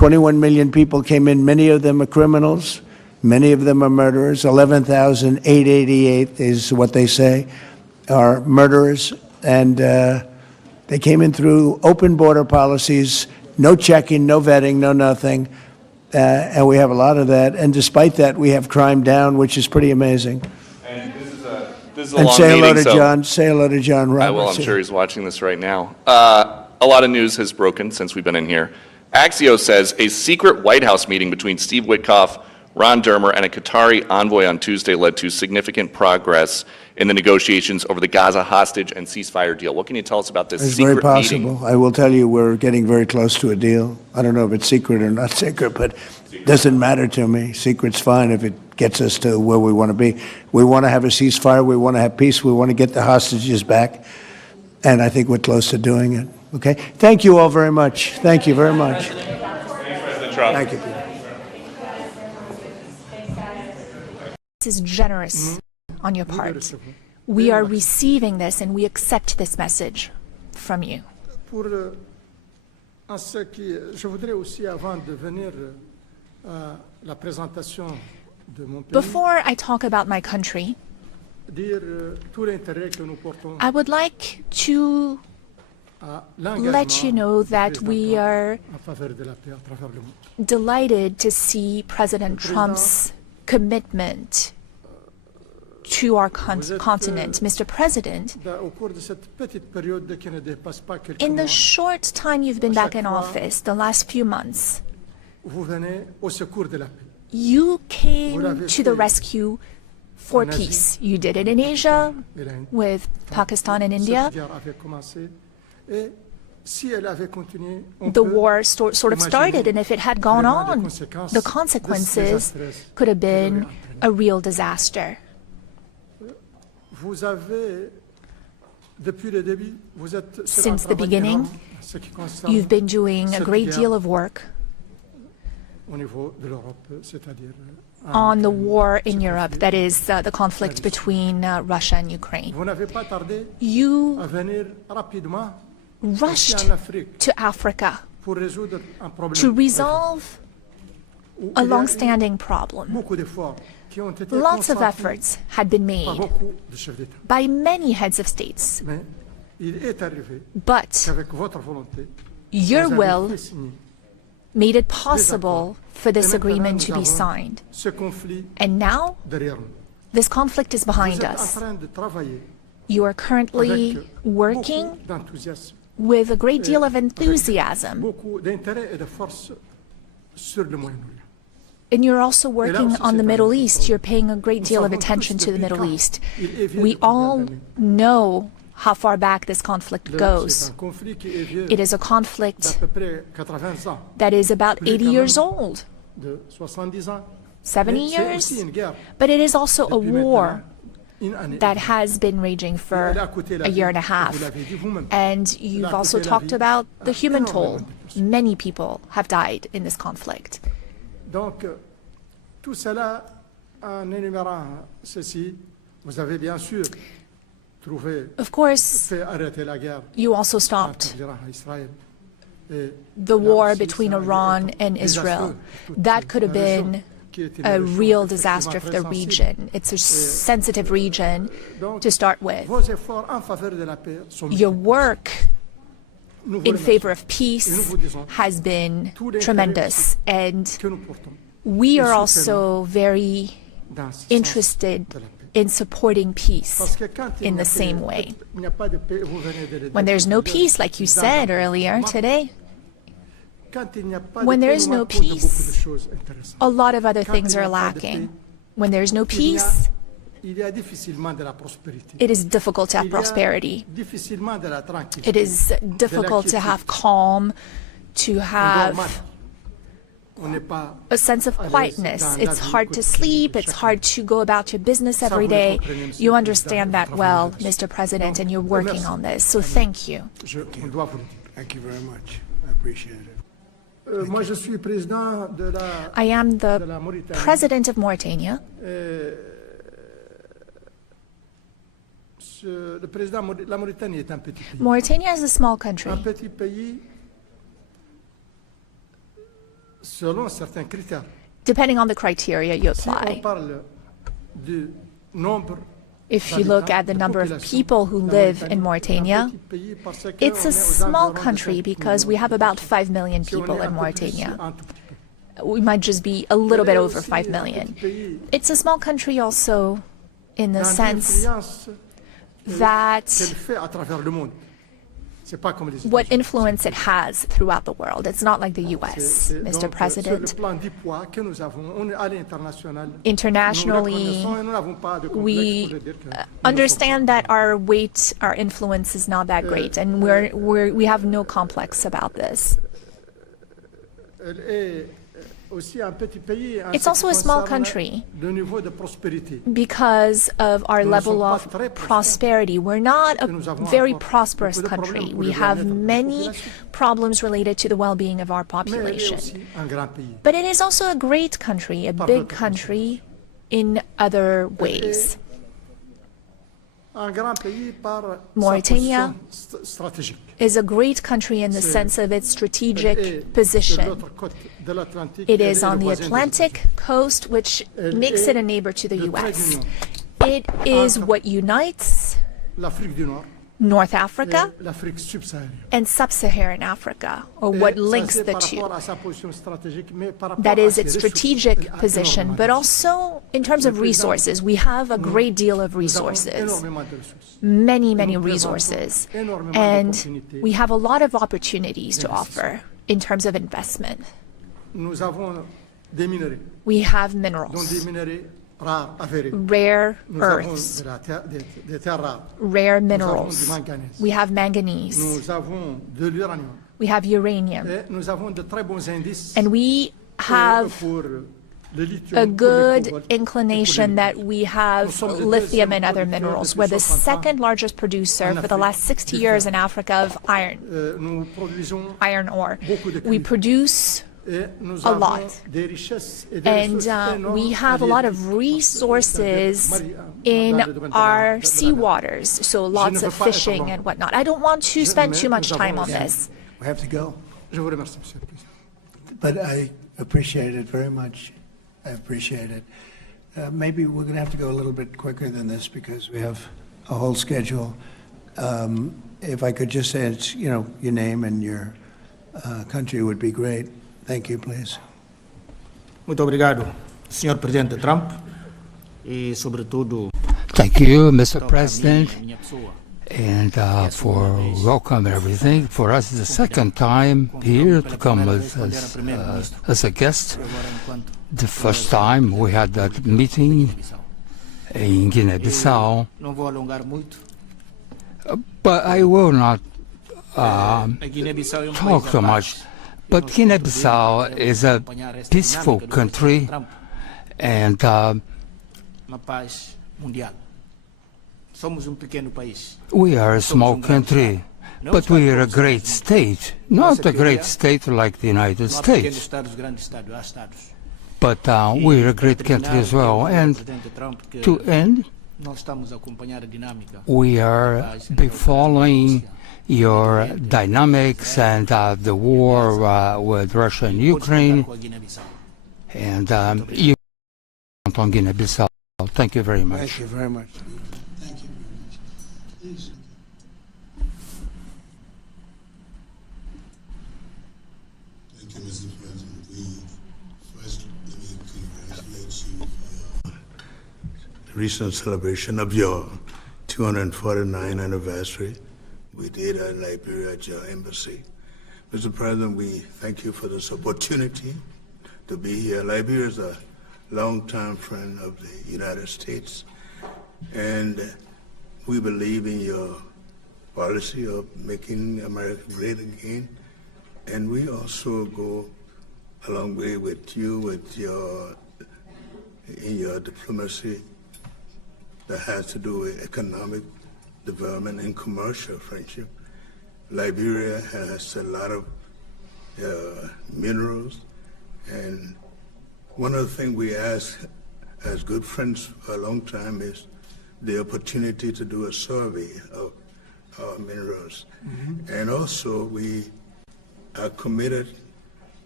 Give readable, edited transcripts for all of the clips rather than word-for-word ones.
21 million people came in. Many of them are criminals. Many of them are murderers. 11,888 is what they say are murderers. And they came in through open border policies, no checking, no vetting, no nothing. And we have a lot of that. And despite that, we have crime down, which is pretty amazing. And this is a And long say hello meeting, to so John. Say hello to John Roberts. I will. I'm sure he's watching this right now. A lot of news has broken since we've been in here. Axios says a secret White House meeting between Steve Witkoff, Ron Dermer, and a Qatari envoy on Tuesday led to significant progress in the negotiations over the Gaza hostage and ceasefire deal. What can you tell us about this It's secret very possible. meeting? I will tell you we're getting very close to a deal. I don't know if it's secret or not secret, but it doesn't matter to me. Secret's fine if it gets us to where we want to be. We want to have a ceasefire. We want to have peace. We want to get the hostages back. And I think we're close to doing it. Okay? Thank you all very much. Thank you very much. Thanks, President Trump. Thank you, Peter. This is generous on your part. We are receiving this and we accept this message from you. Before I talk about my country, I would like to let you know that we are delighted to see President Trump's commitment to our continent. Mr. President, in the short time you've been back in office, the last few months, you came to the rescue for peace. You did it in Asia with Pakistan and India. The war sort of started, and if it had gone on, the consequences could have been a real disaster. Since the beginning, you've been doing a great deal of work on the war in Europe, that is the conflict between Russia and Ukraine. You rushed to Africa to resolve a long-standing problem. Lots of efforts had been made by many heads of states, but your will made it possible for this agreement to be signed. And now, this conflict is behind us. You are currently working with a great deal of enthusiasm. And you're also working on the Middle East. You're paying a great deal of attention to the Middle East. We all know how far back this conflict goes. It is a conflict that is about 80 years old, 70 years, but it is also a war that has been raging for a year and a half. And you've also talked about the human toll. Many people have died in this conflict. Donc, tout cela, en énumérant ceci, vous avez bien sûr trouvé, of course, fait arrêter la guerre you also stopped entre l'Iran et Israël. the war between Iran and Israel. That could have been a real disaster for the region. It's a sensitive region to start with. Vos efforts en faveur de la paix sont Your work in favor of peace has been tremendous, and we are also very interested in supporting peace in the same way. When there's no peace, like you said earlier today, when there is no peace, a lot of other things are lacking. When there's no peace, it is difficult to have prosperity. It is difficult to have calm, to have a sense of quietness. It's hard to sleep. It's hard to go about your business every day. You understand that well, Mr. President, and you're working on this. So thank you. Thank you very much. I appreciate it. I am the president of Mauritania. Mauritania is a small country. selon certains critères. depending on the criteria you Si on apply. parle du nombre If you look at the number of people who live in Mauritania, it's a small country because we have about 5 million people in Mauritania. We might just be a little bit over 5 million. It's a small country also in the sense that what influence it has throughout the world. It's not like the US, Mr. President. Internationally, we understand that our weight, our influence is not that great, and we have no complex about this. It's also a small country because of our level of prosperity. We're not a very prosperous country. We have many problems related to the well-being of our population. But it is also a great country, a big country in other ways. Mauritania is a great country in the sense of its strategic position. It is on the Atlantic coast, which makes it a neighbor to the US. It is what unites North Africa and Sub-Saharan Africa, or what links the two. That is its strategic position, but also in terms of resources. We have a great deal of resources, many, many resources, and we have a lot of opportunities to offer in terms of investment. We have minerals, rare earths, rare minerals. We have manganese. We have uranium. And we have a good inclination that we have lithium and other minerals. We're the second largest producer for the last 60 years in Africa of iron ore. We produce a lot, and we have a lot of resources in our seawaters, so lots of fishing and whatnot. I don't want to spend too much time on this. We have to go. But I appreciate it very much. I appreciate it. Maybe we're going to have to go a little bit quicker than this because we have a whole schedule. If I could just say, it's, your name and your country would be great. Thank you, please. Muito obrigado, Sr. Presidente Trump, e sobretudo. Thank you, Mr. President, and for welcome and everything. For us, it's the second time here to come as a guest. The first time we had that meeting in Guinea-Bissau, but I will not talk so much. But Guinea-Bissau is a peaceful country, and we are a small country, but we are a great state. Not a great state like the United States, but we are a great country as well. And to end, we are following your dynamics and the war with Russia and Ukraine, and you on Guinea-Bissau. Thank you very much. Thank you very much. Thank you very much. Please. Thank you, Mr. President. First, let me congratulate you for the recent celebration of your 249th anniversary. We did at Liberia at your embassy. Mr. President, we thank you for this opportunity to be here. Liberia is a longtime friend of the United States, and we believe in your policy of making America great again. And we also go a long way with you in your diplomacy that has to do with economic development and commercial friendship. Liberia has a lot of minerals, and one of the things we ask as good friends for a long time is the opportunity to do a survey of our minerals. And also we are committed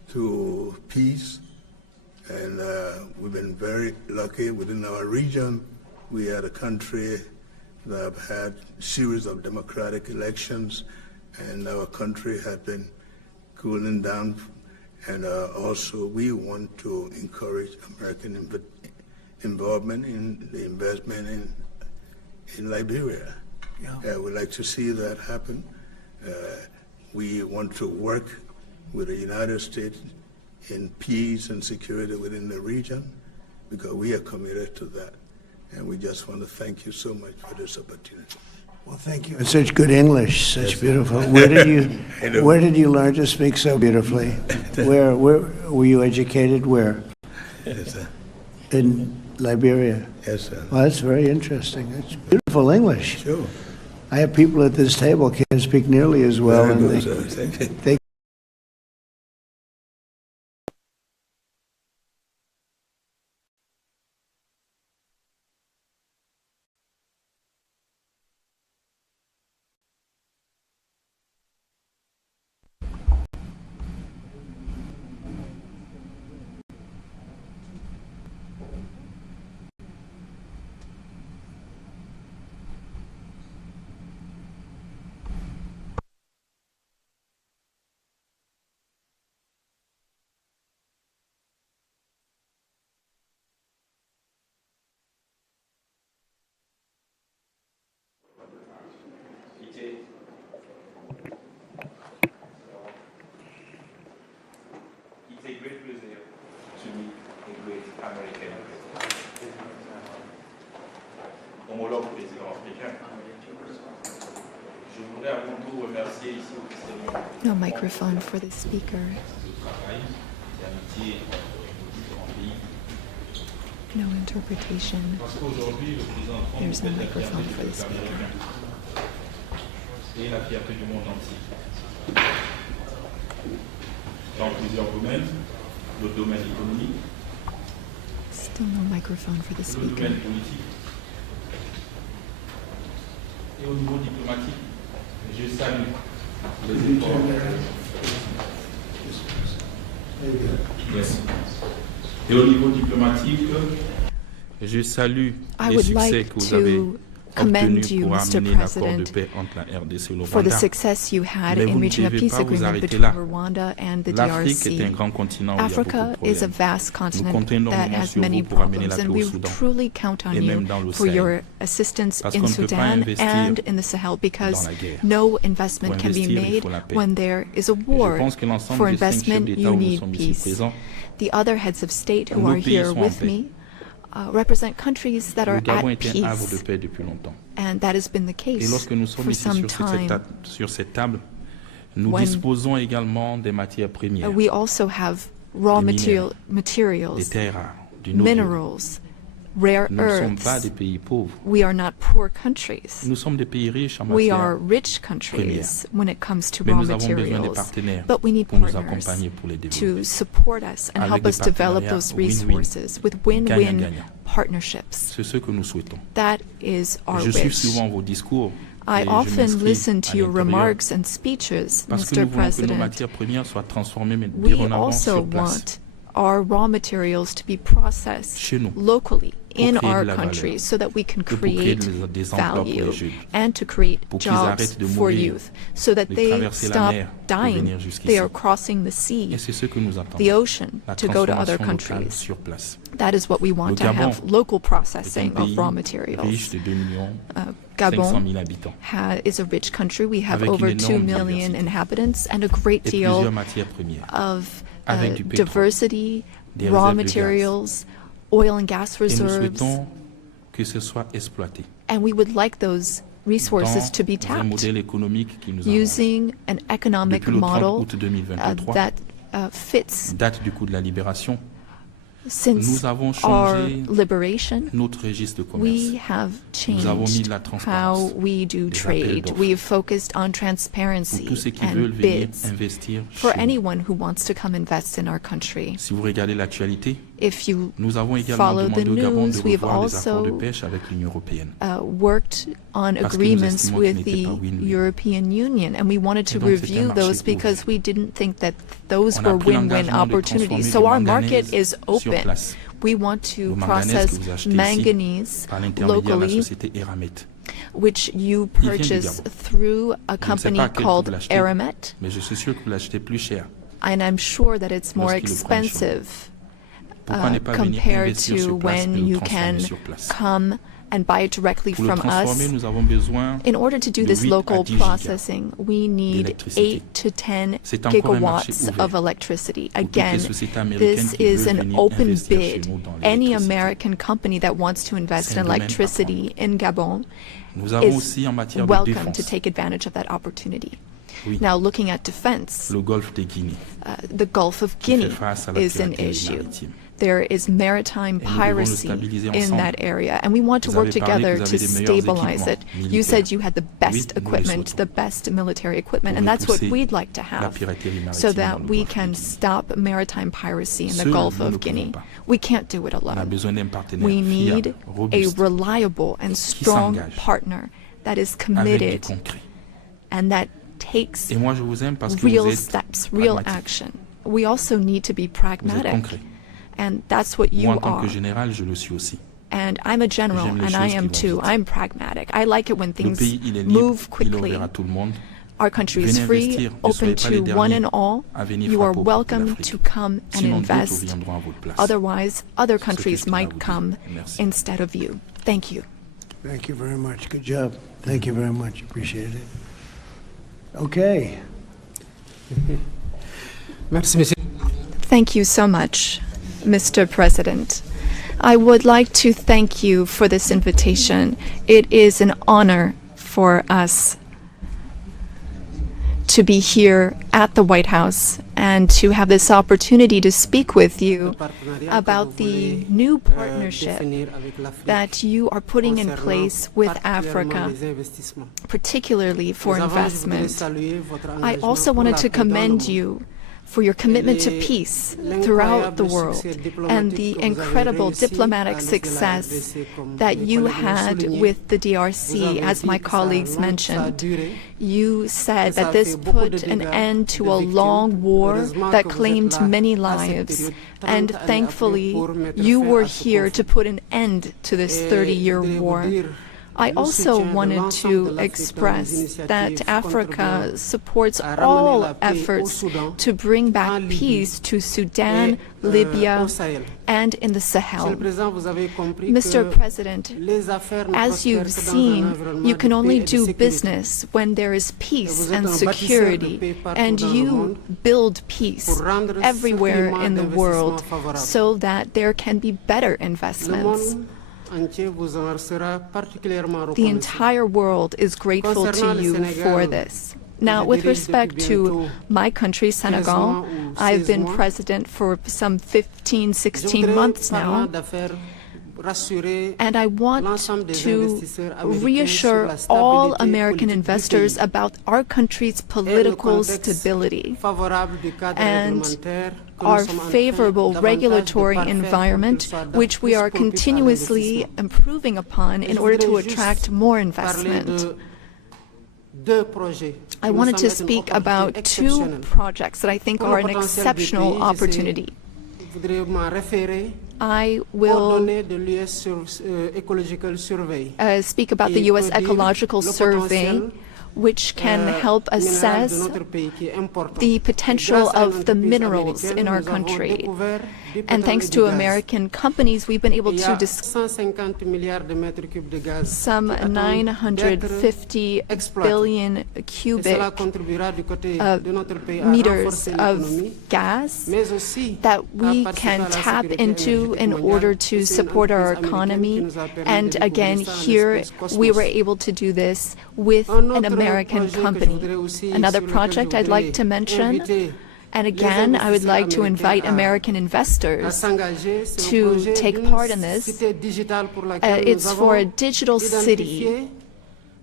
to peace. And we've been very lucky within our region. We had a country that have had a series of democratic elections, and our country had been cooling down. And also we want to encourage American involvement in the investment in Liberia. Yeah. We'd like to see that happen. We want to work with the United States in peace and security within the region, because we are committed to that. And we just want to thank you so much for this opportunity. Well, thank you. Such good English, such beautiful. Where did you learn to speak so beautifully? Where were you educated? Where? Yes, sir. In Liberia. Yes, sir. Well, that's very interesting. It's beautiful English. Sure. I have people at this table can't speak nearly as well, Very and good, sir. Thank you. they It's a great pleasure to meet a great American. Homologue président africain. Je voudrais avant tout remercier ici officiellement No microphone for the speaker. le travail, l'amitié différents pays. No interpretation. Parce qu'aujourd'hui, le président Trump There's no est la microphone fierté for du the peuple speaker. américain et la fierté du monde entier. Dans plusieurs domaines, le domaine économique, Still no microphone for the le speaker. domaine politique et au niveau diplomatique, je salue les efforts. Yes. Et au niveau diplomatique, je salue I les would succès like que vous avez to commend obtenus you, pour Mr. amener l'accord de President, paix entre la RDC et le for the Rwanda. success you had Mais in vous ne reaching a devez peace pas vous agreement arrêter between là. Rwanda and the L'Afrique est un DRC. grand continent où il y a beaucoup Africa de is a problèmes. vast Nous continent comptons that énormément has sur many vous pour amener problems, la and paix au we Soudan truly count on et you même dans le for Sahel. your assistance Parce in qu'on ne peut pas Sudan investir and in the Sahel, because dans la guerre. no investment Pour can be investir, il made faut la paix. when there is a Et je war. pense que l'ensemble For des 5 chefs investment, d'État you où nous need sommes ici peace. présents, The other heads of state who Nos are pays here sont en with paix. me represent countries that are le Gabon at est un havre de peace, paix depuis longtemps. and that has been the Et case lorsque nous sommes for ici some sur time. cette table, nous When- disposons également des matières premières, We also have raw Des materials, des materials, terres rares, du noble. minerals, rare Nous ne sommes pas earths. des pays pauvres. We are not poor countries. Nous sommes des pays riches en We matière. are rich countries when it comes to Mais raw nous avons besoin des materials, partenaires but we need pour nous partners accompagner pour les développer. to support us and Avec help des us develop partenariats those win-win. resources with win-win Gagnant-gagnant. partnerships. C'est ce que nous souhaitons. That is our Je suis wish. souvent vos discours. I et je often m'inscris listen à to your l'intérieur remarks and speeches, parce que Mr. nous voulons que nos President. matières premières soient transformées mais We dorénavant also sur place. want our raw materials to be processed Chez nous, locally in créer de our la countries valeur, so that we can pour créer create des emplois pour les value jeunes, and to create pour qu'ils jobs arrêtent de for mourir, youth so that de they traverser la stop mer pour dying. venir jusqu'ici. They are crossing the Et sea, c'est ce que nous attendons. the ocean, La to go to other transformation locale countries. sur place. That is what we want Le to Gabon have, local C'est un processing of pays raw riche materials. de 2 millions 500 Gabon 000 habitants is a rich country. We have Avec over une 2 énorme million diversité. inhabitants and a great et deal plusieurs matières premières. of Avec du pétrole, diversity, des raw réserves de gaz. materials, oil and gas Et nous reserves, souhaitons que ce soit exploité and we would like those resources to be dans un tapped modèle économique qui nous arrange. using an economic Depuis le 30 model août 2023, that fits. date du coup de la libération, Since nous avons our changé liberation, notre registre de commerce. we have Nous avons mis changed de la transparence, how we do des appels trade. d'offres. We've focused on Pour transparency tous ceux qui veulent and venir bids investir for chez nous. anyone who wants to come invest in our country. Si vous regardez l'actualité, If you Nous avons également follow the demandé au Gabon news, de we have revoir les accords de also pêche avec l'Union européenne. worked on Parce que nous agreements estimons with qu'ils n'étaient the pas win-win. European Union, and we wanted to Et donc, c'était un review marché those because ouvert. we didn't think that those On a were pris win-win l'engagement de opportunities. transformer So du our manganèse market is sur open. place. We want to Le manganèse process que vous achetez ici manganese par l'intermédiaire de la locally, société Eramet. which you vient du purchase Gabon. through a Je ne sais company pas à quel prix called vous l'achetez, Aramet, mais je suis sûr que vous l'achetez plus cher. and I'm sure that it's more Lorsqu'il le prend chez vous. expensive Pourquoi ne pas venir compared investir to sur place et when le you transformer can sur place? come and buy it directly Pour le from transformer, us. nous avons besoin In order to do de this 8 à local 10 gigas processing, we need d'électricité. 8 to 10 C'est encore un marché gigawatts ouvert of electricity. pour toutes les Again, sociétés américaines this qui is veulent an venir open investir chez bid. nous dans Any l'électricité. American company that wants to invest C'est in un domaine à electricity in Gabon Nous avons is aussi en matière de welcome to défense take advantage of that opportunity. Oui. Now, looking at defense, le golfe de Guinée the Gulf of qui Guinea fait face à la is an piraterie issue. maritime. There is maritime Et nous devons le piracy stabiliser in ensemble. that area, and we want to Vous work avez parlé together que vous to avez des meilleurs stabilize it. équipements You said militaires. you had the Oui, best nous les equipment, souhaitons. the best military equipment, Pour and that's what repousser we'd like to la have, piraterie maritime so dans that le we golfe de can Guinée. stop maritime piracy in the Seuls, Gulf nous ne of Guinea. pouvons pas. We can't do it On a alone. besoin d'un partenaire We need fiable, a robuste, reliable and strong s'engage partner that is avec du committed concret. and that takes Et moi, je vous aime parce que real vous êtes steps, real pragmatique. action. We also need to be Vous êtes pragmatic, concret. and that's what you Moi, en tant are. que général, je le suis aussi. And I'm a general, J'aime les and I choses am qui vont too. vite. I'm pragmatic. I like it when Le things pays, il est libre, move il est quickly. ouvert à tout le monde. Our country is Venez free, investir, ne open soyez pas les to one derniers and all. à venir You are frapper aux portes de welcome l'Afrique. to come and Sinon, d'autres invest. viendront à votre place. Otherwise, other C'est ce que countries je tenais à might vous dire. come Merci. instead of you. Thank you. Thank you very much. Good job. Thank you very much. Appreciate it. Okay. Merci, monsieur. Thank you so much, Mr. President. I would like to thank you for this invitation. It is an honor for us to be here at the White House and to have this opportunity to speak with you about the new partnership that you are putting in place with Africa, particularly for investment. I also wanted to commend you for your commitment to peace throughout the world and the incredible diplomatic success that you had with the DRC, as my colleagues mentioned. You said that this put an end to a long war that claimed many lives, and thankfully you were here to put an end to this 30-year war. I also wanted to express that Africa supports all efforts to bring back peace to Sudan, Libya, and in the Sahel. Mr. President, as you've seen, you can only do business when there is peace and security, and you build peace everywhere in the world so that there can be better investments. The entire world is grateful to you for this. Now, with respect to my country, Senegal, I've been president for some 15, 16 months now, and I want to reassure all American investors about our country's political stability and our favorable regulatory environment, which we are continuously improving upon in order to attract more investment. I wanted to speak about two projects that I think are an exceptional opportunity. I will speak about the U.S. Ecological Survey, which can help assess the potential of the minerals in our country. And thanks to American companies, we've been able to some 950 billion cubic meters of gas that we can tap into in order to support our economy. And again, here we were able to do this with an American company. Another project I'd like to mention, and again, I would like to invite American investors to take part in this. It's for a digital city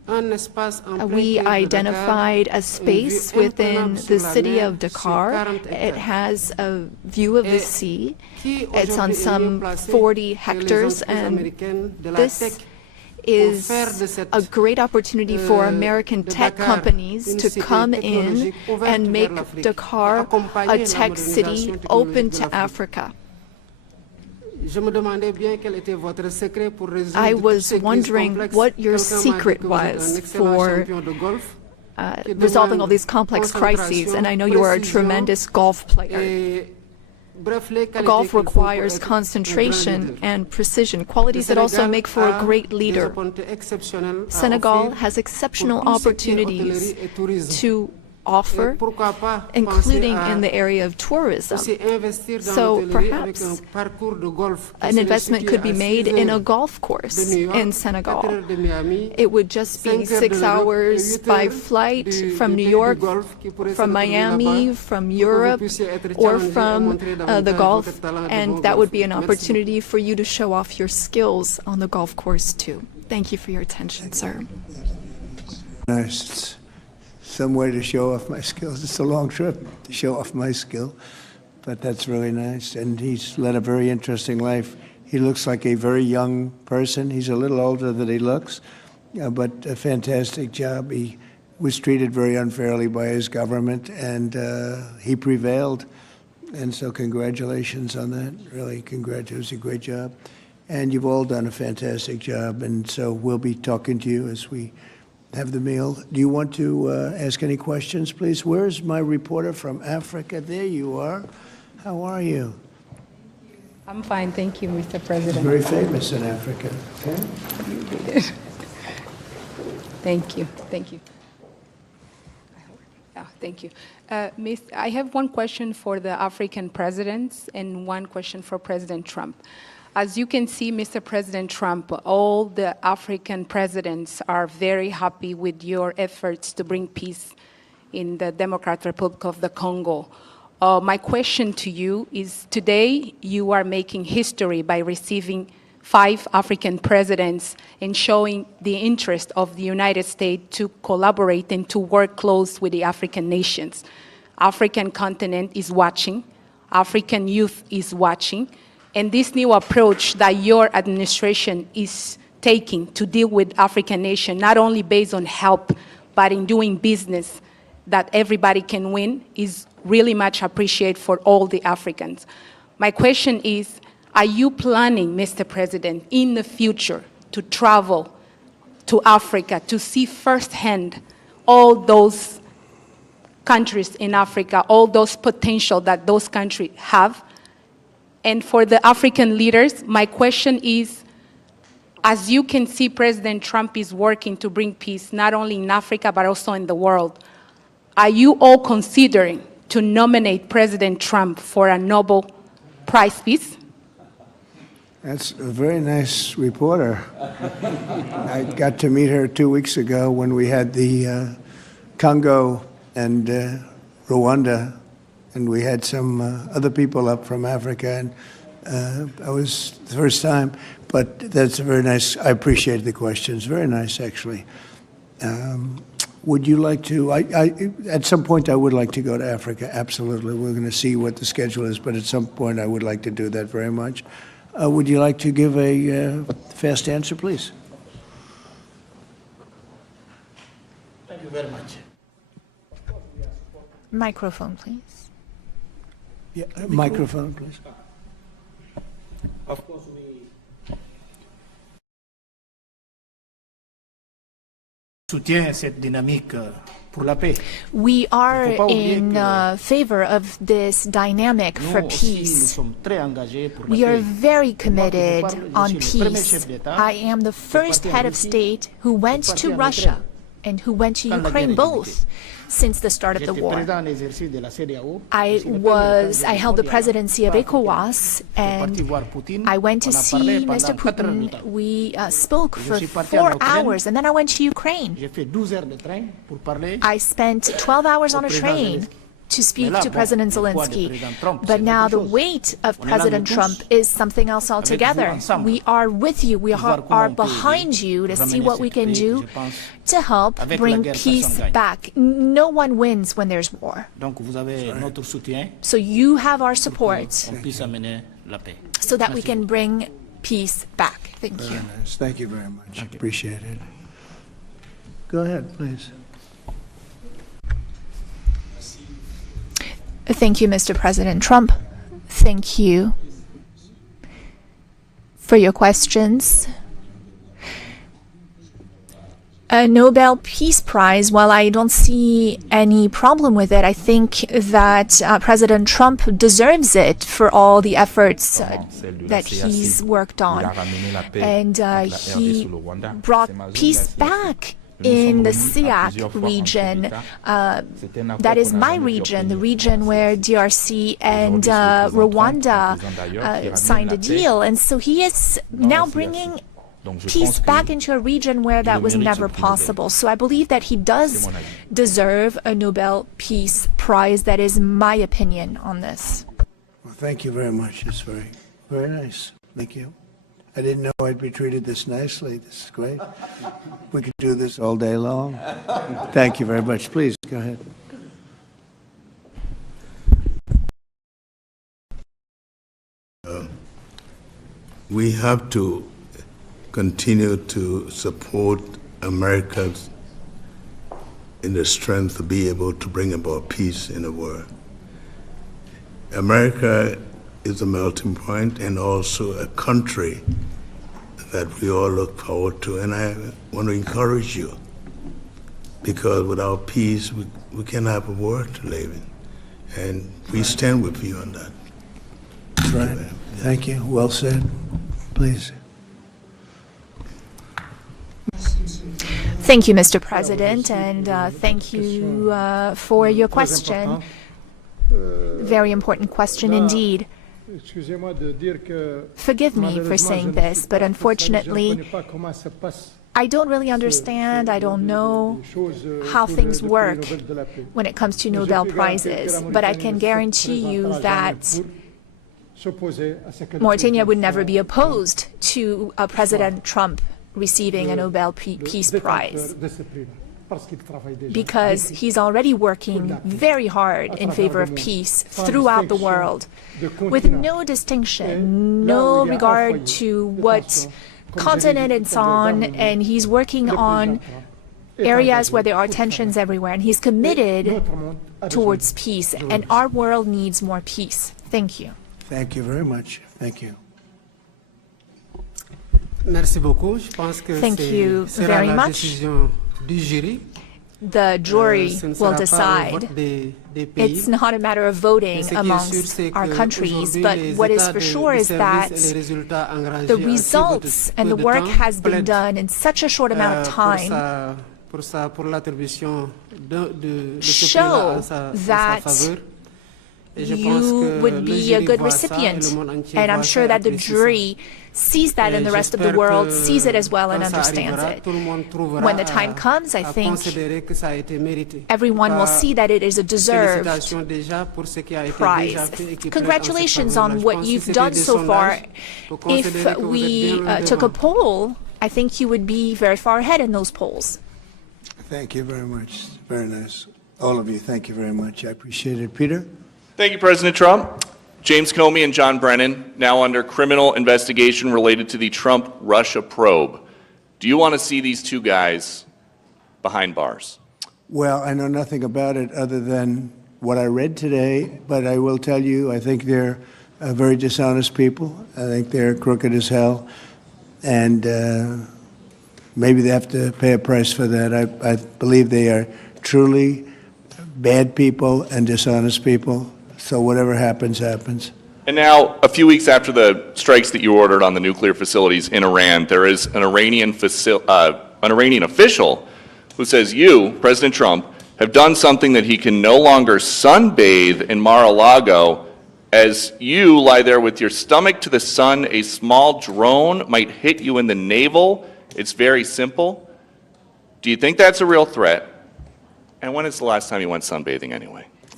We identified a space within the city of Dakar. It has a view of the sea. It's on some 40 hectares, and this is a great opportunity for American tech companies to come in and make Dakar a tech city open to Africa. I was wondering what your secret was for resolving all these complex crises, and I know you are a tremendous golf player. Golf requires concentration and precision, qualities that also make for a great leader. Senegal has exceptional opportunities to offer, including in the area of tourism. So perhaps an investment could be made in a golf course in Senegal. It would just be 6 hours by flight from New York, from Miami, from Europe, or from the Gulf, and that would be an opportunity for you to show off your skills on the golf course too. Thank you for your attention, sir. Nice. Some way to show off my skills. It's a long trip to show off my skill, but that's really nice. And he's led a very interesting life. He looks like a very young person. He's a little older than he looks, but a fantastic job. He was treated very unfairly by his government, and he prevailed. And so congratulations on that. Really, congratulations. It was a great job. And you've all done a fantastic job, and so we'll be talking to you as we have the meal. Do you want to ask any questions, please? Where's my reporter from Africa? There you are. How are you? I'm fine, thank you, Mr. President. He's very famous in Africa. Okay? Thank you, thank you. Thank you. I have one question for the African presidents and one question for President Trump. As you can see, Mr. President Trump, all the African presidents are very happy with your efforts to bring peace in the Democratic Republic of the Congo. My question to you is, today you are making history by receiving 5 African presidents and showing the interest of the United States to collaborate and to work close with the African nations. African continent is watching, African youth is watching, and this new approach that your administration is taking to deal with African nations, not only based on help, but in doing business that everybody can win, is really much appreciated for all the Africans. My question is, are you planning, Mr. President, in the future to travel to Africa to see firsthand all those countries in Africa, all those potential that those countries have? And for the African leaders, my question is, as you can see, President Trump is working to bring peace not only in Africa, but also in the world. Are you all considering to nominate President Trump for a Nobel Prize Peace? That's a very nice reporter. I got to meet her 2 weeks ago when we had the Congo and Rwanda, and we had some other people up from Africa, and I was the first time, but that's a very nice, I appreciate the questions, very nice actually. Would you like to, at some point I would like to go to Africa, absolutely. We're going to see what the schedule is, but at some point I would like to do that very much. Would you like to give a fast answer, please? Thank you very much. Microphone, please. Yeah, microphone, please. Of course, we soutient cette dynamique pour la paix. We are in favor of this dynamic for peace. We are very committed on peace. I am the first head of state who went to Russia and who went to Ukraine, both since the start of the war. I held the presidency of ECOWAS, and I went to see Mr. Putin. We spoke for 4 hours, and then I went to Ukraine. I spent 12 hours on a train to speak to President Zelenskyy. But now the weight of President Trump is something else altogether. We are with you. We are behind you to see what we can do to help bring peace back. No one wins when there's war. So you have our support so that we can bring peace back. Thank you. Very nice. Thank you very much. Appreciate it. Go ahead, please. Thank you, Mr. President Trump. Thank you for your questions. A Nobel Peace Prize, while I don't see any problem with it, I think that President Trump deserves it for all the efforts that he's worked on. And he brought peace back in the SIAC region. That is my region, the region where DRC and Rwanda signed a deal. And so he is now bringing peace back into a region where that was never possible. So I believe that he does deserve a Nobel Peace Prize. That is my opinion on this. Well, thank you very much. It's very, very nice. Thank you. I didn't know I'd be treated this nicely. This is great. We could do this all day long. Thank you very much. Please, go ahead. We have to continue to support America in the strength to be able to bring about peace in the world. America is a melting point and also a country that we all look forward to. And I want to encourage you, because without peace, we can't have a world to live in. And we stand with you on that. That's right. Thank you. Well said. Please. Thank you, Mr. President, and thank you for your question. Very important question indeed. Forgive me for saying this, but unfortunately, I don't really understand, I don't know how things work when it comes to Nobel Prizes, but I can guarantee you that Mauritania would never be opposed to President Trump receiving a Nobel Peace Prize, because he's already working very hard in favor of peace throughout the world, with no distinction, no regard to what continent it's on, and he's working on areas where there are tensions everywhere, and he's committed towards peace, and our world needs more peace. Thank you. Thank you very much. Thank you. Thank you very much. The jury will decide. It's not a matter of voting amongst our countries, but what is for sure is that the results and the work has been done in such a short amount of time show that you would be a good recipient. And I'm sure that the jury sees that, and the rest of the world sees it as well and understands it. When the time comes, I think everyone will see that it is a deserved prize. Congratulations on what you've done so far. If we took a poll, I think you would be very far ahead in those polls. Thank you very much. Very nice. All of you, thank you very much. I appreciate it. Peter? Thank you, President Trump. James Comey and John Brennan, now under criminal investigation related to the Trump-Russia probe. Do you want to see these two guys behind bars? Well, I know nothing about it other than what I read today, but I will tell you, I think they're very dishonest people. I think they're crooked as hell, and maybe they have to pay a price for that. I believe they are truly bad people and dishonest people. So whatever happens, happens. And now, a few weeks after the strikes that you ordered on the nuclear facilities in Iran, there is an Iranian official who says you, President Trump, have done something that he can no longer sunbathe in Mar-a-Lago. As you lie there with your stomach to the sun, a small drone might hit you in the navel. It's very simple. Do you think that's a real threat? And when is the last time you went sunbathing anyway?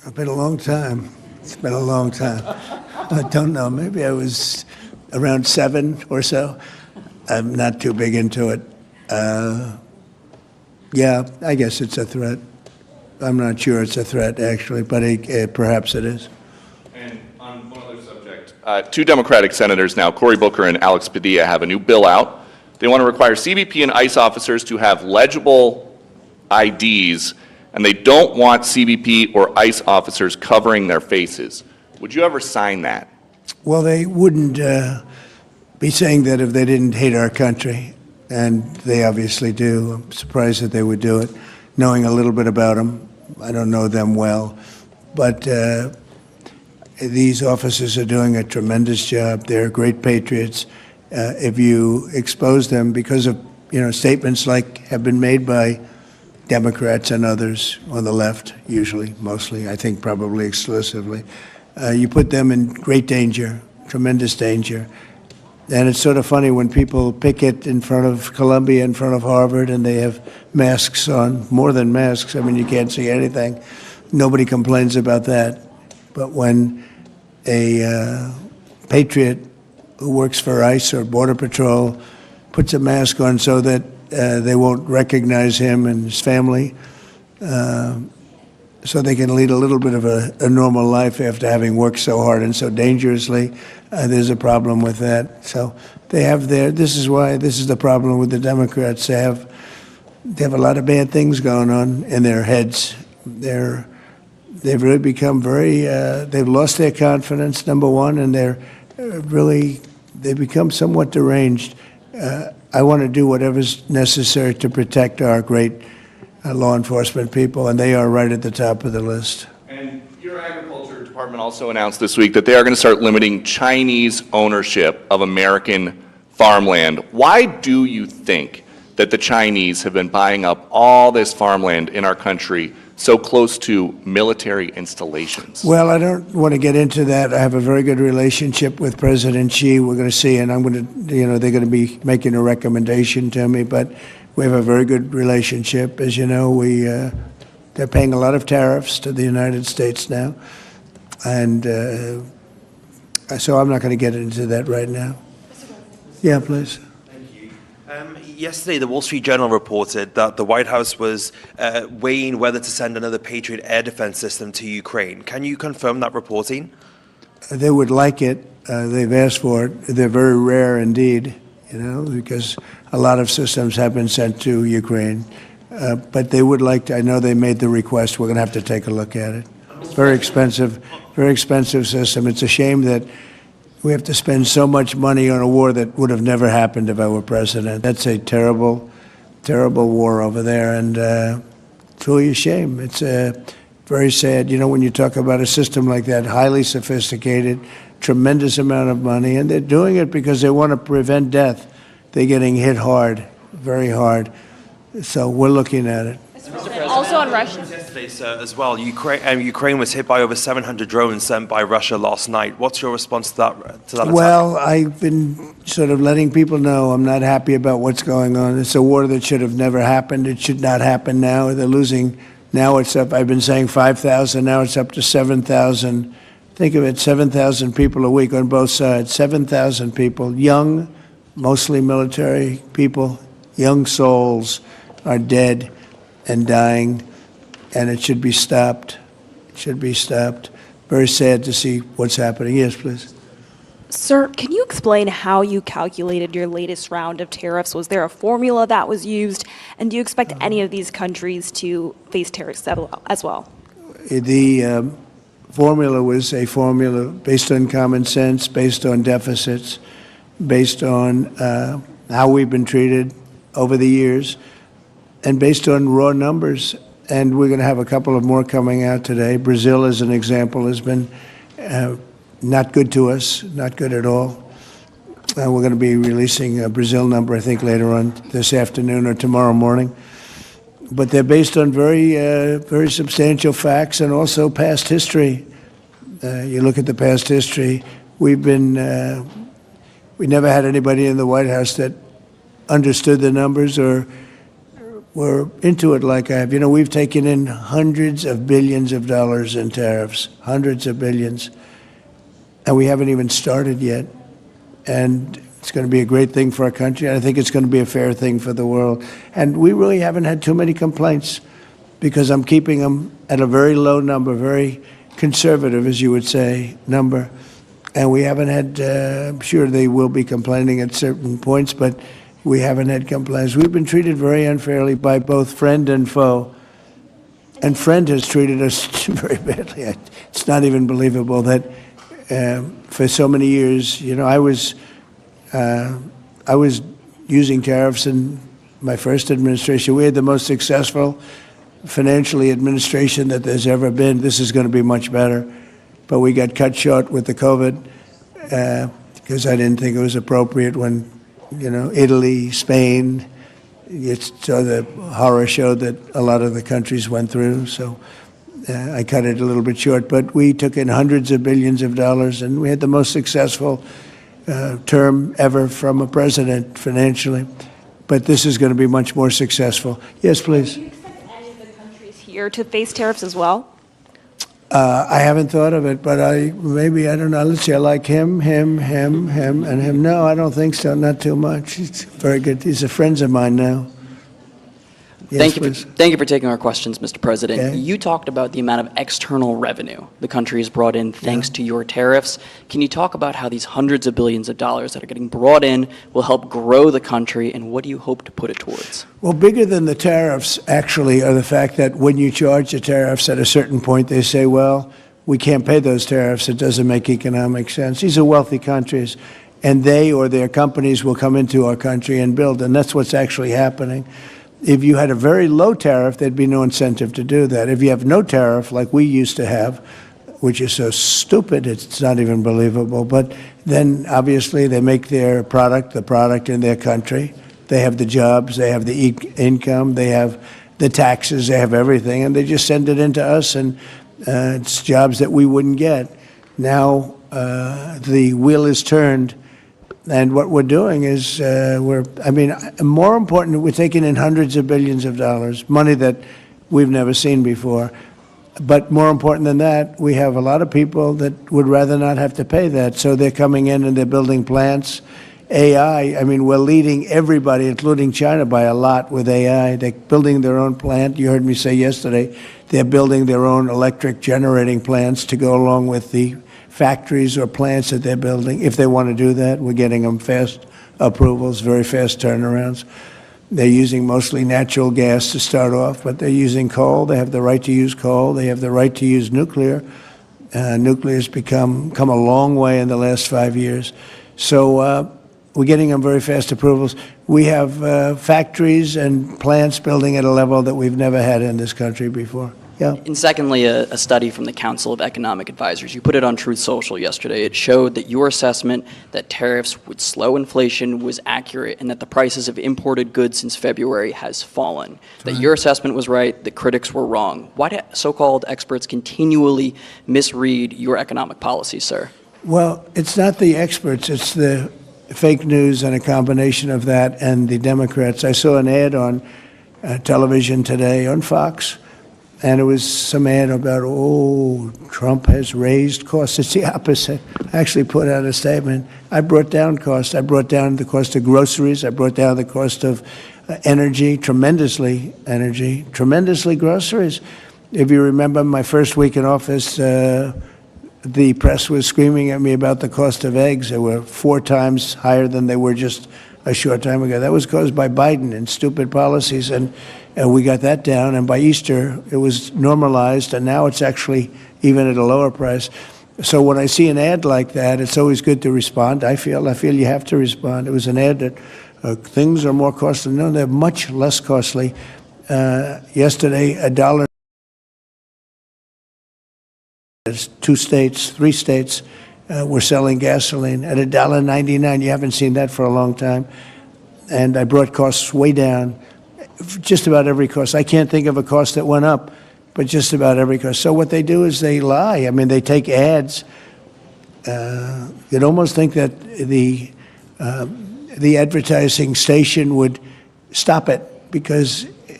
It's been a long time. It's been a long time. I don't know. Maybe I was around 7 or so. I'm not too big into it. Yeah, I guess it's a threat. I'm not sure it's a threat, actually, but perhaps it is. And on one other subject, 2 Democratic senators now, Cory Booker and Alex Padilla, have a new bill out. They want to require CBP and ICE officers to have legible IDs, and they don't want CBP or ICE officers covering their faces. Would you ever sign that? Well, they wouldn't be saying that if they didn't hate our country, and they obviously do. I'm surprised that they would do it, knowing a little bit about them. I don't know them well, but these officers are doing a tremendous job. They're great patriots. If you expose them because of statements like have been made by Democrats and others on the left, usually, mostly, I think probably exclusively, you put them in great danger, tremendous danger. And it's sort of funny when people picket in front of Columbia, in front of Harvard, and they have masks on, more than masks. I mean, you can't see anything. Nobody complains about that. But when a patriot who works for ICE or Border Patrol puts a mask on so that they won't recognize him and his family, so they can lead a little bit of a normal life after having worked so hard and so dangerously. There's a problem with that. So they have this is the problem with the Democrats. They have a lot of bad things going on in their heads. They've really become they've lost their confidence, number one, and they've become somewhat deranged. I want to do whatever's necessary to protect our great law enforcement people, and they are right at the top of the list. And your agriculture department also announced this week that they are going to start limiting Chinese ownership of American farmland. Why do you think that the Chinese have been buying up all this farmland in our country so close to military installations? Well, I don't want to get into that. I have a very good relationship with President Xi. We're going to see, and I'm going to, they're going to be making a recommendation to me, but we have a very good relationship. As you know, they're paying a lot of tariffs to the United States now, and so I'm not going to get into that right now. Yeah, please. Yesterday, the Wall Street Journal reported that the White House was weighing whether to send another Patriot air defense system to Ukraine. Can you confirm that reporting? They would like it. They've asked for it. They're very rare indeed, because a lot of systems have been sent to Ukraine. But they would like to. I know they made the request. We're going to have to take a look at it. Very expensive system. It's a shame that we have to spend so much money on a war that would have never happened if I were president. That's a terrible, terrible war over there, and truly a shame. It's very sad. When you talk about a system like that, highly sophisticated, tremendous amount of money, and they're doing it because they want to prevent death. They're getting hit hard, very hard. So we're looking at it. Also on Russia. Yesterday, sir, as well, Ukraine was hit by over 700 drones sent by Russia last night. What's your response to that attack? Well, I've been sort of letting people know I'm not happy about what's going on. It's a war that should have never happened. It should not happen now. They're losing. Now it's up. I've been saying 5,000. Now it's up to 7,000. Think of it, 7,000 people a week on both sides. 7,000 people, young, mostly military people, young souls are dead and dying, and it should be stopped. It should be stopped. Very sad to see what's happening. Yes, please. Sir, can you explain how you calculated your latest round of tariffs? Was there a formula that was used? And do you expect any of these countries to face tariffs as well? The formula was a formula based on common sense, based on deficits, based on how we've been treated over the years, and based on raw numbers. And we're going to have a couple of more coming out today. Brazil, as an example, has been not good to us, not good at all. We're going to be releasing a Brazil number, I think, later on this afternoon or tomorrow morning. But they're based on very substantial facts and also past history. You look at the past history, we never had anybody in the White House that understood the numbers or were into it like I have. You know, we've taken in hundreds of billions of dollars in tariffs, hundreds of billions, and we haven't even started yet. And it's going to be a great thing for our country. I think it's going to be a fair thing for the world. And we really haven't had too many complaints because I'm keeping them at a very low number, very conservative, as you would say, number. And we haven't had, I'm sure they will be complaining at certain points, but we haven't had complaints. We've been treated very unfairly by both friend and foe. And friend has treated us very badly. It's not even believable that for so many years, you know, I was using tariffs in my first administration. We had the most successful financially administration that there's ever been. This is going to be much better. But we got cut short with the COVID because I didn't think it was appropriate when, you know, Italy, Spain, so the horror show that a lot of the countries went through. So I cut it a little bit short. But we took in hundreds of billions of dollars, and we had the most successful term ever from a president financially. But this is going to be much more successful. Yes, please. Do you expect any of the countries here to face tariffs as well? I haven't thought of it, but I don't know. Let's see, I like him, and him. No, I don't think so, not too much. It's very good. These are friends of mine now. Yes, Thank you for taking our questions, Mr. President. Okay. You talked about the amount of external revenue the country has brought in thanks to your tariffs. Can you talk about how these hundreds of billions of dollars that are getting brought in will help grow the country, and what do you hope to put it towards? Well, bigger than the tariffs, actually, are the fact that when you charge the tariffs at a certain point, they say, well, we can't pay those tariffs. It doesn't make economic sense. These are wealthy countries, and they or their companies will come into our country and build, and that's what's actually happening. If you had a very low tariff, there'd be no incentive to do that. If you have no tariff, like we used to have, which is so stupid, it's not even believable, but then obviously they make their product, the product in their country. They have the jobs, they have the income, they have the taxes, they have everything, and they just send it into us, and it's jobs that we wouldn't get. Now the wheel is turned. And what we're doing is, more important, we're taking in hundreds of billions of dollars, money that we've never seen before. But more important than that, we have a lot of people that would rather not have to pay that. So they're coming in and they're building plants. AI, we're leading everybody, including China, by a lot with AI. They're building their own plant. You heard me say yesterday, they're building their own electric generating plants to go along with the factories or plants that they're building. If they want to do that, we're getting them fast approvals, very fast turnarounds. They're using mostly natural gas to start off, but they're using coal. They have the right to use coal. They have the right to use nuclear. Nuclear's come a long way in the last 5 years. So we're getting them very fast approvals. We have factories and plants building at a level that we've never had in this country before. Yeah. And secondly, a study from the Council of Economic Advisors. You put it on Truth Social yesterday. It showed that your assessment that tariffs would slow inflation was accurate, and that the prices of imported goods since February has fallen. That your assessment was right, the critics were wrong. Why do so-called experts continually misread your economic policy, sir? Well, it's not the experts, it's the fake news and a combination of that and the Democrats. I saw an ad on television today on Fox, and it was some ad about, Trump has raised costs. It's the opposite. I actually put out a statement. I brought down costs. I brought down the cost of groceries. I brought down the cost of tremendously groceries. If you remember my first week in office, the press was screaming at me about the cost of eggs. They were 4 times higher than they were just a short time ago. That was caused by Biden and stupid policies, and we got that down. And by Easter, it was normalized, and now it's actually even at a lower price. So when I see an ad like that, it's always good to respond. I feel you have to respond. It was an ad that things are more costly. No, they're much less costly. Yesterday, $1. 2 states, 3 states were selling gasoline at $1.99. You haven't seen that for a long time. And I brought costs way down, just about every cost. I can't think of a cost that went up, but just about every cost. So what they do is they lie. They take ads. You'd almost think that the advertising station would stop it, because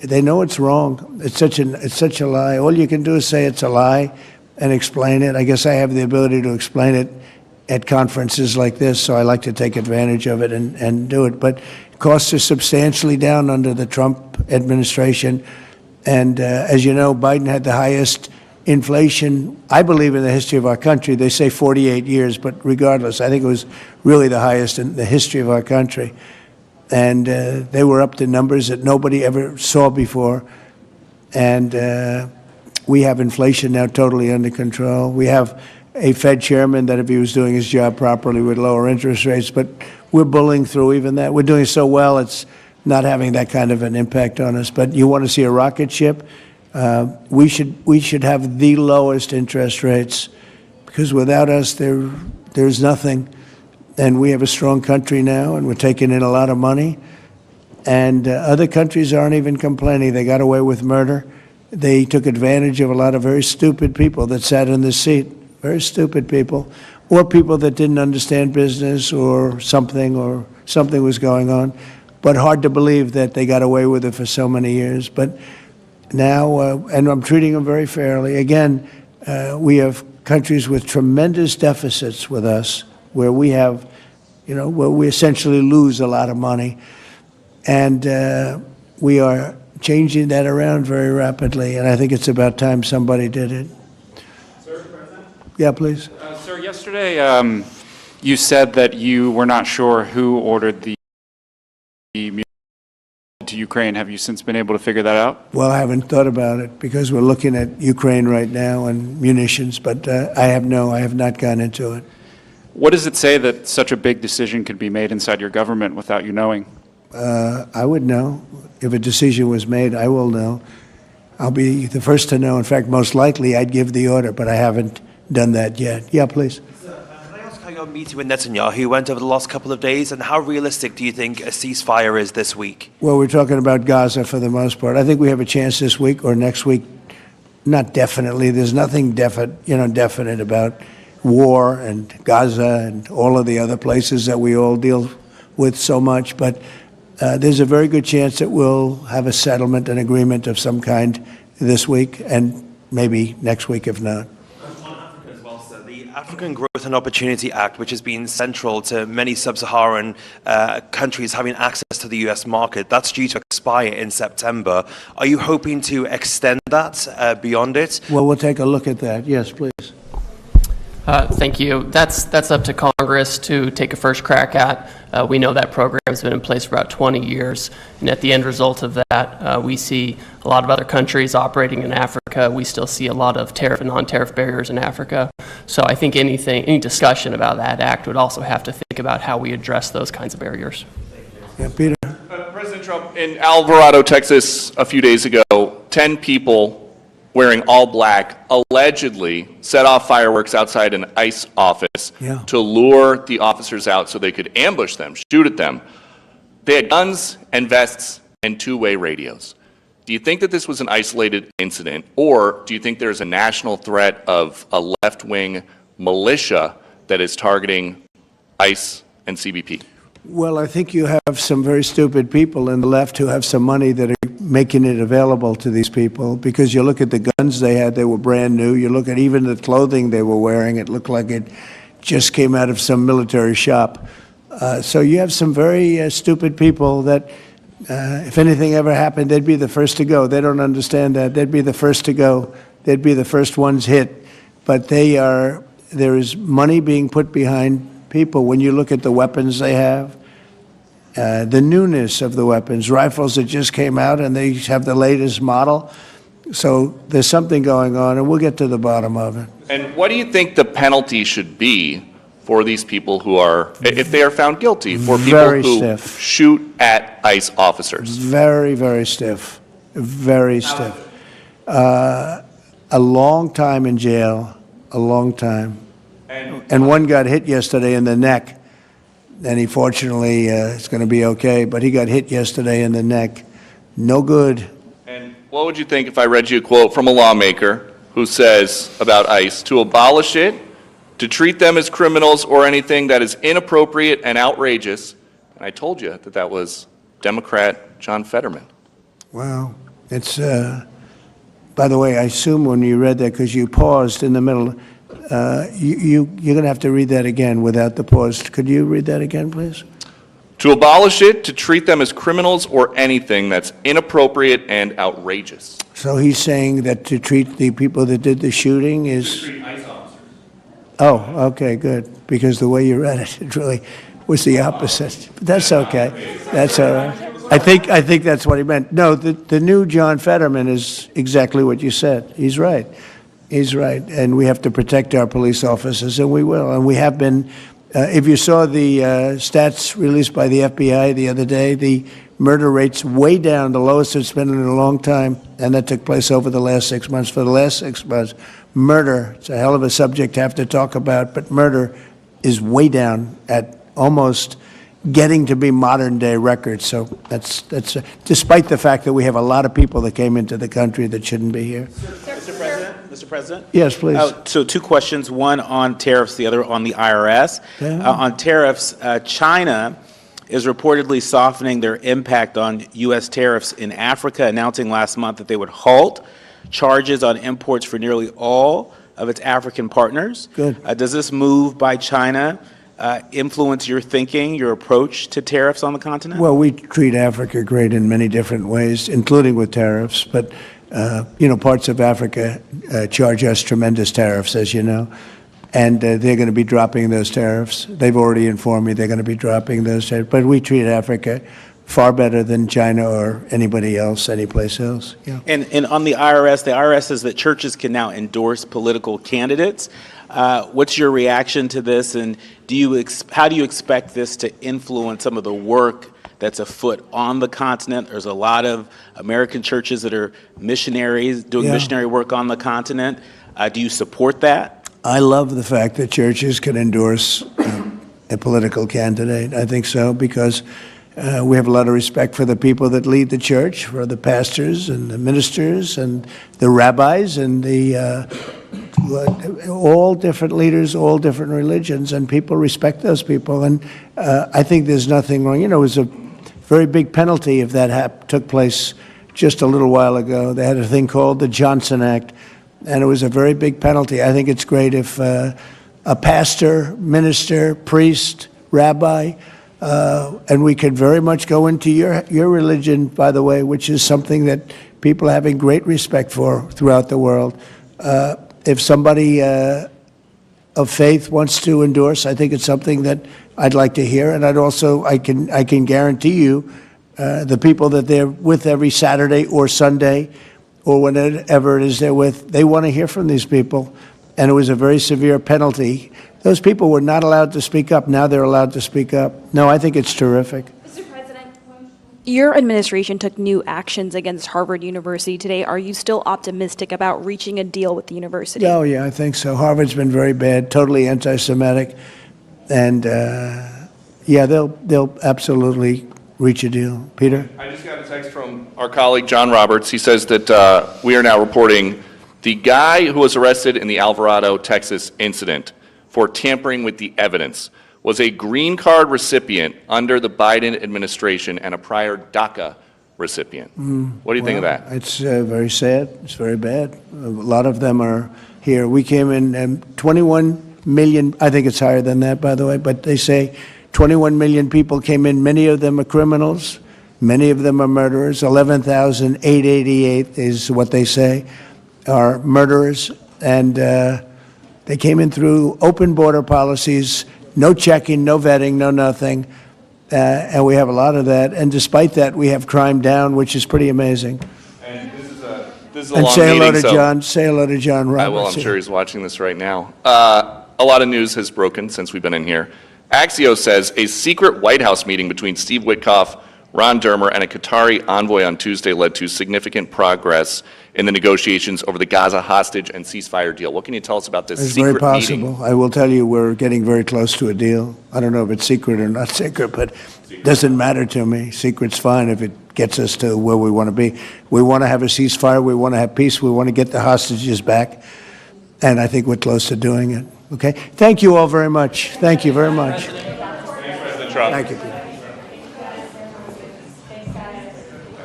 they know it's wrong. It's such a lie. All you can do is say it's a lie and explain it. I guess I have the ability to explain it at conferences like this, so I like to take advantage of it and do it. But costs are substantially down under the Trump administration. And as you know, Biden had the highest inflation, I believe, in the history of our country. They say 48 years, but regardless, I think it was really the highest in the history of our country. And they were up to numbers that nobody ever saw before. And we have inflation now totally under control. We have a Fed chairman that, if he was doing his job properly, would lower interest rates. But we're bullying through even that. We're doing so well, it's not having that kind of an impact on us. But you want to see a rocket ship? We should have the lowest interest rates, because without us, there's nothing. And we have a strong country now, and we're taking in a lot of money. And other countries aren't even complaining. They got away with murder. They took advantage of a lot of very stupid people that sat in the seat, very stupid people, or people that didn't understand business or something was going on. But hard to believe that they got away with it for so many years. But now, and I'm treating them very fairly. Again, we have countries with tremendous deficits with us, where we have, where we essentially lose a lot of money. And we are changing that around very rapidly, and I think it's about time somebody did it. Sir, President? Yeah, please. Sir, yesterday you said that you were not sure who ordered the munitions to Ukraine. Have you since been able to figure that out? Well, I haven't thought about it, because we're looking at Ukraine right now and munitions, but I have not gone into it. What does it say that such a big decision could be made inside your government without you knowing? I would know. If a decision was made, I will know. I'll be the first to know. In fact, most likely I'd give the order, but I haven't done that yet. Yeah, please. Can I ask how your meeting with Netanyahu went over the last couple of days, and how realistic do you think a ceasefire is this week? Well, we're talking about Gaza for the most part. I think we have a chance this week or next week. Not definitely. There's nothing definite about war and Gaza and all of the other places that we all deal with so much. But there's a very good chance that we'll have a settlement, an agreement of some kind this week, and maybe next week if not. As well, sir, the African Growth and Opportunity Act, which has been central to many sub-Saharan countries having access to the U.S. market, that's due to expire in September. Are you hoping to extend that beyond it? Well, we'll take a look at that. Yes, please. Thank you. That's up to Congress to take a first crack at. We know that program has been in place for about 20 years, and at the end result of that, we see a lot of other countries operating in Africa. We still see a lot of tariff and non-tariff barriers in Africa. So I think any discussion about that act would also have to think about how we address those kinds of barriers. Yeah, Peter. President Trump, in Alvarado, Texas, a few days ago, 10 people wearing all black allegedly set off fireworks outside an ICE office to lure the officers out so they could ambush them, shoot at them. They had guns and vests and two-way radios. Do you think that this was an isolated incident, or do you think there's a national threat of a left-wing militia that is targeting ICE and CBP? Well, I think you have some very stupid people in the left who have some money that are making it available to these people, because you look at the guns they had, they were brand new. You look at even the clothing they were wearing, it looked like it just came out of some military shop. So you have some very stupid people that, if anything ever happened, they'd be the first to go. They don't understand that. They'd be the first to go. They'd be the first ones hit. But there is money being put behind people. When you look at the weapons they have, the newness of the weapons, rifles that just came out and they have the latest model. So there's something going on, and we'll get to the bottom of it. And what do you think the penalty should be for these people who are, if they are found guilty, for people Very who stiff. shoot at ICE officers? Very, very stiff. Very stiff. A long time in jail, a long time. And one got hit yesterday in the neck, and he fortunately is going to be okay, but he got hit yesterday in the neck. No good. And what would you think if I read you a quote from a lawmaker who says about ICE, to abolish it, to treat them as criminals or anything that is inappropriate and outrageous? And I told you that that was Democrat John Fetterman. Wow. It's, by the way, I assume when you read that, because you paused in the middle, you're going to have to read that again without the pause. Could you read that again, please? To abolish it, to treat them as criminals or anything that's inappropriate and outrageous. So he's saying that to treat the people that did the shooting is... Oh, okay, good. Because the way you read it, it really was the opposite. But that's okay. That's all right. I think that's what he meant. No, the new John Fetterman is exactly what you said. He's right. He's right. And we have to protect our police officers, and we will. And we have been... if you saw the stats released by the FBI the other day, the murder rate's way down, the lowest it's been in a long time, and that took place over the last 6 months. For the last 6 months, murder, it's a hell of a subject to have to talk about, but murder is way down at almost getting to be modern day records. So that's despite the fact that we have a lot of people that came into the country that shouldn't be here. Mr. President? Yes, please. So two questions, one on tariffs, the other on the IRS. On tariffs, China is reportedly softening their impact on U.S. tariffs in Africa, announcing last month that they would halt charges on imports for nearly all of its African partners. Good. Does this move by China influence your thinking, your approach to tariffs on the continent? Well, we treat Africa great in many different ways, including with tariffs. But, parts of Africa charge us tremendous tariffs, as you know. And they're going to be dropping those tariffs. They've already informed me they're going to be dropping those tariffs. But we treat Africa far better than China or anybody else, anyplace else. Yeah. And on the IRS says that churches can now endorse political candidates. What's your reaction to this, and how do you expect this to influence some of the work that's afoot on the continent? There's a lot of American churches that are missionaries doing missionary work on the continent. Do you support that? I love the fact that churches can endorse a political candidate. I think so, because we have a lot of respect for the people that lead the church, for the pastors and the ministers and the rabbis and the all different leaders, all different religions, and people respect those people. And I think there's nothing wrong. It was a very big penalty if that took place just a little while ago. They had a thing called the Johnson Act, and it was a very big penalty. I think it's great if a pastor, minister, priest, rabbi, and we could very much go into your religion, by the way, which is something that people are having great respect for throughout the world. If somebody of faith wants to endorse, I think it's something that I'd like to hear. And I can guarantee you the people that they're with every Saturday or Sunday or whenever it is they're with, they want to hear from these people. And it was a very severe penalty. Those people were not allowed to speak up. Now they're allowed to speak up. No, I think it's terrific. Mr. President, your administration took new actions against Harvard University today. Are you still optimistic about reaching a deal with the university? Oh, yeah, I think so. Harvard's been very bad, totally anti-Semitic. And, yeah, they'll absolutely reach a deal. Peter? I just got a text from our colleague, John Roberts. He says that we are now reporting the guy who was arrested in the Alvarado, Texas incident for tampering with the evidence was a green card recipient under the Biden administration and a prior DACA recipient. What do you think of that? It's very sad. It's very bad. A lot of them are here. We came in 21 million, I think it's higher than that, by the way, but they say 21 million people came in. Many of them are criminals. Many of them are murderers. 11,888 is what they say are murderers. And they came in through open border policies, no checking, no vetting, no nothing. And we have a lot of that. And despite that, we have crime down, which is pretty amazing. And this is a And long say hello meeting, to so John. Say hello to John Roberts. I will. I'm sure he's watching this right now. A lot of news has broken since we've been in here. Axios says a secret White House meeting between Steve Witkoff, Ron Dermer, and a Qatari envoy on Tuesday led to significant progress in the negotiations over the Gaza hostage and ceasefire deal. What can you tell us about this It's secret very possible. meeting? I will tell you we're getting very close to a deal. I don't know if it's secret or not secret, but it doesn't matter to me. Secret's fine if it gets us to where we want to be. We want to have a ceasefire. We want to have peace. We want to get the hostages back. And I think we're close to doing it. Okay? Thank you all very much. Thank you very much. Thanks, President Trump. Thank you, Peter.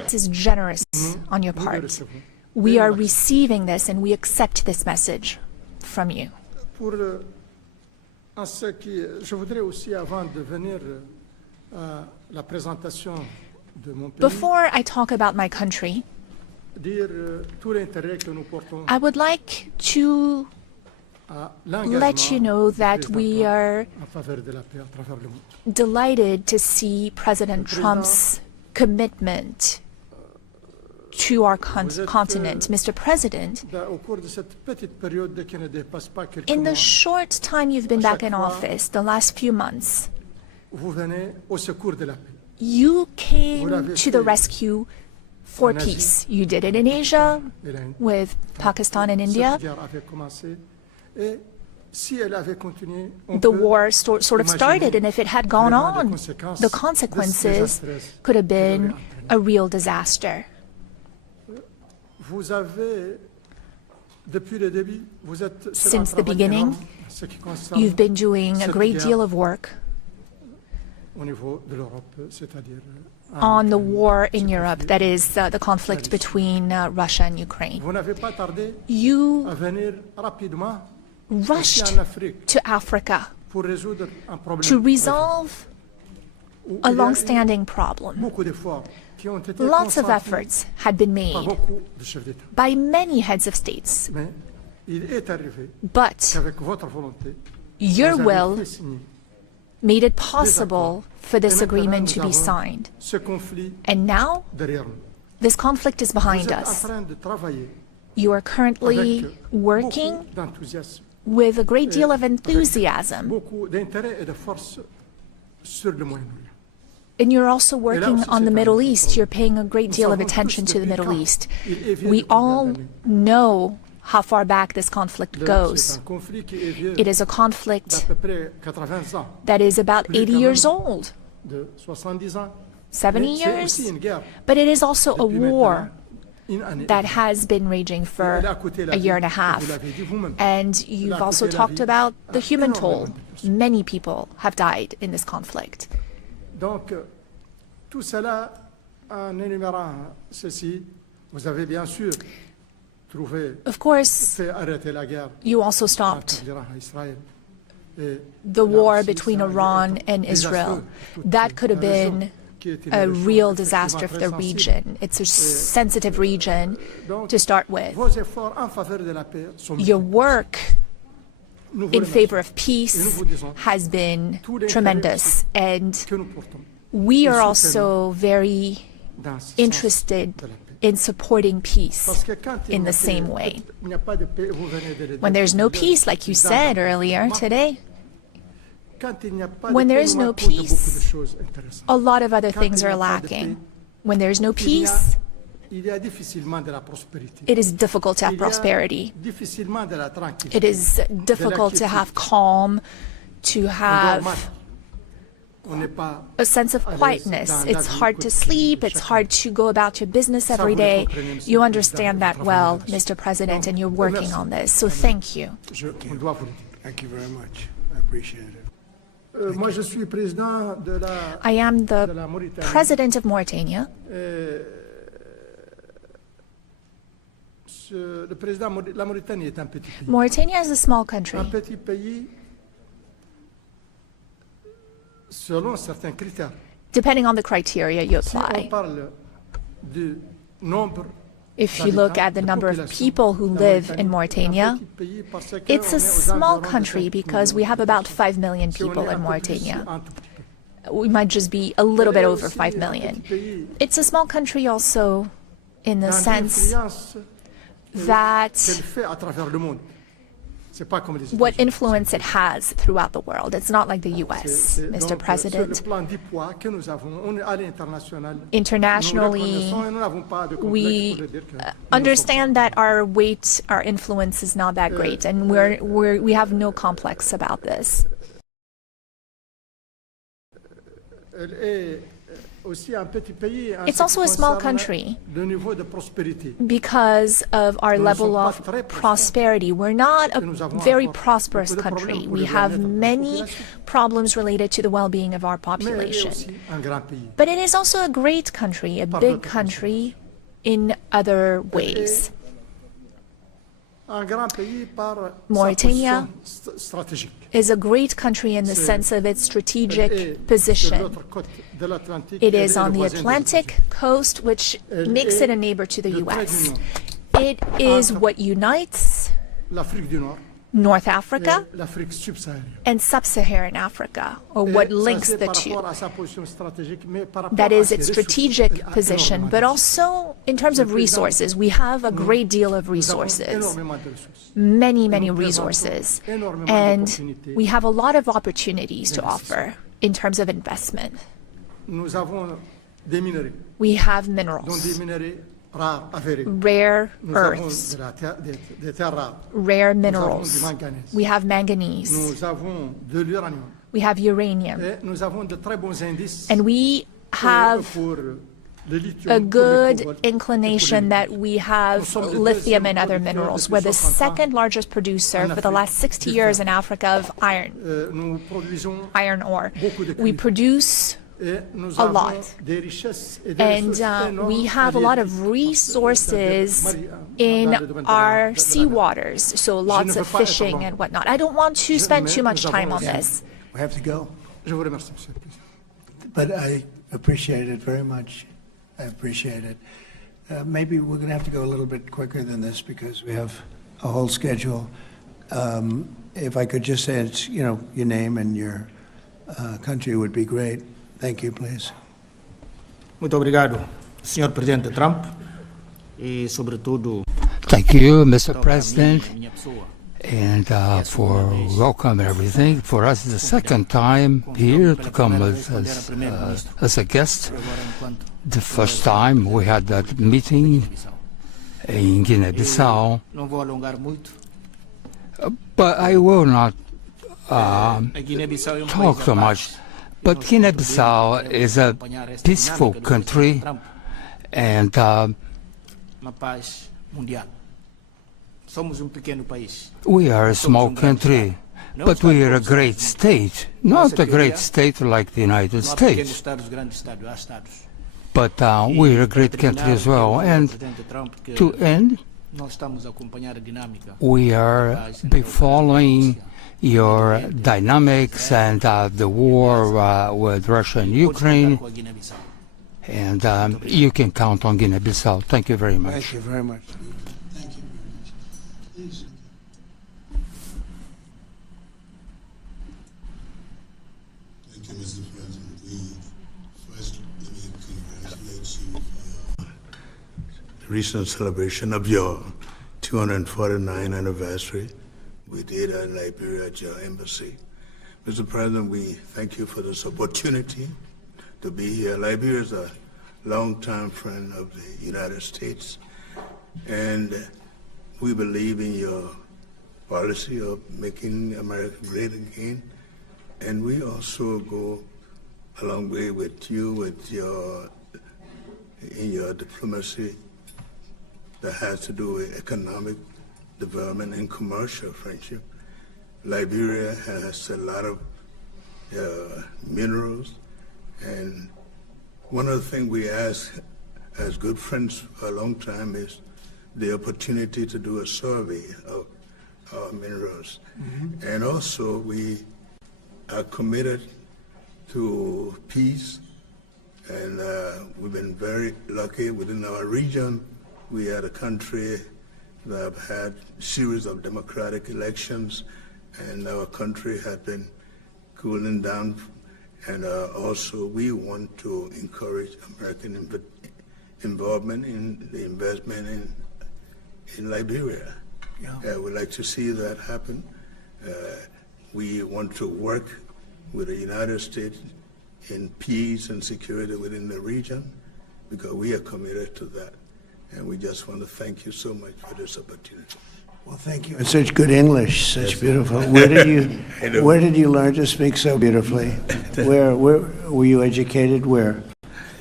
is generous on your part. We are receiving this and we accept this message from you. Je voudrais aussi, avant de venir à la présentation de mon pays, Before I talk about my country, dire tout l'intérêt que nous portons I would like to à let you know that we are en faveur de la paix à travers le monde. delighted to see President Trump's commitment to our continent. Mr. President, Au cours de cette petite période qui ne dépasse pas quelques in the mois, short time you've been back in office, the last few months, vous venez au secours de la paix. you came to the rescue for peace. You did it in Asia with Pakistan and India. Cette guerre avait commencé et si elle avait continué, on The peut war sort of started, and if it had gone on, the consequences could have been a real disaster. Vous avez, depuis le début, vous êtes sur un Since the travail beginning, énorme en ce qui concerne you've been doing a cette great guerre deal of work au niveau de l'Europe, c'est-à-dire on the war in Europe, that is the conflict between Russia and Ukraine. Vous n'avez pas tardé You à venir rapidement rushed ici en Afrique to Africa pour résoudre un problème to resolve où a il y a eu long-standing problem. beaucoup d'efforts qui ont été Lots of consentis efforts had been par made beaucoup de chefs d'État. by many heads of states, Mais il est arrivé but qu'avec votre volonté, your vous avez will fait signer made it possible for this Et agreement maintenant, to nous be avons signed. ce conflit And now, derrière nous. this conflict is Vous behind êtes en us. train de travailler You are currently avec working beaucoup d'enthousiasme, with a great deal of enthusiasm, beaucoup d'intérêt et de force sur le Moyen-Orient. and you're also working aussi, on c'est the un Middle autre East. You're paying a great Nous deal of savons attention tous to the depuis Middle quand East. il est vieux We de combien all d'années. know how far back this conflict C'est goes. un conflit qui est vieux It is a d'à conflict peu près 80 ans, that is about Plus 80 quand years même. old, de 70 ans. 70 Mais c'est aussi years, une guerre but it is also a depuis war maintenant une année. that has been raging for Elle a coûté la a year and a vie, half. vous l'avez dit vous-même. And Elle you've a also coûté la talked vie about à the human énormément toll. de personnes. Many people have died in this conflict. Donc, tout cela, en énumérant ceci, vous avez bien sûr trouvé, Of course, fait arrêter la guerre you also entre stopped l'Iran et Israël. Et the là war aussi, between ça a Iran été and désastreux Israel. pour toute That could have la région, been qui était une a région real effectivement disaster for très the sensible. region. It's a sensitive region Donc, to start with. vos efforts en faveur de la paix sont Your multiples. work Nous vous in remercions. favor of peace has been Tout l'intérêt tremendous, and que nous portons we et are soutenons also very dans ce sens interested de la paix. in supporting peace Parce que quand il in n'y a the pas same de- way. il n'y a pas de paix, vous venez de le When dire, there's no le peace, like you président said Obama. earlier today, Quand il n'y a pas when de there paix, is nous no manquons de beaucoup de peace, choses intéressantes. a lot of other Quand things il n'y are a pas de lacking. paix, When there's no il y a- peace, il y a difficilement de la prospérité. it is difficult to have Il y a prosperity. difficilement de la tranquillité. It is difficult to have calm, to On dort have mal. On n'est pas a sense of à l'aise quietness. dans la It's vie hard to quotidienne sleep. de It's chacun. hard to go about your business Ça, every vous le day. comprenez, Monsieur You le understand Président, that vous well, travaillez là-dessus. Mr. President, Donc, and you're working merci. on this. So thank you. On doit vous le dire. Thank you very much. I appreciate it. Moi, je suis président de la, I am de the la Mauritanie. president of Mauritania. Le président, la Mauritanie est un petit pays. Mauritania is a small country. Un petit pays selon certains critères. Depending on the criteria you Si on apply. parle du nombre If you look at the number of people who live in Mauritania, it's a small country because we have about 5 million people in Mauritania. We might just be a little bit over 5 million. It's a small country also in the sense that what influence it has throughout the world. It's not like the US, Mr. President. Internationally, we understand that our weight, our influence is not that great, and we have no complex about this. It's also a small country because of our level of prosperity. We're not a very prosperous country. We have many problems related to the well-being of our population. But it is also a great country, a big country in other ways. Mauritania is a great country in the sense of its strategic position. It is on the Atlantic coast, which makes it a neighbor to the U.S. It is what unites North Africa and Sub-Saharan Africa, or what links the two. That is its strategic position, but also in terms of resources. We have a great deal of resources, many, many resources, and we have a lot of opportunities to offer in terms of investment. We have minerals, rare earths, rare minerals. We have manganese. We have uranium. And we have a good inclination that we have lithium and other minerals. We're the second largest producer for the last 60 years in Africa of iron ore. We produce a lot. And we have a lot of resources in our seawaters, so lots of fishing and whatnot. I don't want to spend too much time on this. We have to go. But I appreciate it very much. I appreciate it. Maybe we're going to have to go a little bit quicker than this because we have a whole schedule. If I could just say, your name and your country would be great. Thank you, please. Muito obrigado, Sr. Presidente Trump, e sobretudo. Thank you, Mr. President, and for welcome everything. For us, it's the second time here to come as a guest. The first time we had that meeting in Guinea-Bissau, but I will not talk so much. But Guinea-Bissau is a peaceful country, and we are a small country, but we are a great state. Not a great state like the United States, but we are a great country as well. And to end, we are following your dynamics and the war with Russia and Ukraine, and you can count on Guinea-Bissau. Thank you very much. Thank you very much. Thank you very much. Please. Thank you, Mr. President. First, let me congratulate you for the recent celebration of your 249th anniversary. We did in Liberia at your embassy. Mr. President, we thank you for this opportunity to be here. Liberia is a longtime friend of the United States, and we believe in your policy of making America great again. And we also go a long way with you in your diplomacy that has to do with economic development and commercial friendship. Liberia has a lot of minerals, and one of the things we ask as good friends for a long time is the opportunity to do a survey of our minerals. Mm-hmm. And also we are committed to peace, and we've been very lucky within our region. We had a country that have had a series of democratic elections, and our country had been cooling down. And also we want to encourage American involvement in the investment in Liberia. Yeah. We'd like to see that happen. We want to work with the United States in peace and security within the region, because we are committed to that. And we just want to thank you so much for this opportunity. Well, thank you. And such good English, such beautiful. Where did you learn to speak so beautifully? Where were you educated? Where?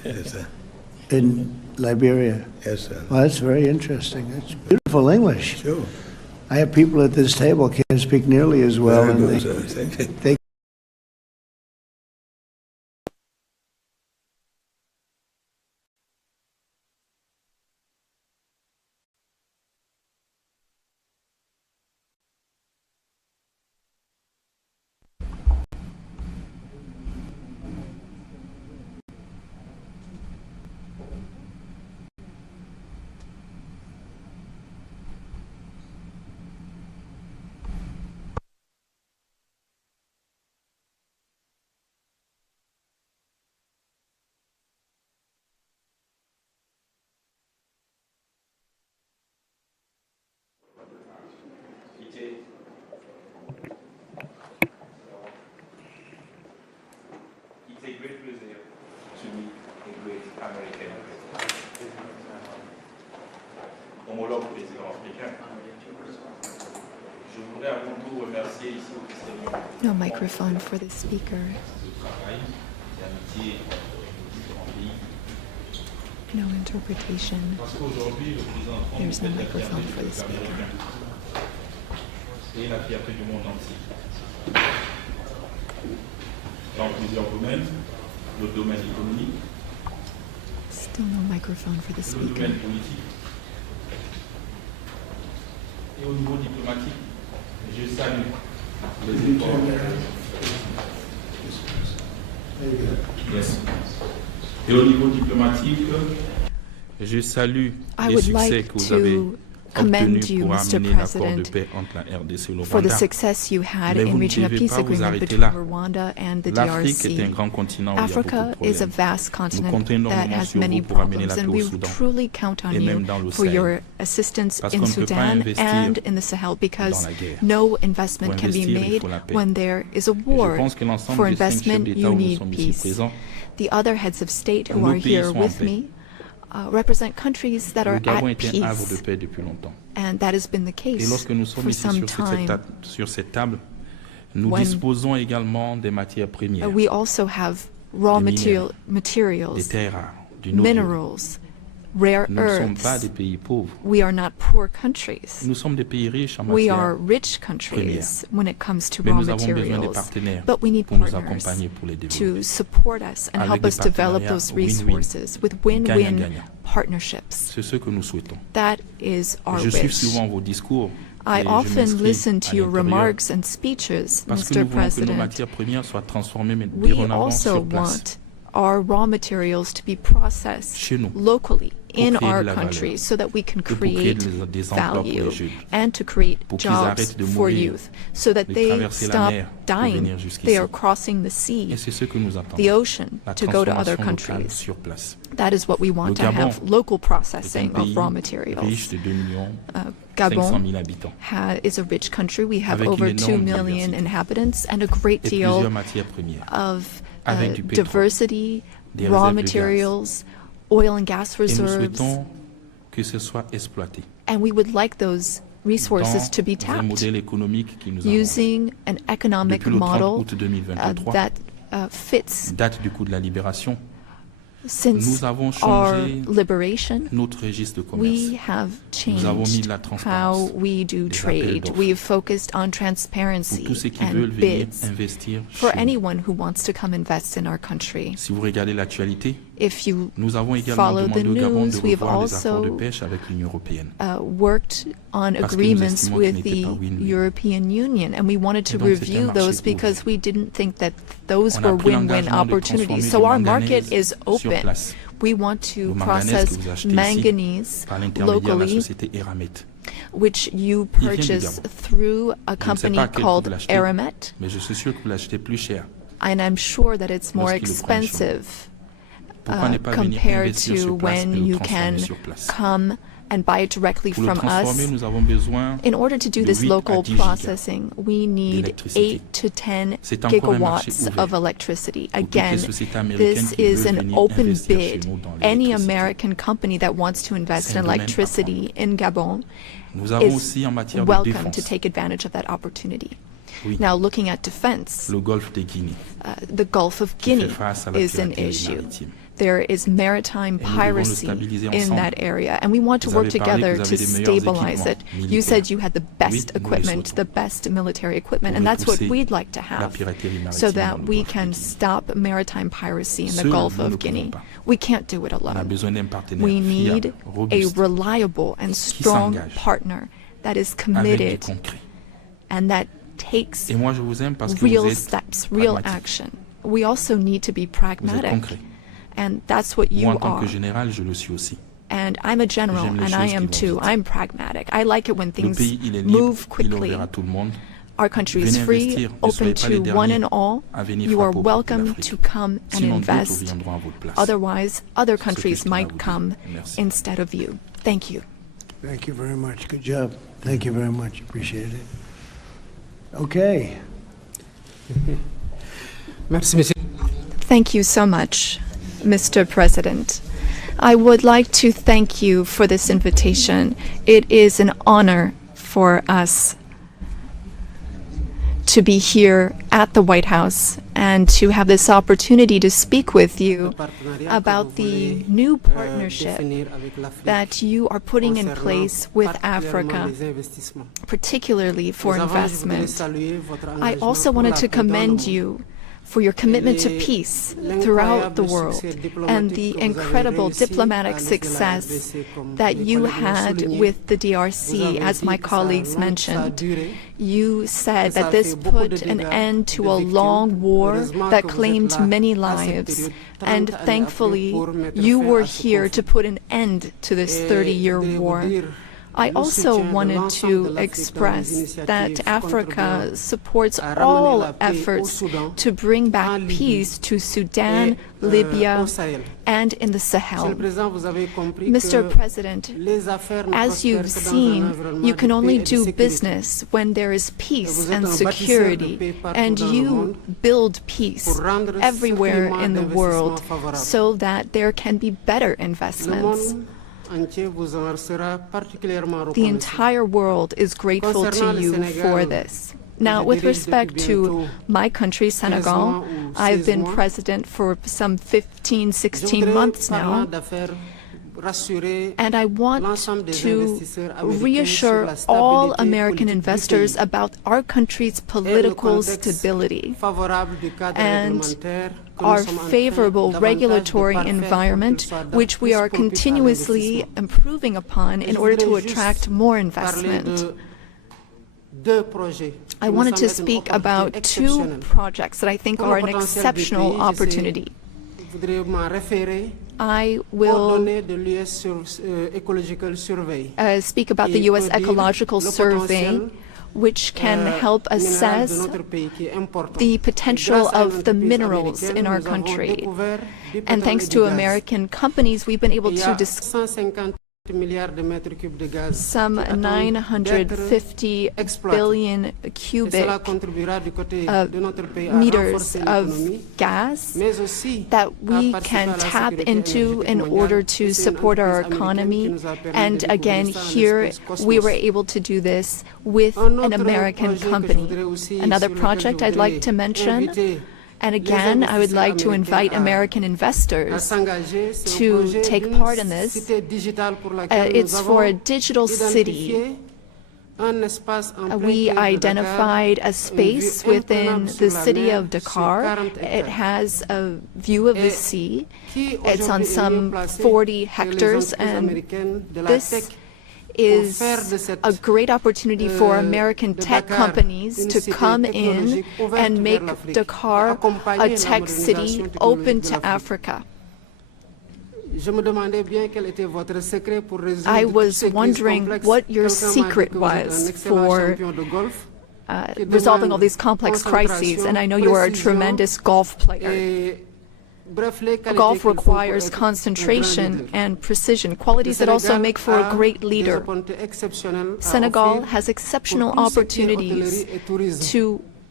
Yes, sir. In Liberia? Yes, sir. Well, that's very interesting. It's beautiful English. Sure. I have people at this table can't speak nearly as well. Very and good, sir. Thank you. they It's a great pleasure to meet a great American homologue président africain. Je voudrais avant tout remercier ici officiellement No microphone for the speaker. le travail et l'amitié du différents pays. No interpretation. Parce qu'aujourd'hui, le président Trump There's no est la microphone fierté for du the peuple speaker. américain et la fierté du monde entier. Dans plusieurs domaines, le domaine économique, Still no microphone for the le speaker. domaine politique et au niveau diplomatique, je salue les efforts. Yes. Et au niveau diplomatique, je salue I les would succès like que vous avez to commend obtenus you, pour Mr. amener l'accord de President, paix entre la RDC et le for the Rwanda. success you had Mais in vous ne reaching a devez peace pas vous agreement arrêter between là. Rwanda and the L'Afrique est un DRC. grand continent où il y a beaucoup Africa de is a problèmes. vast Nous continent comptons that énormément has sur many vous pour amener problems, la and paix we au Soudan truly count on et you même dans le for Sahel. your assistance Parce in qu'on ne peut pas Sudan investir and in the Sahel, because dans la guerre. no investment Pour can be investir, il made faut la paix. when there is a Et war. je pense que l'ensemble For des 5 chefs investment, d'État you où nous need sommes ici peace. présents, The other heads of state who nos are pays here sont en with paix. me represent countries that are Le Gabon at est un havre de peace, paix depuis longtemps. and that has been the Et case lorsque nous sommes for ici some sur time. cette table, nous When disposons également des matières premières, We also have raw des materials, des terres rares, du noble. minerals, rare Nous ne sommes pas earths. des pays pauvres. We are not poor countries. Nous sommes des pays riches en We matières are rich premières. countries when it comes to Mais raw nous avons besoin des materials. partenaires But we need pour nous partners accompagner pour les to développer. support us and Avec help des us develop partenariats those win-win, resources with win-win gagnant-gagnant. partnerships. C'est ce que nous souhaitons. That is our Je suis wish. souvent vos discours I et je often m'inscris listen to à your l'intérieur remarks and speeches, parce que Mr. nous voulons que nos President. matières premières soient transformées mais We dorénavant also sur place. want our raw materials to be processed Chez nous, locally pour in créer our de la country valeur, so that we can et pour créer create des emplois pour value les jeunes, and to create pour qu'ils jobs arrêtent de for mourir, youth so that de they traverser la stop mer pour dying. venir jusqu'ici. They are crossing the Et sea, c'est ce que nous attendons. the ocean, La to go to other transformation locale countries. sur place. That is what we want Le to Gabon have local est un processing pays of raw riche materials. de 2 millions Gabon 500 000 habitants, is a rich country. We have avec over une 2 énorme million diversité inhabitants and a great et deal plusieurs matières premières, of avec du pétrole, diversity, des raw réserves de gaz. materials, oil and gas Et nous reserves, souhaitons que ce soit exploité and we would like those resources dans to be un tapped modèle économique qui nous arrange. using an economic Depuis le 30 model août 2023, that fits date du coup de la libération, since nous avons our changé liberation. notre registre de commerce. We have Nous avons mis changed de la transparence, how we do des appels trade. d'offres. We've focused on Pour transparency tous ceux qui veulent and venir bids investir for chez nous. anyone who wants to come invest in our country. Si vous regardez l'actualité, If you nous avons également follow the demandé au Gabon de news, we've revoir les accords de also pêche avec l'Union européenne. worked on Parce que nous agreements estimons with qu'ils n'étaient the pas win-win. European Union, and we wanted to Et donc, c'est un review marché those ouvert. because we didn't think that those On a were pris win-win l'engagement de opportunities. transformer So le our manganèse market is sur open. place. We want to Le manganèse process que vous achetez ici manganese par l'intermédiaire de la locally, société Eramet. which you Il vient du purchase Gabon. through a Je ne sais company pas à quel prix called vous l'achetez, Aramet, mais je suis sûr que vous l'achetez plus cher. and I'm sure that it's more Lorsqu'ils le prennent chez vous. expensive Pourquoi ne pas venir compared investir to sur place et when le you transformer can sur place? come and buy it directly Pour le from transformer, us. nous avons besoin In order to do de this 8 à local 10 gigas processing, we need d'électricité. 8 to 10 C'est encore un marché gigawatts ouvert of electricity. pour toutes Again, les sociétés américaines this qui is veulent an venir open investir chez bid. nous dans Any l'électricité. American company that wants to invest C'est un in domaine electricity in Gabon Nous avons is aussi en matière de welcome to défense take advantage of that opportunity. Now, looking at defense, the Gulf of Guinea is an issue. There is maritime piracy in that area, and we want to work together to stabilize it. You said you had the best equipment, the best military equipment, and that's what we'd like to have, so that we can stop maritime piracy in the Gulf of Guinea. We can't do it alone. We need a reliable and strong partner that is committed and that takes real steps, real action. We also need to be pragmatic. And that's what you are. And I'm a general, and I am too. I'm pragmatic. I like it when things move quickly. Our country is free, open to one and all. You are welcome to come and invest. Otherwise, other countries might come instead of you. Thank you. Thank you very much. Good job. Thank you very much. Appreciate it. Okay. Thank you so much, Mr. President. I would like to thank you for this invitation. It is an honor for us to be here at the White House and to have this opportunity to speak with you about the new partnership that you are putting in place with Africa, particularly for investment. I also wanted to commend you for your commitment to peace throughout the world and the incredible diplomatic success that you had with the DRC, as my colleagues mentioned. You said that this put an end to a long war that claimed many lives, and thankfully you were here to put an end to this 30-year war. I also wanted to express that Africa supports all efforts to bring back peace to Sudan, Libya, and in the Sahel. Mr. President, as you've seen, you can only do business when there is peace and security, and you build peace everywhere in the world so that there can be better investments. The entire world is grateful to you for this. Now, with respect to my country, Senegal, I've been president for some 15, 16 months now, and I want to reassure all American investors about our country's political stability and our favorable regulatory environment, which we are continuously improving upon in order to attract more investment. I wanted to speak about two projects that I think are an exceptional opportunity. I will speak about the U.S. Ecological Survey, which can help assess the potential of the minerals in our country. And thanks to American companies, we've been able to some 950 billion cubic meters of gas that we can tap into in order to support our economy. And again, here we were able to do this with an American company. Another project I'd like to mention, and again, I would like to invite American investors to take part in this. It's for a digital city. We identified a space within the city of Dakar. It has a view of the sea. It's on some 40 hectares, and this is a great opportunity for American tech companies to come in and make Dakar a tech city open to Africa. I was wondering what your secret was for resolving all these complex crises, and I know you are a tremendous golf player. Golf requires concentration and precision, qualities that also make for a great leader. Senegal has exceptional opportunities to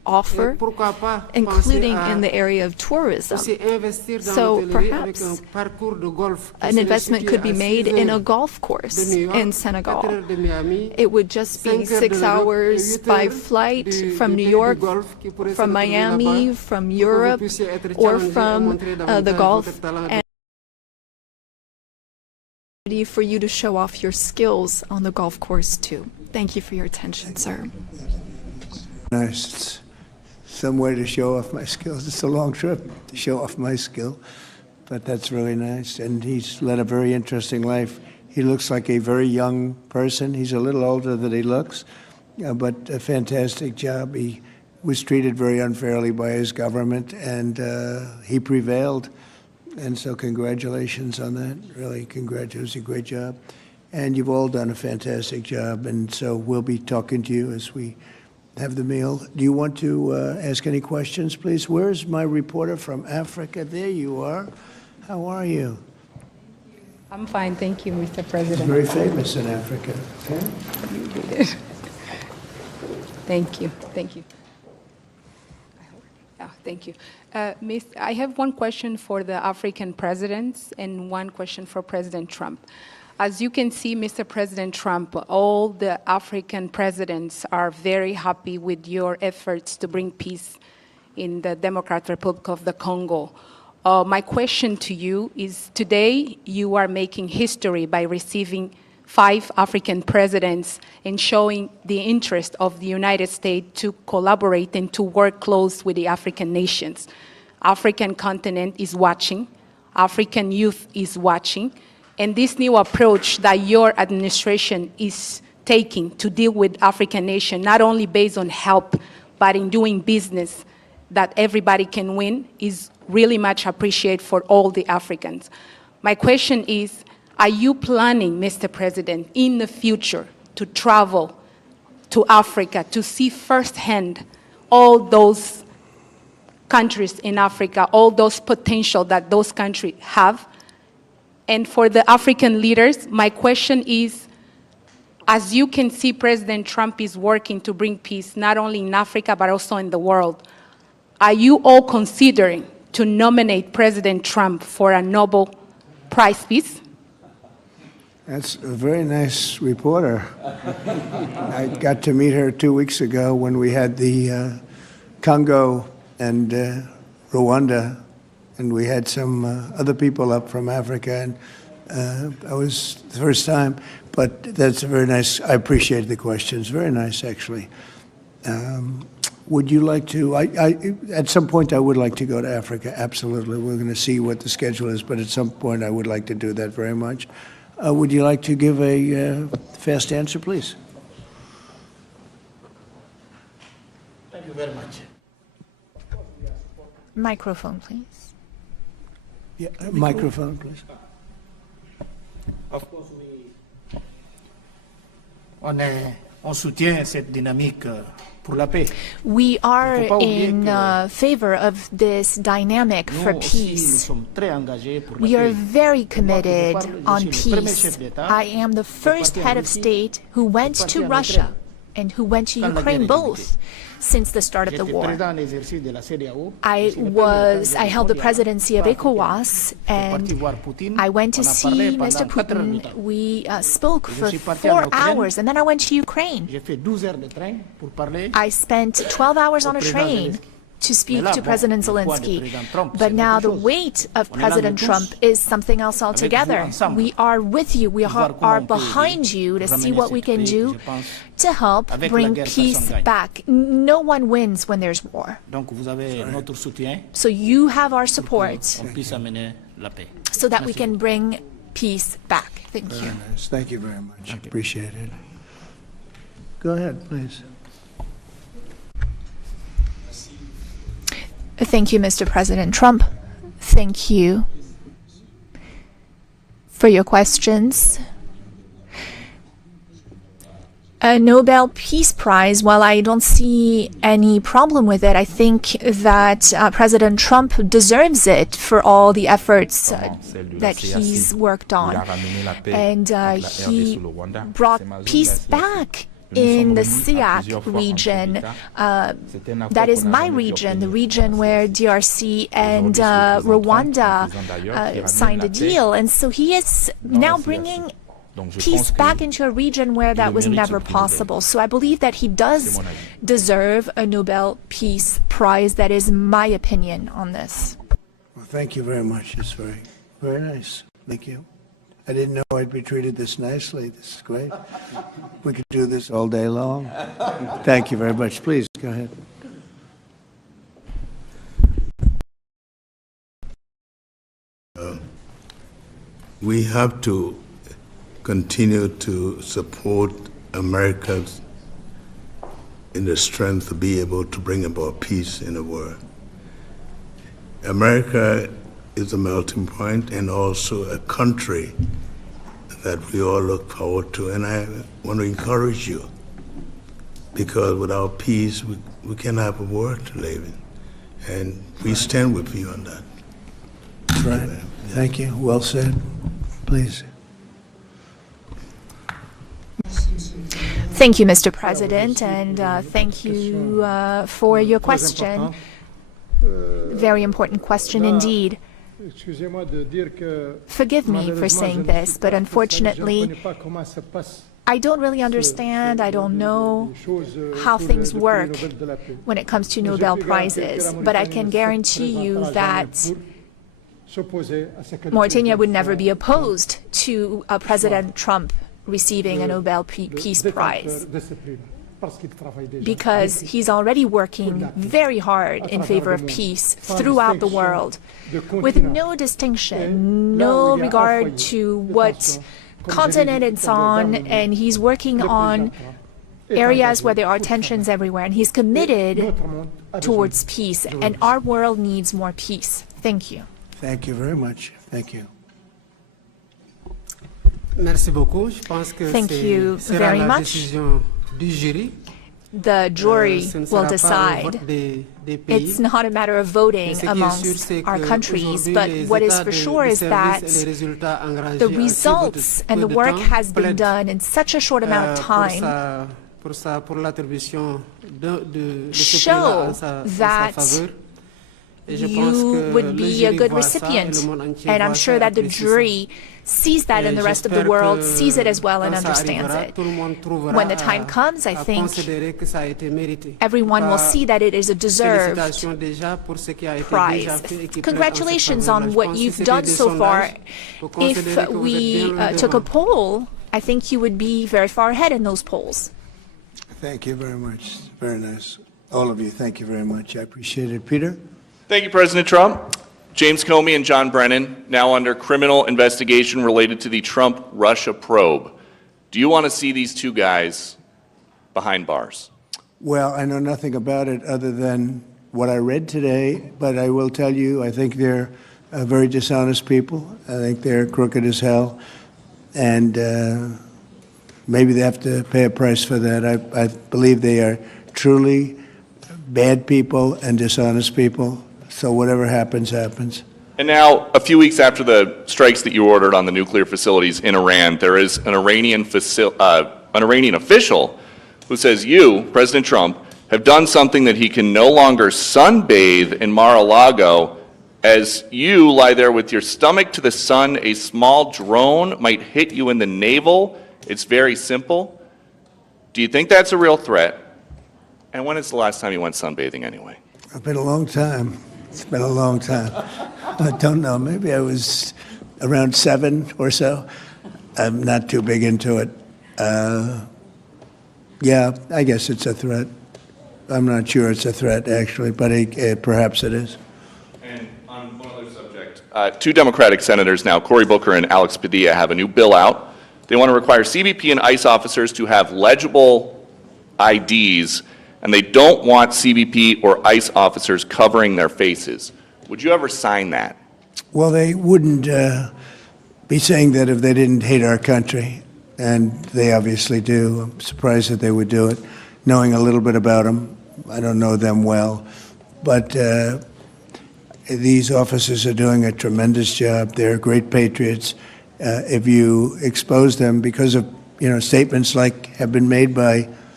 offer, including in the area of tourism. So perhaps an investment could be made in a golf course in Senegal. It would just be 6 hours by flight from New York, from Miami, from Europe, or from the Gulf, and for you to show off your skills on the golf course too. Thank you for your attention, sir. Nice. It's some way to show off my skills. It's a long trip to show off my skill, but that's really nice. And he's led a very interesting life. He looks like a very young person. He's a little older than he looks, but a fantastic job. He was treated very unfairly by his government, and he prevailed. And so congratulations on that. Really, congratulations. A great job. And you've all done a fantastic job. And so we'll be talking to you as we have the meal. Do you want to ask any questions, please? Where's my reporter from Africa? There you are. How are you? I'm fine, thank you, Mr. President. Very famous in Africa. Okay? Thank you, thank you. Thank you. I have one question for the African presidents and one question for President Trump. As you can see, Mr. President Trump, all the African presidents are very happy with your efforts to bring peace in the Democratic Republic of the Congo. My question to you is, today you are making history by receiving 5 African presidents and showing the interest of the United States to collaborate and to work close with the African nations. African continent is watching, African youth is watching, and this new approach that your administration is taking to deal with African nations, not only based on help, but in doing business that everybody can win, is really much appreciated for all the Africans. My question is, are you planning, Mr. President, in the future to travel to Africa to see firsthand all those countries in Africa, all those potential that those countries have? And for the African leaders, my question is, as you can see, President Trump is working to bring peace not only in Africa but also in the world. Are you all considering to nominate President Trump for a Nobel Prize Peace? That's a very nice reporter. I got to meet her 2 weeks ago when we had the Congo and Rwanda, and we had some other people up from Africa, and I was the first time, but that's a very nice, I appreciate the questions, very nice actually. Would you like to, at some point I would like to go to Africa, absolutely. We're going to see what the schedule is, but at some point I would like to do that very much. Would you like to give a fast answer, please? Thank you very much. Microphone, please. Yeah, microphone, please. Of course, on soutient cette dynamique pour la paix. We are in favor of this dynamic for peace. We are very committed on peace. I am the first head of state who went to Russia and who went to Ukraine both since the start of the war. I held the presidency of ECOWAS, and I went to see Mr. Putin. We spoke for 4 hours, and then I went to Ukraine. I spent 12 hours on a train to speak to President Zelenskyy. But now the weight of President Trump is something else altogether. We are with you. We are behind you to see what we can do to help bring peace back. No one wins when there's war. So you have our support so that we can bring peace back. Thank you. Very nice. Thank you very much. Appreciate it. Go ahead, please. Thank you, Mr. President Trump. Thank you for your questions. A Nobel Peace Prize, while I don't see any problem with it, I think that President Trump deserves it for all the efforts that he's worked on. And he brought peace back in the SIAC region. That is my region, the region where DRC and Rwanda signed a deal. And so he is now bringing peace back into a region where that was never possible. So I believe that he does deserve a Nobel Peace Prize. That is my opinion on this. Well, thank you very much. It's very, very nice. Thank you. I didn't know I'd be treated this nicely. This is great. We could do this all day long. Thank you very much. Please, go ahead. We have to continue to support America in the strength to be able to bring about peace in the world. America is a melting point and also a country that we all look forward to. And I want to encourage you, because without peace, we can't have a world to live in. And we stand with you on that. That's right. Thank you. Well said. Please. Thank you, Mr. President, and thank you for your question. Very important question indeed. Forgive me for saying this, but unfortunately, I don't really understand, I don't know how things work when it comes to Nobel Prizes, but I can guarantee you that Mauritania would never be opposed to President Trump receiving a Nobel Peace Prize, because he's already working very hard in favor of peace throughout the world, with no distinction, no regard to what continent it's on, and he's working on areas where there are tensions everywhere, and he's committed towards peace, and our world needs more peace. Thank you. Thank you very much. Thank you. Thank you very much. The jury will decide. It's not a matter of voting amongst our countries, but what is for sure is that the results and the work has been done in such a short amount of time show that you would be a good recipient. And I'm sure that the jury sees that, and the rest of the world sees it as well and understands it. When the time comes, I think everyone will see that it is a deserved prize. Congratulations on what you've done so far. If we took a poll, I think you would be very far ahead in those polls. Thank you very much. Very nice. All of you, thank you very much. I appreciate it. Peter? Thank you, President Trump. James Comey and John Brennan, now under criminal investigation related to the Trump-Russia probe. Do you want to see these two guys behind bars? Well, I know nothing about it other than what I read today, but I will tell you, I think they're very dishonest people. I think they're crooked as hell, and maybe they have to pay a price for that. I believe they are truly bad people and dishonest people. So whatever happens, happens. And now, a few weeks after the strikes that you ordered on the nuclear facilities in Iran, there is an Iranian official who says you, President Trump, have done something that he can no longer sunbathe in Mar-a-Lago. As you lie there with your stomach to the sun, a small drone might hit you in the navel. It's very simple. Do you think that's a real threat? And when is the last time you went sunbathing anyway? It's been a long time. It's been a long time. I don't know. Maybe I was around 7 or so. I'm not too big into it. Yeah, I guess it's a threat. I'm not sure it's a threat, actually, but perhaps it is. And on one other subject, two Democratic senators now, Cory Booker and Alex Padilla, have a new bill out. They want to require CBP and ICE officers to have legible IDs, and they don't want CBP or ICE officers covering their faces. Would you ever sign that? Well, they wouldn't be saying that if they didn't hate our country, and they obviously do. I'm surprised that they would do it, knowing a little bit about them. I don't know them well, but these officers are doing a tremendous job. They're great patriots. If you expose them because of statements like have been made by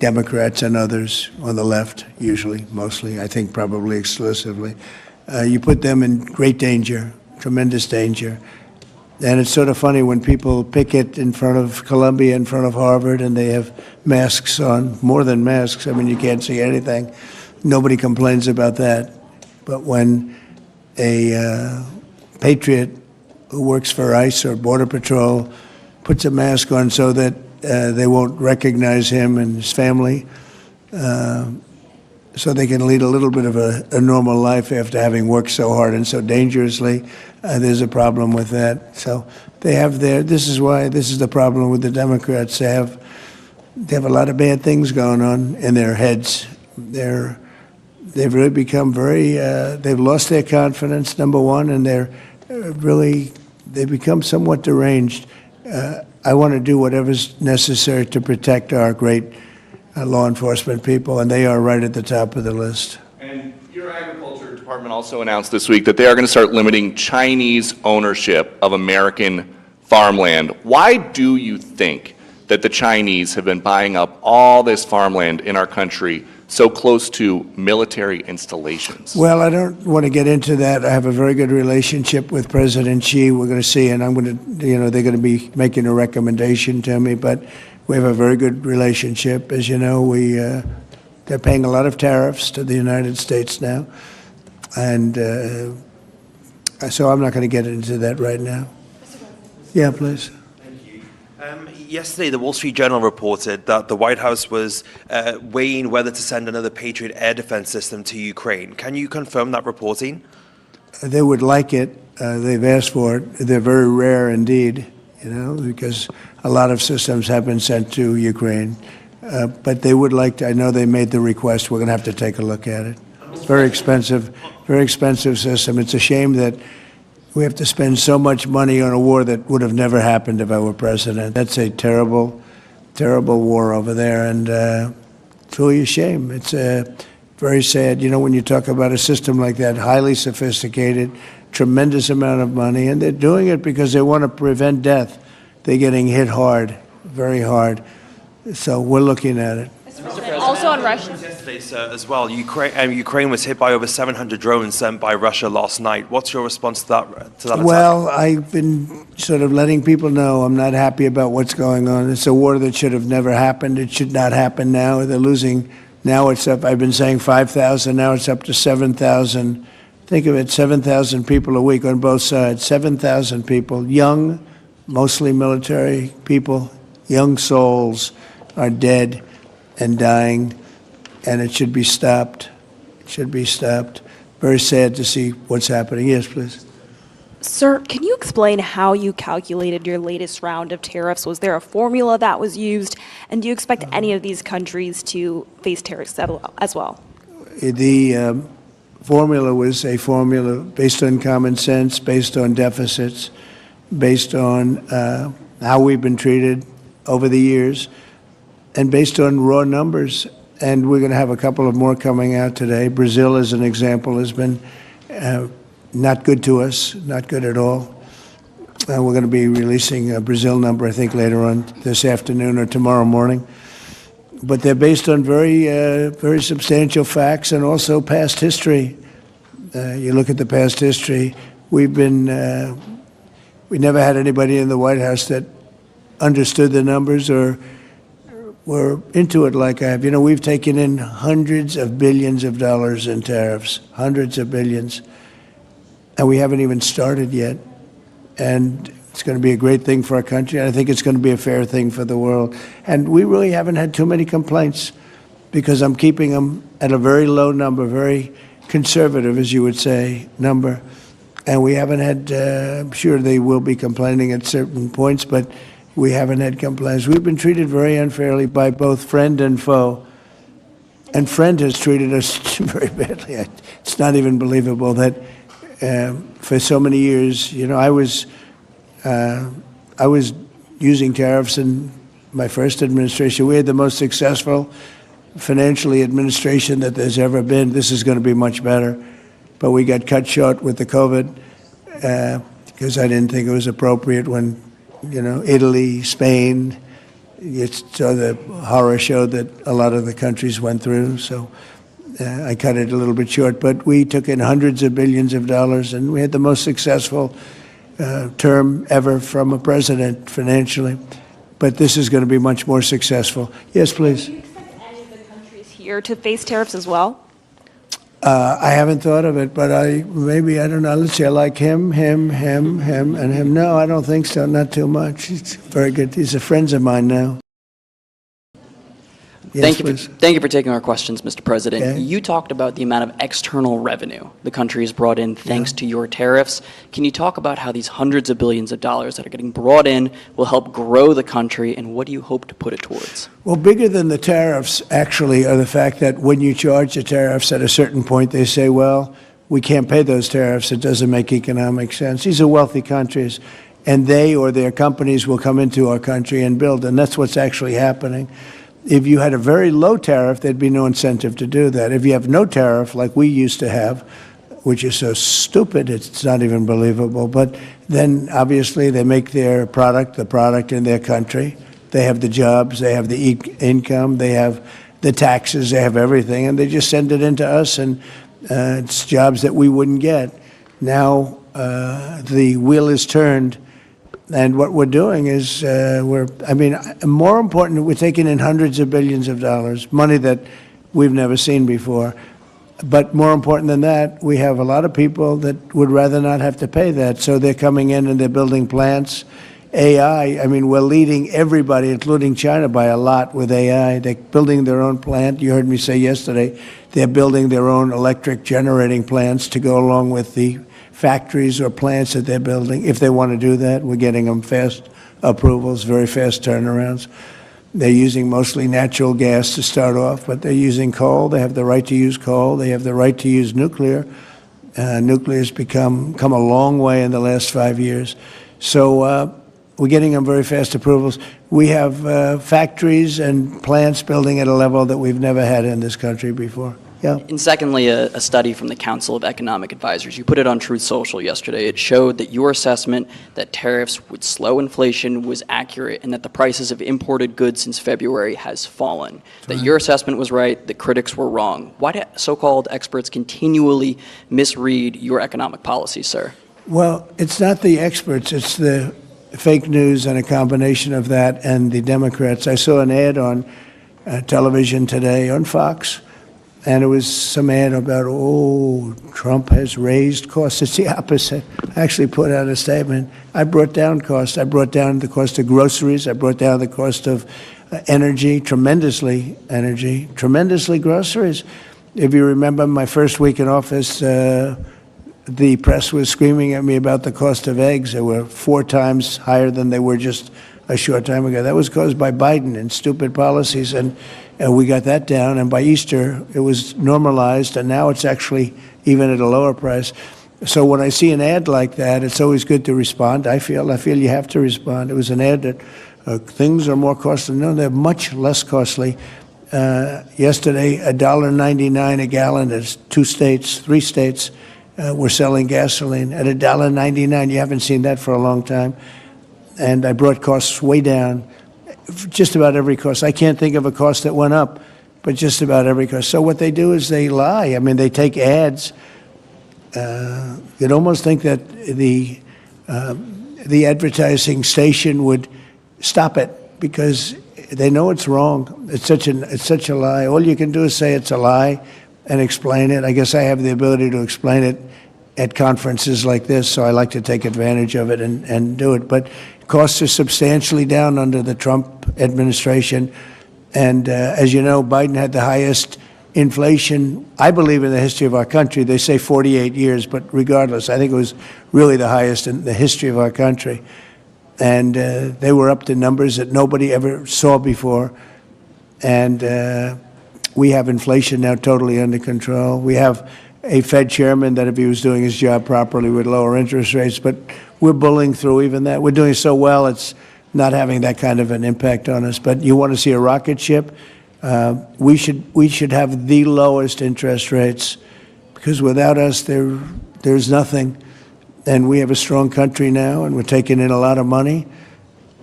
Democrats and others on the left, usually, mostly, I think probably exclusively. You put them in great danger, tremendous danger. And it's sort of funny when people picket in front of Columbia, in front of Harvard, and they have masks on, more than masks. I mean, you can't see anything. Nobody complains about that. But when a Patriot who works for ICE or Border Patrol puts a mask on so that they won't recognize him and his family, so they can lead a little bit of a normal life after having worked so hard and so dangerously, there's a problem with that. So they have this is the problem with the Democrats. They have a lot of bad things going on in their heads. They've really become they've lost their confidence, number one, and they've become somewhat deranged. I want to do whatever's necessary to protect our great law enforcement people, and they are right at the top of the list. And your agriculture department also announced this week that they are going to start limiting Chinese ownership of American farmland. Why do you think that the Chinese have been buying up all this farmland in our country so close to military installations? Well, I don't want to get into that. I have a very good relationship with President Xi. We're going to see, and I'm going to, they're going to be making a recommendation to me, but we have a very good relationship. As you know, they're paying a lot of tariffs to the United States now, and so I'm not going to get into that right now. Yeah, please. Yesterday, the Wall Street Journal reported that the White House was weighing whether to send another Patriot air defense system to Ukraine. Can you confirm that reporting? They would like it. They've asked for it. They're very rare indeed, because a lot of systems have been sent to Ukraine. But they would like to. I know they made the request. We're going to have to take a look at it. It's very expensive system. It's a shame that we have to spend so much money on a war that would have never happened if I were president. That's a terrible, terrible war over there, and it's really a shame. It's very sad. When you talk about a system like that, highly sophisticated, tremendous amount of money, and they're doing it because they want to prevent death. They're getting hit hard, very hard. So we're looking at it. Also on Russia. Yesterday, sir, as well, Ukraine was hit by over 700 drones sent by Russia last night. What's your response to that attack? Well, I've been sort of letting people know I'm not happy about what's going on. It's a war that should have never happened. It should not happen now. They're losing. Now it's up. I've been saying 5,000. Now it's up to 7,000. Think of it, 7,000 people a week on both sides. 7,000 people, young, mostly military people, young souls are dead and dying, and it should be stopped. It should be stopped. Very sad to see what's happening. Yes, please. Sir, can you explain how you calculated your latest round of tariffs? Was there a formula that was used? And do you expect any of these countries to face tariffs as well? The formula was a formula based on common sense, based on deficits, based on how we've been treated over the years, and based on raw numbers. And we're going to have a couple of more coming out today. Brazil, as an example, has been not good to us, not good at all. We're going to be releasing a Brazil number, I think, later on this afternoon or tomorrow morning. But they're based on very substantial facts and also past history. You look at the past history, we never had anybody in the White House that understood the numbers or were into it like I have. We've taken in hundreds of billions of dollars in tariffs, hundreds of billions, and we haven't even started yet. And it's going to be a great thing for our country. I think it's going to be a fair thing for the world. And we really haven't had too many complaints because I'm keeping them at a very low number, very conservative, as you would say, number. And we haven't had, I'm sure they will be complaining at certain points, but we haven't had complaints. We've been treated very unfairly by both friend and foe. And friend has treated us very badly. It's not even believable that for so many years, I was using tariffs in my first administration. We had the most successful financially administration that there's ever been. This is going to be much better. But we got cut short with the COVID because I didn't think it was appropriate when, Italy, Spain, You saw the horror show that a lot of the countries went through, so I cut it a little bit short. But we took in hundreds of billions of dollars, and we had the most successful term ever from a president financially. But this is going to be much more successful. Yes, please. Do you expect any of the countries here to face tariffs as well? I haven't thought of it, but I don't know. Let's see, I like him, and him. No, I don't think so. Not too much. He's very good. He's a friend of mine now. Yes, Thank you for taking our questions, Mr. President. Okay. You talked about the amount of external revenue the country has brought in thanks to your tariffs. Can you talk about how these hundreds of billions of dollars that are getting brought in will help grow the country, and what do you hope to put it towards? Well, bigger than the tariffs actually are the fact that when you charge the tariffs at a certain point, they say, well, we can't pay those tariffs. It doesn't make economic sense. These are wealthy countries, and they or their companies will come into our country and build, and that's what's actually happening. If you had a very low tariff, there'd be no incentive to do that. If you have no tariff, like we used to have, which is so stupid, it's not even believable, but then obviously they make their product, the product in their country. They have the jobs, they have the income, they have the taxes, they have everything, and they just send it into us, and it's jobs that we wouldn't get. Now the wheel is turned. And what we're doing is, more important, we're taking in hundreds of billions of dollars, money that we've never seen before. But more important than that, we have a lot of people that would rather not have to pay that. So they're coming in and they're building plants. AI, we're leading everybody, including China, by a lot with AI. They're building their own plant. You heard me say yesterday, they're building their own electric generating plants to go along with the factories or plants that they're building. If they want to do that, we're getting them fast approvals, very fast turnarounds. They're using mostly natural gas to start off, but they're using coal. They have the right to use coal. They have the right to use nuclear. Nuclear's come a long way in the last 5 years. So we're getting them very fast approvals. We have factories and plants building at a level that we've never had in this country before. Yeah. And secondly, a study from the Council of Economic Advisors. You put it on Truth Social yesterday. It showed that your assessment that tariffs would slow inflation was accurate, and that the prices of imported goods since February has fallen. That your assessment was right, the critics were wrong. Why do so-called experts continually misread your economic policy, sir? Well, it's not the experts. It's the fake news and a combination of that and the Democrats. I saw an ad on television today on Fox, and it was some ad about, Trump has raised costs. It's the opposite. I actually put out a statement. I brought down costs. I brought down the cost of groceries. I brought down the cost of tremendously groceries. If you remember my first week in office, the press was screaming at me about the cost of eggs. They were 4 times higher than they were just a short time ago. That was caused by Biden and stupid policies, and we got that down. And by Easter, it was normalized, and now it's actually even at a lower price. So when I see an ad like that, it's always good to respond. I feel you have to respond. It was an ad that things are more costly. No, they're much less costly. Yesterday, $1.99 a gallon. There's 3 states. We're selling gasoline at $1.99. You haven't seen that for a long time. And I brought costs way down, just about every cost. I can't think of a cost that went up, but just about every cost. So what they do is they lie. They take ads. You'd almost think that the advertising station would stop it because they know it's wrong. It's such a lie. All you can do is say it's a lie and explain it. I guess I have the ability to explain it at conferences like this, so I like to take advantage of it and do it. But costs are substantially down under the Trump administration. And as you know, Biden had the highest inflation, I believe, in the history of our country. They say 48 years, but regardless, I think it was really the highest in the history of our country. And they were up to numbers that nobody ever saw before. And we have inflation now totally under control. We have a Fed chairman that, if he was doing his job properly, would lower interest rates. But we're bullying through even that. We're doing so well, it's not having that kind of an impact on us. But you want to see a rocket ship? We should have the lowest interest rates, because without us, there's nothing. And we have a strong country now, and we're taking in a lot of money.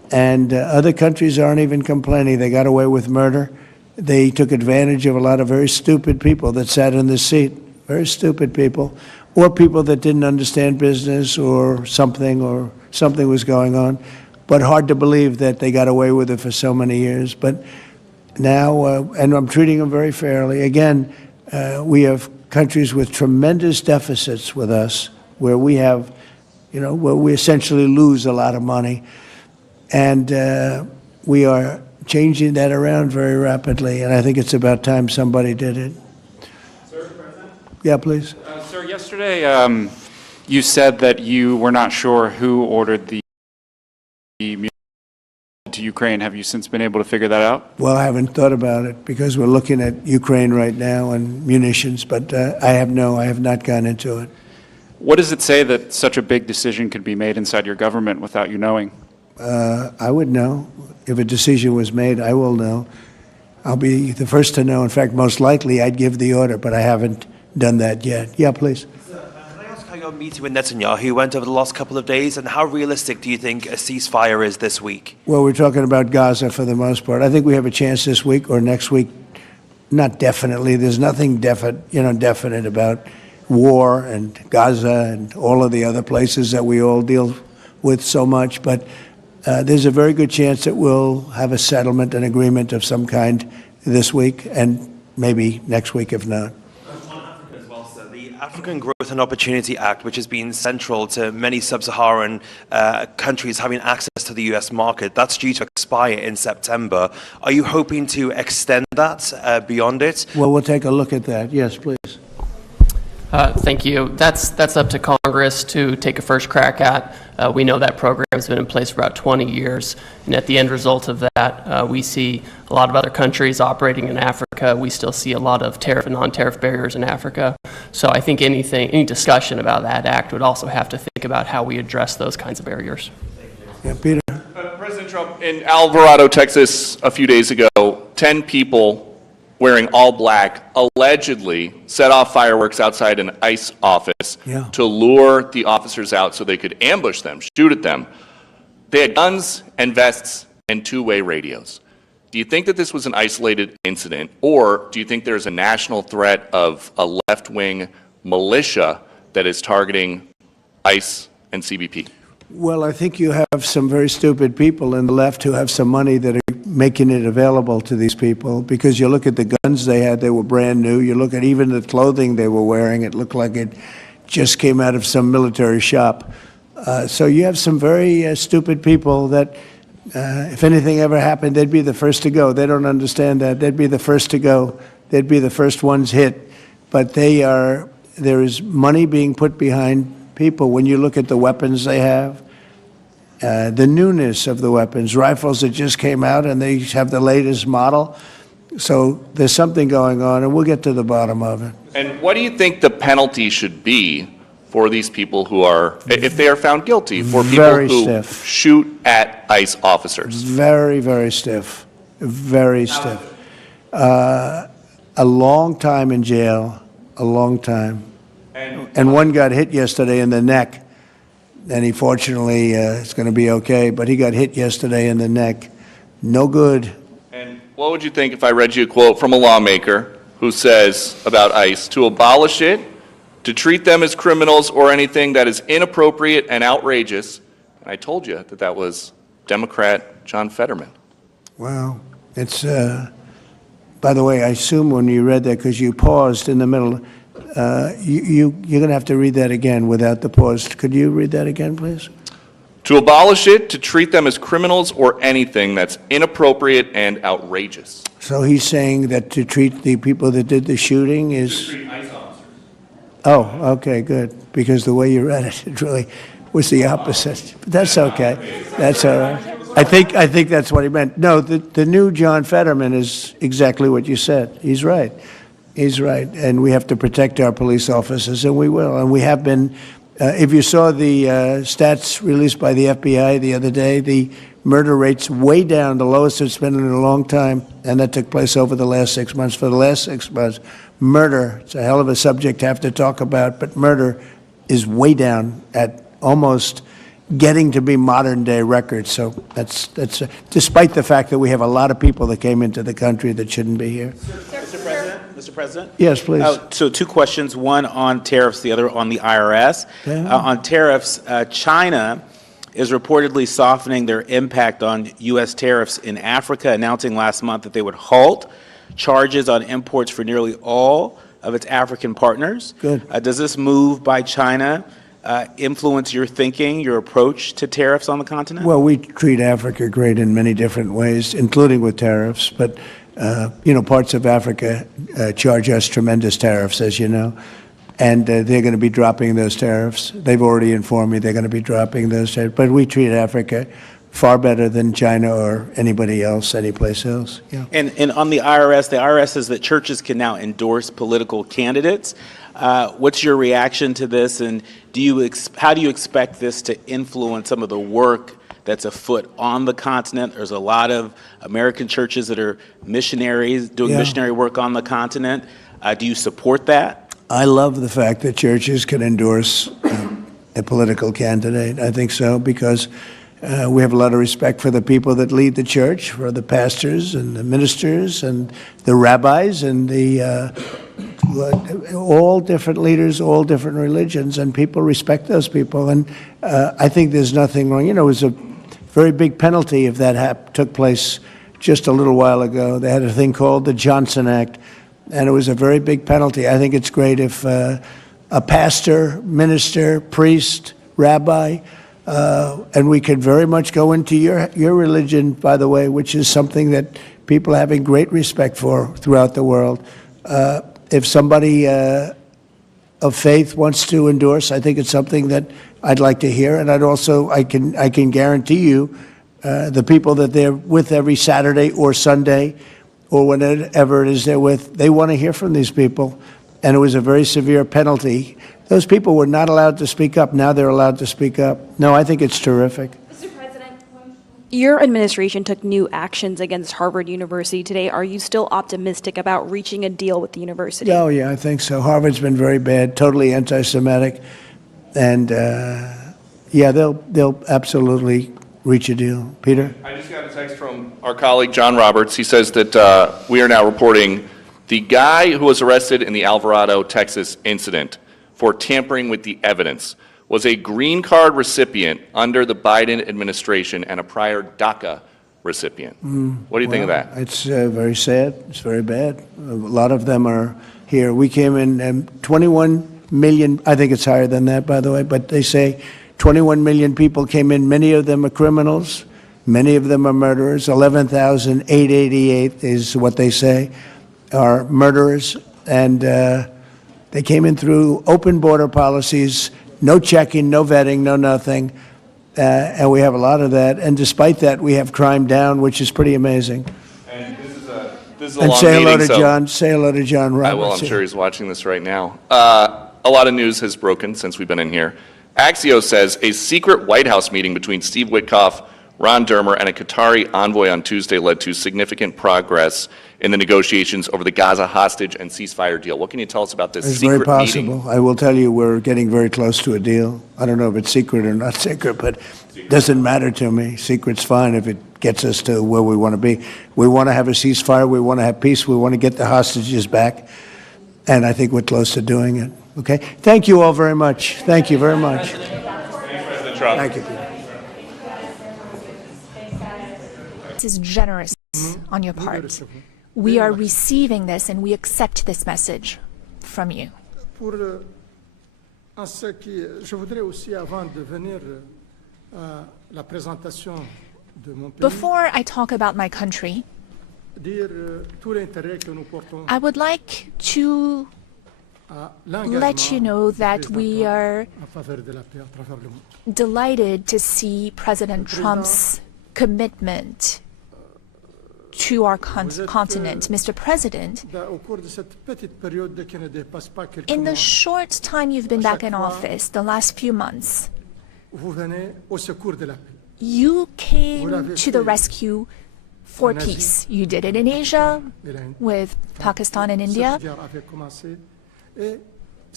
And other countries aren't even complaining. They got away with murder. They took advantage of a lot of very stupid people that sat in the seat, very stupid people, or people that didn't understand business or something was going on. But hard to believe that they got away with it for so many years. But now, and I'm treating them very fairly. Again, we have countries with tremendous deficits with us, where we have, where we essentially lose a lot of money. And we are changing that around very rapidly, and I think it's about time somebody did it. Sir, President? Yeah, please. Sir, yesterday you said that you were not sure who ordered the munitions to Ukraine. Have you since been able to figure that out? Well, I haven't thought about it because we're looking at Ukraine right now and munitions, but I have not gone into it. What does it say that such a big decision could be made inside your government without you knowing? I would know. If a decision was made, I will know. I'll be the first to know. In fact, most likely I'd give the order, but I haven't done that yet. Yeah, please. Can I ask how your meeting with Netanyahu went over the last couple of days, and how realistic do you think a ceasefire is this week? Well, we're talking about Gaza for the most part. I think we have a chance this week or next week. Not definitely. There's nothing definite about war and Gaza and all of the other places that we all deal with so much, but there's a very good chance that we'll have a settlement, an agreement of some kind this week, and maybe next week if not. As well, sir, the African Growth and Opportunity Act, which has been central to many sub-Saharan countries having access to the U.S. market, that's due to expire in September. Are you hoping to extend that beyond it? Well, we'll take a look at that. Yes, please. Thank you. That's up to Congress to take a first crack at. We know that program has been in place for about 20 years, and at the end result of that, we see a lot of other countries operating in Africa. We still see a lot of tariff and non-tariff barriers in Africa. So I think any discussion about that act would also have to think about how we address those kinds of barriers. Yeah, Peter. President Trump, in Alvarado, Texas, a few days ago, 10 people wearing all black allegedly set off fireworks outside an ICE office to lure the officers out so they could ambush them, shoot at them. They had guns and vests and two-way radios. Do you think that this was an isolated incident, or do you think there's a national threat of a left-wing militia that is targeting ICE and CBP? Well, I think you have some very stupid people in the left who have some money that are making it available to these people, because you look at the guns they had, they were brand new. You look at even the clothing they were wearing, it looked like it just came out of some military shop. So you have some very stupid people that if anything ever happened, they'd be the first to go. They don't understand that. They'd be the first to go. They'd be the first ones hit. But there is money being put behind people. When you look at the weapons they have, the newness of the weapons, rifles that just came out and they have the latest model. So there's something going on, and we'll get to the bottom of it. And what do you think the penalty should be for these people who are, if they are found guilty, for people who shoot at ICE officers? Very, very stiff. Very stiff. A long time in jail, a long time. And one got hit yesterday in the neck, and he fortunately is going to be okay, but he got hit yesterday in the neck. No good. And what would you think if I read you a quote from a lawmaker who says about ICE, to abolish it, to treat them as criminals or anything that is inappropriate and outrageous? And I told you that that was Democrat John Fetterman. Wow. It's, by the way, I assume when you read that, because you paused in the middle, you're going to have to read that again without the pause. Could you read that again, please? To abolish it, to treat them as criminals or anything that's inappropriate and outrageous. So he's saying that to treat the people that did the shooting is... Oh, okay, good. Because the way you read it, it really was the opposite. But that's okay. That's all right. I think that's what he meant. No, the new John Fetterman is exactly what you said. He's right. He's right. And we have to protect our police officers, and we will. And we have been. If you saw the stats released by the FBI the other day, the murder rate's way down, the lowest it's been in a long time, and that took place over the last 6 months. For the last 6 months, murder, it's a hell of a subject to have to talk about, but murder is way down at almost getting to be modern day records. So that's despite the fact that we have a lot of people that came into the country that shouldn't be here. Mr. President? Yes, please. So two questions, one on tariffs, the other on the IRS. On tariffs, China is reportedly softening their impact on U.S. tariffs in Africa, announcing last month that they would halt charges on imports for nearly all of its African partners. Good. Does this move by China influence your thinking, your approach to tariffs on the continent? Well, we treat Africa great in many different ways, including with tariffs. But, parts of Africa charge us tremendous tariffs, as you know. And they're going to be dropping those tariffs. They've already informed me they're going to be dropping those tariffs. But we treat Africa far better than China or anybody else, anyplace else. Yeah. And on the IRS says that churches can now endorse political candidates. What's your reaction to this, and how do you expect this to influence some of the work that's afoot on the continent? There's a lot of American churches that are missionaries doing missionary work on the continent. Do you support that? I love the fact that churches can endorse a political candidate. I think so, because we have a lot of respect for the people that lead the church, for the pastors and the ministers and the rabbis and all different leaders, all different religions, and people respect those people. And I think there's nothing wrong. It was a very big penalty if that took place just a little while ago. They had a thing called the Johnson Act, and it was a very big penalty. I think it's great if a pastor, minister, priest, rabbi, and we could very much go into your religion, by the way, which is something that people are having great respect for throughout the world. If somebody of faith wants to endorse, I think it's something that I'd like to hear. And I can guarantee you the people that they're with every Saturday or Sunday or whenever it is they're with, they want to hear from these people. And it was a very severe penalty. Those people were not allowed to speak up. Now they're allowed to speak up. No, I think it's terrific. Mr. President, your administration took new actions against Harvard University today. Are you still optimistic about reaching a deal with the university? Oh, yeah, I think so. Harvard's been very bad, totally anti-Semitic. And, they'll absolutely reach a deal. Peter? I just got a text from our colleague, John Roberts. He says that we are now reporting the guy who was arrested in the Alvarado, Texas incident for tampering with the evidence was a green card recipient under the Biden administration and a prior DACA recipient. What do you think of that? It's very sad. It's very bad. A lot of them are here. We came in 21 million, I think it's higher than that, by the way, but they say 21 million people came in. Many of them are criminals. Many of them are murderers. 11,888 is what they say are murderers. And they came in through open border policies, no checking, no vetting, no nothing. And we have a lot of that. And despite that, we have crime down, which is pretty amazing. And this is a And long say hello meeting, to so John. Say hello to John Roberts. I will. I'm sure he's watching this right now. A lot of news has broken since we've been in here. Axios says a secret White House meeting between Steve Witkoff, Ron Dermer, and a Qatari envoy on Tuesday led to significant progress in the negotiations over the Gaza hostage and ceasefire deal. What can you tell us about this It's secret very possible. meeting? I will tell you we're getting very close to a deal. I don't know if it's secret or not secret, but it doesn't matter to me. Secret's fine if it gets us to where we want to be. We want to have a ceasefire. We want to have peace. We want to get the hostages back. And I think we're close to doing it. Okay? Thank you all very much. Thank you very much. Thanks, President Trump. Thank you, Peter. This is generous on your part. We are receiving this and we accept this message from you. Je voudrais aussi, avant de venir à la présentation de mon pays, Before I talk about my country, dire tout l'intérêt que nous portons I would like to let you know that we are en faveur de la paix à travers le monde. delighted to see President Trump's commitment to our continent. Mr. President, Au cours de cette petite période qui ne dépasse pas quelques in the mois, short time you've been back in office, the last few months, vous venez au secours de la paix. you came to the rescue for peace. You did it in Asia with Pakistan and India. Cette guerre avait commencé et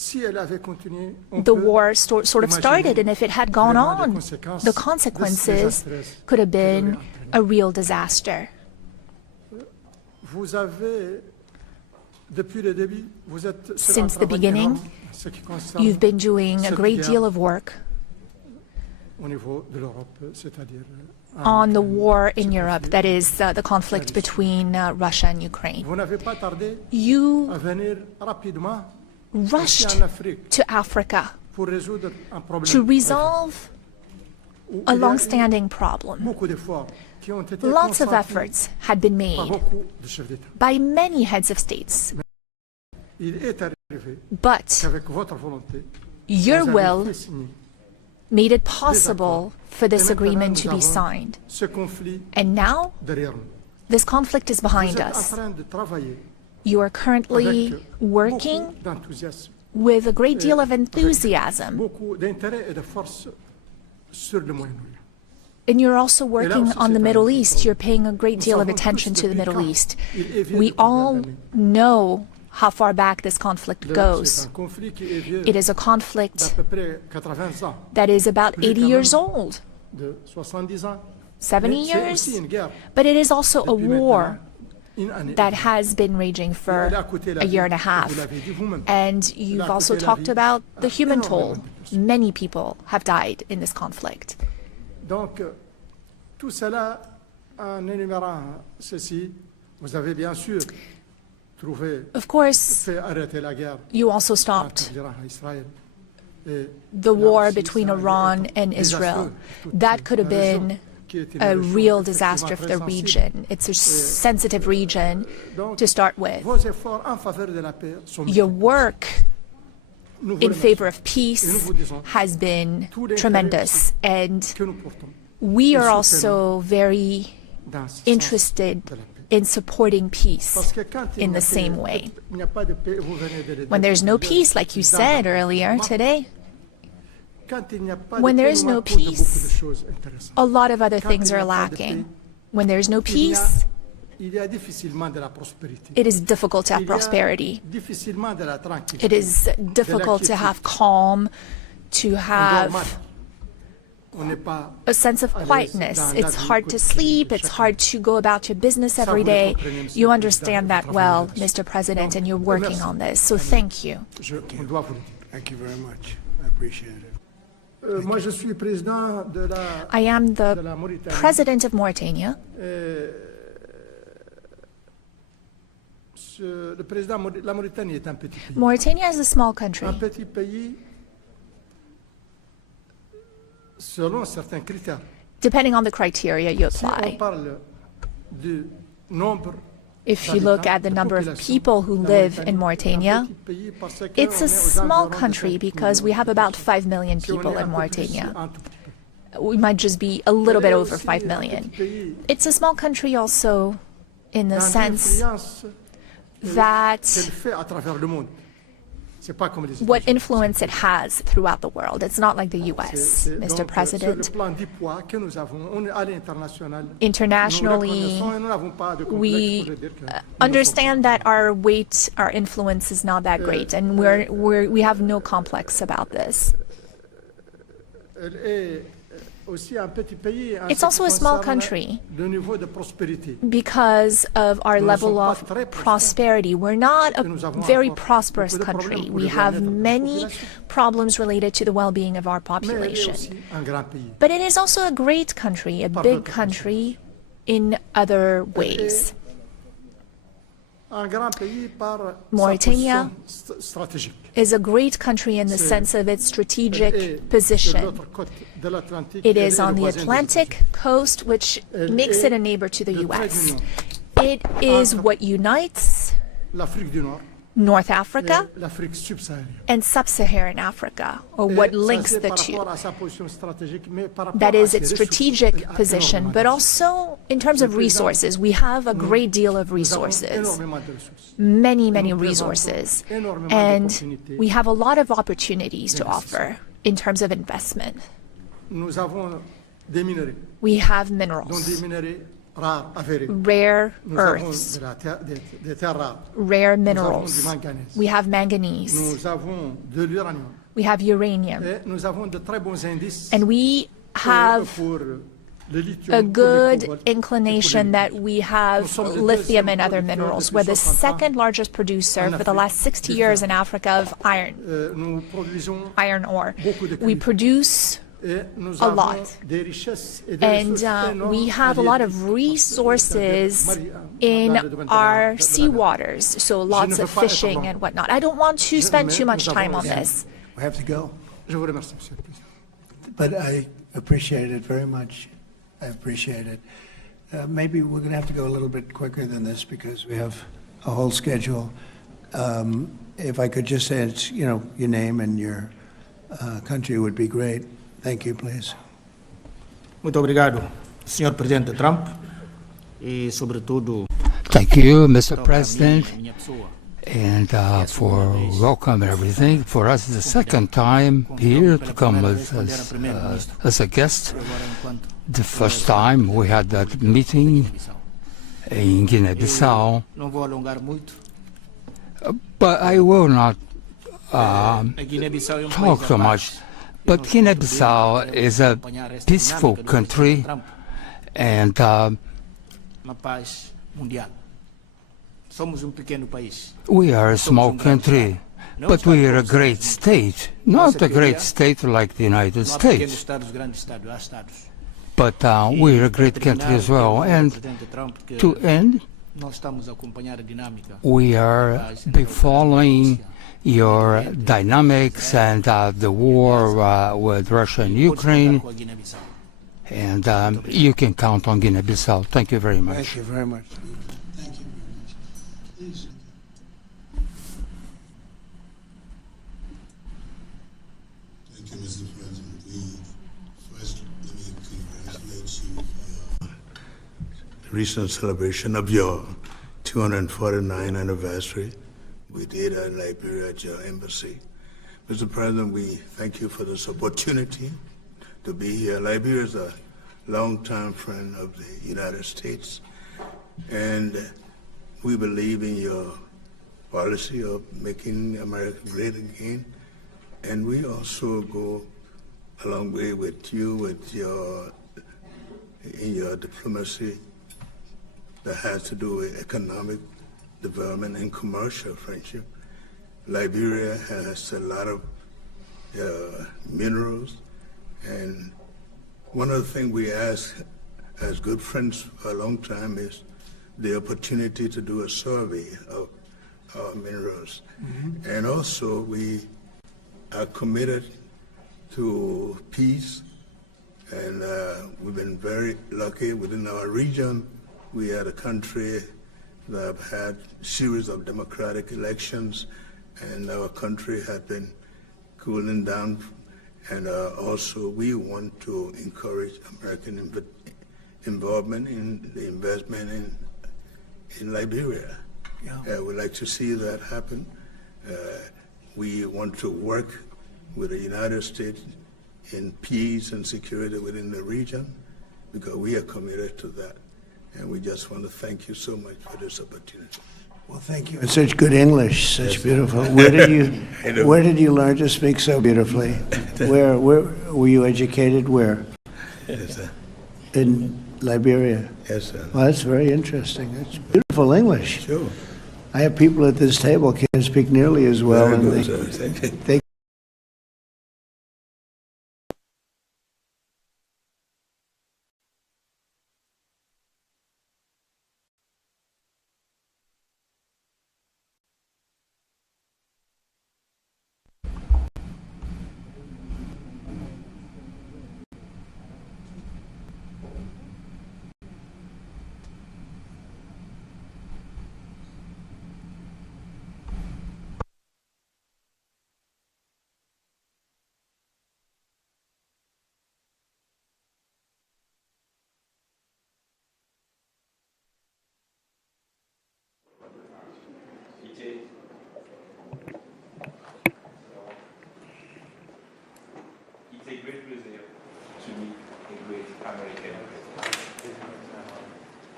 the war sort of started, and if it had gone on, the consequences could have been a real disaster. Since the beginning, you've been doing a great deal of work on the war in Europe, that is the conflict between Russia and Ukraine. You rushed to Africa to resolve a long-standing problem. Lots of efforts had been made by many heads of states, but your will made it possible for this agreement to be signed. And now, this conflict is behind us. You are currently working with a great deal of enthusiasm. And you're also working on the Middle East. You're paying a great deal of attention to the Middle East. We all know how far back this conflict goes. It is a conflict that is about 80 years old, 70 years, but it is also a war that has been raging for a year and a half. And you've also talked about the human toll. Many people have died in this conflict. Donc, tout cela, en énumérant ceci, vous avez bien sûr trouvé, of course, fait arrêter la guerre you also stopped entre l'Iran et Israël. The war between Iran and Israel. That could have been a real disaster for the region. It's a sensitive region to start with. Your work in favor of peace has been tremendous, and we are also very interested in supporting peace in the same way. When there's no peace, like you said earlier today, when there is no peace, a lot of other things are lacking. When there's no peace, it is difficult to have prosperity. It is difficult to have calm, to have a sense of quietness. It's hard to sleep. It's hard to go about your business every day. You understand that well, Mr. President, and you're working on this. So thank you. Thank you very much. I appreciate it. I am the president of Mauritania. Mauritania is a small country. Depending on the criteria you apply. If you look at the number of people who live in Mauritania, it's a small country because we have about 5 million people in Mauritania. We might just be a little bit over 5 million. It's a small country also in the sense that what influence it has throughout the world. It's not like the U.S., Mr. President. Internationally, we understand that our weight, our influence is not that great, and we have no complex about this. It's also a small country because of our level of prosperity. We're not a very prosperous country. We have many problems related to the well-being of our population. But it is also a great country, a big country in other ways. Mauritania is a great country in the sense of its strategic position. It is on the Atlantic coast, which makes it a neighbor to the U.S. It is what unites North Africa and Sub-Saharan Africa, or what links the two. That is its strategic position, but also in terms of resources. We have a great deal of resources, many, many resources, and we have a lot of opportunities to offer in terms of investment. We have minerals. rare earths, rare minerals. We have manganese. We have uranium. And we have a good inclination that we have lithium and other minerals. We're the second largest producer for the last 60 years in Africa of iron ore. We produce a lot. And we have a lot of resources in our seawaters, so lots of fishing and whatnot. I don't want to spend too much time on this. We have to go. But I appreciate it very much. I appreciate it. Maybe we're going to have to go a little bit quicker than this because we have a whole schedule. If I could just say, it's, your name and your country would be great. Thank you, please. Muito obrigado, Sr. Presidente Trump, e sobretudo. Thank you, Mr. President, and for welcome and everything. For us, it's the second time here to come as a guest. The first time we had that meeting in Guinea-Bissau, but I will not talk so much. But Guinea-Bissau is a peaceful country, and we are a small country, but we are a great state. Not a great state like the United States, but we are a great country as well. And to end, we are following your dynamics and the war with Russia and Ukraine, and you can count on Guinea-Bissau. Thank you very much. Thank you very much. Thank you very much. Please. Thank you, Mr. President. First, let me congratulate you for your recent celebration of your 249th anniversary. We did in Liberia at your embassy. Mr. President, we thank you for this opportunity to be here. Liberia is a longtime friend of the United States, and we believe in your policy of making America great again. And we also go a long way with you in your diplomacy that has to do with economic development and commercial friendship. Liberia has a lot of minerals, and one of the things we ask as good friends for a long time is the opportunity to do a survey of our minerals. Mm-hmm. And also we are committed to peace, and we've been very lucky within our region. We had a country that have had a series of democratic elections, and our country had been cooling down. And also, we want to encourage American involvement in the investment in Liberia. Yeah. We'd like to see that happen. We want to work with the United States in peace and security within the region, because we are committed to that. And we just want to thank you so much for this opportunity. Well, thank you. And such good English, such beautiful. Where did you learn to speak so beautifully? Where were you educated? Where? Yes, sir. In Liberia. Yes, sir. Well, that's very interesting. That's beautiful English. Sure. I have people at this table can't speak nearly as well, Very and good, sir. Thank you. they It's a great pleasure to meet a great American.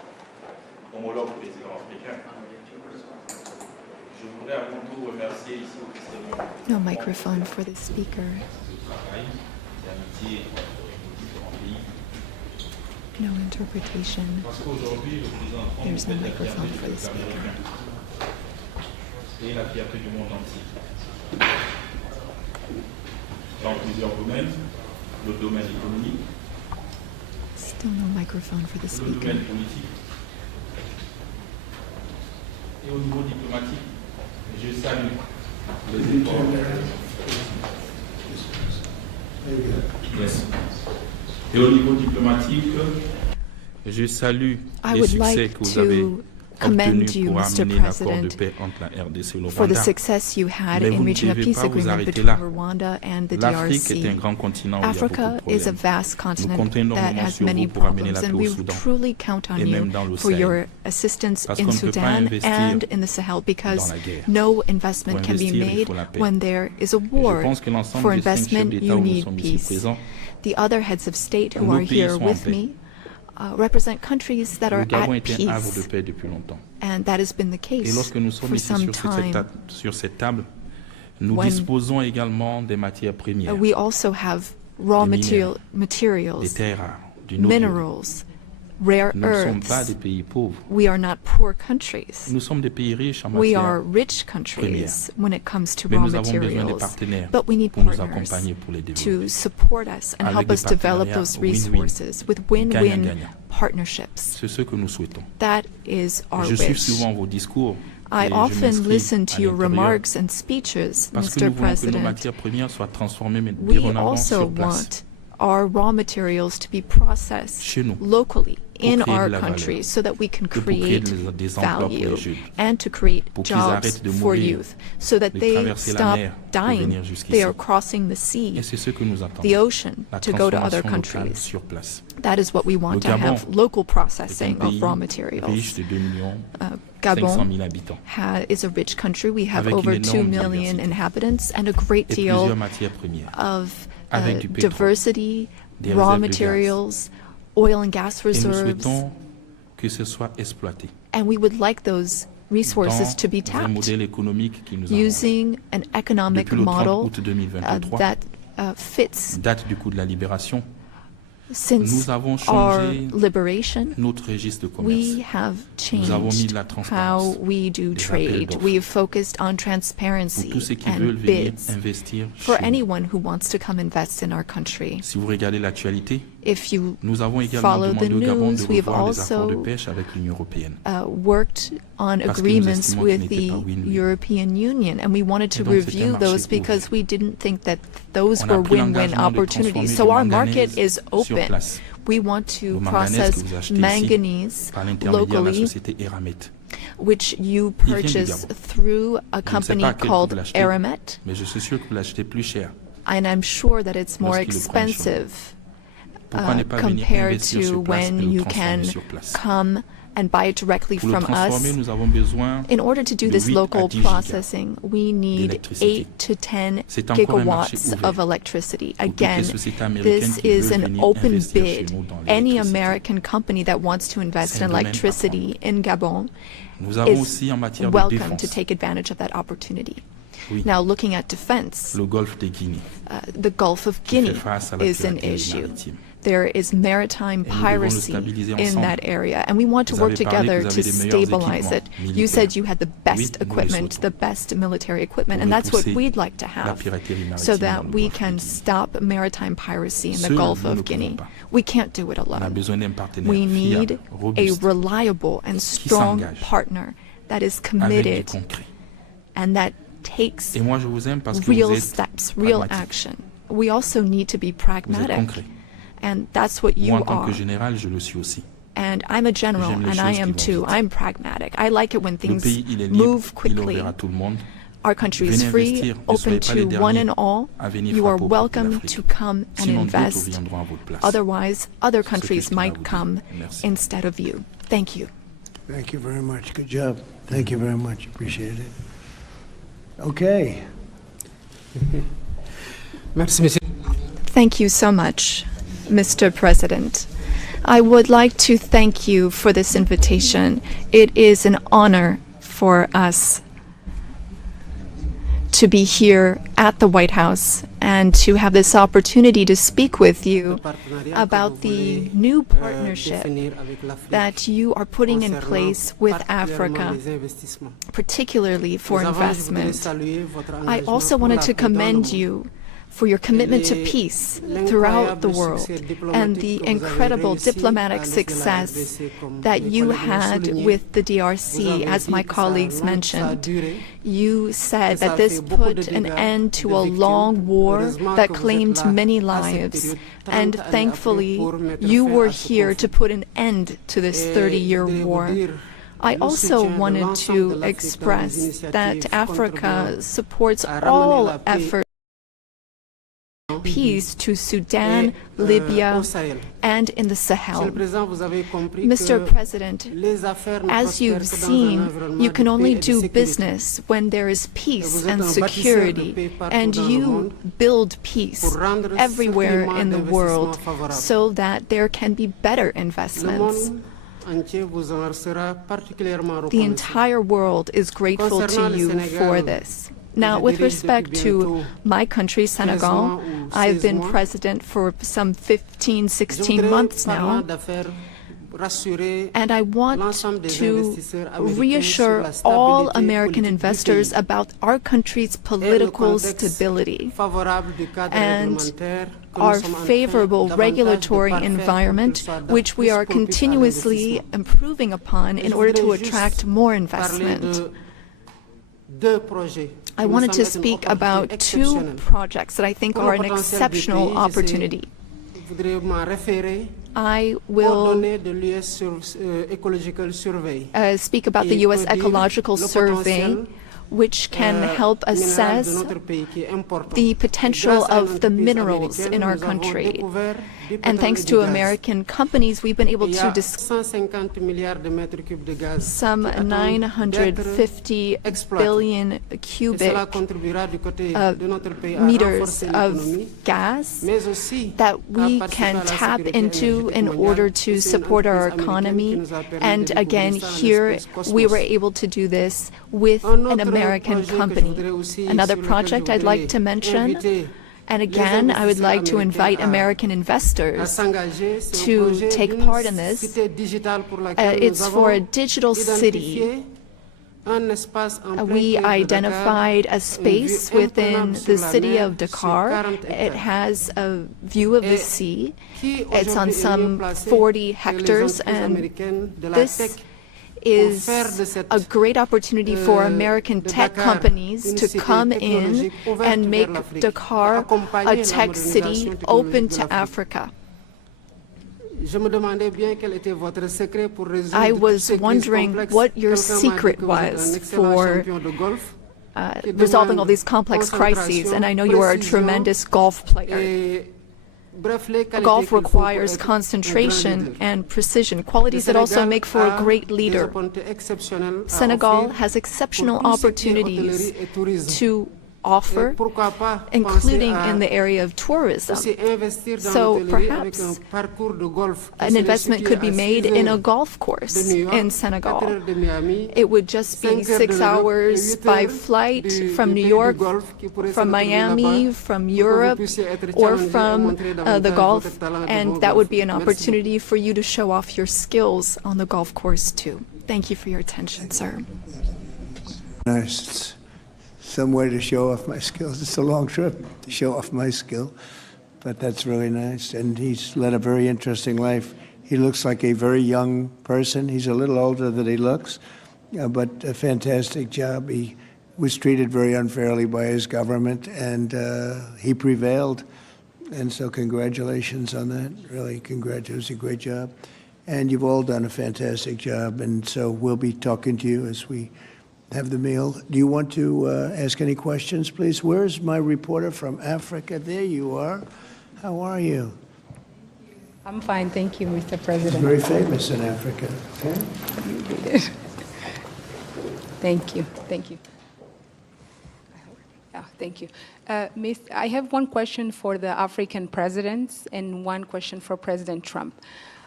homologue président africain. Je voudrais à mon tour remercier ici officiellement No microphone for the speaker. le travail d'amitié entre pays. No interpretation. Parce qu'aujourd'hui, le président Trump There's no fait la microphone fierté for du the peuple speaker. américain et la fierté du monde entier. Dans plusieurs domaines, le domaine économique, Still no microphone for the le speaker. domaine politique et au niveau diplomatique. Je salue les efforts. Yes. Et au niveau diplomatique, je salue I les would succès like que vous avez to commend obtenus you, pour Mr. amener l'accord de President, paix entre la RDC et le for the Rwanda. success you had Mais in vous ne reaching a devez peace pas vous agreement arrêter between là. Rwanda and the L'Afrique est un DRC. grand continent où il y a beaucoup Africa de is a problèmes. vast Nous continent comptons that énormément has sur many vous pour amener problems, la and paix au we Soudan truly count on et même you dans le for Sahel. your assistance Parce in qu'on ne peut pas Sudan investir and in the Sahel, because dans la guerre. no investment Pour can be investir, il made faut la paix. when there is a Et war. je pense que l'ensemble For des 5 chefs investment, d'État you où nous need sommes ici peace. présents, The other heads of state who nos are pays here sont en with paix. me represent countries that are Le Gabon at est un havre de peace, paix depuis longtemps. and that has been the Et case lorsque nous sommes for ici some time. sur cette table, nous When disposons également des matières premières, We also have raw des minéraux, des materials, terres rares, du noble. minerals, rare Nous ne sommes pas earths. des pays pauvres. We are not poor countries. Nous sommes des pays riches en We are matières rich countries when it comes to Mais raw nous avons besoin des materials, partenaires but we need pour nous partners accompagner pour les to développer. support us and Avec help des us develop partenariats those win-win, resources with win-win gagnant-gagnant. partnerships. C'est ce que nous souhaitons. That is our Je suis wish. souvent vos discours I et je often m'inscris listen to à your l'intérieur remarks and speeches, parce que Mr. nous voulons que nos President. matières premières soient transformées mais We dorénavant also sur place. want our raw materials to be processed Chez nous, locally in créer our de la countries valeur, so that we can et pour créer create des emplois pour value les jeunes, and to create pour qu'ils jobs arrêtent de for mourir, youth so that de they traverser la stop mer pour dying. venir jusqu'ici. They are crossing the sea, Et c'est ce que nous attendons. the ocean, La to go to other transformation locale countries. sur place. That is what we want Le to Gabon have, local est un processing of pays raw riche materials. de 2 millions Gabon 500 000 habitants, is a rich country. We have avec over une 2 énorme million diversité inhabitants and a great et deal plusieurs matières premières, of avec du pétrole, diversity, des raw réserves de gaz. materials, oil and gas Et nous reserves, souhaitons que ce soit exploité and we would like those resources to be dans un tapped modèle économique qui nous arrange. using an economic Depuis le 30 model août 2023, that fits date du coup de la libération, since nous avons our changé liberation. notre registre de commerce. We have Nous avons mis changed de la transparence, how we do des appels trade. d'offres. We have focused on Pour transparency tous ceux qui veulent and venir bids investir for chez nous. anyone who wants to come invest in our country. Si vous regardez l'actualité, If you nous avons également follow the demandé au Gabon de news, we have revoir les accords de also pêche avec l'Union européenne. worked on Parce que nous agreements estimons with qu'ils n'étaient the pas win-win. European Union, and we wanted to Et donc, c'est un review marché those ouvert. because we didn't think that those On a were pris win-win l'engagement de opportunities. transformer So le our market manganèse is sur open. place. We want to Le manganèse process que vous achetez ici manganese par l'intermédiaire de la locally, société Eramet. which you vient du purchase Gabon. through a Je ne sais company pas à quel prix called vous l'achetez, Aramet, mais je suis sûr que vous l'achetez plus cher. and I'm sure that it's more Lorsqu'ils le prennent chez nous. expensive Pourquoi ne pas venir compared investir to sur place et when le you transformer can sur place? come and buy it directly Pour le from transformer, us. nous avons besoin In order to do de this 8 à local 10 gigas processing, we need d'électricité. 8 to 10 C'est encore un marché gigawatts ouvert of electricity. pour toutes les Again, sociétés américaines this qui is veulent an venir open investir chez bid. nous dans Any l'électricité. American company that wants to invest C'est un in domaine à electricity in Gabon Nous avons is aussi en matière de welcome to défense take advantage of that opportunity. Oui. Now, looking at defense, le golfe de Guinée. The Gulf of qui fait Guinea face à la is an piraterie issue. maritime. There is maritime Et nous devons le piracy stabiliser in ensemble. that area, and we want to Vous work avez parlé together que vous to avez des meilleurs stabilize it. équipements You said militaires. you had the Oui, best nous le equipment, souhaitons. the best military equipment, Pour and that's what repousser we'd like to la have, piraterie maritime so dans that le we golfe de can Guinée. stop maritime piracy in the Seuls, Gulf nous ne of pouvons Guinea. pas. We can't do it On a alone. besoin d'un partenaire We need fiable, a robuste, reliable and strong s'engage partner that is avec du committed concret. and that takes Et moi, je vous aime parce que real vous êtes steps, real pragmatique. action. We also need to be Vous êtes pragmatic, concret. and that's what you Moi, en tant are. que général, je le suis aussi. And I'm a general, J'aime les and I choses am qui vont too. vite. I'm pragmatic. I like it when Le things pays, il est libre, move il est quickly. ouvert à tout le monde. Our country is Venez free, investir, ne open soyez pas les to one derniers and all. à venir You are frapper aux portes de welcome l'Afrique. to come and Sinon, d'autres invest. viendront à votre place. Otherwise, other C'est ce que countries je tenais à might vous dire. come Merci. instead of you. Thank you. Thank you very much. Good job. Thank you very much. Appreciate it. Okay. Thank you so much, Mr. President. I would like to thank you for this invitation. It is an honor for us to be here at the White House and to have this opportunity to speak with you about the new partnership that you are putting in place with Africa, particularly for investment. I also wanted to commend you for your commitment to peace throughout the world and the incredible diplomatic success that you had with the DRC, as my colleagues mentioned. You said that this put an end to a long war that claimed many lives, and thankfully you were here to put an end to this 30-year war. I also wanted to express that Africa supports all efforts peace to Sudan, Libya, and in the Sahel. Mr. President, as you've seen, you can only do business when there is peace and security, and you build peace everywhere in the world so that there can be better investments. The entire world is grateful to you for this. Now, with respect to my country, Senegal, I've been president for some 15, 16 months now, and I want to reassure all American investors about our country's political stability and our favorable regulatory environment, which we are continuously improving upon in order to attract more investment. I wanted to speak about two projects that I think are an exceptional opportunity. I will speak about the U.S. Ecological Survey, which can help assess the potential of the minerals in our country. And thanks to American companies, we've been able to some 950 billion cubic meters of gas that we can tap into in order to support our economy. And again, here we were able to do this with an American company. Another project I'd like to mention, and again, I would like to invite American investors to take part in this. It's for a digital city. We identified a space within the city of Dakar. It has a view of the sea. It's on some 40 hectares, and this is a great opportunity for American tech companies to come in and make Dakar a tech city open to Africa. I was wondering what your secret was for resolving all these complex crises, and I know you are a tremendous golf player. Golf requires concentration and precision, qualities that also make for a great leader. Senegal has exceptional opportunities to offer, including in the area of tourism. So perhaps an investment could be made in a golf course in Senegal. It would just be 6 hours by flight from New York, from Miami, from Europe, or from the Gulf, and that would be an opportunity for you to show off your skills on the golf course too. Thank you for your attention, sir. Nice. Some way to show off my skills. It's a long trip to show off my skill, but that's really nice. And he's led a very interesting life. He looks like a very young person. He's a little older than he looks, but a fantastic job. He was treated very unfairly by his government, and he prevailed. And so congratulations on that. Really, congratulations. It was a great job. And you've all done a fantastic job, and so we'll be talking to you as we have the meal. Do you want to ask any questions, please? Where's my reporter from Africa? There you are. How are you? I'm fine, thank you, Mr. President. Very famous in Africa. Okay? Thank you, thank you. Thank you. I have one question for the African presidents and one question for President Trump.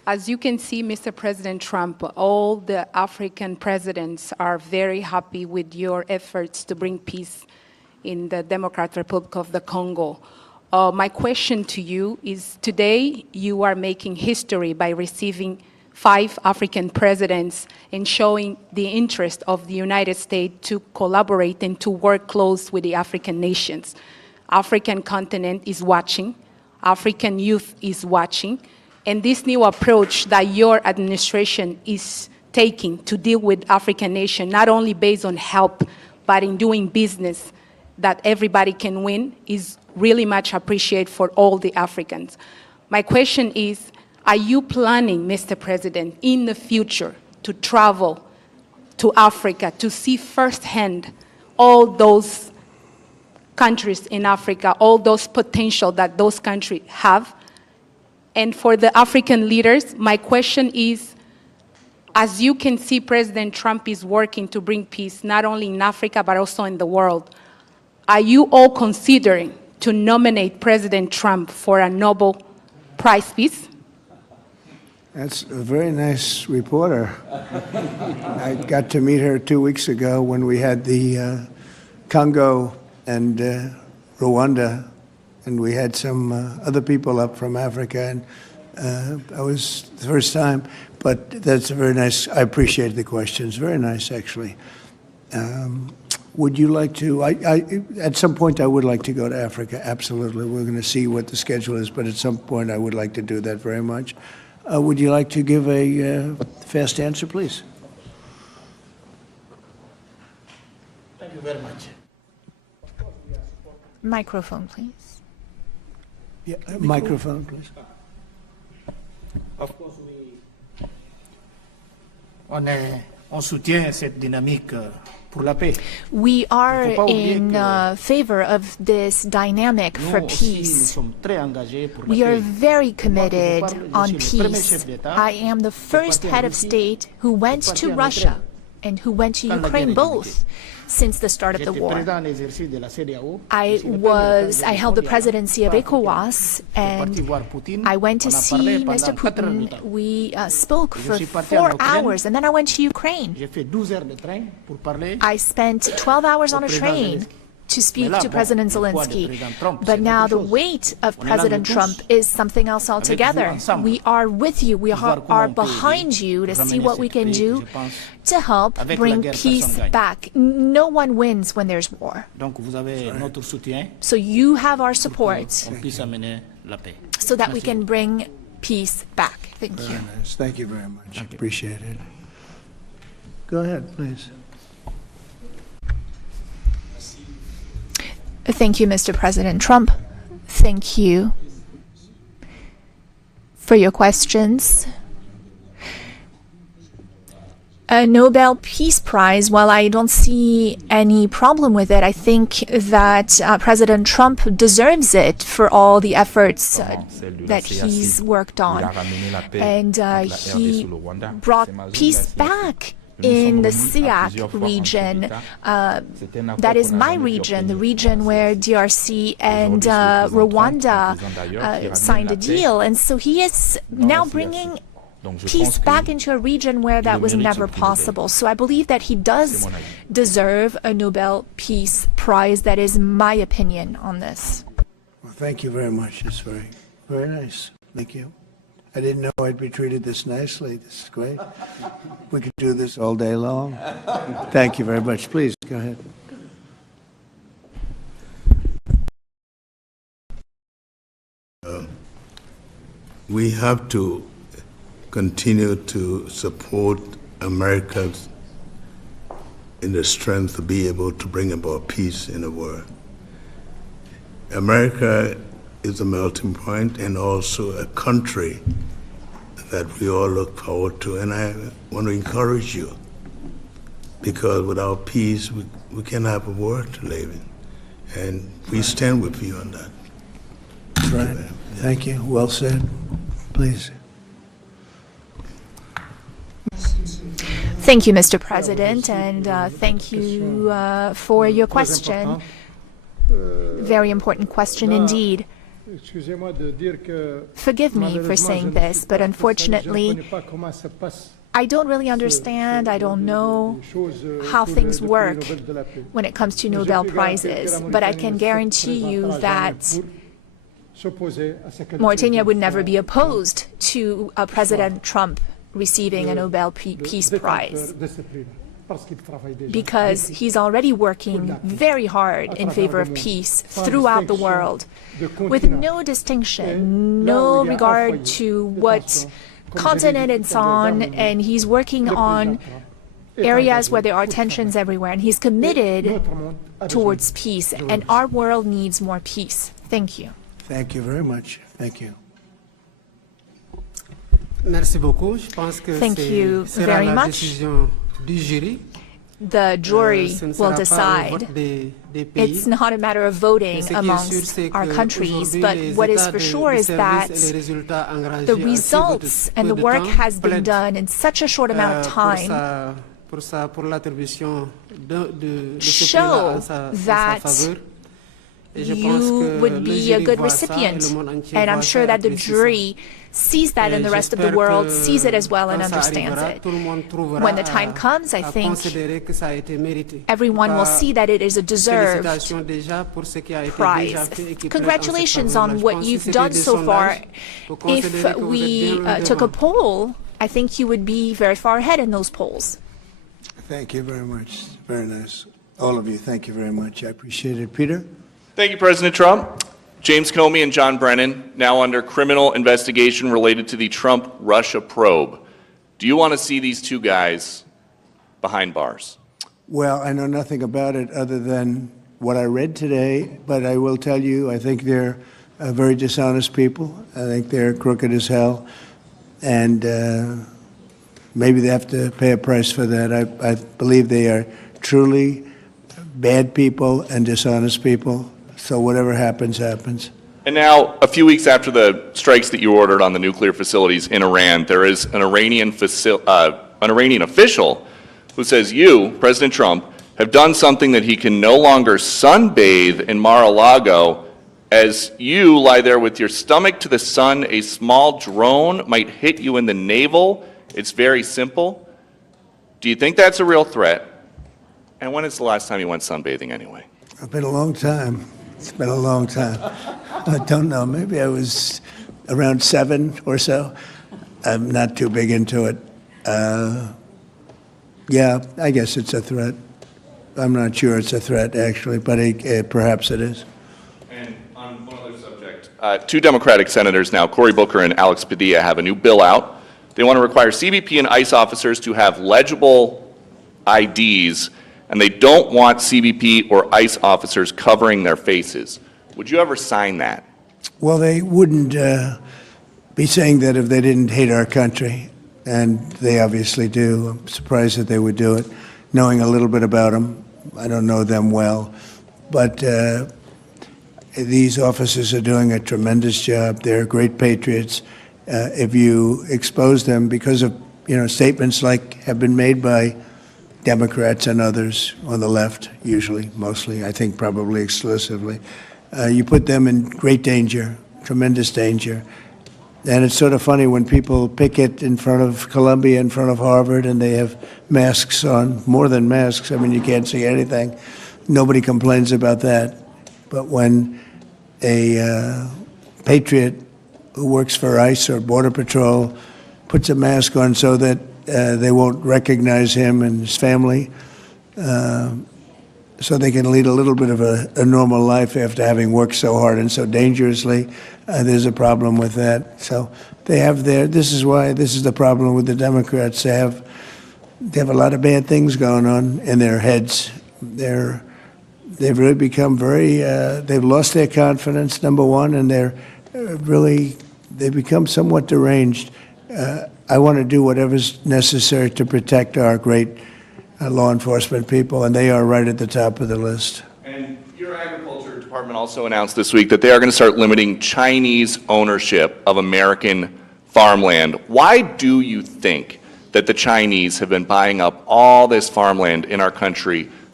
As you can see, Mr. President Trump, all the African presidents are very happy with your efforts to bring peace in the Democratic Republic of the Congo. My question to you is, today you are making history by receiving 5 African presidents and showing the interest of the United States to collaborate and to work close with the African nations. African continent is watching, African youth is watching, and this new approach that your administration is taking to deal with African nations, not only based on help, but in doing business that everybody can win, is really much appreciated for all the Africans. My question is, are you planning, Mr. President, in the future to travel to Africa to see firsthand all those countries in Africa, all those potential that those countries have? And for the African leaders, my question is, as you can see, President Trump is working to bring peace not only in Africa, but also in the world. Are you all considering to nominate President Trump for a Nobel Prize Peace? That's a very nice reporter. I got to meet her 2 weeks ago when we had the Congo and Rwanda, and we had some other people up from Africa, and I was the first time, but that's a very nice, I appreciate the questions, very nice actually. Would you like to, at some point I would like to go to Africa, absolutely. We're going to see what the schedule is, but at some point I would like to do that very much. Would you like to give a fast answer, please? Thank you very much. Microphone, please. Yeah, microphone, please. Of course, on soutient cette dynamique pour la paix. We are in favor of this dynamic for peace. We are very committed on peace. I am the first head of state who went to Russia and who went to Ukraine both since the start of the war. I held the presidency of ECOWAS, and I went to see Mr. Putin. We spoke for 4 hours, and then I went to Ukraine. I spent 12 hours on a train to speak to President Zelenskyy. But now the weight of President Trump is something else altogether. We are with you. We are behind you to see what we can do to help bring peace back. No one wins when there's war. So you have our support so that we can bring peace back. Thank you. Very nice. Thank you very much. Appreciate it. Go ahead, please. Thank you, Mr. President Trump. Thank you for your questions. A Nobel Peace Prize, while I don't see any problem with it, I think that President Trump deserves it for all the efforts that he's worked on. And he brought peace back in the SIAC region. That is my region, the region where DRC and Rwanda signed a deal. And so he is now bringing peace back into a region where that was never possible. So I believe that he does deserve a Nobel Peace Prize. That is my opinion on this. Well, thank you very much. It's very, very nice. Thank you. I didn't know I'd be treated this nicely. This is great. We could do this all day long. Thank you very much. Please, go ahead. We have to continue to support America in the strength to be able to bring about peace in the world. America is a melting point and also a country that we all look forward to. And I want to encourage you, because without peace, we can't have a world to live in. And we stand with you on that. That's right. Thank you. Well said. Please. Thank you, Mr. President, and thank you for your question. Very important question indeed. Forgive me for saying this, but unfortunately, I don't really understand, I don't know how things work when it comes to Nobel Prizes, but I can guarantee you that Mauritania would never be opposed to President Trump receiving a Nobel Peace Prize, because he's already working very hard in favor of peace throughout the world, with no distinction, no regard to what continent it's on, and he's working on areas where there are tensions everywhere, and he's committed towards peace, and our world needs more peace. Thank you. Thank you very much. Thank you. Thank you very much. The jury will decide. It's not a matter of voting amongst our countries, but what is for sure is that the results and the work has been done in such a short amount of time show that you would be a good recipient. And I'm sure that the jury sees that, and the rest of the world sees it as well and understands it. When the time comes, I think everyone will see that it is a deserved prize. Congratulations on what you've done so far. If we took a poll, I think you would be very far ahead in those polls. Thank you very much. Very nice. All of you, thank you very much. I appreciate it. Peter? Thank you, President Trump. James Comey and John Brennan, now under criminal investigation related to the Trump-Russia probe. Do you want to see these two guys behind bars? Well, I know nothing about it other than what I read today, but I will tell you, I think they're very dishonest people. I think they're crooked as hell, and maybe they have to pay a price for that. I believe they are truly bad people and dishonest people. So whatever happens, happens. And now, a few weeks after the strikes that you ordered on the nuclear facilities in Iran, there is an Iranian official who says you, President Trump, have done something that he can no longer sunbathe in Mar-a-Lago. As you lie there with your stomach to the sun, a small drone might hit you in the navel. It's very simple. Do you think that's a real threat? And when is the last time you went sunbathing anyway? It's been a long time. It's been a long time. I don't know. Maybe I was around 7 or so. I'm not too big into it. Yeah, I guess it's a threat. I'm not sure it's a threat, actually, but perhaps it is. And on one other subject, two Democratic senators now, Cory Booker and Alex Padilla, have a new bill out. They want to require CBP and ICE officers to have legible IDs, and they don't want CBP or ICE officers covering their faces. Would you ever sign that? Well, they wouldn't be saying that if they didn't hate our country, and they obviously do. I'm surprised that they would do it, knowing a little bit about them. I don't know them well, but these officers are doing a tremendous job. They're great patriots. If you expose them because of statements like have been made by Democrats and others on the left, usually, mostly, I think probably exclusively, you put them in great danger, tremendous danger. And it's sort of funny when people picket in front of Columbia, in front of Harvard, and they have masks on, more than masks. I mean, you can't see anything. Nobody complains about that. But when a patriot who works for ICE or Border Patrol puts a mask on so that they won't recognize him and his family, so they can lead a little bit of a normal life after having worked so hard and so dangerously, there's a problem with that. So they have this is the problem with the Democrats. They have a lot of bad things going on in their heads. They've really become they've lost their confidence, number one, and they've become somewhat deranged. I want to do whatever's necessary to protect our great law enforcement people, and they are right at the top of the list. And your Agriculture Department also announced this week that they are going to start limiting Chinese ownership of American farmland. Why do you think that the Chinese have been buying up all this farmland in our country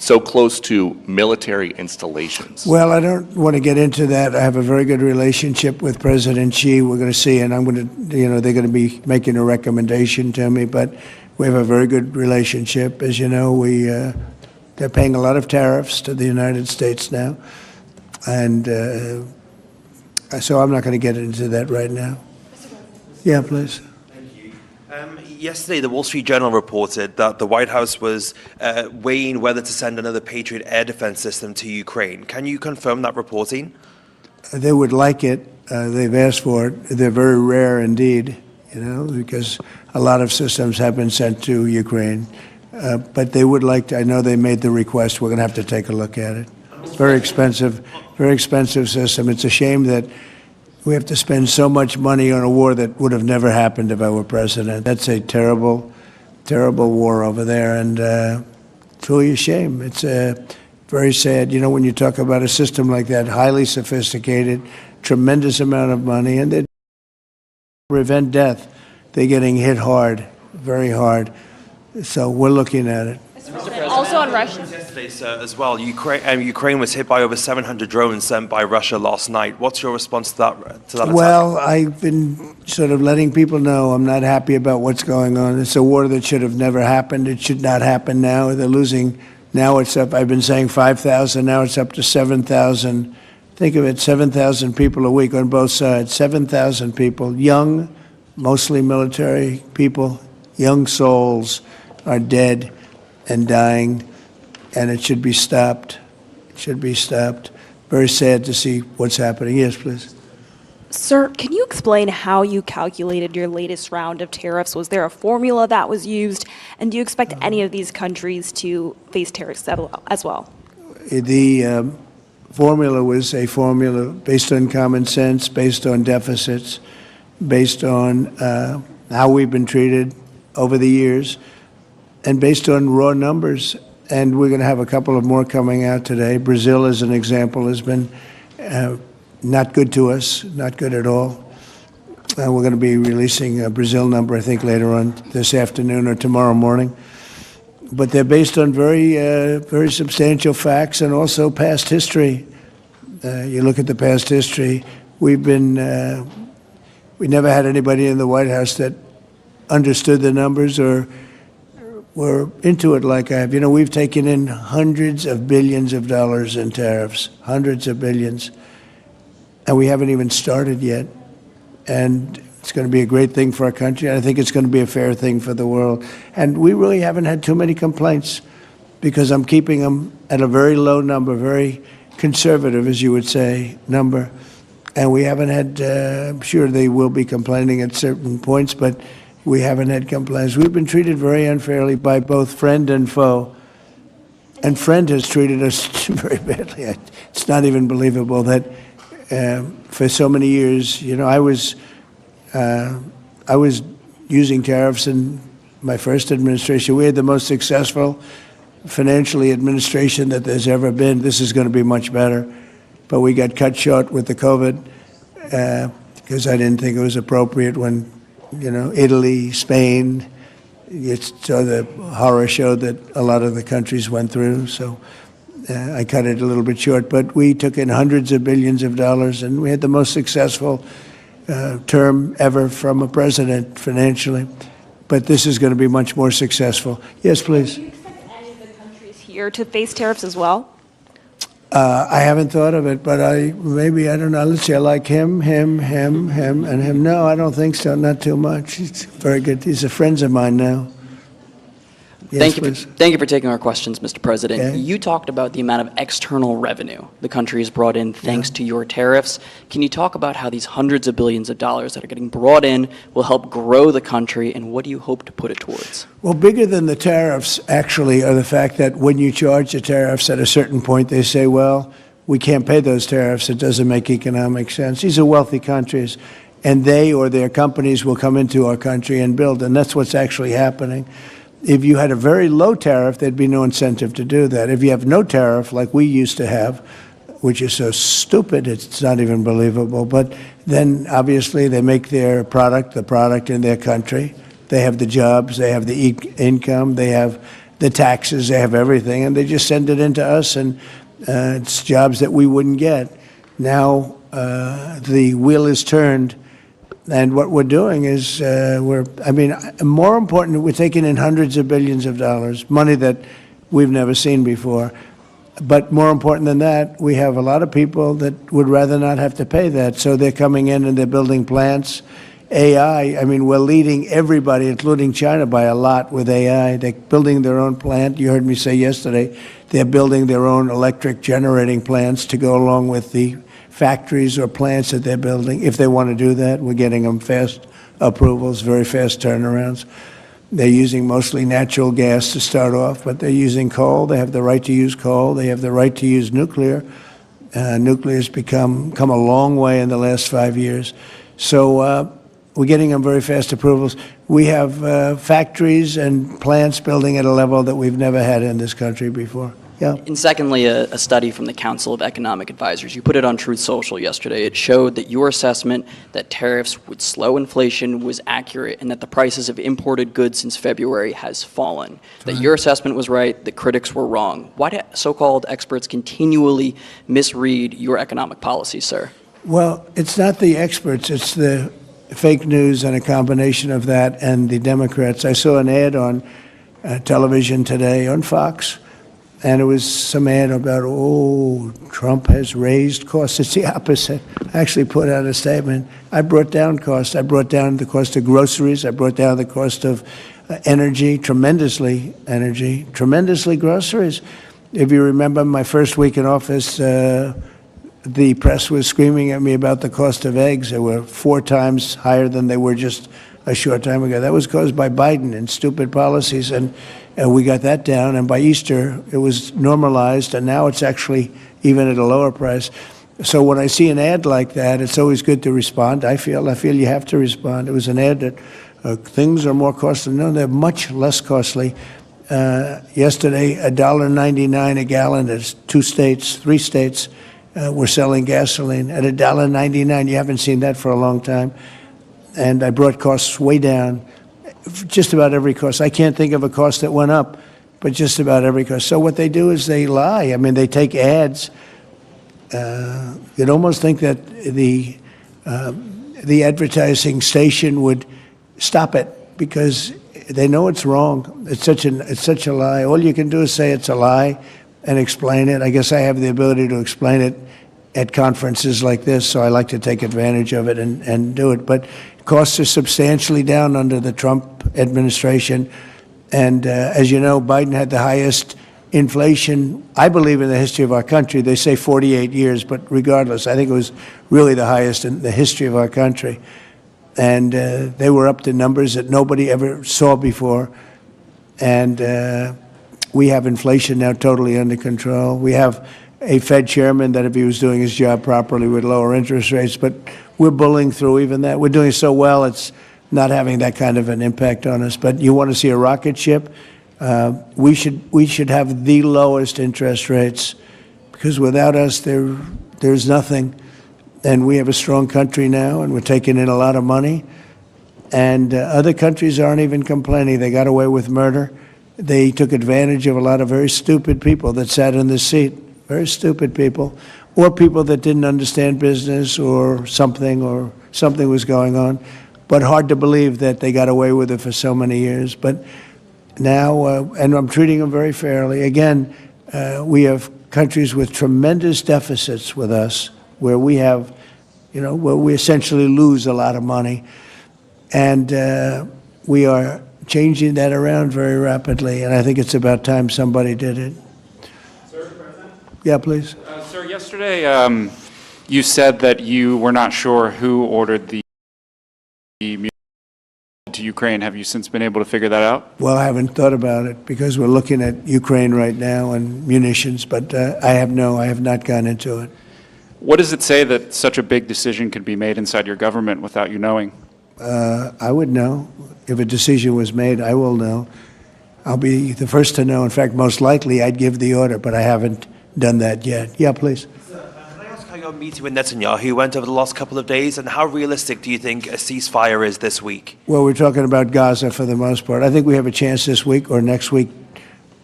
so close to military installations? Well, I don't want to get into that. I have a very good relationship with President Xi. We're going to see, and I'm going to, they're going to be making a recommendation to me, but we have a very good relationship. As you know, they're paying a lot of tariffs to the United States now, and so I'm not going to get into that right now. Yeah, please. Yesterday, the Wall Street Journal reported that the White House was weighing whether to send another Patriot air defense system to Ukraine. Can you confirm that reporting? They would like it. They've asked for it. They're very rare indeed, because a lot of systems have been sent to Ukraine. But they would like to. I know they made the request. We're going to have to take a look at it. Very expensive system. It's a shame that we have to spend so much money on a war that would have never happened if I were president. That's a terrible, terrible war over there, and it's really a shame. It's very sad. When you talk about a system like that, highly sophisticated, tremendous amount of money, and they prevent death. They're getting hit hard, very hard. So we're looking at it. Also on Russia. Yesterday, sir, as well, Ukraine was hit by over 700 drones sent by Russia last night. What's your response to that attack? Well, I've been sort of letting people know I'm not happy about what's going on. It's a war that should have never happened. It should not happen now. They're losing. Now it's up. I've been saying 5,000. Now it's up to 7,000. Think of it, 7,000 people a week on both sides. 7,000 people, young, mostly military people, young souls are dead and dying, and it should be stopped. It should be stopped. Very sad to see what's happening. Yes, please. Sir, can you explain how you calculated your latest round of tariffs? Was there a formula that was used? And do you expect any of these countries to face tariffs as well? The formula was a formula based on common sense, based on deficits, based on how we've been treated over the years, and based on raw numbers. And we're going to have a couple of more coming out today. Brazil, as an example, has been not good to us, not good at all. We're going to be releasing a Brazil number, I think, later on this afternoon or tomorrow morning. But they're based on very substantial facts and also past history. You look at the past history, we never had anybody in the White House that understood the numbers or were into it like I have. We've taken in hundreds of billions of dollars in tariffs, hundreds of billions, and we haven't even started yet. And it's going to be a great thing for our country. I think it's going to be a fair thing for the world. And we really haven't had too many complaints because I'm keeping them at a very low number, very conservative, as you would say, number. And we haven't had, I'm sure they will be complaining at certain points, but we haven't had complaints. We've been treated very unfairly by both friend and foe. And friend has treated us very badly. It's not even believable that for so many years, I was using tariffs in my first administration. We had the most successful financially administration that there's ever been. This is going to be much better. But we got cut short with the COVID because I didn't think it was appropriate when, Italy, Spain, you saw the horror show that a lot of the countries went through. So I cut it a little bit short. But we took in hundreds of billions of dollars, and we had the most successful term ever from a president financially. But this is going to be much more successful. Yes, please. Do you expect any of the countries here to face tariffs as well? I haven't thought of it, but I don't know. Let's see, I like him, and him. No, I don't think so, not too much. It's very good. These are friends of mine now. Yes, Thank you for taking our questions, Mr. President. Okay. You talked about the amount of external revenue the country has brought in thanks to your tariffs. Can you talk about how these hundreds of billions of dollars that are getting brought in will help grow the country, and what do you hope to put it towards? Well, bigger than the tariffs, actually, are the fact that when you charge the tariffs at a certain point, they say, well, we can't pay those tariffs. It doesn't make economic sense. These are wealthy countries, and they or their companies will come into our country and build, and that's what's actually happening. If you had a very low tariff, there'd be no incentive to do that. If you have no tariff, like we used to have, which is so stupid, it's not even believable, but then obviously they make their product, the product in their country. They have the jobs, they have the income, they have the taxes, they have everything, and they just send it into us, and it's jobs that we wouldn't get. Now the wheel is turned, and what we're doing is more important, we're taking in hundreds of billions of dollars, money that we've never seen before. But more important than that, we have a lot of people that would rather not have to pay that. So they're coming in and they're building plants. AI, we're leading everybody, including China, by a lot with AI. They're building their own plant. You heard me say yesterday, they're building their own electric generating plants to go along with the factories or plants that they're building. If they want to do that, we're getting them fast approvals, very fast turnarounds. They're using mostly natural gas to start off, but they're using coal. They have the right to use coal. They have the right to use nuclear. Nuclear's come a long way in the last 5 years. So we're getting them very fast approvals. We have factories and plants building at a level that we've never had in this country before. Yeah. And secondly, a study from the Council of Economic Advisors. You put it on Truth Social yesterday. It showed that your assessment that tariffs would slow inflation was accurate and that the prices of imported goods since February has fallen. That your assessment was right, that critics were wrong. Why do so-called experts continually misread your economic policies, sir? Well, it's not the experts. It's the fake news and a combination of that and the Democrats. I saw an ad on television today on Fox, and it was some ad about, Trump has raised costs. It's the opposite. I actually put out a statement. I brought down costs. I brought down the cost of groceries. I brought down the cost of tremendously groceries. If you remember my first week in office, the press was screaming at me about the cost of eggs. They were 4 times higher than they were just a short time ago. That was caused by Biden and stupid policies, and we got that down. And by Easter, it was normalized, and now it's actually even at a lower price. So when I see an ad like that, it's always good to respond. I feel you have to respond. It was an ad that things are more costly. No, they're much less costly. Yesterday, $1.99 a gallon. There's 3 states were selling gasoline at $1.99. You haven't seen that for a long time. And I brought costs way down, just about every cost. I can't think of a cost that went up, but just about every cost. So what they do is they lie. They take ads. You'd almost think that the advertising station would stop it because they know it's wrong. It's such a lie. All you can do is say it's a lie and explain it. I guess I have the ability to explain it at conferences like this, so I like to take advantage of it and do it. But costs are substantially down under the Trump administration. And as you know, Biden had the highest inflation, I believe, in the history of our country. They say 48 years, but regardless, I think it was really the highest in the history of our country. And they were up to numbers that nobody ever saw before. And we have inflation now totally under control. We have a Fed chairman that, if he was doing his job properly, would lower interest rates. But we're bullying through even that. We're doing so well, it's not having that kind of an impact on us. But you want to see a rocket ship? We should have the lowest interest rates, because without us, there's nothing. And we have a strong country now, and we're taking in a lot of money. And other countries aren't even complaining. They got away with murder. They took advantage of a lot of very stupid people that sat in this seat. Very stupid people, or people that didn't understand business or something was going on. But hard to believe that they got away with it for so many years. But now, and I'm treating them very fairly. Again, we have countries with tremendous deficits with us, where we have, where we essentially lose a lot of money. And we are changing that around very rapidly. And I think it's about time somebody did it. Yeah, please. Sir, yesterday you said that you were not sure who ordered the munitions to Ukraine. Have you since been able to figure that out? Well, I haven't thought about it because we're looking at Ukraine right now and munitions, but I have not gone into it. What does it say that such a big decision could be made inside your government without you knowing? I would know. If a decision was made, I will know. I'll be the first to know. In fact, most likely I'd give the order, but I haven't done that yet. Yeah, please. Can I ask how your meeting with Netanyahu went over the last couple of days, and how realistic do you think a ceasefire is this week? Well, we're talking about Gaza for the most part. I think we have a chance this week or next week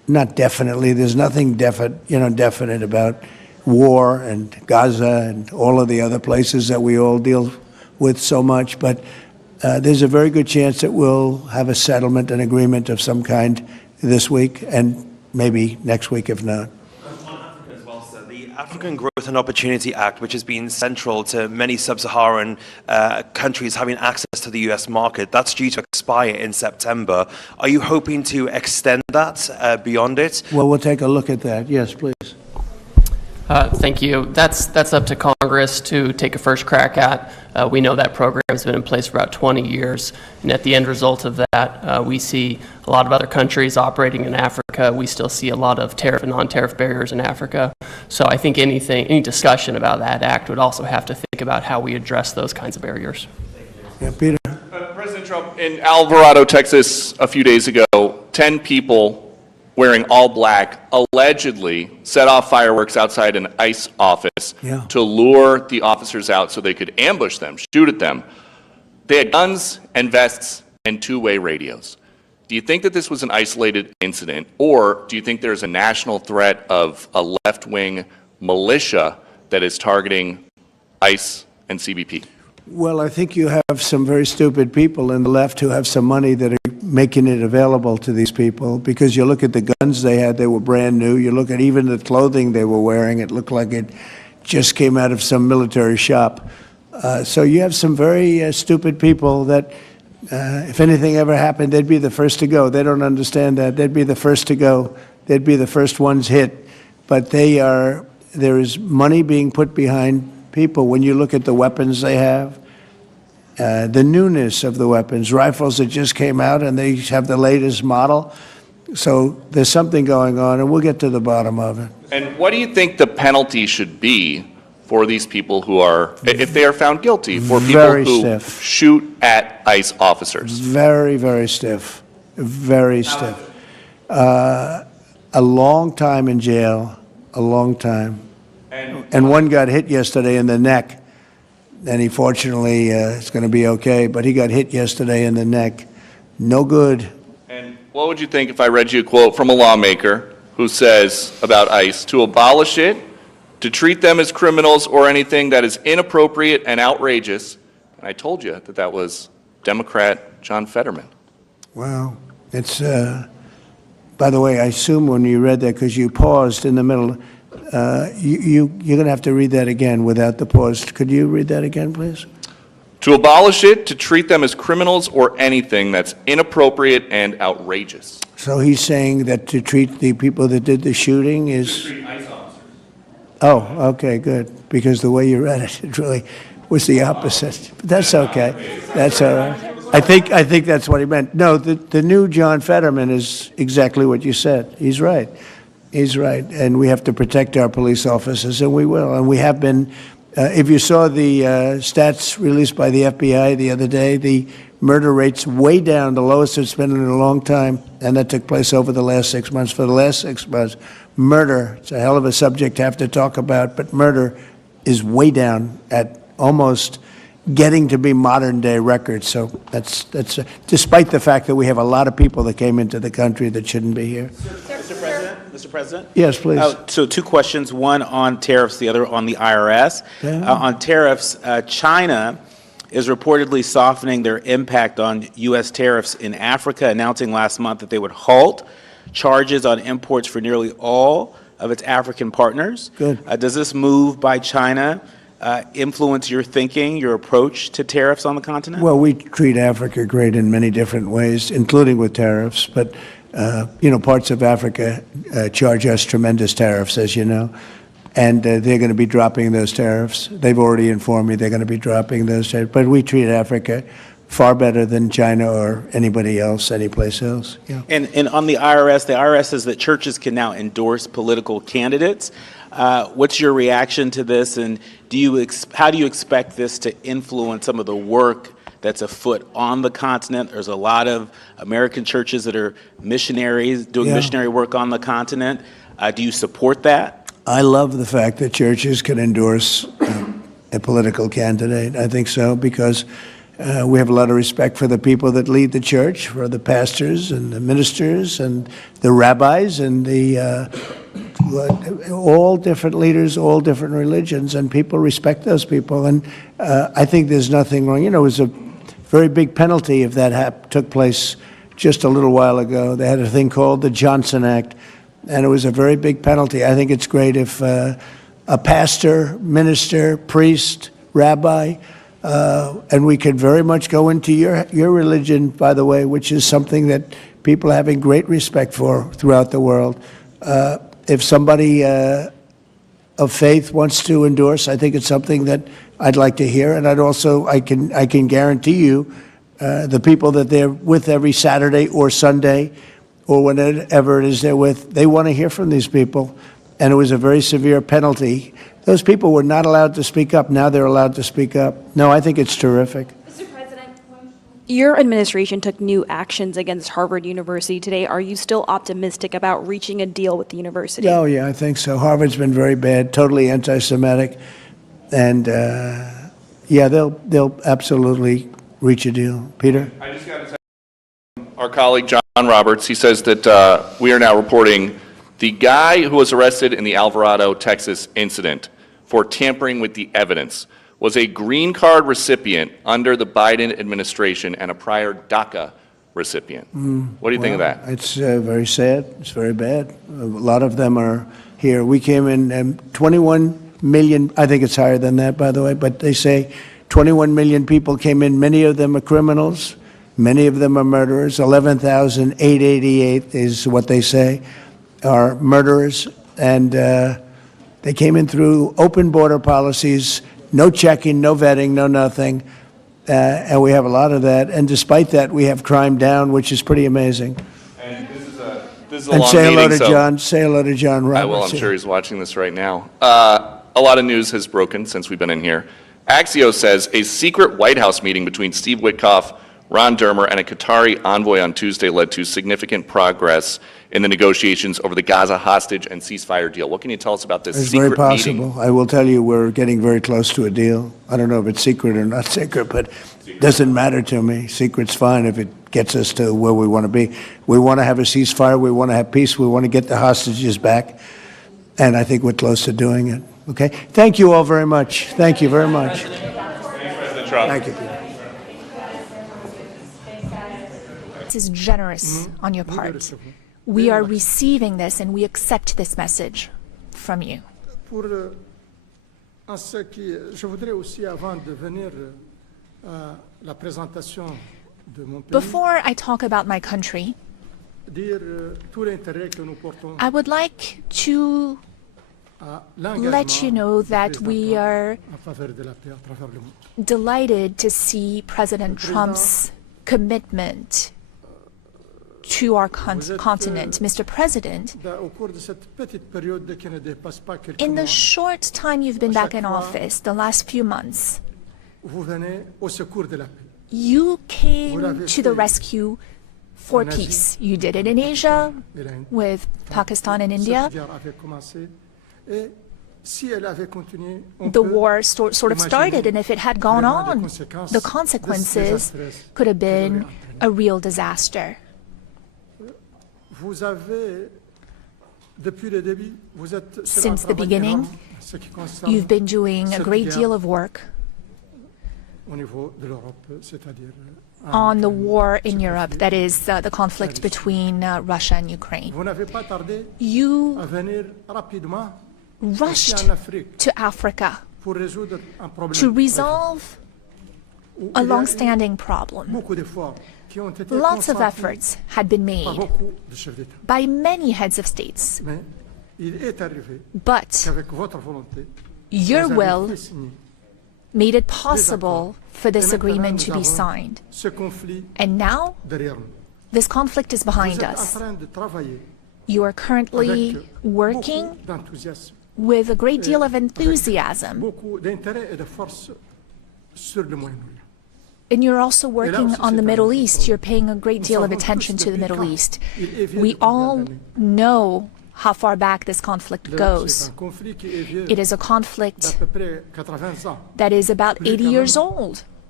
not definitely. There's nothing definite about war and Gaza and all of the other places that we all deal with so much. But there's a very good chance that we'll have a settlement, an agreement of some kind this week, and maybe next week if not. As well, sir. The African Growth and Opportunity Act, which has been central to many sub-Saharan countries having access to the US market, that's due to expire in September. Are you hoping to extend that beyond it? Well, we'll take a look at that. Yes, please. Thank you. That's up to Congress to take a first crack at. We know that program has been in place for about 20 years, and at the end result of that, we see a lot of other countries operating in Africa. We still see a lot of tariff and non-tariff barriers in Africa. So I think any discussion about that act would also have to think about how we address those kinds of barriers. Yeah, Peter. President Trump, in Alvarado, Texas, a few days ago, 10 people wearing all black allegedly set off fireworks outside an ICE office to lure the officers out so they could ambush them, shoot at them. They had guns and vests and two-way radios. Do you think that this was an isolated incident, or do you think there's a national threat of a left-wing militia that is targeting ICE and CBP? Well, I think you have some very stupid people in the left who have some money that are making it available to these people, because you look at the guns they had, they were brand new. You look at even the clothing they were wearing, it looked like it just came out of some military shop. So you have some very stupid people that, if anything ever happened, they'd be the first to go. They don't understand that. They'd be the first to go. They'd be the first ones hit. But there is money being put behind people. When you look at the weapons they have, the newness of the weapons, rifles that just came out and they have the latest model. So there's something going on, and we'll get to the bottom of it. And what do you think the penalty should be for these people who are, if they are found guilty, for people Very who stiff. shoot at ICE officers? Very, very stiff. Very stiff. A long time in jail, a long time. And one got hit yesterday in the neck, and he fortunately is going to be okay, but he got hit yesterday in the neck. No good. And what would you think if I read you a quote from a lawmaker who says about ICE, to abolish it, to treat them as criminals or anything that is inappropriate and outrageous? And I told you that that was Democrat John Fetterman. Wow. It's, by the way, I assume when you read that, because you paused in the middle, you're going to have to read that again without the pause. Could you read that again, please? To abolish it, to treat them as criminals or anything that's inappropriate and outrageous. So he's saying that to treat the people that did the shooting is... Oh, okay, good. Because the way you read it, it really was the opposite. But that's okay. That's all right. I think that's what he meant. No, the new John Fetterman is exactly what you said. He's right. He's right. And we have to protect our police officers, and we will. And we have been. If you saw the stats released by the FBI the other day, the murder rate's way down, the lowest it's been in a long time, and that took place over the last 6 months. For the last 6 months, murder, it's a hell of a subject to have to talk about, but murder is way down at almost getting to be modern day records. So that's despite the fact that we have a lot of people that came into the country that shouldn't be here. Mr. President? Yes, please. So two questions, one on tariffs, the other on the IRS. On tariffs, China is reportedly softening their impact on U.S. tariffs in Africa, announcing last month that they would halt charges on imports for nearly all of its African partners. Good. Does this move by China influence your thinking, your approach to tariffs on the continent? Well, we treat Africa great in many different ways, including with tariffs. But, parts of Africa charge us tremendous tariffs, as you know. And they're going to be dropping those tariffs. They've already informed me they're going to be dropping those tariffs. But we treat Africa far better than China or anybody else, anyplace else. Yeah. And on the IRS says that churches can now endorse political candidates. What's your reaction to this, and how do you expect this to influence some of the work that's afoot on the continent? There's a lot of American churches that are missionaries doing missionary work on the continent. Do you support that? I love the fact that churches can endorse a political candidate. I think so, because We have a lot of respect for the people that lead the church, for the pastors and the ministers and the rabbis and all different leaders, all different religions, and people respect those people. And I think there's nothing wrong. You know, it was a very big penalty if that took place just a little while ago. They had a thing called the Johnson Act, and it was a very big penalty. I think it's great if a pastor, minister, priest, rabbi, and we could very much go into your religion, by the way, which is something that people are having great respect for throughout the world. If somebody of faith wants to endorse, I think it's something that I'd like to hear, and I can guarantee you, the people that they're with every Saturday or Sunday, or whenever it is they're with, they want to hear from these people, and it was a very severe penalty. Those people were not allowed to speak up. Now they're allowed to speak up. No, I think it's terrific. Mr. President, your administration took new actions against Harvard University today. Are you still optimistic about reaching a deal with the university? Oh, yeah, I think so. Harvard's been very bad, totally anti-Semitic, and yeah, they'll absolutely reach a deal. Peter? I just got to say, our colleague John Roberts, he says that we are now reporting the guy who was arrested in the Alvarado, Texas incident for tampering with the evidence was a green card recipient under the Biden administration and a prior DACA recipient. What do you think of that? It's very sad. It's very bad. A lot of them are here. We came in 21 million, I think it's higher than that, by the way, but they say 21 million people came in. Many of them are criminals. Many of them are murderers. 11,888 is what they say are murderers. And they came in through open border policies, no checking, no vetting, no nothing. And we have a lot of that. And despite that, we have crime down, which is pretty amazing. And this is a And long say hello meeting, to so John. Say hello to John Roberts. I will. I'm here. sure he's watching this right now. A lot of news has broken since we've been in here. Axios says a secret White House meeting between Steve Witkoff, Ron Dermer, and a Qatari envoy on Tuesday led to significant progress in the negotiations over the Gaza hostage and ceasefire deal. What can you tell us about this It's secret very possible. meeting? I will tell you, we're getting very close to a deal. I don't know if it's secret or not secret, but it doesn't matter to me. Secret's fine if it gets us to where we want to be. We want to have a ceasefire. We want to have peace. We want to get the hostages back. And I think we're close to doing it. Okay? Thank you all very much. Thank you very much. Thanks, President Trump. Thank you, Peter. This is generous on your part. We are receiving this and we accept this message from you. En ce qui, je voudrais aussi, avant de venir à la présentation de mon pays, Before I talk about my country, dire tout l'intérêt que nous portons I would like to à let you know that we are en faveur de la paix à travers le monde. delighted to see President Trump's commitment to our continent. Mr. President, Au cours de cette petite période qui ne dépasse pas quelques in the mois, short time you've been back in office, the last few months, vous venez au secours de la paix. you came to the rescue for peace. You did it in Asia with Pakistan and India. Cette guerre avait commencé et si elle avait continué, on The peut war sort of started, and if it had gone vraiment on, the consequences could have been a real disaster. Vous avez, depuis le début, vous êtes sur un Since the travail beginning, énorme en ce qui concerne you've been doing a cette great guerre deal of work au niveau de l'Europe, c'est-à-dire on the war in Europe, that is the conflict between Russia and Ukraine. vous n'avez pas tardé You à venir rapidement rushed ici en Afrique to Africa pour résoudre un problème to resolve où a il y a eu long-standing problem. beaucoup d'efforts qui ont été Lots of consentis efforts had been par made beaucoup de chefs d'État. by many heads of states, Mais il est arrivé but qu'avec votre volonté, your vous avez will fait signer made it possible for this agreement to be signed. ce conflit And now, derrière nous. this conflict is Vous behind êtes en us. train de travailler You are currently avec working beaucoup d'enthousiasme, with a great deal of enthusiasm, beaucoup d'intérêt et de force sur le Moyen-Orient. and you're also working on the Middle East. You're paying a great deal of attention to the Middle East. We all know how far back this conflict C'est goes. un conflit qui est vieux It is a conflict d'à peu près 80 ans. that is about 80 years old,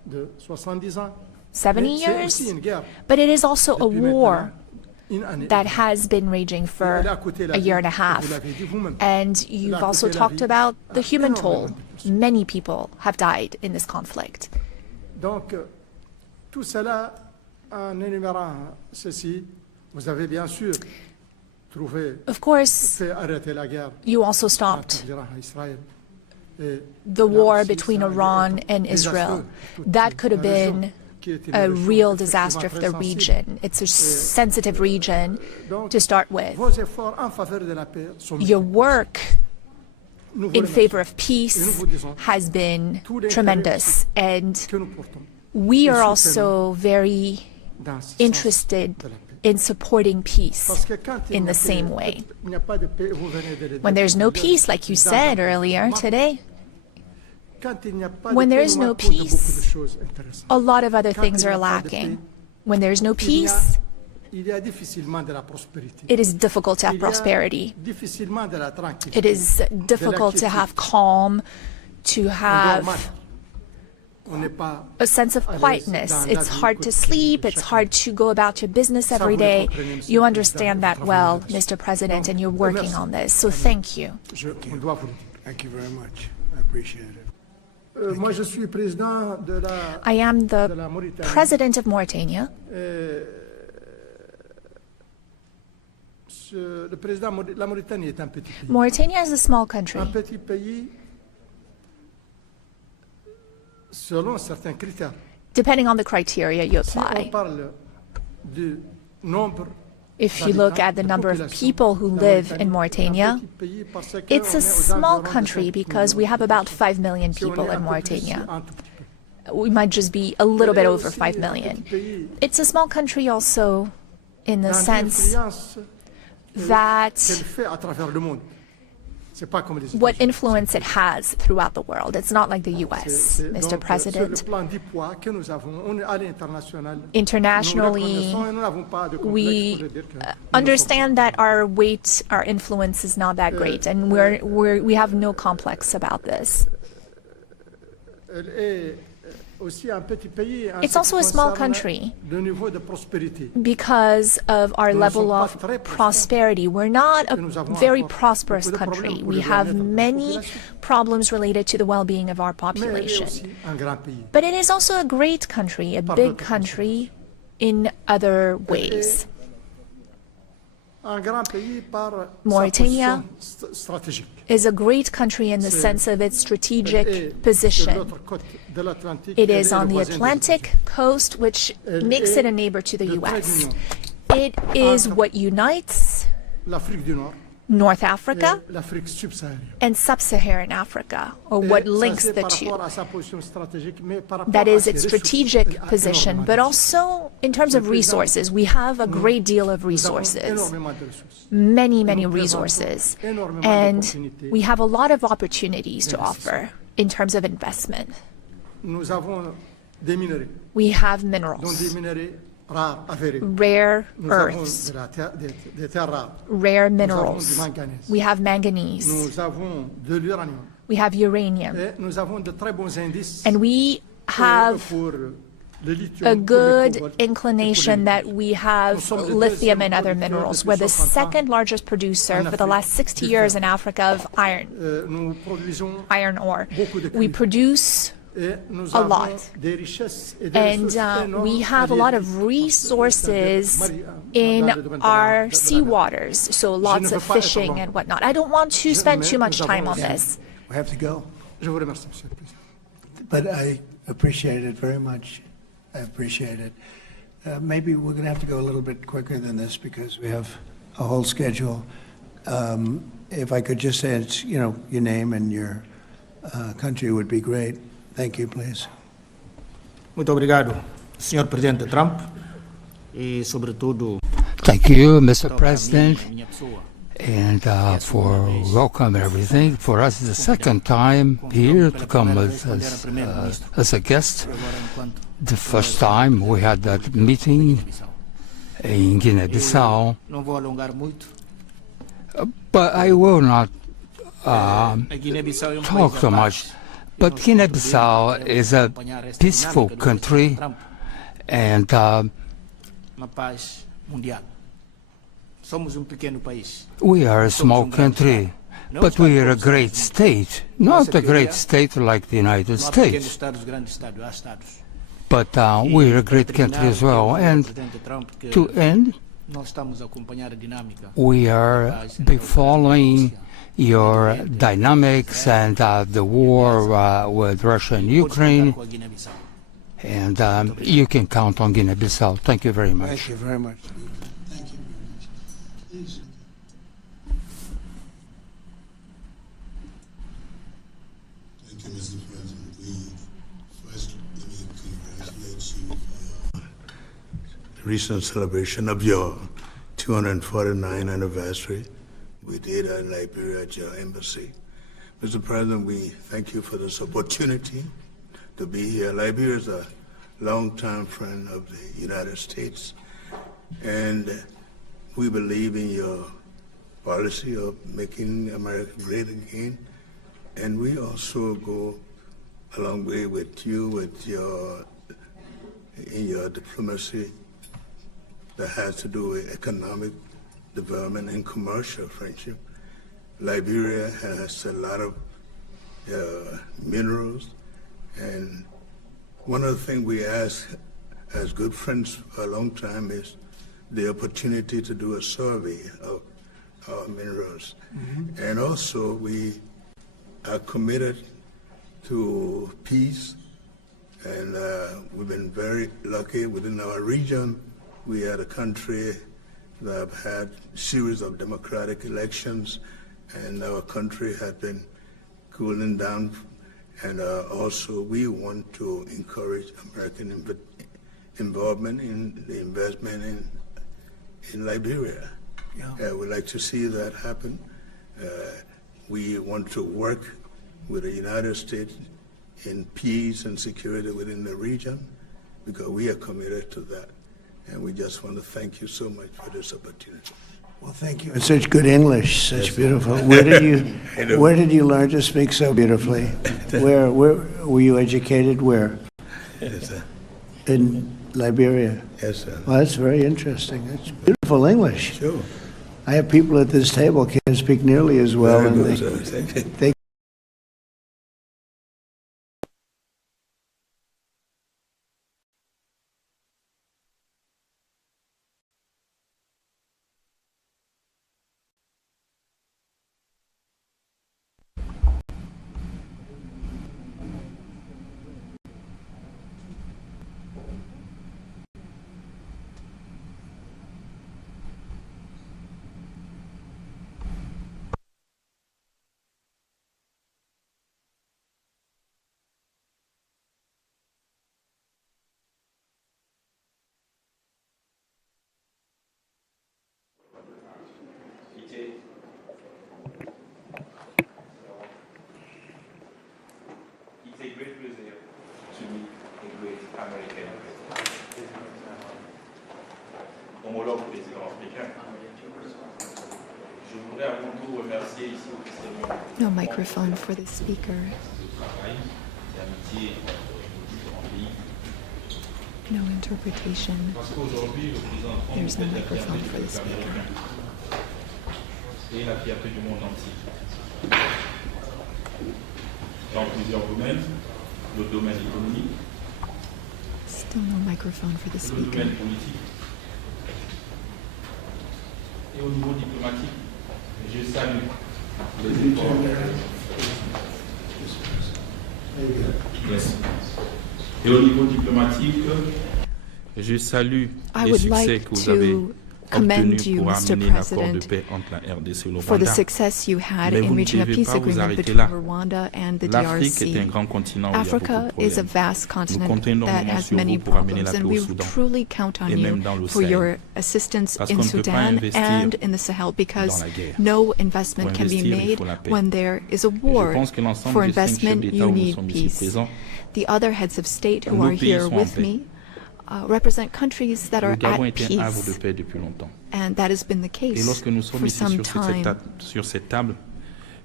70 years, but it is also a war that has been raging for a year and a half. And you've also talked about the human toll. Many people have died in this conflict. Donc, tout cela, en énumérant ceci, vous avez bien sûr trouvé, of course, arrêter la guerre, you also stopped the war between Iran and Israel. That could have been a real disaster for the region. It's a sensitive region to start with. Your work in favor of peace has been tremendous, and we are also very interested in supporting peace in the same way. When there's no peace, like you said earlier today, when there is no peace, a lot of other things are lacking. When there's no peace, it is difficult to have prosperity. It is difficult to have calm, to have a sense of quietness. It's hard to sleep. It's hard to go about your business every day. You understand that well, Mr. President, and you're working on this. So thank you. Thank you very much. I appreciate it. I am the president of Mauritania. Mauritania is a small country. Depending on the criteria you apply. If you look at the number of people who live in Mauritania, it's a small country because we have about 5 million people in Mauritania. We might just be a little bit over 5 million. It's a small country also in the sense that what influence it has throughout the world. It's not like the US, Mr. President. Internationally, we understand that our weight, our influence is not that great, and we have no complex about this. It's also a small country because of our level of prosperity. We're not a very prosperous country. We have many problems related to the well-being of our population. But it is also a great country, a big country in other ways. Mauritania is a great country in the sense of its strategic position. It is on the Atlantic coast, which makes it a neighbor to the US. It is what unites North Africa and Sub-Saharan Africa, or what links the two. That is its strategic position, but also in terms of resources. We have a great deal of resources, many, many resources, and we have a lot of opportunities to offer in terms of investment. We have minerals, rare earths, rare minerals. We have manganese. We have uranium. And we have a good inclination that we have lithium and other minerals. We're the second largest producer for the last 60 years in Africa of iron ore. We produce a lot. And we have a lot of resources in our seawaters, so lots of fishing and whatnot. I don't want to spend too much time on this. We have to go. But I appreciate it very much. I appreciate it. Maybe we're going to have to go a little bit quicker than this because we have a whole schedule. If I could just say, it's, your name and your country would be great. Thank you, please. Muito obrigado, Sr. Presidente Trump, e sobretudo. Thank you, Mr. President, and for welcome and everything. For us, it's the second time here to come as a guest. The first time we had that meeting in Guinea-Bissau, but I will not talk so much. But Guinea-Bissau is a peaceful country, and we are a small country, but we are a great state. Not a great state like the United States, but we are a great country as well. And to end, we are following your dynamics and the war with Russia and Ukraine, and you can count on Guinea-Bissau. Thank you very much. Thank you very much. Thank you very much. Please. Thank you, Mr. President. First, let me congratulate you for the recent celebration of your 249th anniversary. We did in Liberia at your embassy. Mr. President, we thank you for this opportunity to be here. Liberia is a longtime friend of the United States, and we believe in your policy of making America great again. And we also go a long way with you in your diplomacy that has to do with economic development and commercial friendship. Liberia has a lot of minerals, and one of the things we ask as good friends for a long time is the opportunity to do a survey of our minerals. Mm-hmm. And also we are committed to peace, and we've been very lucky within our region. We are a country that have had a series of democratic elections, and our country has been cooling down. And also we want to encourage American involvement in the investment in Liberia. Yeah. We'd like to see that happen. We want to work with the United States in peace and security within the region, because we are committed to that. And we just want to thank you so much for this opportunity. Well, thank you. And such good English, such beautiful. Where did you learn to speak so beautifully? Where were you educated? Where? Yes, sir. In Liberia. Yes, sir. Well, that's very interesting. That's beautiful English. Sure. I have people at this table can't speak nearly as well, Very and good, sir. Thank you. they It's a great pleasure to meet a great American. Homologue président africain. Je voudrais avant tout remercier ici officiellement. No microphone for the speaker. No interpretation. There's no microphone for the speaker. Et la fierté du monde entier. Dans plusieurs domaines, le domaine économique, Still no microphone for the le speaker. domaine politique et au niveau diplomatique, je salue les efforts. Yes. Et au niveau diplomatique, je salue I les would succès like que vous avez to commend obtenus you, pour Mr. amener l'accord de President, paix entre la RDC et le for the Rwanda. success you had Mais in vous ne reaching a devez peace pas vous agreement arrêter between là. Rwanda and the L'Afrique est un DRC. grand continent où il y a beaucoup Africa de is a problèmes. vast Nous continent comptons that énormément has sur many vous pour amener la problems, paix and au we Soudan truly count on et même you dans le for Sahel. your assistance Parce in qu'on ne peut pas Sudan investir and in the Sahel, because dans la guerre. no investment Pour can be investir, il made faut la paix. when there is a Et je war. pense que l'ensemble For des 5 chefs investment, d'État you où nous need sommes ici peace. présents, The other heads of state who nos are pays here sont en with paix. me represent countries that Le are Gabon at était un havre de peace, paix depuis longtemps. and that has been the Et case lorsque nous sommes for ici some sur time. sur cette table,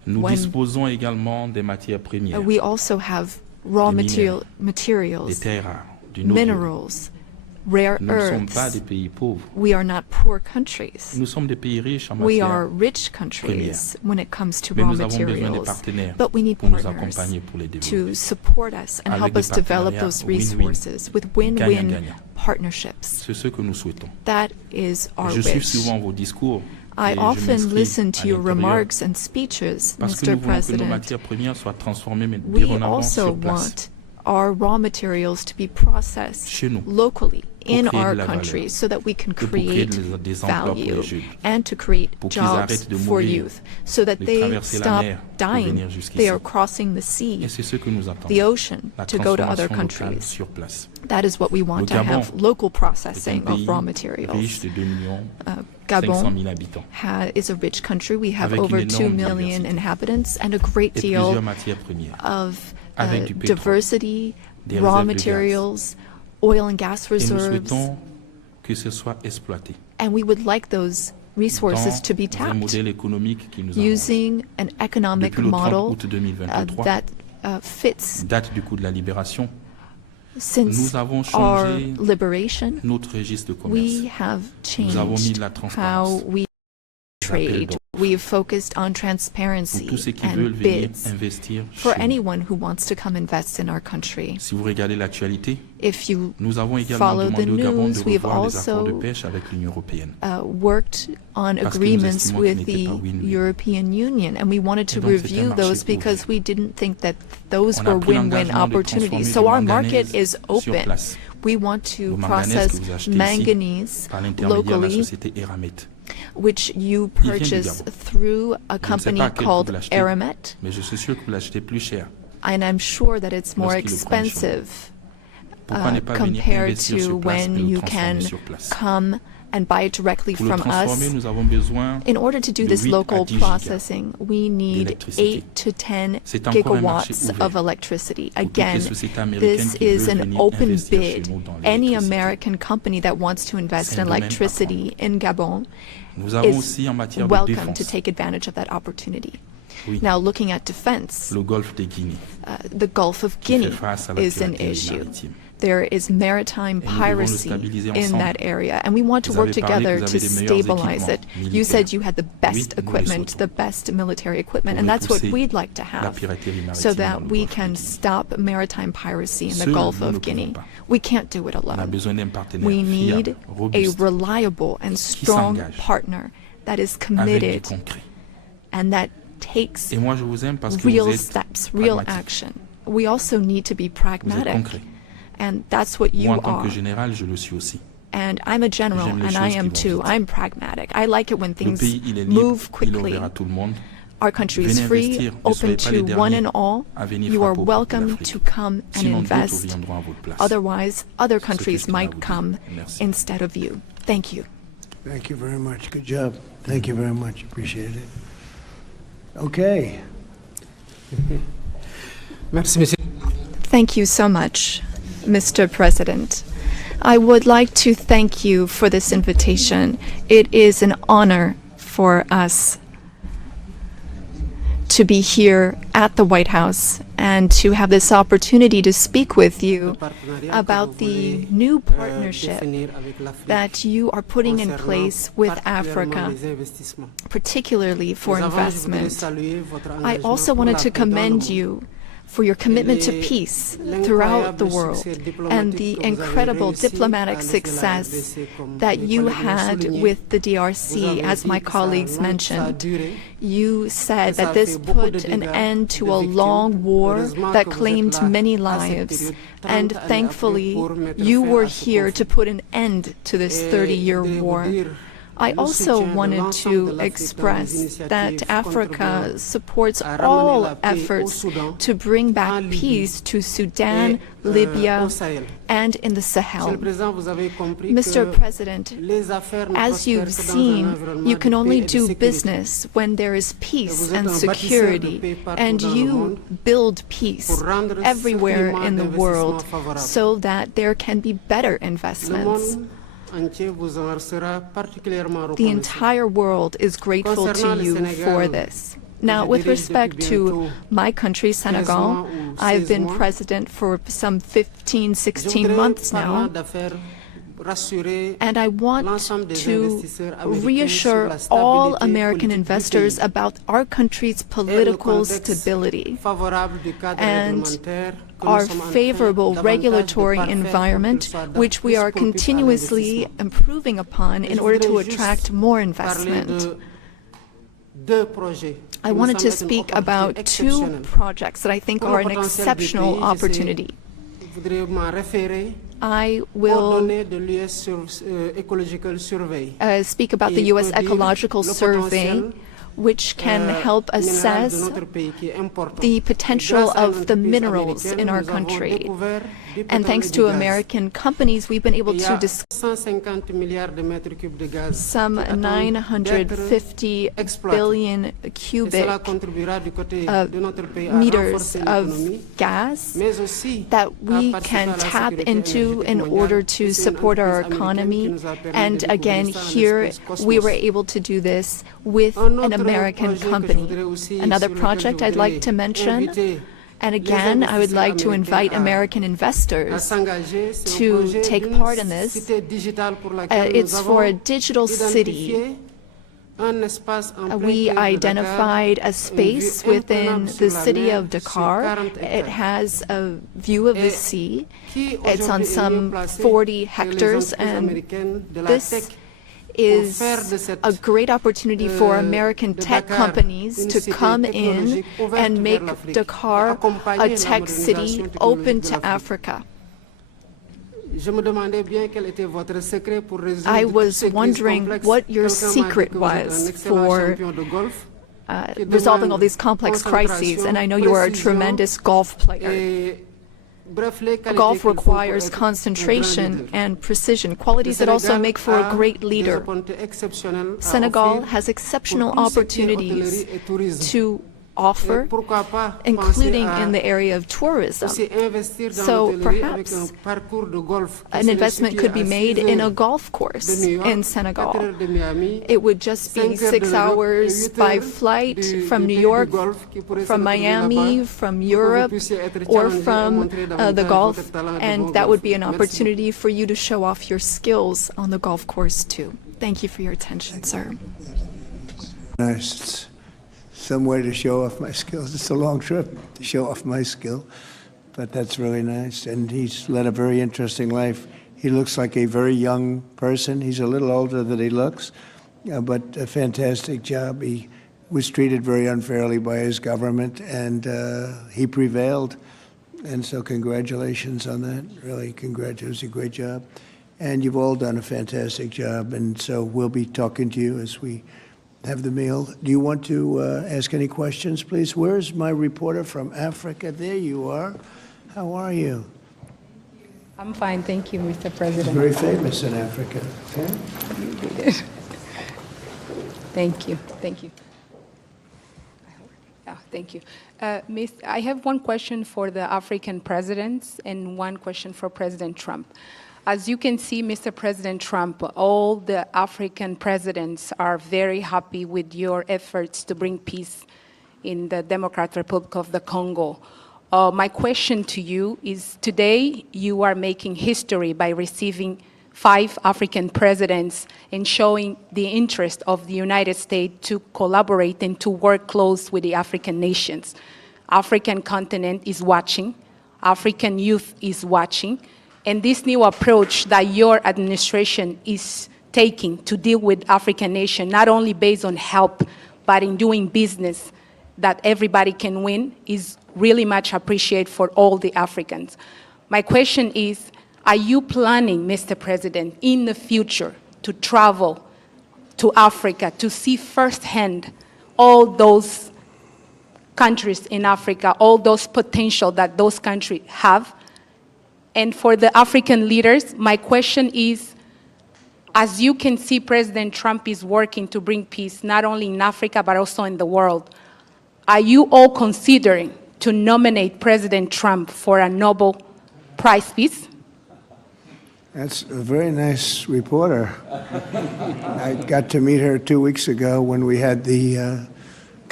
Nous disposons également des matières premières, we also have raw materials, des terres rares, du noble. minerals, rare Nous ne sommes pas earths. des pays pauvres. We are not poor countries. Nous sommes des pays riches en We matières are rich premières. countries when it comes to Mais raw nous avons besoin des materials. partenaires But we need pour nous partners accompagner pour les développer. to support us and Avec help des us develop partenariats those win-win, resources with win-win gagnant-gagnant. partnerships. C'est ce que nous souhaitons. That is our Je suis wish. souvent vos discours. I et je often m'inscris listen à to your l'intérieur remarks and speeches, parce que Mr. nous voulons que nos President. matières premières soient transformées mais We dorénavant also sur place. want our raw materials to be processed Chez nous, locally in créer de our la valeur, country so that we can et pour créer create des emplois pour les value jeunes, and to create pour qu'ils jobs arrêtent de for mourir, youth so that de they traverser la stop mer pour dying. venir jusqu'ici. They are crossing the Et sea, c'est ce que nous attendons. the ocean, La to go to other transformation locale countries. sur place. That is what we want Le to Gabon have, local est un processing of pays raw riche materials. de 2 millions Gabon 500 000 habitants, is a rich country. We have avec over une 2 énorme million diversité inhabitants and a great et deal plusieurs matières premières, of avec du pétrole, diversity, des raw réserves de gaz. materials, oil and gas Et nous reserves, souhaitons que ce soit exploité and we would like those resources to be dans un tapped modèle économique qui nous arrange. using an economic Depuis le 30 model août 2023, that fits date du coup de la libération, since nous avons our changé liberation. notre registre de commerce. We have Nous avons mis changed de la transparence. how we trade. We've focused on transparency Pour tous ceux qui and veulent venir bids investir for chez nous. anyone who wants to come invest in our country. Si vous regardez l'actualité, If you nous avons également follow the demandé au Gabon de news, we've revoir les accords de also pêche avec l'Union européenne. worked on Parce que nous agreements estimons with qu'ils n'étaient the pas win-win. European Union, and we wanted to Et donc, c'est un review marché those ouvert. because we didn't think that those On a were pris win-win l'engagement de opportunities. transformer So du our manganèse market is sur open. place. We want to Le manganèse process que vous achetez ici manganese par l'intermédiaire de la locally, société Eramet. which you Il vient du purchase Gabon. through a Je ne sais company pas à quel prix called vous l'achetez, Aramet, mais je suis sûr que vous l'achetez plus cher. and I'm sure that it's more Lorsqu'ils le prennent chez nous. expensive Pourquoi ne pas venir compared investir to sur place et when le you transformer can sur place? come and buy it directly Pour le from transformer, us. nous avons besoin In order to do de this 8 à local 10 gigas processing, we need d'électricité. 8 to 10 C'est encore un marché gigawatts ouvert of electricity. pour toutes les Again, sociétés américaines this qui is veulent an venir open investir chez bid. nous dans Any l'électricité. American company that wants to invest C'est in un domaine electricity in Gabon Nous avons is aussi en matière de welcome défense to take advantage of that opportunity. Oui. Now, looking at defense, le golfe de Guinée, the Gulf of qui fait Guinea face à la is an piraterie issue. maritime. There is maritime Et nous devons le piracy stabiliser in ensemble. that area, and we want to Vous work avez parlé together que vous to avez des meilleurs stabilize it. équipements You said militaires. you had the Oui, best nous les equipment, souhaitons. the best military equipment, Pour and that's what repousser we'd like to la have piraterie maritime so dans that le we golfe de can Guinée. stop maritime piracy in the Seuls, Gulf nous ne of pouvons Guinea. pas. We can't do it On a alone. besoin d'un partenaire We need fiable, a robuste, reliable and strong s'engage partner that is avec du committed concret. and that takes Et moi, je vous aime parce que real vous êtes steps, real pragmatique. action. We also need to be Vous êtes pragmatic, concret. and that's what you Moi, en tant are. que général, je le suis aussi. And I'm a general, J'aime les and I choses am qui vont too. vite. I'm pragmatic. I like it when Le things pays, il est libre, move il est quickly. ouvert à tout le monde. Our country is Venez free, investir, ne open soyez pas les to one derniers and all. à venir You are frapper aux portes de welcome l'Afrique. to come and Sinon, d'autres invest. viendront à votre place. Otherwise, other C'est ce que countries je tiens à might vous dire. come Merci. instead of you. Thank you. Thank you very much. Good job. Thank you very much. Appreciate it. Okay. Merci, monsieur. Thank you so much, Mr. President. I would like to thank you for this invitation. It is an honor for us to be here at the White House and to have this opportunity to speak with you about the new partnership that you are putting in place with Africa, particularly for investment. I also wanted to commend you for your commitment to peace throughout the world and the incredible diplomatic success that you had with the DRC, as my colleagues mentioned. You said that this put an end to a long war that claimed many lives, and thankfully you were here to put an end to this 30-year war. I also wanted to express that Africa supports all efforts to bring back peace to Sudan, Libya, and in the Sahel. Mr. President, as you've seen, you can only do business when there is peace and security, and you build peace everywhere in the world so that there can be better investments. The entire world is grateful to you for this. Now, with respect to my country, Senegal, I've been president for some 15, 16 months now, and I want to reassure all American investors about our country's political stability and our favorable regulatory environment, which we are continuously improving upon in order to attract more investment. I wanted to speak about two projects that I think are an exceptional opportunity. I will speak about the U.S. Ecological Survey, which can help assess the potential of the minerals in our country. And thanks to American companies, we've been able to discover some 950 billion cubic meters of gas that we can tap into in order to support our economy. And again, here we were able to do this with an American company. Another project I'd like to mention, and again, I would like to invite American investors to take part in this. It's for a digital city. We identified a space within the city of Dakar. It has a view of the sea. It's on some 40 hectares, and this is a great opportunity for American tech companies to come in and make Dakar a tech city open to Africa. I was wondering what your secret was for resolving all these complex crises, and I know you are a tremendous golf player. Golf requires concentration and precision, qualities that also make for a great leader. Senegal has exceptional opportunities to offer, including in the area of tourism. So perhaps an investment could be made in a golf course in Senegal. It would just be 6 hours by flight from New York, from Miami, from Europe, or from the Gulf, and that would be an opportunity for you to show off your skills on the golf course too. Thank you for your attention, sir. Nice. Some way to show off my skills. It's a long trip to show off my skill, but that's really nice. And he's led a very interesting life. He looks like a very young person. He's a little older than he looks, but a fantastic job. He was treated very unfairly by his government, and he prevailed. And so congratulations on that. Really, congratulations. It was a great job. And you've all done a fantastic job. And so we'll be talking to you as we have the meal. Do you want to ask any questions, please? Where's my reporter from Africa? There you are. How are you? I'm fine, thank you, Mr. President. He's very famous in Africa. Okay? Thank you, thank you. Thank you. I have one question for the African presidents and one question for President Trump. As you can see, Mr. President Trump, all the African presidents are very happy with your efforts to bring peace in the Democratic Republic of the Congo. My question to you is, today you are making history by receiving 5 African presidents and showing the interest of the United States to collaborate and to work close with the African nations. African continent is watching, African youth is watching, and this new approach that your administration is taking to deal with African nations, not only based on help, but in doing business that everybody can win, is really much appreciated for all the Africans. My question is, are you planning, Mr. President, in the future to travel to Africa to see firsthand all those countries in Africa, all those potential that those countries have? And for the African leaders, my question is, as you can see, President Trump is working to bring peace not only in Africa, but also in the world. Are you all considering to nominate President Trump for a Nobel Prize Peace? That's a very nice reporter. I got to meet her 2 weeks ago when we had the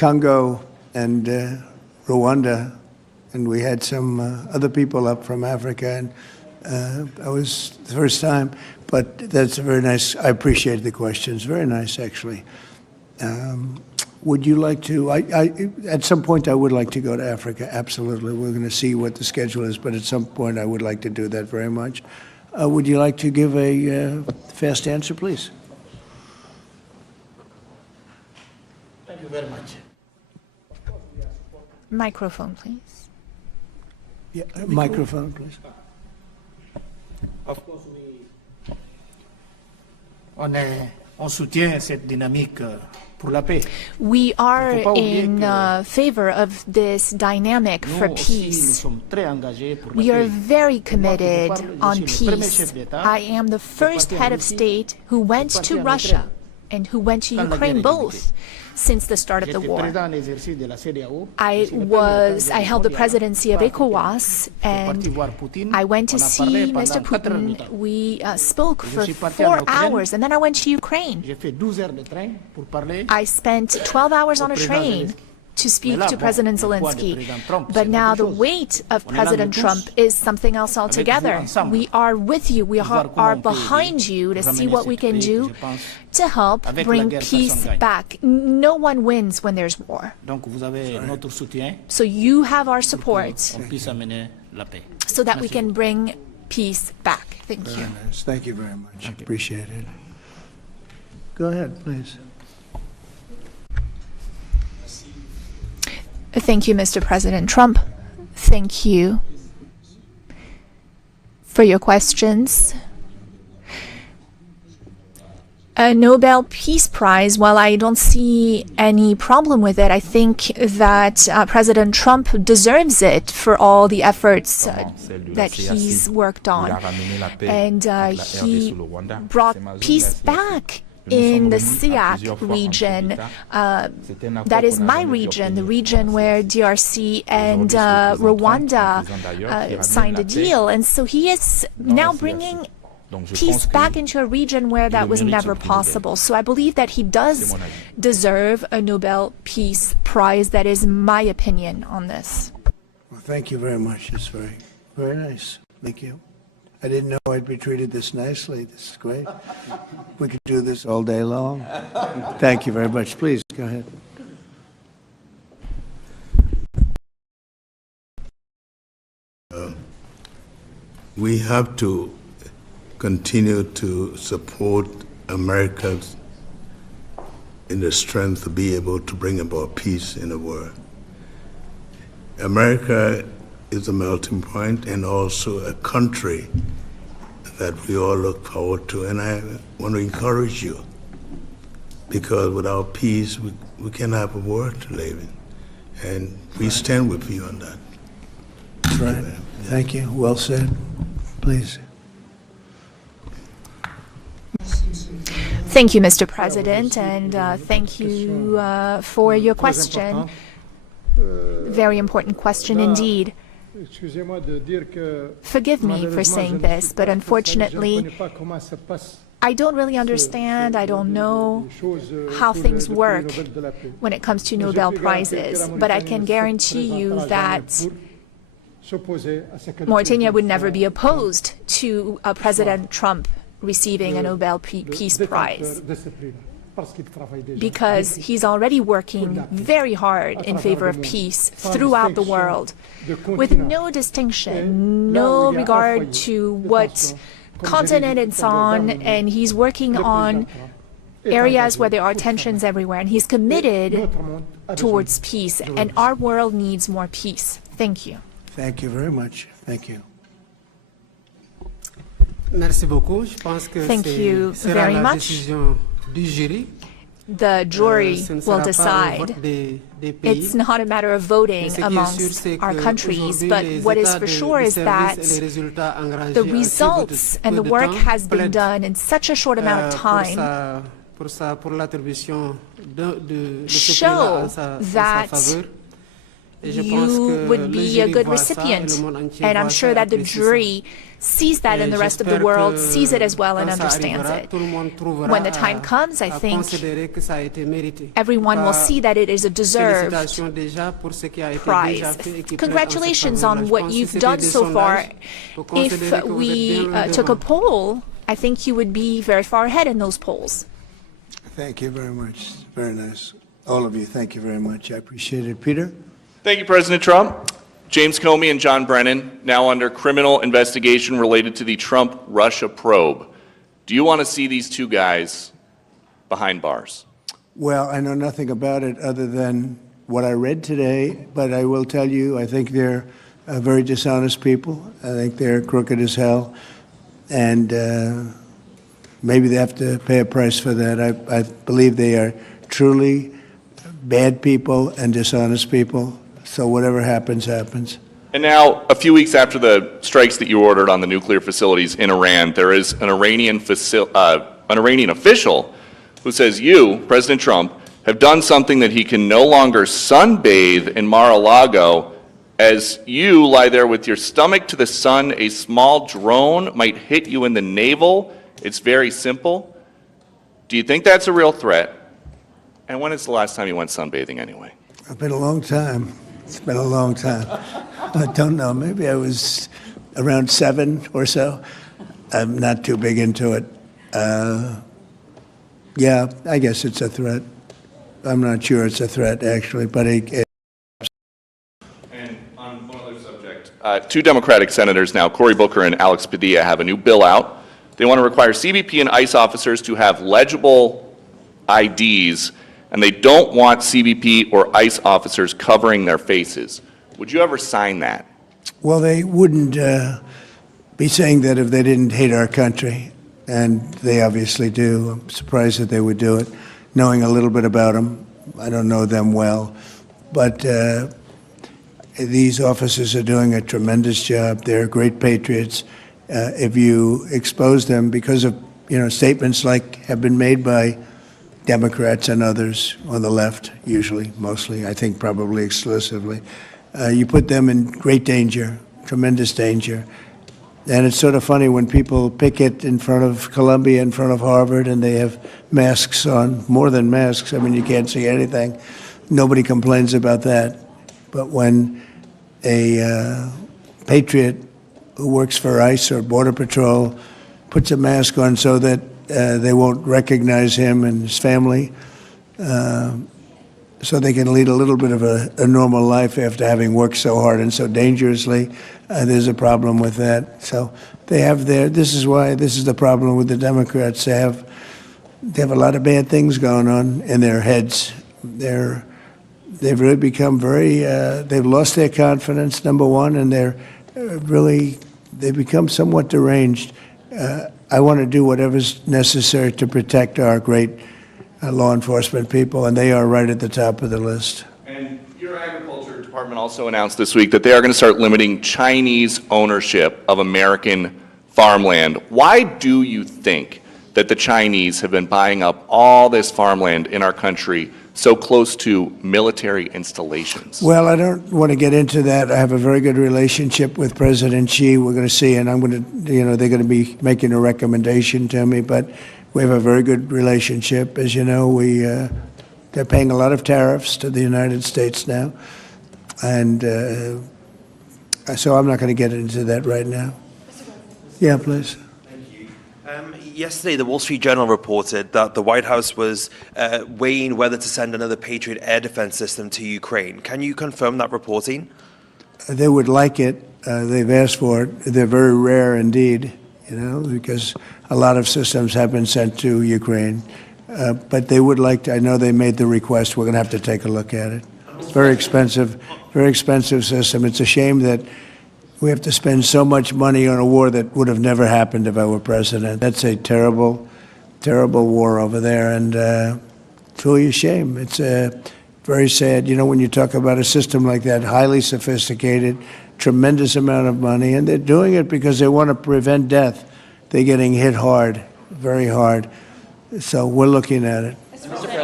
Congo and Rwanda, and we had some other people up from Africa, and that was the first time. But that's a very nice. I appreciate the questions. Very nice, actually. Would you like to? At some point, I would like to go to Africa. Absolutely, we're going to see what the schedule is, but at some point, I would like to do that very much. Would you like to give a fast answer, please? Thank you very much. Microphone, please. Yeah, microphone, please. Of course, on soutient cette dynamique pour la paix. We are in favor of this dynamic for peace. We are very committed on peace. I am the first head of state who went to Russia and who went to Ukraine, both since the start of the war. I held the presidency of ECOWAS, and I went to see Mr. Putin. We spoke for 4 hours, and then I went to Ukraine. I spent 12 hours on a train to speak to President Zelenskyy. But now the weight of President Trump is something else altogether. We are with you. We are behind you to see what we can do to help bring peace back. No one wins when there's war. So you have our support so that we can bring peace back. Thank you. Very nice. Thank you very much. Appreciate it. Go ahead, please. Thank you, Mr. President Trump. Thank you for your questions. A Nobel Peace Prize, while I don't see any problem with it, I think that President Trump deserves it for all the efforts that he's worked on. And he brought peace back in the SIAC region. That is my region, the region where DRC and Rwanda signed a deal. And so he is now bringing peace back into a region where that was never possible. So I believe that he does deserve a Nobel Peace Prize. That is my opinion on this. Well, thank you very much. It's very, very nice. Thank you. I didn't know I'd be treated this nicely. This is great. We could do this all day long. Thank you very much. Please, go ahead. We have to continue to support America in the strength to be able to bring about peace in the world. America is a melting point and also a country that we all look forward to. And I want to encourage you, because without peace, we can't have a world to live in. And we stand with you on that. That's right. Thank you. Well said. Please. Thank you, Mr. President, and thank you for your question. Very important question indeed. Forgive me for saying this, but unfortunately, I don't really understand, I don't know how things work when it comes to Nobel Prizes, but I can guarantee you that Mauritania would never be opposed to President Trump receiving a Nobel Peace Prize, because he's already working very hard in favor of peace throughout the world, with no distinction, no regard to what continent it's on, and he's working on areas where there are tensions everywhere, and he's committed towards peace, and our world needs more peace. Thank you. Thank you very much. Thank you. Thank you very much. The jury will decide. It's not a matter of voting amongst our countries, but what is for sure is that the results and the work has been done in such a short amount of time show that you would be a good recipient. And I'm sure that the jury sees that and the rest of the world sees it as well and understands it. When the time comes, I think everyone will see that it is a deserved prize. Congratulations on what you've done so far. If we took a poll, I think you would be very far ahead in those polls. Thank you very much. Very nice. All of you, thank you very much. I appreciate it. Peter? Thank you, President Trump. James Comey and John Brennan, now under criminal investigation related to the Trump-Russia probe. Do you want to see these two guys behind bars? Well, I know nothing about it other than what I read today, but I will tell you, I think they're very dishonest people. I think they're crooked as hell, and maybe they have to pay a price for that. I believe they are truly bad people and dishonest people. So whatever happens, happens. And now, a few weeks after the strikes that you ordered on the nuclear facilities in Iran, there is an Iranian official who says you, President Trump, have done something that he can no longer sunbathe in Mar-a-Lago. As you lie there with your stomach to the sun, a small drone might hit you in the navel. It's very simple. Do you think that's a real threat? And when is the last time you went sunbathing anyway? It's been a long time. It's been a long time. I don't know. Maybe I was around 7 or so. I'm not too big into it. Yeah, I guess it's a threat. I'm not sure it's a threat, actually, but And on one other subject, two Democratic senators now, Cory Booker and Alex Padilla, have a new bill out. They want to require CBP and ICE officers to have legible IDs, and they don't want CBP or ICE officers covering their faces. Would you ever sign that? Well, they wouldn't be saying that if they didn't hate our country, and they obviously do. I'm surprised that they would do it, knowing a little bit about them. I don't know them well, but these officers are doing a tremendous job. They're great patriots. If you expose them because of statements like have been made by Democrats and others on the left, usually, mostly, I think probably exclusively, you put them in great danger, tremendous danger. And it's sort of funny when people picket in front of Columbia, in front of Harvard, and they have masks on, more than masks. I mean, you can't see anything. Nobody complains about that. But when a patriot who works for ICE or Border Patrol puts a mask on so that they won't recognize him and his family, so they can lead a little bit of a normal life after having worked so hard and so dangerously. There's a problem with that. So they have this is the problem with the Democrats. They have a lot of bad things going on in their heads. They've really become they've lost their confidence, number one, and they've become somewhat deranged. I want to do whatever's necessary to protect our great law enforcement people, and they are right at the top of the list. And your agriculture department also announced this week that they are going to start limiting Chinese ownership of American farmland. Why do you think that the Chinese have been buying up all this farmland in our country so close to military installations? Well, I don't want to get into that. I have a very good relationship with President Xi. We're going to see, and I'm going to, they're going to be making a recommendation to me, but we have a very good relationship. As you know, they're paying a lot of tariffs to the United States now, and so I'm not going to get into that right now. Yeah, please. Yesterday, the Wall Street Journal reported that the White House was weighing whether to send another Patriot air defense system to Ukraine. Can you confirm that reporting? They would like it. They've asked for it. They're very rare indeed, because a lot of systems have been sent to Ukraine. But they would like to. I know they made the request. We're going to have to take a look at it. Very expensive system. It's a shame that we have to spend so much money on a war that would have never happened if I were president. That's a terrible, terrible war over there, and it's really a shame. It's very sad. When you talk about a system like that, highly sophisticated, tremendous amount of money, and they're doing it because they want to prevent death. They're getting hit hard, very hard. So we're looking at it.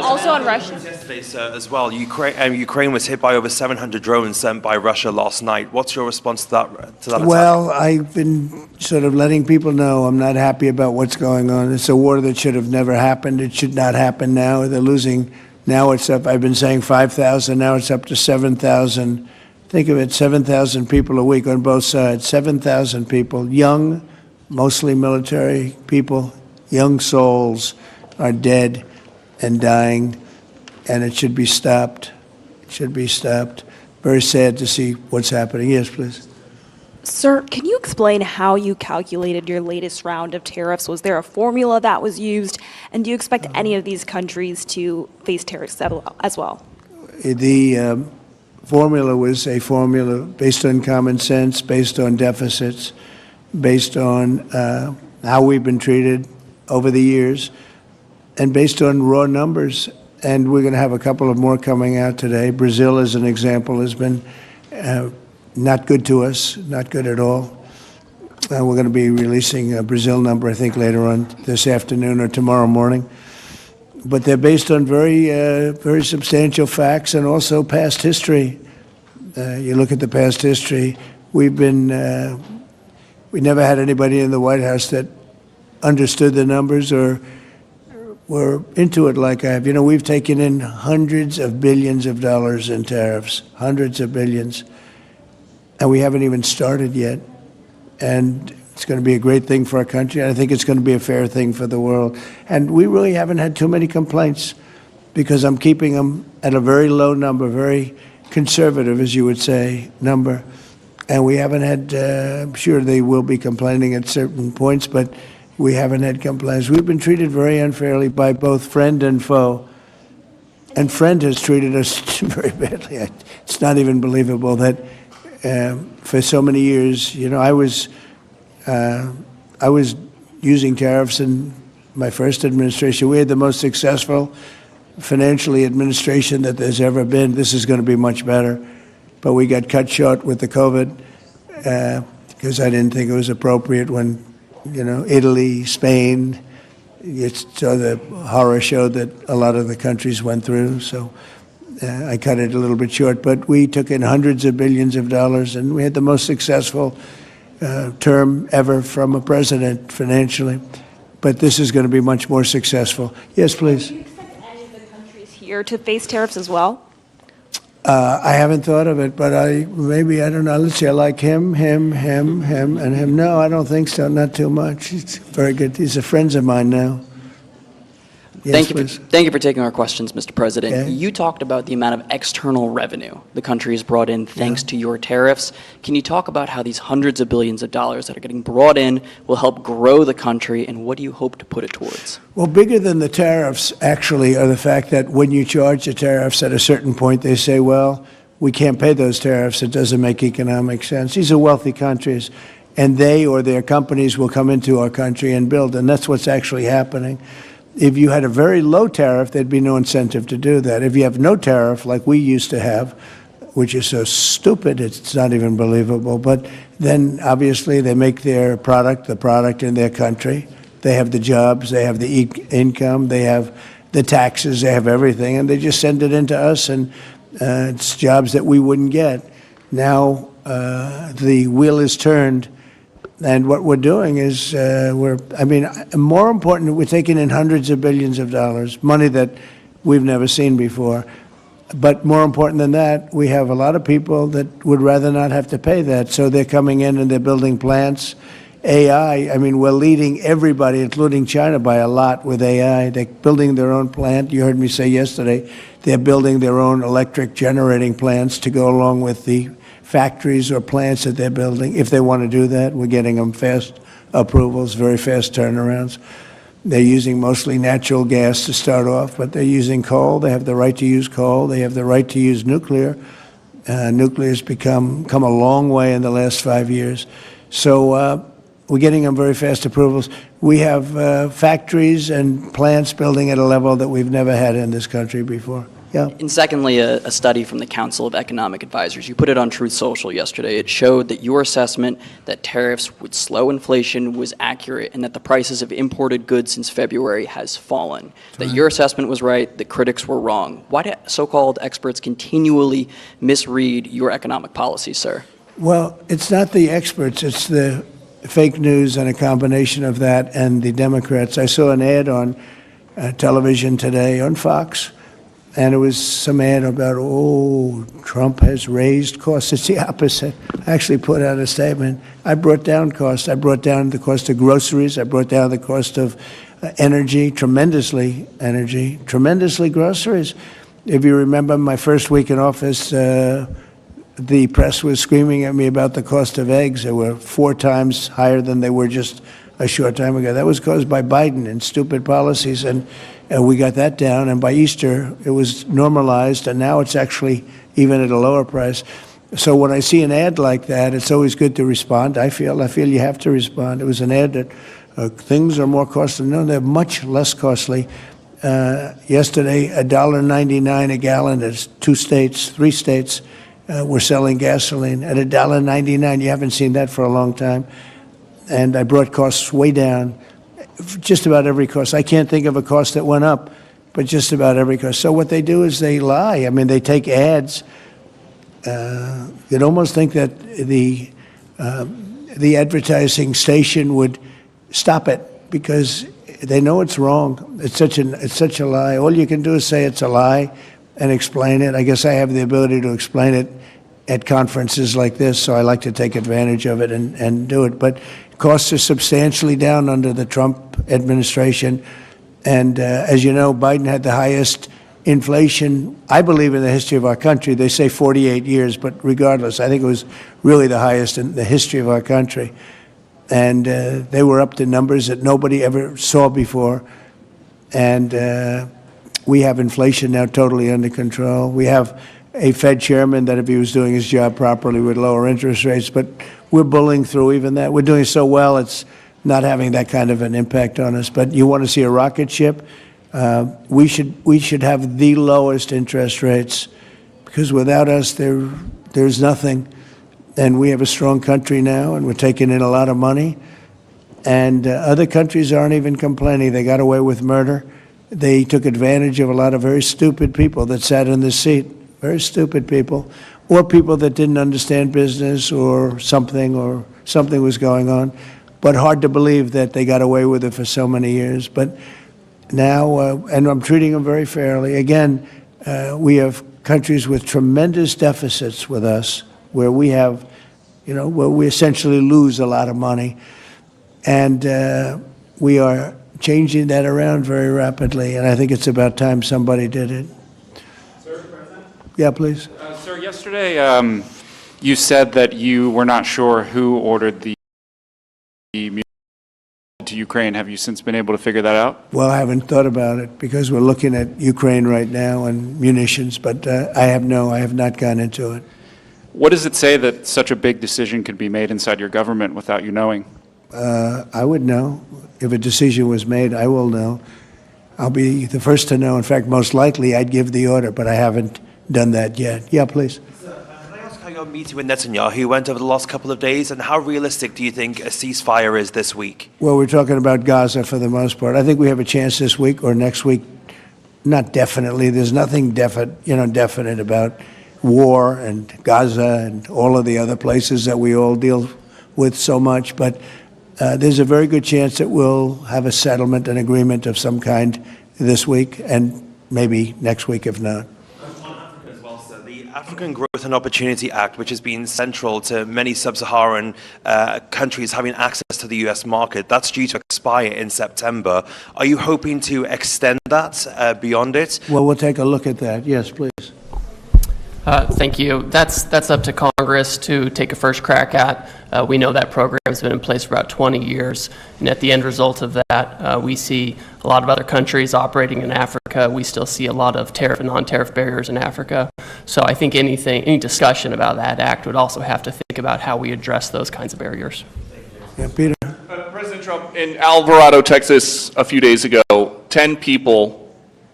Also on Russia. Yesterday, sir, as well, Ukraine was hit by over 700 drones sent by Russia last night. What's your response to that attack? Well, I've been sort of letting people know I'm not happy about what's going on. It's a war that should have never happened. It should not happen now. They're losing. Now it's up. I've been saying 5,000. Now it's up to 7,000. Think of it, 7,000 people a week on both sides. 7,000 people, young, mostly military people, young souls are dead and dying, and it should be stopped. It should be stopped. Very sad to see what's happening. Yes, please. Sir, can you explain how you calculated your latest round of tariffs? Was there a formula that was used? And do you expect any of these countries to face tariffs as well? The formula was a formula based on common sense, based on deficits, based on how we've been treated over the years, and based on raw numbers. And we're going to have a couple of more coming out today. Brazil, as an example, has been not good to us, not good at all. We're going to be releasing a Brazil number, I think, later on this afternoon or tomorrow morning. But they're based on very substantial facts and also past history. You look at the past history. We never had anybody in the White House that understood the numbers or were into it like I have. You know, we've taken in hundreds of billions of dollars in tariffs, hundreds of billions, and we haven't even started yet. And it's going to be a great thing for our country. I think it's going to be a fair thing for the world. And we really haven't had too many complaints because I'm keeping them at a very low number, very conservative, as you would say, number. And we haven't had, I'm sure they will be complaining at certain points, but we haven't had complaints. We've been treated very unfairly by both friend and foe. And friend has treated us very badly. It's not even believable that for so many years, you know, I was using tariffs in my first administration. We had the most successful financially administration that there's ever been. This is going to be much better. But we got cut short with the COVID because I didn't think it was appropriate when, you know, Italy, Spain, you saw the horror show that a lot of the countries went through. So I cut it a little bit short. But we took in hundreds of billions of dollars, and we had the most successful term ever from a president financially. But this is going to be much more successful. Yes, please. Do you expect any of the countries here to face tariffs as well? I haven't thought of it, but I don't know. Let's see, I like him, and him. No, I don't think so, not too much. It's very good. These are friends of mine now. Yes, Thank you for taking our questions, Mr. President. Okay. You talked about the amount of external revenue the country has brought in thanks to your tariffs. Can you talk about how these hundreds of billions of dollars that are getting brought in will help grow the country, and what do you hope to put it towards? Well, bigger than the tariffs, actually, are the fact that when you charge the tariffs at a certain point, they say, well, we can't pay those tariffs. It doesn't make economic sense. These are wealthy countries, and they or their companies will come into our country and build, and that's what's actually happening. If you had a very low tariff, there'd be no incentive to do that. If you have no tariff, like we used to have, which is so stupid, it's not even believable, but then obviously they make their product, the product in their country. They have the jobs, they have the income, they have the taxes, they have everything, and they just send it into us, and it's jobs that we wouldn't get. Now the wheel is turned. And what we're doing is, more important, we're taking in hundreds of billions of dollars, money that we've never seen before. But more important than that, we have a lot of people that would rather not have to pay that. So they're coming in and they're building plants. AI, we're leading everybody, including China, by a lot with AI. They're building their own plant. You heard me say yesterday, they're building their own electric generating plants to go along with the factories or plants that they're building. If they want to do that, we're getting them fast approvals, very fast turnarounds. They're using mostly natural gas to start off, but they're using coal. They have the right to use coal. They have the right to use nuclear. Nuclear's come a long way in the last 5 years. So we're getting them very fast approvals. We have factories and plants building at a level that we've never had in this country before. Yeah. And secondly, a study from the Council of Economic Advisors. You put it on Truth Social yesterday. It showed that your assessment that tariffs would slow inflation was accurate and that the prices of imported goods since February has fallen. That your assessment was right, the critics were wrong. Why do so-called experts continually misread your economic policies, sir? Well, it's not the experts, it's the fake news and a combination of that and the Democrats. I saw an ad on television today on Fox, and it was some ad about, oh, Trump has raised costs. It's the opposite. I actually put out a statement. I brought down costs. I brought down the cost of groceries. I brought down the cost of energy, tremendously groceries. If you remember my first week in office, the press was screaming at me about the cost of eggs. They were 4 times higher than they were just a short time ago. That was caused by Biden and stupid policies, and we got that down. And by Easter, it was normalized, and now it's actually even at a lower price. So when I see an ad like that, it's always good to respond. I feel you have to respond. It was an ad that things are more costly. No, they're much less costly. Yesterday, $1.99 a gallon. There's 3 states. We're selling gasoline at $1.99. You haven't seen that for a long time. And I brought costs way down, just about every cost. I can't think of a cost that went up, but just about every cost. So what they do is they lie. I mean, they take ads. You'd almost think that the advertising station would stop it because they know it's wrong. It's such a lie. All you can do is say it's a lie and explain it. I guess I have the ability to explain it at conferences like this, so I like to take advantage of it and do it. But costs are substantially down under the Trump administration. And as you know, Biden had the highest inflation, I believe, in the history of our country. They say 48 years, but regardless, I think it was really the highest in the history of our country. And they were up to numbers that nobody ever saw before. And we have inflation now totally under control. We have a Fed chairman that, if he was doing his job properly, would lower interest rates. But we're bullying through even that. We're doing so well, it's not having that kind of an impact on us. But you want to see a rocket ship? We should have the lowest interest rates, because without us, there's nothing. And we have a strong country now, and we're taking in a lot of money. And other countries aren't even complaining. They got away with murder. They took advantage of a lot of very stupid people that sat in the seat, very stupid people, or people that didn't understand business or something was going on. But hard to believe that they got away with it for so many years. But now, and I'm treating them very fairly. Again, we have countries with tremendous deficits with us, where we have, where we essentially lose a lot of money. And we are changing that around very rapidly, and I think it's about time somebody did it. Sir, President? Yeah, please. Sir, yesterday you said that you were not sure who ordered the munitions to Ukraine. Have you since been able to figure that out? Well, I haven't thought about it because we're looking at Ukraine right now and munitions, but I have not gone into it. What does it say that such a big decision could be made inside your government without you knowing? I would know. If a decision was made, I will know. I'll be the first to know. In fact, most likely I'd give the order, but I haven't done that yet. Yeah, please. Can I ask how your meeting with Netanyahu went over the last couple of days, and how realistic do you think a ceasefire is this week? Well, we're talking about Gaza for the most part. I think we have a chance this week or next week. Not definitely. There's nothing definite about war and Gaza and all of the other places that we all deal with so much, but there's a very good chance that we'll have a settlement, an agreement of some kind this week, and maybe next week if not. As well, sir, the African Growth and Opportunity Act, which has been central to many sub-Saharan countries having access to the US market, that's due to expire in September. Are you hoping to extend that beyond it? Well, we'll take a look at that. Yes, please. Thank you. That's up to Congress to take a first crack at. We know that program has been in place for about 20 years, and at the end result of that, we see a lot of other countries operating in Africa. We still see a lot of tariff and non-tariff barriers in Africa. So I think any discussion about that act would also have to think about how we address those kinds of barriers. Yeah, Peter. President Trump, in Alvarado, Texas, a few days ago, 10 people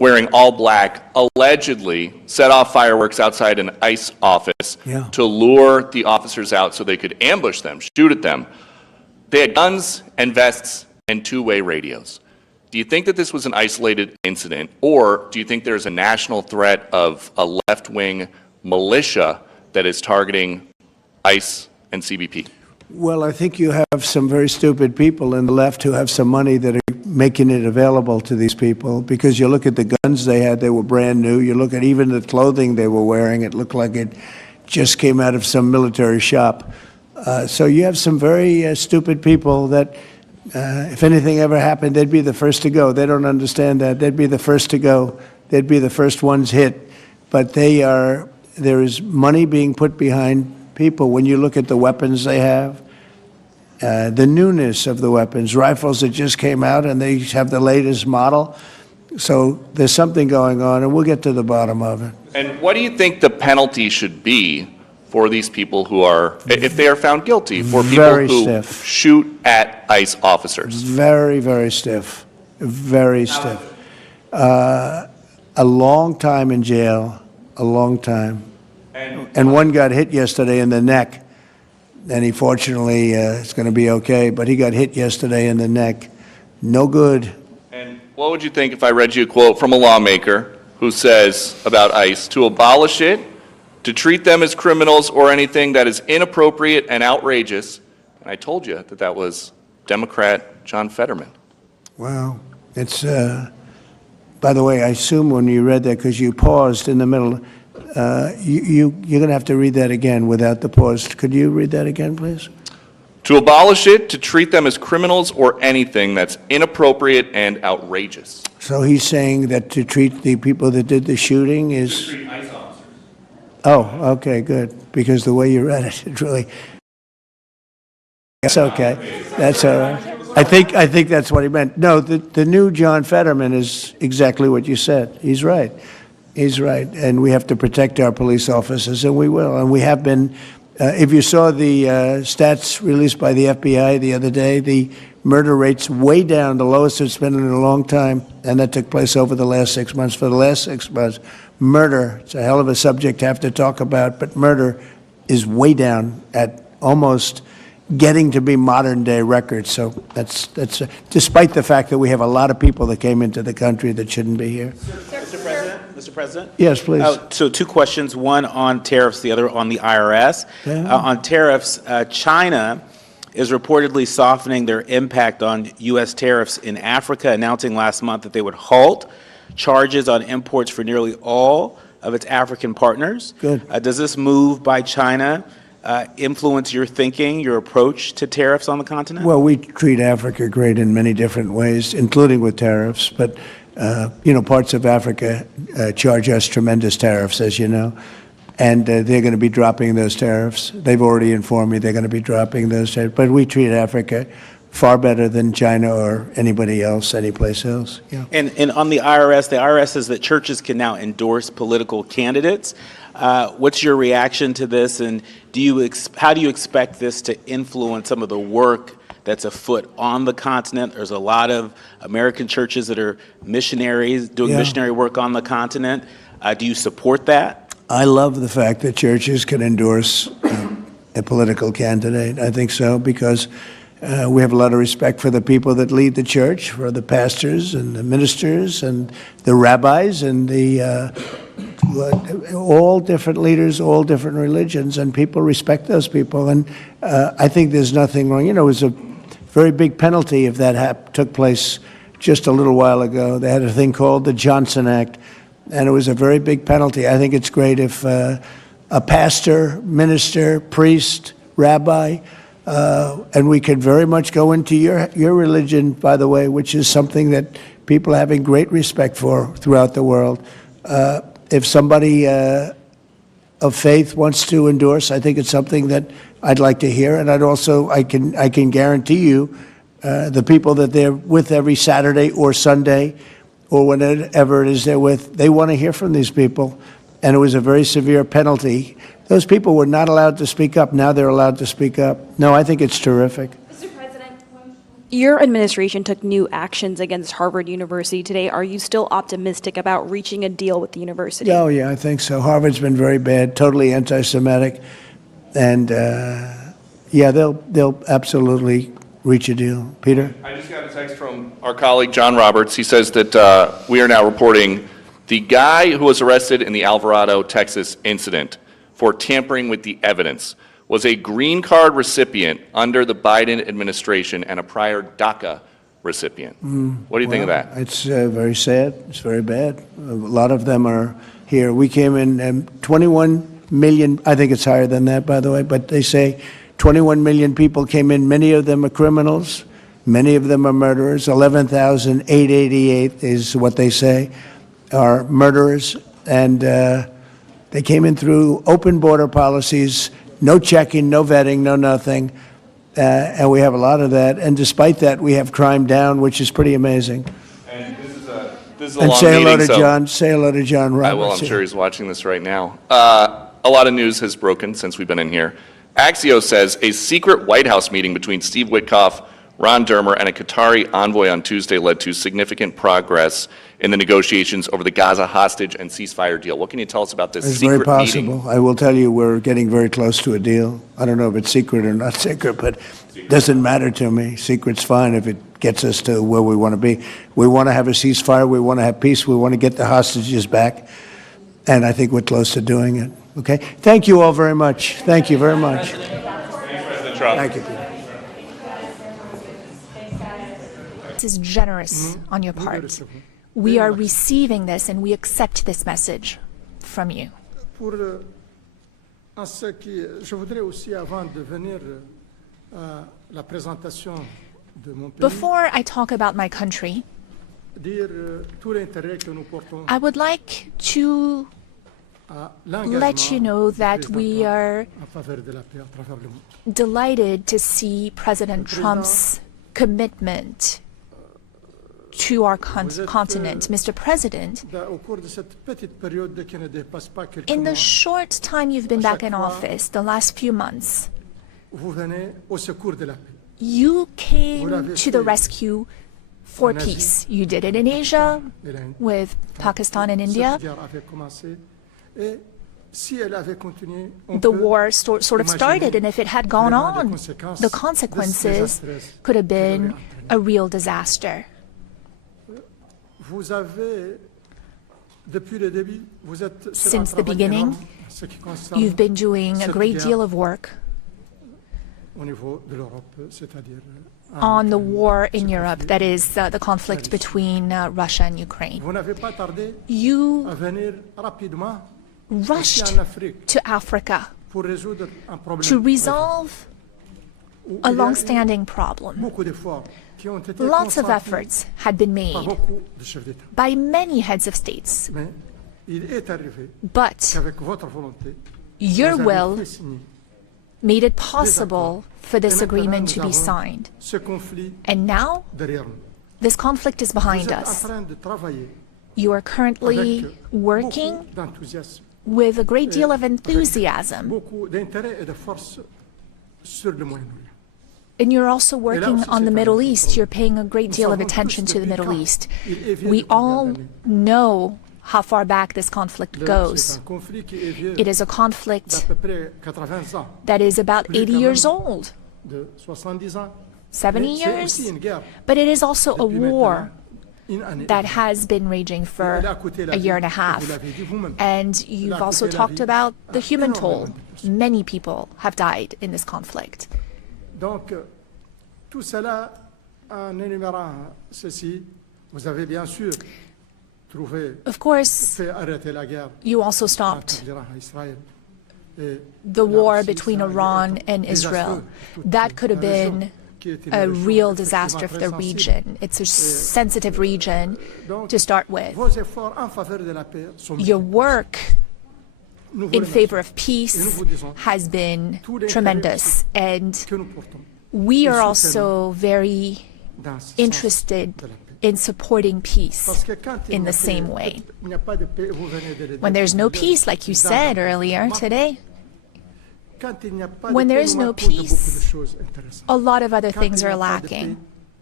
wearing all black, allegedly set off fireworks outside an ICE office to lure the officers out so they could ambush them, shoot at them. They had guns and vests and two-way radios. Do you think that this was an isolated incident, or do you think there's a national threat of a left-wing militia that is targeting ICE and CBP? Well, I think you have some very stupid people in the left who have some money that are making it available to these people, because you look at the guns they had, they were brand new. You look at even the clothing they were wearing, it looked like it just came out of some military shop. So you have some very stupid people that, if anything ever happened, they'd be the first to go. They don't understand that. They'd be the first to go. They'd be the first ones hit. But there is money being put behind people. When you look at the weapons they have, the newness of the weapons, rifles that just came out and they have the latest model. So there's something going on, and we'll get to the bottom of it. And what do you think the penalty should be for these people who are, if they are found guilty, for people Very who stiff. shoot at ICE officers? Very, very stiff. Very stiff. A long time in jail, a long time. And one got hit yesterday in the neck, and he fortunately is going to be okay, but he got hit yesterday in the neck. No good. And what would you think if I read you a quote from a lawmaker who says about ICE, to abolish it, to treat them as criminals or anything that is inappropriate and outrageous? And I told you that that was Democrat John Fetterman. Wow. It's, by the way, I assume when you read that, because you paused in the middle, you're going to have to read that again without the pause. Could you read that again, please? To abolish it, to treat them as criminals or anything that's inappropriate and outrageous. So he's saying that to treat the people that did the shooting is... Oh, okay, good. Because the way you read it, it really... That's okay. That's all right. I think that's what he meant. No, the new John Fetterman is exactly what you said. He's right. He's right. And we have to protect our police officers, and we will. And we have been... if you saw the stats released by the FBI the other day, the murder rate's way down, the lowest it's been in a long time, and that took place over the last 6 months. For the last 6 months, murder, it's a hell of a subject to have to talk about, but murder is way down at almost getting to be modern-day records. So that's despite the fact that we have a lot of people that came into the country that shouldn't be here. Mr. President? Yes, please. So two questions, one on tariffs, the other on the IRS. On tariffs, China is reportedly softening their impact on U.S. tariffs in Africa, announcing last month that they would halt charges on imports for nearly all of its African partners. Good. Does this move by China influence your thinking, your approach to tariffs on the continent? Well, we treat Africa great in many different ways, including with tariffs. But, parts of Africa charge us tremendous tariffs, as you know. And they're going to be dropping those tariffs. They've already informed me they're going to be dropping those tariffs. But we treat Africa far better than China or anybody else, anyplace else. Yeah. And on the IRS says that churches can now endorse political candidates. What's your reaction to this, and how do you expect this to influence some of the work that's afoot on the continent? There's a lot of American churches that are missionaries doing missionary work on the continent. Do you support that? I love the fact that churches can endorse a political candidate. I think so, because we have a lot of respect for the people that lead the church, for the pastors and the ministers and the rabbis and all different leaders, all different religions, and people respect those people. And I think there's nothing wrong. It was a very big penalty if that took place just a little while ago. They had a thing called the Johnson Act, and it was a very big penalty. I think it's great if a pastor, minister, priest, rabbi, and we could very much go into your religion, by the way, which is something that people are having great respect for throughout the world. If somebody of faith wants to endorse, I think it's something that I'd like to hear. And I can guarantee you the people that they're with every Saturday or Sunday or whenever it is they're with, they want to hear from these people. And it was a very severe penalty. Those people were not allowed to speak up. Now they're allowed to speak up. No, I think it's terrific. Mr. President? Your administration took new actions against Harvard University today. Are you still optimistic about reaching a deal with the university? Oh, yeah, I think so. Harvard's been very bad, totally anti-Semitic. And, yeah, they'll absolutely reach a deal. Peter? I just got a text from our colleague, John Roberts. He says that we are now reporting the guy who was arrested in the Alvarado, Texas incident for tampering with the evidence was a green card recipient under the Biden administration and a prior DACA recipient. What do you think of that? It's very sad. It's very bad. A lot of them are here. We came in 21 million, I think it's higher than that, by the way, but they say 21 million people came in. Many of them are criminals. Many of them are murderers. 11,888 is what they say are murderers. And they came in through open border policies, no checking, no vetting, no nothing. And we have a lot of that. And despite that, we have crime down, which is pretty amazing. And this is a And long say hello meeting, to so John. Say hello to John Roberts. I will. I'm sure he's watching this right now. A lot of news has broken since we've been in here. Axios says a secret White House meeting between Steve Witkoff, Ron Dermer, and a Qatari envoy on Tuesday led to significant progress in the negotiations over the Gaza hostage and ceasefire deal. What can you tell us about this It's secret very possible. meeting? I will tell you we're getting very close to a deal. I don't know if it's secret or not secret, but it doesn't matter to me. Secret's fine if it gets us to where we want to be. We want to have a ceasefire. We want to have peace. We want to get the hostages back. And I think we're close to doing it. Okay? Thank you all very much. Thank you very much. Thanks, President Trump. Thank you, Peter. This is generous on your part. We are receiving this and we accept this message from you. En ce qui, je voudrais aussi, avant de venir à la présentation de mon pays, Before I talk about my country, dire tout l'intérêt que nous portons I would like to à let you know that we are en faveur de la paix à travers le monde. delighted to see President Trump's commitment to our continent. Mr. President, Au cours de cette petite période qui ne dépasse pas quelques in the mois, short time you've been back in office, the last few months, vous venez au secours de la paix. you came to the rescue for peace. You did it in Asia with Pakistan and India. Cette guerre avait commencé et si elle avait continué, on The peut war sort of started, and if it had gone vraiment on, the consequences could have been a real disaster. Vous avez, depuis le début, vous êtes sur un Since the travail beginning, énorme en ce qui concerne you've been doing a cette great guerre deal of work au niveau de l'Europe, c'est-à-dire on the war in Europe, that is the conflict between Russia and Ukraine. vous n'avez pas tardé You à venir rapidement rushed ici en Afrique to Africa pour résoudre un problème to resolve où a il y a eu long-standing problem. beaucoup d'efforts qui ont été Lots of consentis efforts had been par made beaucoup de chefs d'État. by many heads of states, Mais il est arrivé but qu'avec votre volonté, your vous avez will fait signer made it possible for this Et maintenant, agreement to nous be avons signed. ce conflit And now, derrière nous. this conflict is Vous behind êtes en us. train de travailler You are currently avec working beaucoup d'enthousiasme, with a great deal of enthusiasm, beaucoup d'intérêt et de force sur le Moyen-Orient. and you're also working aussi, on the c'est un Middle autre East. problème. You're paying a great Nous deal of savons attention tous to the depuis Middle quand East. il est vieux We de combien all d'années. know how far back this conflict C'est goes. un conflit qui est vieux It is a conflict d'à peu près 80 ans, that is about Plus 80 quand years même old, de 70 ans. 70 Mais c'est years, aussi une guerre but it is also a depuis war maintenant une année. that has been raging for Elle a coûté la a year vie, and a vous half. l'avez dit vous-même. And Elle you've a also coûté la talked vie about the à human énormément toll. de personnes. Many people have died in this conflict. Donc, tout cela, en énumérant ceci, vous avez bien sûr trouvé, Of course, fait arrêter la guerre you also entre stopped l'Iran et Israël. Et the là war aussi, between ça a Iran été and Israel. désastreux pour toute That could have la région, been qui est une a région real effectivement disaster for très the sensible. region. It's a sensitive region Donc, to start with. vos efforts en faveur de la paix sont Your multiples. work Nous vous in remercions. favor of Et nous peace vous disons has been tout l'intérêt tremendous, and que nous portons we et are soutenons also very dans ce sens interested de la paix. in supporting peace Parce que quand il in n'y a the pas same de- way. il n'y a pas de paix, vous venez de le When dire, there's no de- peace, like you dans said un earlier moment, today, quand il n'y a pas when de there paix, is nous no manquons de beaucoup de peace, choses intéressantes. a lot of other Quand things il n'y are a pas de paix, lacking.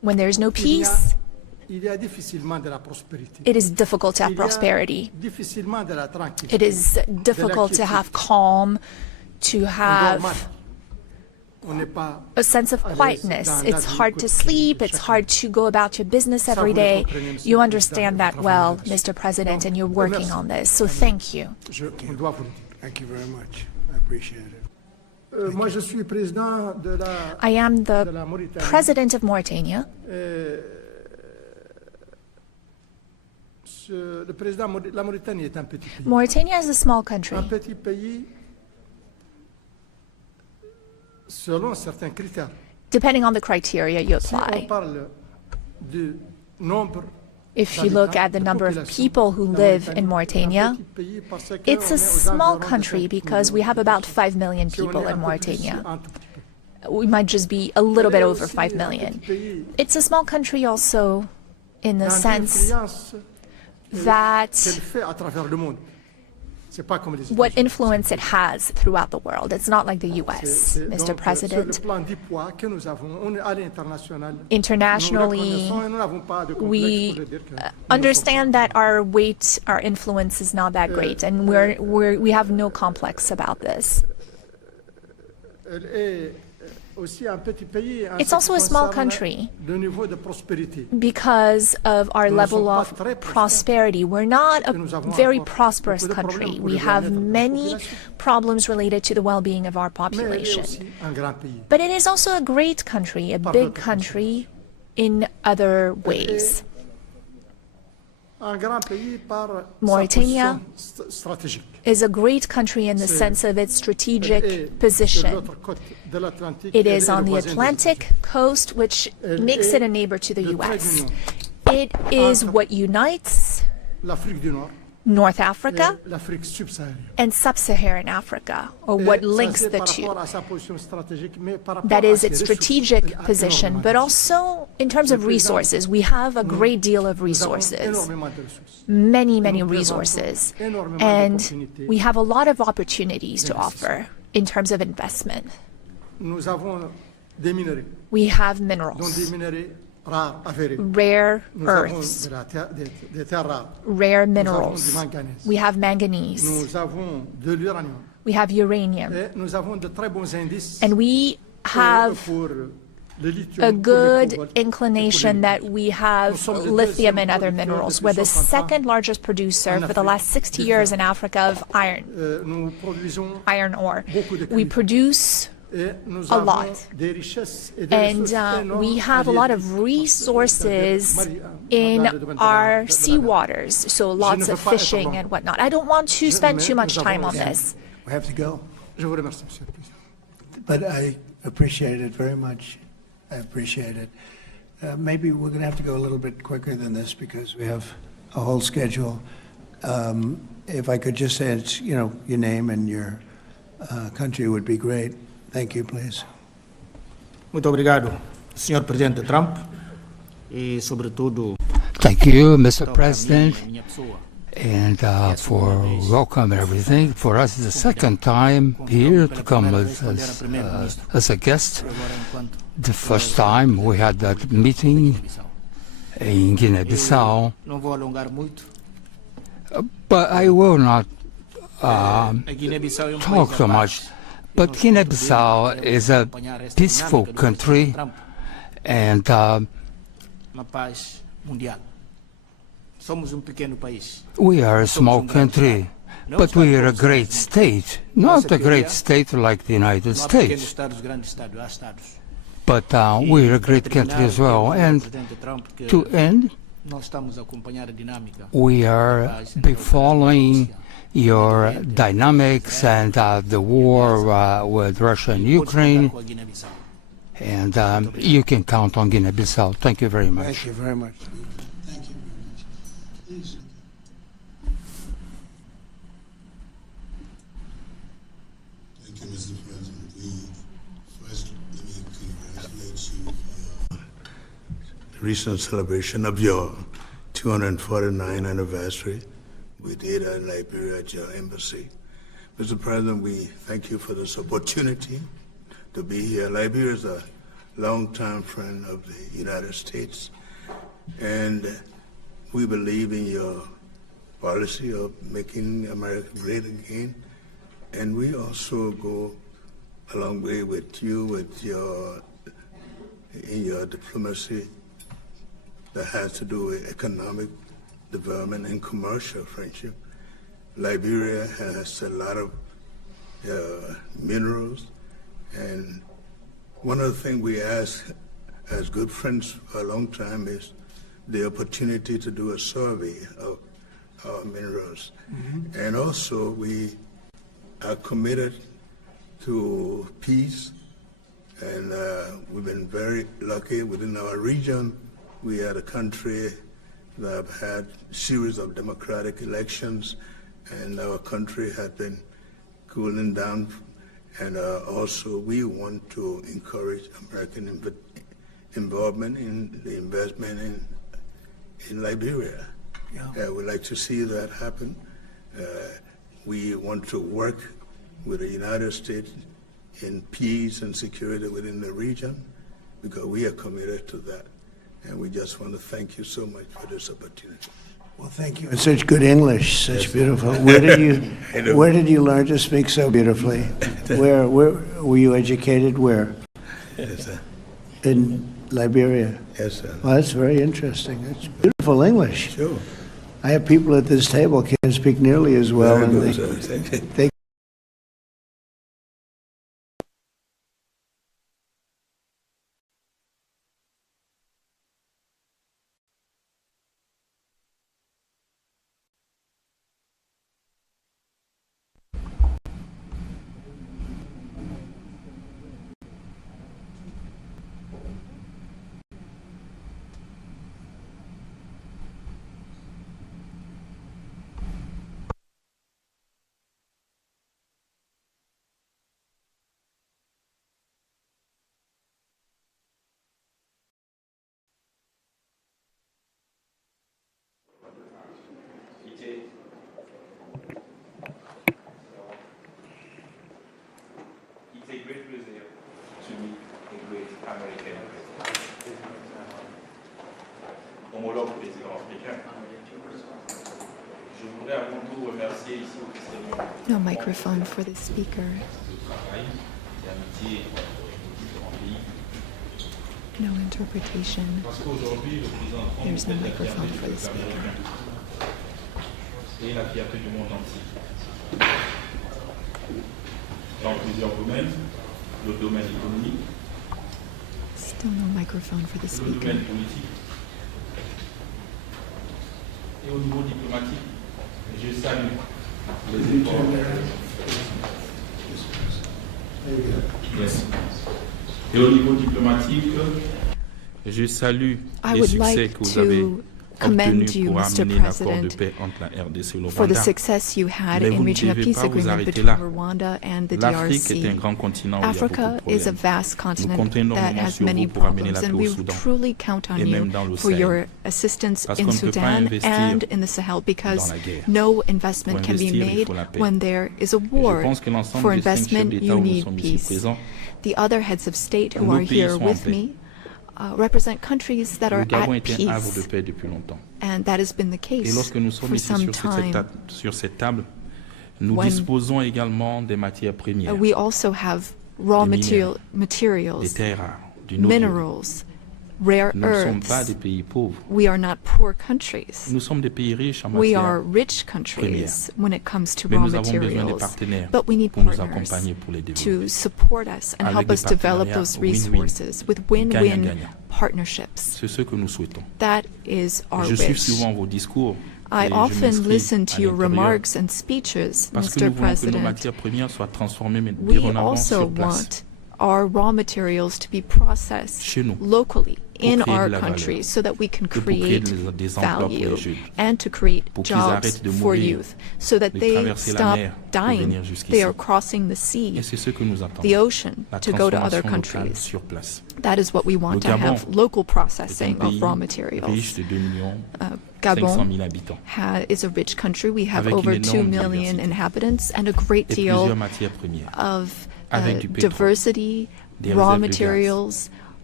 When there's no peace, il y a difficilement de la prospérité. it is difficult to have prosperity. Difficilement de la tranquillité. It is difficult to have calm, to have a sense of quietness. It's hard to sleep. It's hard to go about your business every day. You understand that well, Mr. President, and you're working on this. So thank you. Thank you very much. I appreciate it. Moi, je suis président de la, I am de la the Mauritanie. president of Mauritania. Le président, la Mauritanie est un petit pays. Mauritania is a small country. Un petit pays, selon certains critères. Depending on the criteria you Si on apply. parle du nombre If you look at the number of people who live in Mauritania, it's a small country because we have about 5 million people in Mauritania. We might just be a little bit over 5 million. It's a small country also in the sense that what influence it has throughout the world. It's not like the US, Mr. President. Internationally, we understand that our weight, our influence is not that great, and we have no complex about this. It's also a small country because of our level of prosperity. We're not a very prosperous country. We have many problems related to the well-being of our population. But it is also a great country, a big country in other ways. Mauritania is a great country in the sense of its strategic position. It is on the Atlantic coast, which makes it a neighbor to the US. It is what unites North Africa and Sub-Saharan Africa, or what links the two. That is its strategic position, but also in terms of resources. We have a great deal of resources, many, many resources, and we have a lot of opportunities to offer in terms of investment. We have minerals, rare earths, rare minerals. We have manganese. We have uranium. And we have a good inclination that we have lithium and other minerals. We're the second largest producer for the last 60 years in Africa of iron ore. We produce a lot. And we have a lot of resources in our seawaters, so lots of fishing and whatnot. I don't want to spend too much time on this. We have to go. But I appreciate it very much. I appreciate it. Maybe we're going to have to go a little bit quicker than this because we have a whole schedule. If I could just say, your name and your country would be great. Thank you, please. Muito obrigado, Sr. Presidente Trump, e sobretudo. Thank you, Mr. President, and for welcome and everything. For us, it's the second time here to come as a guest. The first time we had that meeting in Guinea-Bissau, but I will not talk so much. But Guinea-Bissau is a peaceful country, and we are a small country, but we are a great state. Not a great state like the United States, but we are a great country as well. And to end, we are following your dynamics and the war with Russia and Ukraine, and you can count on Guinea-Bissau. Thank you very much. Thank you very much. Thank you very much. Please. Thank you, Mr. President. First, let me congratulate you for the recent celebration of your 249th anniversary. We did in Liberia at your embassy. Mr. President, we thank you for this opportunity to be here. Liberia is a longtime friend of the United States, and we believe in your policy of making America great again. And we also go a long way with you in your diplomacy that has to do with economic development and commercial friendship. Liberia has a lot of minerals, and one of the things we ask as good friends for a long time is the opportunity to do a survey of our minerals. And also we are committed to peace, and we've been very lucky within our region. We had a country that have had a series of democratic elections, and our country had been cooling down. And also we want to encourage American involvement in the investment in Liberia. We'd like to see that happen. We want to work with the United States in peace and security within the region, because we are committed to that. And we just want to thank you so much for this opportunity. Well, thank you. And such good English, such beautiful. Where did you learn to speak so beautifully? Where were you educated? Where? Yes, sir. In Liberia. Yes, sir. Well, that's very interesting. It's beautiful English. Sure. I have people at this table can't speak nearly as well, Very and good, sir. Thank you. they It's a great pleasure to meet a great American president. Homologue président africain. Je voudrais avant tout remercier ici officiellement No microphone for the speaker. le travail d'amitié différents pays. No interpretation. Parce qu'aujourd'hui, le président Trump There's no est la microphone fierté for du the peuple speaker. américain et la fierté du monde entier. Dans plusieurs domaines, le domaine économique, Still no microphone for the le speaker. domaine politique et au niveau diplomatique. Je salue les efforts. Yes. Et au niveau diplomatique, je salue I les would succès like que vous avez to commend obtenus you, pour Mr. amener l'accord de President, paix entre la RDC et le for the Rwanda. success you had Mais in vous ne reaching a devez peace pas vous agreement arrêter between là. Rwanda and the L'Afrique est un DRC. grand continent où il y a beaucoup Africa de is a problèmes. vast Nous continent comptons that énormément has sur many vous pour amener problems, la and paix we au Soudan truly count on et you même dans le for Sahel. your assistance Parce in qu'on ne peut pas Sudan investir and in the Sahel, because dans la guerre. no investment Pour can be investir, il made faut la paix. when there is a Et je war. pense que l'ensemble For des 5 chefs investment, d'État you où nous need sommes ici peace. présents, The other heads of state who nos are pays here sont en with paix. me represent countries that are Le Gabon at est un havre de peace, paix depuis longtemps. and that has been the Et case lorsque nous sommes for ici some sur time. cette table, nous When disposons également des matières premières, We also have raw des materials, des terres rares, du noble. minerals, rare Nous ne sommes pas des earths. pays pauvres. We are not poor countries. Nous sommes des pays riches en We matières are rich premières. countries when it comes to Mais raw nous avons besoin des materials, partenaires but we need pour nous partners accompagner pour les to développer. support us and Avec help des us develop partenariats those win-win, resources with win-win gagnant-gagnant. partnerships. C'est ce que nous souhaitons. That is our Je suis wish. souvent vos discours. I et je often m'inscris listen à to your l'intérieur remarks and speeches, parce que Mr. nous voulons que nos President. matières premières soient transformées mais We dorénavant also sur place. want our raw materials to be processed Chez nous, locally in pour créer our de la valeur, countries so that we can et pour créer create des emplois pour value les jeunes, and to create pour qu'ils jobs arrêtent de for mourir, youth so that de they traverser la stop mer pour dying. venir jusqu'ici. They are crossing the sea, Et c'est ce que nous attendons. the ocean, La to go to other transformation locale countries. sur place. That is what we want Le to Gabon have, local est un processing pays of raw riche materials. de 2 millions Gabon 500 000 habitants, is a rich country. We have avec over une 2 énorme million diversité inhabitants and a great et deal plusieurs matières premières, of avec du pétrole, diversity, des raw réserves de gaz, materials,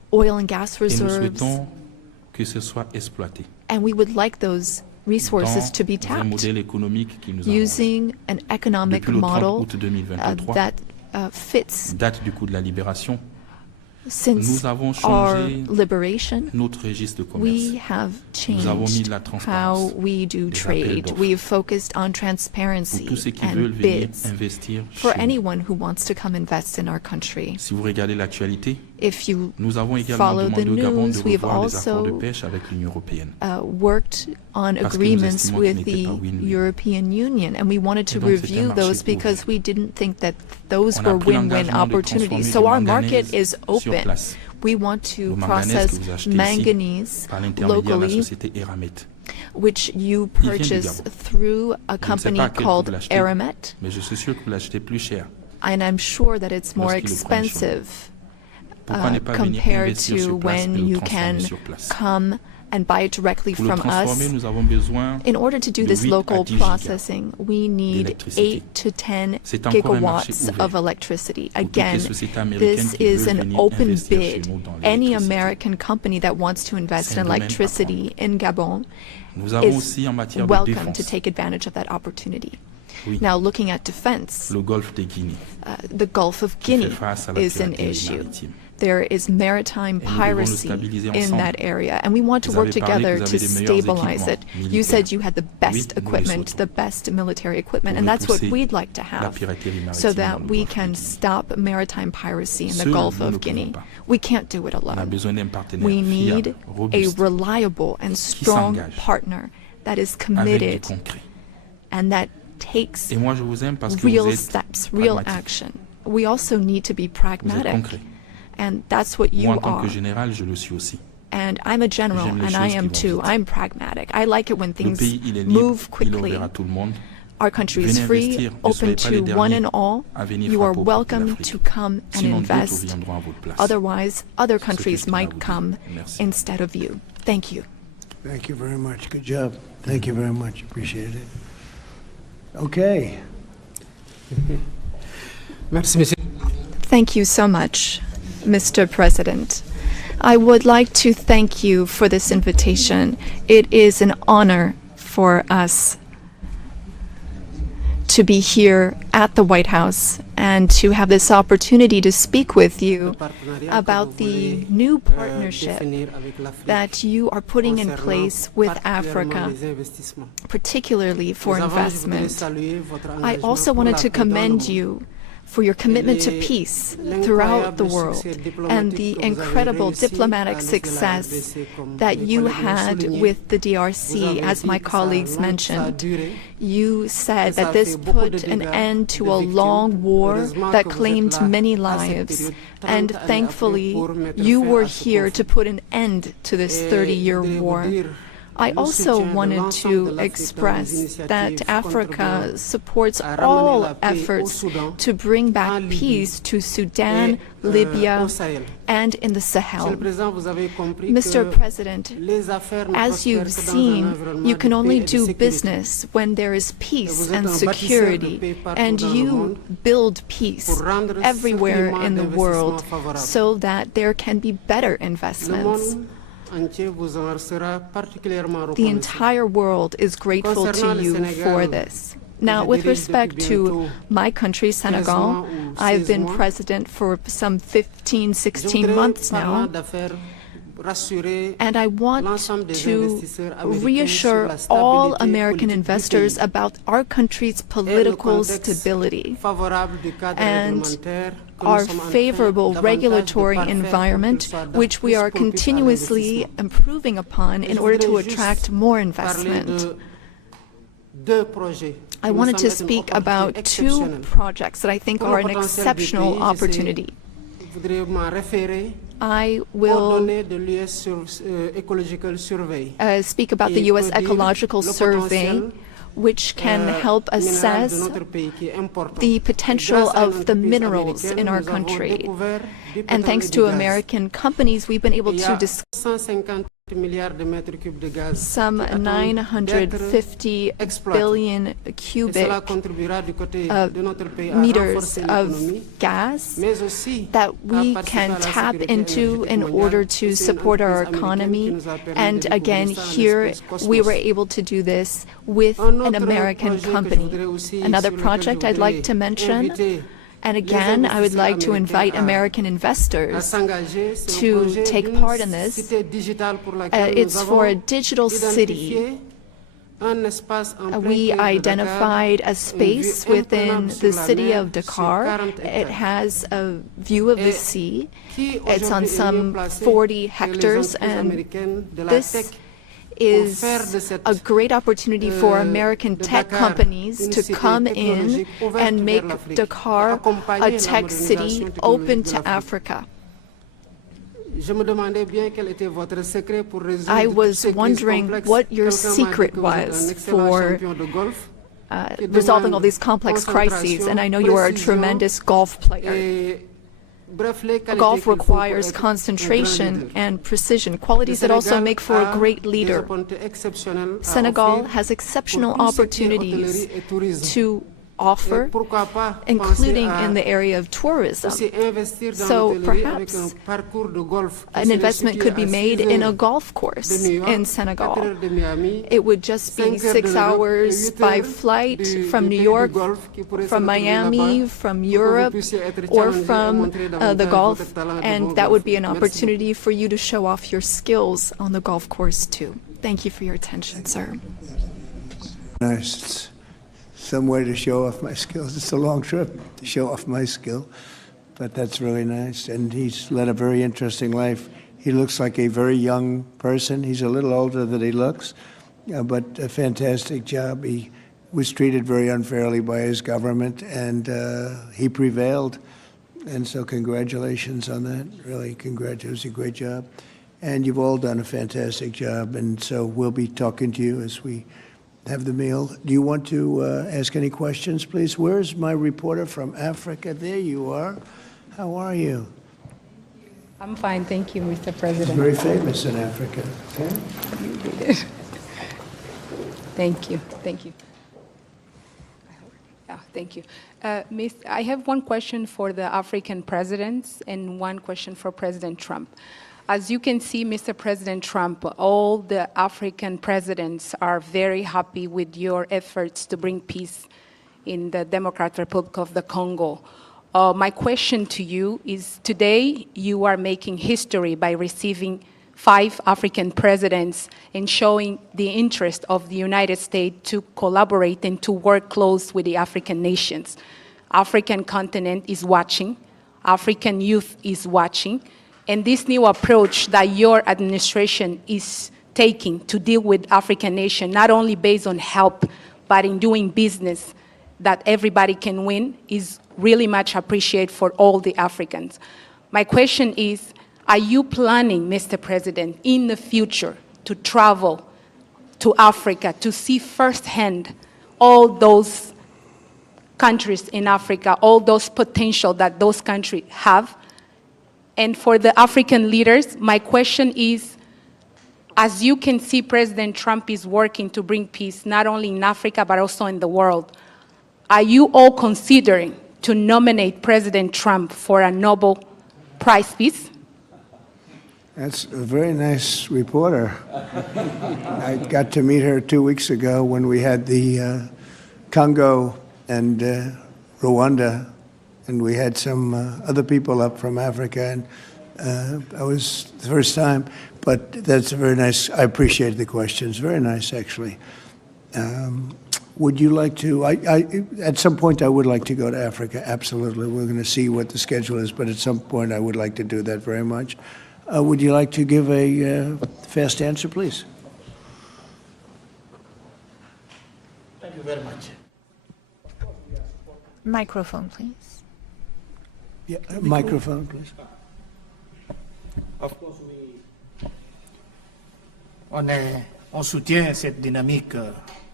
oil and gas et nous reserves, souhaitons que ce soit exploité and we would like those resources to be dans un tapped modèle économique qui nous arrange. using an economic Depuis le 30 model août 2023, that fits. date du coup de la libération, Since nous avons our changé liberation, notre registre de we commerce. have Nous avons mis changed de la transparence, how we do des appels trade. d'offres. We've focused on Pour transparency tous ceux qui veulent and venir bids investir for chez nous. anyone who wants to come invest in our country. Si vous regardez l'actualité, If you nous avons également follow the demandé au Gabon de news, we've revoir les accords de also pêche avec l'Union européenne. worked on Parce que nous agreements estimons with qu'ils n'étaient the pas win-win. European Union, and we wanted to Et donc, c'est un review marché those ouvert. because we didn't think that those On a were pris win-win l'engagement de opportunities. transformer So du our manganèse market is sur open. place. We want to Le manganèse process que vous achetez ici manganese par l'intermédiaire de la locally, société Eramet. which you Il vient du purchase Gabon. through a Je ne sais company pas à quel prix called vous l'achetez, Aramet, mais je suis sûr que vous l'achetez plus cher. and I'm sure that it's more Lorsqu'il le prend chez nous. expensive Pourquoi ne pas venir compared investir to sur place et when le you transformer can sur place? come and buy it directly Pour le from transformer, us. nous avons besoin In order to do de this 8 à local 10 gigas processing, we need d'électricité. 8 to 10 C'est encore un marché gigawatts ouvert of electricity. pour toutes les Again, sociétés américaines this qui is veulent an venir open investir chez bid. nous dans Any l'électricité. American company that wants to invest C'est in un domaine electricity in Gabon Nous avons is aussi en matière de welcome to défense take advantage of that opportunity. Oui. Now, looking at defense, le golfe de Guinée the Gulf of qui fait Guinea face à la is an piraterie issue. maritime. There is maritime Et nous devons le piracy stabiliser in ensemble. that area, and we want to Vous work avez parlé que together vous to avez des meilleurs stabilize it. équipements You said militaires. you had the Oui, best nous le equipment, souhaitons. the best military equipment, Pour and that's what repousser we'd like to la have, piraterie maritime so dans that le we golfe de can Guinée. stop maritime piracy in the Seuls, Gulf nous ne of pouvons Guinea. pas. We can't do it On a alone. besoin d'un partenaire We need fiable, a robuste, reliable and strong s'engage partner that is avec du committed concret. and that takes Et moi, je vous aime parce que real vous êtes steps, real pragmatique. action. We also need to be Vous êtes pragmatic, concret. and that's what you Moi, en tant are. que général, je le suis aussi. And I'm a general, J'aime les and I choses am qui vont too. vite. I'm pragmatic. I like it when Le things pays, il est libre, move il est quickly. ouvert à tout le monde. Our country is Venez free, investir, ne open soyez pas les to one derniers and all. à venir You are frapper aux portes de welcome l'Afrique. to come and Sinon, d'autres invest. viendront à votre place. Otherwise, other que countries je tiens à might vous dire. come Merci. instead of you. Thank you. Thank you very much. Good job. Thank you very much. Appreciate it. Okay. Thank you so much, Mr. President. I would like to thank you for this invitation. It is an honor for us to be here at the White House and to have this opportunity to speak with you about the new partnership that you are putting in place with Africa, particularly for investment. I also wanted to commend you for your commitment to peace throughout the world and the incredible diplomatic success that you had with the DRC, as my colleagues mentioned. You said that this put an end to a long war that claimed many lives, and thankfully you were here to put an end to this 30-year war. I also wanted to express that Africa supports all efforts to bring back peace to Sudan, Libya, and in the Sahel. Mr. President, as you've seen, you can only do business when there is peace and security, and you build peace everywhere in the world so that there can be better investments. The entire world is grateful to you for this. Now, with respect to my country, Senegal, I've been president for some 15, 16 months now, and I want to reassure all American investors about our country's political stability and our favorable regulatory environment, which we are continuously improving upon in order to attract more investment. I wanted to speak about two projects that I think are an exceptional opportunity. I will speak about the U.S. Ecological Survey, which can help assess the potential of the minerals in our country. And thanks to American companies, we've been able to discover some 950 billion cubic meters of gas that we can tap into in order to support our economy. And again, here we were able to do this with an American company. Another project I'd like to mention, and again, I would like to invite American investors to take part in this. It's for a digital city. We identified a space within the city of Dakar. It has a view of the sea. It's on some 40 hectares, and this is a great opportunity for American tech companies to come in and make Dakar a tech city open to Africa. I was wondering what your secret was for resolving all these complex crises, and I know you are a tremendous golf player. Golf requires concentration and precision, qualities that also make for a great leader. Senegal has exceptional opportunities to offer, including in the area of tourism. So perhaps an investment could be made in a golf course in Senegal. It would just be 6 hours by flight from New York, from Miami, from Europe, or from the Gulf, and that would be an opportunity for you to show off your skills on the golf course too. Thank you for your attention, sir. Nice. Some way to show off my skills. It's a long trip to show off my skill, but that's really nice. And he's led a very interesting life. He looks like a very young person. He's a little older than he looks, but a fantastic job. He was treated very unfairly by his government, and he prevailed. And so congratulations on that. Really, congratulations. It was a great job. And you've all done a fantastic job, and so we'll be talking to you as we have the meal. Do you want to ask any questions, please? Where's my reporter from Africa? There you are. How are you? I'm fine, thank you, Mr. President. Very famous in Africa. Okay? Thank you, thank you. Thank you. I have one question for the African presidents and one question for President Trump. As you can see, Mr. President Trump, all the African presidents are very happy with your efforts to bring peace in the Democratic Republic of the Congo. My question to you is, today you are making history by receiving 5 African presidents and showing the interest of the United States to collaborate and to work close with the African nations. African continent is watching, African youth is watching, and this new approach that your administration is taking to deal with African nations, not only based on help, but in doing business that everybody can win, is really much appreciated for all the Africans. My question is, are you planning, Mr. President, in the future to travel to Africa to see firsthand all those countries in Africa, all those potential that those countries have? And for the African leaders, my question is, as you can see, President Trump is working to bring peace not only in Africa, but also in the world. Are you all considering to nominate President Trump for a Nobel Prize Peace? That's a very nice reporter. I got to meet her 2 weeks ago when we had the Congo and Rwanda, and we had some other people up from Africa, and I was the first time, but that's a very nice, I appreciate the questions, very nice actually. Would you like to, at some point I would like to go to Africa, absolutely. We're going to see what the schedule is, but at some point I would like to do that very much. Would you like to give a fast answer, please? Thank you very much. Microphone, please. Yeah, microphone, please. Of course, on soutient cette dynamique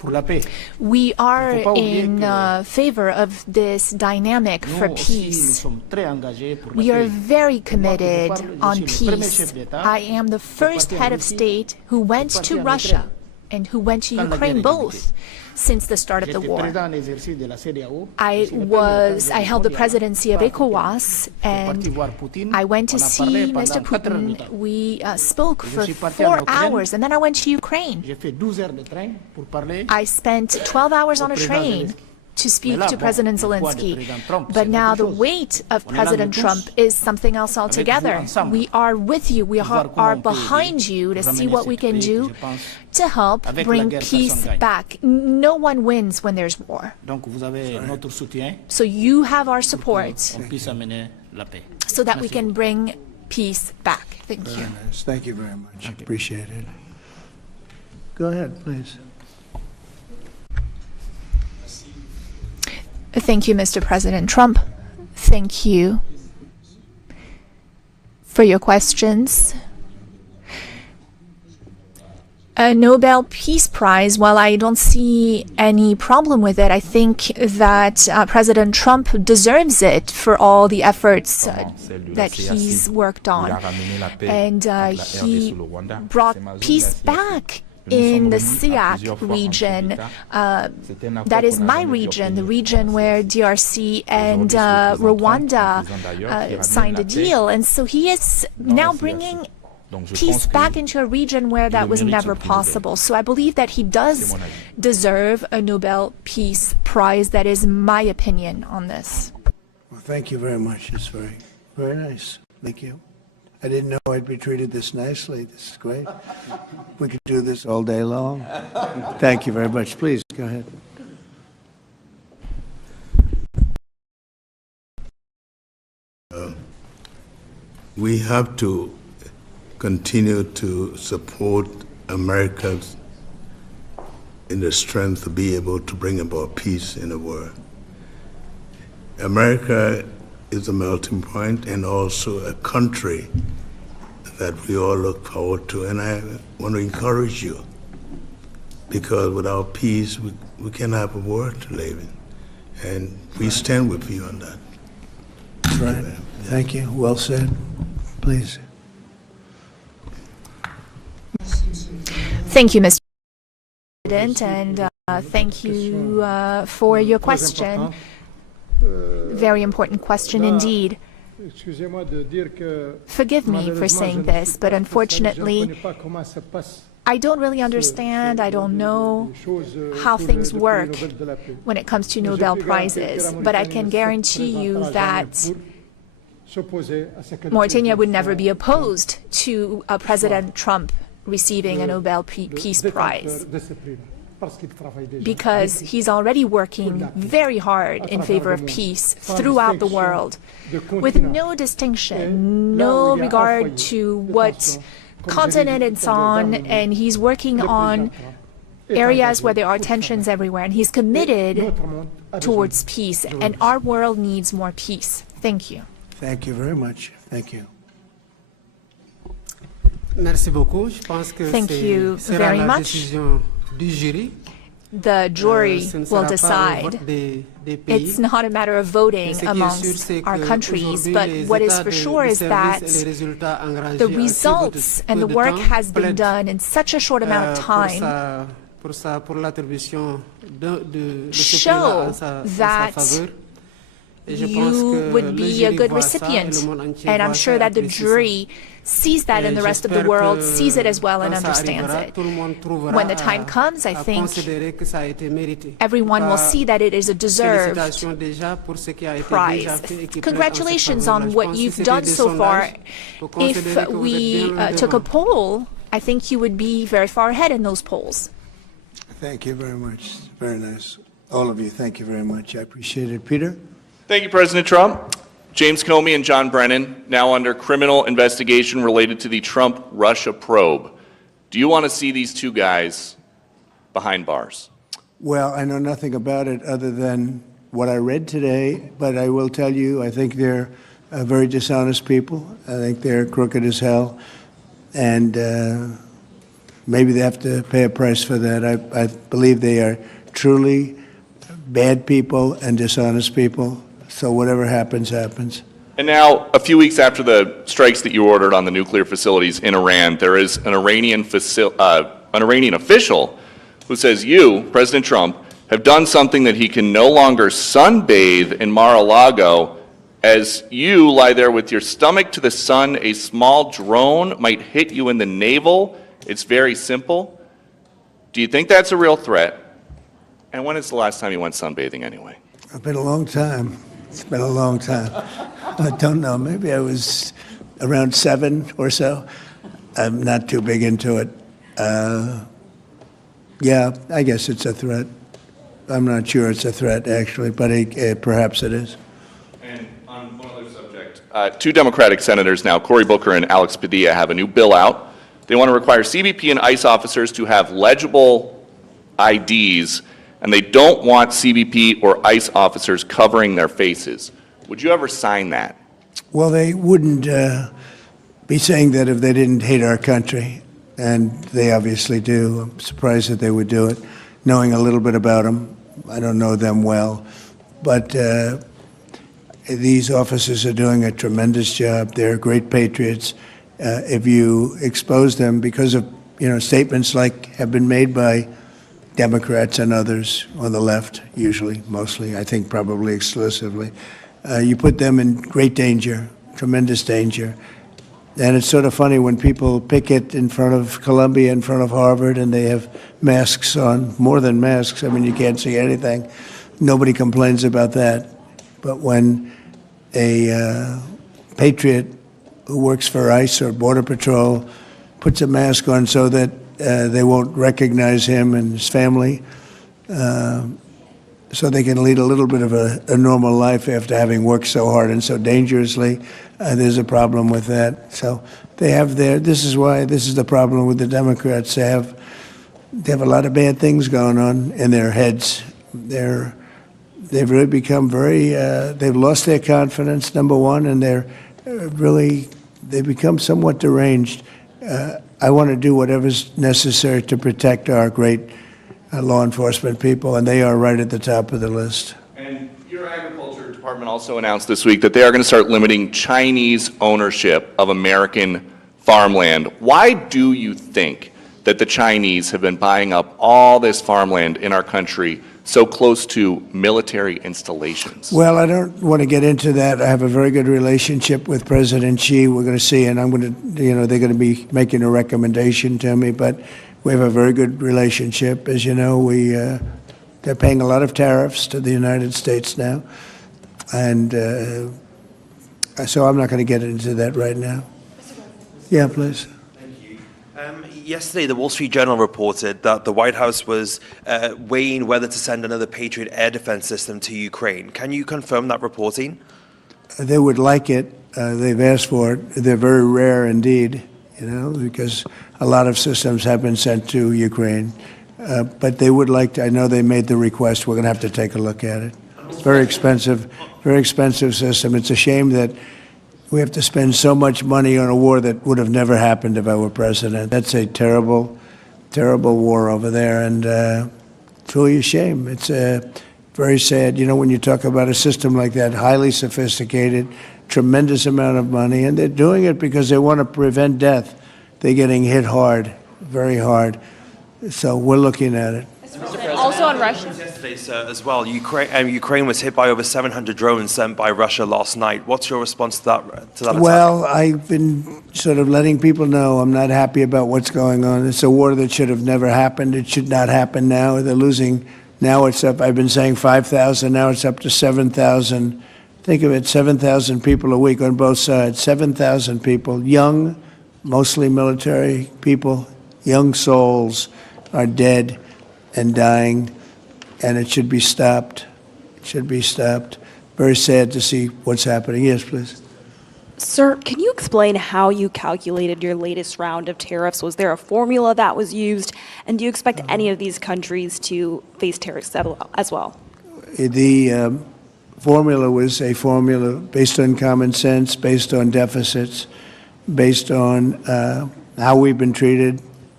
We are in favor of this dynamic for peace. We are very committed on peace. I am the first head of state who went to Russia and who went to Ukraine both since the start of the war. I held the presidency of ECOWAS, and I went to see Mr. Putin. We spoke for 4 hours, and then I went to Ukraine. I spent 12 hours on a train to speak to President Zelenskyy. But now the weight of President Trump is something else altogether. We are with you. We are behind you to see what we can do to help bring peace back. No one wins when there's war. So you have our support so that we can bring peace back. Thank you. Very nice. Thank you very much. Appreciate it. Go ahead, please. Thank you, Mr. President Trump. Thank you for your questions. A Nobel Peace Prize, while I don't see any problem with it, I think that President Trump deserves it for all the efforts that he's worked on. And he brought peace back in the SIAC region. That is my region, the region where DRC and Rwanda signed a deal. And so he is now bringing peace back into a region where that was never possible. So I believe that he does deserve a Nobel Peace Prize. That is my opinion on this. Well, thank you very much. It's very, very nice. Thank you. I didn't know I'd be treated this nicely. This is great. We could do this all day long. Thank you very much. Please, go ahead. We have to continue to support America in the strength to be able to bring about peace in the world. America is a melting point and also a country that we all look forward to. And I want to encourage you, because without peace, we can't have a world to live in. And we stand with you on that. That's right. Thank you. Well said. Please. Thank you, Mr. President, and thank you for your question. Very important question indeed. Forgive me for saying this, but unfortunately, I don't really understand, I don't know how things work when it comes to Nobel Prizes, but I can guarantee you that Mauritania would never be opposed to President Trump receiving a Nobel Peace Prize, because he's already working very hard in favor of peace throughout the world, with no distinction, no regard to what continent it's on, and he's working on areas where there are tensions everywhere, and he's committed towards peace, and our world needs more peace. Thank you. Thank you very much. Thank you. Thank you very much. The jury will decide. It's not a matter of voting amongst our countries, but what is for sure is that the results and the work has been done in such a short amount of time show that you would be a good recipient. And I'm sure that the jury sees that, and the rest of the world sees it as well and understands it. When the time comes, I think everyone will see that it is a deserved prize. Congratulations on what you've done so far. If we took a poll, I think you would be very far ahead in those polls. Thank you very much. Very nice. All of you, thank you very much. I appreciate it. Peter? Thank you, President Trump. James Comey and John Brennan, now under criminal investigation related to the Trump-Russia probe. Do you want to see these two guys behind bars? Well, I know nothing about it other than what I read today, but I will tell you, I think they're very dishonest people. I think they're crooked as hell. And maybe they have to pay a price for that. I believe they are truly bad people and dishonest people. So whatever happens, happens. And now, a few weeks after the strikes that you ordered on the nuclear facilities in Iran, there is an Iranian official who says you, President Trump, have done something that he can no longer sunbathe in Mar-a-Lago. As you lie there with your stomach to the sun, a small drone might hit you in the navel. It's very simple. Do you think that's a real threat? And when is the last time you went sunbathing anyway? It's been a long time. It's been a long time. I don't know. Maybe I was around 7 or so. I'm not too big into it. Yeah, I guess it's a threat. I'm not sure it's a threat, actually, but perhaps it is. And on one other subject, 2 Democratic senators now, Cory Booker and Alex Padilla, have a new bill out. They want to require CBP and ICE officers to have legible IDs, and they don't want CBP or ICE officers covering their faces. Would you ever sign that? Well, they wouldn't be saying that if they didn't hate our country, and they obviously do. I'm surprised that they would do it, knowing a little bit about them. I don't know them well, but these officers are doing a tremendous job. They're great patriots. If you expose them because of statements like have been made by Democrats and others on the left, usually, mostly, I think probably exclusively, you put them in great danger, tremendous danger. And it's sort of funny when people picket in front of Columbia, in front of Harvard, and they have masks on, more than masks. I mean, you can't see anything. Nobody complains about that. But when a patriot who works for ICE or Border Patrol puts a mask on so that they won't recognize him and his family, so they can lead a little bit of a normal life after having worked so hard and so dangerously, there's a problem with that. So they have this is the problem with the Democrats. They have a lot of bad things going on in their heads. They've really become they've lost their confidence, number one, and they've become somewhat deranged. I want to do whatever's necessary to protect our great law enforcement people, and they are right at the top of the list. And your agriculture department also announced this week that they are going to start limiting Chinese ownership of American farmland. Why do you think that the Chinese have been buying up all this farmland in our country so close to military installations? Well, I don't want to get into that. I have a very good relationship with President Xi. We're going to see, and I'm going to, they're going to be making a recommendation to me, but we have a very good relationship. As you know, they're paying a lot of tariffs to the United States now, and so I'm not going to get into that right now. Yeah, please. Yesterday, the Wall Street Journal reported that the White House was weighing whether to send another Patriot air defense system to Ukraine. Can you confirm that reporting? They would like it. They've asked for it. They're very rare indeed, because a lot of systems have been sent to Ukraine. But they would like to. I know they made the request. We're going to have to take a look at it. It's very expensive system. It's a shame that we have to spend so much money on a war that would have never happened if I were president. That's a terrible, terrible war over there, and truly a shame. It's very sad. When you talk about a system like that, highly sophisticated, tremendous amount of money, and they're doing it because they want to prevent death. They're getting hit hard, very hard. So we're looking at it. Also on Russia. Yesterday, sir, as well, Ukraine was hit by over 700 drones sent by Russia last night. What's your response to that attack? Well, I've been sort of letting people know I'm not happy about what's going on. It's a war that should have never happened. It should not happen now. They're losing. Now it's up. I've been saying 5,000. Now it's up to 7,000. Think of it, 7,000 people a week on both sides. 7,000 people, young, mostly military people, young souls are dead and dying, and it should be stopped. It should be stopped. Very sad to see what's happening. Yes, please. Sir, can you explain how you calculated your latest round of tariffs? Was there a formula that was used? And do you expect any of these countries to face tariffs as well? The formula was a formula based on common sense, based on deficits, based on how we've been treated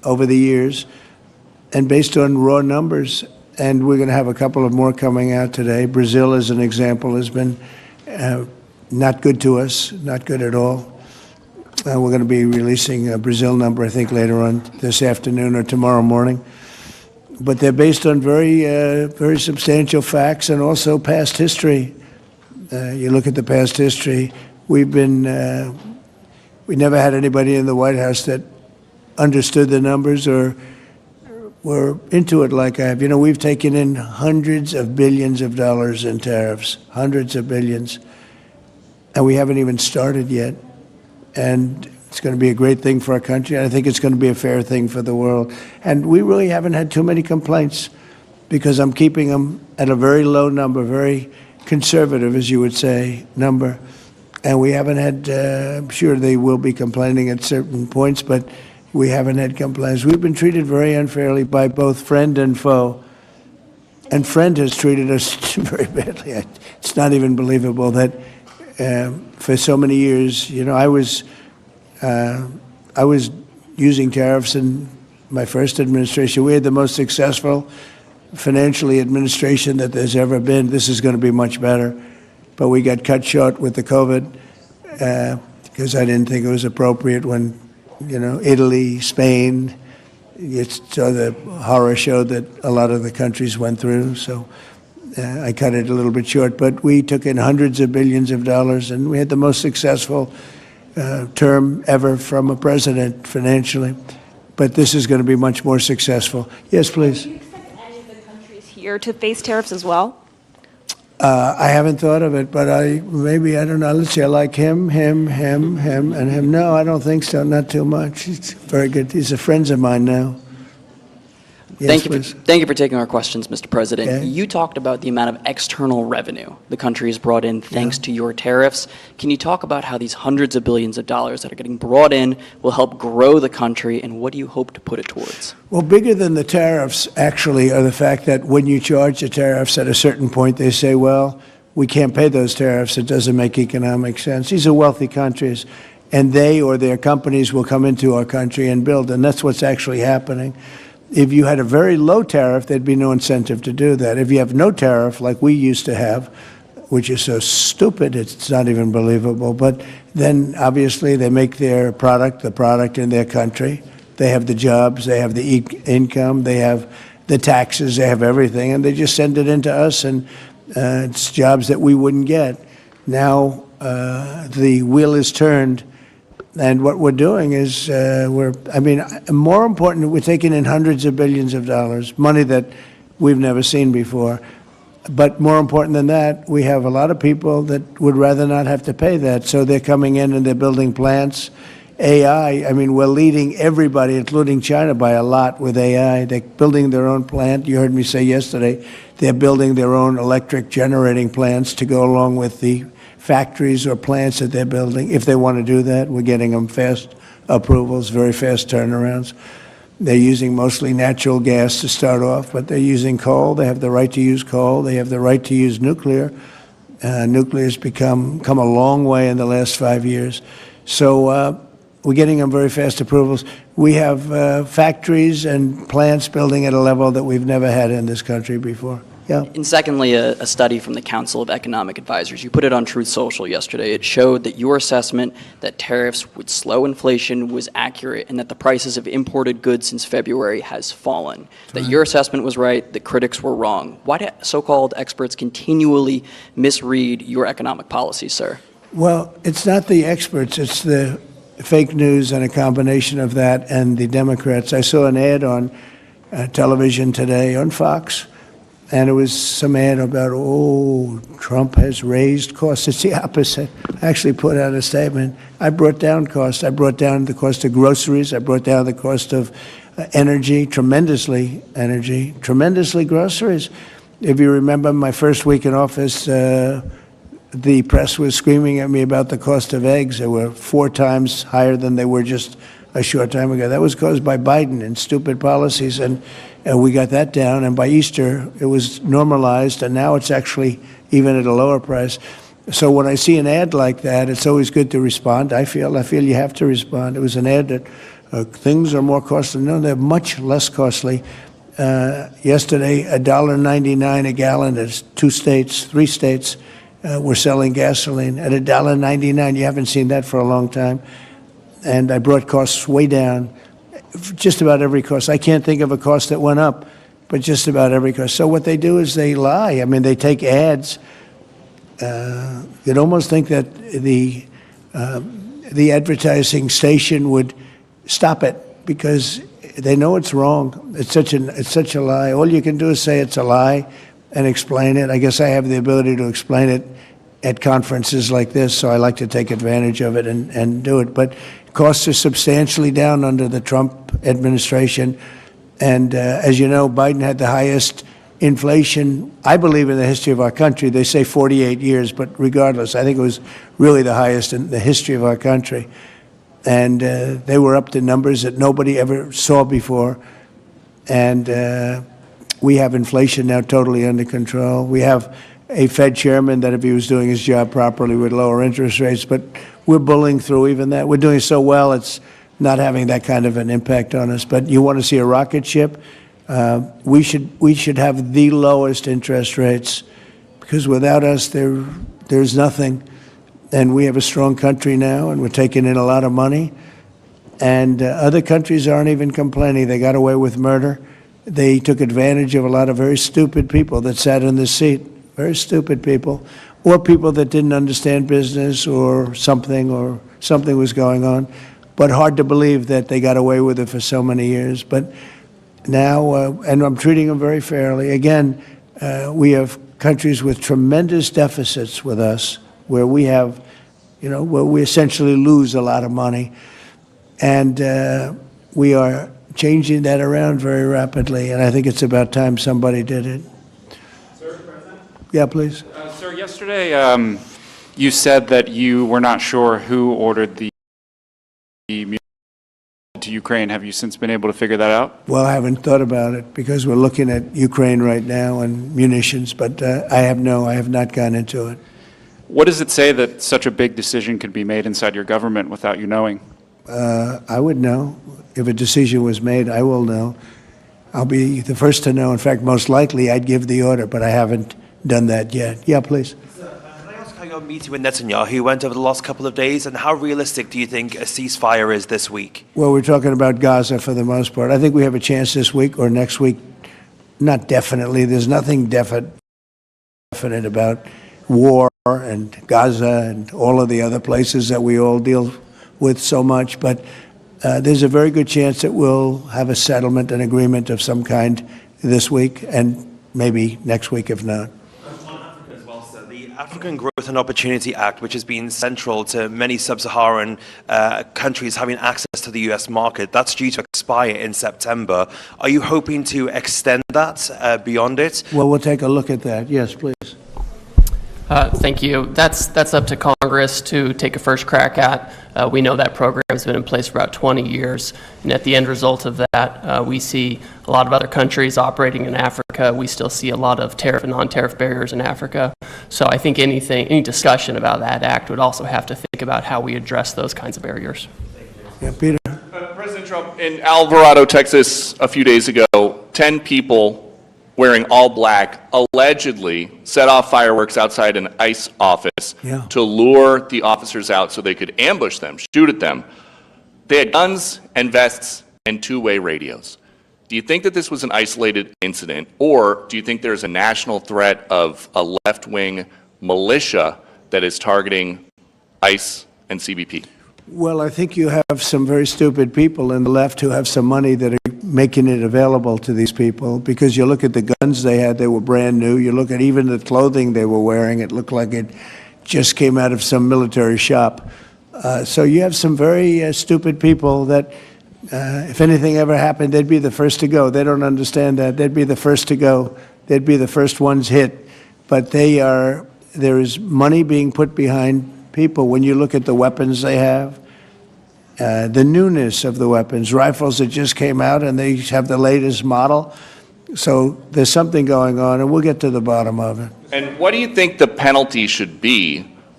over the years, and based on raw numbers. And we're going to have a couple of more coming out today. Brazil, as an example, has been not good to us, not good at all. We're going to be releasing a Brazil number, I think, later on this afternoon or tomorrow morning. But they're based on very substantial facts and also past history. You look at the past history. We never had anybody in the White House that understood the numbers or were into it like I have. You know, we've taken in hundreds of billions of dollars in tariffs, hundreds of billions, and we haven't even started yet. And it's going to be a great thing for our country. I think it's going to be a fair thing for the world. And we really haven't had too many complaints because I'm keeping them at a very low number, very conservative, as you would say, number. And we haven't had, I'm sure they will be complaining at certain points, but we haven't had complaints. We've been treated very unfairly by both friend and foe. And friend has treated us very badly. It's not even believable that for so many years, you know, I was using tariffs in my first administration. We had the most successful financially administration that there's ever been. This is going to be much better. But we got cut short with the COVID because I didn't think it was appropriate when, you know, Italy, Spain, so the horror show that a lot of the countries went through. So I cut it a little bit short. But we took in hundreds of billions of dollars, and we had the most successful term ever from a president financially. But this is going to be much more successful. Yes, please. Do you expect any of the countries here to face tariffs as well? I haven't thought of it, but I don't know. Let's see, I like him, and him. No, I don't think so, not too much. It's very good. These are friends of mine now. Yes, Thank you for taking our questions, Mr. President. Okay. You talked about the amount of external revenue the country has brought in thanks to your tariffs. Can you talk about how these hundreds of billions of dollars that are getting brought in will help grow the country, and what do you hope to put it towards? Well, bigger than the tariffs, actually, are the fact that when you charge the tariffs at a certain point, they say, well, we can't pay those tariffs. It doesn't make economic sense. These are wealthy countries, and they or their companies will come into our country and build, and that's what's actually happening. If you had a very low tariff, there'd be no incentive to do that. If you have no tariff, like we used to have, which is so stupid, it's not even believable, but then obviously they make their product, the product in their country. They have the jobs, they have the income, they have the taxes, they have everything, and they just send it into us, and it's jobs that we wouldn't get. Now the wheel is turned. And what we're doing is, more important, we're taking in hundreds of billions of dollars, money that we've never seen before. But more important than that, we have a lot of people that would rather not have to pay that. So they're coming in and they're building plants. AI, we're leading everybody, including China, by a lot with AI. They're building their own plant. You heard me say yesterday, they're building their own electric generating plants to go along with the factories or plants that they're building. If they want to do that, we're getting them fast approvals, very fast turnarounds. They're using mostly natural gas to start off, but they're using coal. They have the right to use coal. They have the right to use nuclear. Nuclear's come a long way in the last 5 years. So we're getting them very fast approvals. We have factories and plants building at a level that we've never had in this country before. Yeah. And secondly, a study from the Council of Economic Advisors. You put it on Truth Social yesterday. It showed that your assessment that tariffs would slow inflation was accurate, and that the prices of imported goods since February has fallen. That your assessment was right, the critics were wrong. Why do so-called experts continually misread your economic policy, sir? Well, it's not the experts, it's the fake news and a combination of that and the Democrats. I saw an ad on television today on Fox, and it was some ad about, Trump has raised costs. It's the opposite. I actually put out a statement. I brought down costs. I brought down the cost of groceries. I brought down the cost of energy, tremendously groceries. If you remember my first week in office, the press was screaming at me about the cost of eggs. They were 4 times higher than they were just a short time ago. That was caused by Biden and stupid policies, and we got that down. And by Easter, it was normalized, and now it's actually even at a lower price. So when I see an ad like that, it's always good to respond. I feel you have to respond. It was an ad that Things are more costly. No, they're much less costly. Yesterday, $1.99 a gallon. There's 2 states, 3 states were selling gasoline at $1.99. You haven't seen that for a long time. And I brought costs way down. Just about every cost. I can't think of a cost that went up, but just about every cost. So what they do is they lie. I mean, they take ads. You'd almost think that the advertising station would stop it because they know it's wrong. It's such a lie. All you can do is say it's a lie and explain it. I guess I have the ability to explain it at conferences like this, so I like to take advantage of it and do it. But costs are substantially down under the Trump administration. And as you know, Biden had the highest inflation, I believe, in the history of our country. They say 48 years, but regardless, I think it was really the highest in the history of our country. And they were up to numbers that nobody ever saw before. And we have inflation now totally under control. We have a Fed chairman that, if he was doing his job properly, would lower interest rates. But we're bullying through even that. We're doing so well, it's not having that kind of an impact on us. But you want to see a rocket ship? We should have the lowest interest rates, because without us, there's nothing. And we have a strong country now, and we're taking in a lot of money. And other countries aren't even complaining. They got away with murder. They took advantage of a lot of very stupid people that sat in the seat, very stupid people, or people that didn't understand business or something was going on. But hard to believe that they got away with it for so many years. But now, and I'm treating them very fairly. Again, we have countries with tremendous deficits with us, where we have, where we essentially lose a lot of money. And we are changing that around very rapidly. And I think it's about time somebody did it. Sir, President? Yeah, please. Sir, yesterday you said that you were not sure who ordered the munitions to Ukraine. Have you since been able to figure that out? Well, I haven't thought about it because we're looking at Ukraine right now and munitions, but I have not gone into it. What does it say that such a big decision could be made inside your government without you knowing? I would know. If a decision was made, I will know. I'll be the first to know. In fact, most likely I'd give the order, but I haven't done that yet. Yeah, please. Can I ask how your meeting with Netanyahu went over the last couple of days, and how realistic do you think a ceasefire is this week? Well, we're talking about Gaza for the most part. I think we have a chance this week or next week. Not definitely. There's nothing definite about war and Gaza and all of the other places that we all deal with so much. But there's a very good chance that we'll have a settlement, an agreement of some kind this week, and maybe next week if not. As well, sir, the African Growth and Opportunity Act, which has been central to many sub-Saharan countries having access to the U.S. market, that's due to expire in September. Are you hoping to extend that beyond it? Well, we'll take a look at that. Yes, please. Thank you. That's up to Congress to take a first crack at. We know that program has been in place for about 20 years, and at the end result of that, we see a lot of other countries operating in Africa. We still see a lot of tariff and non-tariff barriers in Africa. So I think any discussion about that act would also have to think about how we address those kinds of barriers. Yeah, Peter. President Trump, in Alvarado, Texas, a few days ago, 10 people wearing all black allegedly set off fireworks outside an ICE office to lure the officers out so they could ambush them, shoot at them. They had guns and vests and two-way radios. Do you think that this was an isolated incident, or do you think there's a national threat of a left-wing militia that is targeting ICE and CBP? Well, I think you have some very stupid people in the left who have some money that are making it available to these people, because you look at the guns they had, they were brand new. You look at even the clothing they were wearing, it looked like it just came out of some military shop. So you have some very stupid people that, if anything ever happened, they'd be the first to go. They don't understand that. They'd be the first to go. They'd be the first ones hit. But there is money being put behind people. When you look at the weapons they have, the newness of the weapons, rifles that just came out and they have the latest model. So there's something going on, and we'll get to the bottom of it. And what do you think the penalty should be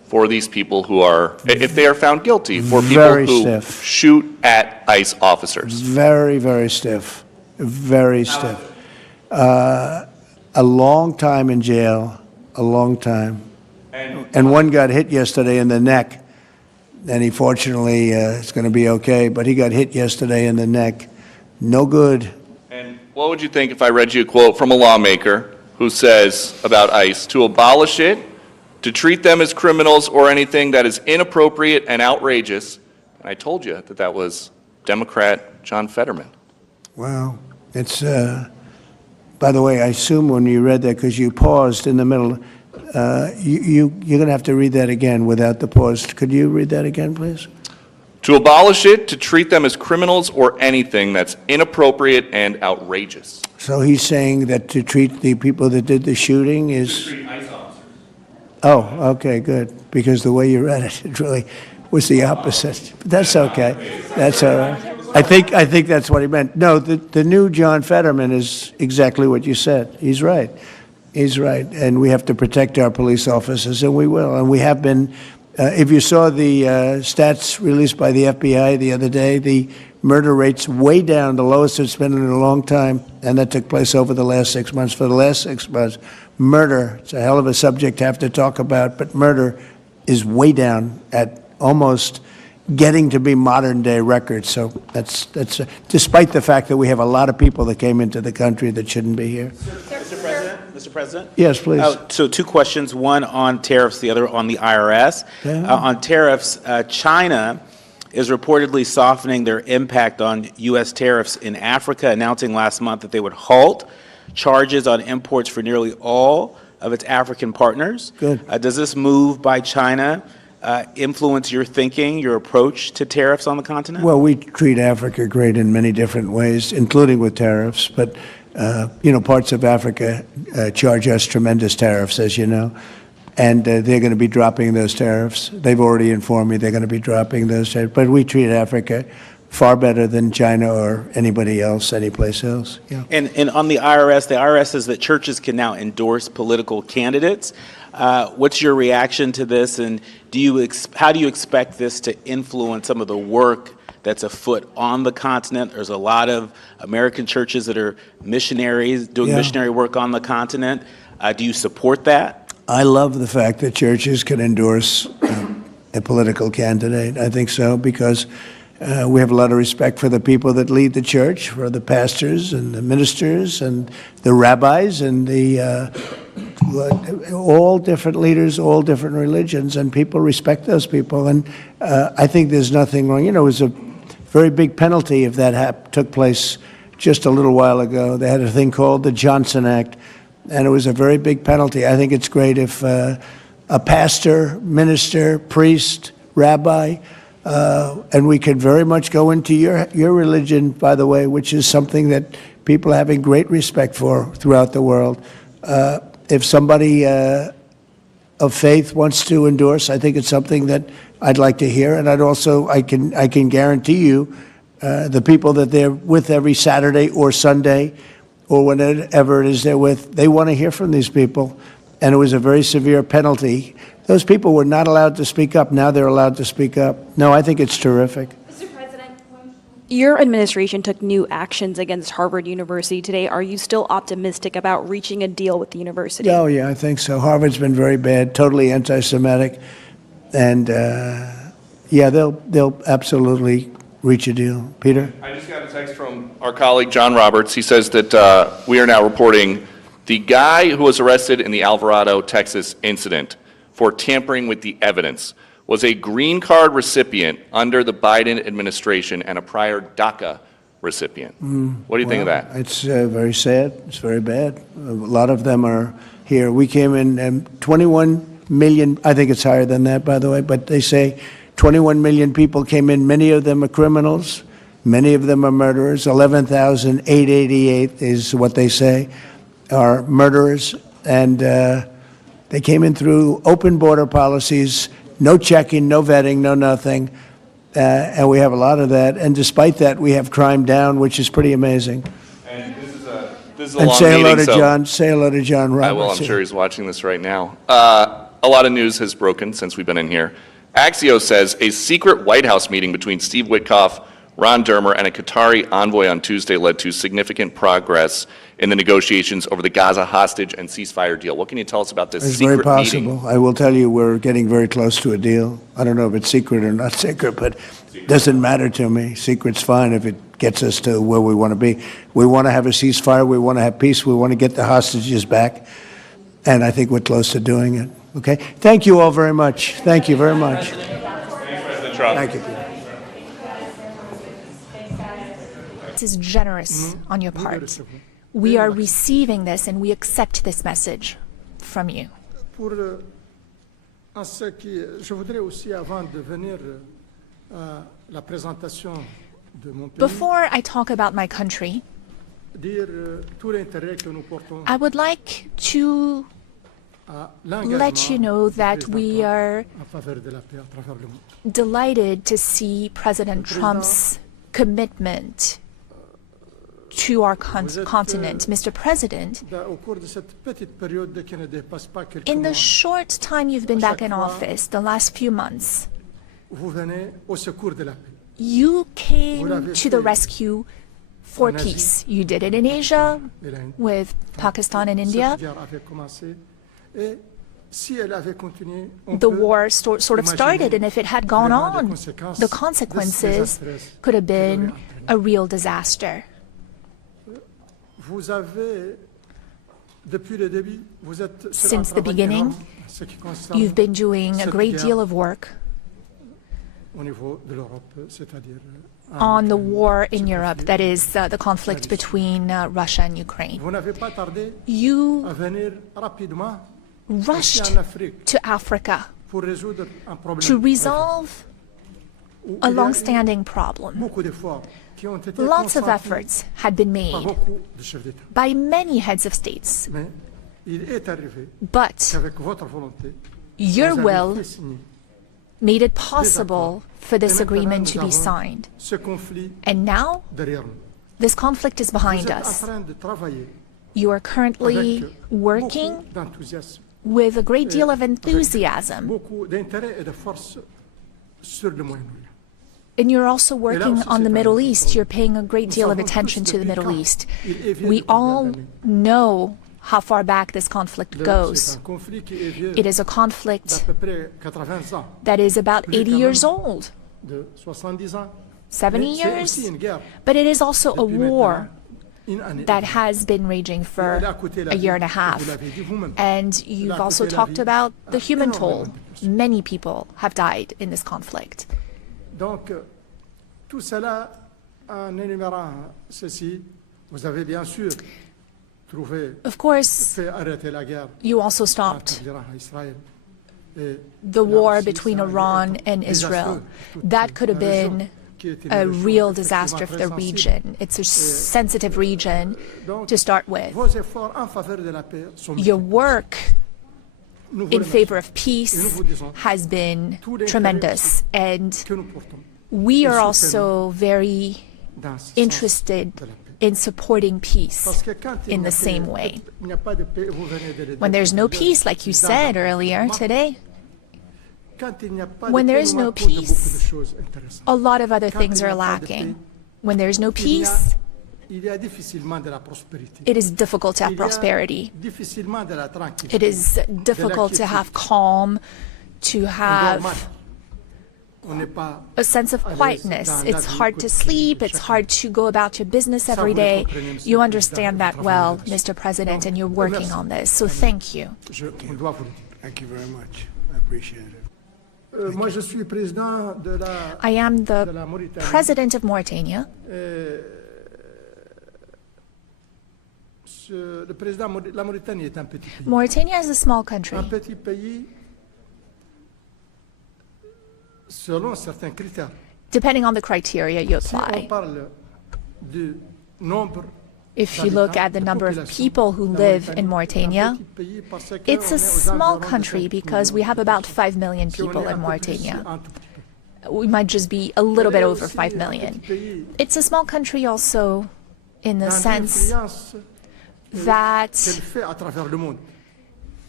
for these people who are, if they are found guilty, for people Very who stiff. shoot at ICE officers? Very, very stiff. Very stiff. A long time in jail, a long time. And one got hit yesterday in the neck, and he fortunately is going to be okay, but he got hit yesterday in the neck. No good. And what would you think if I read you a quote from a lawmaker who says about ICE, to abolish it, to treat them as criminals or anything that is inappropriate and outrageous? And I told you that that was Democrat John Fetterman. Wow. It's, by the way, I assume when you read that, because you paused in the middle, you're going to have to read that again without the pause. Could you read that again, please? To abolish it, to treat them as criminals or anything that's inappropriate and outrageous. So he's saying that to treat the people that did the shooting is... To treat ICE officers. Oh, okay, good. Because the way you read it, it really was the opposite. But that's okay. That's all right. I think that's what he meant. No, the new John Fetterman is exactly what you said. He's right. He's right. And we have to protect our police officers, and we will. And we have been. If you saw the stats released by the FBI the other day, the murder rate's way down, the lowest it's been in a long time, and that took place over the last 6 months. For the last 6 months, murder, it's a hell of a subject to have to talk about, but murder is way down at almost getting to be modern-day records. So that's despite the fact that we have a lot of people that came into the country that shouldn't be here. Mr. President? Yes, please. So two questions, one on tariffs, the other on the IRS. Yeah. On tariffs, China is reportedly softening their impact on U.S. tariffs in Africa, announcing last month that they would halt charges on imports for nearly all of its African partners. Good. Does this move by China influence your thinking, your approach to tariffs on the continent? Well, we treat Africa great in many different ways, including with tariffs. But, parts of Africa charge us tremendous tariffs, as you know. And they're going to be dropping those tariffs. They've already informed me they're going to be dropping those tariffs. But we treat Africa far better than China or anybody else, anyplace else. Yeah. And on the IRS says that churches can now endorse political candidates. What's your reaction to this, and how do you expect this to influence some of the work that's afoot on the continent? There's a lot of American churches that are missionaries, doing missionary work on the continent. Do you support that? I love the fact that churches can endorse a political candidate. I think so, because we have a lot of respect for the people that lead the church, for the pastors and the ministers and the rabbis and all different leaders, all different religions, and people respect those people. And I think there's nothing wrong. It was a very big penalty if that took place just a little while ago. They had a thing called the Johnson Act, and it was a very big penalty. I think it's great if a pastor, minister, priest, rabbi, and we could very much go into your religion, by the way, which is something that people are having great respect for throughout the world. If somebody of faith wants to endorse, I think it's something that I'd like to hear. And I can guarantee you the people that they're with every Saturday or Sunday or whenever it is they're with, they want to hear from these people. And it was a very severe penalty. Those people were not allowed to speak up. Now they're allowed to speak up. No, I think it's terrific. Mr. President, your administration took new actions against Harvard University today. Are you still optimistic about reaching a deal with the university? Oh, yeah, I think so. Harvard's been very bad, totally anti-Semitic. And, they'll absolutely reach a deal. Peter? I just got a text from our colleague, John Roberts. He says that we are now reporting the guy who was arrested in the Alvarado, Texas incident for tampering with the evidence was a green card recipient under the Biden administration and a prior DACA recipient. What do you think of that? It's very sad. It's very bad. A lot of them are here. We came in 21 million, I think it's higher than that, by the way, but they say 21 million people came in. Many of them are criminals. Many of them are murderers. 11,888 is what they say are murderers. And they came in through open border policies, no checking, no vetting, no nothing. And we have a lot of that. And despite that, we have crime down, which is pretty amazing. And this is a And long say hello meeting, to so John. Say hello to John Roberts. I will. I'm sure he's watching this right now. A lot of news has broken since we've been in here. Axios says a secret White House meeting between Steve Witkoff, Ron Dermer, and a Qatari envoy on Tuesday led to significant progress in the negotiations over the Gaza hostage and ceasefire deal. What can you tell us about this It's secret very possible. meeting? I will tell you we're getting very close to a deal. I don't know if it's secret or not secret, but it doesn't matter to me. Secret's fine if it gets us to where we want to be. We want to have a ceasefire. We want to have peace. We want to get the hostages back. And I think we're close to doing it. Okay? Thank you all very much. Thank you very much. Thanks, President Trump. Thank you, Peter. This is generous on your part. We are receiving this and we accept this message from you. En ce qui, je voudrais aussi, avant de venir à la présentation de mon pays, Before I talk about my country, dire tout l'intérêt que nous portons I would like to à let you know that we are en faveur de la paix à travers le monde. delighted to see President Trump's commitment to our continent. Mr. President, Au cours de cette petite période qui ne dépasse pas quelques in the mois, short time you've been back in office, the last few months, vous venez au secours de la paix. you came to the rescue for peace. You did it in Asia with Pakistan and India. Cette guerre avait commencé et si elle avait continué, on The peut war sort of started, and if it had gone vraiment on, the consequences could have been a real disaster. Vous avez, depuis le début, vous êtes sur un Since the travail beginning, énorme en ce qui concerne you've been doing a cette great guerre deal of work au niveau de l'Europe, c'est-à-dire on the war in Europe, that is the conflict between Russia and Ukraine. vous n'avez pas tardé You à venir rapidement ici rushed en Afrique to Africa pour résoudre un problème to resolve où a il y a eu long-standing problem. beaucoup d'efforts qui ont été Lots of consentis efforts had been par made beaucoup de chefs d'État. by many heads of states, Mais il est arrivé but qu'avec votre volonté, your vous avez will fait signer made it possible for this Et maintenant, agreement nous to be avons signed. ce conflit And now, derrière nous. this conflict is Vous behind êtes en us. train de travailler You are currently avec working beaucoup d'enthousiasme, with a great deal of enthusiasm, beaucoup d'intérêt et de force sur le Moyen-Orient. and you're also working aussi, on the c'est un Middle autre East. problème. You're paying a great Nous deal of savons attention tous to the depuis Middle quand East. il est vieux We de combien all d'années. know how far back this conflict C'est goes. un conflit qui est vieux It is a d'à conflict peu près 80 ans, that is about Plus 80 quand years même. old, de 70 ans. 70 Mais c'est aussi years, une guerre but it is also a depuis war maintenant une année. that has been raging Et for elle a coûté la a year and a vie, half. vous l'avez dit vous-même. And Elle you've a also coûté la talked vie about the à human énormément toll. de personnes. Many people have died in this conflict. Donc, tout cela, en énumérant ceci, vous avez bien sûr trouvé, Of course, fait arrêter la guerre you also entre stopped l'Iran et Israël. Et the là war aussi, between ça a Iran été and désastreux. Israel. Toute That could have la région, been qui est une a région real effectivement disaster for très the sensible. region. It's a sensitive region Donc, to start with. vos efforts en faveur de la paix sont Your multiples. work Nous vous in remercions. favor of Et nous peace vous disons has been tout l'intérêt tremendous, and que nous portons we are et also very dans ce sens interested de la paix. in supporting peace Parce que quand il in n'y a the same paix, way. il n'y a pas de paix, vous venez de le When dire there's no tout à l'heure, peace, like you dans said un earlier moment, today, quand il n'y a pas when de there paix, is nous no manquons de beaucoup de peace, choses intéressantes. a lot of other Quand things il n'y are a pas de lacking. paix, When there's no il y a- peace, il y a difficilement de la prospérité. it is difficult to have Il y a prosperity. difficilement de la tranquillité. It is difficult to have calm, to On dort have mal. On n'est pas a sense of à l'aise quietness. dans la It's vie hard to quotidienne sleep. de It's chacun. hard to go about your business Ça, every vous le day. comprenez, Monsieur You le understand Président, that vous well, travaillez là-dessus. Mr. President, Donc, and you're working merci. on this. So thank you. On doit vous le dire. Thank you very much. I appreciate it. Moi, je suis président de la, I am de la the Mauritanie. president of Mauritania. Le président, la Mauritanie est un petit pays. Mauritania is a small country. Un petit pays selon certains critères. Depending on the criteria you Si on apply. parle du nombre If you look at the number of people who live in Mauritania, it's a small country because we have about 5 million people in Mauritania. We might just be a little bit over 5 million. It's a small country also in the sense that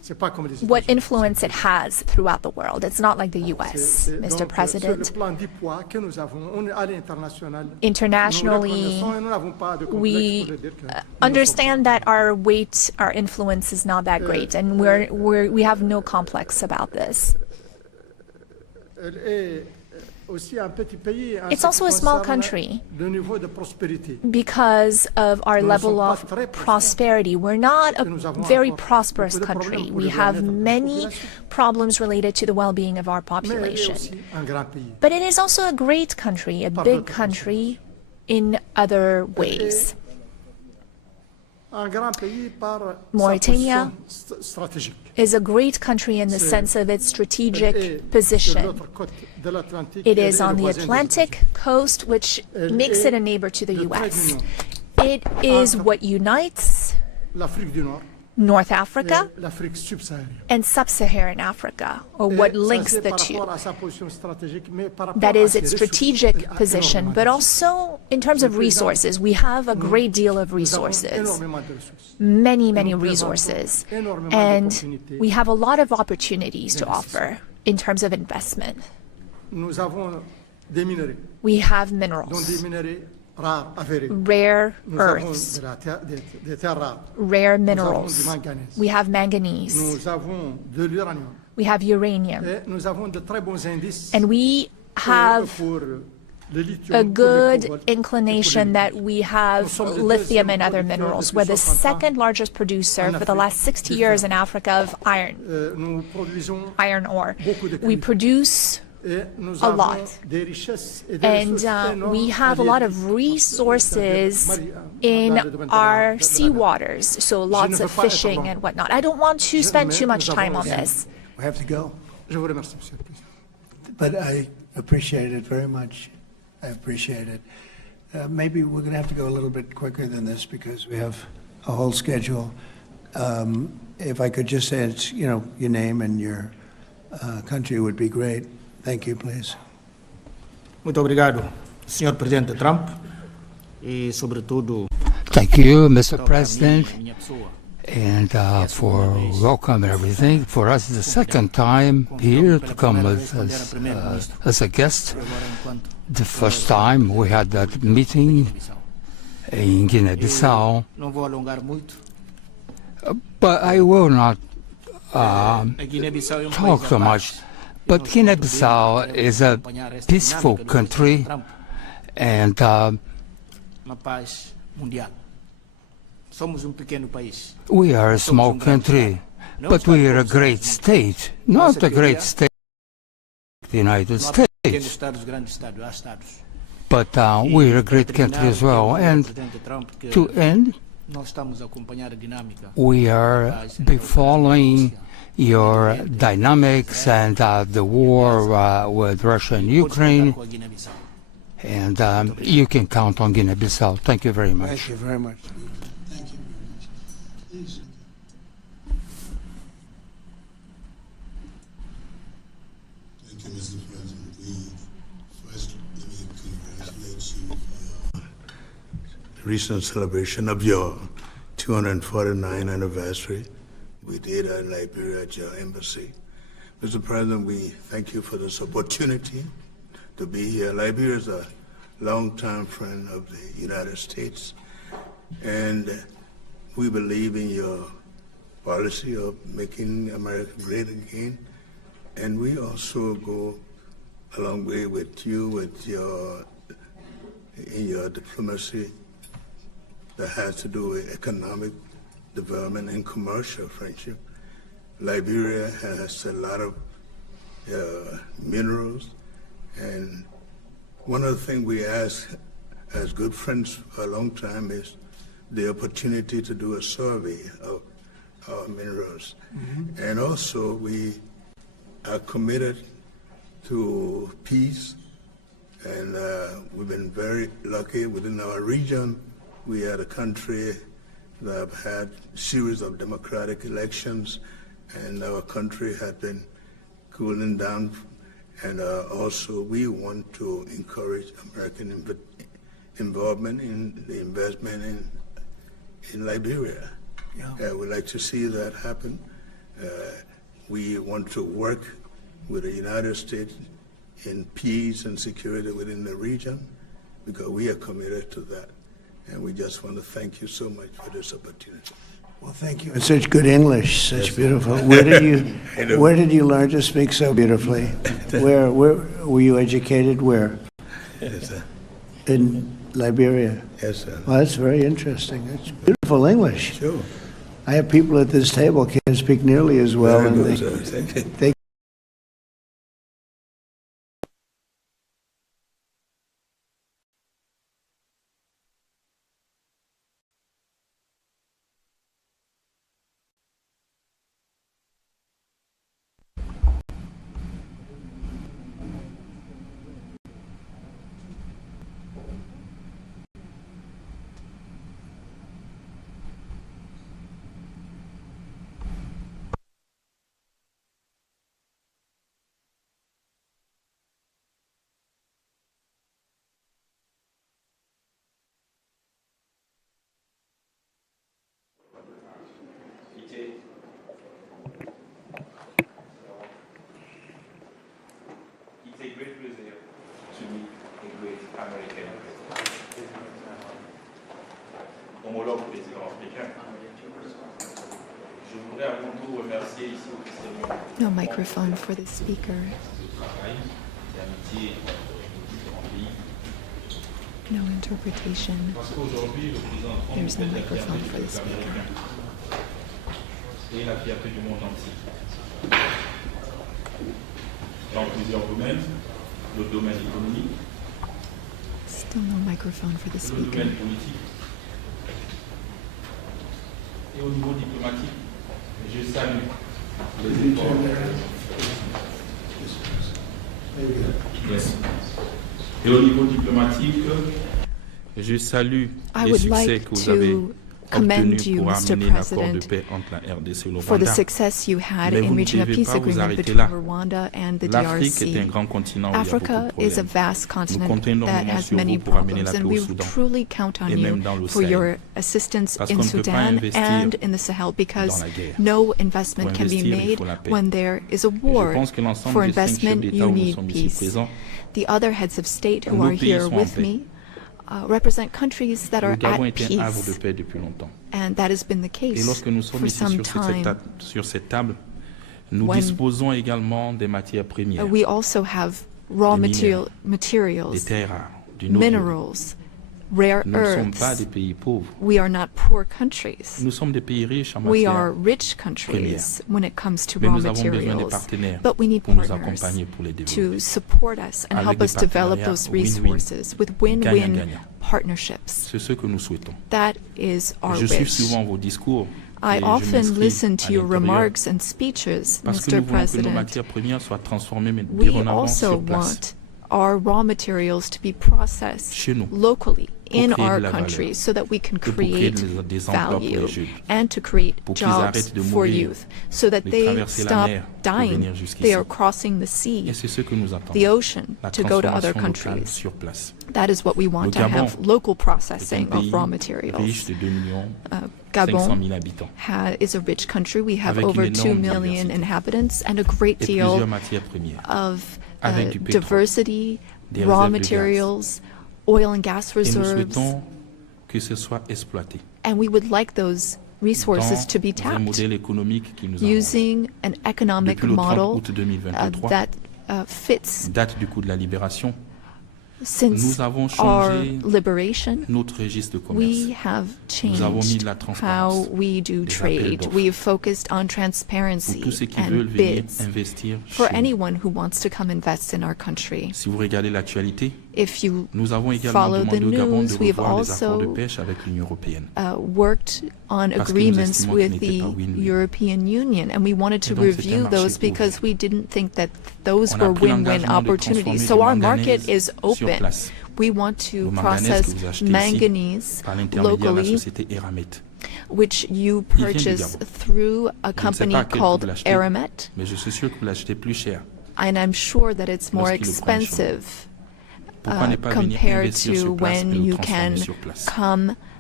what influence it has throughout the world. It's not like the U.S., Mr. President. Internationally, we understand that our weight, our influence is not that great, and we have no complex about this. It's also a small country because of our level of prosperity. We're not a very prosperous country. We have many problems related to the well-being of our population. But it is also a great country, a big country in other ways. Mauritania is a great country in the sense of its strategic position. It is on the Atlantic coast, which makes it a neighbor to the U.S. It is what unites North Africa and Sub-Saharan Africa, or what links the two. That is its strategic position, but also in terms of resources. We have a great deal of resources, many, many resources, and we have a lot of opportunities to offer in terms of investment. We have minerals, rare earths, rare minerals. We have manganese. We have uranium. And we have a good inclination that we have lithium and other minerals. We're the second largest producer for the last 60 years in Africa of iron ore. We produce a lot, and we have a lot of resources in our seawaters, so lots of fishing and whatnot. I don't want to spend too much time on this. We have to go. But I appreciate it very much. I appreciate it. Maybe we're going to have to go a little bit quicker than this because we have a whole schedule. If I could just say, it's, your name and your country would be great. Thank you, please. Muito obrigado, Sr. Presidente Trump, e sobretudo. Thank you, Mr. President, and for welcome and everything. For us, it's the second time here to come as a guest. The first time we had that meeting in Guinea-Bissau, but I will not talk so much. But Guinea-Bissau is a peaceful country, and we are a small country, but we are a great state, not a great state like the United States. But we are a great country as well. And to end, we are following your dynamics and the war with Russia and Ukraine, and you can count on Guinea-Bissau. Thank you very much. Thank you very much. Thank you very much. Please. Thank you, Mr. President. First, let me congratulate you for your recent celebration of your 249th anniversary. We did in Liberia at your embassy. Mr. President, we thank you for this opportunity to be here. Liberia is a longtime friend of the United States, and we believe in your policy of making America great again. And we also go a long way with you with in your diplomacy that has to do with economic development and commercial friendship. Liberia has a lot of minerals, and one of the things we ask as good friends for a long time is the opportunity to do a survey of our minerals. Mm-hmm. And also we are committed to peace, and we've been very lucky within our region. We are a country that have had a series of democratic elections, and our country has been cooling down. And also we want to encourage American involvement in the investment in Liberia. Yeah. We'd like to see that happen. We want to work with the United States in peace and security within the region because we are committed to that. And we just want to thank you so much for this opportunity. Well, thank you. And such good English, such beautiful. Where did you learn to speak so beautifully? Where were you educated? Where? Yes, sir. In Liberia. Yes, sir. Well, that's very interesting. That's beautiful English. Sure. I have people at this table can't speak nearly as well, Very and good, sir. Thank you. they It's a great pleasure to meet a great American president. Homologue président africain. Je voudrais avant tout remercier ici officiellement No microphone for the speaker. le travail d'amitié entre différents pays. No interpretation. Parce qu'aujourd'hui, le président Trump There's no est la microphone fierté for du the peuple speaker. américain et la fierté du monde entier. Dans plusieurs domaines, le domaine économique, Still no microphone for the le speaker. domaine politique et au niveau diplomatique, je salue les efforts. Yes. Et au niveau diplomatique, je salue I les would succès like que vous avez to commend obtenus you, pour Mr. amener l'accord de President, paix entre la RDC et le for the Rwanda. success you had Mais vous in ne reaching a devez peace pas vous agreement arrêter between là. Rwanda and the L'Afrique est un DRC. grand continent où il y a beaucoup Africa de is a problèmes. vast Nous continent comptons that énormément has sur many vous pour amener la problems, paix and au we Soudan truly count on et même you dans le for Sahel. your assistance Parce in qu'on ne peut pas Sudan investir and in the Sahel because dans la guerre. no investment Pour can be investir, il made faut la paix. when there is a Et war. je pense que l'ensemble For des 5 chefs investment, d'État you où nous need sommes ici peace. présents, The other heads of state who nos are pays here sont en with paix. me represent countries that are Le Gabon at est un havre de peace, paix depuis longtemps. and that has been the Et case lorsque nous sommes for ici some sur time. cette table, nous When disposons également des matières premières, We also have raw Des minéraux, des materials, terres rares, du noble. minerals, rare Nous ne sommes pas earths. des pays pauvres. We are not poor countries. Nous sommes des pays riches en We are matières rich countries when it comes to Mais raw nous avons besoin des materials. partenaires But we need pour nous partners accompagner pour les to développer. support us and Avec help des us develop partenariats those win-win, resources with win-win gagnant-gagnant. partnerships. C'est ce que nous souhaitons. That is our Je suis wish. souvent vos discours I et je often m'inscris listen to à your l'intérieur remarks and speeches, parce que Mr. nous voulons que nos President. matières premières soient transformées mais We dorénavant also sur place. want our raw materials to be processed Chez nous, locally in créer de our la valeur, country so that we can et pour créer create des emplois pour value les jeunes, and to create pour qu'ils jobs arrêtent de for mourir, youth so that de they traverser la stop mer pour dying. venir jusqu'ici. They are crossing the sea, Et c'est ce que nous attendons. the ocean, La to go to other transformation locale countries. sur place. That is what we want Le to Gabon have local est un processing pays of raw riche materials. de 2 millions Gabon 500 000 habitants, is a rich country. We have avec over une 2 énorme million diversité inhabitants and a great et deal plusieurs matières premières, of avec du pétrole, diversity, des raw réserves de gaz. materials, oil and gas Et nous reserves, souhaitons que ce soit exploité and we would like those resources to be dans un tapped modèle économique qui nous avance. using an economic Depuis le 30 model août 2023, that fits date du coup de la libération, since nous avons our changé liberation. notre registre de commerce. We have Nous avons mis changed de la transparence, how we do des appels trade. d'offres. We've focused on Pour transparency tous ceux qui veulent and venir bids investir for chez nous. anyone who wants to come invest in our country. Si vous regardez l'actualité, If you nous avons également follow the demandé au Gabon de news, we've revoir les accords de also pêche avec l'Union européenne. worked on Parce que nous agreements estimons with qu'ils n'étaient the pas win-win. European Union, and we wanted to Et donc, c'est un review marché those pour because we didn't think that those On a were pris win-win l'engagement de opportunities. transformer So du our manganèse market is sur open. place. We want to Le manganèse process que vous achetez ici manganese par l'intermédiaire de la locally, société Eramet. which you Il vient du purchase Gabon. through a Je ne sais company pas à quel prix called vous l'achetez, Aramet, mais je suis sûr que vous l'achetez plus cher. and I'm sure that it's more Lorsqu'ils le prennent chez nous. expensive Pourquoi ne pas venir compared investir to sur place et when le you transformer can sur place? come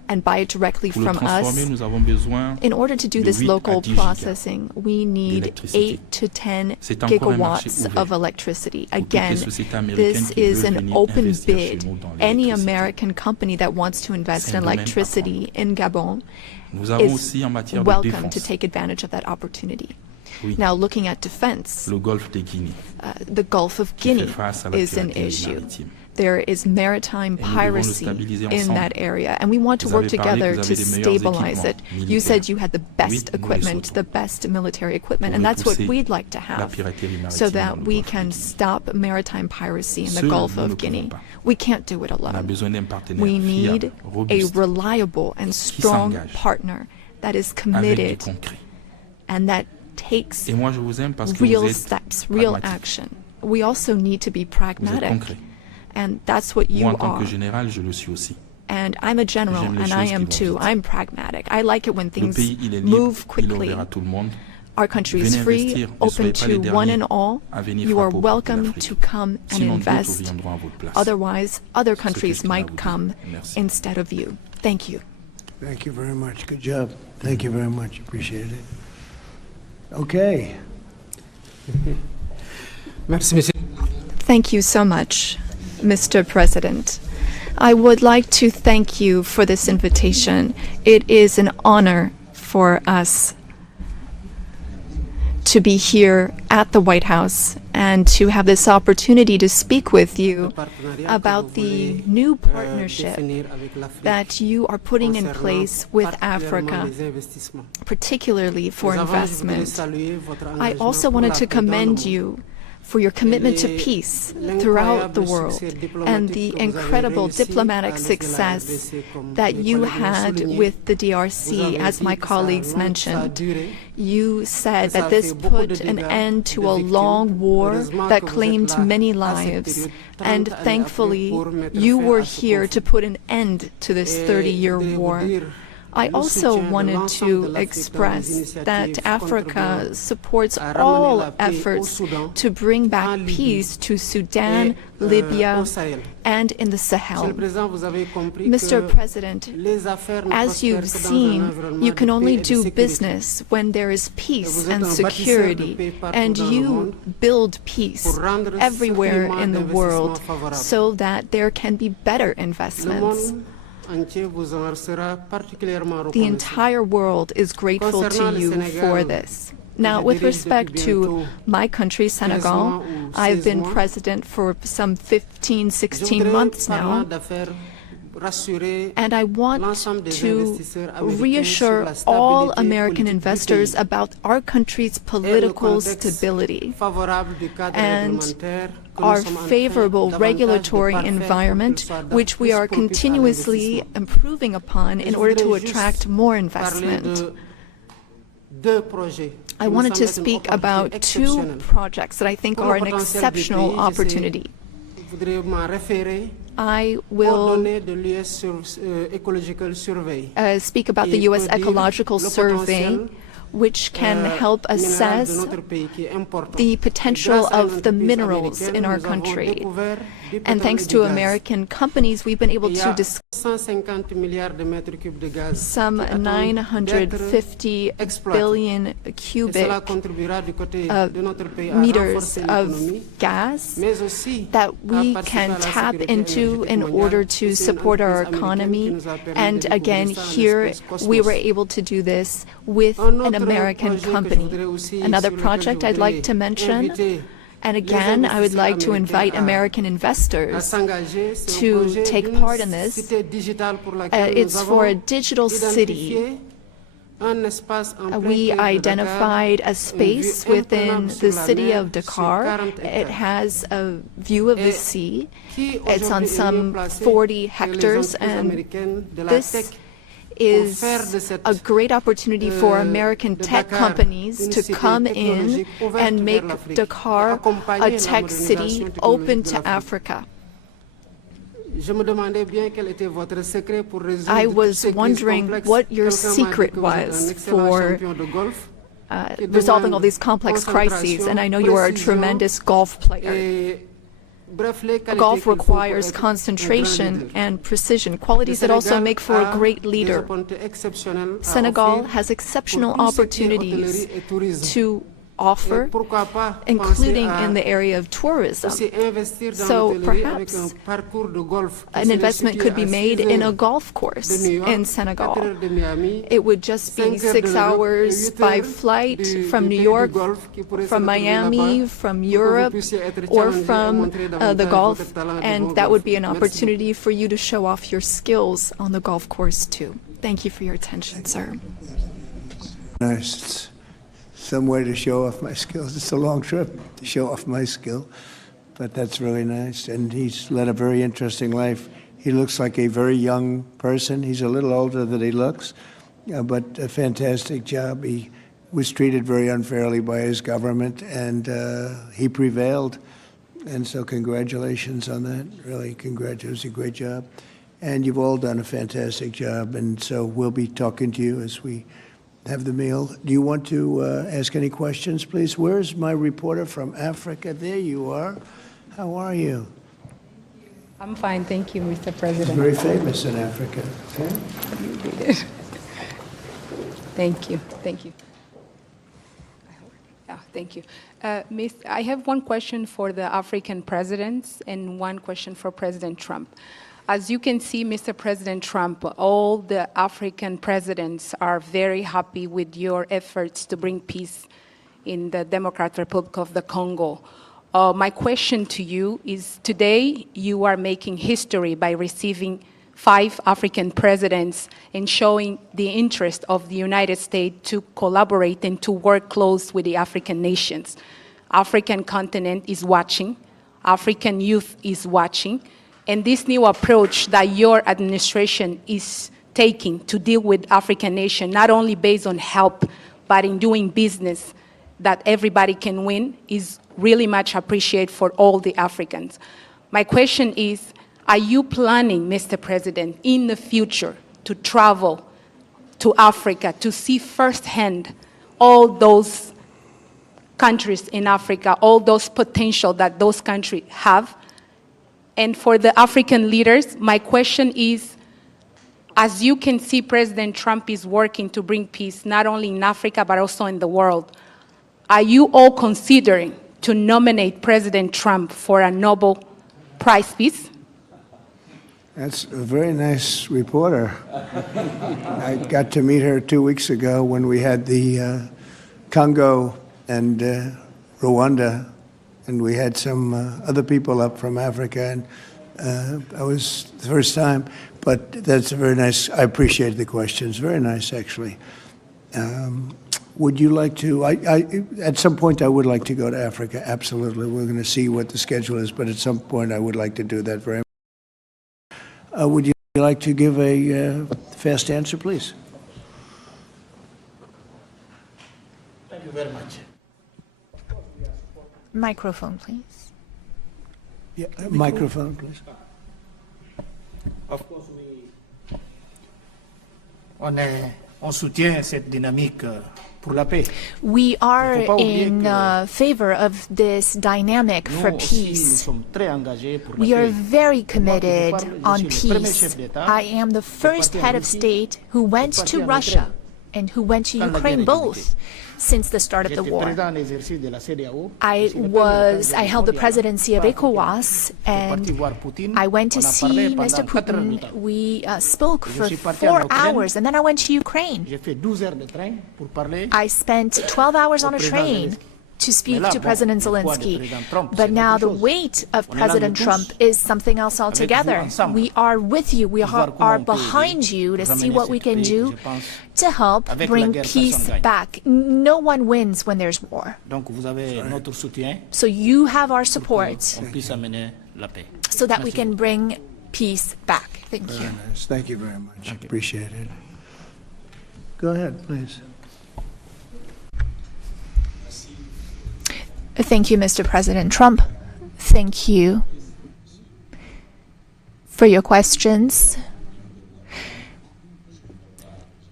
and buy it directly from us. In order to do this local processing, we need 8 to 10 gigawatts of electricity. Again, this is an open bid. Any American company that wants to invest in electricity in Gabon is welcome to take advantage of that opportunity. Now, looking at defense, the Gulf of Guinea is an issue. There is maritime piracy in that area, and we want to work together to stabilize it. You said you had the best equipment, the best military equipment, and that's what we'd like to have, so that we can stop maritime piracy in the Gulf of Guinea. We can't do it alone. We need a reliable and strong partner that is committed and that takes real steps, real action. We also need to be pragmatic. And that's what you are. And I'm a general, and I am too. I'm pragmatic. I like it when things move quickly. Our country is free, open to one and all. You are welcome to come and invest. Otherwise, other countries might come instead of you. Thank you. Thank you very much. Good job. Thank you very much. Appreciate it. Okay. Thank you so much, Mr. President. I would like to thank you for this invitation. It is an honor for us to be here at the White House and to have this opportunity to speak with you about the new partnership that you are putting in place with Africa, particularly for investment. I also wanted to commend you for your commitment to peace throughout the world and the incredible diplomatic success that you had with the DRC, as my colleagues mentioned. You said that this put an end to a long war that claimed many lives, and thankfully you were here to put an end to this 30-year war. I also wanted to express that Africa supports all efforts to bring back peace to Sudan, Libya, and in the Sahel. Mr. President, as you've seen, you can only do business when there is peace and security, and you build peace everywhere in the world so that there can be better investments. The entire world is grateful to you for this. Now, with respect to my country, Senegal, I've been president for some 15, 16 months now, and I want to reassure all American investors about our country's political stability and our favorable regulatory environment, which we are continuously improving upon in order to attract more investment. I wanted to speak about 2 projects that I think are an exceptional opportunity. I will speak about the U.S. Ecological Survey, which can help assess the potential of the minerals in our country. And thanks to American companies, we've been able to discover some 950 billion cubic meters of gas that we can tap into in order to support our economy. And again, here we were able to do this with an American company. Another project I'd like to mention, and again, I would like to invite American investors to take part in this. It's for a digital city. We identified a space within the city of Dakar. It has a view of the sea. It's on some 40 hectares, and this is a great opportunity for American tech companies to come in and make Dakar a tech city open to Africa. I was wondering what your secret was for resolving all these complex crises, and I know you are a tremendous golf player. Golf requires concentration and precision, qualities that also make for a great leader. Senegal has exceptional opportunities to offer, including in the area of tourism. So perhaps an investment could be made in a golf course in Senegal. It would just be 6 hours by flight from New York, from Miami, from Europe, or from the Gulf, and that would be an opportunity for you to show off your skills on the golf course too. Thank you for your attention, sir. Nice. Some way to show off my skills. It's a long trip to show off my skill, but that's really nice. And he's led a very interesting life. He looks like a very young person. He's a little older than he looks, but a fantastic job. He was treated very unfairly by his government, and he prevailed. And so congratulations on that. Really, congratulations. It was a great job. And you've all done a fantastic job, and so we'll be talking to you as we have the meal. Do you want to ask any questions, please? Where's my reporter from Africa? There you are. How are you? I'm fine, thank you, Mr. President. Very famous in Africa. Okay? You read it. Thank you, thank you. Thank you. I have one question for the African presidents and one question for President Trump. As you can see, Mr. President Trump, all the African presidents are very happy with your efforts to bring peace in the Democratic Republic of the Congo. My question to you is, today you are making history by receiving 5 African presidents and showing the interest of the United States to collaborate and to work close with the African nations. African continent is watching, African youth is watching, and this new approach that your administration is taking to deal with African nations, not only based on help, but in doing business that everybody can win, is really much appreciated for all the Africans. My question is, are you planning, Mr. President, in the future to travel to Africa to see firsthand all those countries in Africa, all those potential that those countries have? And for the African leaders, my question is, as you can see, President Trump is working to bring peace not only in Africa, but also in the world. Are you all considering to nominate President Trump for a Nobel Prize Peace? That's a very nice reporter. I got to meet her 2 weeks ago when we had the Congo and Rwanda, and we had some other people up from Africa, and I was the first time, but that's a very nice, I appreciate the questions, very nice actually. Would you like to, at some point I would like to go to Africa, absolutely. We're going to see what the schedule is, but at some point I would like to do that very much. Would you like to give a fast answer, please? Thank you very much. Microphone, please. Yeah, microphone, please. Of course, on soutient cette dynamique pour la paix. We are in favor of this dynamic for peace. We are very committed on peace. I am the first head of state who went to Russia and who went to Ukraine, both, since the start of the war. I held the presidency of ECOWAS, and I went to see Mr. Putin. We spoke for 4 hours, and then I went to Ukraine. I spent 12 hours on a train to speak to President Zelenskyy. But now the weight of President Trump is something else altogether. We are with you. We are behind you to see what we can do to help bring peace back. No one wins when there's war. So you have our support so that we can bring peace back. Thank you. Very nice. Thank you very much. Appreciate it. Go ahead, please. Thank you, Mr. President Trump. Thank you for your questions.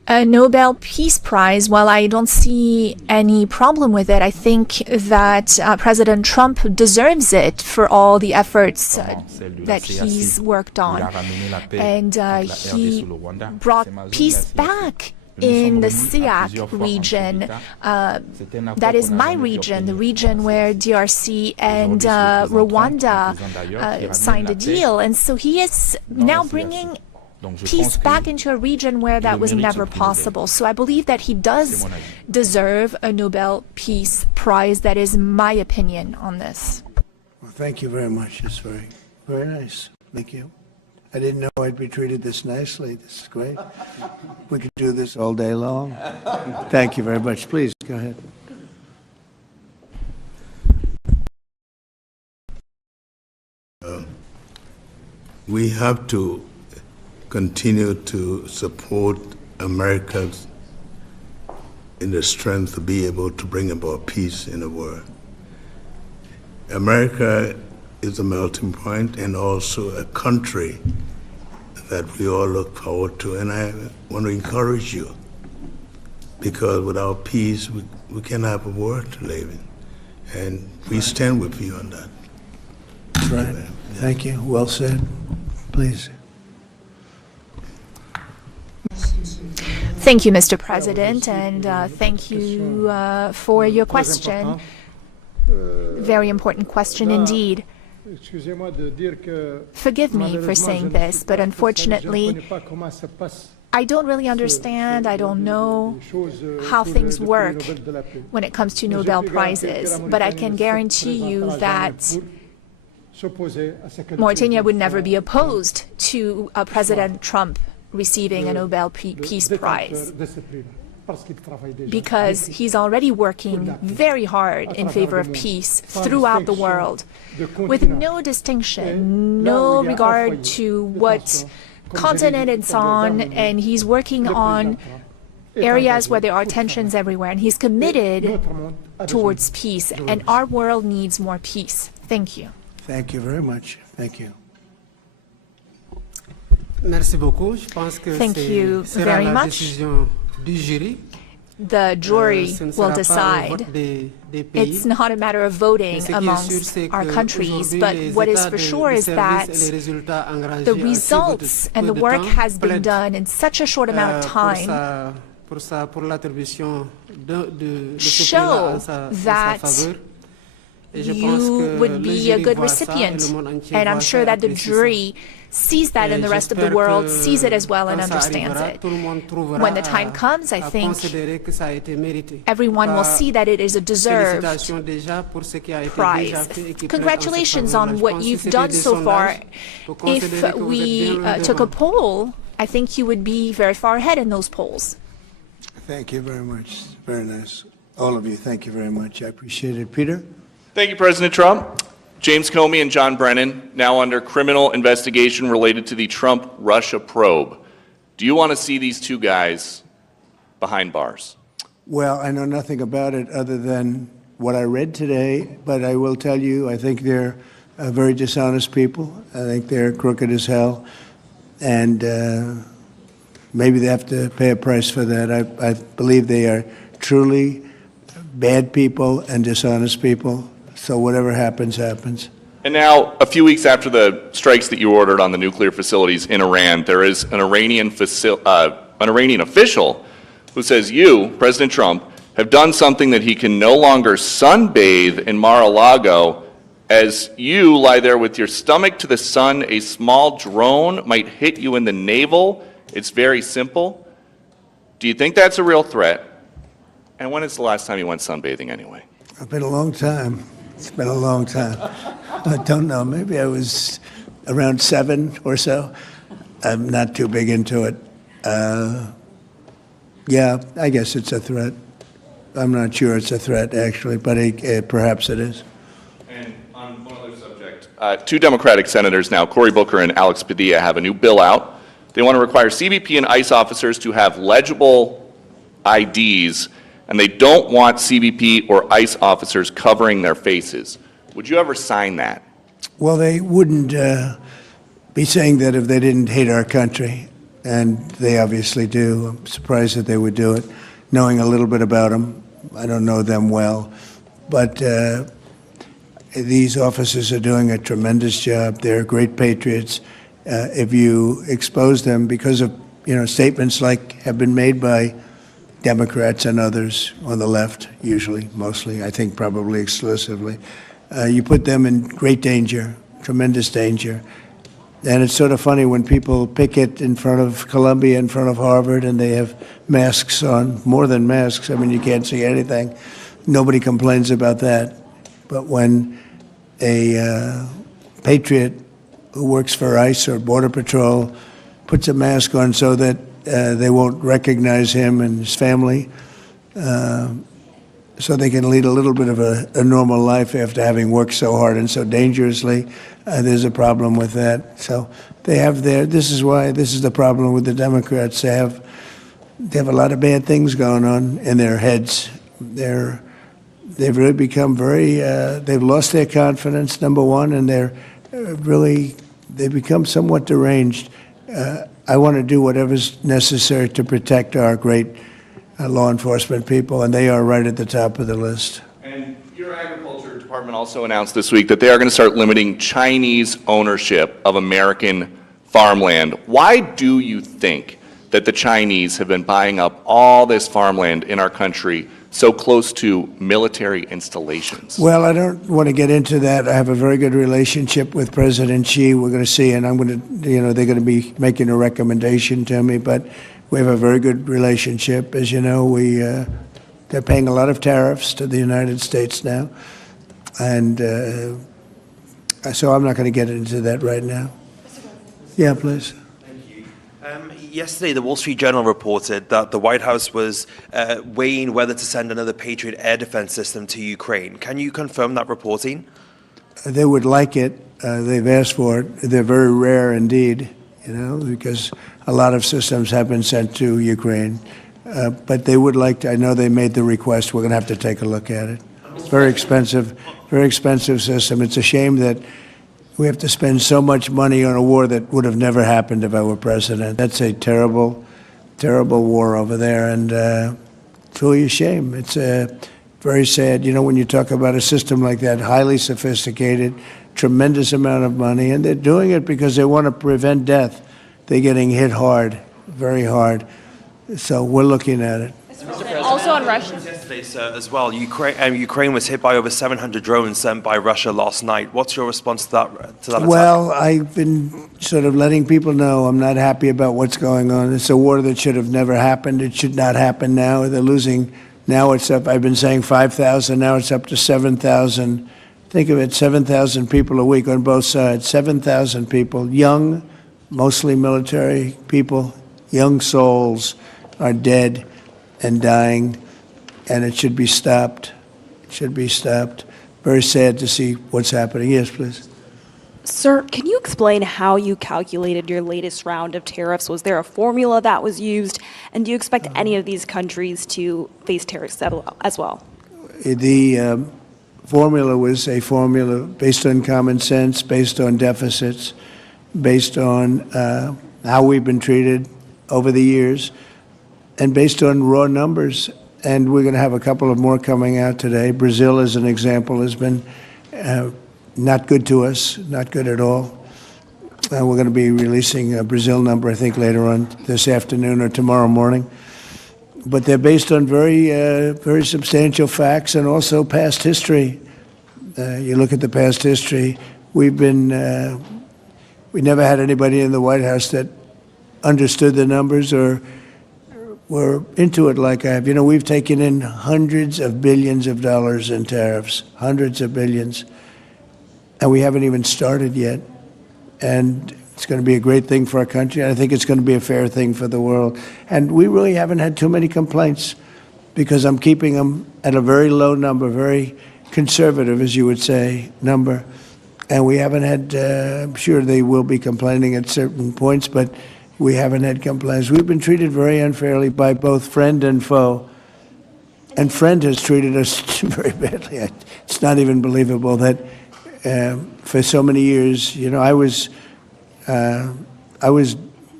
a Nobel Peace Prize, while I don't see any problem with it, I think that President Trump deserves it for all the efforts that he's worked on. And he brought peace back in the SIAC region. That is my region, the region where DRC and Rwanda signed a deal. And so he is now bringing peace back into a region where that was never possible. So I believe that he does deserve a Nobel Peace Prize. That is my opinion on this. Well, thank you very much. It's very, very nice. Thank you. I didn't know I'd be treated this nicely. This is great. We could do this all day long. Thank you very much. Please, go ahead. We have to continue to support America in the strength to be able to bring about peace in the world. America is a melting point and also a country that we all look forward to. And I want to encourage you, because without peace, we can't have a world to live in. And we stand with you on that. That's right. Thank you. Well said. Please. Thank you, Mr. President, and thank you for your question. Very important question indeed. Forgive me for saying this, but unfortunately, I don't really understand, I don't know how things work when it comes to Nobel Prizes, but I can guarantee you that Mauritania would never be opposed to President Trump receiving a Nobel Peace Prize, because he's already working very hard in favor of peace throughout the world, with no distinction, no regard to what continent it's on, and he's working on areas where there are tensions everywhere, and he's committed towards peace, and our world needs more peace. Thank you. Thank you very much. Thank you. Thank you very much. The jury will decide. It's not a matter of voting amongst our countries, but what is for sure is that the results and the work has been done in such a short amount of time show that you would be a good recipient. And I'm sure that the jury sees that, and the rest of the world sees it as well and understands it. When the time comes, I think everyone will see that it is a deserved prize. Congratulations on what you've done so far. If we took a poll, I think you would be very far ahead in those polls. Thank you very much. Very nice. All of you, thank you very much. I appreciate it. Peter? Thank you, President Trump. James Comey and John Brennan, now under criminal investigation related to the Trump-Russia probe. Do you want to see these two guys behind bars? Well, I know nothing about it other than what I read today, but I will tell you, I think they're very dishonest people. I think they're crooked as hell, and maybe they have to pay a price for that. I believe they are truly bad people and dishonest people. So whatever happens, happens. And now, a few weeks after the strikes that you ordered on the nuclear facilities in Iran, there is an Iranian official who says you, President Trump, have done something that he can no longer sunbathe in Mar-a-Lago. As you lie there with your stomach to the sun, a small drone might hit you in the navel. It's very simple. Do you think that's a real threat? And when is the last time you went sunbathing anyway? It's been a long time. It's been a long time. I don't know. Maybe I was around 7 or so. I'm not too big into it. Yeah, I guess it's a threat. I'm not sure it's a threat, actually, but perhaps it is. And on one other subject, two Democratic senators now, Cory Booker and Alex Padilla, have a new bill out. They want to require CBP and ICE officers to have legible IDs, and they don't want CBP or ICE officers covering their faces. Would you ever sign that? Well, they wouldn't be saying that if they didn't hate our country. and they obviously do. I'm surprised that they would do it, knowing a little bit about them. I don't know them well, but these officers are doing a tremendous job. They're great patriots. If you expose them because of statements like have been made by Democrats and others on the left, usually, mostly, I think probably exclusively, you put them in great danger, tremendous danger. And it's sort of funny when people picket in front of Columbia, in front of Harvard, and they have masks on, more than masks. I mean, you can't see anything. Nobody complains about that. But when a patriot who works for ICE or Border Patrol puts a mask on so that they won't recognize him and his family, so they can lead a little bit of a normal life after having worked so hard and so dangerously, there's a problem with that. So they have this is the problem with the Democrats. They have a lot of bad things going on in their heads. They've really become they've lost their confidence, number one, and they've become somewhat deranged. I want to do whatever's necessary to protect our great law enforcement people, and they are right at the top of the list. And your agriculture department also announced this week that they are going to start limiting Chinese ownership of American farmland. Why do you think that the Chinese have been buying up all this farmland in our country so close to military installations? Well, I don't want to get into that. I have a very good relationship with President Xi. We're going to see, and I'm going to, they're going to be making a recommendation to me, but we have a very good relationship. As you know, they're paying a lot of tariffs to the United States now, and so I'm not going to get into that right now. Yeah, please. Yesterday, the Wall Street Journal reported that the White House was weighing whether to send another Patriot air defense system to Ukraine. Can you confirm that reporting? They would like it. They've asked for it. They're very rare indeed, because a lot of systems have been sent to Ukraine. But they would like to. I know they made the request. We're going to have to take a look at it. It's very expensive system. It's a shame that we have to spend so much money on a war that would have never happened if I were president. That's a terrible, terrible war over there, and it's really a shame. It's very sad. When you talk about a system like that, highly sophisticated, tremendous amount of money, and they're doing it because they want to prevent death. They're getting hit hard, very hard. So we're looking at it. Also on Russia. Yesterday, sir, as well, Ukraine was hit by over 700 drones sent by Russia last night. What's your response to that attack? Well, I've been sort of letting people know I'm not happy about what's going on. It's a war that should have never happened. It should not happen now. They're losing. Now it's up. I've been saying 5,000. Now it's up to 7,000. Think of it, 7,000 people a week on both sides. 7,000 people, young, mostly military people, young souls are dead and dying, and it should be stopped. It should be stopped. Very sad to see what's happening. Yes, please. Sir, can you explain how you calculated your latest round of tariffs? Was there a formula that was used? And do you expect any of these countries to face tariffs as well? The formula was a formula based on common sense, based on deficits, based on how we've been treated over the years, and based on raw numbers. And we're going to have a couple of more coming out today. Brazil, as an example, has been not good to us, not good at all. We're going to be releasing a Brazil number, I think, later on this afternoon or tomorrow morning. But they're based on very substantial facts and also past history. You look at the past history, we never had anybody in the White House that understood the numbers or were into it like I have. We've taken in hundreds of billions of dollars in tariffs, hundreds of billions, and we haven't even started yet. And it's going to be a great thing for our country. I think it's going to be a fair thing for the world. And we really haven't had too many complaints because I'm keeping them at a very low number, very conservative, as you would say, number. And we haven't had, I'm sure they will be complaining at certain points, but we haven't had complaints. We've been treated very unfairly by both friend and foe. And friend has treated us very badly. It's not even believable that for so many years, I was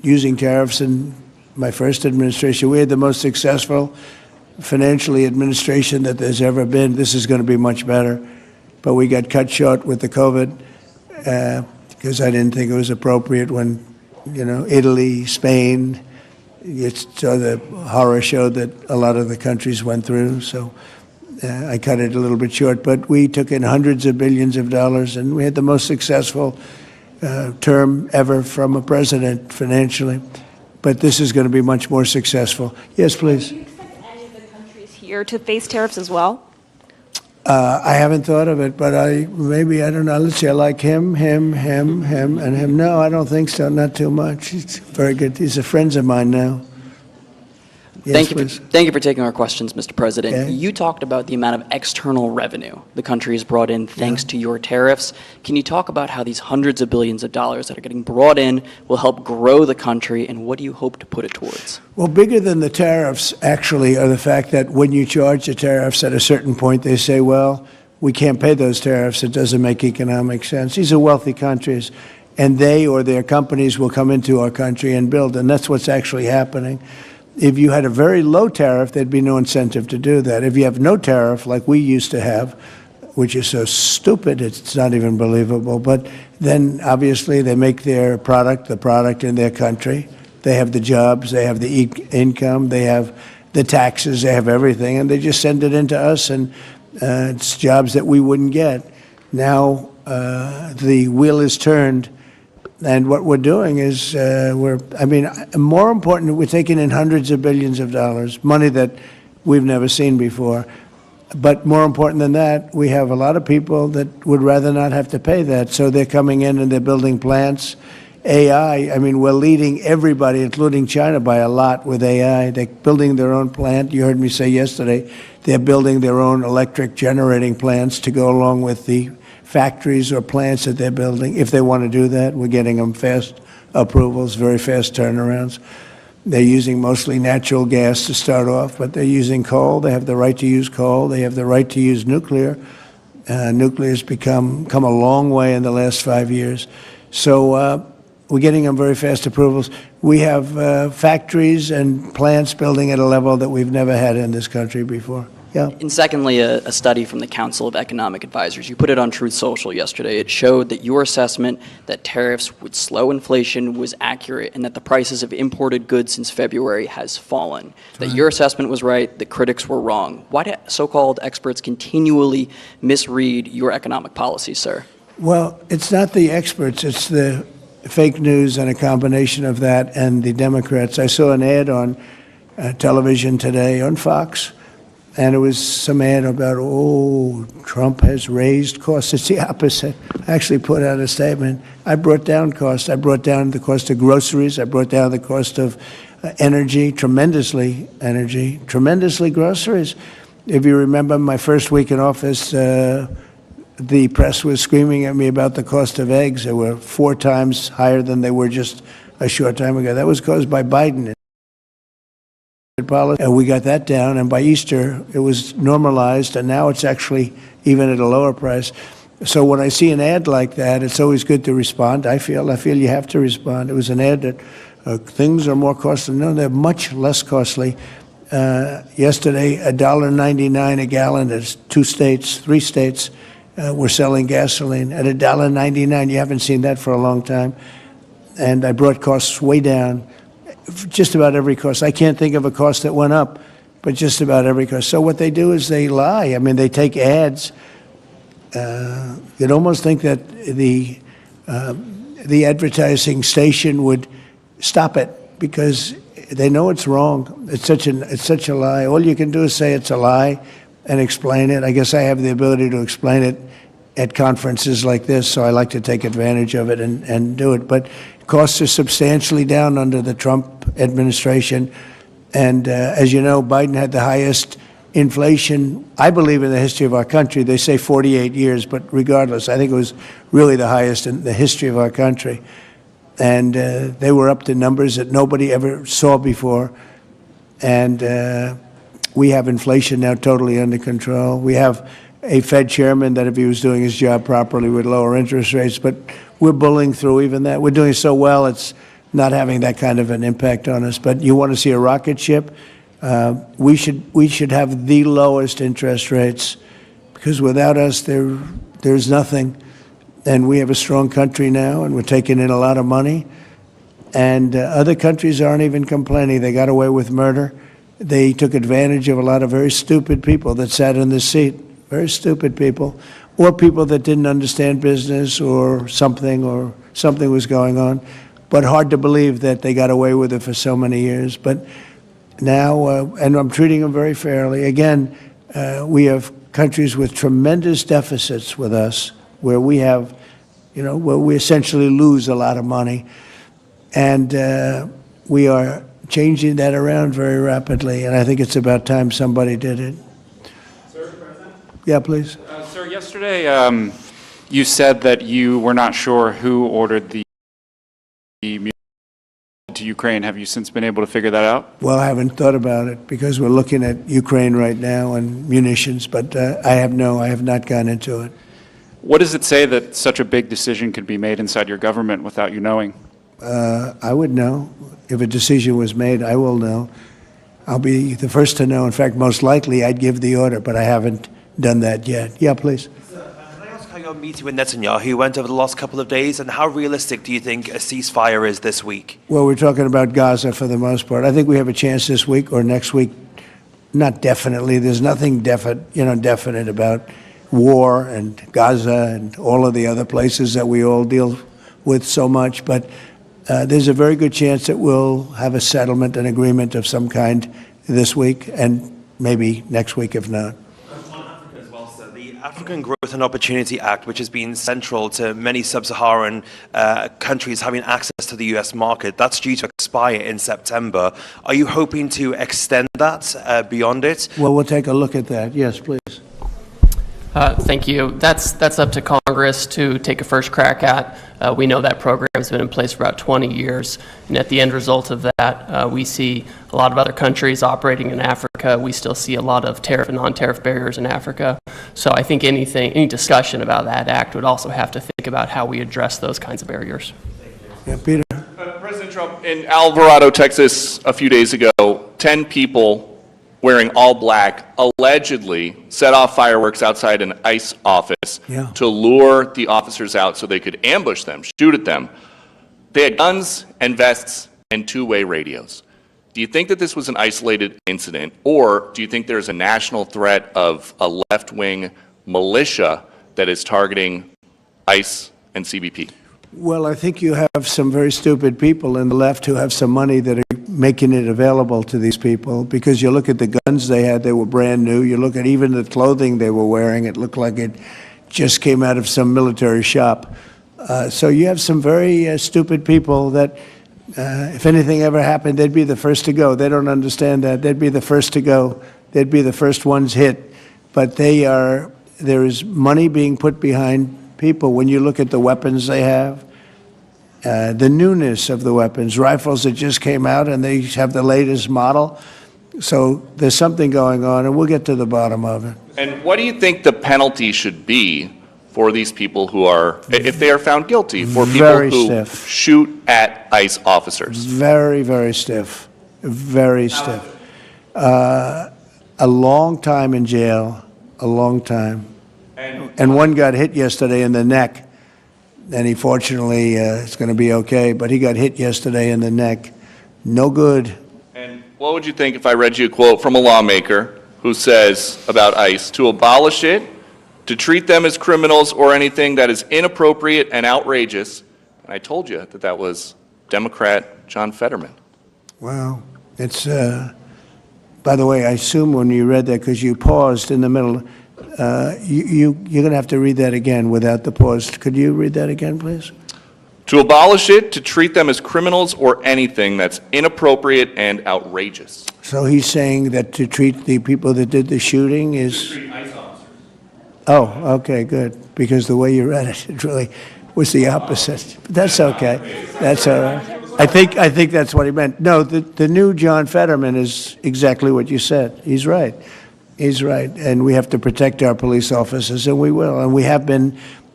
using tariffs in my first administration. We had the most successful financially administration that there's ever been. This is going to be much better. But we got cut short with the COVID because I didn't think it was appropriate when, Italy, Spain, saw the horror show that a lot of the countries went through. So I cut it a little bit short. But we took in hundreds of billions of dollars, and we had the most successful term ever from a president financially. But this is going to be much more successful. Yes, please. Do you expect any of the countries here to face tariffs as well? I haven't thought of it, but I don't know. Let's see, I like him, and him. No, I don't think so, not too much. He's very good. He's a friend of mine now. Yes, Thank you for taking our questions, Mr. President. Okay. You talked about the amount of external revenue the country has brought in thanks to your tariffs. Can you talk about how these hundreds of billions of dollars that are getting brought in will help grow the country, and what do you hope to put it towards? Well, bigger than the tariffs, actually, are the fact that when you charge the tariffs at a certain point, they say, well, we can't pay those tariffs. It doesn't make economic sense. These are wealthy countries, and they or their companies will come into our country and build, and that's what's actually happening. If you had a very low tariff, there'd be no incentive to do that. If you have no tariff, like we used to have, which is so stupid, it's not even believable, but then obviously they make their product, the product in their country. They have the jobs, they have the income, they have the taxes, they have everything, and they just send it into us, and it's jobs that we wouldn't get. Now the wheel is turned. And what we're doing is more important, we're taking in hundreds of billions of dollars, money that we've never seen before. But more important than that, we have a lot of people that would rather not have to pay that. So they're coming in and they're building plants. AI, we're leading everybody, including China, by a lot with AI. They're building their own plant. You heard me say yesterday, they're building their own electric generating plants to go along with the factories or plants that they're building. If they want to do that, we're getting them fast approvals, very fast turnarounds. They're using mostly natural gas to start off, but they're using coal. They have the right to use coal. They have the right to use nuclear. Nuclear's come a long way in the last 5 years. So we're getting them very fast approvals. We have factories and plants building at a level that we've never had in this country before. Yeah. And secondly, a study from the Council of Economic Advisors. You put it on Truth Social yesterday. It showed that your assessment that tariffs would slow inflation was accurate, and that the prices of imported goods since February has fallen. That your assessment was right, that critics were wrong. Why do so-called experts continually misread your economic policies, sir? Well, it's not the experts. It's the fake news and a combination of that and the Democrats. I saw an ad on television today on Fox, and it was some ad about, Trump has raised costs. It's the opposite. I actually put out a statement. I brought down costs. I brought down the cost of groceries. I brought down the cost of energy, tremendously groceries. If you remember my first week in office, the press was screaming at me about the cost of eggs. They were 4 times higher than they were just a short time ago. That was caused by Biden. And we got that down, and by Easter it was normalized, and now it's actually even at a lower price. So when I see an ad like that, it's always good to respond. I feel you have to respond. It was an ad that things are more costly. No, they're much less costly. Yesterday, $1.99 a gallon. There's 3 states were selling gasoline at $1.99. You haven't seen that for a long time. And I brought costs way down. Just about every cost. I can't think of a cost that went up, but just about every cost. So what they do is they lie. They take ads. You'd almost think that the advertising station would stop it because they know it's wrong. It's such a lie. All you can do is say it's a lie and explain it. I guess I have the ability to explain it at conferences like this, so I like to take advantage of it and do it. But costs are substantially down under the Trump administration. And as you know, Biden had the highest inflation, I believe, in the history of our country. They say 48 years, but regardless, I think it was really the highest in the history of our country. And they were up to numbers that nobody ever saw before. And we have inflation now totally under control. We have a Fed chairman that, if he was doing his job properly, would lower interest rates. But we're bullying through even that. We're doing so well, it's not having that kind of an impact on us. But you want to see a rocket ship? We should have the lowest interest rates, because without us, there's nothing. And we have a strong country now, and we're taking in a lot of money. And other countries aren't even complaining. They got away with murder. They took advantage of a lot of very stupid people that sat in this seat, very stupid people, or people that didn't understand business or something was going on. But hard to believe that they got away with it for so many years. But now, and I'm treating them very fairly. Again, we have countries with tremendous deficits with us, where we have, where we essentially lose a lot of money. And we are changing that around very rapidly, and I think it's about time somebody did it. Sir, President? Yeah, please. Sir, yesterday you said that you were not sure who ordered the to Ukraine. Have you since been able to figure that out? Well, I haven't thought about it, because we're looking at Ukraine right now and munitions, but I have not gone into it. What does it say that such a big decision could be made inside your government without you knowing? I would know. If a decision was made, I will know. I'll be the first to know. In fact, most likely I'd give the order, but I haven't done that yet. Yeah, please. Can I ask how your meeting with Netanyahu went over the last couple of days, and how realistic do you think a ceasefire is this week? Well, we're talking about Gaza for the most part. I think we have a chance this week or next week. Not definitely. There's nothing definite about war and Gaza and all of the other places that we all deal with so much, but there's a very good chance that we'll have a settlement, an agreement of some kind this week, and maybe next week if not. As well, sir, the African Growth and Opportunity Act, which has been central to many sub-Saharan countries having access to the US market, that's due to expire in September. Are you hoping to extend that beyond it? Well, we'll take a look at that. Yes, please. Thank you. That's up to Congress to take a first crack at. We know that program's been in place for about 20 years, and at the end result of that, we see a lot of other countries operating in Africa. We still see a lot of tariff and non-tariff barriers in Africa. So I think any discussion about that act would also have to think about how we address those kinds of barriers. Yeah, Peter. President Trump, in Alvarado, Texas, a few days ago, 10 people wearing all black allegedly set off fireworks outside an ICE office to lure the officers out so they could ambush them, shoot at them. They had guns and vests and two-way radios. Do you think that this was an isolated incident, or do you think there's a national threat of a left-wing militia that is targeting ICE and CBP? Well, I think you have some very stupid people in the left who have some money that are making it available to these people, because you look at the guns they had, they were brand new. You look at even the clothing they were wearing, it looked like it just came out of some military shop. So you have some very stupid people that, if anything ever happened, they'd be the first to go. They don't understand that. They'd be the first to go. They'd be the first ones hit. But there is money being put behind people. When you look at the weapons they have, the newness of the weapons, rifles that just came out and they have the latest model. So there's something going on, and we'll get to the bottom of it. And what do you think the penalty should be for these people who are, if they are found guilty, for people Very who stiff. shoot at ICE officers? Very, very stiff. Very stiff. A long time in jail, a long time. And one got hit yesterday in the neck, and he fortunately is going to be okay, but he got hit yesterday in the neck. No good. And what would you think if I read you a quote from a lawmaker who says about ICE, to abolish it, to treat them as criminals or anything that is inappropriate and outrageous? And I told you that that was Democrat John Fetterman. Wow. It's, by the way, I assume when you read that, because you paused in the middle, you're going to have to read that again without the pause. Could you read that again, please? To abolish it, to treat them as criminals or anything that's inappropriate and outrageous. So he's saying that to treat the people that did the shooting is... Oh, okay, good. Because the way you read it, it really was the opposite. But that's okay. That's all right. I think that's what he meant. No, the new John Fetterman is exactly what you said. He's right. He's right. And we have to protect our police officers, and we will. And we have been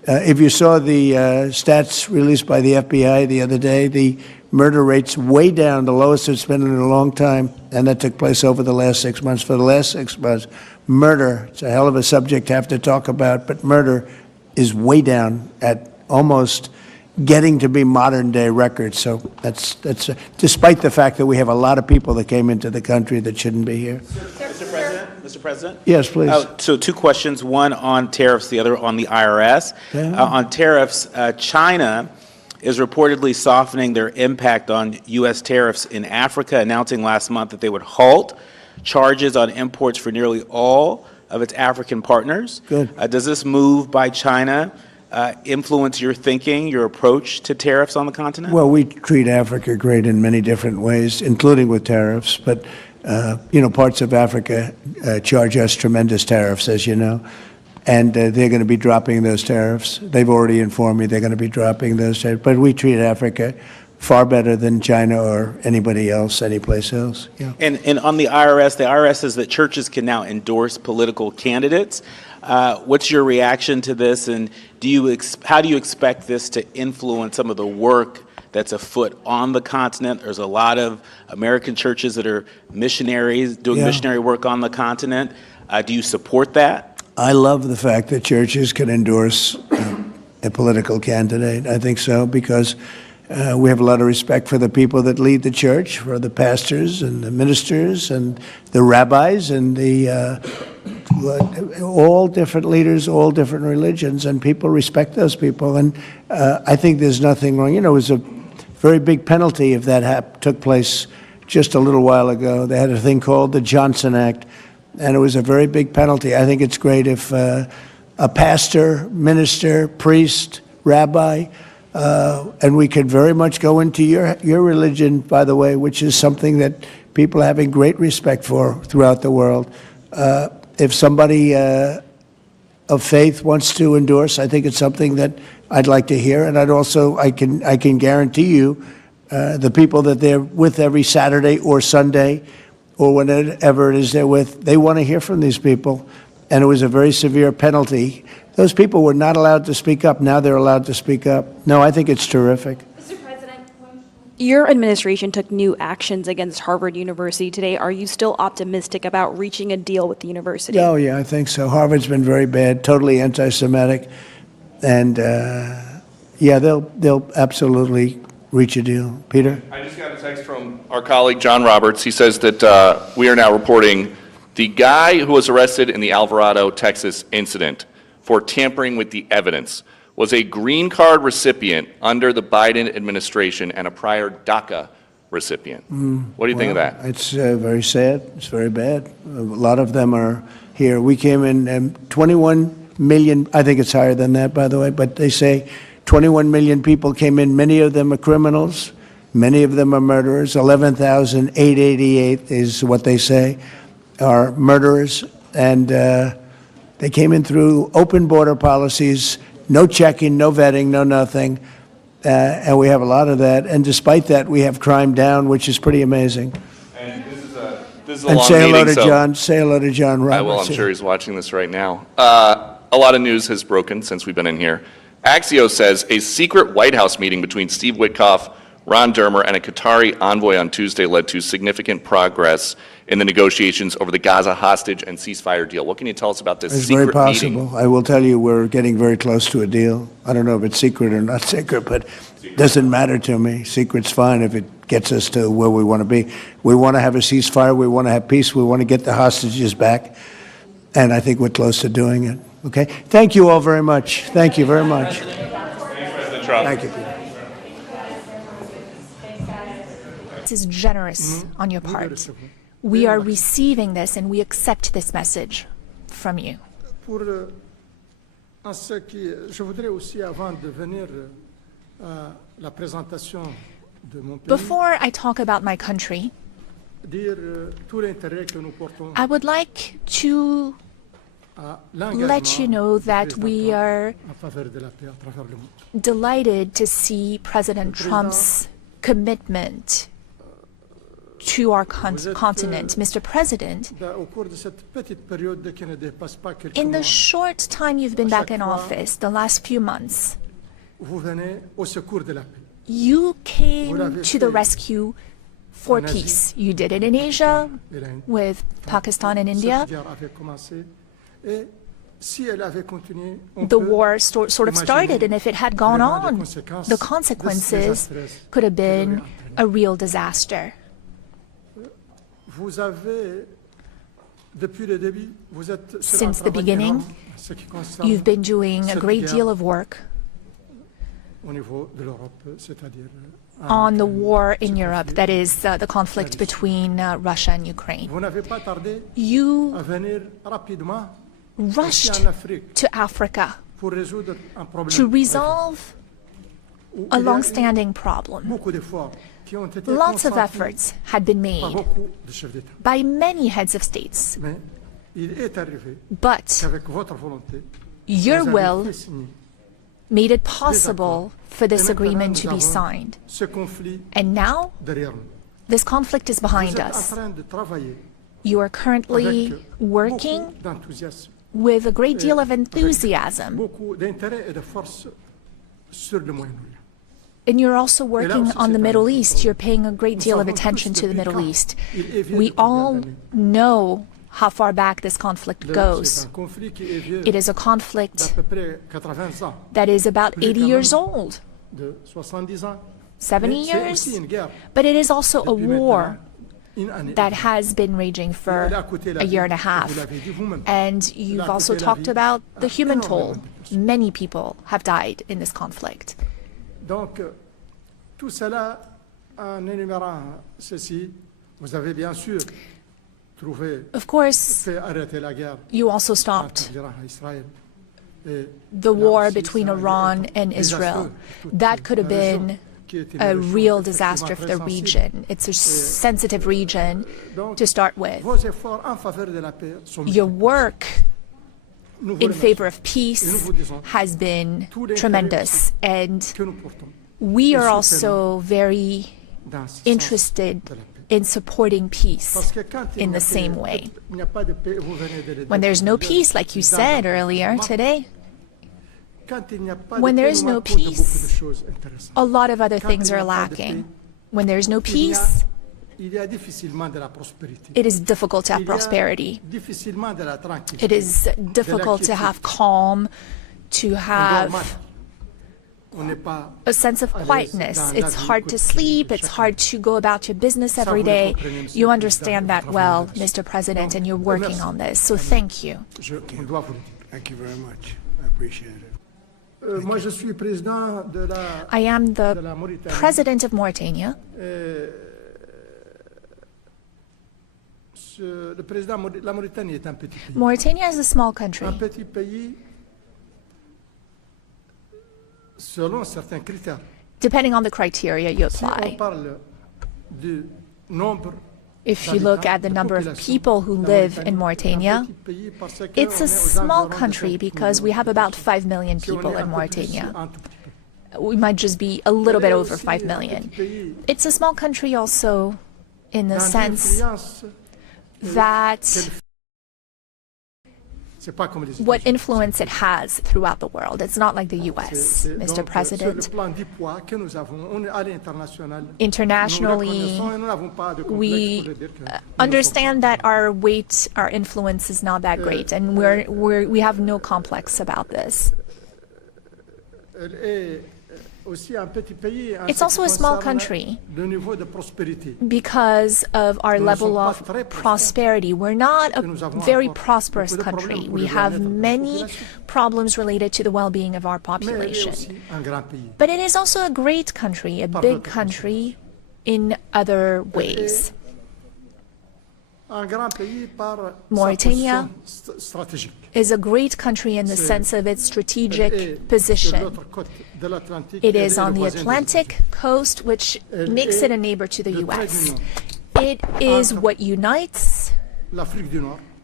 If you saw the stats released by the FBI the other day, the murder rate's way down, the lowest it's been in a long time, and that took place over the last 6 months. For the last 6 months, murder, it's a hell of a subject to have to talk about, but murder is way down at almost getting to be modern day records. So that's despite the fact that we have a lot of people that came into the country that shouldn't be here. Mr. President? Yes, please. So two questions, one on tariffs, the other on the IRS. On tariffs, China is reportedly softening their impact on U.S. tariffs in Africa, announcing last month that they would halt charges on imports for nearly all of its African partners. Good. Does this move by China influence your thinking, your approach to tariffs on the continent? Well, we treat Africa great in many different ways, including with tariffs. But, parts of Africa charge us tremendous tariffs, as you know. And they're going to be dropping those tariffs. They've already informed me they're going to be dropping those tariffs. But we treat Africa far better than China or anybody else, anyplace else. Yeah. And on the IRS says that churches can now endorse political candidates. What's your reaction to this, and how do you expect this to influence some of the work that's afoot on the continent? There's a lot of American churches that are missionaries doing missionary work on the continent. Do you support that? I love the fact that churches can endorse a political candidate. I think so, because we have a lot of respect for the people that lead the church, for the pastors and the ministers and the rabbis and all different leaders, all different religions, and people respect those people. And I think there's nothing wrong. It was a very big penalty if that took place just a little while ago. They had a thing called the Johnson Act, and it was a very big penalty. I think it's great if a pastor, minister, priest, rabbi, and we could very much go into your religion, by the way, which is something that people are having great respect for throughout the world. If somebody of faith wants to endorse, I think it's something that I'd like to hear, and I can guarantee you, the people that they're with every Saturday or Sunday, or whenever it is they're with, they want to hear from these people, and it was a very severe penalty. Those people were not allowed to speak up. Now they're allowed to speak up. No, I think it's terrific. Mr. President, your administration took new actions against Harvard University today. Are you still optimistic about reaching a deal with the university? Oh, yeah, I think so. Harvard's been very bad, totally anti-Semitic, and they'll absolutely reach a deal. Peter? I just got a text from our colleague John Roberts. He says that we are now reporting the guy who was arrested in the Alvarado, Texas incident for tampering with the evidence was a green card recipient under the Biden administration and a prior DACA recipient. What do you think of that? It's very sad. It's very bad. A lot of them are here. We came in 21 million, I think it's higher than that, by the way, but they say 21 million people came in. Many of them are criminals. Many of them are murderers. 11,888 is what they say are murderers. And they came in through open border policies, no checking, no vetting, no nothing. And we have a lot of that. And despite that, we have crime down, which is pretty amazing. And this is a And long say hello meeting, to so John. Say hello to John Roberts. I will. I'm sure he's watching this right now. A lot of news has broken since we've been in here. Axios says a secret White House meeting between Steve Witkoff, Ron Dermer, and a Qatari envoy on Tuesday led to significant progress in the negotiations over the Gaza hostage and ceasefire deal. What can you tell us about this It's secret very possible. meeting? I will tell you we're getting very close to a deal. I don't know if it's secret or not secret, but it doesn't matter to me. Secret's fine if it gets us to where we want to be. We want to have a ceasefire. We want to have peace. We want to get the hostages back. And I think we're close to doing it. Okay? Thank you all very much. Thank you very much. President Trump. Thank you, Peter. This is generous on your part. We are receiving this and we accept this message from you. En ce qui, je voudrais aussi, avant de venir à la présentation de mon pays, Before I talk about my country, dire tout l'intérêt que nous portons I would like to let you know that we are en faveur de la paix à travers le monde. delighted to see President Trump's commitment to our continent. Mr. President, in the short time you've been back in office, the last few months, you came to the rescue for peace. You did it in Asia with Pakistan and India. The war sort of started, and if it had gone on, the consequences could have been a real disaster. Since the beginning, you've been doing a great deal of work on the war in Europe, that is the conflict between Russia and Ukraine. You rushed to Africa to resolve a long-standing problem. Lots of efforts had been made by many heads of states, but your will made it possible for this agreement to be signed. And now, this conflict is behind us. You are currently working with a great deal of enthusiasm. And you're also working on the Middle East. You're paying a great deal of attention to the Middle East. We all know how far back this conflict goes. It is a conflict that is about 80 years old, 70 years, but it is also a war that has been raging for a year and a half. And you've also talked about the human toll. Many people have died in this conflict. Donc, tout cela, en énumérant ceci, vous avez bien sûr trouvé, of course, fait arrêter la guerre you also stopped the war between Iran and Israel. That could have been a real disaster for the region. It's a sensitive region to start with. Your work in favor of peace has been tremendous, and we are also very interested in supporting peace in the same way. When there's no peace, like you said earlier today, when there's no peace, a lot of other things are lacking. When there's no peace, it is difficult to have prosperity. It is difficult to have calm, to have a sense of quietness. It's hard to sleep. It's hard to go about your business every day. You understand that well, Mr. President, and you're working on this. So thank you. Thank you very much. I appreciate it. I am the president of Mauritania. Mauritania is a small country. Depending on the criteria you apply. If you look at the number of people who live in Mauritania, it's a small country because we have about 5 million people in Mauritania. We might just be a little bit over 5 million. It's a small country also in the sense that what influence it has throughout the world. It's not like the U.S., Mr. President. Internationally, we understand that our weight, our influence is not that great, and we have no complex about this. It's also a small country because of our level of prosperity. We're not a very prosperous country. We have many problems related to the well-being of our population. But it is also a great country, a big country in other ways. Mauritania is a great country in the sense of its strategic position. It is on the Atlantic coast, which makes it a neighbor to the U.S. It is what unites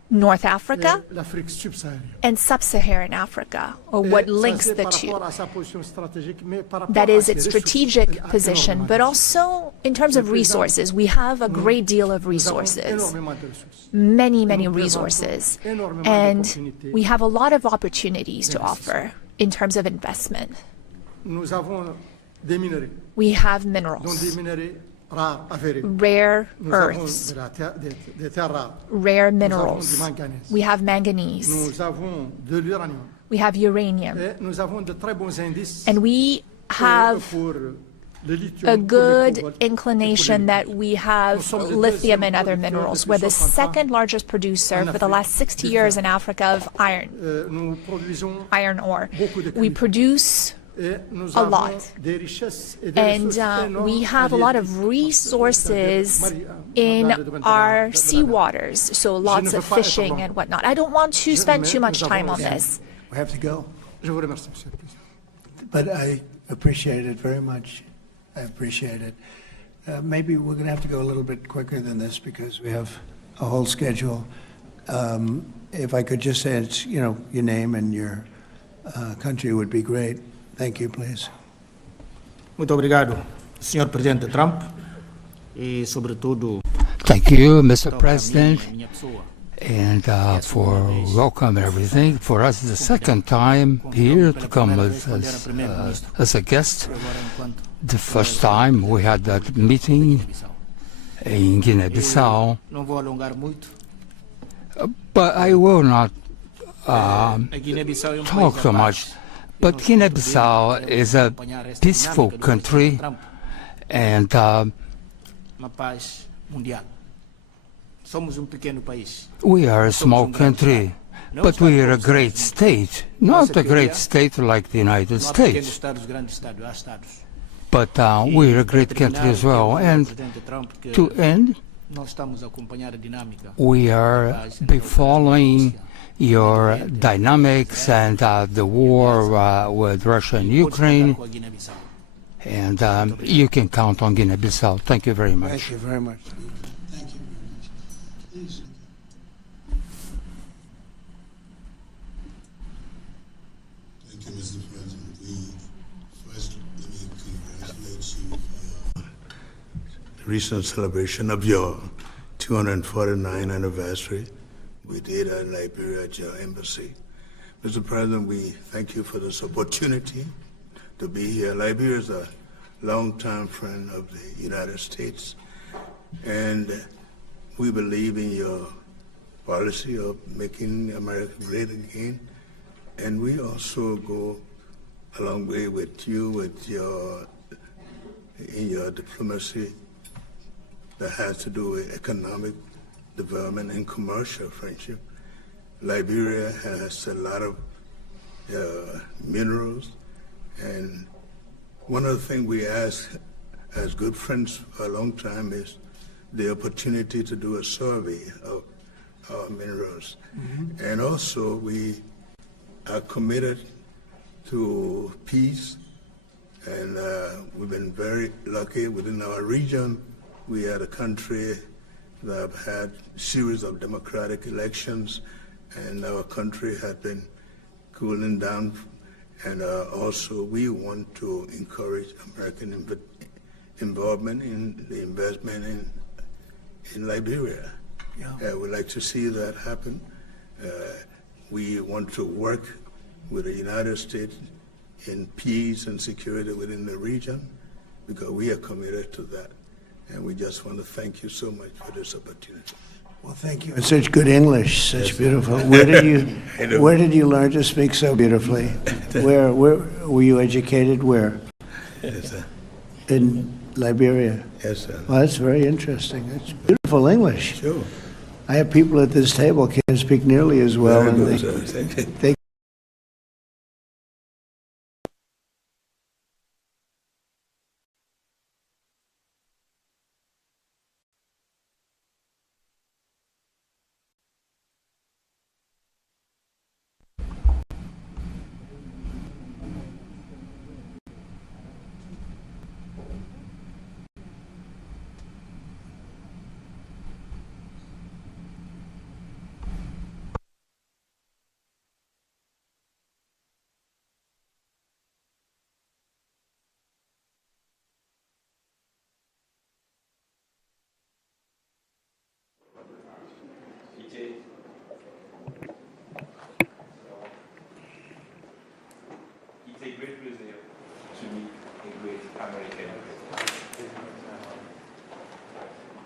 North Africa l'Afrique subsaharienne. and Sub-Saharan Africa, or what links the two. That is its strategic position, but also in terms of resources. We have a great deal of resources, many, many resources, and we have a lot of opportunities to offer in terms of investment. We have minerals, rare earths, rare minerals. We have manganese. We have uranium. And we have a good inclination that we have lithium and other minerals. We're the second largest producer for the last 60 years in Africa of iron ore. We produce a lot. And we have a lot of resources in our seawaters, so lots of fishing and whatnot. I don't want to spend too much time on this. We have to go. But I appreciate it very much. I appreciate it. Maybe we're going to have to go a little bit quicker than this because we have a whole schedule. If I could just say, it's, your name and your country would be great. Thank you, please. Muito obrigado, Sr. Presidente Trump, e sobretudo. Thank you, Mr. President, and for welcome and everything. For us, it's the second time here to come as a guest. The first time we had that meeting in Guinea-Bissau, but I will not talk so much. But Guinea-Bissau is a peaceful country, and we are a small country, but we are a great state. Not a great state like the United States, but we are a great country as well. And to end, we are following your dynamics and the war with Russia and Ukraine, and you can count on Guinea-Bissau. Thank you very much. Thank you very much. Thank you very much. Please. Thank you, Mr. President. First, let me congratulate you for your recent celebration of your 249th anniversary. We did at Liberia at your embassy. Mr. President, we thank you for this opportunity to be here. Liberia is a longtime friend of the United States, and we believe in your policy of making America great again. And we also go a long way with you in your diplomacy that has to do with economic development and commercial friendship. Liberia has a lot of minerals, and one of the things we ask as good friends for a long time is the opportunity to do a survey of our minerals. And also we are committed to peace, and we've been very lucky within our region. We had a country that have had a series of democratic elections, and our country had been cooling down. And also we want to encourage American involvement in the investment in Liberia. Yeah. We'd like to see that happen. We want to work with the United States in peace and security within the region, because we are committed to that. And we just want to thank you so much for this opportunity. Well, thank you. And such good English, such beautiful. Where did you learn to speak so beautifully? Where were you educated? Where? Yes, sir. In Liberia. Yes, sir. Well, that's very interesting. It's beautiful English. Sure. I have people at this table can't speak nearly as well, Very and good, sir. Thank you. they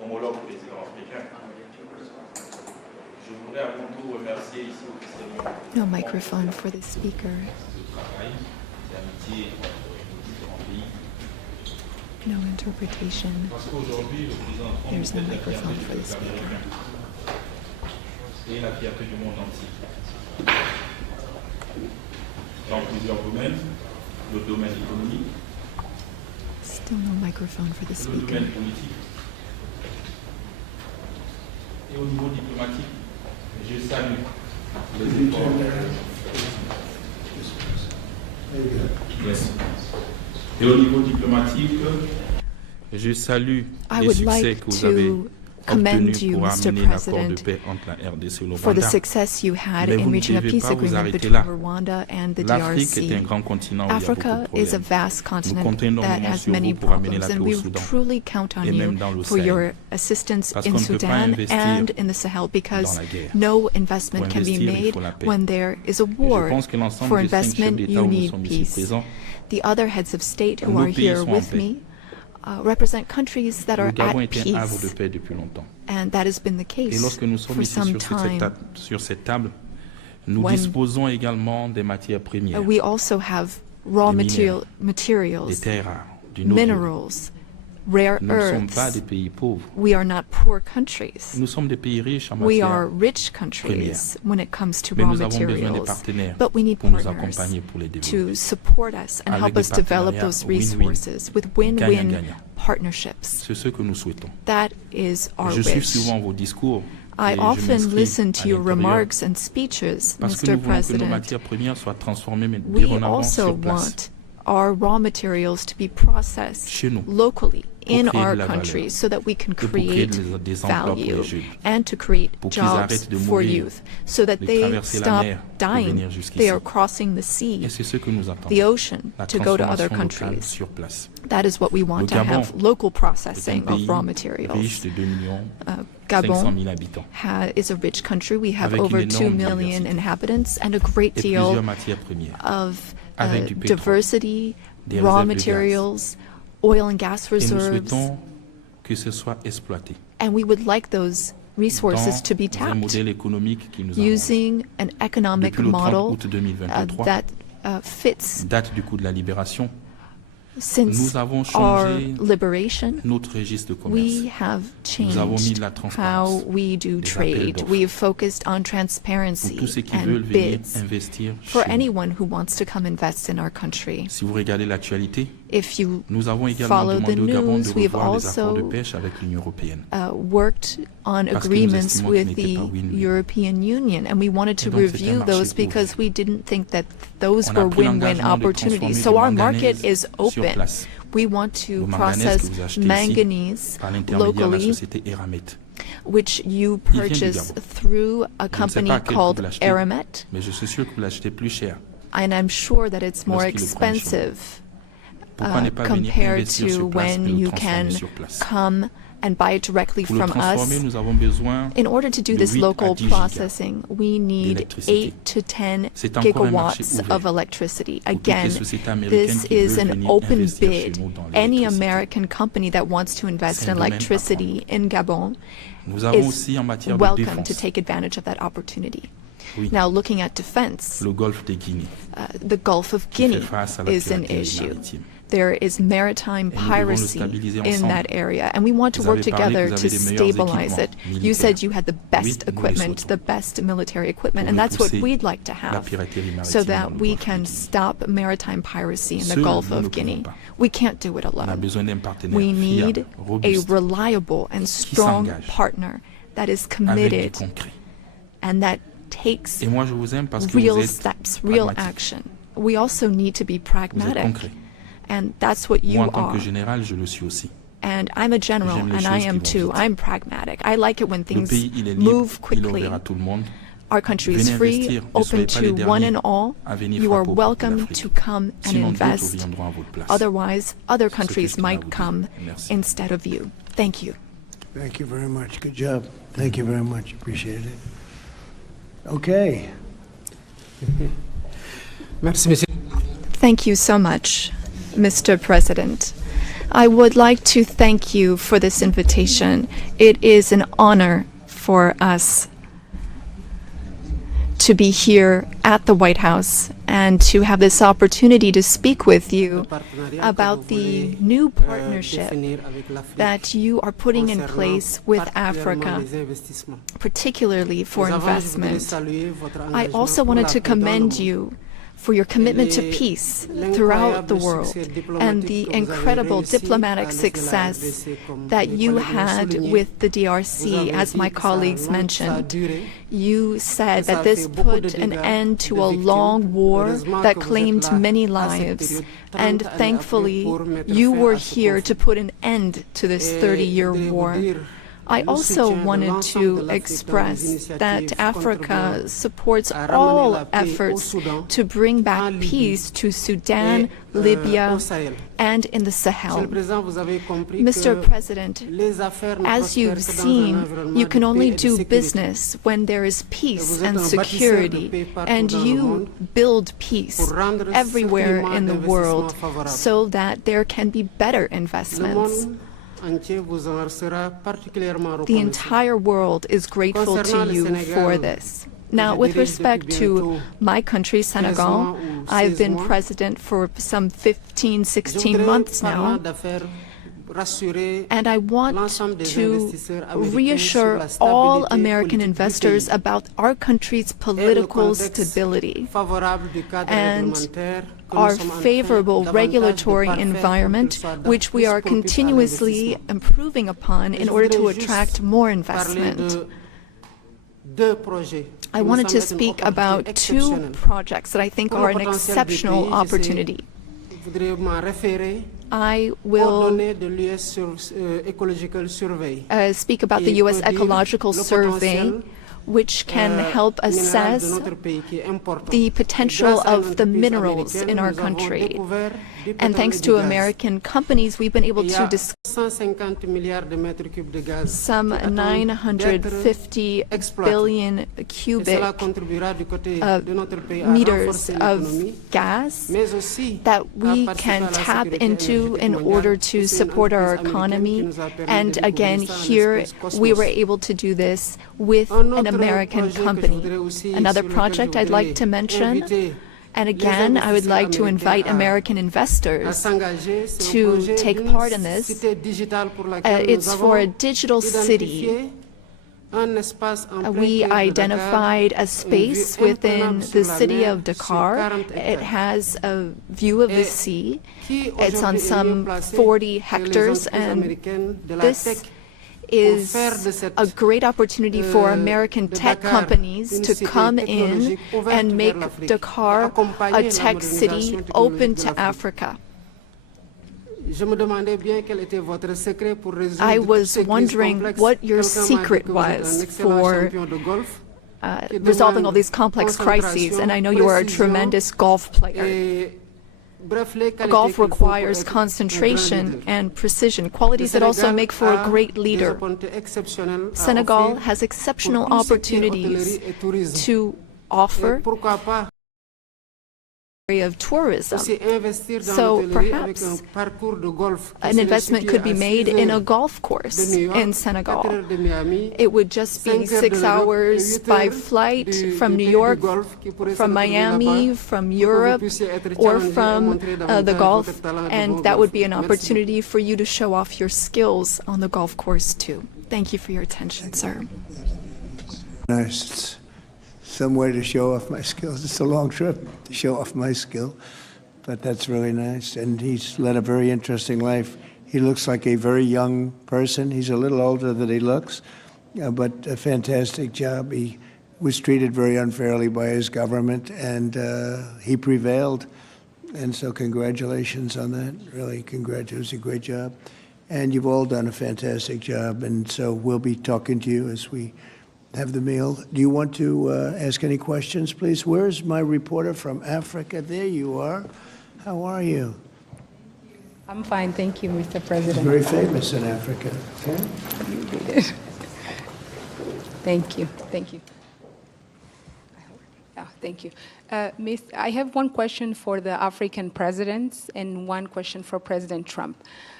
homologues présidents africains. Je voudrais à mon tour remercier ici officiellement No microphone for the speaker. le travail d'amitié entre nos différents pays. No interpretation. Parce qu'aujourd'hui, le président Trump There's no est la microphone fierté for du the peuple speaker. américain et la fierté du monde entier. Dans plusieurs domaines, le domaine économique, Still no microphone for the le speaker. domaine politique et au niveau diplomatique, je salue les efforts. Yes. Et au niveau diplomatique, je salue I les would succès like que vous avez to commend obtenus you, pour Mr. amener l'accord de President, paix entre la RDC et le for the Rwanda. success you had Mais in vous ne reaching a devez peace pas vous agreement arrêter between là. Rwanda and the L'Afrique est un DRC. grand continent où il y a beaucoup Africa de is a problèmes. vast Nous continent comptons that énormément has sur many vous pour amener problems, la and paix au we Soudan truly count on et même you dans le for Sahel. your assistance Parce in qu'on ne peut pas Sudan investir and in the Sahel, because dans la guerre. no investment Pour can be investir, il made faut la paix. when there is a Et je war. pense que l'ensemble For des 5 chefs investment, d'État you où nous need sommes ici peace. présents, The other heads of state who nos are pays here sont en with paix. me represent countries that are le Gabon at est un havre de peace, paix depuis longtemps. and that has been the Et case lorsque nous sommes for ici some sur time. cette table, nous When disposons également des matières premières, We also have raw des minéraux, des materials, terres rares, du noble. minerals, rare Nous ne sommes pas des earths. pays pauvres. We are not poor countries. Nous sommes des pays riches en We matières are rich premières. countries when it comes to Mais raw nous avons besoin des materials, partenaires but we need pour nous partners accompagner pour les to développer. support us and Avec help des us develop partenariats those win-win, resources with win-win gagnant-gagnant. partnerships. C'est ce que nous souhaitons. That is our Je suis wish. souvent vos discours. I et je often m'inscris listen à to your l'intérieur remarks and speeches, parce que Mr. nous voulons que nos President. matières premières soient transformées mais We dorénavant also sur place. want our raw materials to be processed Chez nous, locally pour in créer our de la valeur, countries so that we can et pour créer create des emplois pour value les jeunes, and to create pour qu'ils jobs arrêtent de for mourir, youth so that de they traverser la stop mer pour dying. venir jusqu'ici. They are crossing the sea, Et c'est ce que nous attendons. the ocean, La to go to other transformation locale countries. sur place. That is what we want Le to Gabon have, local est un processing pays of raw riche materials. de 2 millions Gabon 500 000 habitants, is a rich country. We have avec over une 2 énorme million diversité inhabitants and a great et deal plusieurs matières premières, of avec du pétrole, diversity, des raw réserves de gaz. materials, oil and gas Et nous reserves, souhaitons que ce soit exploité and we would like those resources to be dans un tapped modèle économique qui nous arrange. using an economic Depuis le 30 model août 2023, that fits date du coup de la libération, since nous avons our changé liberation. notre registre de commerce. We have Nous avons mis changed de la transparence, how we do des appels trade. d'offres. We've focused on Pour transparency tous ceux qui veulent and venir bids investir for chez nous. anyone who wants to come invest in our country. Si vous regardez l'actualité, If you nous avons également follow the demandé au Gabon de news, we've revoir les accords de also pêche avec l'Union européenne. worked on Parce que nous agreements estimons with qu'ils n'étaient the pas win-win. European Union, and we wanted to Et donc, c'est un review marché those ouvert. because we didn't think that those On a were pris win-win l'engagement de opportunities. transformer So du our manganèse market is sur open. place. We want to Le manganèse process que vous achetez ici manganese par l'intermédiaire de la locally, société Eramet. which you vient du purchase Gabon. through a Je ne sais company pas à quel prix called vous l'achetez, Aramet, mais je suis sûr que vous l'achetez plus cher. and I'm sure that it's more Lorsqu'il le prend chez nous. expensive Pourquoi ne pas venir compared investir to sur place et when le you transformer can sur place? come and buy it directly Pour le from transformer, us. nous avons besoin In order to do de this 8 à local 10 gigas processing, we need d'électricité. 8 to 10 C'est encore un marché gigawatts ouvert of electricity. pour toutes les Again, sociétés américaines this qui is veulent an venir open investir chez bid. nous dans Any l'électricité. American company that wants to invest C'est in un domaine electricity in Gabon Nous avons is aussi en matière de welcome to défense take advantage of that opportunity. Oui. Now, looking at defense, le golfe de Guinée, the Gulf of qui fait Guinea face à la is an piraterie issue. maritime. There is maritime Et nous devons le piracy stabiliser in ensemble. that area, and we want to Vous work avez parlé que together vous to avez des meilleurs stabilize it. équipements You said militaires. you had the Oui, best nous le equipment, souhaitons. the best military equipment, Pour and that's what repousser we'd like to la have piraterie maritime so dans that le we golfe de can Guinée. stop maritime piracy in the Seuls, Gulf nous ne of Guinea. pouvons pas. We can't do it On a alone. besoin d'un partenaire We need fiable, a robuste, reliable and strong s'engage partner that is avec du committed concret. and that takes Et moi, je vous aime parce que real vous êtes steps, real pragmatique. action. We also need to be Vous êtes pragmatic, concret. and that's what you Moi, en tant are. que général, je le suis aussi. And I'm a general, J'aime les and I choses am qui vont too. vite. I'm pragmatic. I like it when Le things pays, il est libre, move il est quickly. ouvert à tout le monde. Our country is Venez free, investir, ne open soyez pas les to one derniers and all. à venir You are frapper aux portes de welcome l'Afrique. to come and Sinon, d'autres invest. viendront à votre place. Otherwise, other C'est ce que countries je tenais à might vous dire. come Merci. instead of you. Thank you. Thank you very much. Good job. Thank you very much. Appreciate it. Okay. Thank you so much, Mr. President. I would like to thank you for this invitation. It is an honor for us to be here at the White House and to have this opportunity to speak with you about the new partnership that you are putting in place with Africa, particularly for investment. I also wanted to commend you for your commitment to peace throughout the world and the incredible diplomatic success that you had with the DRC, as my colleagues mentioned. You said that this put an end to a long war that claimed many lives, and thankfully you were here to put an end to this 30-year war. I also wanted to express that Africa supports all efforts to bring back peace to Sudan, Libya, and in the Sahel. Mr. President, as you've seen, you can only do business when there is peace and security, and you build peace everywhere in the world so that there can be better investments. The entire world is grateful to you for this. Now, with respect to my country, Senegal, I've been president for some 15, 16 months now, and I want to reassure all American investors about our country's political stability and our favorable regulatory environment, which we are continuously improving upon in order to attract more investment. I wanted to speak about two projects that I think are an exceptional opportunity. I will speak about the U.S. Ecological Survey, which can help assess the potential of the minerals in our country. And thanks to American companies, we've been able to discover some 950 billion cubic meters of gas that we can tap into in order to support our economy. And again, here we were able to do this with an American company. Another project I'd like to mention, and again, I would like to invite American investors to take part in this. It's for a digital city. We identified a space within the city of Dakar. It has a view of the sea. It's on some 40 hectares, and this is a great opportunity for American tech companies to come in and make Dakar a tech city open to Africa. I was wondering what your secret was for resolving all these complex crises, and I know you are a tremendous golf player. Golf requires concentration and precision, qualities that also make for a great leader. Senegal has exceptional opportunities to offer of tourism. So perhaps an investment could be made in a golf course in Senegal. It would just be 6 hours by flight from New York, from Miami, from Europe, or from the Gulf, and that would be an opportunity for you to show off your skills on the golf course too. Thank you for your attention, sir. Nice. Some way to show off my skills. It's a long trip to show off my skill, but that's really nice. And he's led a very interesting life. He looks like a very young person. He's a little older than he looks, but a fantastic job. He was treated very unfairly by his government, and he prevailed. And so congratulations on that. Really, congratulations. It was a great job. And you've all done a fantastic job. And so we'll be talking to you as we have the meal. Do you want to ask any questions, please? Where's my reporter from Africa? There you are. How are you? I'm fine, thank you, Mr. President. Very famous in Africa. Okay? You did it. Thank you, thank you. Thank you. I have one question for the African presidents and one question for President Trump.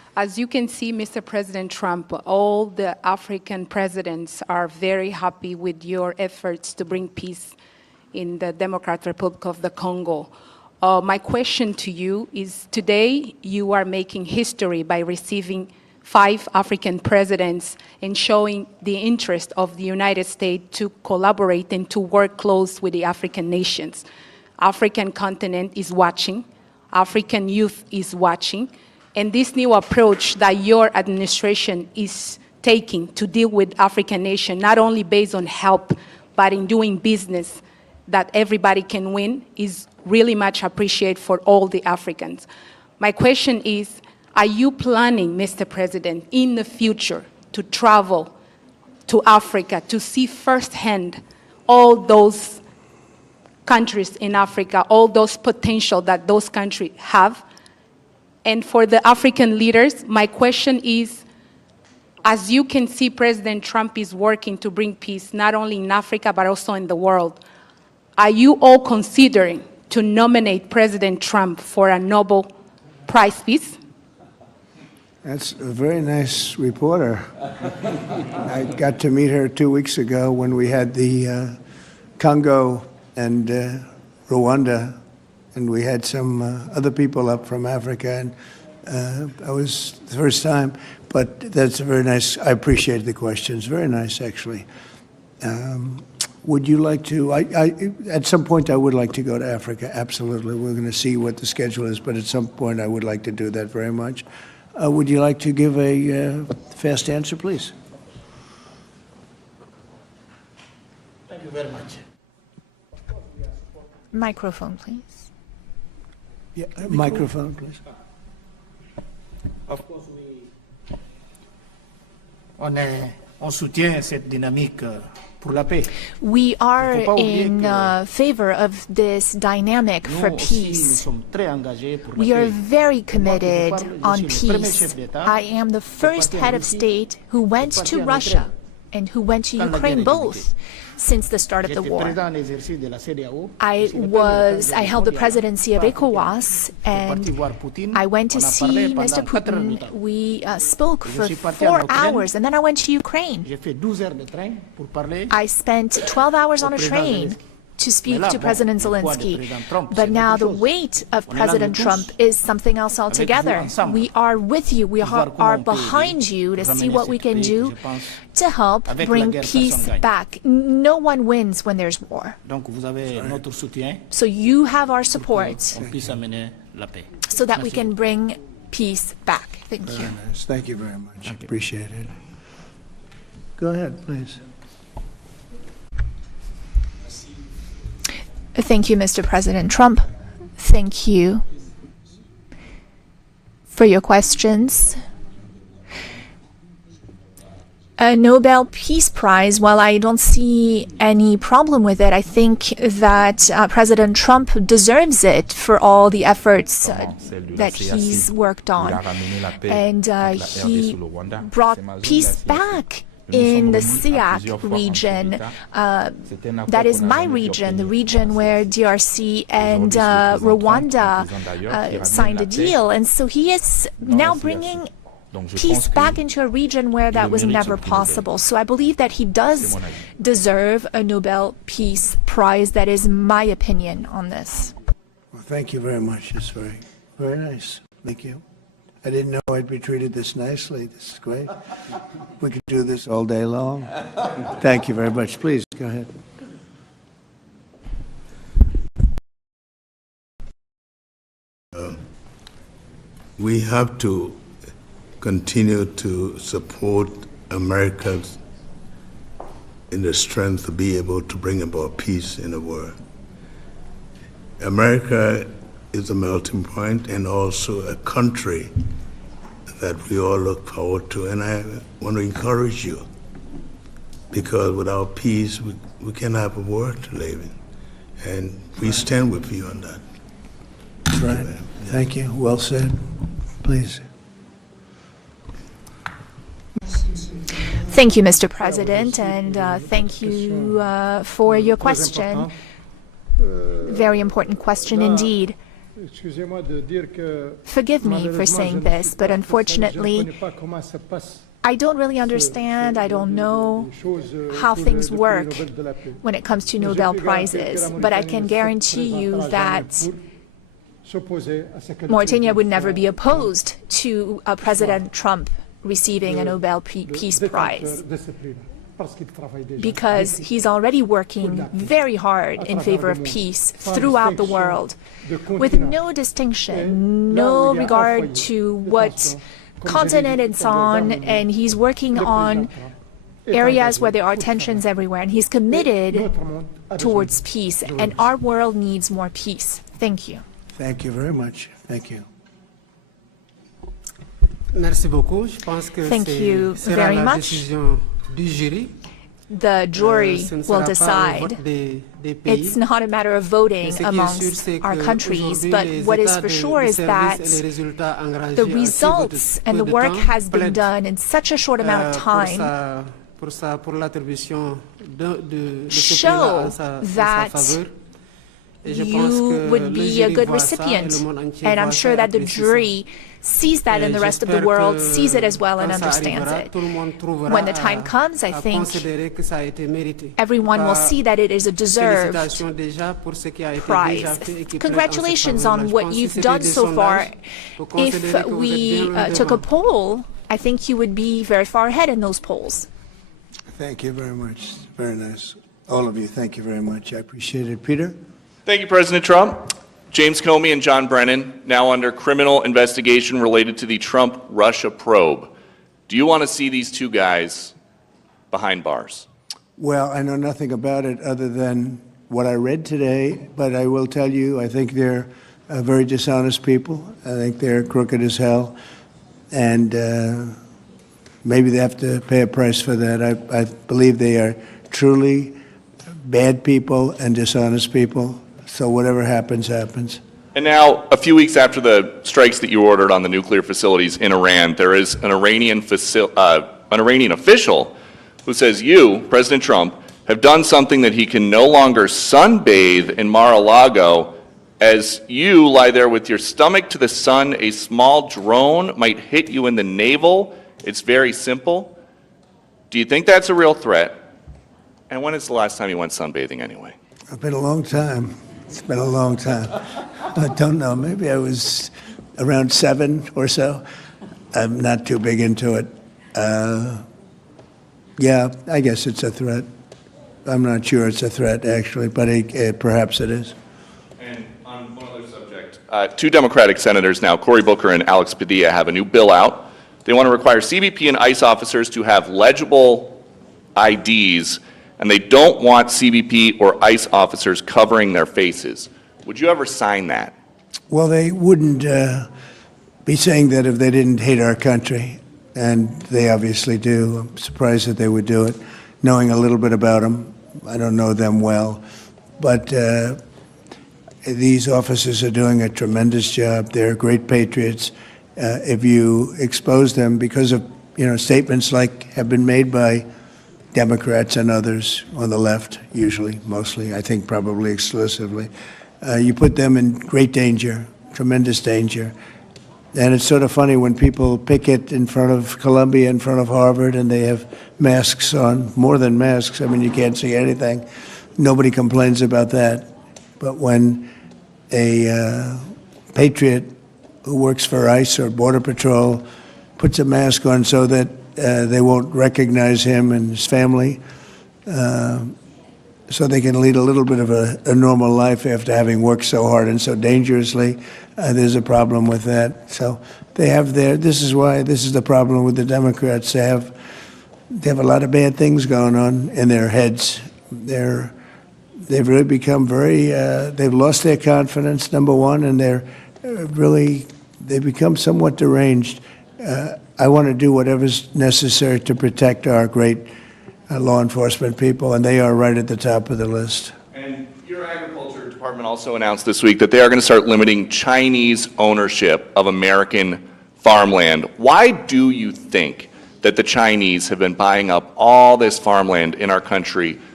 As you can see, Mr. President Trump, all the African presidents are very happy with your efforts to bring peace in the Democratic Republic of the Congo. My question to you is, today you are making history by receiving 5 African presidents and showing the interest of the United States to collaborate and to work close with the African nations. African continent is watching, African youth is watching, and this new approach that your administration is taking to deal with African nations, not only based on help, but in doing business that everybody can win, is really much appreciated for all the Africans. My question is, are you planning, Mr. President, in the future to travel to Africa to see firsthand all those countries in Africa, all those potential that those countries have? And for the African leaders, my question is, as you can see, President Trump is working to bring peace not only in Africa but also in the world. Are you all considering to nominate President Trump for a Nobel Prize Peace? That's a very nice reporter. I got to meet her 2 weeks ago when we had the Congo and Rwanda, and we had some other people up from Africa, and that was the first time. But that's a very nice, I appreciate the questions. Very nice, actually. Would you like to, at some point I would like to go to Africa, absolutely. We're going to see what the schedule is, but at some point I would like to do that very much. Would you like to give a fast answer, please? Thank you very much. Microphone, please. Yeah, microphone, please. Of course, on soutient cette dynamique pour la paix. We are in favor of this dynamic for peace. We are very committed on peace. I am the first head of state who went to Russia and who went to Ukraine, both, since the start of the war. I held the presidency of ECOWAS, and I went to see Mr. Putin. We spoke for 4 hours, and then I went to Ukraine. I spent 12 hours on a train to speak to President Zelenskyy. But now the weight of President Trump is something else altogether. We are with you. We are behind you to see what we can do to help bring peace back. No one wins when there's war. So you have our support so that we can bring peace back. Thank you. Very nice. Thank you very much. Appreciate it. Go ahead, please. Thank you, Mr. President Trump. Thank you for your questions. A Nobel Peace Prize, while I don't see any problem with it, I think that President Trump deserves it for all the efforts that he's worked on. And he brought peace back in the SIAC region. That is my region, the region where DRC and Rwanda signed a deal. And so he is now bringing peace back into a region where that was never possible. So I believe that he does deserve a Nobel Peace Prize. That is my opinion on this. Well, thank you very much. It's very, very nice. Thank you. I didn't know I'd be treated this nicely. This is great. We could do this all day long. Thank you very much. Please, go ahead. We have to continue to support America in the strength to be able to bring about peace in the world. America is a melting point and also a country that we all look forward to. And I want to encourage you, because without peace, we can't have a world to live in. And we stand with you on that. That's right. Thank you. Well said. Please. Thank you, Mr. President, and thank you for your question. Very important question indeed. Forgive me for saying this, but unfortunately, I don't really understand, I don't know how things work when it comes to Nobel Prizes, but I can guarantee you that Mauritania would never be opposed to President Trump receiving a Nobel Peace Prize, because he's already working very hard in favor of peace throughout the world, with no distinction, no regard to what continent it's on, and he's working on areas where there are tensions everywhere, and he's committed towards peace, and our world needs more peace. Thank you. Thank you very much. Thank you. Thank you very much. The jury will decide. It's not a matter of voting amongst our countries, but what is for sure is that the results and the work has been done in such a short amount of time show that you would be a good recipient. And I'm sure that the jury sees that, and the rest of the world sees it as well and understands it. When the time comes, I think everyone will see that it is a deserved prize. Congratulations on what you've done so far. If we took a poll, I think you would be very far ahead in those polls. Thank you very much. Very nice. All of you, thank you very much. I appreciate it. Peter? Thank you, President Trump. James Comey and John Brennan, now under criminal investigation related to the Trump-Russia probe. Do you want to see these two guys behind bars? Well, I know nothing about it other than what I read today, but I will tell you, I think they're very dishonest people. I think they're crooked as hell, and maybe they have to pay a price for that. I believe they are truly bad people and dishonest people. So whatever happens, happens. And now, a few weeks after the strikes that you ordered on the nuclear facilities in Iran, there is an Iranian official who says you, President Trump, have done something that he can no longer sunbathe in Mar-a-Lago. As you lie there with your stomach to the sun, a small drone might hit you in the navel. It's very simple. Do you think that's a real threat? And when is the last time you went sunbathing anyway? It's been a long time. It's been a long time. I don't know. Maybe I was around 7 or so. I'm not too big into it. Yeah, I guess it's a threat. I'm not sure it's a threat, actually, but perhaps it is. And on one other subject, two Democratic senators now, Cory Booker and Alex Padilla, have a new bill out. They want to require CBP and ICE officers to have legible IDs, and they don't want CBP or ICE officers covering their faces. Would you ever sign that? Well, they wouldn't be saying that if they didn't hate our country, and they obviously do. I'm surprised that they would do it, knowing a little bit about them. I don't know them well, but these officers are doing a tremendous job. They're great patriots. If you expose them because of statements like have been made by Democrats and others on the left, usually, mostly, I think probably exclusively, you put them in great danger, tremendous danger. And it's sort of funny when people picket in front of Columbia, in front of Harvard, and they have masks on, more than masks. I mean, you can't see anything. Nobody complains about that. But when a patriot who works for ICE or Border Patrol puts a mask on so that they won't recognize him and his family, so they can lead a little bit of a normal life after having worked so hard and so dangerously. There's a problem with that. So they have this is the problem with the Democrats. They have a lot of bad things going on in their heads. They've really become they've lost their confidence, number one, and they've become somewhat deranged. I want to do whatever's necessary to protect our great law enforcement people, and they are right at the top of the list. And your agriculture department also announced this week that they are going to start limiting Chinese ownership of American farmland. Why do you think that the Chinese have been buying up all this farmland in our country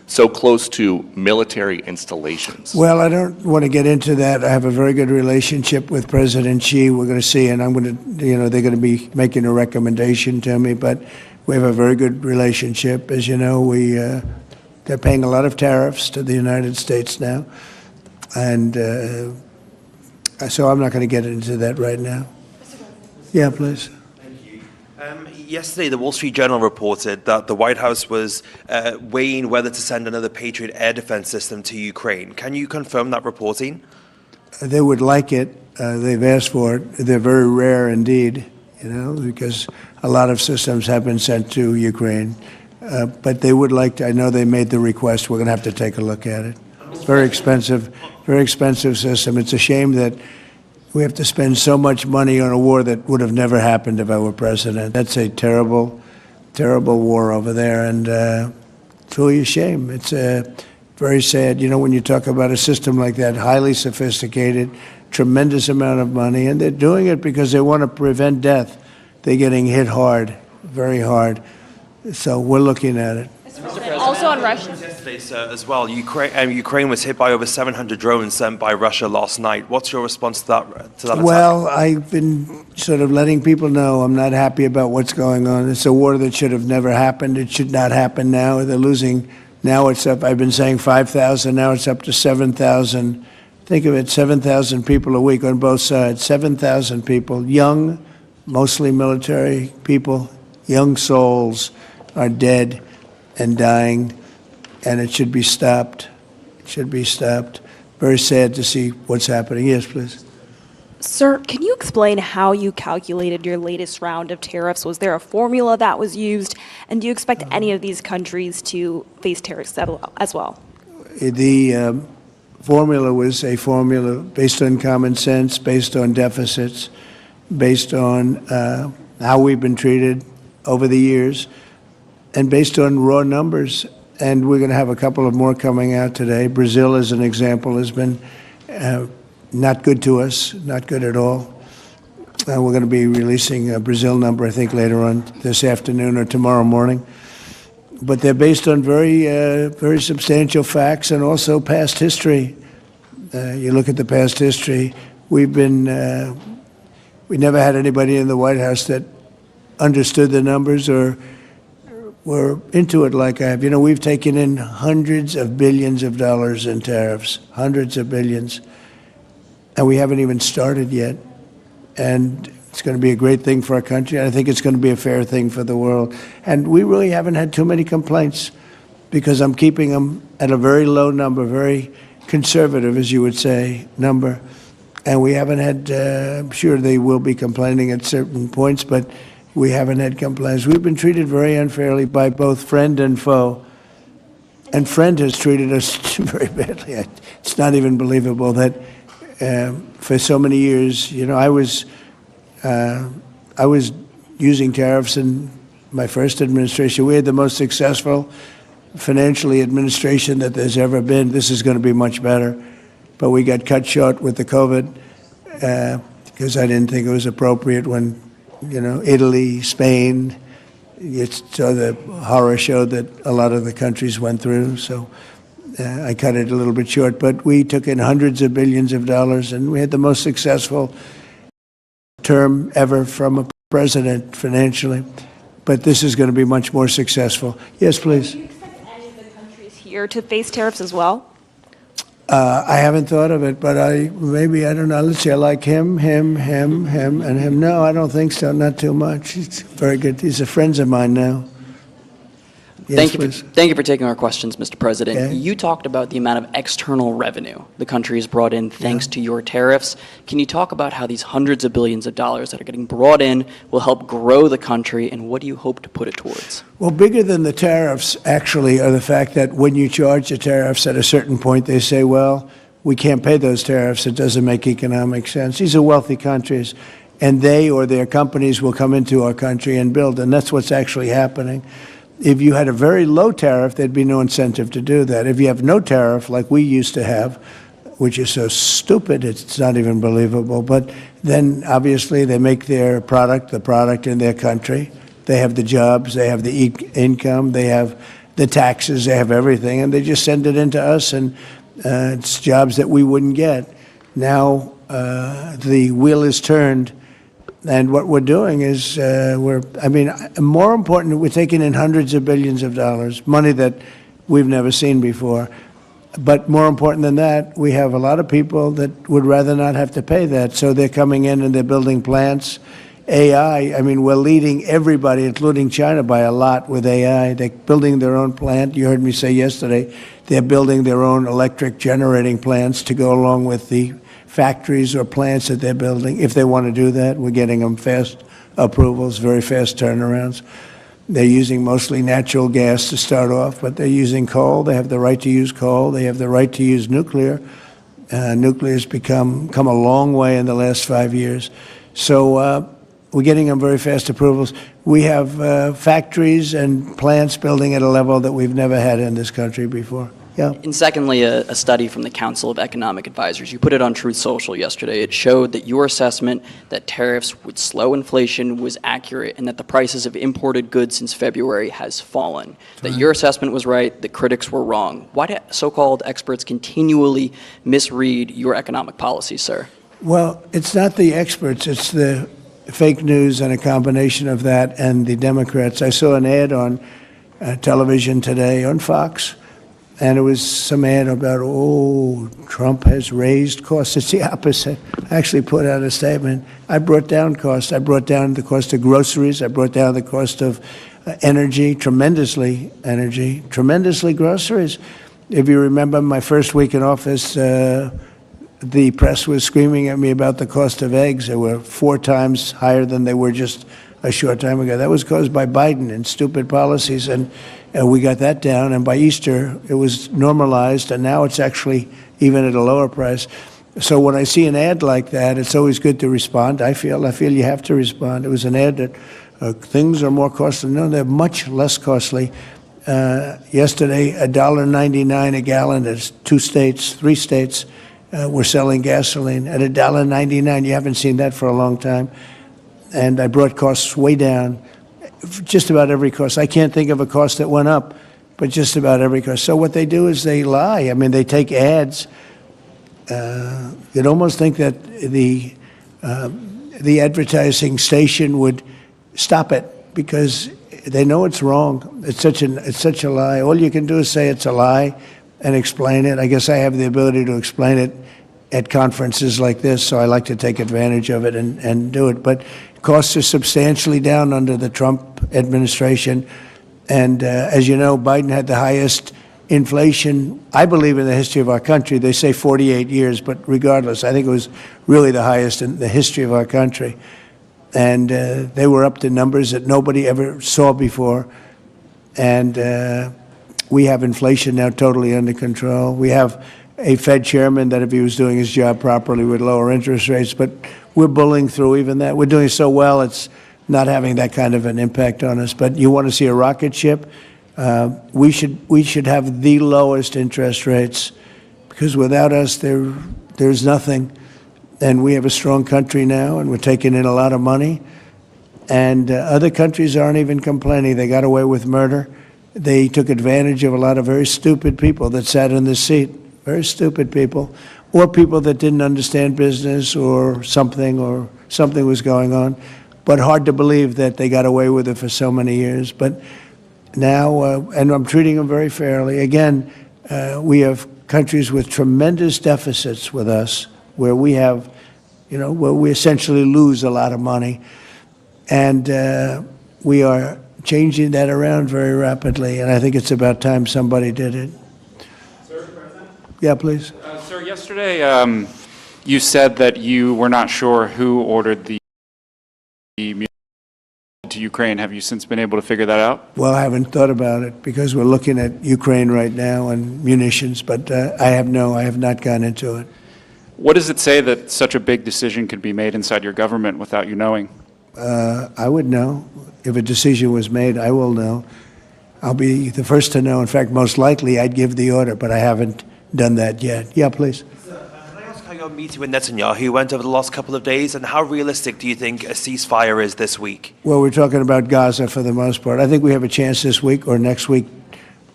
so close to military installations? Well, I don't want to get into that. I have a very good relationship with President Xi. We're going to see, and I'm going to, they're going to be making a recommendation to me, but we have a very good relationship. As you know, they're paying a lot of tariffs to the United States now, and so I'm not going to get into that right now. Yeah, please. Yesterday, the Wall Street Journal reported that the White House was weighing whether to send another Patriot air defense system to Ukraine. Can you confirm that reporting? They would like it. They've asked for it. They're very rare indeed, because a lot of systems have been sent to Ukraine. But they would like to. I know they made the request. We're going to have to take a look at it. Very expensive system. It's a shame that we have to spend so much money on a war that would have never happened if I were president. That's a terrible, terrible war over there, and it's really a shame. It's very sad. When you talk about a system like that, highly sophisticated, tremendous amount of money, and they're doing it because they want to prevent death. They're getting hit hard, very hard. So we're looking at it. Also on Russia. Yesterday, sir, as well, Ukraine was hit by over 700 drones sent by Russia last night. What's your response to that attack? Well, I've been sort of letting people know I'm not happy about what's going on. It's a war that should have never happened. It should not happen now. They're losing. Now it's up. I've been saying 5,000. Now it's up to 7,000. Think of it, 7,000 people a week on both sides. 7,000 people, young, mostly military people, young souls are dead and dying, and it should be stopped. It should be stopped. Very sad to see what's happening. Yes, please. Sir, can you explain how you calculated your latest round of tariffs? Was there a formula that was used? And do you expect any of these countries to face tariffs as well? The formula was a formula based on common sense, based on deficits, based on how we've been treated over the years, and based on raw numbers. And we're going to have a couple of more coming out today. Brazil, as an example, has been not good to us, not good at all. We're going to be releasing a Brazil number, I think, later on this afternoon or tomorrow morning. But they're based on very substantial facts and also past history. You look at the past history. We never had anybody in the White House that understood the numbers or were into it like I have. We've taken in hundreds of billions of dollars in tariffs, hundreds of billions, and we haven't even started yet. And it's going to be a great thing for our country. I think it's going to be a fair thing for the world. And we really haven't had too many complaints because I'm keeping them at a very low number, very conservative, as you would say, number. And we haven't had, I'm sure they will be complaining at certain points, but we haven't had complaints. We've been treated very unfairly by both friend and foe. And friend has treated us very badly. It's not even believable that for so many years, I was using tariffs in my first administration. We had the most successful financially administration that there's ever been. This is going to be much better. But we got cut short with the COVID because I didn't think it was appropriate when, Italy, Spain, you saw the horror show that a lot of the countries went through. So I cut it a little bit short. But we took in hundreds of billions of dollars, and we had the most successful term ever from a president financially. But this is going to be much more successful. Yes, please. Do you expect any of the countries here to face tariffs as well? I haven't thought of it, but I don't know. Let's see, I like him, and him. No, I don't think so, not too much. It's very good. These are friends of mine now. Yes, Thank you for taking our questions, Mr. President. Okay. You talked about the amount of external revenue the country has brought in thanks to your tariffs. Can you talk about how these hundreds of billions of dollars that are getting brought in will help grow the country, and what do you hope to put it towards? Well, bigger than the tariffs, actually, are the fact that when you charge the tariffs at a certain point, they say, well, we can't pay those tariffs. It doesn't make economic sense. These are wealthy countries, and they or their companies will come into our country and build, and that's what's actually happening. If you had a very low tariff, there'd be no incentive to do that. If you have no tariff, like we used to have, which is so stupid, it's not even believable, but then obviously they make their product, the product in their country. They have the jobs, they have the income, they have the taxes, they have everything, and they just send it into us, and it's jobs that we wouldn't get. Now the wheel is turned, and what we're doing is more important, we're taking in hundreds of billions of dollars, money that we've never seen before. But more important than that, we have a lot of people that would rather not have to pay that, so they're coming in and they're building plants. AI, we're leading everybody, including China, by a lot with AI. They're building their own plant. You heard me say yesterday, they're building their own electric generating plants to go along with the factories or plants that they're building. If they want to do that, we're getting them fast approvals, very fast turnarounds. They're using mostly natural gas to start off, but they're using coal. They have the right to use coal. They have the right to use nuclear. Nuclear's come a long way in the last 5 years. So we're getting them very fast approvals. We have factories and plants building at a level that we've never had in this country before. Yeah. And secondly, a study from the Council of Economic Advisors. You put it on Truth Social yesterday. It showed that your assessment that tariffs would slow inflation was accurate and that the prices of imported goods since February has fallen. That your assessment was right, the critics were wrong. Why do so-called experts continually misread your economic policy, sir? Well, it's not the experts, it's the fake news and a combination of that and the Democrats. I saw an ad on television today on Fox, and it was some ad about, Trump has raised costs. It's the opposite. I actually put out a statement. I brought down costs. I brought down the cost of groceries. I brought down the cost of energy, tremendously groceries. If you remember my first week in office, the press was screaming at me about the cost of eggs. They were 4 times higher than they were just a short time ago. That was caused by Biden and stupid policies, and we got that down. And by Easter, it was normalized, and now it's actually even at a lower price. So when I see an ad like that, it's always good to respond. I feel you have to respond. It was an ad that things are more costly. No, they're much less costly. Yesterday, $1.99 a gallon. There's 3 states. We're selling gasoline at $1.99. You haven't seen that for a long time. And I brought costs way down, just about every cost. I can't think of a cost that went up, but just about every cost. So what they do is they lie. They take ads. You'd almost think that the advertising station would stop it because they know it's wrong. It's such a lie. All you can do is say it's a lie and explain it. I guess I have the ability to explain it at conferences like this, so I like to take advantage of it and do it. But costs are substantially down under the Trump administration. And as you know, Biden had the highest inflation, I believe, in the history of our country. They say 48 years, but regardless, I think it was really the highest in the history of our country. And they were up to numbers that nobody ever saw before. And we have inflation now totally under control. We have a Fed chairman that if he was doing his job properly would lower interest rates, but we're bullying through even that. We're doing so well, it's not having that kind of an impact on us. But you want to see a rocket ship? We should have the lowest interest rates, because without us, there's nothing. And we have a strong country now, and we're taking in a lot of money. And other countries aren't even complaining. They got away with murder. They took advantage of a lot of very stupid people that sat in the seat, very stupid people, or people that didn't understand business or something was going on. But hard to believe that they got away with it for so many years. But now, and I'm treating them very fairly. Again, we have countries with tremendous deficits with us, where we have, where we essentially lose a lot of money. And we are changing that around very rapidly, and I think it's about time somebody did it. Sir, President? Yeah, please. Sir, yesterday you said that you were not sure who ordered the munitions to Ukraine. Have you since been able to figure that out? Well, I haven't thought about it because we're looking at Ukraine right now and munitions, but I have not gone into it. What does it say that such a big decision could be made inside your government without you knowing? I would know. If a decision was made, I will know. I'll be the first to know. In fact, most likely I'd give the order, but I haven't done that yet. Yeah, please. Can I ask how your meeting with Netanyahu went over the last couple of days, and how realistic do you think a ceasefire is this week? Well, we're talking about Gaza for the most part. I think we have a chance this week or next week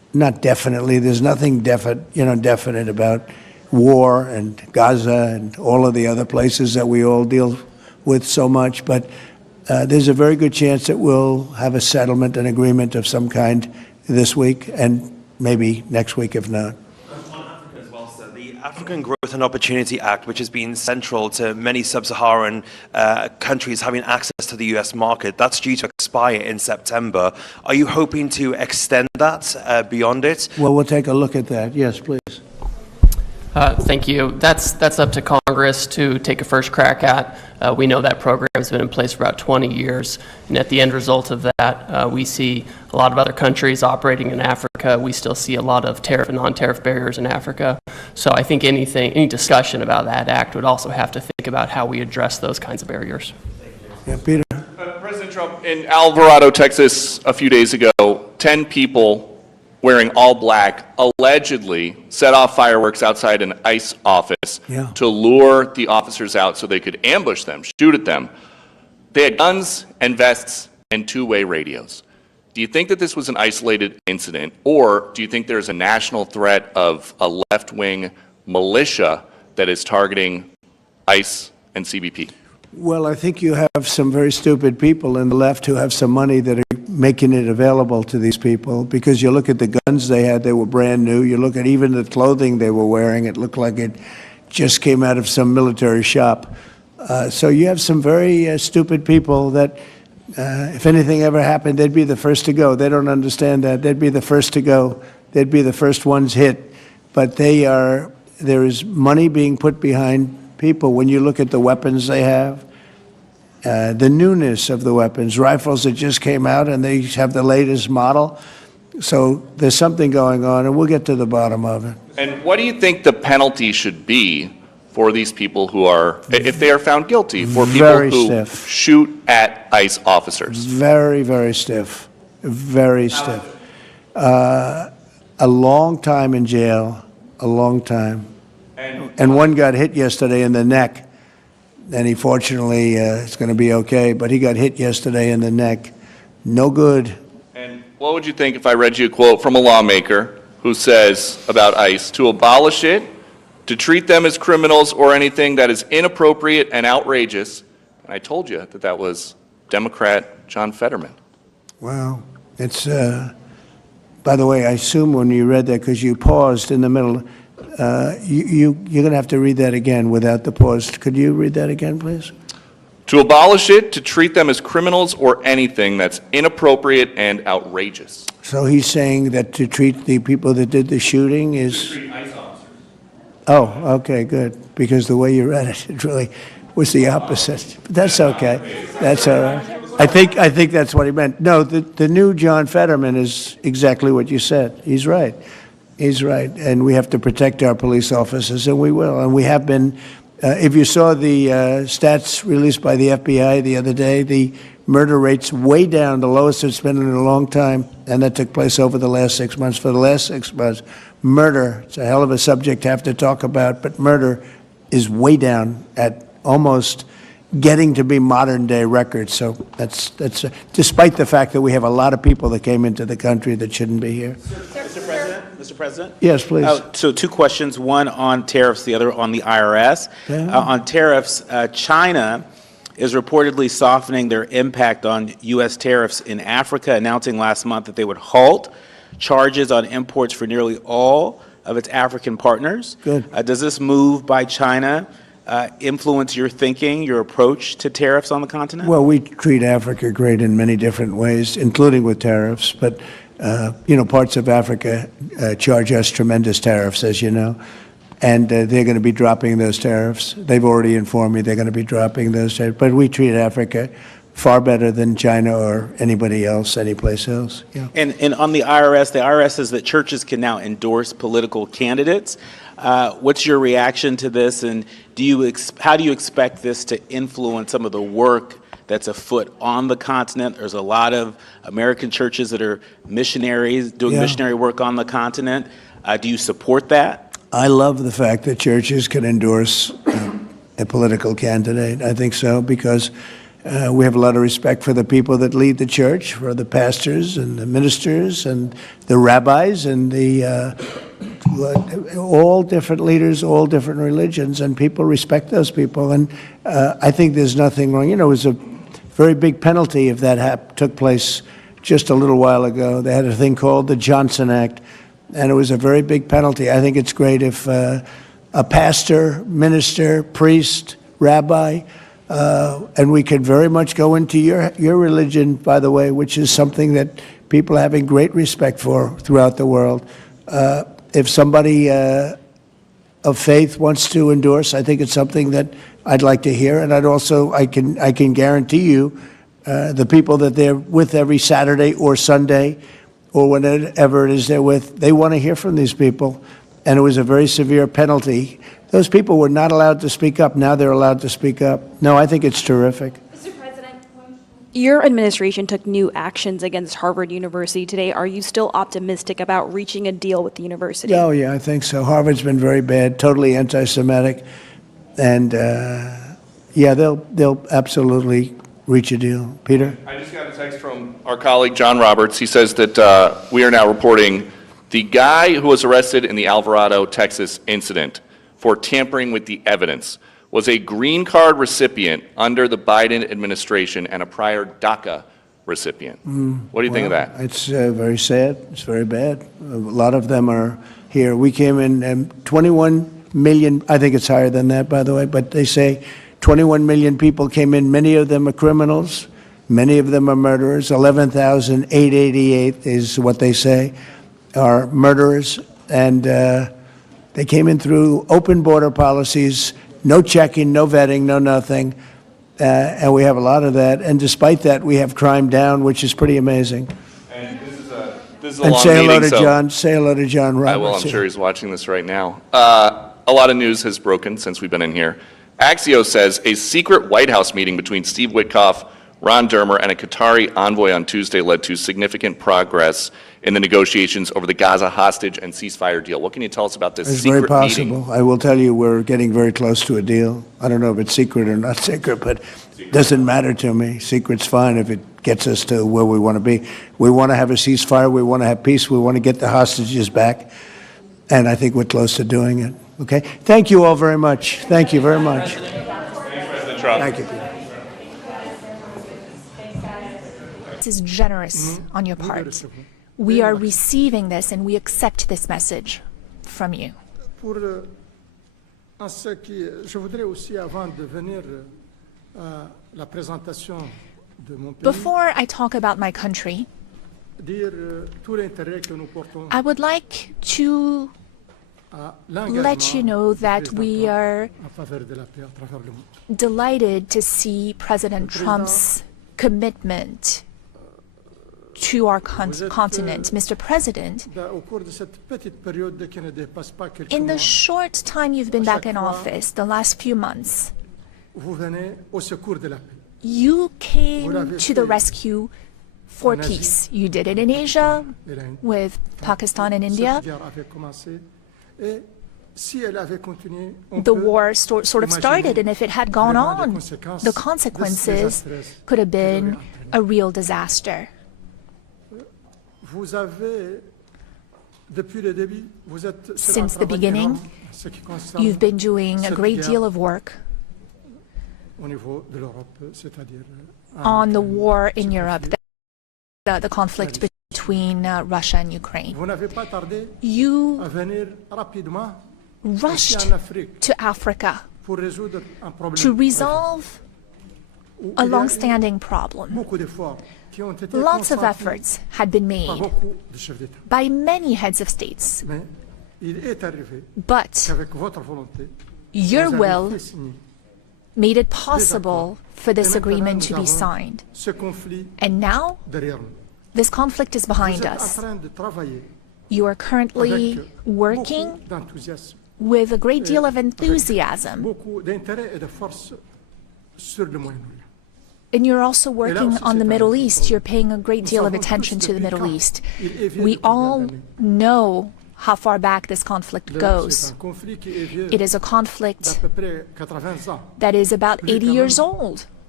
not definitely. There's nothing definite about war and Gaza and all of the other places that we all deal with so much. But there's a very good chance that we'll have a settlement, an agreement of some kind this week, and maybe next week if not. The African Growth and Opportunity Act, which has been central to many sub-Saharan countries having access to the US market, that's due to expire in September. Are you hoping to extend that beyond it? Well, we'll take a look at that. Yes, please. Thank you. That's up to Congress to take a first crack at. We know that program's been in place for about 20 years, and at the end result of that, we see a lot of other countries operating in Africa. We still see a lot of tariff and non-tariff barriers in Africa. So I think any discussion about that act would also have to think about how we address those kinds of barriers. Yeah, Peter. President Trump, in Alvarado, Texas, a few days ago, 10 people wearing all black allegedly set off fireworks outside an ICE office to lure the officers out so they could ambush them, shoot at them. They had guns and vests and two-way radios. Do you think that this was an isolated incident, or do you think there's a national threat of a left-wing militia that is targeting ICE and CBP? Well, I think you have some very stupid people in the left who have some money that are making it available to these people, because you look at the guns they had, they were brand new. You look at even the clothing they were wearing, it looked like it just came out of some military shop. So you have some very stupid people that, if anything ever happened, they'd be the first to go. They don't understand that. They'd be the first to go. They'd be the first ones hit. But there is money being put behind people. When you look at the weapons they have, the newness of the weapons, rifles that just came out and they have the latest model. So there's something going on, and we'll get to the bottom of it. And what do you think the penalty should be for these people who are, if they are found guilty, for people who shoot at ICE officers? Very, very stiff. Very stiff. A long time in jail, a long time. And one got hit yesterday in the neck, and he fortunately is going to be okay, but he got hit yesterday in the neck. No good. And what would you think if I read you a quote from a lawmaker who says about ICE, to abolish it, to treat them as criminals or anything that is inappropriate and outrageous? And I told you that that was Democrat John Fetterman. Wow. It's, by the way, I assume when you read that, because you paused in the middle, you're going to have to read that again without the pause. Could you read that again, please? To abolish it, to treat them as criminals or anything that's inappropriate and outrageous. So he's saying that to treat the people that did the shooting is... Oh, okay, good. Because the way you read it, it really was the opposite. But that's okay. That's all right. I think that's what he meant. No, the new John Fetterman is exactly what you said. He's right. He's right. And we have to protect our police officers, and we will. And we have been. If you saw the stats released by the FBI the other day, the murder rate's way down, the lowest it's been in a long time, and that took place over the last 6 months. For the last 6 months, murder, it's a hell of a subject to have to talk about, but murder is way down at almost getting to be modern-day records. So that's despite the fact that we have a lot of people that came into the country that shouldn't be here. Mr. President? Yes, please. So two questions, one on tariffs, the other on the IRS. On tariffs, China is reportedly softening their impact on U.S. tariffs in Africa, announcing last month that they would halt charges on imports for nearly all of its African partners. Good. Does this move by China influence your thinking, your approach to tariffs on the continent? Well, we treat Africa great in many different ways, including with tariffs. But, parts of Africa charge us tremendous tariffs, as you know. And they're going to be dropping those tariffs. They've already informed me they're going to be dropping those tariffs. But we treat Africa far better than China or anybody else, anyplace else. Yeah. And on the IRS says that churches can now endorse political candidates. What's your reaction to this, and how do you expect this to influence some of the work that's afoot on the continent? There's a lot of American churches that are missionaries doing missionary work on the continent. Do you support that? I love the fact that churches can endorse a political candidate. I think so, because We have a lot of respect for the people that lead the church, for the pastors and the ministers and the rabbis and all different leaders, all different religions, and people respect those people. And I think there's nothing wrong. You know, it was a very big penalty if that took place just a little while ago. They had a thing called the Johnson Act, and it was a very big penalty. I think it's great if a pastor, minister, priest, rabbi, and we could very much go into your religion, by the way, which is something that people are having great respect for throughout the world. If somebody of faith wants to endorse, I think it's something that I'd like to hear. And I can guarantee you the people that they're with every Saturday or Sunday or whenever it is they're with, they want to hear from these people. And it was a very severe penalty. Those people were not allowed to speak up. Now they're allowed to speak up. No, I think it's terrific. Mr. President, your administration took new actions against Harvard University today. Are you still optimistic about reaching a deal with the university? Oh, yeah, I think so. Harvard's been very bad, totally anti-Semitic. And, yeah, they'll absolutely reach a deal. Peter? I just got a text from our colleague, John Roberts. He says that we are now reporting the guy who was arrested in the Alvarado, Texas incident for tampering with the evidence was a green card recipient under the Biden administration and a prior DACA recipient. What do you think of that? It's very sad. It's very bad. A lot of them are here. We came in 21 million, I think it's higher than that, by the way, but they say 21 million people came in. Many of them are criminals. Many of them are murderers. 11,888 is what they say are murderers. And they came in through open border policies, no checking, no vetting, no nothing. And we have a lot of that. And despite that, we have crime down, which is pretty amazing. And this is a And long say hello meeting, to so John. Say hello to John Roberts. I will. I'm sure he's watching this right now. A lot of news has broken since we've been in here. Axios says a secret White House meeting between Steve Witkoff, Ron Dermer, and a Qatari envoy on Tuesday led to significant progress in the negotiations over the Gaza hostage and ceasefire deal. What can you tell us about this It's secret very possible. meeting? I will tell you we're getting very close to a deal. I don't know if it's secret or not secret, but it doesn't matter to me. Secret's fine if it gets us to where we want to be. We want to have a ceasefire. We want to have peace. We want to get the hostages back. And I think we're close to doing it. Okay? Thank you all very much. Thank you very much. Thanks, President Trump. Thank you, Peter. This is generous on your part. We are receiving this and we accept this message from you. En ce qui, je voudrais aussi, avant de venir à la présentation de mon pays, Before I talk about my country, dire tout l'intérêt que nous portons I would like to à let you know that we are en faveur de la paix à travers le monde. delighted to see President Trump's commitment to our continent. Mr. President, Au cours de cette petite période qui ne dépasse pas quelques in the mois, short time you've been back in office, the last few months, vous venez au secours de la paix. you came to the rescue for peace. You did it in Asia with Pakistan and India. Cette guerre avait commencé et si elle avait continué, on The peut war sort of started, and if it had gone vraiment on, the consequences could have been a real disaster. Vous avez, depuis le début, vous êtes sur un Since the travail beginning, énorme en ce qui concerne you've been doing a cette great guerre deal of work au niveau de l'Europe, c'est-à-dire on the war in Europe, the conflict between Russia and Ukraine. Vous n'avez pas tardé You à venir rapidement rushed ici en Afrique to Africa pour résoudre un problème to resolve où a il y a eu long-standing problem. beaucoup d'efforts qui ont été Lots of consentis efforts had been par made beaucoup de chefs d'État. by many heads of states, Mais il est arrivé but qu'avec votre volonté, your vous avez will fait signer made it possible for this Et maintenant, agreement to nous be avons signed. ce conflit And now, derrière nous. this conflict is Vous behind êtes en us. train de travailler You are currently avec working beaucoup d'enthousiasme, with a great deal of avec enthusiasm, beaucoup d'intérêt et de force sur le Moyen-Orient. and you're also working aussi, on the c'est un Middle autre East. problème. You're paying a great Nous deal of savons attention tous to the depuis Middle quand East. il est vieux We de combien all d'années. know how far back this conflict C'est goes. un conflit qui est vieux It is a conflict d'à peu près 80 ans. that is about Plus 80 quand years même old.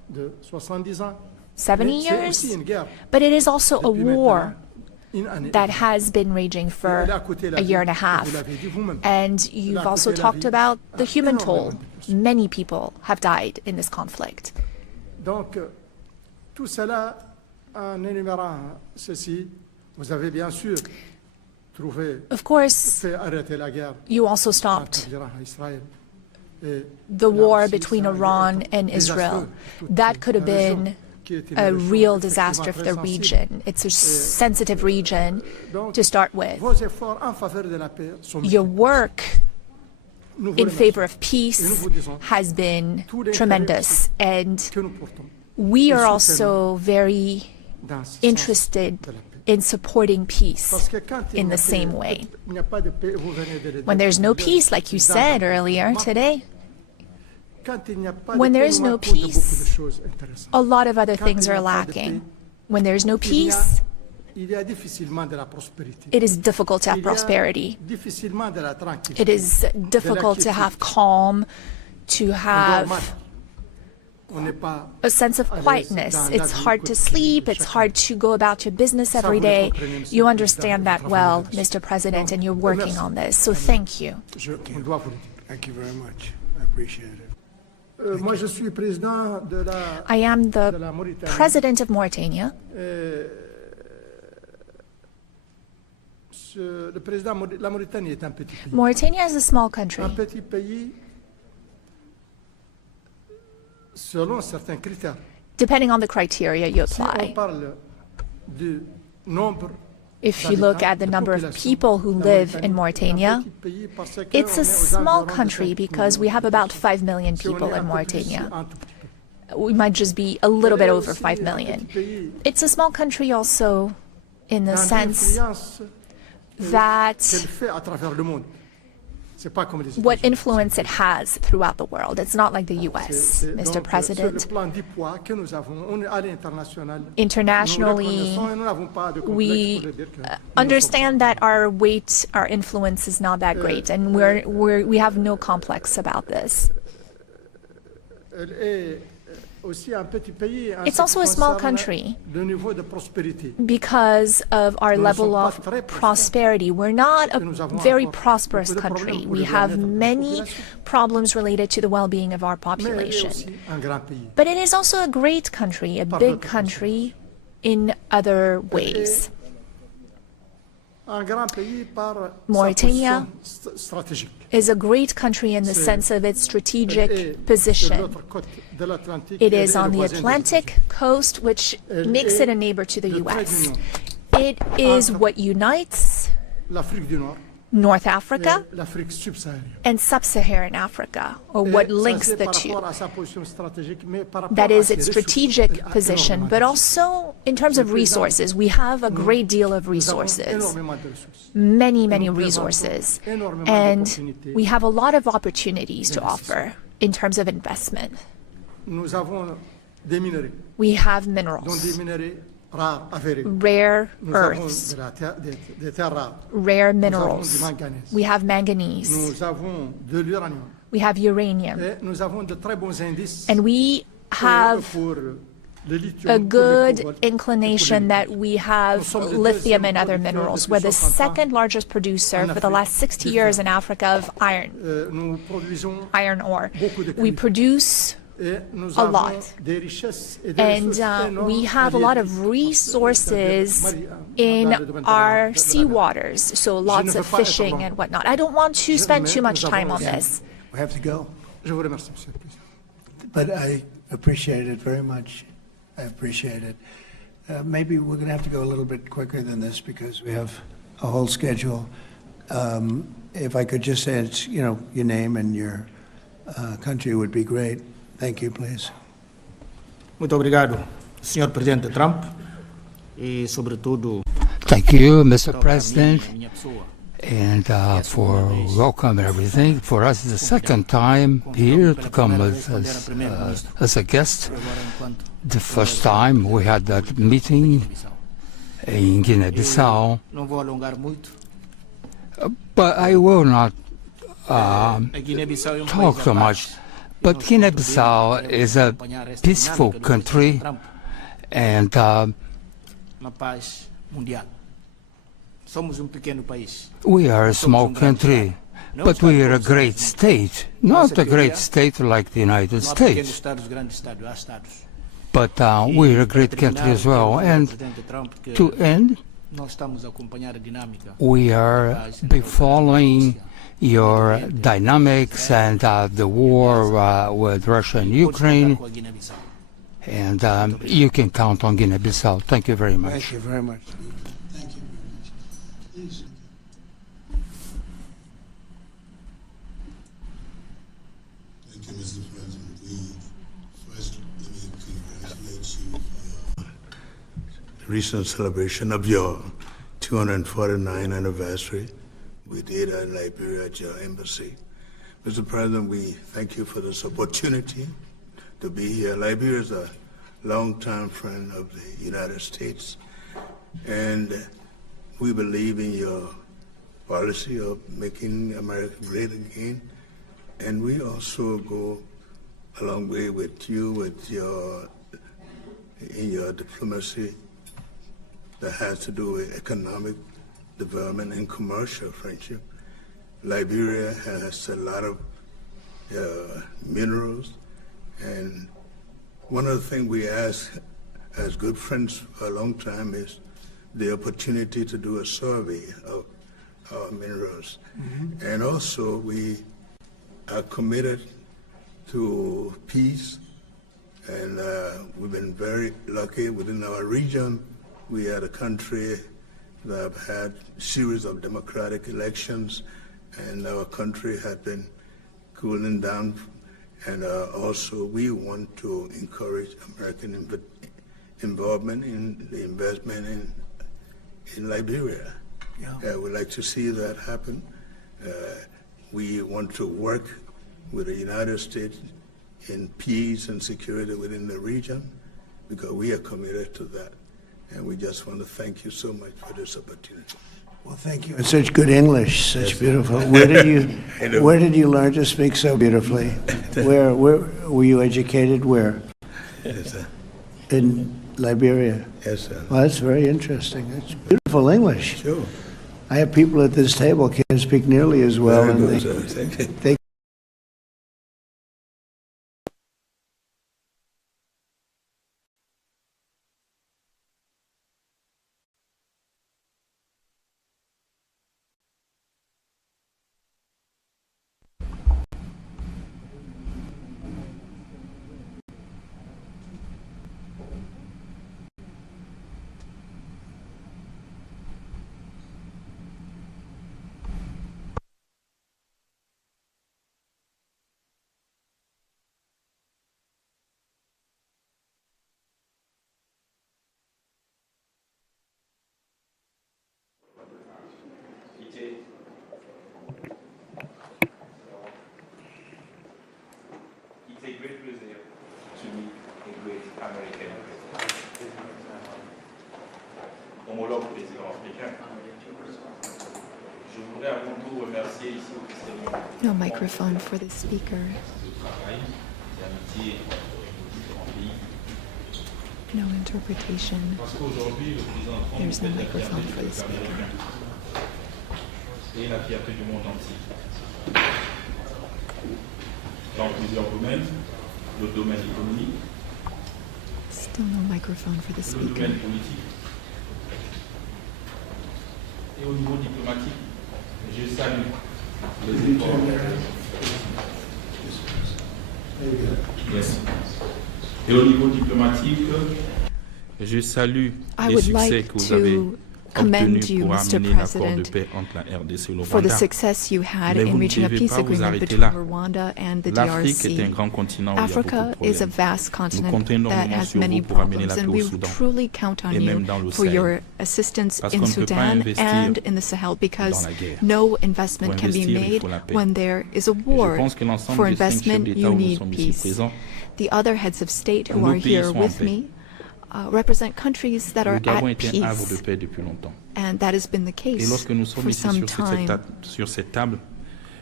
70 years, but it is also a war that has been raging for a year and a half. And you've also talked about the human toll. Many people have died in this conflict. Donc, tout cela, en énumérant ceci, vous avez bien sûr trouvé, of course, fait arrêter la guerre. You also stopped the war between Iran and Israel. That could have been a real disaster for the region. It's a sensitive region to start with. Your work in favor of peace has been tremendous, and we are also very interested in supporting peace in the same way. When there's no peace, like you said earlier today, when there is no peace, a lot of other things are lacking. When there's no peace, it is difficult to have prosperity. It is difficult to have calm, to have a sense of quietness. It's hard to sleep. It's hard to go about your business every day. You understand that well, Mr. President, and you're working on this. So thank you. Thank you very much. I appreciate it. I am the president of Mauritania. Mauritania is a small country. Depending on the criteria you apply. If you look at the number of people who live in Mauritania, it's a small country because we have about 5 million people in Mauritania. We might just be a little bit over 5 million. It's a small country also in the sense that what influence it has throughout the world. It's not like the US, Mr. President. Internationally, we understand that our weight, our influence is not that great, and we have no complex about this. It's also a small country because of our level of prosperity. We're not a very prosperous country. We have many problems related to the well-being of our population. But it is also a great country, a big country in other ways. Mauritania is a great country in the sense of its strategic position. It is on the Atlantic coast, which makes it a neighbor to the US. It is what unites North Africa and Sub-Saharan Africa, or what links the two. That is its strategic position, but also in terms of resources. We have a great deal of resources, many, many resources, and we have a lot of opportunities to offer in terms of investment. We have minerals, rare earths, rare minerals. We have manganese. We have uranium. And we have a good inclination that we have lithium and other minerals. We're the second largest producer for the last 60 years in Africa of iron ore. We produce a lot. And we have a lot of resources in our seawaters, so lots of fishing and whatnot. I don't want to spend too much time on this. We have to go. But I appreciate it very much. I appreciate it. Maybe we're going to have to go a little bit quicker than this because we have a whole schedule. If I could just say, your name and your country would be great. Thank you, please. Muito obrigado, Sr. Presidente Trump, e sobretudo. Thank you, Mr. President, and for welcome and everything. For us, it's the second time here to come as a guest. The first time we had that meeting in Guinea-Bissau, but I will not talk so much. But Guinea-Bissau is a peaceful country, and we are a small country, but we are a great state. Not a great state like the United States, but we are a great country as well. And to end, we are following your dynamics and the war with Russia and Ukraine, and you can count on Guinea-Bissau. Thank you very much. Thank you very much. Thank you very much. Please. Thank you, Mr. President. First, let me congratulate you for your recent celebration of your 249th anniversary. We did in Liberia at your embassy. Mr. President, we thank you for this opportunity to be here. Liberia is a longtime friend of the United States, and we believe in your policy of making America great again. And we also go a long way with you in your diplomacy that has to do with economic development and commercial friendship. Liberia has a lot of minerals, and one of the things we ask as good friends for a long time is the opportunity to do a survey of our minerals. Mm-hmm. And also we are committed to peace, and we've been very lucky within our region. We are a country that have had a series of democratic elections, and our country has been cooling down. And also we want to encourage American involvement in the investment in Liberia. Yeah. We'd like to see that happen. We want to work with the United States in peace and security within the region, because we are committed to that. And we just want to thank you so much for this opportunity. Well, thank you. And such good English, such beautiful. Where did you learn to speak so beautifully? Where were you educated? Where? Yes, sir. In Liberia. Yes, sir. Well, that's very interesting. That's beautiful English. Sure. I have people at this table can't speak nearly as well, Very and good, sir. Thank you. they It's a great pleasure to meet a great American president. Homologue président africain. Je voudrais avant tout remercier ici officiellement. No microphone for the speaker. No interpretation. There's no microphone for the speaker. Et la fierté du monde entier. Dans plusieurs domaines, le domaine économique, Still no microphone for the le speaker. domaine politique et au niveau diplomatique, je salue les efforts. Yes. Et au niveau diplomatique, je salue I les would succès like que vous avez to commend obtenus you, pour Mr. amener l'accord de President, paix entre la RDC et le for the Rwanda. success you had Mais vous in ne reaching a devez peace pas vous agreement arrêter between là. Rwanda and the L'Afrique est un DRC. grand continent où il y a beaucoup Africa de is a problèmes. vast Nous continent comptons that énormément has sur many vous pour amener problems, la paix and au we Soudan truly count on et you même dans le for Sahel. your assistance Parce in qu'on ne peut pas Sudan investir and in the Sahel, because dans la guerre. no investment Pour can be investir, il made faut la paix. when there is a Et je war. pense que l'ensemble For des 5 chefs investment, d'État you où nous need sommes ici peace. présents, The other heads of state who nos are pays here sont en with paix. me represent countries that Le are Gabon at est un havre de peace, paix depuis longtemps. and that has been the Et case lorsque nous sommes for ici some sur time. cette table,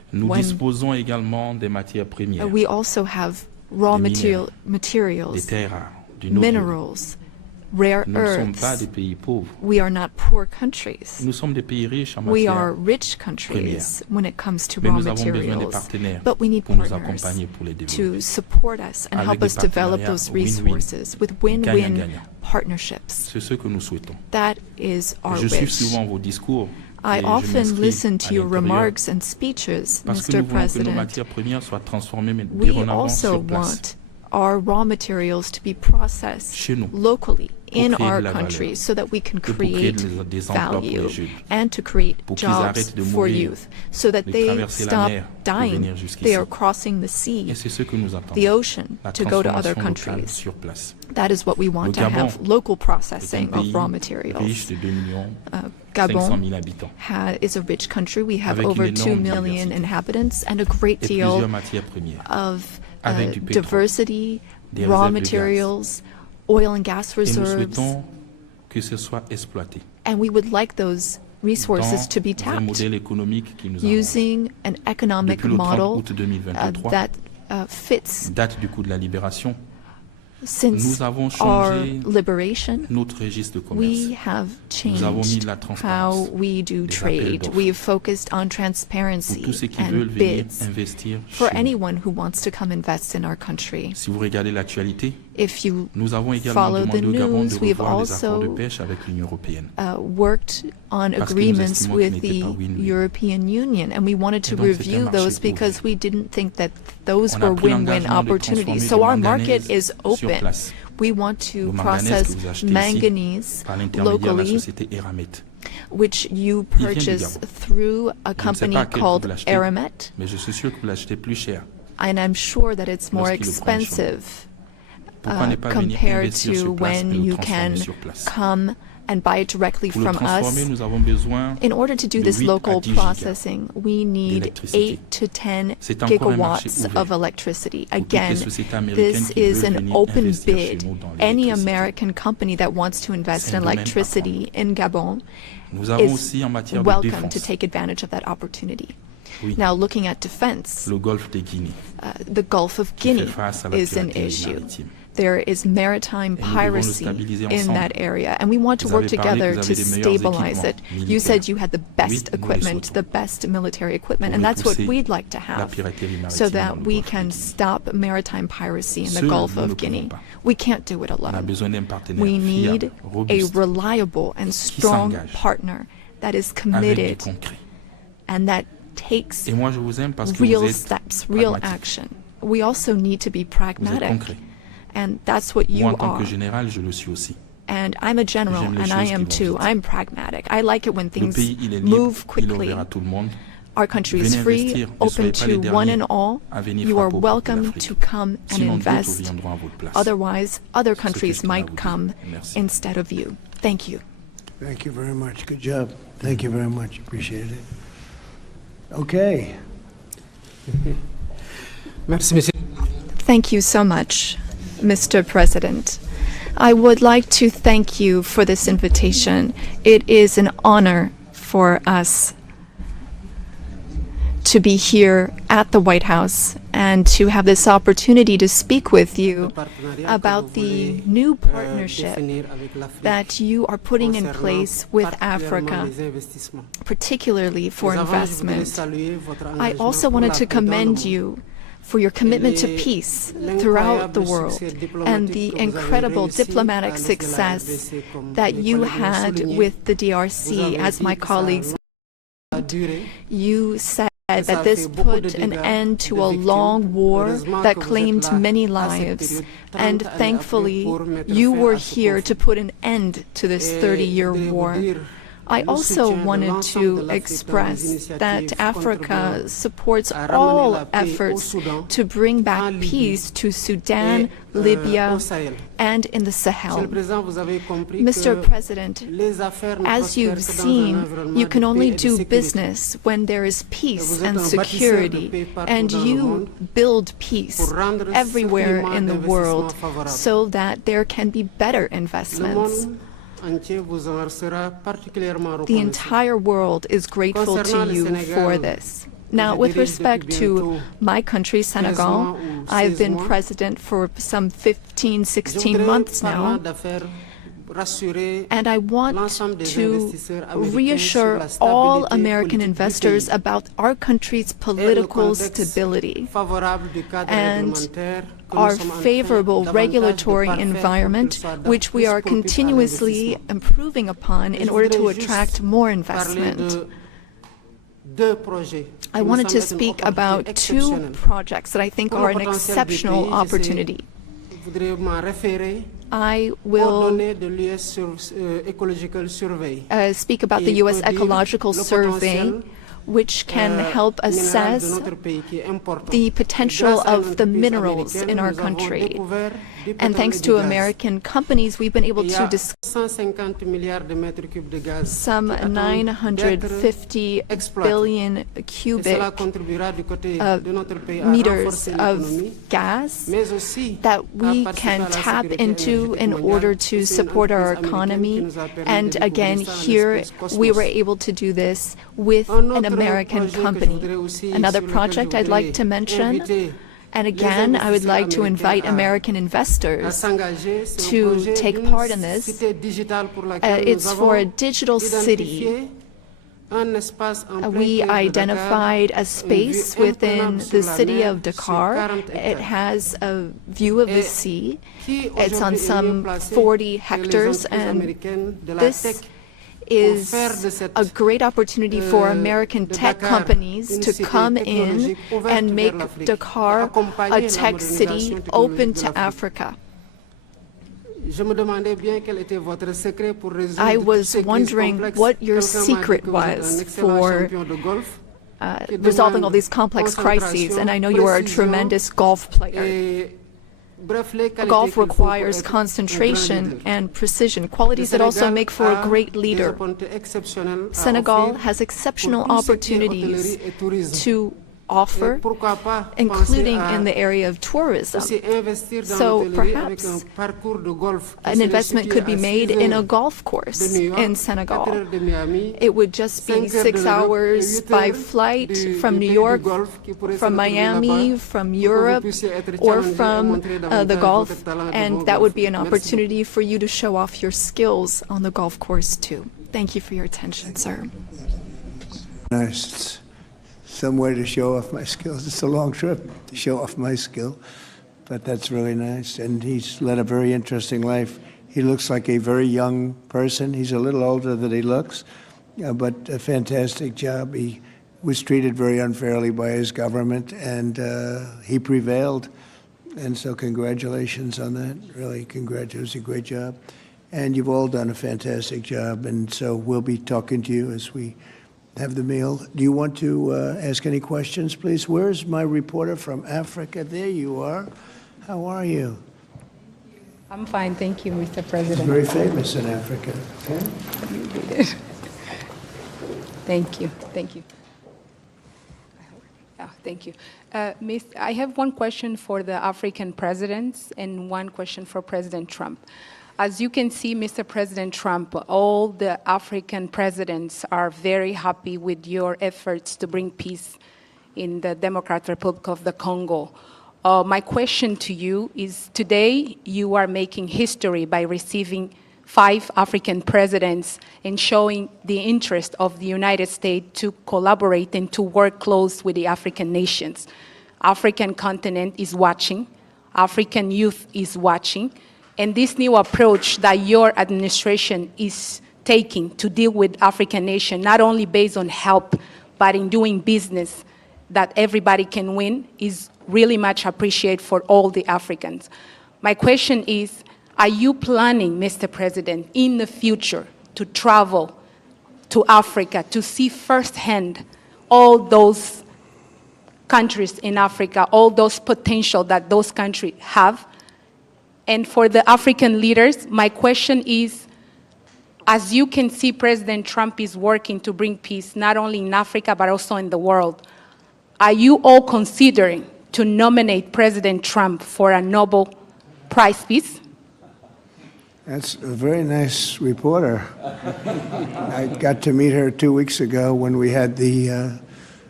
Nous disposons également des matières premières, we also have raw materials, des terres rares, du noble. minerals, rare Nous ne sommes pas earths. des pays pauvres. We are not poor countries. Nous sommes des pays riches en We matières are rich countries when it comes to raw nous avons besoin des materials, partenaires but we need pour nous partners accompagner pour les développer. to support us and Avec help des us develop partenariats those win-win, resources with win-win gagnant-gagnant. partnerships. C'est ce que nous souhaitons. That is our Je suis wish. souvent vos discours. I et je often m'inscris listen à to your l'intérieur remarks and speeches, parce que Mr. nous voulons que nos President. matières premières soient transformées mais We dorénavant also sur place. want our raw materials to be processed Chez nous, locally pour in créer our de la country valeur, so that we can et pour créer create des emplois pour value les jeunes, and to create pour qu'ils jobs arrêtent de for mourir, youth so that de they traverser la stop mer pour dying. venir jusqu'ici. They are crossing the Et sea, c'est ce que nous attendons. the ocean, La to go to other transformation locale countries. sur place. That is what we want Le to Gabon have, local est un processing of pays raw riche materials. de 2 millions 500 Gabon 000 habitants, is a rich country. We have avec over une 2 énorme million diversité inhabitants and a great et deal plusieurs matières premières, of avec du pétrole, diversity, des raw réserves de gaz. materials, oil and gas Et nous reserves, souhaitons que ce soit exploité and we would like those resources dans to be un tapped modèle économique qui nous arrange. using an economic Depuis le 30 model août 2023, that fits date du coup de la libération, since nous avons our changé liberation. notre registre de commerce. We have Nous avons mis changed de la transparence, how we do des appels trade. d'offres. We've focused on Pour transparency tous ceux qui veulent and venir bids investir for chez nous. anyone who wants to come invest in our country. Si vous regardez l'actualité, If you nous avons également follow the demandé au Gabon de news, we've revoir les accords de also pêche avec l'Union européenne. worked on Parce que nous agreements estimons with qu'ils n'étaient the pas win-win. European Union, and we wanted to Et donc, c'est un review marché those ouvert. because we didn't think that those On a were pris win-win l'engagement de opportunities. transformer So du our manganèse market is sur open. place. We want to Le manganèse process que vous achetez ici manganese par l'intermédiaire de la locally, société Eramet. which you Il vient du purchase Gabon. through a Je ne sais company pas à quel prix called vous l'achetez, Aramet, mais je suis sûr que vous l'achetez plus cher. and I'm sure that it's more Lorsqu'ils le prennent chez nous. expensive Pourquoi ne pas venir compared investir to sur place et when le you transformer can sur place? come and buy it directly Pour le from transformer, us. nous avons besoin In order to do de this 8 à local 10 gigas processing, we need d'électricité. 8 to 10 C'est encore un marché gigawatts ouvert of electricity. pour toutes les Again, sociétés américaines this qui is veulent an venir open investir chez bid. nous dans Any l'électricité. American company that wants to invest C'est in un domaine electricity in Gabon Nous avons is aussi en matière de welcome to défense take advantage of that opportunity. Oui. Now, looking at defense, le golfe de Guinée, the Gulf of qui fait Guinea face à la is an piraterie issue. maritime. There is maritime Et nous devons le piracy stabiliser in ensemble. that area, and we want to Vous work avez parlé together que vous to avez des meilleurs stabilize it. équipements You said militaires. you had the Oui, best nous les equipment, souhaitons. the best military equipment, Pour and that's what repousser we'd like to la have piraterie maritime so dans that le we golfe de can Guinée. stop maritime piracy in the Seuls, Gulf nous ne of pouvons Guinea. pas. We can't do it On a alone. besoin d'un partenaire We need fiable, a robuste, reliable and strong s'engage partner that is avec du committed concret. and that takes Et moi, je vous aime parce que real vous êtes steps, real pragmatique. action. We also need to be Vous êtes pragmatic, concret. and that's what you Moi, en tant are. que général, je le suis aussi. And I'm a general, J'aime les and I choses am qui vont too. vite. I'm pragmatic. I like it when Le things pays, il est libre, move il est quickly. ouvert à tout le monde. Our country is Venez free, investir, ne open soyez pas les to one derniers and all. à venir You are frapper aux portes de welcome l'Afrique. to come and Sinon, d'autres invest. viendront à votre place. Otherwise, other C'est ce que countries je tenais à might vous dire. come Merci. instead of you. Thank you. Thank you very much. Good job. Thank you very much. Appreciate it. Okay. Merci, Monsieur. Thank you so much, Mr. President. I would like to thank you for this invitation. It is an honor for us to be here at the White House and to have this opportunity to speak with you about the new partnership that you are putting in place with Africa, particularly for investment. I also wanted to commend you for your commitment to peace throughout the world and the incredible diplomatic success that you had with the DRC, as my colleagues. You said that this put an end to a long war that claimed many lives, and thankfully you were here to put an end to this 30-year war. I also wanted to express that Africa supports all efforts to bring back peace to Sudan, Libya, and in the Sahel. Mr. President, as you've seen, you can only do business when there is peace and security, and you build peace everywhere in the world so that there can be better investments. The entire world is grateful to you for this. Now, with respect to my country, Senegal, I've been president for some 15, 16 months now, and I want to reassure all American investors about our country's political stability and our favorable regulatory environment, which we are continuously improving upon in order to attract more investment. I wanted to speak about two projects that I think are an exceptional opportunity. I will speak about the U.S. Ecological Survey, which can help assess the potential of the minerals in our country. And thanks to American companies, we've been able to discover some 950 billion cubic meters of gas that we can tap into in order to support our economy. And again, here we were able to do this with an American company. Another project I'd like to mention, and again, I would like to invite American investors to take part in this. It's for a digital city. We identified a space within the city of Dakar. It has a view of the sea. It's on some 40 hectares, and this is a great opportunity for American tech companies to come in and make Dakar a tech city open to Africa. I was wondering what your secret was for resolving all these complex crises, and I know you are a tremendous golf player. Golf requires concentration and precision, qualities that also make for a great leader. Senegal has exceptional opportunities to offer, including in the area of tourism. So perhaps an investment could be made in a golf course in Senegal. It would just be 6 hours by flight from New York, from Miami, from Europe, or from the Gulf, and that would be an opportunity for you to show off your skills on the golf course too. Thank you for your attention, sir. Nice. Some way to show off my skills. It's a long trip to show off my skill, but that's really nice. And he's led a very interesting life. He looks like a very young person. He's a little older than he looks, but a fantastic job. He was treated very unfairly by his government, and he prevailed. And so congratulations on that. Really, congratulations. It was a great job. And you've all done a fantastic job, and so we'll be talking to you as we have the meal. Do you want to ask any questions, please? Where's my reporter from Africa? There you are. How are you? I'm fine, thank you, Mr. President. Very famous in Africa. Okay? Thank you, thank you. Thank you. I have one question for the African presidents and one question for President Trump. As you can see, Mr. President Trump, all the African presidents are very happy with your efforts to bring peace in the Democratic Republic of the Congo. My question to you is, today you are making history by receiving 5 African presidents and showing the interest of the United States to collaborate and to work close with the African nations. African continent is watching, African youth is watching, and this new approach that your administration is taking to deal with African nations, not only based on help, but in doing business that everybody can win, is really much appreciated for all the Africans. My question is, are you planning, Mr. President, in the future to travel to Africa to see firsthand all those countries in Africa, all those potential that those countries have? And for the African leaders, my question is, as you can see, President Trump is working to bring peace, not only in Africa, but also in the world. Are you all considering to nominate President Trump for a Nobel Prize Peace? That's a very nice reporter. I got to meet her 2 weeks ago when we had the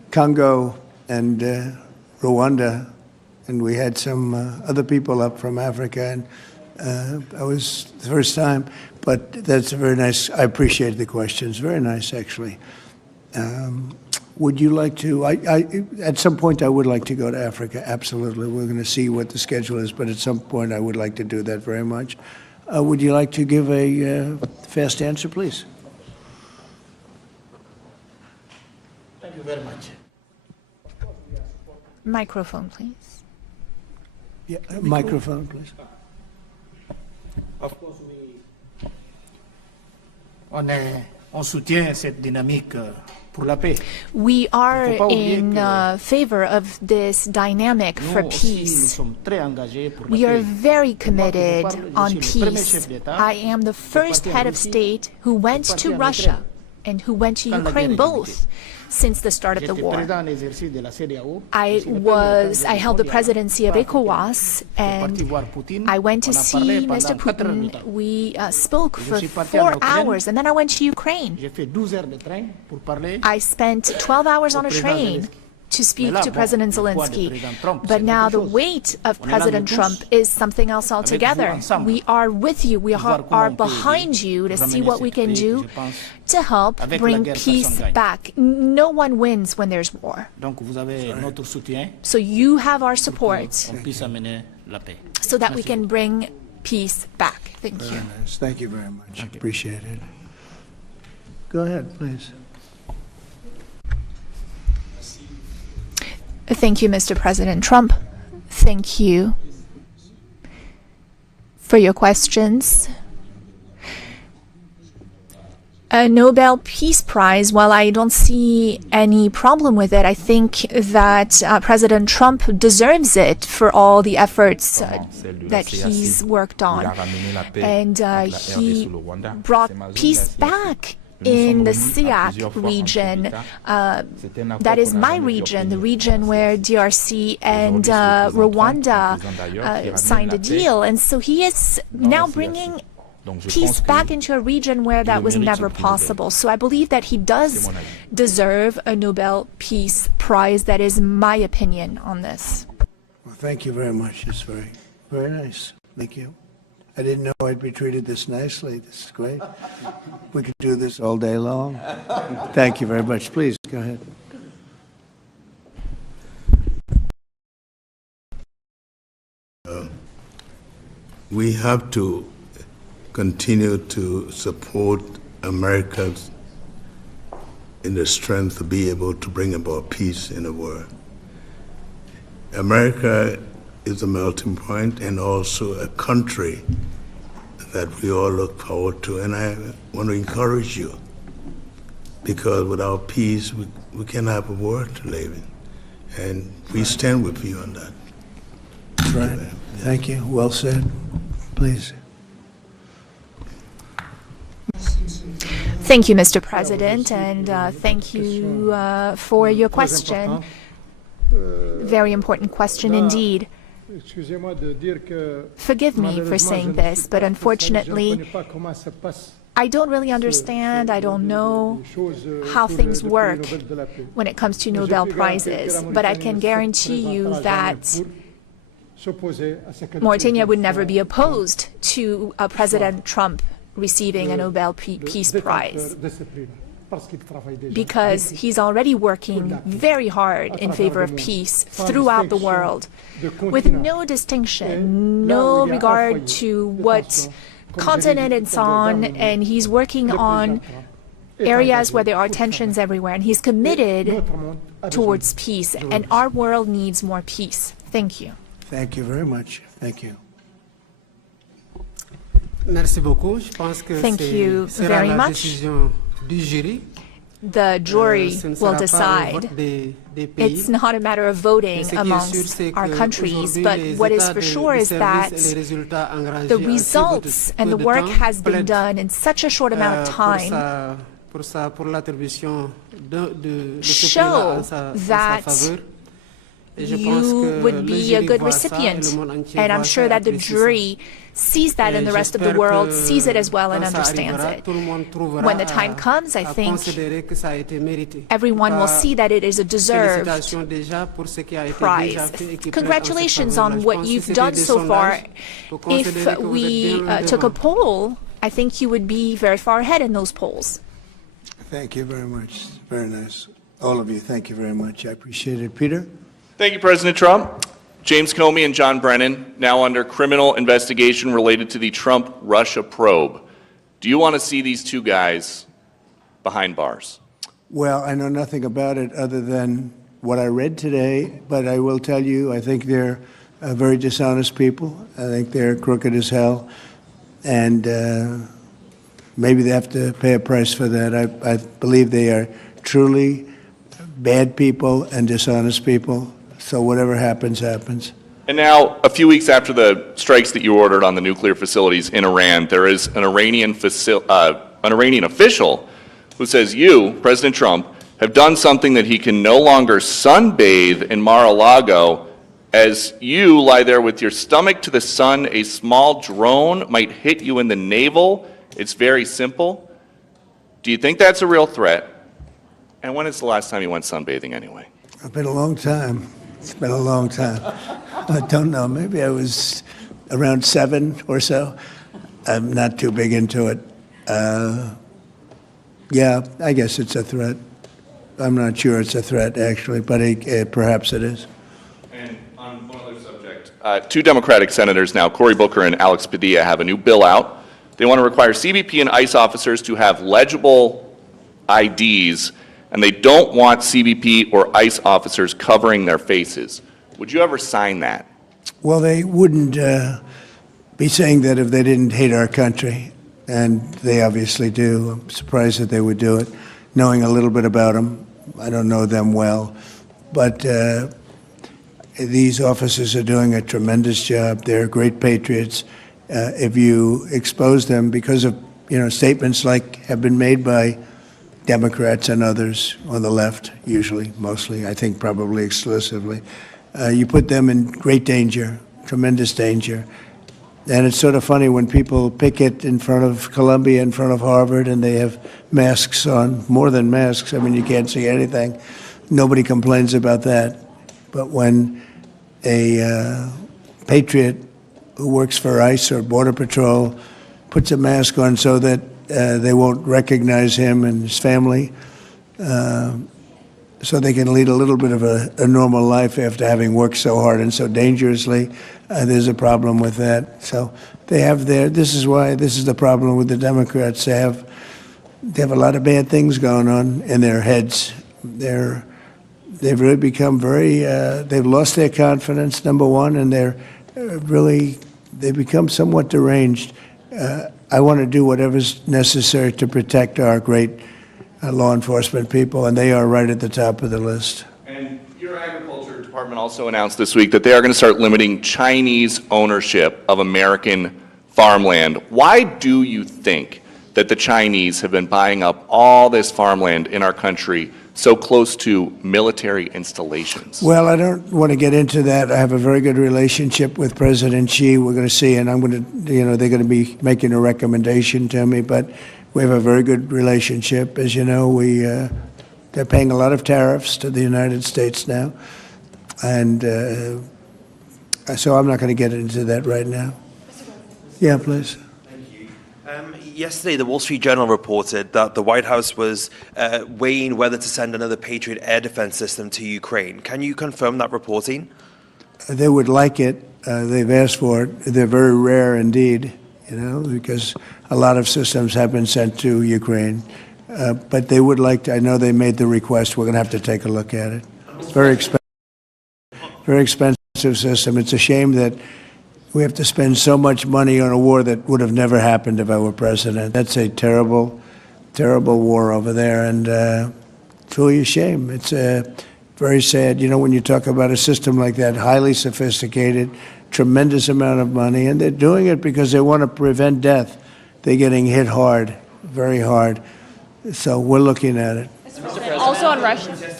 Congo and Rwanda, and we had some other people up from Africa, and that was the first time. But that's a very nice. I appreciate the questions. Very nice, actually. Would you like to? At some point, I would like to go to Africa. Absolutely, we're going to see what the schedule is, but at some point, I would like to do that very much. Would you like to give a fast answer, please? Thank you very much. Microphone, please. Yeah, microphone, please. Of course, on soutient cette dynamique pour la paix. We are in favor of this dynamic for peace. We are very committed on peace. I am the first head of state who went to Russia and who went to Ukraine both since the start of the war. I held the presidency of ECOWAS, and I went to see Mr. Putin. We spoke for 4 hours, and then I went to Ukraine. I spent 12 hours on a train to speak to President Zelenskyy. But now the weight of President Trump is something else altogether. We are with you. We are behind you to see what we can do to help bring peace back. No one wins when there's war. So you have our support so that we can bring peace back. Thank you. Very nice. Thank you very much. Appreciate it. Go ahead, please. Thank you, Mr. President Trump. Thank you for your questions. A Nobel Peace Prize, while I don't see any problem with it, I think that President Trump deserves it for all the efforts that he's worked on. And he brought peace back in the SIAC region. That is my region, the region where DRC and Rwanda signed a deal. And so he is now bringing peace back into a region where that was never possible. So I believe that he does deserve a Nobel Peace Prize. That is my opinion on this. Well, thank you very much. It's very, very nice. Thank you. I didn't know I'd be treated this nicely. This is great. We could do this all day long. Thank you very much. Please, go ahead. We have to continue to support America in the strength to be able to bring about peace in the world. America is a melting point and also a country that we all look forward to. And I want to encourage you, because without peace, we can't have a world to live in. And we stand with you on that. That's right. Thank you. Well said. Please. Thank you, Mr. President, and thank you for your question. Very important question indeed. Forgive me for saying this, but unfortunately, I don't really understand, I don't know how things work when it comes to Nobel Prizes, but I can guarantee you that Mauritania would never be opposed to President Trump receiving a Nobel Peace Prize, because he's already working very hard in favor of peace throughout the world, with no distinction, no regard to what continent it's on, and he's working on areas where there are tensions everywhere, and he's committed towards peace, and our world needs more peace. Thank you. Thank you very much. Thank you. Thank you very much. The jury will decide. It's not a matter of voting amongst our countries, but what is for sure is that the results and the work has been done in such a short amount of time show that you would be a good recipient. And I'm sure that the jury sees that and the rest of the world sees it as well and understands it. When the time comes, I think everyone will see that it is a deserved prize. Congratulations on what you've done so far. If we took a poll, I think you would be very far ahead in those polls. Thank you very much. Very nice. All of you, thank you very much. I appreciate it. Peter? Thank you, President Trump. James Comey and John Brennan, now under criminal investigation related to the Trump-Russia probe. Do you want to see these two guys behind bars? Well, I know nothing about it other than what I read today, but I will tell you, I think they're very dishonest people. I think they're crooked as hell, and maybe they have to pay a price for that. I believe they are truly bad people and dishonest people. So whatever happens, happens. And now, a few weeks after the strikes that you ordered on the nuclear facilities in Iran, there is an Iranian official who says you, President Trump, have done something that he can no longer sunbathe in Mar-a-Lago. As you lie there with your stomach to the sun, a small drone might hit you in the navel. It's very simple. Do you think that's a real threat? And when is the last time you went sunbathing anyway? It's been a long time. It's been a long time. I don't know. Maybe I was around 7 or so. I'm not too big into it. Yeah, I guess it's a threat. I'm not sure it's a threat, actually, but perhaps it is. And on one other subject, two Democratic senators now, Cory Booker and Alex Padilla, have a new bill out. They want to require CBP and ICE officers to have legible IDs, and they don't want CBP or ICE officers covering their faces. Would you ever sign that? Well, they wouldn't be saying that if they didn't hate our country, and they obviously do. I'm surprised that they would do it, knowing a little bit about them. I don't know them well, but these officers are doing a tremendous job. They're great patriots. If you expose them because of statements like have been made by Democrats and others on the left, usually, mostly, I think probably exclusively, you put them in great danger, tremendous danger. And it's sort of funny when people picket in front of Columbia, in front of Harvard, and they have masks on, more than masks. I mean, you can't see anything. Nobody complains about that. But when a patriot who works for ICE or Border Patrol puts a mask on so that they won't recognize him and his family, so they can lead a little bit of a normal life after having worked so hard and so dangerously, there's a problem with that. So they have this is the problem with the Democrats. They have a lot of bad things going on in their heads. They've really become they've lost their confidence, number one, and they've become somewhat deranged. I want to do whatever's necessary to protect our great law enforcement people, and they are right at the top of the list. And your agriculture department also announced this week that they are going to start limiting Chinese ownership of American farmland. Why do you think that the Chinese have been buying up all this farmland in our country so close to military installations? Well, I don't want to get into that. I have a very good relationship with President Xi. We're going to see, and I'm going to, they're going to be making a recommendation to me, but we have a very good relationship. As you know, they're paying a lot of tariffs to the United States now, and so I'm not going to get into that right now. Yeah, please. Yesterday, the Wall Street Journal reported that the White House was weighing whether to send another Patriot air defense system to Ukraine. Can you confirm that reporting? They would like it. They've asked for it. They're very rare indeed, because a lot of systems have been sent to Ukraine. But they would like to. I know they made the request. We're going to have to take a look at it. Very expensive system. It's a shame that we have to spend so much money on a war that would have never happened if I were president. That's a terrible, terrible war over there, and truly a shame. It's very sad. When you talk about a system like that, highly sophisticated, tremendous amount of money, and they're doing it because they want to prevent death. They're getting hit hard, very hard. So we're looking at it. Also on Russia.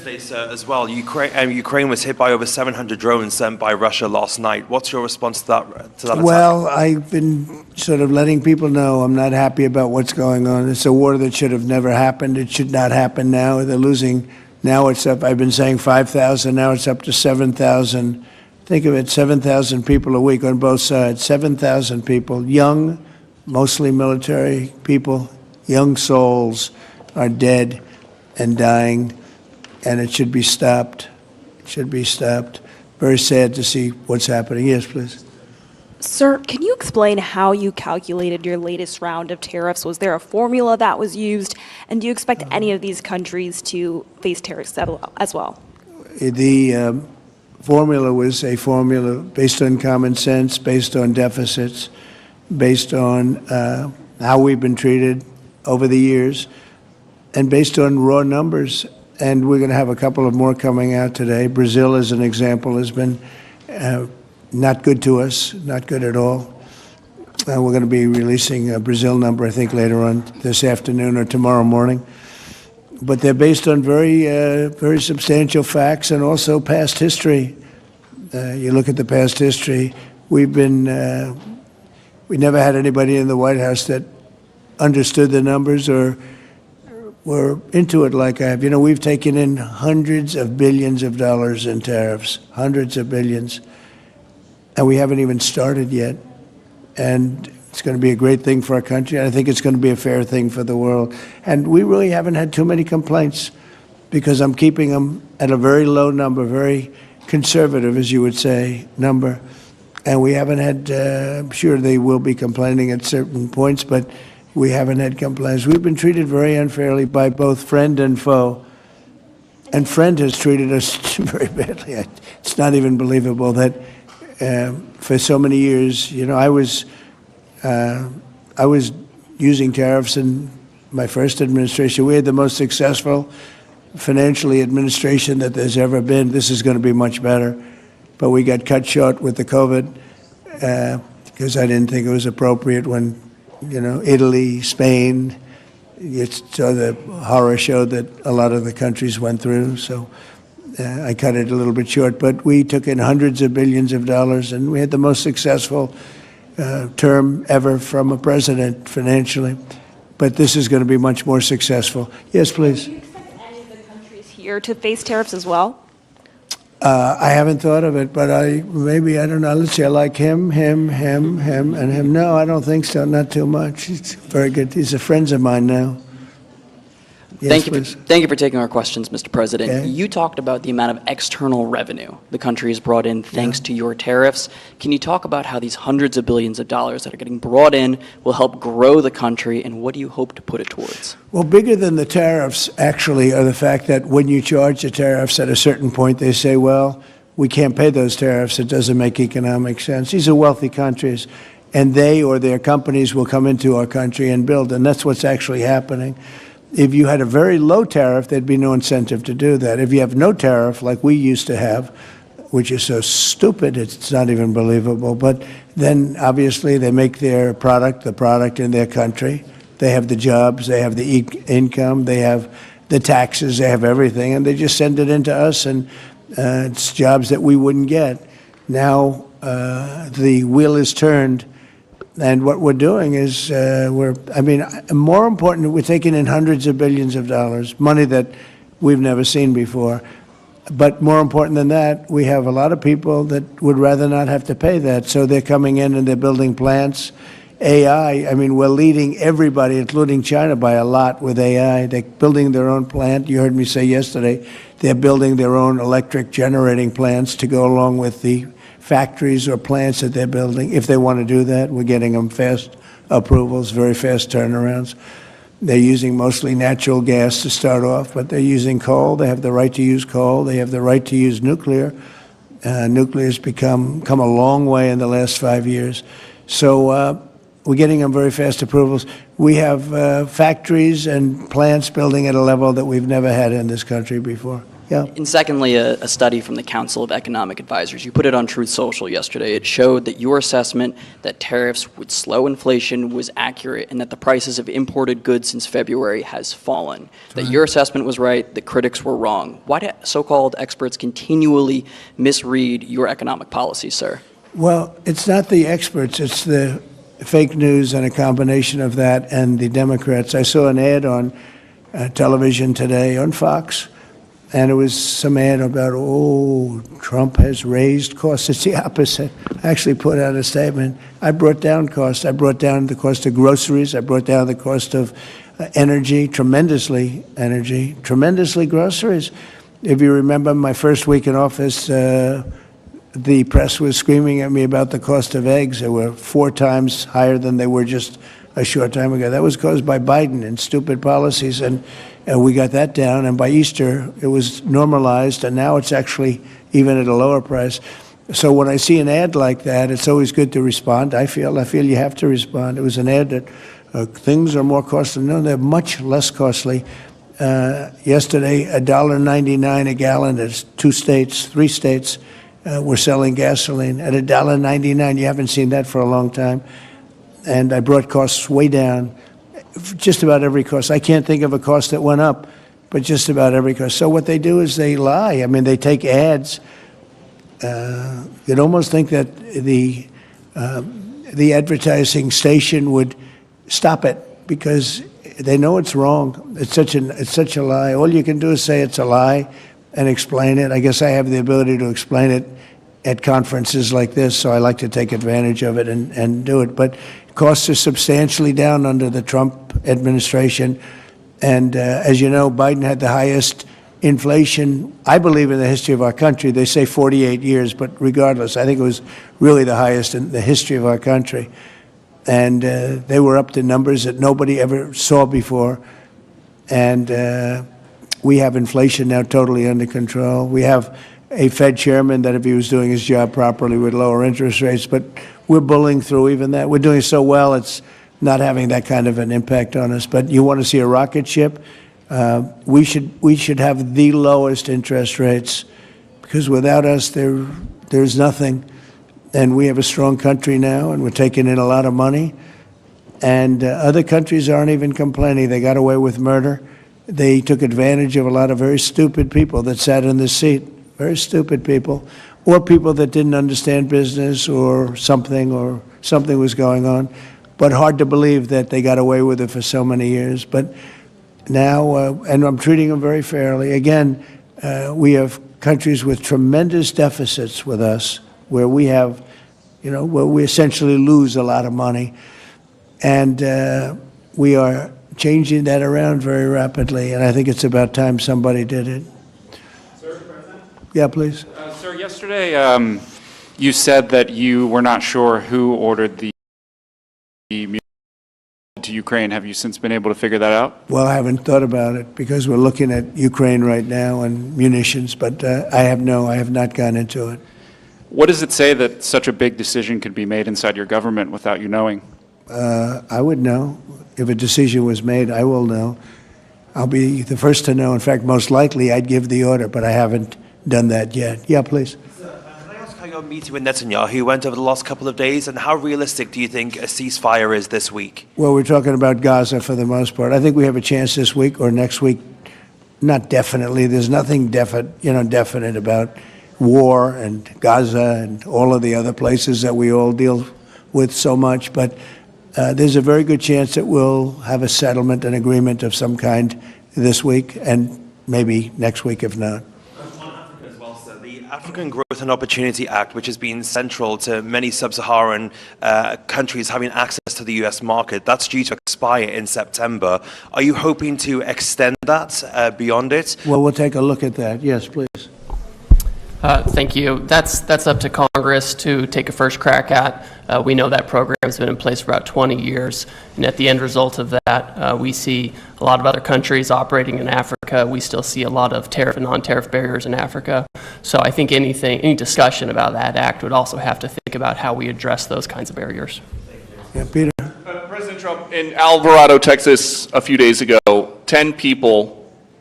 yesterday, sir, as well. Ukraine was hit by over 700 drones sent by Russia last night. What's your response to that attack? Well, I've been sort of letting people know I'm not happy about what's going on. It's a war that should have never happened. It should not happen now. They're losing. Now it's up. I've been saying 5,000. Now it's up to 7,000. Think of it, 7,000 people a week on both sides. 7,000 people, young, mostly military people, young souls are dead and dying, and it should be stopped. It should be stopped. Very sad to see what's happening. Yes, please. Sir, can you explain how you calculated your latest round of tariffs? Was there a formula that was used? And do you expect any of these countries to face tariffs as well? The formula was a formula based on common sense, based on deficits, based on how we've been treated over the years, and based on raw numbers. And we're going to have a couple of more coming out today. Brazil, as an example, has been not good to us, not good at all. We're going to be releasing a Brazil number, I think, later on this afternoon or tomorrow morning. But they're based on very substantial facts and also past history. You look at the past history. We never had anybody in the White House that understood the numbers or were into it like I have. You know, we've taken in hundreds of billions of dollars in tariffs, hundreds of billions, and we haven't even started yet. And it's going to be a great thing for our country. I think it's going to be a fair thing for the world. And we really haven't had too many complaints because I'm keeping them at a very low number, very conservative, as you would say, number. And we haven't had, I'm sure they will be complaining at certain points, but we haven't had complaints. We've been treated very unfairly by both friend and foe. And friend has treated us very badly. It's not even believable that for so many years, you know, I was using tariffs in my first administration. We had the most successful financially administration that there's ever been. This is going to be much better. But we got cut short with the COVID because I didn't think it was appropriate when, you know, Italy, Spain, you saw the horror show that a lot of the countries went through. So I cut it a little bit short. But we took in hundreds of billions of dollars, and we had the most successful term ever from a president financially. But this is going to be much more successful. Yes, please. Do you expect any of the countries here to face tariffs as well? I haven't thought of it, but I don't know. Let's see, I like him, and him. No, I don't think so, not too much. He's very good. He's a friend of mine now. Yes, Thank you for taking our questions, Mr. President. Okay. You talked about the amount of external revenue the country has brought in thanks to your tariffs. Can you talk about how these hundreds of billions of dollars that are getting brought in will help grow the country, and what do you hope to put it towards? Well, bigger than the tariffs, actually, are the fact that when you charge the tariffs at a certain point, they say, well, we can't pay those tariffs. It doesn't make economic sense. These are wealthy countries, and they or their companies will come into our country and build, and that's what's actually happening. If you had a very low tariff, there'd be no incentive to do that. If you have no tariff, like we used to have, which is so stupid, it's not even believable, but then obviously they make their product, the product in their country. They have the jobs, they have the income, they have the taxes, they have everything, and they just send it into us, and it's jobs that we wouldn't get. Now the wheel is turned. And what we're doing is more important, we're taking in hundreds of billions of dollars, money that we've never seen before. But more important than that, we have a lot of people that would rather not have to pay that. So they're coming in and they're building plants. AI, we're leading everybody, including China, by a lot with AI. They're building their own plant. You heard me say yesterday, they're building their own electric generating plants to go along with the factories or plants that they're building. If they want to do that, we're getting them fast approvals, very fast turnarounds. They're using mostly natural gas to start off, but they're using coal. They have the right to use coal. They have the right to use nuclear. Nuclear's come a long way in the last 5 years. So we're getting them very fast approvals. We have factories and plants building at a level that we've never had in this country before. Yeah. And secondly, a study from the Council of Economic Advisors. You put it on Truth Social yesterday. It showed that your assessment that tariffs would slow inflation was accurate and that the prices of imported goods since February has fallen. That your assessment was right, the critics were wrong. Why do so-called experts continually misread your economic policies, sir? Well, it's not the experts, it's the fake news and a combination of that and the Democrats. I saw an ad on television today on Fox, and it was some ad about, oh, Trump has raised costs. It's the opposite. I actually put out a statement. I brought down costs. I brought down the cost of groceries. I brought down the cost of energy, tremendously groceries. If you remember my first week in office, the press was screaming at me about the cost of eggs. They were 4 times higher than they were just a short time ago. That was caused by Biden and stupid policies, and we got that down. And by Easter, it was normalized, and now it's actually even at a lower price. So when I see an ad like that, it's always good to respond. I feel you have to respond. It was an ad that things are more costly. No, they're much less costly. Yesterday, $1.99 a gallon. There's 3 states were selling gasoline at $1.99. You haven't seen that for a long time. And I brought costs way down, just about every cost. I can't think of a cost that went up, but just about every cost. So what they do is they lie. I mean, they take ads. You'd almost think that the advertising station would stop it because they know it's wrong. It's such a lie. All you can do is say it's a lie and explain it. I guess I have the ability to explain it at conferences like this, so I like to take advantage of it and do it. But costs are substantially down under the Trump administration. And as you know, Biden had the highest inflation, I believe, in the history of our country. They say 48 years, but regardless, I think it was really the highest in the history of our country. And they were up to numbers that nobody ever saw before. And we have inflation now totally under control. We have a Fed chairman that, if he was doing his job properly, would lower interest rates. But we're bullying through even that. We're doing so well, it's not having that kind of an impact on us. But you want to see a rocket ship? We should have the lowest interest rates, because without us, there's nothing. And we have a strong country now, and we're taking in a lot of money. And other countries aren't even complaining. They got away with murder. They took advantage of a lot of very stupid people that sat in this seat, very stupid people, or people that didn't understand business or something was going on. But hard to believe that they got away with it for so many years. But now, and I'm treating them very fairly. Again, we have countries with tremendous deficits with us, where we have, where we essentially lose a lot of money. And we are changing that around very rapidly, and I think it's about time somebody did it. Sir, President? Yeah, please. Sir, yesterday you said that you were not sure who ordered the munitions to Ukraine. Have you since been able to figure that out? Well, I haven't thought about it because we're looking at Ukraine right now and munitions, but I have not gone into it. What does it say that such a big decision could be made inside your government without you knowing? I would know. If a decision was made, I will know. I'll be the first to know. In fact, most likely I'd give the order, but I haven't done that yet. Yeah, please. Can I ask how your meeting with Netanyahu went over the last couple of days, and how realistic do you think a ceasefire is this week? Well, we're talking about Gaza for the most part. I think we have a chance this week or next week. Not definitely. There's nothing definite about war and Gaza and all of the other places that we all deal with so much, but there's a very good chance that we'll have a settlement, an agreement of some kind this week, and maybe next week if not. As well, sir, the African Growth and Opportunity Act, which has been central to many sub-Saharan countries having access to the U.S. market, that's due to expire in September. Are you hoping to extend that beyond it? Well, we'll take a look at that. Yes, please. Thank you. That's up to Congress to take a first crack at. We know that program has been in place for about 20 years, and at the end result of that, we see a lot of other countries operating in Africa. We still see a lot of tariff and non-tariff barriers in Africa. So I think any discussion about that act would also have to think about how we address those kinds of barriers. Yeah, Peter. President Trump, in Alvarado, Texas, a few days ago, 10 people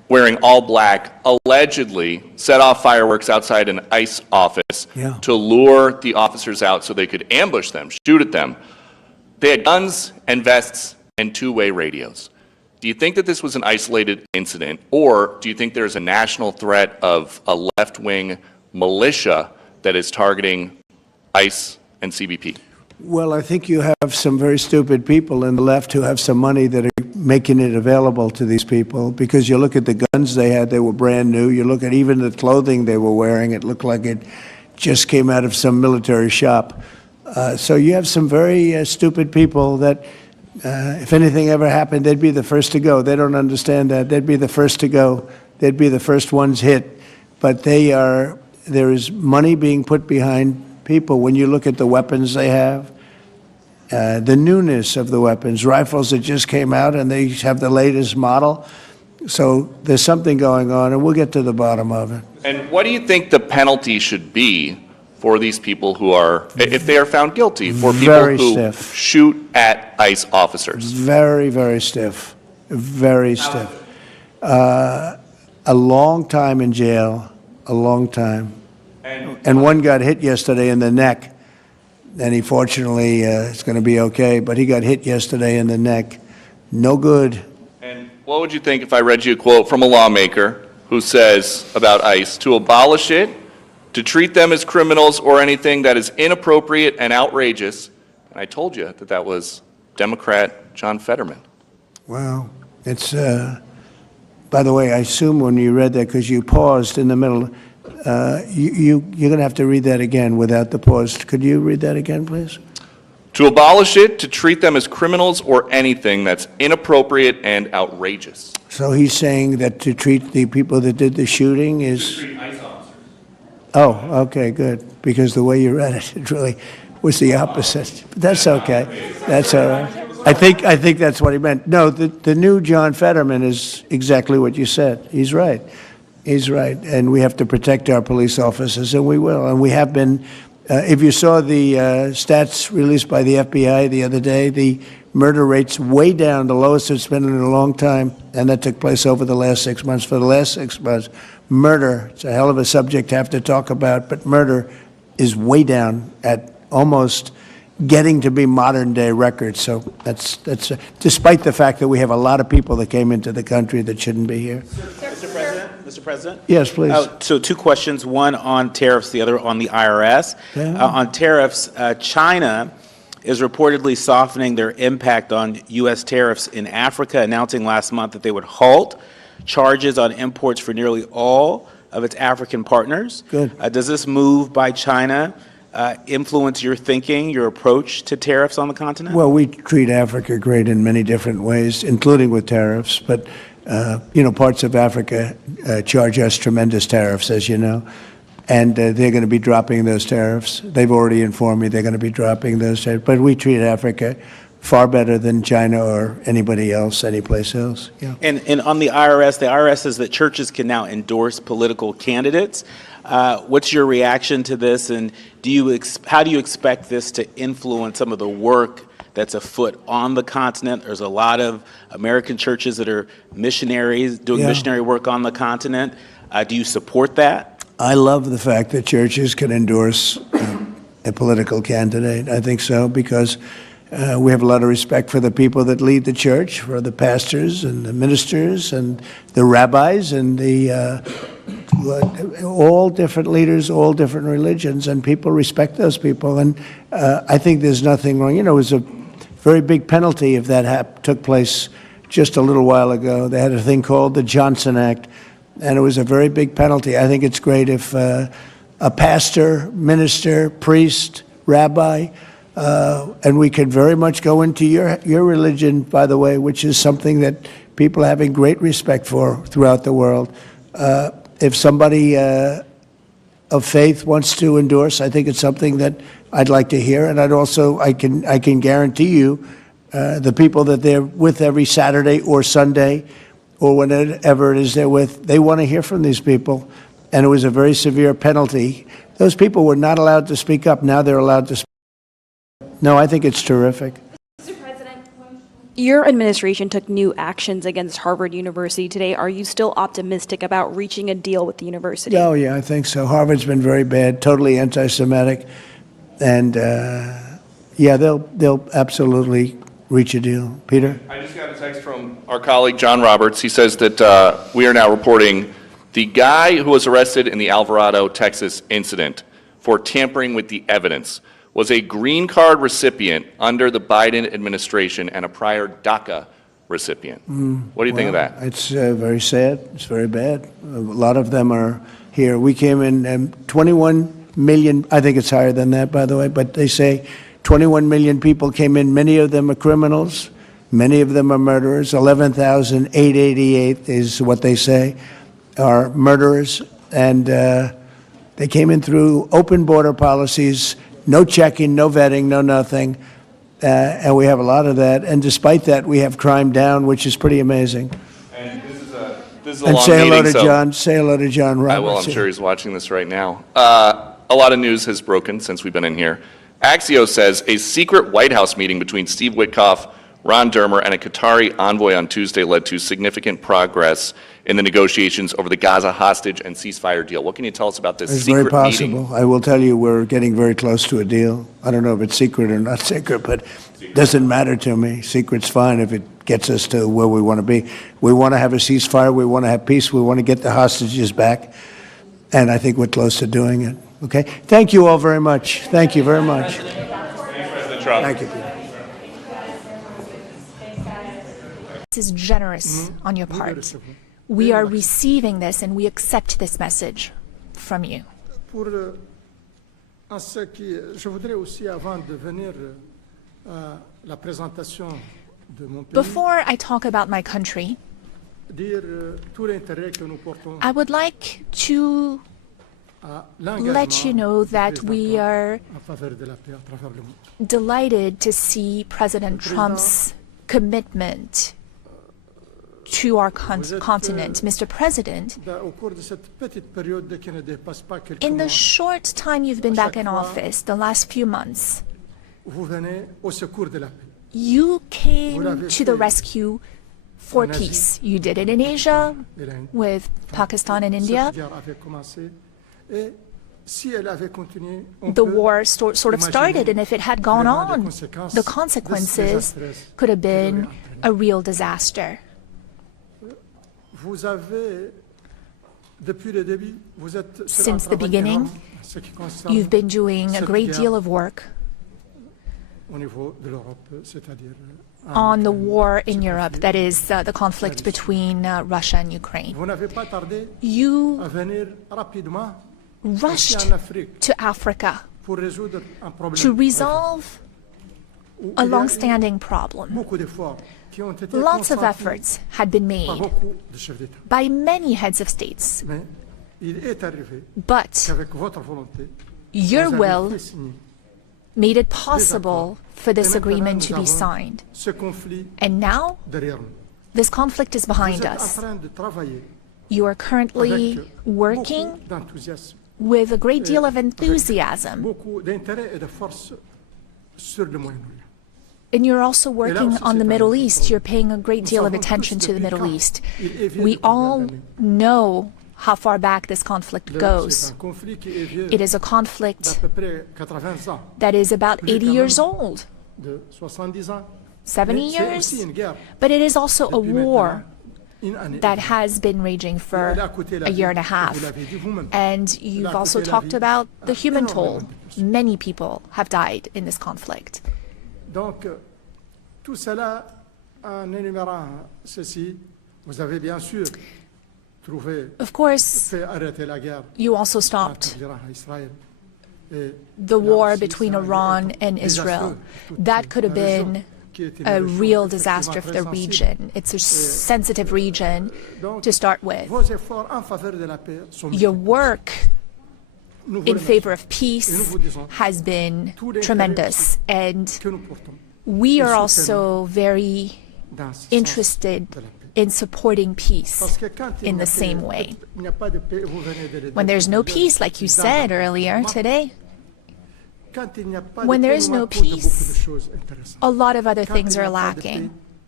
wearing all black, allegedly set off fireworks outside an ICE office to lure the officers out so they could ambush them, shoot at them. They had guns and vests and two-way radios. Do you think that this was an isolated incident, or do you think there's a national threat of a left-wing militia that is targeting ICE and CBP? Well, I think you have some very stupid people in the left who have some money that are making it available to these people, because you look at the guns they had, they were brand new. You look at even the clothing they were wearing, it looked like it just came out of some military shop. So you have some very stupid people that, if anything ever happened, they'd be the first to go. They don't understand that. They'd be the first to go. They'd be the first ones hit. But there is money being put behind people. When you look at the weapons they have, the newness of the weapons, rifles that just came out and they have the latest model. So there's something going on, and we'll get to the bottom of it. And what do you think the penalty should be for these people who are, if they are found guilty, for people Very who stiff. shoot at ICE officers? Very, very stiff. Very stiff. A long time in jail, a long time. And one got hit yesterday in the neck, and he fortunately is going to be okay, but he got hit yesterday in the neck. No good. And what would you think if I read you a quote from a lawmaker who says about ICE, to abolish it, to treat them as criminals or anything that is inappropriate and outrageous? And I told you that that was Democrat John Fetterman. Well, it's, by the way, I assume when you read that, because you paused in the middle, you're going to have to read that again without the pause. Could you read that again, please? To abolish it, to treat them as criminals or anything that's inappropriate and outrageous. So he's saying that to treat the people that did the shooting is... Oh, okay, good. Because the way you read it, it really was the opposite. But that's okay. That's all right. I think that's what he meant. No, the new John Fetterman is exactly what you said. He's right. He's right. And we have to protect our police officers, and we will. And we have been. If you saw the stats released by the FBI the other day, the murder rate's way down, the lowest it's been in a long time, and that took place over the last 6 months. For the last 6 months, murder, it's a hell of a subject to have to talk about, but murder is way down at almost getting to be modern day records. So that's despite the fact that we have a lot of people that came into the country that shouldn't be here. Mr. President? Yes, please. So two questions, one on tariffs, the other on the IRS. On tariffs, China is reportedly softening their impact on U.S. tariffs in Africa, announcing last month that they would halt charges on imports for nearly all of its African partners. Good. Does this move by China influence your thinking, your approach to tariffs on the continent? Well, we treat Africa great in many different ways, including with tariffs. But, parts of Africa charge us tremendous tariffs, as you know. And they're going to be dropping those tariffs. They've already informed me they're going to be dropping those tariffs. But we treat Africa far better than China or anybody else, anyplace else. Yeah. And on the IRS says that churches can now endorse political candidates. What's your reaction to this, and how do you expect this to influence some of the work that's afoot on the continent? There's a lot of American churches that are missionaries, doing missionary work on the continent. Do you support that? I love the fact that churches can endorse a political candidate. I think so, because we have a lot of respect for the people that lead the church, for the pastors and the ministers and the rabbis and all different leaders, all different religions, and people respect those people. And I think there's nothing wrong. It was a very big penalty if that took place just a little while ago. They had a thing called the Johnson Act, and it was a very big penalty. I think it's great if a pastor, minister, priest, rabbi, and we could very much go into your religion, by the way, which is something that people are having great respect for throughout the world. If somebody of faith wants to endorse, I think it's something that I'd like to hear. And I can guarantee you the people that they're with every Saturday or Sunday or whenever it is they're with, they want to hear from these people. And it was a very severe penalty. Those people were not allowed to speak up. Now they're allowed to speak up. No, I think it's terrific. Mr. President, Your administration took new actions against Harvard University today. Are you still optimistic about reaching a deal with the university? Oh, yeah, I think so. Harvard's been very bad, totally anti-Semitic. And, yeah, they'll absolutely reach a deal. Peter? I just got a text from our colleague, John Roberts. He says that we are now reporting the guy who was arrested in the Alvarado, Texas incident for tampering with the evidence was a green card recipient under the Biden administration and a prior DACA recipient. What do you think of that? It's very sad. It's very bad. A lot of them are here. We came in 21 million, I think it's higher than that, by the way, but they say 21 million people came in. Many of them are criminals. Many of them are murderers. 11,888 is what they say are murderers. And they came in through open border policies, no checking, no vetting, no nothing. And we have a lot of that. And despite that, we have crime down, which is pretty amazing. And this is a And long say hello meeting, to so John. Say hello to John Roberts. I will. I'm sure he's watching this right now. A lot of news has broken since we've been in here. Axios says a secret White House meeting between Steve Witkoff, Ron Dermer, and a Qatari envoy on Tuesday led to significant progress in the negotiations over the Gaza hostage and ceasefire deal. What can you tell us about this It's secret very possible. meeting? I will tell you we're getting very close to a deal. I don't know if it's secret or not secret, but it doesn't matter to me. Secret's fine if it gets us to where we want to be. We want to have a ceasefire. We want to have peace. We want to get the hostages back. And I think we're close to doing it. Okay? Thank you all very much. Thank you very much. Thanks, President Trump. Thank you, Peter. This is generous on your part. We are receiving this and we accept this message from you. En ce qui, je voudrais aussi, avant de venir à la présentation de mon pays, Before I talk about my country, dire tout l'intérêt que nous portons I would like to à let you know that we are en faveur de la paix à travers le monde. delighted to see President Trump's commitment to our continent. Mr. President, Au cours de cette petite période qui ne dépasse pas quelques in the mois, short time you've been back in office, the last few months, vous venez au secours de la paix. you came to the rescue for peace. You did it in Asia with Pakistan and India. Cette guerre avait commencé et si elle avait continué, on The peut war sort of started, and if it had gone vraiment on, les conséquences the consequences désastreuses could have que j'aurais been a real disaster. Vous avez, depuis le début, vous êtes sur un Since the travail beginning, énorme en ce qui concerne you've been doing a cette great guerre deal of work au niveau de l'Europe, c'est-à-dire on the war in Europe, that is the conflict between Russia and Ukraine. Vous n'avez pas tardé You à venir rapidement rushed ici en Afrique to Africa pour résoudre un problème to resolve où a il y a eu long-standing problem. beaucoup d'efforts qui ont été Lots of consentis efforts had been par made beaucoup de chefs d'État. by many heads of states, Mais il est arrivé but qu'avec votre volonté, your vous avez will fait signer made it possible for this Et maintenant, agreement to nous be avons signed. ce conflit And now, derrière nous. this conflict is Vous behind êtes en us. train de travailler You are currently avec working beaucoup d'enthousiasme, with a great deal of enthusiasm, beaucoup d'intérêt et de force sur le Moyen-Orient. and you're also working aussi, on the c'est un Middle autre East. problème. You're paying a great Nous deal of savons attention tous to the depuis Middle quand East. il est vieux We de combien all d'années. know how far back this conflict C'est goes. un conflit qui est vieux It is a conflict d'à peu près 80 ans, that is about Plus 80 quand years même old, de 70 ans. 70 Mais c'est years, aussi une guerre but it is also a depuis war maintenant une année. that has been raging for Elle a coûté la a year and vie, a et half. vous l'avez dit vous-même. And Elle you've a also coûté la talked vie about the à human énormément toll. de personnes. Many people have died in this conflict. Donc, tout cela, en énumérant ceci, vous avez bien sûr trouvé, Of course, fait arrêter la guerre you also entre stopped l'Iran et Israël. Et the là war aussi, between ça a Iran été and désastreux Israel. pour toute That could la have région, been qui est une a région real effectivement disaster for très the sensible. region. It's a sensitive region Donc, to start with. vos efforts en faveur de la paix sont Your multiples. work Nous vous in remercions. favor of Et nous peace vous disons has been tout l'intérêt tremendous, and que nous portons we et are soutenons also very dans ce sens interested de la paix. in supporting peace Parce que quand il in n'y a the pas same de- way. il n'y a pas de paix, vous venez de le When dire, there's no vous peace, like you dans said un- earlier today, Quand il n'y a pas de when paix, there is nous no manquons de beaucoup de peace, choses intéressantes. a lot of other Quand things il n'y are a pas de lacking. paix,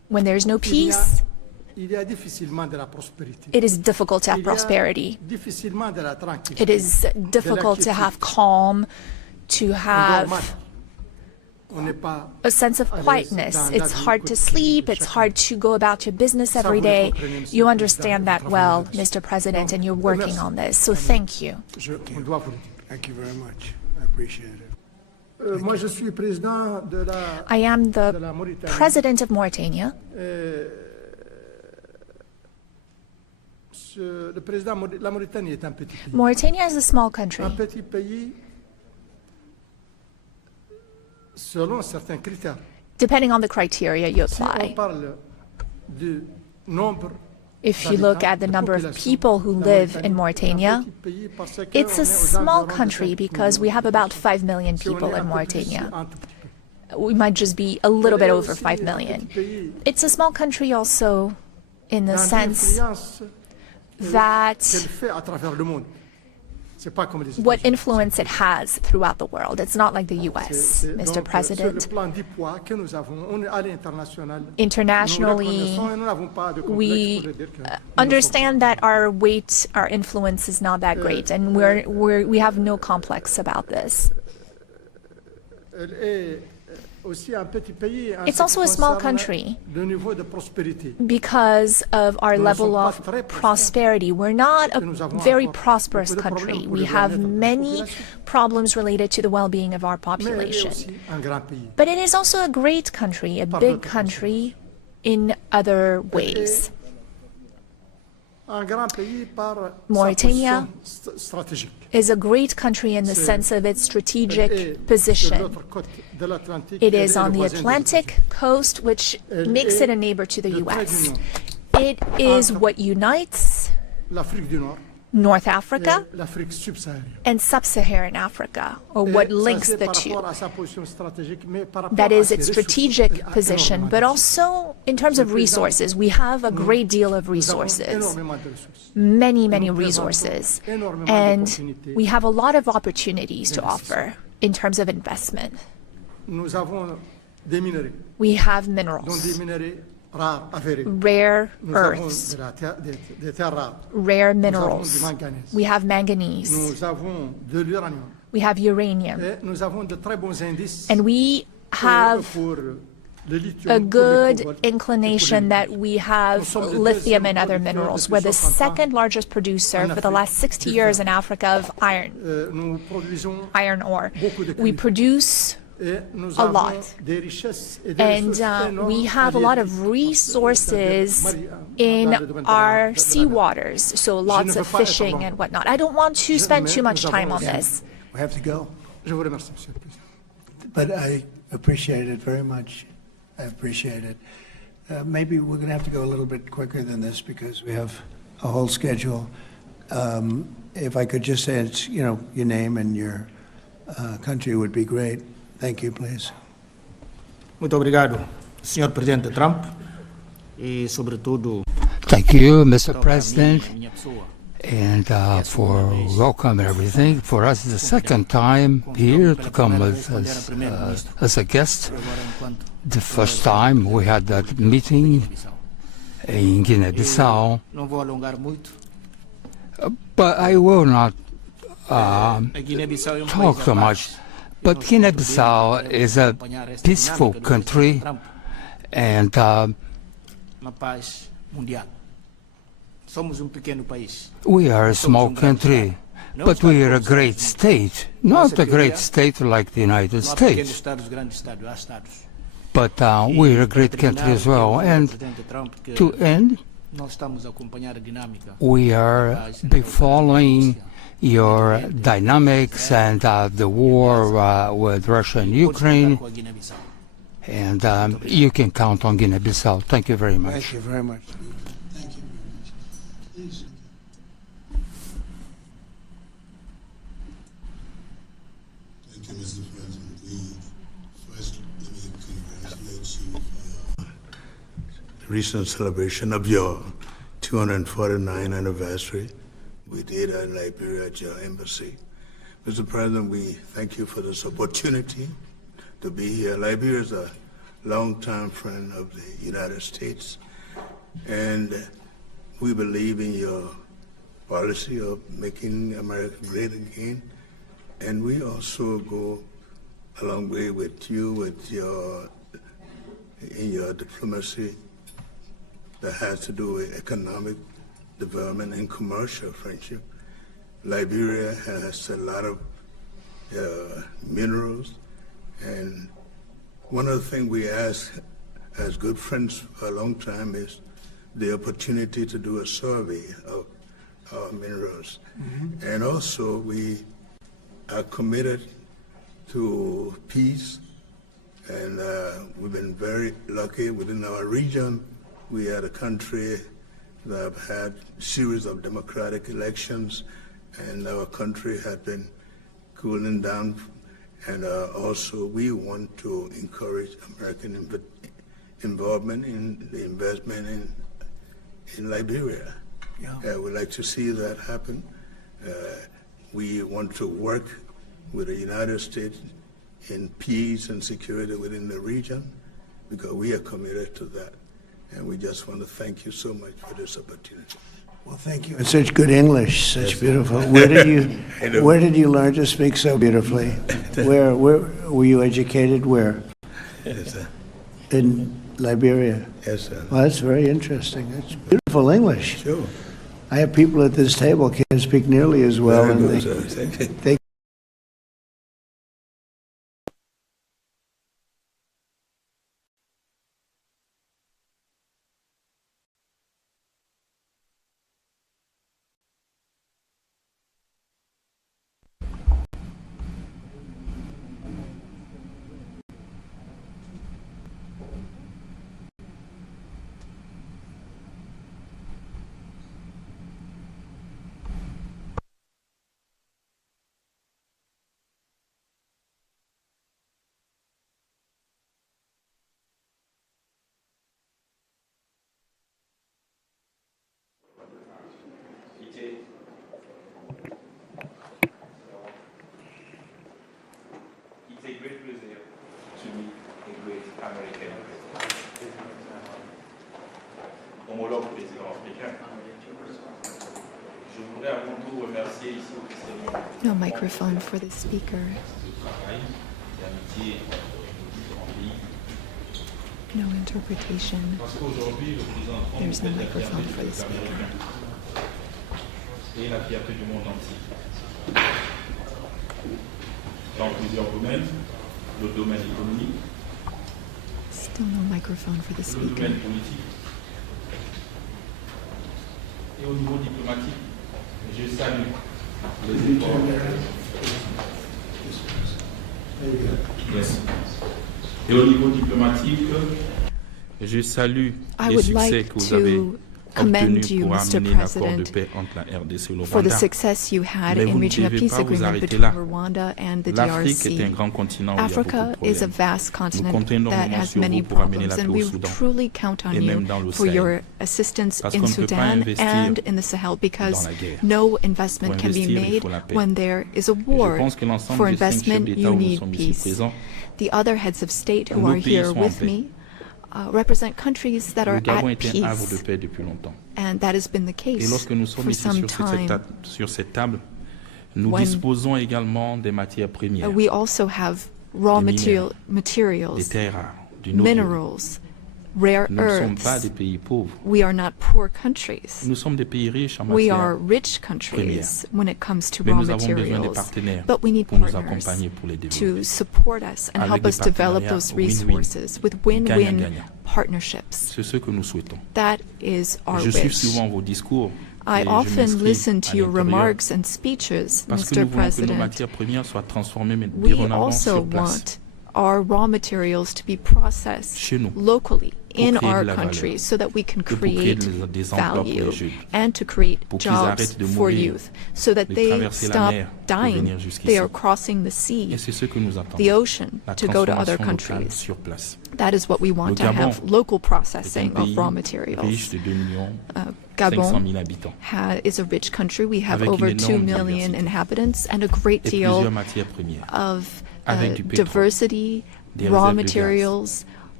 When there's no peace, il y a difficilement de la prospérité. it is difficult to have prosperity. Difficilement de la tranquillité. It is difficult to have calm, to have a sense of quietness. It's hard to sleep. It's hard to go about your business every day. You understand that well, Mr. President, and you're working on this. So thank you. Thank you very much. I appreciate it. Moi, je suis président de la, I am de the la Mauritanie. president of Mauritania. Le président, la Mauritanie est un petit pays. Mauritania is a small country. Un petit pays selon certains critères. Depending on the criteria you Si on apply. parle du nombre If you look at the number of people who live in Mauritania, it's a small country because we have about 5 million people in Mauritania. We might just be a little bit over 5 million. It's a small country also in the sense that what influence it has throughout the world. It's not like the US, Mr. President. Internationally, we understand that our weight, our influence is not that great, and we have no complex about this. It's also a small country because of our level of prosperity. We're not a very prosperous country. We have many problems related to the well-being of our population. But it is also a great country, a big country in other ways. Mauritania is a great country in the sense of its strategic position. It is on the Atlantic coast, which makes it a neighbor to the US. It is what unites North Africa and Sub-Saharan Africa, or what links the two. That is its strategic position, but also in terms of resources. We have a great deal of resources, many, many resources, and we have a lot of opportunities to offer in terms of investment. We have minerals, rare earths, rare minerals. We have manganese. We have uranium. And we have a good inclination that we have lithium and other minerals. We're the second largest producer for the last 60 years in Africa of iron ore. We produce a lot. And we have a lot of resources in our seawaters, so lots of fishing and whatnot. I don't want to spend too much time on this. We have to go. But I appreciate it very much. I appreciate it. Maybe we're going to have to go a little bit quicker than this because we have a whole schedule. If I could just say, it's, your name and your country would be great. Thank you, please. Muito obrigado, Sr. Presidente Trump, e sobretudo. Thank you, Mr. President, and for welcome everything. For us, it's the second time here to come as a guest. The first time we had that meeting in Guinea-Bissau, but I will not talk so much. But Guinea-Bissau is a peaceful country, and we are a small country, but we are a great state. Not a great state like the United States, but we are a great country as well. And to end, we are following your dynamics and the war with Russia and Ukraine, and you can count on Guinea-Bissau. Thank you very much. Thank you very much. Thank you very much. Please. Thank you, Mr. President. First, let me congratulate you for the recent celebration of your 249th anniversary. We did in Liberia at your embassy. Mr. President, we thank you for this opportunity to be here. Liberia is a longtime friend of the United States, and we believe in your policy of making America great again. And we also go a long way with you in your diplomacy that has to do with economic development and commercial friendship. Liberia has a lot of minerals, and one of the things we ask as good friends for a long time is the opportunity to do a survey of our minerals. Mm-hmm. And also we are committed to peace, and we've been very lucky within our region. We had a country that have had a series of democratic elections, and our country had been cooling down. And also we want to encourage American involvement in the investment in Liberia. Yeah. We'd like to see that happen. We want to work with the United States in peace and security within the region, because we are committed to that. And we just want to thank you so much for this opportunity. Well, thank you. And such good English, such beautiful. Where did you learn to speak so beautifully? Where were you educated? Where? Yes, sir. In Liberia. Yes, sir. Well, that's very interesting. That's beautiful English. Sure. I have people at this table can't speak nearly as well, Very and good, sir. Thank you. they It's a great pleasure to meet a great American president. Homologue président africain. Je voudrais avant tout remercier ici officiellement No microphone for the speaker. le travail d'amitié entre nos pays. No interpretation. Parce qu'aujourd'hui, le président Trump There's no est la microphone fierté for du the peuple speaker. américain et la fierté du monde entier. Dans plusieurs domaines, le domaine économique, Still no microphone for the le speaker. domaine politique et au niveau diplomatique, je salue les efforts. Yes. Et au niveau diplomatique, je salue I les would succès like que vous avez to commend obtenus you, pour Mr. amener l'accord de President, paix entre la RDC et le for the Rwanda. success you had Mais vous in ne reaching a devez peace pas vous agreement arrêter between là. Rwanda and the L'Afrique est un DRC. grand continent où il y a beaucoup Africa de is a problèmes. vast Nous continent comptons that énormément has sur many vous pour amener problems, la and paix we au Soudan truly count on et you même dans le for Sahel. your assistance Parce in qu'on ne peut pas Sudan investir and in the Sahel, because dans la guerre. no investment Pour can be investir, il made faut la paix. when there is a Et je war. pense que l'ensemble For des 5 chefs investment, d'État you où nous need sommes ici peace. présents, The other heads of state who nos are pays here sont en with paix. me represent countries that are Le Gabon at est un havre de peace, paix depuis longtemps. and that has been the Et case lorsque nous sommes for ici some sur time. cette table, nous When disposons également des matières premières, We also have raw des materials, des terres rares, du noble. minerals, rare Nous ne sommes pas earths. des pays pauvres. We are not poor countries. Nous sommes des pays riches en We are matières rich countries when it comes to Mais raw nous avons besoin des materials, partenaires but we need pour nous partners accompagner pour les to développer. support us and Avec help des us develop partenariats those win-win, resources with win-win gagnant-gagnant. partnerships. C'est ce que nous souhaitons. That is our Je suis wish. souvent vos discours I et je often m'inscris listen to à your l'intérieur remarks and speeches, parce que Mr. nous voulons que nos President. matières premières soient transformées mais We dorénavant also sur place. want our raw materials to be processed Chez nous, locally pour in créer our de la valeur, countries so that we can et pour créer create des emplois pour value les jeunes, and to create pour qu'ils jobs arrêtent de for mourir, youth so that de they traverser la stop mer pour dying. venir jusqu'ici. They are crossing the Et sea, c'est ce que nous attendons. the ocean, La to go to other transformation locale countries. sur place. That is what we want Le to Gabon have, local est un processing pays of raw riche materials. de 2 millions Gabon 500 000 habitants, is a rich country. We have avec over une 2 énorme million diversité inhabitants and a great et deal plusieurs matières premières, of avec du pétrole, diversity, des raw réserves de gaz, materials,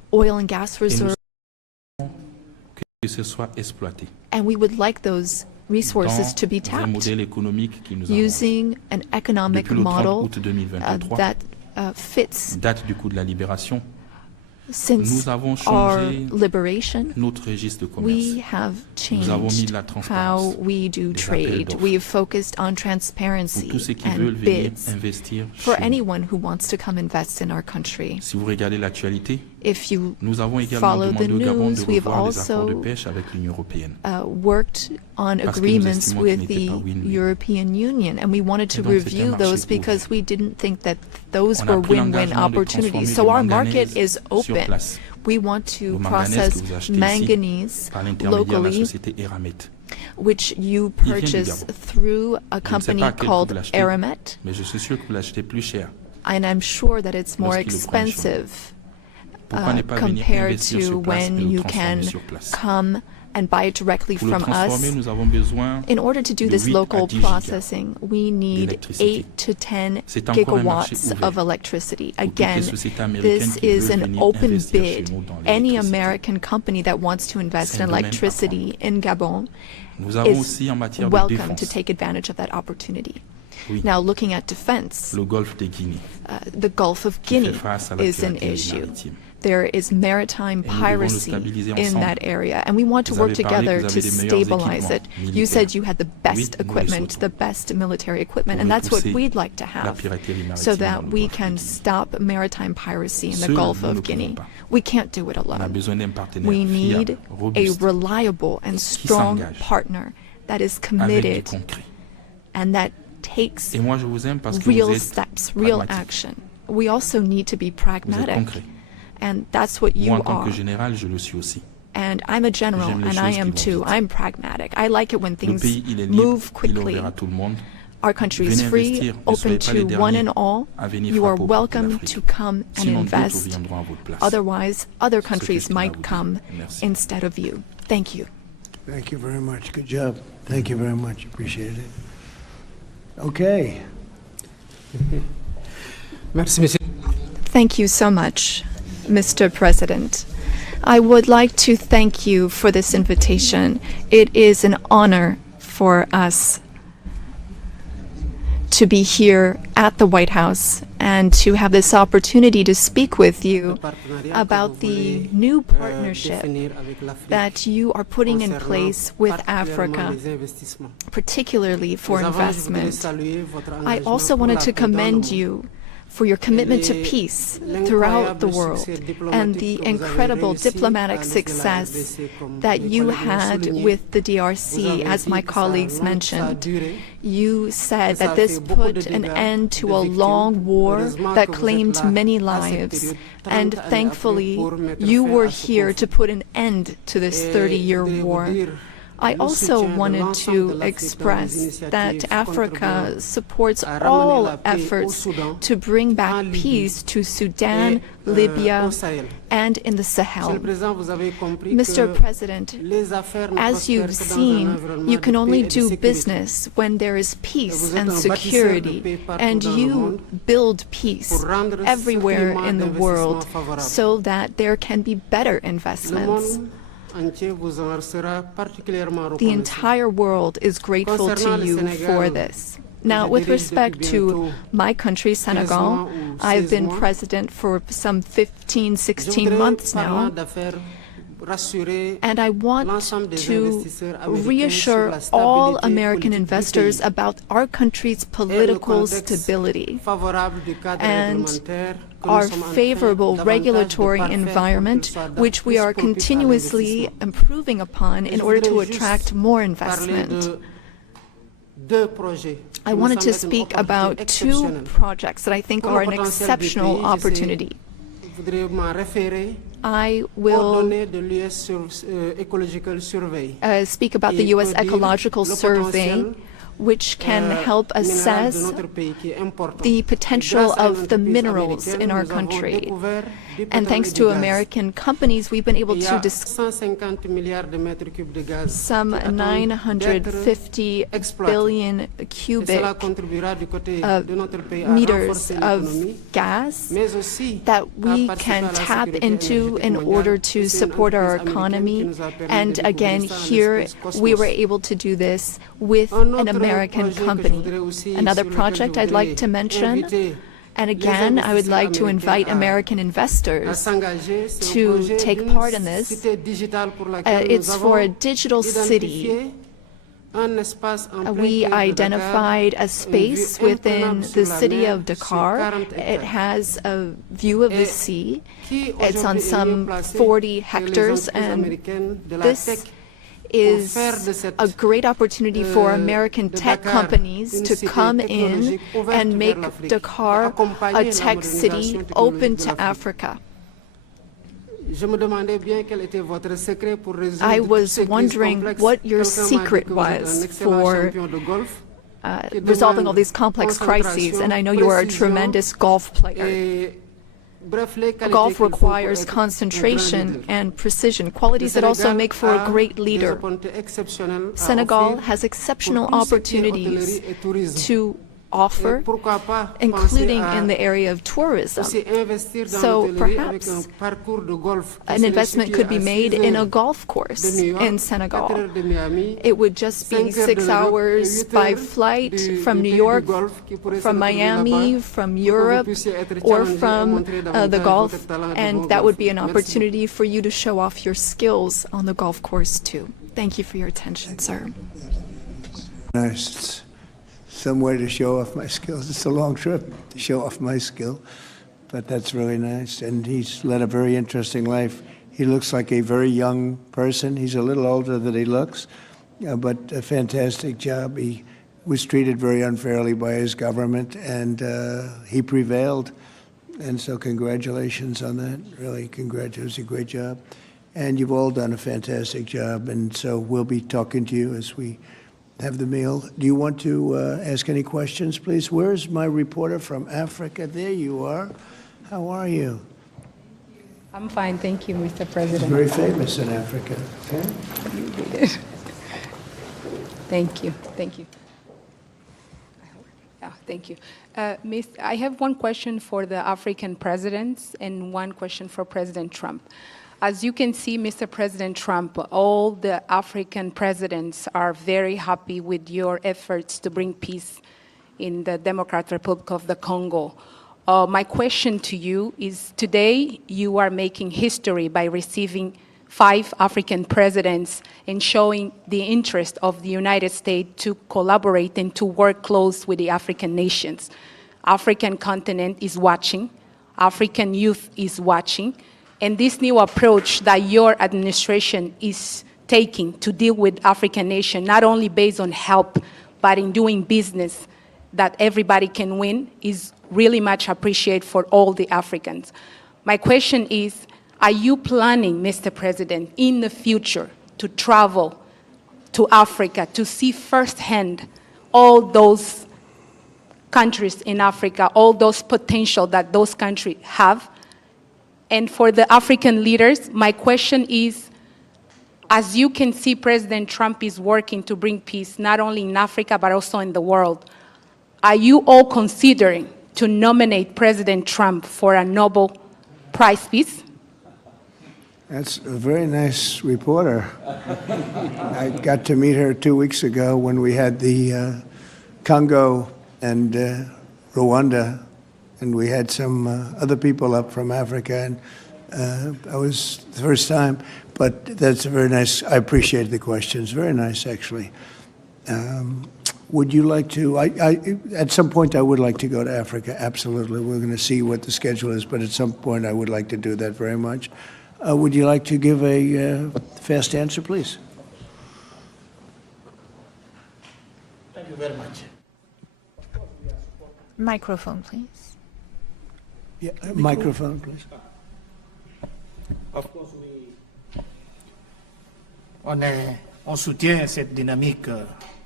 oil and gas reserves, que ce soit exploité. and we would like those resources to be Un tapped modèle économique qui nous avance. using an economic Depuis le 30 model août 2023, that fits date du coup de la libération, since nous avons our changé liberation. notre registre de commerce. We have Nous avons mis changed de la transparence, how we do des appels trade. d'offres. We have focused on Pour transparency tous ceux qui veulent and venir bids investir for chez nous. anyone who wants to come invest in our country. Si vous regardez l'actualité, If you nous avons également follow the demandé au Gabon de news, we have revoir les accords de also pêche avec l'Union européenne. worked on Parce que nous agreements estimons with qu'ils n'étaient the pas win-win. European Union, and we wanted to Et donc, c'est un review marché those ouvert. because we didn't think that those On a were pris win-win l'engagement de opportunities. transformer So du our manganèse market is sur open. place. We want to Le manganèse process que vous achetez ici manganese par l'intermédiaire de la locally, société Eramet. which you Il vient du purchase Gabon. through a Je ne sais company pas à quel prix called vous l'achetez, Aramet, mais je suis sûr que vous l'achetez plus cher. and I'm sure that it's more Lorsqu'il le prend chez nous. expensive Pourquoi ne pas venir compared investir to sur place et when le you transformer can sur place? come and buy it directly Pour le from transformer, us. nous avons besoin In order to do de this 8 à local 10 gigas processing, we need d'électricité. 8 to 10 C'est encore un marché gigawatts ouvert of electricity. pour toutes les Again, sociétés américaines this qui is veulent an venir open investir chez bid. nous dans Any l'électricité. American company that wants to invest C'est in un domaine electricity in Gabon Nous avons is aussi en matière de welcome to défense take advantage of that opportunity. Oui. Now, looking at defense, le golfe de Guinée. the Gulf of qui fait Guinea face à la is an piraterie issue. maritime. There is maritime Et nous devons le piracy stabiliser in ensemble. that area, and we want to Vous work avez parlé que together vous to avez des meilleurs stabilize it. équipements You said militaires. you had the Oui, best nous le equipment, souhaitons. the best military equipment, Pour and that's what repousser we'd like to la have, piraterie maritime so dans that le we golfe de can Guinée. stop maritime piracy in the Seuls, Gulf nous ne of le Guinea. pouvons pas. We can't do it On a alone. besoin d'un partenaire We need fiable, a robuste, reliable and strong s'engage partner that is avec du committed concret. and that takes Et moi, je vous aime parce que real vous êtes steps, real pragmatique. action. We also need to be Vous êtes pragmatic, concret. and that's what you Moi, en tant are. que général, je le suis aussi. And I'm a general, J'aime les and I choses am qui vont too. vite. I'm pragmatic. I like it when Le things pays, il est libre, move il est quickly. ouvert à tout le monde. Our country is Venez free, investir, ne open soyez pas les to one derniers and all. à venir You are frapper aux portes de welcome l'Afrique. to come and Sinon, d'autres invest. viendront à votre place. Otherwise, other countries je tenais à might vous dire. come Merci. instead of you. Thank you. Thank you very much. Good job. Thank you very much. Appreciate it. Okay. Thank you so much, Mr. President. I would like to thank you for this invitation. It is an honor for us to be here at the White House and to have this opportunity to speak with you about the new partnership that you are putting in place with Africa, particularly for investment. I also wanted to commend you for your commitment to peace throughout the world and the incredible diplomatic success that you had with the DRC, as my colleagues mentioned. You said that this put an end to a long war that claimed many lives, and thankfully you were here to put an end to this 30-year war. I also wanted to express that Africa supports all efforts to bring back peace to Sudan, Libya, and in the Sahel. Mr. President, as you've seen, you can only do business when there is peace and security, and you build peace everywhere in the world so that there can be better investments. The entire world is grateful to you for this. Now, with respect to my country, Senegal, I've been president for some 15, 16 months now, and I want to reassure all American investors about our country's political stability and our favorable regulatory environment, which we are continuously improving upon in order to attract more investment. I wanted to speak about two projects that I think are an exceptional opportunity. I will speak about the U.S. Ecological Survey, which can help assess the potential of the minerals in our country. And thanks to American companies, we've been able to some 950 billion cubic meters of gas that we can tap into in order to support our economy. And again, here we were able to do this with an American company. Another project I'd like to mention, and again, I would like to invite American investors to take part in this. It's for a digital city. We identified a space within the city of Dakar. It has a view of the sea. It's on some 40 hectares, and this is a great opportunity for American tech companies to come in and make Dakar a tech city open to Africa. I was wondering what your secret was for resolving all these complex crises, and I know you are a tremendous golf player. Golf requires concentration and precision, qualities that also make for a great leader. Senegal has exceptional opportunities to offer, including in the area of tourism. So perhaps an investment could be made in a golf course in Senegal. It would just be 6 hours by flight from New York, from Miami, from Europe, or from the Gulf, and that would be an opportunity for you to show off your skills on the golf course too. Thank you for your attention, sir. Nice. Some way to show off my skills. It's a long trip to show off my skill, but that's really nice. And he's led a very interesting life. He looks like a very young person. He's a little older than he looks, but a fantastic job. He was treated very unfairly by his government, and he prevailed. And so congratulations on that. Really, congratulations. It was a great job. And you've all done a fantastic job, and so we'll be talking to you as we have the meal. Do you want to ask any questions, please? Where's my reporter from Africa? There you are. How are you? I'm fine, thank you, Mr. President. Very famous in Africa. Okay? Thank you, thank you. Thank you. I have one question for the African presidents and one question for President Trump. As you can see, Mr. President Trump, all the African presidents are very happy with your efforts to bring peace in the Democratic Republic of the Congo. My question to you is, today you are making history by receiving 5 African presidents and showing the interest of the United States to collaborate and to work close with the African nations. African continent is watching, African youth is watching, and this new approach that your administration is taking to deal with African nations, not only based on help, but in doing business that everybody can win, is really much appreciated for all the Africans. My question is, are you planning, Mr. President, in the future to travel to Africa to see firsthand all those countries in Africa, all those potential that those countries have? And for the African leaders, my question is, as you can see, President Trump is working to bring peace not only in Africa, but also in the world. Are you all considering to nominate President Trump for a Nobel Prize Peace? That's a very nice reporter. I got to meet her 2 weeks ago when we had the Congo and Rwanda, and we had some other people up from Africa, and I was the first time, but that's a very nice, I appreciate the questions, very nice actually. Would you like to, at some point I would like to go to Africa, absolutely. We're going to see what the schedule is, but at some point I would like to do that very much. Would you like to give a fast answer, please? Thank you very much. Microphone, please. Yeah, microphone, please. Of course, on soutient cette dynamique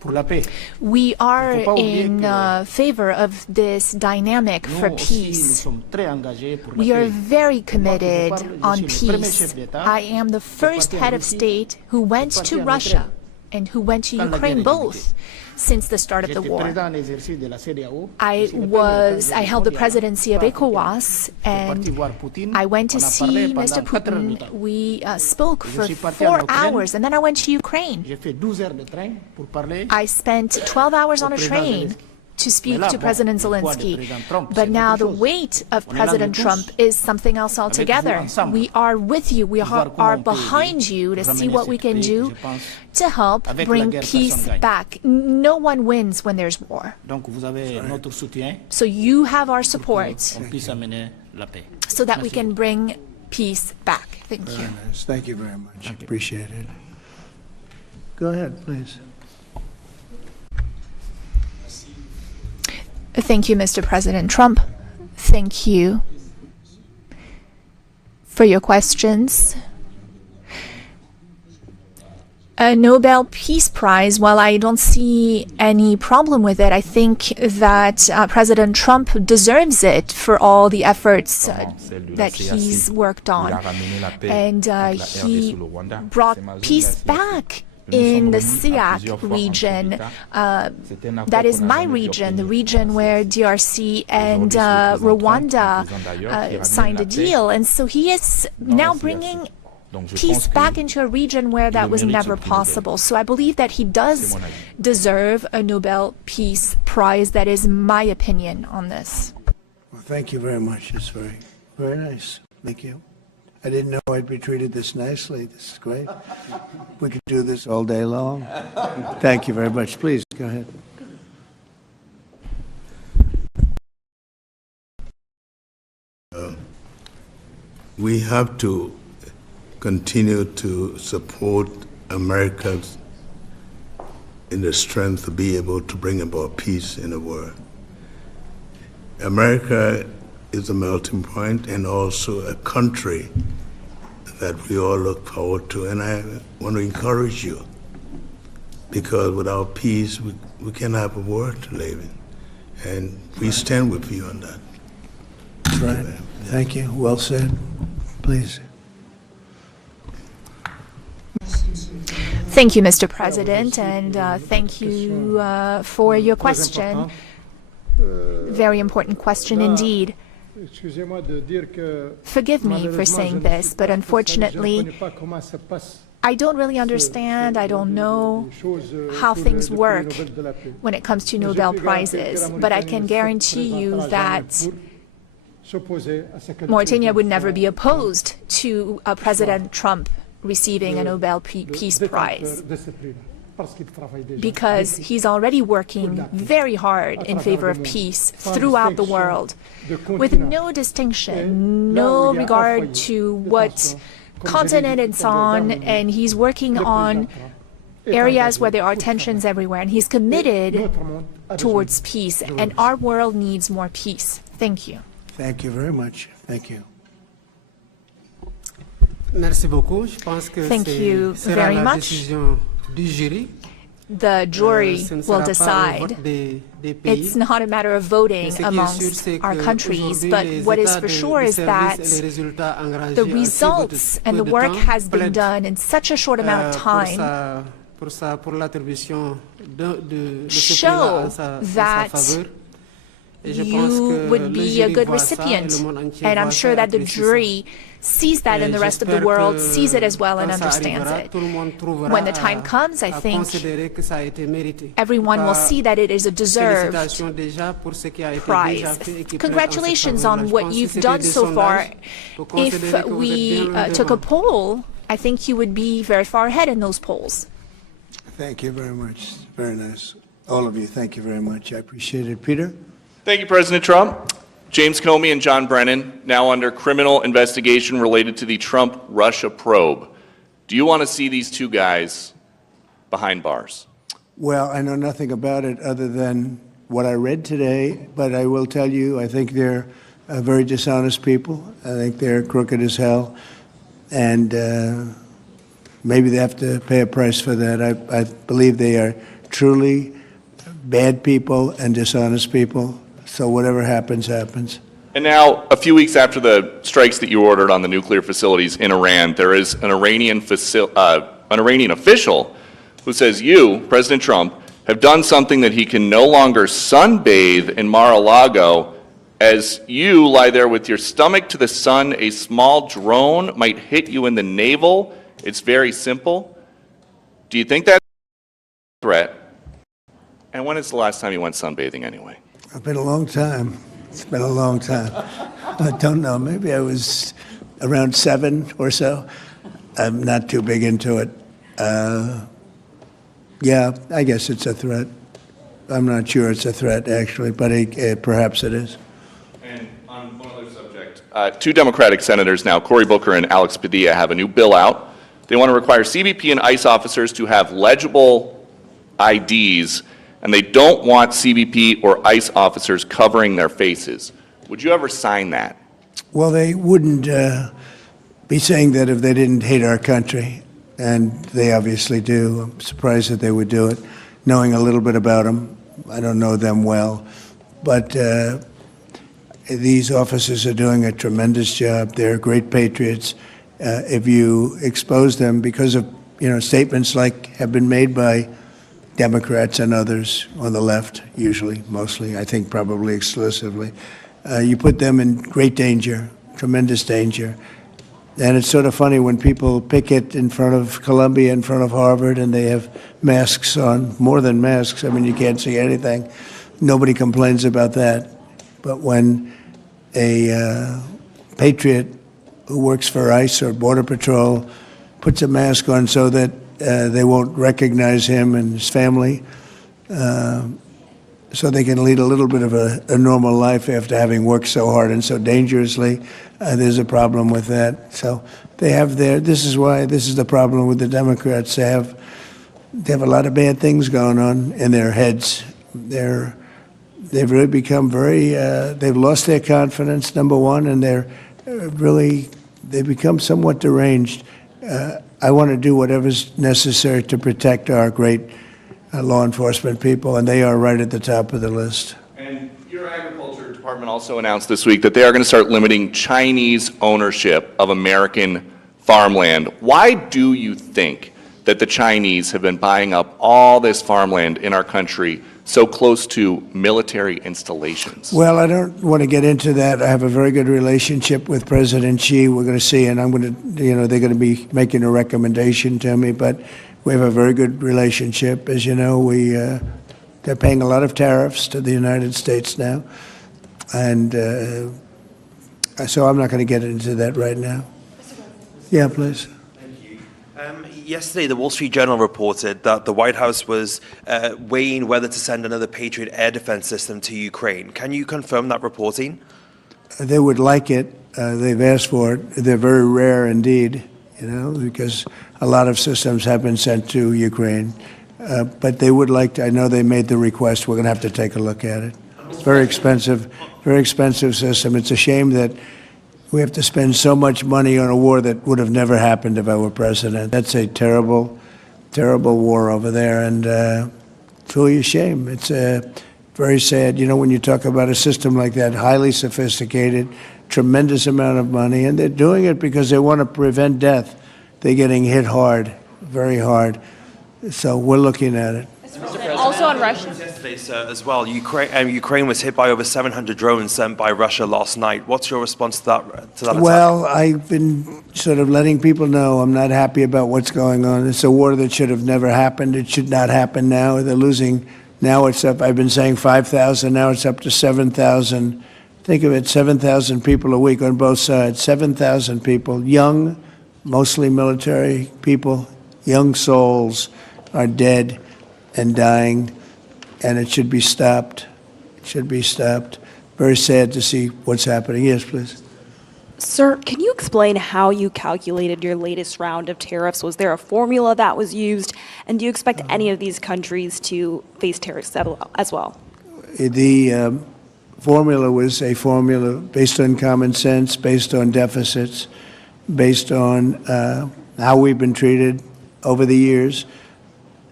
We are in favor of this dynamic for peace. We are very committed on peace. I am the first head of state who went to Russia and who went to Ukraine both since the start of the war. I held the presidency of ECOWAS, and I went to see Mr. Putin. We spoke for 4 hours, and then I went to Ukraine. I spent 12 hours on a train to speak to President Zelenskyy. But now the weight of President Trump is something else altogether. We are with you. We are behind you to see what we can do to help bring peace back. No one wins when there's war. So you have our support so that we can bring peace back. Thank you. Very nice. Thank you very much. Appreciate it. Go ahead, please. Thank you, Mr. President Trump. Thank you for your questions. A Nobel Peace Prize, while I don't see any problem with it, I think that President Trump deserves it for all the efforts that he's worked on. And he brought peace back in the SIAC region. That is my region, the region where DRC and Rwanda signed a deal. And so he is now bringing peace back into a region where that was never possible. So I believe that he does deserve a Nobel Peace Prize. That is my opinion on this. Well, thank you very much. It's very, very nice. Thank you. I didn't know I'd be treated this nicely. This is great. We could do this all day long. Thank you very much. Please, go ahead. We have to continue to support America in the strength to be able to bring about peace in the world. America is a melting point and also a country that we all look forward to. And I want to encourage you, because without peace, we can't have a world to live in. And we stand with you on that. That's right. Thank you. Well said. Please. Thank you, Mr. President, and thank you for your question. Very important question indeed. Forgive me for saying this, but unfortunately, I don't really understand, I don't know how things work when it comes to Nobel Prizes, but I can guarantee you that Mauritania would never be opposed to President Trump receiving a Nobel Peace Prize, because he's already working very hard in favor of peace throughout the world, with no distinction, no regard to what continent it's on, and he's working on areas where there are tensions everywhere, and he's committed towards peace, and our world needs more peace. Thank you. Thank you very much. Thank you. Thank you very much. The jury will decide. It's not a matter of voting amongst our countries, but what is for sure is that the results and the work has been done in such a short amount of time show that you would be a good recipient. And I'm sure that the jury sees that, and the rest of the world sees it as well and understands it. When the time comes, I think everyone will see that it is a deserved prize. Congratulations on what you've done so far. If we took a poll, I think you would be very far ahead in those polls. Thank you very much. Very nice. All of you, thank you very much. I appreciate it. Peter? Thank you, President Trump. James Comey and John Brennan, now under criminal investigation related to the Trump-Russia probe. Do you want to see these two guys behind bars? Well, I know nothing about it other than what I read today, but I will tell you, I think they're very dishonest people. I think they're crooked as hell, and maybe they have to pay a price for that. I believe they are truly bad people and dishonest people. So whatever happens, happens. And now, a few weeks after the strikes that you ordered on the nuclear facilities in Iran, there is an Iranian official who says you, President Trump, have done something that he can no longer sunbathe in Mar-a-Lago. As you lie there with your stomach to the sun, a small drone might hit you in the navel. It's very simple. Do you think that's a threat? And when is the last time you went sunbathing anyway? It's been a long time. It's been a long time. I don't know. Maybe I was around 7 or so. I'm not too big into it. Yeah, I guess it's a threat. I'm not sure it's a threat, actually, but perhaps it is. And on one other subject, two Democratic senators now, Cory Booker and Alex Padilla, have a new bill out. They want to require CBP and ICE officers to have legible IDs, and they don't want CBP or ICE officers covering their faces. Would you ever sign that? Well, they wouldn't be saying that if they didn't hate our country, and they obviously do. I'm surprised that they would do it, knowing a little bit about them. I don't know them well, but these officers are doing a tremendous job. They're great patriots. If you expose them because of statements like have been made by Democrats and others on the left, usually, mostly, I think probably exclusively, you put them in great danger, tremendous danger. And it's sort of funny when people picket in front of Columbia, in front of Harvard, and they have masks on, more than masks. I mean, you can't see anything. Nobody complains about that. But when a patriot who works for ICE or Border Patrol puts a mask on so that they won't recognize him and his family, so they can lead a little bit of a normal life after having worked so hard and so dangerously, there's a problem with that. So they have this is the problem with the Democrats. They have a lot of bad things going on in their heads. They've really become they've lost their confidence, number one, and they've become somewhat deranged. I want to do whatever's necessary to protect our great law enforcement people, and they are right at the top of the list. And your agriculture department also announced this week that they are going to start limiting Chinese ownership of American farmland. Why do you think that the Chinese have been buying up all this farmland in our country so close to military installations? Well, I don't want to get into that. I have a very good relationship with President Xi. We're going to see, and I'm going to, they're going to be making a recommendation to me, but we have a very good relationship. As you know, they're paying a lot of tariffs to the United States now, and so I'm not going to get into that right now. Yeah, please. Yesterday, the Wall Street Journal reported that the White House was weighing whether to send another Patriot air defense system to Ukraine. Can you confirm that reporting? They would like it. They've asked for it. They're very rare indeed, because a lot of systems have been sent to Ukraine. But they would like to. I know they made the request. We're going to have to take a look at it. It's very expensive system. It's a shame that we have to spend so much money on a war that would have never happened if I were president. That's a terrible, terrible war over there, and truly a shame. It's very sad. When you talk about a system like that, highly sophisticated, tremendous amount of money, and they're doing it because they want to prevent death. They're getting hit hard, very hard. So we're looking at it. Also on Russia. Yesterday, sir, as well, Ukraine was hit by over 700 drones sent by Russia last night. What's your response to that attack? Well, I've been sort of letting people know I'm not happy about what's going on. It's a war that should have never happened. It should not happen now. They're losing. Now it's up. I've been saying 5,000. Now it's up to 7,000. Think of it, 7,000 people a week on both sides. 7,000 people, young, mostly military people, young souls are dead and dying, and it should be stopped. It should be stopped. Very sad to see what's happening. Yes, please. Sir, can you explain how you calculated your latest round of tariffs? Was there a formula that was used? And do you expect any of these countries to face tariffs as well? The formula was a formula based on common sense, based on deficits, based on how we've been treated over the years.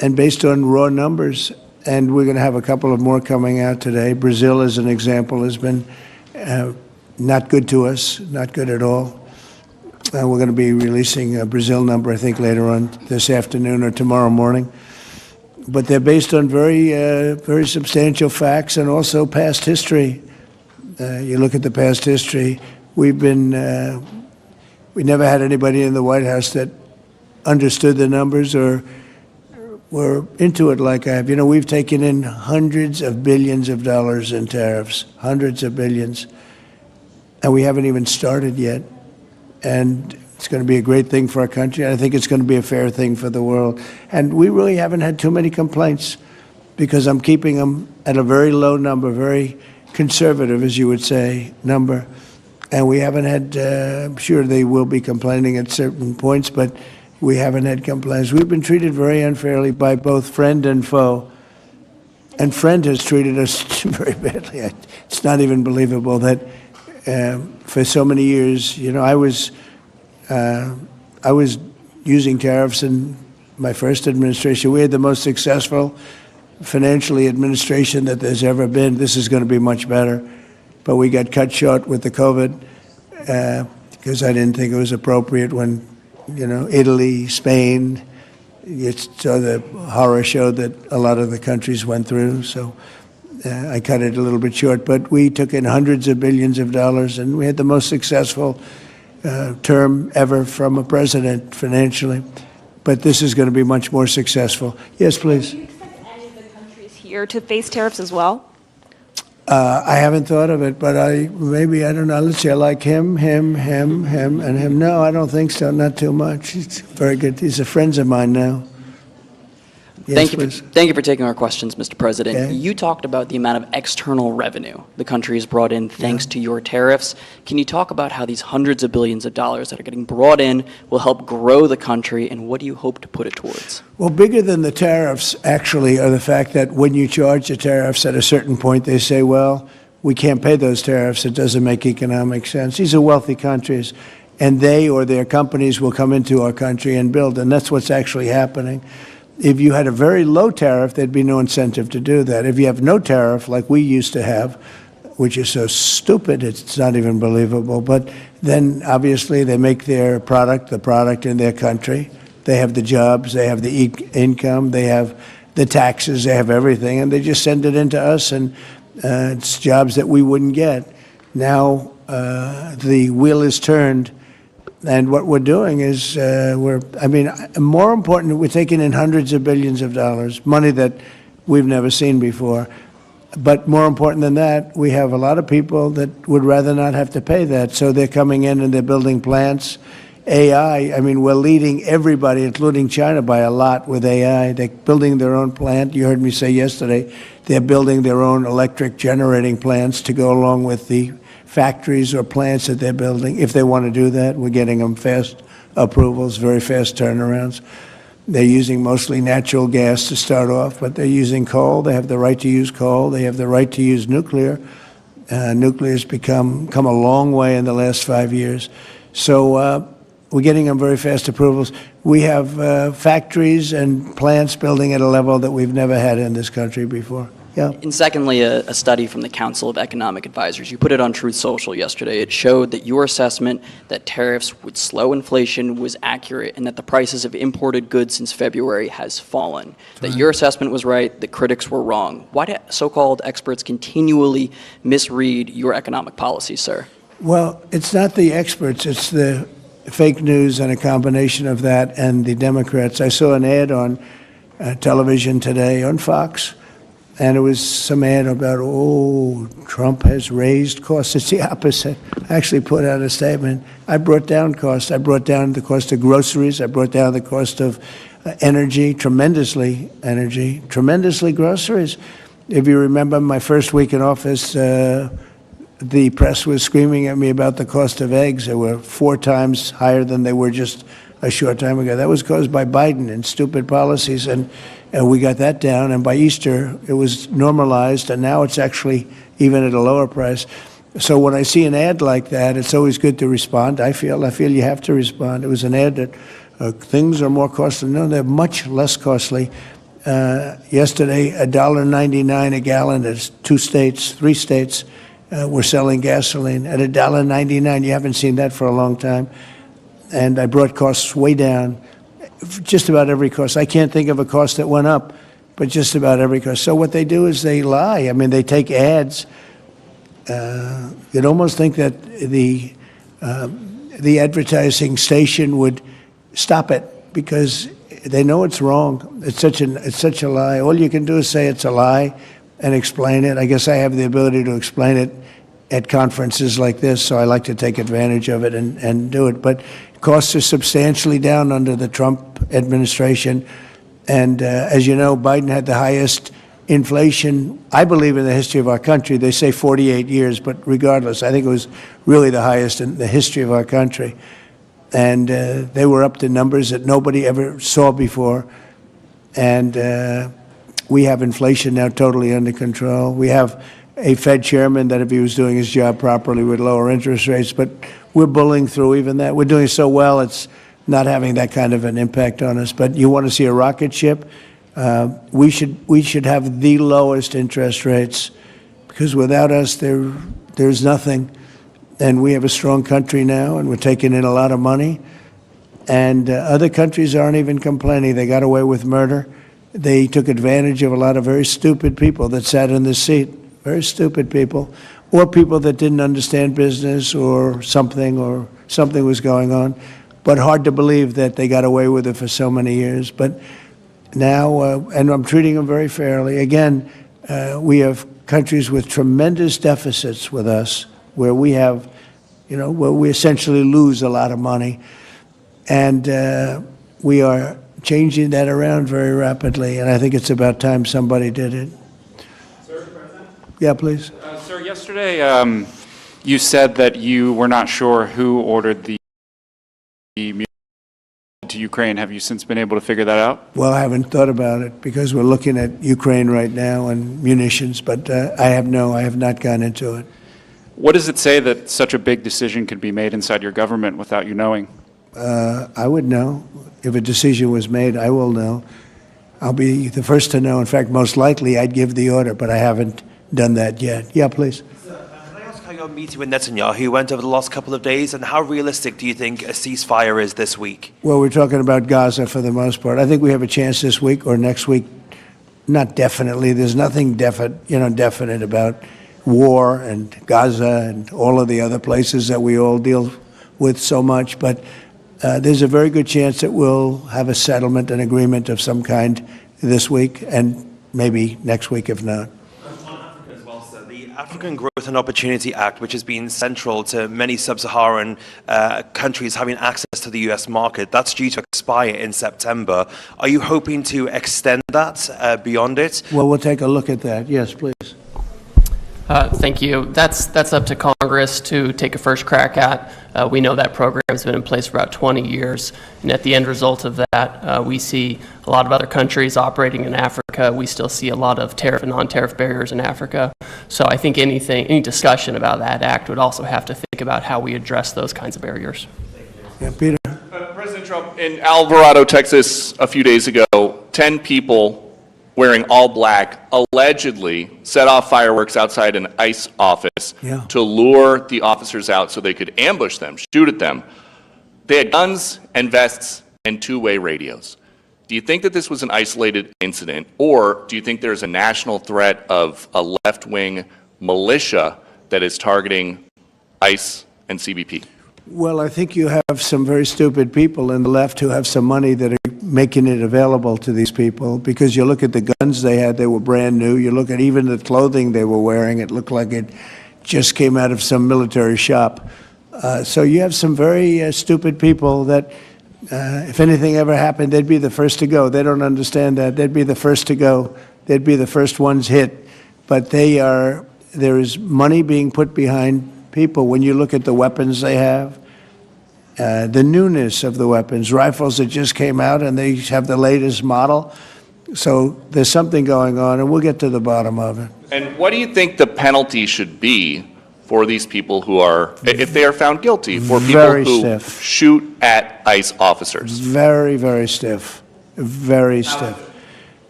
and based on raw numbers, and we're going to have a couple of more coming out today. Brazil, as an example, has been not good to us, not good at all. We're going to be releasing a Brazil number, I think, later on this afternoon or tomorrow morning. But they're based on very substantial facts and also past history. You look at the past history. We never had anybody in the White House that understood the numbers or were into it like I have. You know, we've taken in hundreds of billions of dollars in tariffs, hundreds of billions, and we haven't even started yet. And it's going to be a great thing for our country. I think it's going to be a fair thing for the world. And we really haven't had too many complaints because I'm keeping them at a very low number, very conservative, as you would say, number. And we haven't had, I'm sure they will be complaining at certain points, but we haven't had complaints. We've been treated very unfairly by both friend and foe. And friend has treated us very badly. It's not even believable that for so many years, you know, I was using tariffs in my first administration. We had the most successful financially administration that there's ever been. This is going to be much better. But we got cut short with the COVID because I didn't think it was appropriate when, you know, Italy, Spain, you saw the horror show that a lot of the countries went through. So I cut it a little bit short. But we took in hundreds of billions of dollars, and we had the most successful term ever from a president financially. But this is going to be much more successful. Yes, please. Do you expect any of the countries here to face tariffs as well? I haven't thought of it, but I don't know. Let's see, I like him, and him. No, I don't think so, not too much. It's very good. These are friends of mine now. Yes, Thank you for taking our questions, Mr. President. Okay. You talked about the amount of external revenue the country has brought in thanks to your tariffs. Can you talk about how these hundreds of billions of dollars that are getting brought in will help grow the country, and what do you hope to put it towards? Well, bigger than the tariffs, actually, are the fact that when you charge the tariffs at a certain point, they say, well, we can't pay those tariffs. It doesn't make economic sense. These are wealthy countries, and they or their companies will come into our country and build, and that's what's actually happening. If you had a very low tariff, there'd be no incentive to do that. If you have no tariff, like we used to have, which is so stupid, it's not even believable, but then obviously they make their product, the product in their country. They have the jobs, they have the income, they have the taxes, they have everything, and they just send it into us, and it's jobs that we wouldn't get. Now the wheel is turned. And what we're doing is, more important, we're taking in hundreds of billions of dollars, money that we've never seen before. But more important than that, we have a lot of people that would rather not have to pay that. So they're coming in and they're building plants. AI, we're leading everybody, including China, by a lot with AI. They're building their own plant. You heard me say yesterday, they're building their own electric generating plants to go along with the factories or plants that they're building. If they want to do that, we're getting them fast approvals, very fast turnarounds. They're using mostly natural gas to start off, but they're using coal. They have the right to use coal. They have the right to use nuclear. Nuclear's come a long way in the last 5 years. So we're getting them very fast approvals. We have factories and plants building at a level that we've never had in this country before. Yeah. And secondly, a study from the Council of Economic Advisors. You put it on Truth Social yesterday. It showed that your assessment that tariffs would slow inflation was accurate, and that the prices of imported goods since February has fallen. That your assessment was right, the critics were wrong. Why do so-called experts continually misread your economic policy, sir? Well, it's not the experts, it's the fake news and a combination of that and the Democrats. I saw an ad on television today on Fox, and it was some ad about, Trump has raised costs. It's the opposite. I actually put out a statement. I brought down costs. I brought down the cost of groceries. I brought down the cost of energy, tremendously groceries. If you remember my first week in office, the press was screaming at me about the cost of eggs. They were 4 times higher than they were just a short time ago. That was caused by Biden and stupid policies, and we got that down. And by Easter, it was normalized, and now it's actually even at a lower price. So when I see an ad like that, it's always good to respond. I feel you have to respond. It was an ad that things are more costly. No, they're much less costly. yesterday, $1.99 a gallon. There's 2 states, 3 states were selling gasoline at $1.99. You haven't seen that for a long time. And I brought costs way down, just about every cost. I can't think of a cost that went up, but just about every cost. So what they do is they lie. I mean, they take ads. You'd almost think that the advertising station would stop it because they know it's wrong. It's such a lie. All you can do is say it's a lie and explain it. I guess I have the ability to explain it at conferences like this, so I like to take advantage of it and do it. But costs are substantially down under the Trump administration. And as you know, Biden had the highest inflation, I believe, in the history of our country. They say 48 years, but regardless, I think it was really the highest in the history of our country. And they were up to numbers that nobody ever saw before. And we have inflation now totally under control. We have a Fed chairman that, if he was doing his job properly, would lower interest rates. But we're bullying through even that. We're doing so well, it's not having that kind of an impact on us. But you want to see a rocket ship? We should have the lowest interest rates, because without us, there's nothing. And we have a strong country now, and we're taking in a lot of money. And other countries aren't even complaining. They got away with murder. They took advantage of a lot of very stupid people that sat in the seat, very stupid people, or people that didn't understand business or something was going on. But hard to believe that they got away with it for so many years. But now, and I'm treating them very fairly. Again, we have countries with tremendous deficits with us, where we have, where we essentially lose a lot of money. And we are changing that around very rapidly, and I think it's about time somebody did it. Sir, President? Yeah, please. Sir, yesterday you said that you were not sure who ordered the to Ukraine. Have you since been able to figure that out? Well, I haven't thought about it because we're looking at Ukraine right now and munitions, but I have not gone into it. What does it say that such a big decision could be made inside your government without you knowing? I would know. If a decision was made, I will know. I'll be the first to know. In fact, most likely I'd give the order, but I haven't done that yet. Yeah, please. Can I ask how your meeting with Netanyahu went over the last couple of days, and how realistic do you think a ceasefire is this week? Well, we're talking about Gaza for the most part. I think we have a chance this week or next week. Not definitely. There's nothing definite about war and Gaza and all of the other places that we all deal with so much, but there's a very good chance that we'll have a settlement, an agreement of some kind this week, and maybe next week if not. As well, sir, the African Growth and Opportunity Act, which has been central to many sub-Saharan countries having access to the U.S. market, that's due to expire in September. Are you hoping to extend that beyond it? Well, we'll take a look at that. Yes, please. Thank you. That's up to Congress to take a first crack at. We know that program's been in place for about 20 years, and at the end result of that, we see a lot of other countries operating in Africa. We still see a lot of tariff and non-tariff barriers in Africa. So I think any discussion about that act would also have to think about how we address those kinds of barriers. Yeah, Peter. President Trump, in Alvarado, Texas, a few days ago, 10 people wearing all black allegedly set off fireworks outside an ICE office to lure the officers out so they could ambush them, shoot at them. They had guns and vests and two-way radios. Do you think that this was an isolated incident, or do you think there's a national threat of a left-wing militia that is targeting ICE and CBP? Well, I think you have some very stupid people in the left who have some money that are making it available to these people, because you look at the guns they had, they were brand new. You look at even the clothing they were wearing, it looked like it just came out of some military shop. So you have some very stupid people that, if anything ever happened, they'd be the first to go. They don't understand that. They'd be the first to go. They'd be the first ones hit. But there is money being put behind people. When you look at the weapons they have, the newness of the weapons, rifles that just came out and they have the latest model. So there's something going on, and we'll get to the bottom of it. And what do you think the penalty should be for these people who are, if they are found guilty, for people who shoot at ICE officers? Very, very stiff. Very stiff.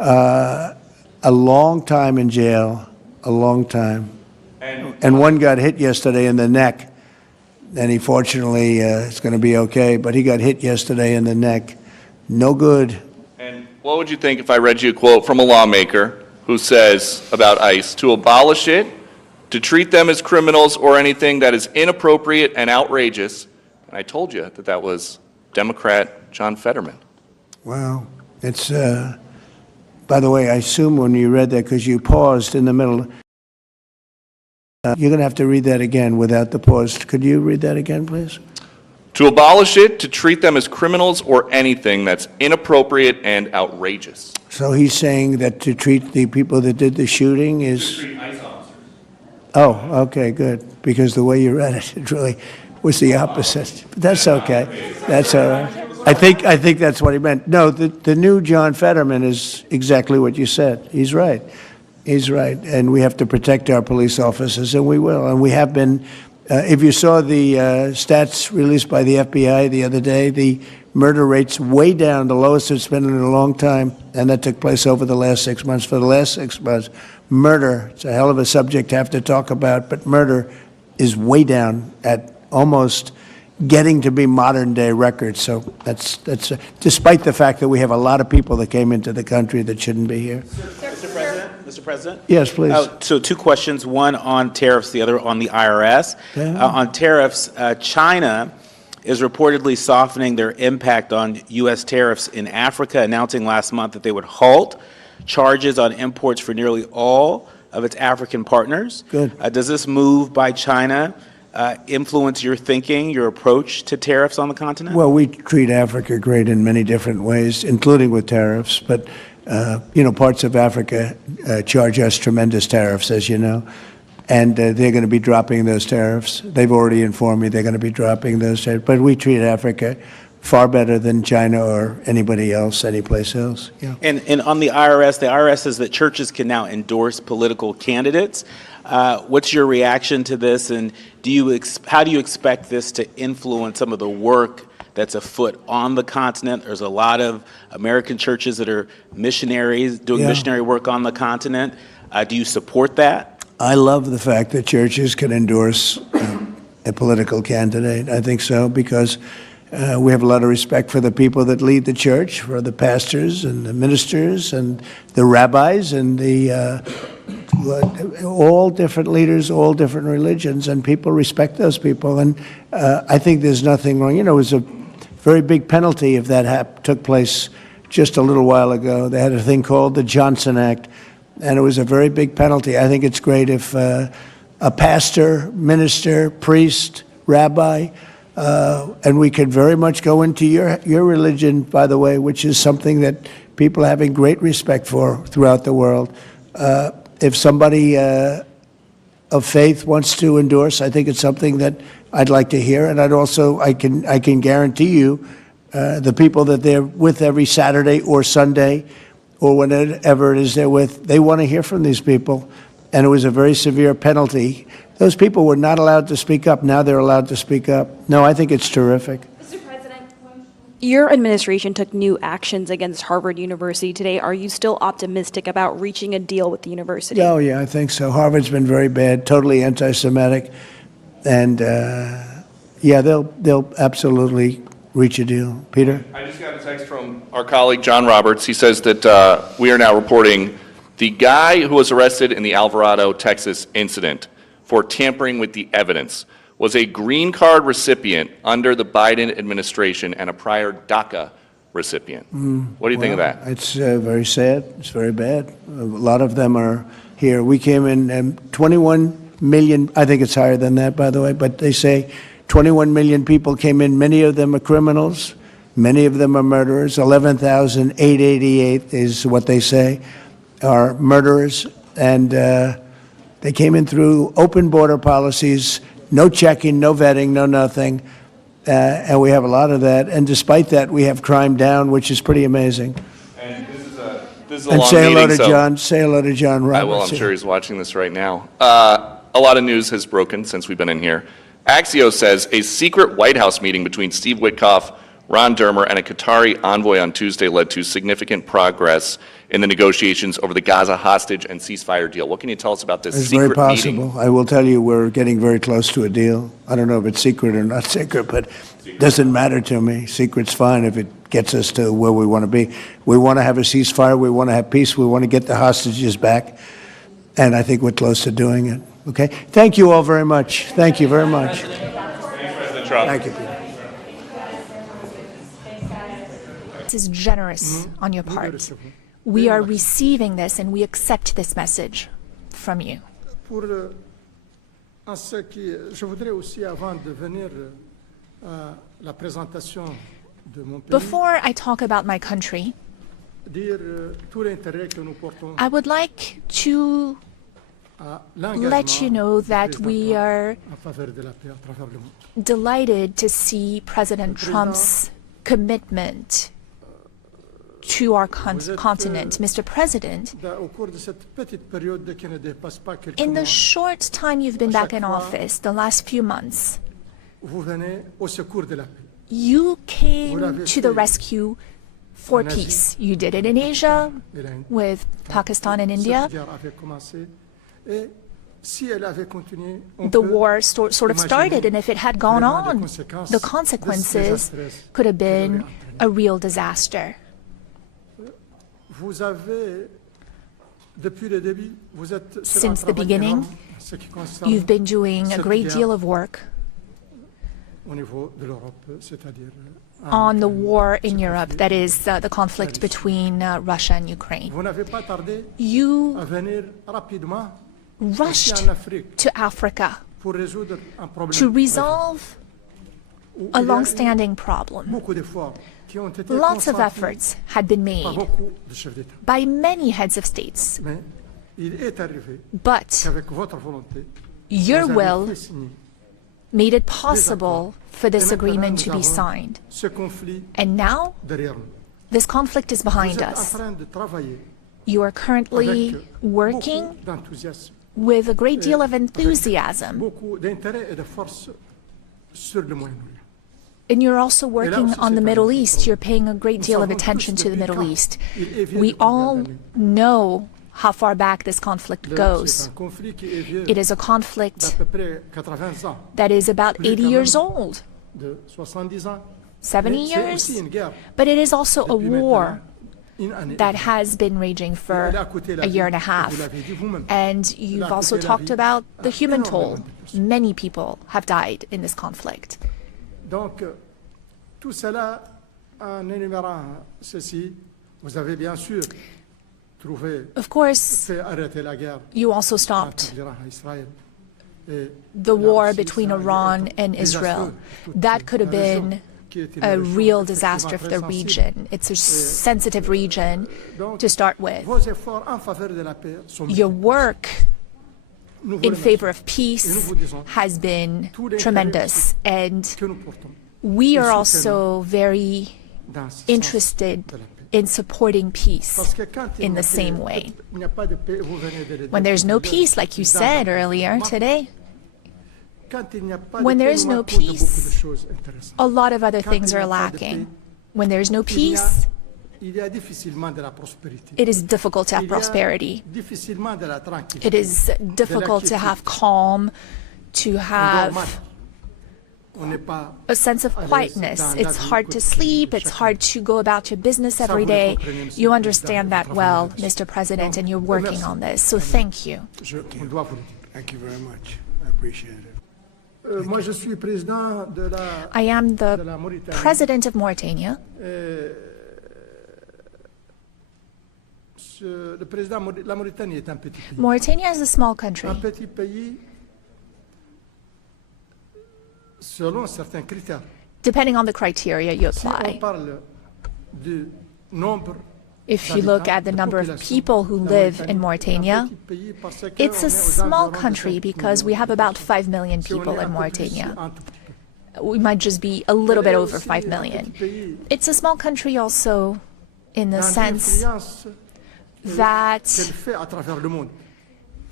A long time in jail, a long time. And one got hit yesterday in the neck, and he fortunately is going to be okay, but he got hit yesterday in the neck. No good. And what would you think if I read you a quote from a lawmaker who says about ICE, to abolish it, to treat them as criminals or anything that is inappropriate and outrageous? And I told you that that was Democrat John Fetterman. Wow. It's, by the way, I assume when you read that, because you paused in the middle, you're going to have to read that again without the pause. Could you read that again, please? To abolish it, to treat them as criminals or anything that's inappropriate and outrageous. So he's saying that to treat the people that did the shooting is... Oh, okay, good. Because the way you read it, it really was the opposite. But that's okay. That's all right. I think that's what he meant. No, the new John Fetterman is exactly what you said. He's right. He's right. And we have to protect our police officers, and we will. And we have been... if you saw the stats released by the FBI the other day, the murder rate's way down, the lowest it's been in a long time, and that took place over the last 6 months. For the last 6 months, murder, it's a hell of a subject to have to talk about, but murder is way down at almost getting to be modern-day records. So that's despite the fact that we have a lot of people that came into the country that shouldn't be here. Mr. President? Yes, please. So two questions, one on tariffs, the other on the IRS. On tariffs, China is reportedly softening their impact on U.S. tariffs in Africa, announcing last month that they would halt charges on imports for nearly all of its African partners. Good. Does this move by China influence your thinking, your approach to tariffs on the continent? Well, we treat Africa great in many different ways, including with tariffs. But, parts of Africa charge us tremendous tariffs, as you know. And they're going to be dropping those tariffs. They've already informed me they're going to be dropping those tariffs. But we treat Africa far better than China or anybody else, anyplace else. Yeah. And on the IRS says that churches can now endorse political candidates. What's your reaction to this, and how do you expect this to influence some of the work that's afoot on the continent? There's a lot of American churches that are missionaries doing missionary work on the continent. Do you support that? I love the fact that churches can endorse a political candidate. I think so, because we have a lot of respect for the people that lead the church, for the pastors and the ministers and the rabbis and all different leaders, all different religions, and people respect those people. And I think there's nothing wrong. It was a very big penalty if that took place just a little while ago. They had a thing called the Johnson Act, and it was a very big penalty. I think it's great if a pastor, minister, priest, rabbi, and we could very much go into your religion, by the way, which is something that people are having great respect for throughout the world. If somebody of faith wants to endorse, I think it's something that I'd like to hear, and I can guarantee you, the people that they're with every Saturday or Sunday, or whenever it is they're with, they want to hear from these people, and it was a very severe penalty. Those people were not allowed to speak up. Now they're allowed to speak up. No, I think it's terrific. Mr. President, your administration took new actions against Harvard University today. Are you still optimistic about reaching a deal with the university? Oh, yeah, I think so. Harvard's been very bad, totally anti-Semitic, and they'll absolutely reach a deal. Peter? I just got a text from our colleague John Roberts. He says that we are now reporting the guy who was arrested in the Alvarado, Texas incident for tampering with the evidence was a green card recipient under the Biden administration and a prior DACA recipient. What do you think of that? It's very sad. It's very bad. A lot of them are here. We came in 21 million, I think it's higher than that, by the way, but they say 21 million people came in. Many of them are criminals. Many of them are murderers. 11,888 is what they say are murderers. And they came in through open border policies, no checking, no vetting, no nothing. And we have a lot of that. And despite that, we have crime down, which is pretty amazing. And this is a and long say hello meeting, to John. Say hello to John Roberts. I will. I'm sure he's watching this right now. A lot of news has broken since we've been in here. Axios says a secret White House meeting between Steve Witkoff, Ron Dermer, and a Qatari envoy on Tuesday led to significant progress in the negotiations over the Gaza hostage and ceasefire deal. What can you tell us about this It's secret very meeting? possible. I will tell you we're getting very close to a deal. I don't know if it's secret or not secret, but it doesn't matter to me. Secret's fine if it gets us to where we want to be. We want to have a ceasefire. We want to have peace. We want to get the hostages back. And I think we're close to doing it. Okay? Thank you all very much. Thank you very much. Thanks, President Trump. Thank you, Peter. This is generous on your part. We are receiving this and we accept this message from you. En ce qui, je voudrais aussi, avant de venir à la présentation de mon pays, Before I talk about my country, dire tout l'intérêt que nous portons I would like to à let you know that we are en faveur de la paix à travers le monde. delighted to see President Trump's commitment to our continent. Mr. President, Au cours de cette petite période qui ne dépasse pas quelques in the mois, short time you've been back in office, the last few months, vous venez au secours de la paix. you came to the rescue for peace. You did it in Asia with Pakistan and India. Cette guerre avait commencé et si elle avait continué, on The peut war sort of started, and if it had gone on, the consequences could have been a real disaster. Vous avez, depuis le début, vous êtes sur un Since the travail beginning, énorme en ce qui concerne you've been doing a cette great guerre deal of work au niveau de l'Europe, c'est-à-dire on the war in Europe, that is the conflict between Russia and Ukraine. vous n'avez pas tardé You à venir rapidement rushed ici en Afrique to Africa pour résoudre un problème to resolve où a il y a eu long-standing problem. beaucoup d'efforts qui ont été Lots of consentis efforts had been par made beaucoup de chefs d'État. by many heads of states, Mais il est arrivé but qu'avec votre volonté, your vous avez will fait signer made it possible for this Et maintenant, agreement to nous be avons signed. ce conflit And now, derrière nous. this conflict is Vous behind êtes en us. train de travailler You are currently avec working beaucoup d'enthousiasme, with a great deal of enthusiasm, beaucoup d'intérêt et de force sur le Moyen-Orient. and you're also working aussi, on the c'est un Middle autre East. You're paying a great Nous deal of savons attention tous to the depuis Middle quand East. il est vieux We de combien all d'années. know how far back this conflict C'est goes. un conflit qui est vieux It is a conflict d'à peu près 80 ans, that is about Plus 80 quand years même old, de 70 ans. 70 Mais c'est years, aussi une guerre but it is also a depuis war maintenant une année. that has been raging for Elle a coûté la a year and a vie, half. vous l'avez dit vous-même. And Elle you've a also coûté la talked vie about the à human énormément toll. de personnes. Many people have died in this conflict. Donc, tout cela, en énumérant ceci, vous avez bien sûr trouvé, Of course, fait arrêter la guerre you also entre stopped l'Iran et Israël. Et the là war aussi, between ça a Iran été and désastreux Israel. pour toute That could have la région, been qui est une a région real effectivement disaster for très the sensible. region. It's a sensitive region Donc, to start with. vos efforts en faveur de la paix sont Your multiples. work Nous vous in remercions. favor of peace has been Tout l'intérêt tremendous, and que nous portons we are et also very dans ce sens interested de la paix. in supporting peace Parce que quand il in n'y a the pas same de- way. il n'y a pas de paix, vous venez de le When dire, there's no de- peace, like you dans said un earlier moment, today, quand il n'y a pas when de there paix, is nous no manquons de beaucoup de peace, choses intéressantes. a lot of other Quand things il n'y are a pas de lacking. paix, When there's no il y a- peace, il y a difficilement de la prospérité. it is difficult to have Il y a prosperity. difficilement de la tranquillité. It is difficult to have calm, to On dort have mal. On n'est pas a sense of à l'aise quietness. dans la It's vie hard to quotidienne sleep. de It's chacun. hard to go about your business Ça, every vous le day. comprenez, Monsieur You le understand Président, that vous well, travaillez Mr. President, Donc, and you're working merci. on this. So thank you. On doit vous le dire. Thank you very much. I appreciate it. Moi, je suis président de la, I am de the la Mauritanie. president of Mauritania. Le président, la Mauritanie est un petit pays. Mauritania is a small country. Un petit pays selon certains critères. Depending on the criteria you Si on apply. parle du nombre If you look at the number of people who live in Mauritania, it's a small country because we have about 5 million people in Mauritania. We might just be a little bit over 5 million. It's a small country also in the sense that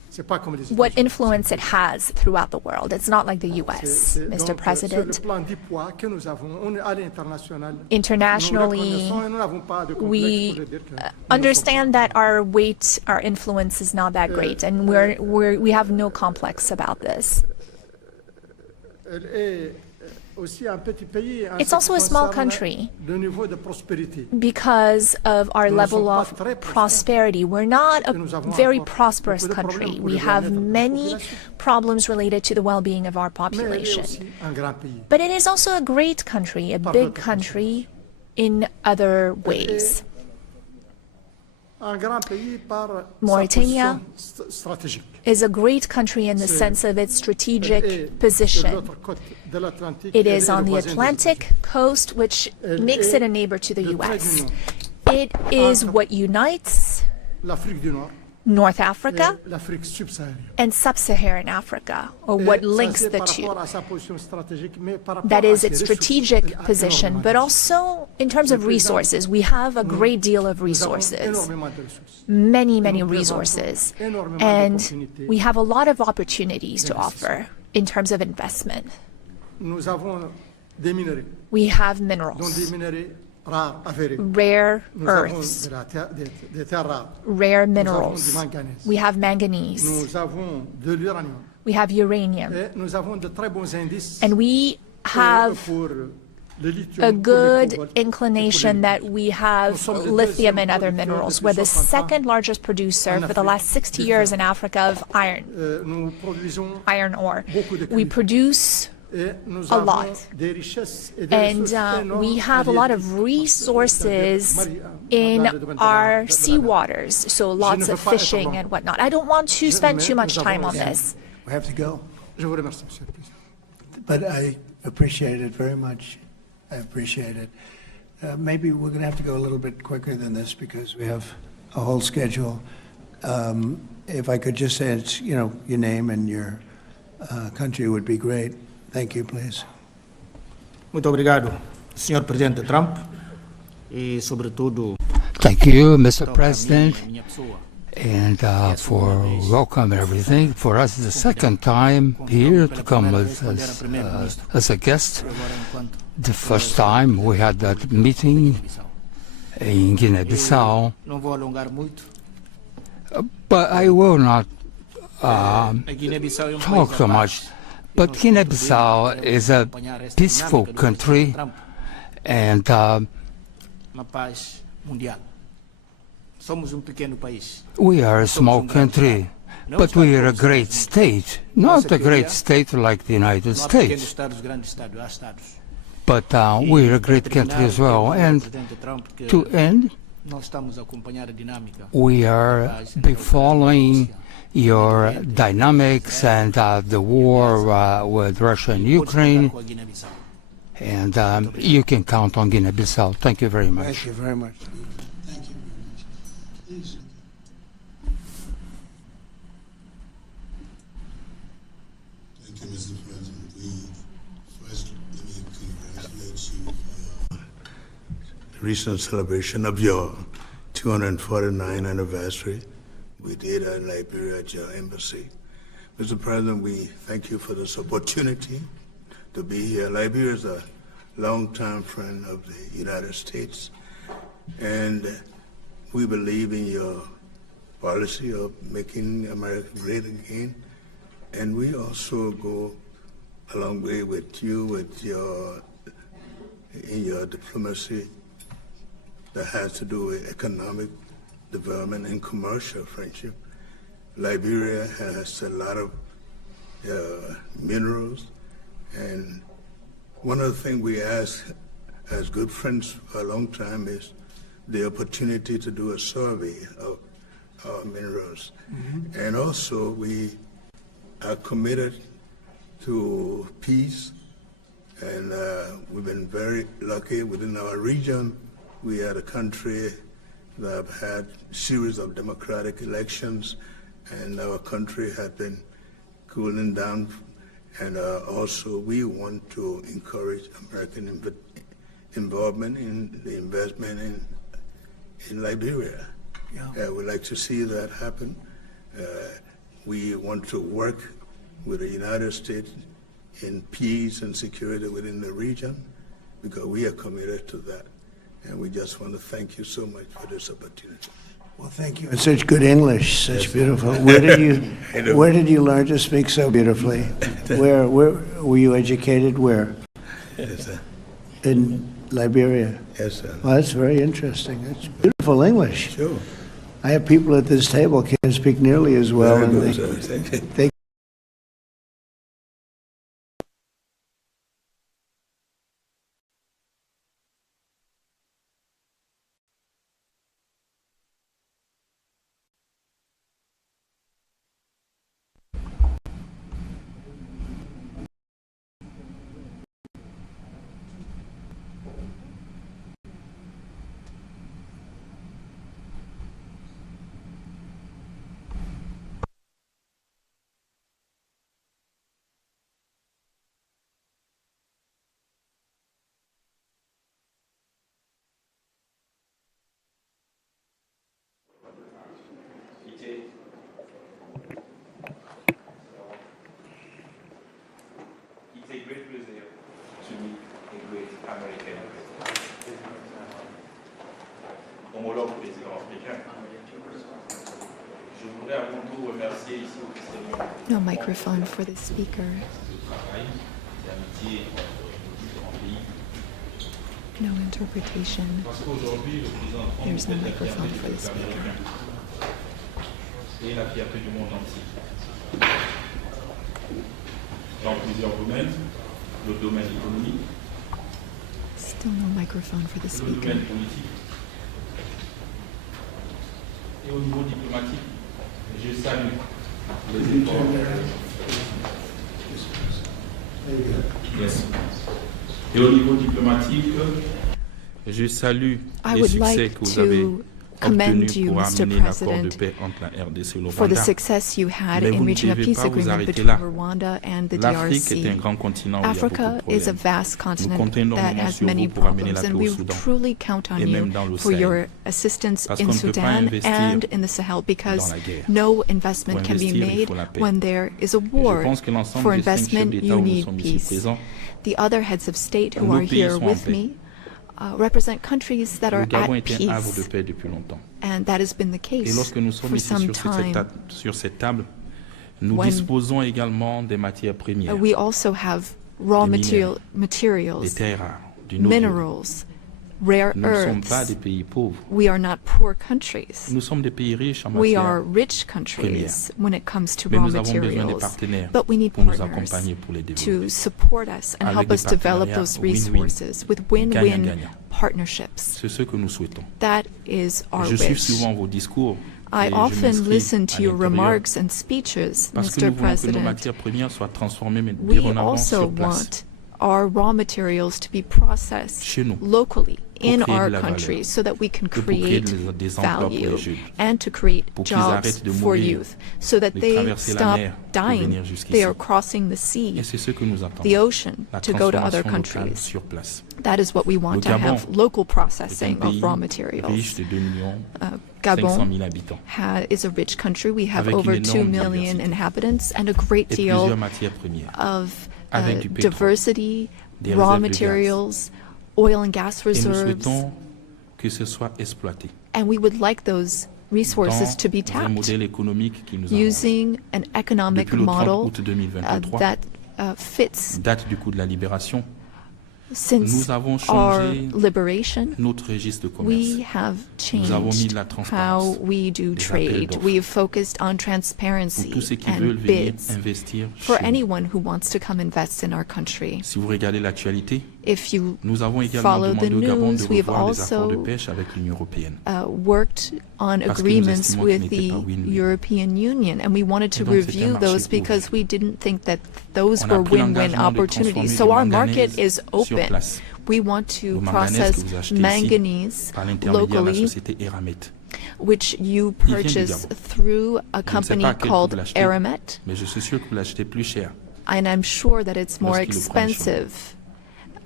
what influence it has throughout the world. It's not like the U.S., Mr. President. Internationally, we understand that our weight, our influence is not that great, and we have no complex about this. It's also a small country because of our level of prosperity. We're not a very prosperous country. We have many problems related to the well-being of our population. But it is also a great country, a big country in other ways. Mauritania is a great country in the sense of its strategic position. It is on the Atlantic coast, which makes it a neighbor to the U.S. It is what unites North Africa and sub-Saharan Africa, or what links the two. That is its strategic position, but also in terms of resources. We have a great deal of resources, many, many resources, and we have a lot of opportunities to offer in terms of investment. We have minerals, rare earths, rare minerals. We have manganese. We have uranium. And we have a good inclination that we have lithium and other minerals. We're the second largest producer for the last 60 years in Africa of iron ore. We produce a lot, and we have a lot of resources in our seawaters, so lots of fishing and whatnot. I don't want to spend too much time on this. We have to go. But I appreciate it very much. I appreciate it. Maybe we're going to have to go a little bit quicker than this because we have a whole schedule. If I could just say, it's, your name and your country would be great. Thank you, please. Muito obrigado, Sr. Presidente Trump, e sobretudo. Thank you, Mr. President, and for welcome and everything. For us, it's the second time here to come as a guest. The first time we had that meeting in Guinea-Bissau, but I will not talk so much. But Guinea-Bissau is a peaceful country, and we are a small country, but we are a great state. Not a great state like the United States, but we are a great country as well. And to end, we are following your dynamics and the war with Russia and Ukraine, and you can count on Guinea-Bissau. Thank you very much. Thank you very much. Thank you very much. Please. Thank you, Mr. President. First, let me congratulate you for the recent celebration of your 249th anniversary. We did in Liberia at your embassy. Mr. President, we thank you for this opportunity to be here. Liberia is a longtime friend of the United States, and we believe in your policy of making America great again. And we also go a long way with you in your diplomacy that has to do with economic development and commercial friendship. Liberia has a lot of minerals, and one of the things we ask as good friends for a long time is the opportunity to do a survey of our minerals. Mm-hmm. And also we are committed to peace, and we've been very lucky within our region. We had a country that have had a series of democratic elections, and our country had been cooling down. And also we want to encourage American involvement in the investment in Liberia. Yeah. We'd like to see that happen. we want to work with the United States in peace and security within the region, because we are committed to that. And we just want to thank you so much for this opportunity. Well, thank you. And such good English, such beautiful. Where did you learn to speak so beautifully? Where were you educated? Where? Yes, sir. In Liberia. Yes, sir. Well, that's very interesting. It's beautiful English. Sure. I have people at this table can't speak nearly as well, Very and good, sir. Thank you. they It's a great pleasure to meet a great American president. Homologue président africain. Je voudrais avant tout remercier ici officiellement No microphone for the speaker. d'amitié entre les pays. No interpretation. Parce qu'aujourd'hui, le président Trump There's no est la microphone fierté for du the peuple speaker. américain et la fierté du monde entier. Dans plusieurs domaines, le domaine économique, Still no microphone for the le speaker. domaine politique et au niveau diplomatique, je salue les efforts. Yes. Et au niveau diplomatique, je salue I les would succès like que vous avez to commend obtenus you, pour Mr. amener l'accord de President, paix entre la RDC et le for the Rwanda. success you had Mais in vous ne reaching a devez peace pas vous agreement arrêter between là. Rwanda and the L'Afrique est un DRC. grand continent où il y a beaucoup Africa de is a problèmes. vast Nous continent comptons that énormément has sur many vous pour amener problems, la and paix we au Soudan truly count on et you même dans le for Sahel. your assistance Parce in qu'on ne peut pas Sudan investir and in the Sahel, because dans la guerre. no investment Pour can be investir, il made faut la paix. when there is a Et je war. pense que l'ensemble For des 5 chefs investment, d'État you où nous need sommes ici peace. présents, The other heads of state who nos are pays here sont en with paix. me represent countries that are le Gabon at est un havre de peace, paix depuis longtemps. and that has been the Et case lorsque nous sommes for ici some sur time. cette table, nous When disposons également des matières premières, We also have raw des materials, des terres rares, du noble. minerals, rare Nous ne sommes pas earths. des pays pauvres. We are not poor countries. Nous sommes des pays riches en We matières are rich premières. countries when it comes to Mais raw nous avons besoin des materials, partenaires but we need pour nous partners accompagner pour les développer. to support us and Avec help des us develop partenariats those win-win, resources with win-win gagnant-gagnant. partnerships. C'est ce que nous souhaitons. That is our Je suis wish. souvent vos discours. I et je often m'inscris listen à to your l'intérieur remarks and speeches, parce que Mr. nous voulons que nos President. matières premières soient transformées mais We dorénavant also sur place. want our raw materials to be processed Chez nous, locally pour in créer our de la country valeur, so that we can et pour créer create des emplois pour value les jeunes, and to create pour qu'ils jobs arrêtent de for mourir, youth so that de they traverser la stop mer pour dying. venir jusqu'ici. They are crossing the sea, Et c'est ce que nous attendons. the ocean, La to go to other transformation locale countries. sur place. That is what we want Le to Gabon have, local est un processing of pays raw riche materials. de 2 millions 500 Gabon 000 habitants is a rich country. We have avec over une 2 énorme million diversité inhabitants and a great et deal plusieurs matières premières of avec du pétrole, diversity, des raw réserves de gaz. materials, oil and gas Et nous reserves, souhaitons que ce soit exploité and we would like those resources to be dans un tapped modèle économique qui nous arrange. using an economic Depuis le 30 model août 2023, that fits. date du coup de la libération, Since nous avons our changé liberation, notre registre de commerce. we have Nous avons mis changed de la transparence, how we do des appels trade. d'offres. We have focused on Pour transparency tous ceux qui veulent and venir bids investir for chez nous. anyone who wants to come invest in our country. Si vous regardez l'actualité, If you nous avons également follow the demandé au Gabon de news, we have revoir les accords de also pêche avec l'Union européenne. worked on Parce que nous agreements estimons with qu'ils n'étaient the pas win-win. European Union, and we wanted to Et donc, c'est un review marché those ouvert. because we didn't think that those On a were pris win-win l'engagement de opportunities. transformer So du our manganèse market is sur open. place. We want to Le manganèse process que vous achetez ici manganese par l'intermédiaire de la locally, société Eramet. which you Il vient du purchase Gabon. through a Je ne sais company pas à quel prix called vous l'achetez, Aramet, mais je suis sûr que vous l'achetez plus cher. and I'm sure that it's more Lorsqu'il le prend chez nous. expensive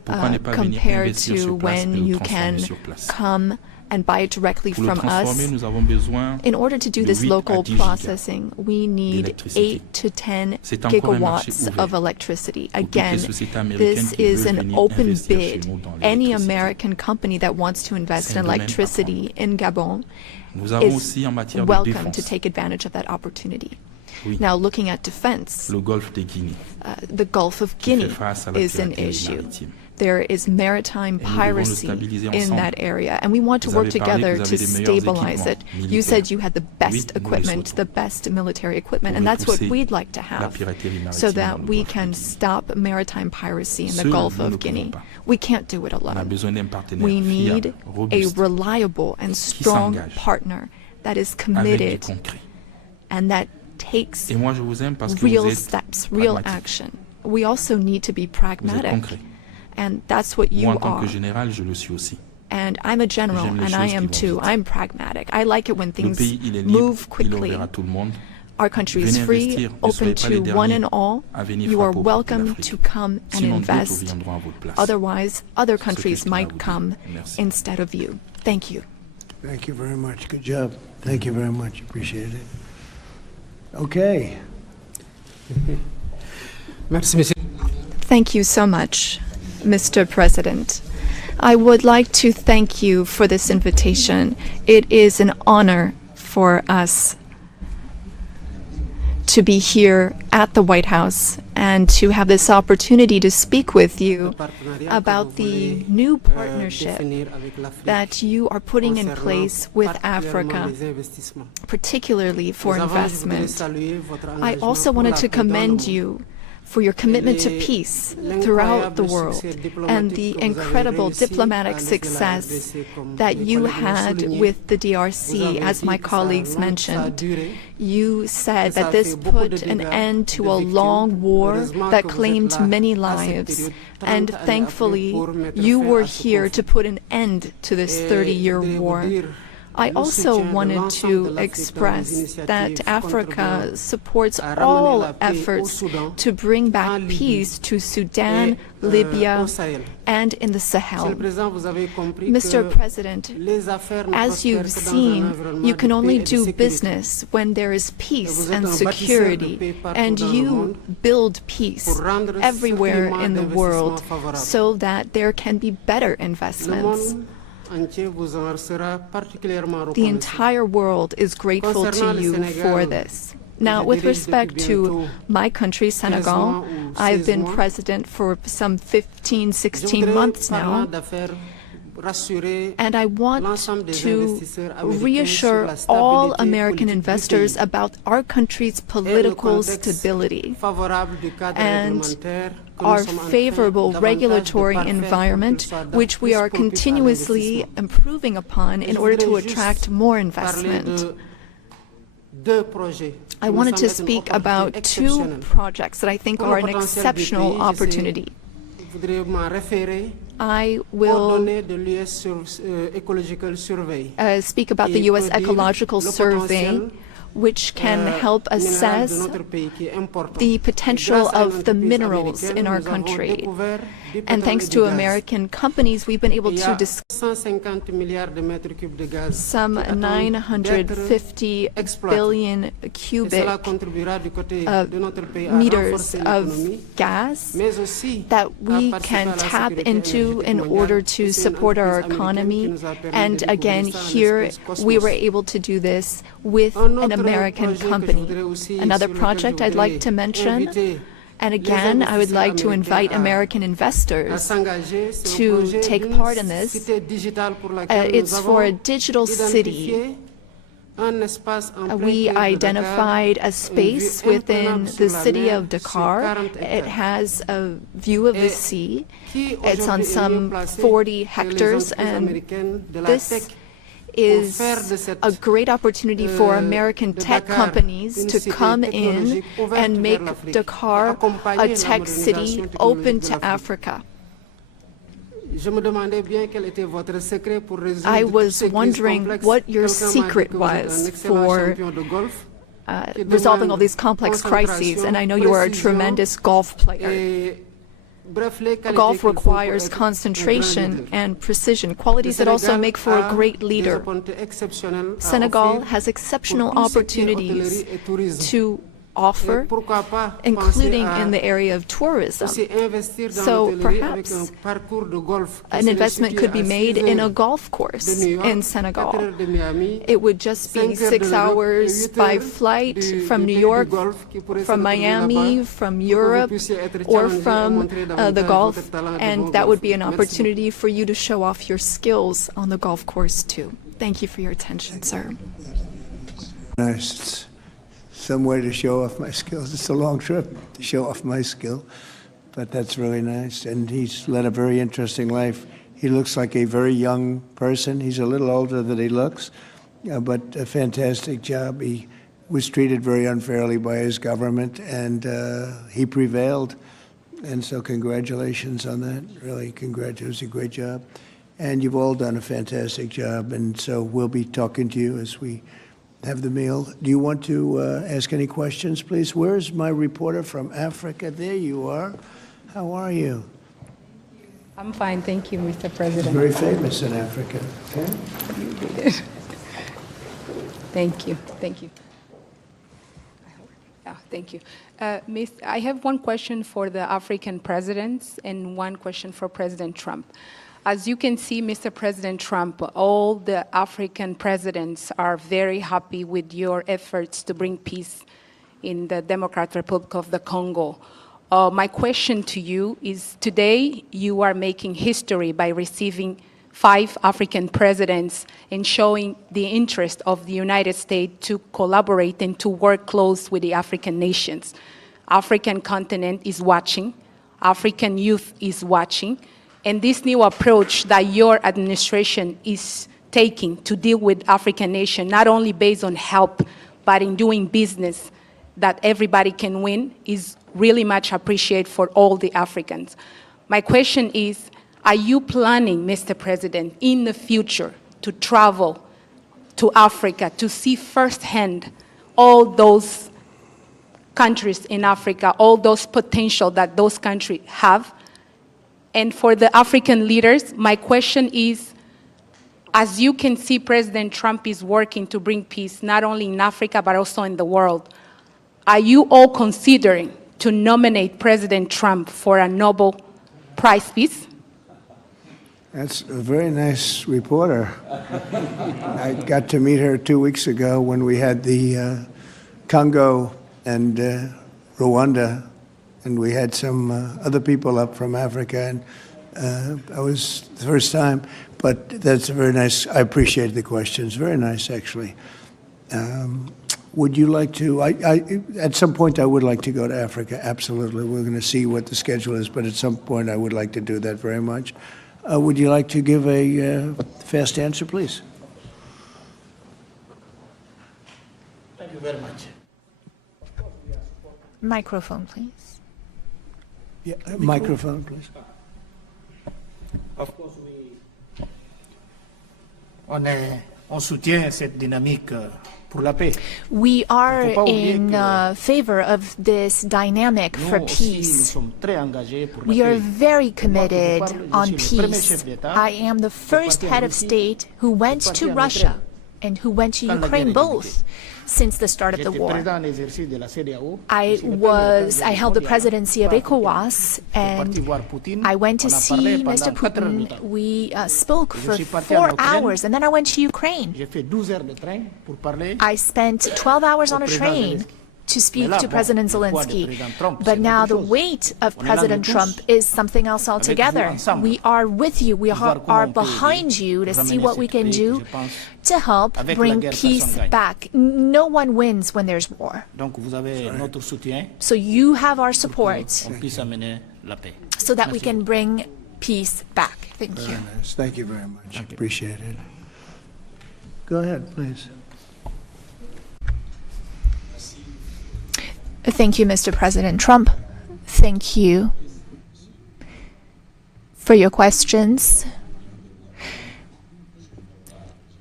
compared to when you can come and buy it directly from us. In order to do this local processing, we need 8 to 10 gigawatts of electricity. Again, this is an open bid. Any American company that wants to invest in electricity in Gabon is welcome to take advantage of that opportunity. Now, looking at defense, the Gulf of Guinea is an issue. There is maritime piracy in that area, and we want to work together to stabilize it. You said you had the best equipment, the best military equipment, and that's what we'd like to have, so that we can stop maritime piracy in the Gulf of Guinea. We can't do it alone. We need a reliable and strong partner that is committed and that takes real steps, real action. We also need to be pragmatic. And that's what you are. And I'm a general, and I am too. I'm pragmatic. I like it when things move quickly. Our country is free, open to one and all. You are welcome to come and invest. Otherwise, other countries might come instead of you. Thank you. Thank you very much. Good job. Thank you very much. Appreciate it. Okay. Thank you so much, Mr. President. I would like to thank you for this invitation. It is an honor for us to be here at the White House and to have this opportunity to speak with you about the new partnership that you are putting in place with Africa, particularly for investment. I also wanted to commend you for your commitment to peace throughout the world and the incredible diplomatic success that you had with the DRC, as my colleagues mentioned. You said that this put an end to a long war that claimed many lives, and thankfully you were here to put an end to this 30-year war. I also wanted to express that Africa supports all efforts to bring back peace to Sudan, Libya, and in the Sahel. Mr. President, as you've seen, you can only do business when there is peace and security, and you build peace everywhere in the world so that there can be better investments. The entire world is grateful to you for this. Now, with respect to my country, Senegal, I've been president for some 15, 16 months now, and I want to reassure all American investors about our country's political stability and our favorable regulatory environment, which we are continuously improving upon in order to attract more investment. I wanted to speak about 2 projects that I think are an exceptional opportunity. I will speak about the U.S. Ecological Survey, which can help assess the potential of the minerals in our country. And thanks to American companies, we've been able to discover some 950 billion cubic meters of gas that we can tap into in order to support our economy. And again, here we were able to do this with an American company. Another project I'd like to mention, and again, I would like to invite American investors to take part in this. It's for a digital city. We identified a space within the city of Dakar. It has a view of the sea. It's on some 40 hectares, and this is a great opportunity for American tech companies to come in and make Dakar a tech city open to Africa. I was wondering what your secret was for resolving all these complex crises, and I know you are a tremendous golf player. Golf requires concentration and precision, qualities that also make for a great leader. Senegal has exceptional opportunities to offer, including in the area of tourism. So perhaps an investment could be made in a golf course in Senegal. It would just be 6 hours by flight from New York, from Miami, from Europe, or from the Gulf, and that would be an opportunity for you to show off your skills on the golf course too. Thank you for your attention, sir. Nice. Some way to show off my skills. It's a long trip to show off my skill, but that's really nice. And he's led a very interesting life. He looks like a very young person. He's a little older than he looks, but a fantastic job. He was treated very unfairly by his government, and he prevailed. And so congratulations on that. Really, congratulations. It was a great job. And you've all done a fantastic job, and so we'll be talking to you as we have the meal. Do you want to ask any questions, please? Where's my reporter from Africa? There you are. How are you? I'm fine, thank you, Mr. President. Very famous in Africa. Okay? Thank you, thank you. Thank you. I have one question for the African presidents and one question for President Trump. As you can see, Mr. President Trump, all the African presidents are very happy with your efforts to bring peace in the Democratic Republic of the Congo. My question to you is, today you are making history by receiving 5 African presidents and showing the interest of the United States to collaborate and to work close with the African nations. African continent is watching, African youth is watching, and this new approach that your administration is taking to deal with African nations, not only based on help, but in doing business that everybody can win, is really much appreciated for all the Africans. My question is, are you planning, Mr. President, in the future to travel to Africa to see firsthand all those countries in Africa, all those potential that those countries have? And for the African leaders, my question is, as you can see, President Trump is working to bring peace not only in Africa, but also in the world. Are you all considering to nominate President Trump for a Nobel Prize Peace? That's a very nice reporter. I got to meet her 2 weeks ago when we had the Congo and Rwanda, and we had some other people up from Africa, and I was the first time, but that's a very nice, I appreciate the questions, very nice actually. Would you like to, at some point I would like to go to Africa, absolutely. We're going to see what the schedule is, but at some point I would like to do that very much. Would you like to give a fast answer, please? Thank you very much. Microphone, please. Yeah, microphone, please. Of course, on soutient cette dynamique pour la paix. We are in favor of this dynamic for peace. We are very committed on peace. I am the first head of state who went to Russia and who went to Ukraine, both, since the start of the war. I held the presidency of ECOWAS, and I went to see Mr. Putin. We spoke for 4 hours, and then I went to Ukraine. I spent 12 hours on a train to speak to President Zelenskyy. But now the weight of President Trump is something else altogether. We are with you. We are behind you to see what we can do to help bring peace back. No one wins when there's war. So you have our support so that we can bring peace back. Thank you. Very nice. Thank you very much. Appreciate it. Go ahead, please. Thank you, Mr. President Trump. Thank you for your questions.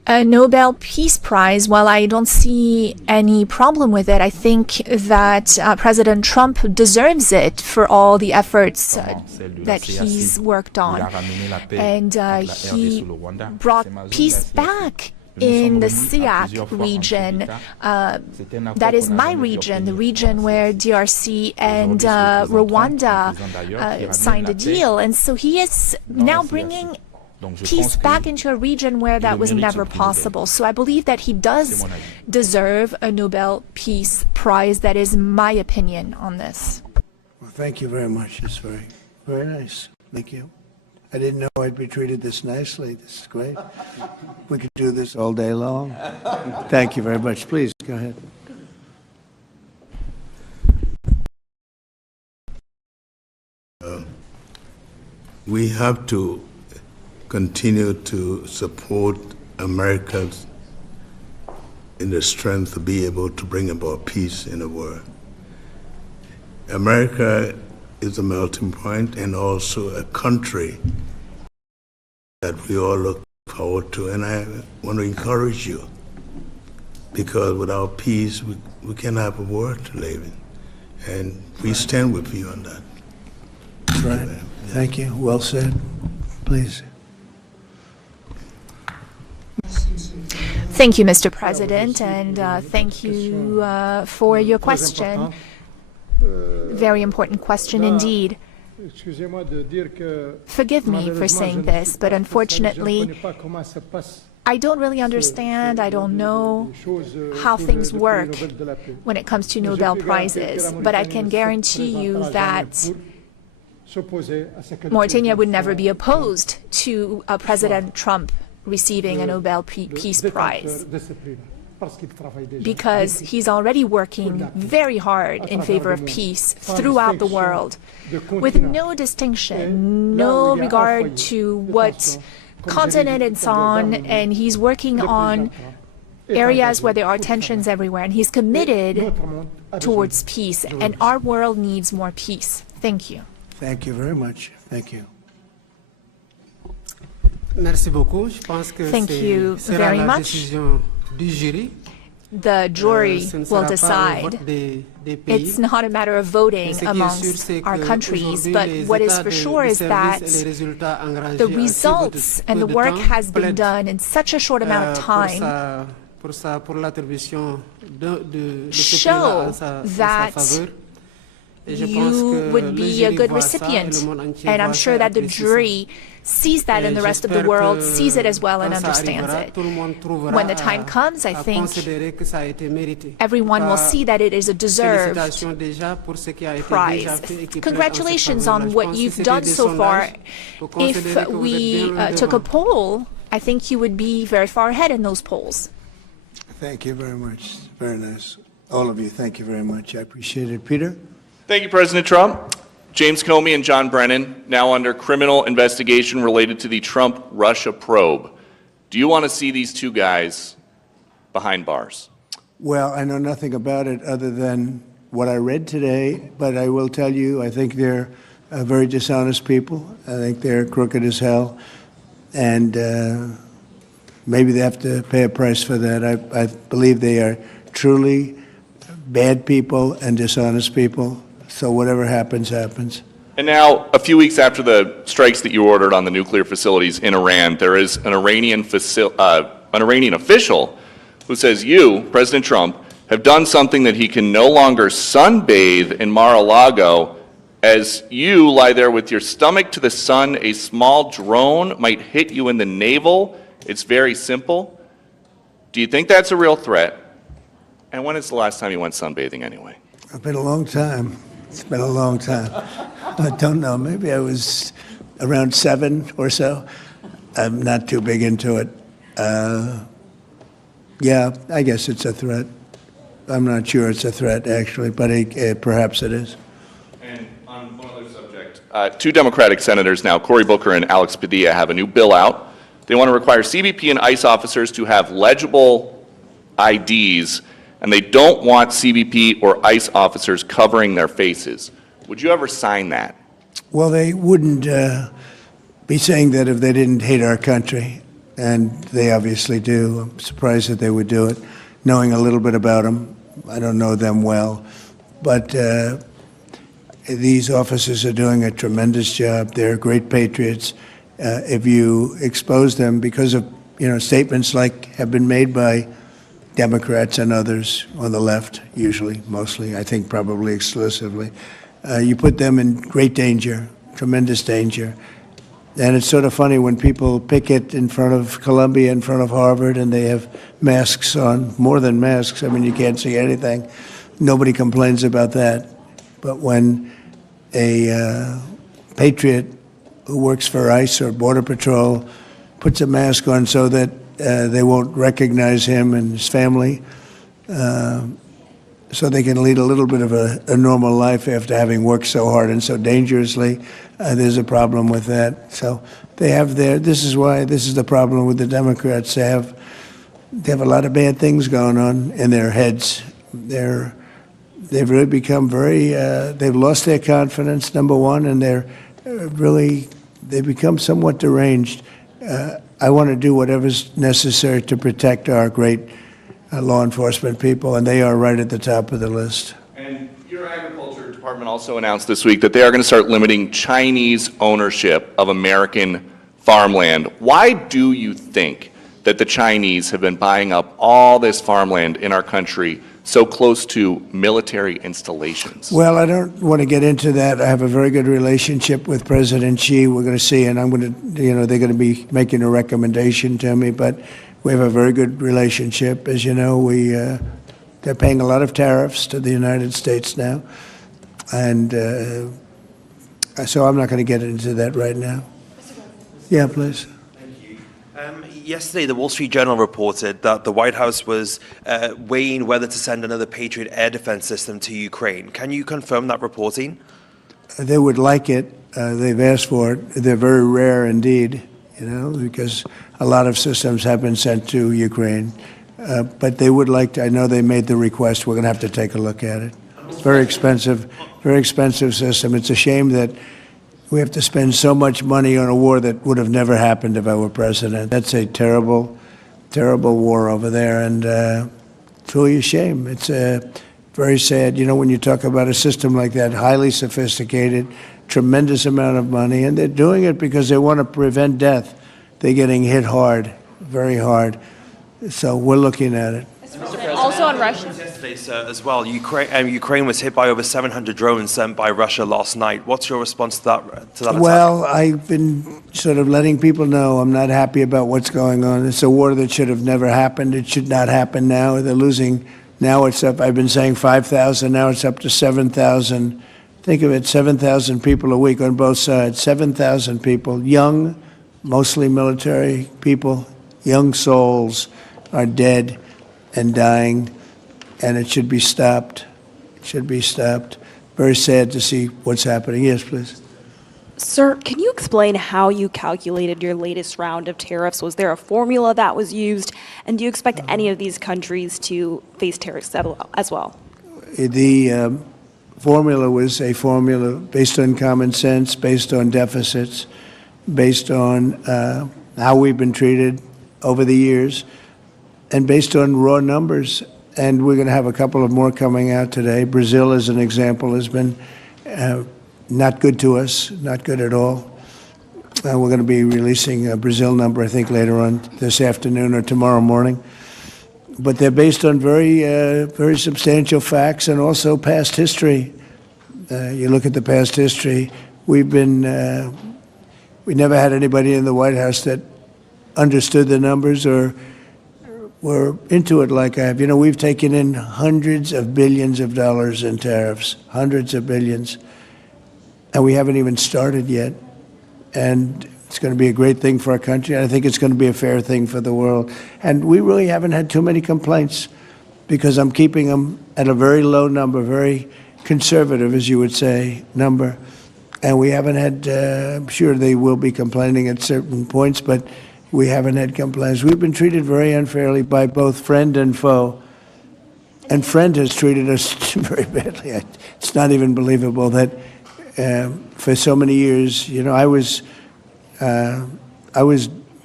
A Nobel Peace Prize, while I don't see any problem with it, I think that President Trump deserves it for all the efforts that he's worked on. And he brought peace back in the SIAC region. That is my region, the region where DRC and Rwanda signed a deal. And so he is now bringing peace back into a region where that was never possible. So I believe that he does deserve a Nobel Peace Prize. That is my opinion on this. Well, thank you very much. It's very, very nice. Thank you. I didn't know I'd be treated this nicely. This is great. We could do this all day long. Thank you very much. Please, go ahead. We have to continue to support America in the strength to be able to bring about peace in the world. America is a melting point and also a country that we all look forward to. And I want to encourage you, because without peace, we can't have a world to live in. And we stand with you on that. That's right. Thank you. Well said. Please. Thank you, Mr. President, and thank you for your question. Very important question indeed. Forgive me for saying this, but unfortunately, I don't really understand, I don't know how things work when it comes to Nobel Prizes, but I can guarantee you that Mauritania would never be opposed to President Trump receiving a Nobel Peace Prize, because he's already working very hard in favor of peace throughout the world, with no distinction, no regard to what continent it's on, and he's working on areas where there are tensions everywhere, and he's committed towards peace, and our world needs more peace. Thank you. Thank you very much. Thank you. Thank you very much. The jury will decide. It's not a matter of voting amongst our countries, but what is for sure is that the results and the work has been done in such a short amount of time show that you would be a good recipient. And I'm sure that the jury sees that, and the rest of the world sees it as well and understands it. When the time comes, I think everyone will see that it is a deserved prize. Congratulations on what you've done so far. If we took a poll, I think you would be very far ahead in those polls. Thank you very much. Very nice. All of you, thank you very much. I appreciate it. Peter? Thank you, President Trump. James Comey and John Brennan, now under criminal investigation related to the Trump-Russia probe. Do you want to see these two guys behind bars? Well, I know nothing about it other than what I read today, but I will tell you, I think they're very dishonest people. I think they're crooked as hell, and maybe they have to pay a price for that. I believe they are truly bad people and dishonest people. So whatever happens, happens. And now, a few weeks after the strikes that you ordered on the nuclear facilities in Iran, there is an Iranian official who says you, President Trump, have done something that he can no longer sunbathe in Mar-a-Lago. As you lie there with your stomach to the sun, a small drone might hit you in the navel. It's very simple. Do you think that's a real threat? And when is the last time you went sunbathing anyway? It's been a long time. It's been a long time. I don't know. Maybe I was around 7 or so. I'm not too big into it. Yeah, I guess it's a threat. I'm not sure it's a threat, actually, but perhaps it is. And on one other subject, two Democratic senators now, Cory Booker and Alex Padilla, have a new bill out. They want to require CBP and ICE officers to have legible IDs, and they don't want CBP or ICE officers covering their faces. Would you ever sign that? Well, they wouldn't be saying that if they didn't hate our country. and they obviously do. I'm surprised that they would do it, knowing a little bit about them. I don't know them well, but these officers are doing a tremendous job. They're great patriots. If you expose them because of statements like have been made by Democrats and others on the left, usually, mostly, I think probably exclusively, you put them in great danger, tremendous danger. And it's sort of funny when people picket in front of Columbia, in front of Harvard, and they have masks on, more than masks. I mean, you can't see anything. Nobody complains about that. But when a patriot who works for ICE or Border Patrol puts a mask on so that they won't recognize him and his family, so they can lead a little bit of a normal life after having worked so hard and so dangerously, there's a problem with that. So they have this is the problem with the Democrats. They have a lot of bad things going on in their heads. They've really become they've lost their confidence, number one, and they've become somewhat deranged. I want to do whatever's necessary to protect our great law enforcement people, and they are right at the top of the list. And your agriculture department also announced this week that they are going to start limiting Chinese ownership of American farmland. Why do you think that the Chinese have been buying up all this farmland in our country so close to military installations? Well, I don't want to get into that. I have a very good relationship with President Xi. We're going to see, and I'm going to, they're going to be making a recommendation to me, but we have a very good relationship. As you know, they're paying a lot of tariffs to the United States now, and so I'm not going to get into that right now. Yeah, please. Yesterday, the Wall Street Journal reported that the White House was weighing whether to send another Patriot air defense system to Ukraine. Can you confirm that reporting? They would like it. They've asked for it. They're very rare indeed, because a lot of systems have been sent to Ukraine. But they would like to. I know they made the request. We're going to have to take a look at it. It's very expensive system. It's a shame that we have to spend so much money on a war that would have never happened if I were president. That's a terrible, terrible war over there, and truly a shame. It's very sad. When you talk about a system like that, highly sophisticated, tremendous amount of money, and they're doing it because they want to prevent death. They're getting hit hard, very hard. So we're looking at it. Also on Russia. Yesterday, sir, as well, Ukraine was hit by over 700 drones sent by Russia last night. What's your response to that attack? Well, I've been sort of letting people know I'm not happy about what's going on. It's a war that should have never happened. It should not happen now. They're losing. Now it's up. I've been saying 5,000. Now it's up to 7,000. Think of it, 7,000 people a week on both sides. 7,000 people, young, mostly military people, young souls are dead and dying, and it should be stopped. It should be stopped. Very sad to see what's happening. Yes, please. Sir, can you explain how you calculated your latest round of tariffs? Was there a formula that was used? And do you expect any of these countries to face tariffs as well? The formula was a formula based on common sense, based on deficits, based on how we've been treated over the years, and based on raw numbers. And we're going to have a couple of more coming out today. Brazil, as an example, has been not good to us, not good at all. We're going to be releasing a Brazil number, I think, later on this afternoon or tomorrow morning. But they're based on very substantial facts and also past history. You look at the past history. We never had anybody in the White House that understood the numbers or were into it like I have. We've taken in hundreds of billions of dollars in tariffs, hundreds of billions, and we haven't even started yet. And it's going to be a great thing for our country. And I think it's going to be a fair thing for the world. And we really haven't had too many complaints because I'm keeping them at a very low number, very conservative, as you would say, number. And we haven't had, I'm sure they will be complaining at certain points, but we haven't had complaints. We've been treated very unfairly by both friend and foe. And friend has treated us very badly. It's not even believable that for so many years, I was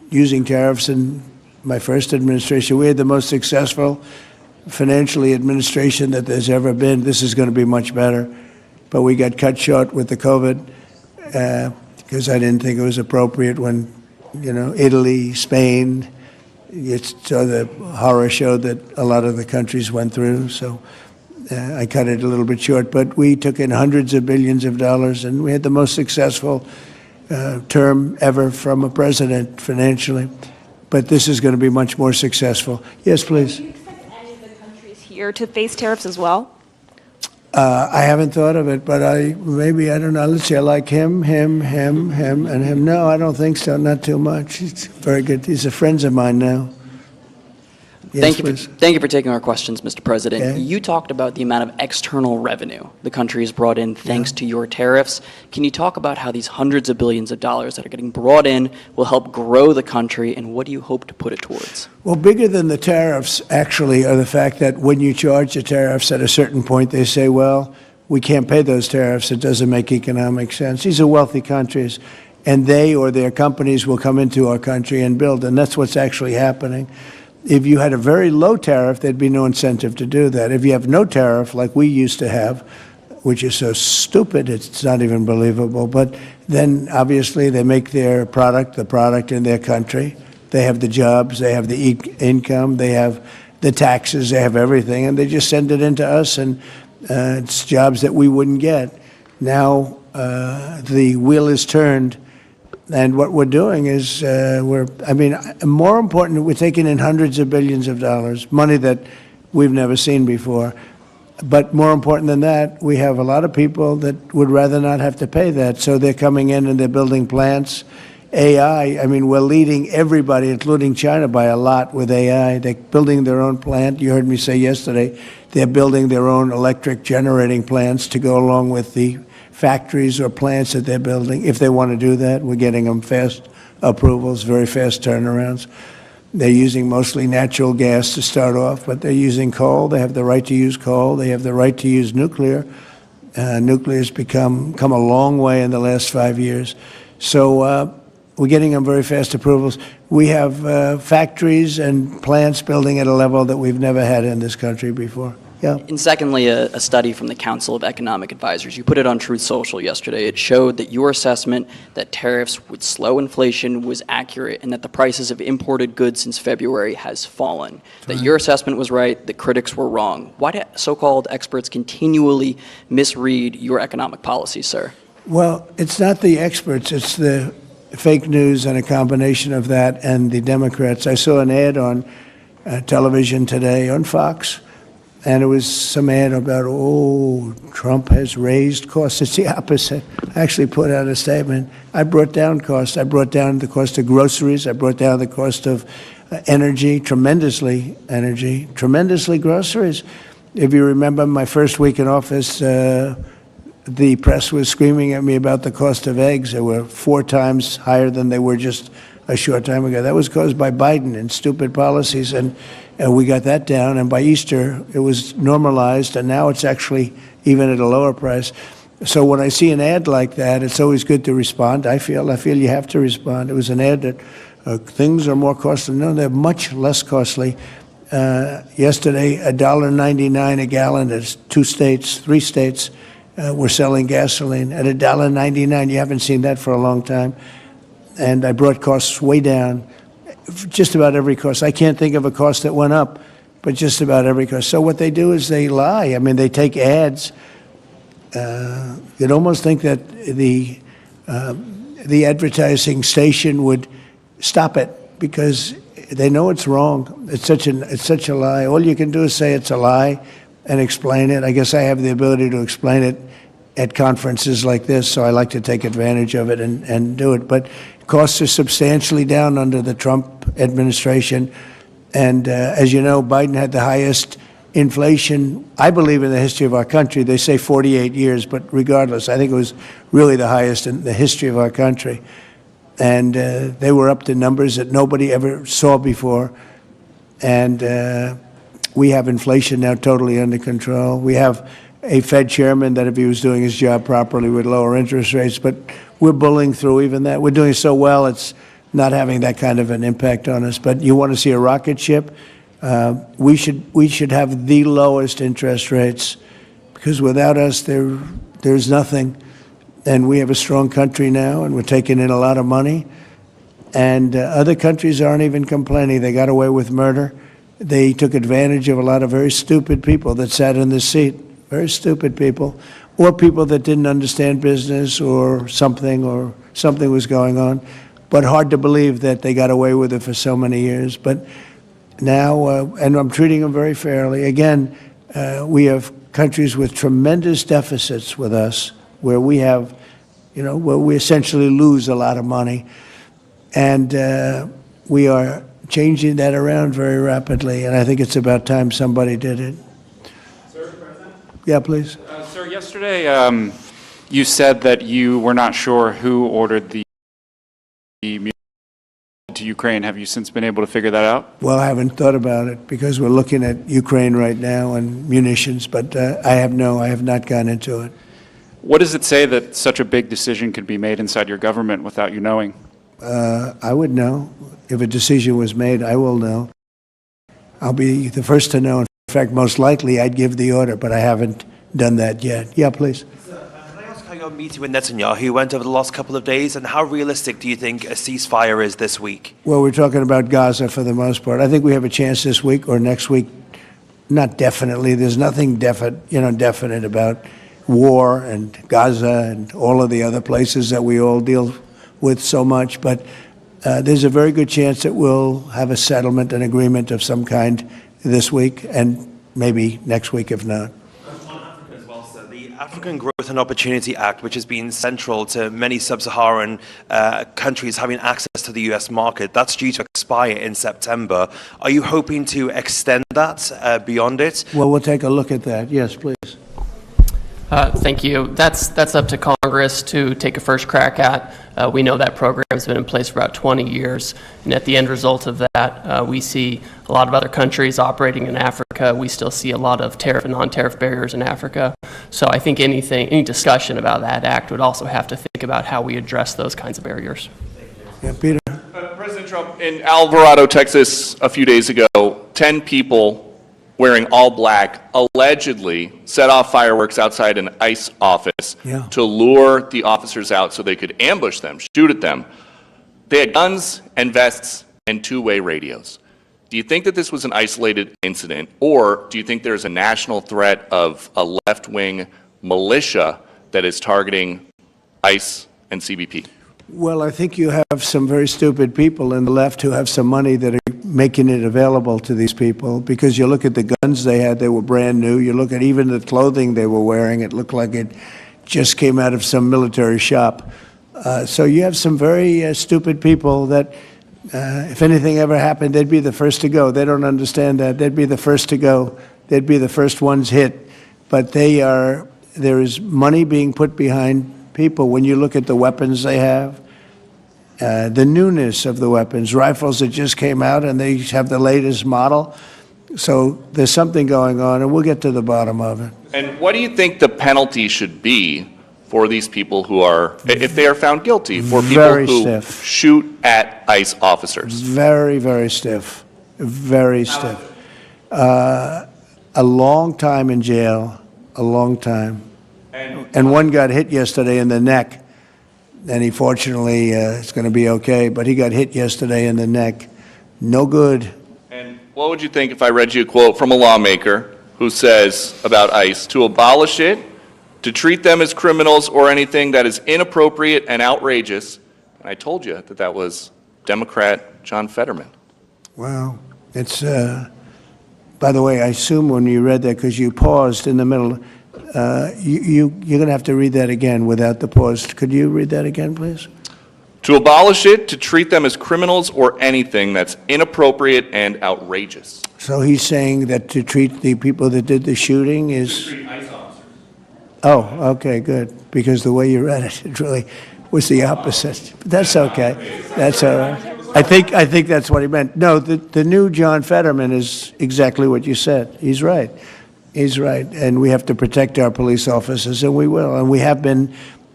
using tariffs in my first administration. We had the most successful financially administration that there's ever been. This is going to be much better. But we got cut short with the COVID because I didn't think it was appropriate when, Italy, Spain, so the horror show that a lot of the countries went through. So I cut it a little bit short. But we took in hundreds of billions of dollars, and we had the most successful term ever from a president financially. But this is going to be much more successful. Yes, please. Do you expect any of the countries here to face tariffs as well? I haven't thought of it, but I don't know. Let's see, I like him, and him. No, I don't think so, not too much. It's very good. These are friends of mine now. Yes, Thank you for taking our questions, Mr. President. Okay. You talked about the amount of external revenue the country has brought in thanks to your tariffs. Can you talk about how these hundreds of billions of dollars that are getting brought in will help grow the country, and what do you hope to put it towards? Well, bigger than the tariffs, actually, are the fact that when you charge the tariffs at a certain point, they say, well, we can't pay those tariffs. It doesn't make economic sense. These are wealthy countries, and they or their companies will come into our country and build, and that's what's actually happening. If you had a very low tariff, there'd be no incentive to do that. If you have no tariff, like we used to have, which is so stupid, it's not even believable, but then obviously they make their product, the product in their country. They have the jobs, they have the income, they have the taxes, they have everything, and they just send it into us, and it's jobs that we wouldn't get. Now the wheel is turned. And what we're doing is, more important, we're taking in hundreds of billions of dollars, money that we've never seen before. But more important than that, we have a lot of people that would rather not have to pay that. So they're coming in and they're building plants. AI, we're leading everybody, including China, by a lot with AI. They're building their own plant. You heard me say yesterday, they're building their own electric generating plants to go along with the factories or plants that they're building. If they want to do that, we're getting them fast approvals, very fast turnarounds. They're using mostly natural gas to start off, but they're using coal. They have the right to use coal. They have the right to use nuclear. Nuclear's come a long way in the last 5 years. So we're getting them very fast approvals. We have factories and plants building at a level that we've never had in this country before. Yeah. And secondly, a study from the Council of Economic Advisors. You put it on Truth Social yesterday. It showed that your assessment that tariffs would slow inflation was accurate, and that the prices of imported goods since February has fallen. That your assessment was right, the critics were wrong. Why do so-called experts continually misread your economic policy, sir? Well, it's not the experts, it's the fake news and a combination of that and the Democrats. I saw an ad on television today on Fox, and it was some ad about, Trump has raised costs. It's the opposite. I actually put out a statement. I brought down costs. I brought down the cost of groceries. I brought down the cost of tremendously groceries. If you remember my first week in office, the press was screaming at me about the cost of eggs. They were 4 times higher than they were just a short time ago. That was caused by Biden and stupid policies, and we got that down. And by Easter, it was normalized, and now it's actually even at a lower price. So when I see an ad like that, it's always good to respond. I feel you have to respond. It was an ad that things are more costly. No, they're much less costly. Yesterday, $1.99 a gallon. There's 3 states were selling gasoline at $1.99. You haven't seen that for a long time. And I brought costs way down, just about every cost. I can't think of a cost that went up, but just about every cost. So what they do is they lie. They take ads. You'd almost think that the advertising station would stop it because they know it's wrong. It's such a lie. All you can do is say it's a lie and explain it. I guess I have the ability to explain it at conferences like this, so I like to take advantage of it and do it. But costs are substantially down under the Trump administration. And as you know, Biden had the highest inflation, I believe, in the history of our country. They say 48 years, but regardless, I think it was really the highest in the history of our country. And they were up to numbers that nobody ever saw before. And we have inflation now totally under control. We have a Fed chairman that, if he was doing his job properly, would lower interest rates. But we're bullying through even that. We're doing so well, it's not having that kind of an impact on us. But you want to see a rocket ship? We should have the lowest interest rates, because without us, there's nothing. And we have a strong country now, and we're taking in a lot of money. And other countries aren't even complaining. They got away with murder. They took advantage of a lot of very stupid people that sat in the seat, very stupid people, or people that didn't understand business or something was going on. But hard to believe that they got away with it for so many years. But now, and I'm treating them very fairly. Again, we have countries with tremendous deficits with us, where we have, where we essentially lose a lot of money. And we are changing that around very rapidly, and I think it's about time somebody did it. Sir, President? Yeah, please. Sir, yesterday you said that you were not sure who ordered the munitions to Ukraine. Have you since been able to figure that out? Well, I haven't thought about it, because we're looking at Ukraine right now and munitions, but I have not gone into it. What does it say that such a big decision could be made inside your government without you knowing? I would know. If a decision was made, I will know. I'll be the first to know. In fact, most likely I'd give the order, but I haven't done that yet. Yeah, please. Can I ask how your meeting with Netanyahu went over the last couple of days, and how realistic do you think a ceasefire is this week? Well, we're talking about Gaza for the most part. I think we have a chance this week or next week. Not definitely. There's nothing definite about war and Gaza and all of the other places that we all deal with so much, but there's a very good chance that we'll have a settlement, an agreement of some kind this week, and maybe next week if not. On Africa as well, sir, the African Growth and Opportunity Act, which has been central to many sub-Saharan countries having access to the US market, that's due to expire in September. Are you hoping to extend that beyond it? Well, we'll take a look at that. Yes, please. Thank you. That's up to Congress to take a first crack at. We know that program has been in place for about 20 years, and at the end result of that, we see a lot of other countries operating in Africa. We still see a lot of tariff and non-tariff barriers in Africa. So I think any discussion about that act would also have to think about how we address those kinds of barriers. Yeah, Peter. President Trump, in Alvarado, Texas, a few days ago, 10 people wearing all black allegedly set off fireworks outside an ICE office to lure the officers out so they could ambush them, shoot at them. They had guns and vests and two-way radios. Do you think that this was an isolated incident, or do you think there's a national threat of a left-wing militia that is targeting ICE and CBP? Well, I think you have some very stupid people in the left who have some money that are making it available to these people, because you look at the guns they had, they were brand new. You look at even the clothing they were wearing, it looked like it just came out of some military shop. So you have some very stupid people that, if anything ever happened, they'd be the first to go. They don't understand that. They'd be the first to go. They'd be the first ones hit. But there is money being put behind people. When you look at the weapons they have, the newness of the weapons, rifles that just came out and they have the latest model. So there's something going on, and we'll get to the bottom of it. And what do you think the penalty should be for these people who are, if they are found guilty, for people Very who stiff. shoot at ICE officers? Very, very stiff. Very stiff. A long time in jail, a long time. And one got hit yesterday in the neck, and he fortunately is going to be okay, but he got hit yesterday in the neck. No good. And what would you think if I read you a quote from a lawmaker who says about ICE, to abolish it, to treat them as criminals or anything that is inappropriate and outrageous? And I told you that that was Democrat John Fetterman. Wow. It's, by the way, I assume when you read that, because you paused in the middle, you're going to have to read that again without the pause. Could you read that again, please? To abolish it, to treat them as criminals or anything that's inappropriate and outrageous. So he's saying that to treat the people that did the shooting is... Oh, okay, good. Because the way you read it, it really was the opposite. But that's okay. That's all right. I think that's what he meant. No, the new John Fetterman is exactly what you said. He's right. He's right. And we have to protect our police officers, and we will. And we have been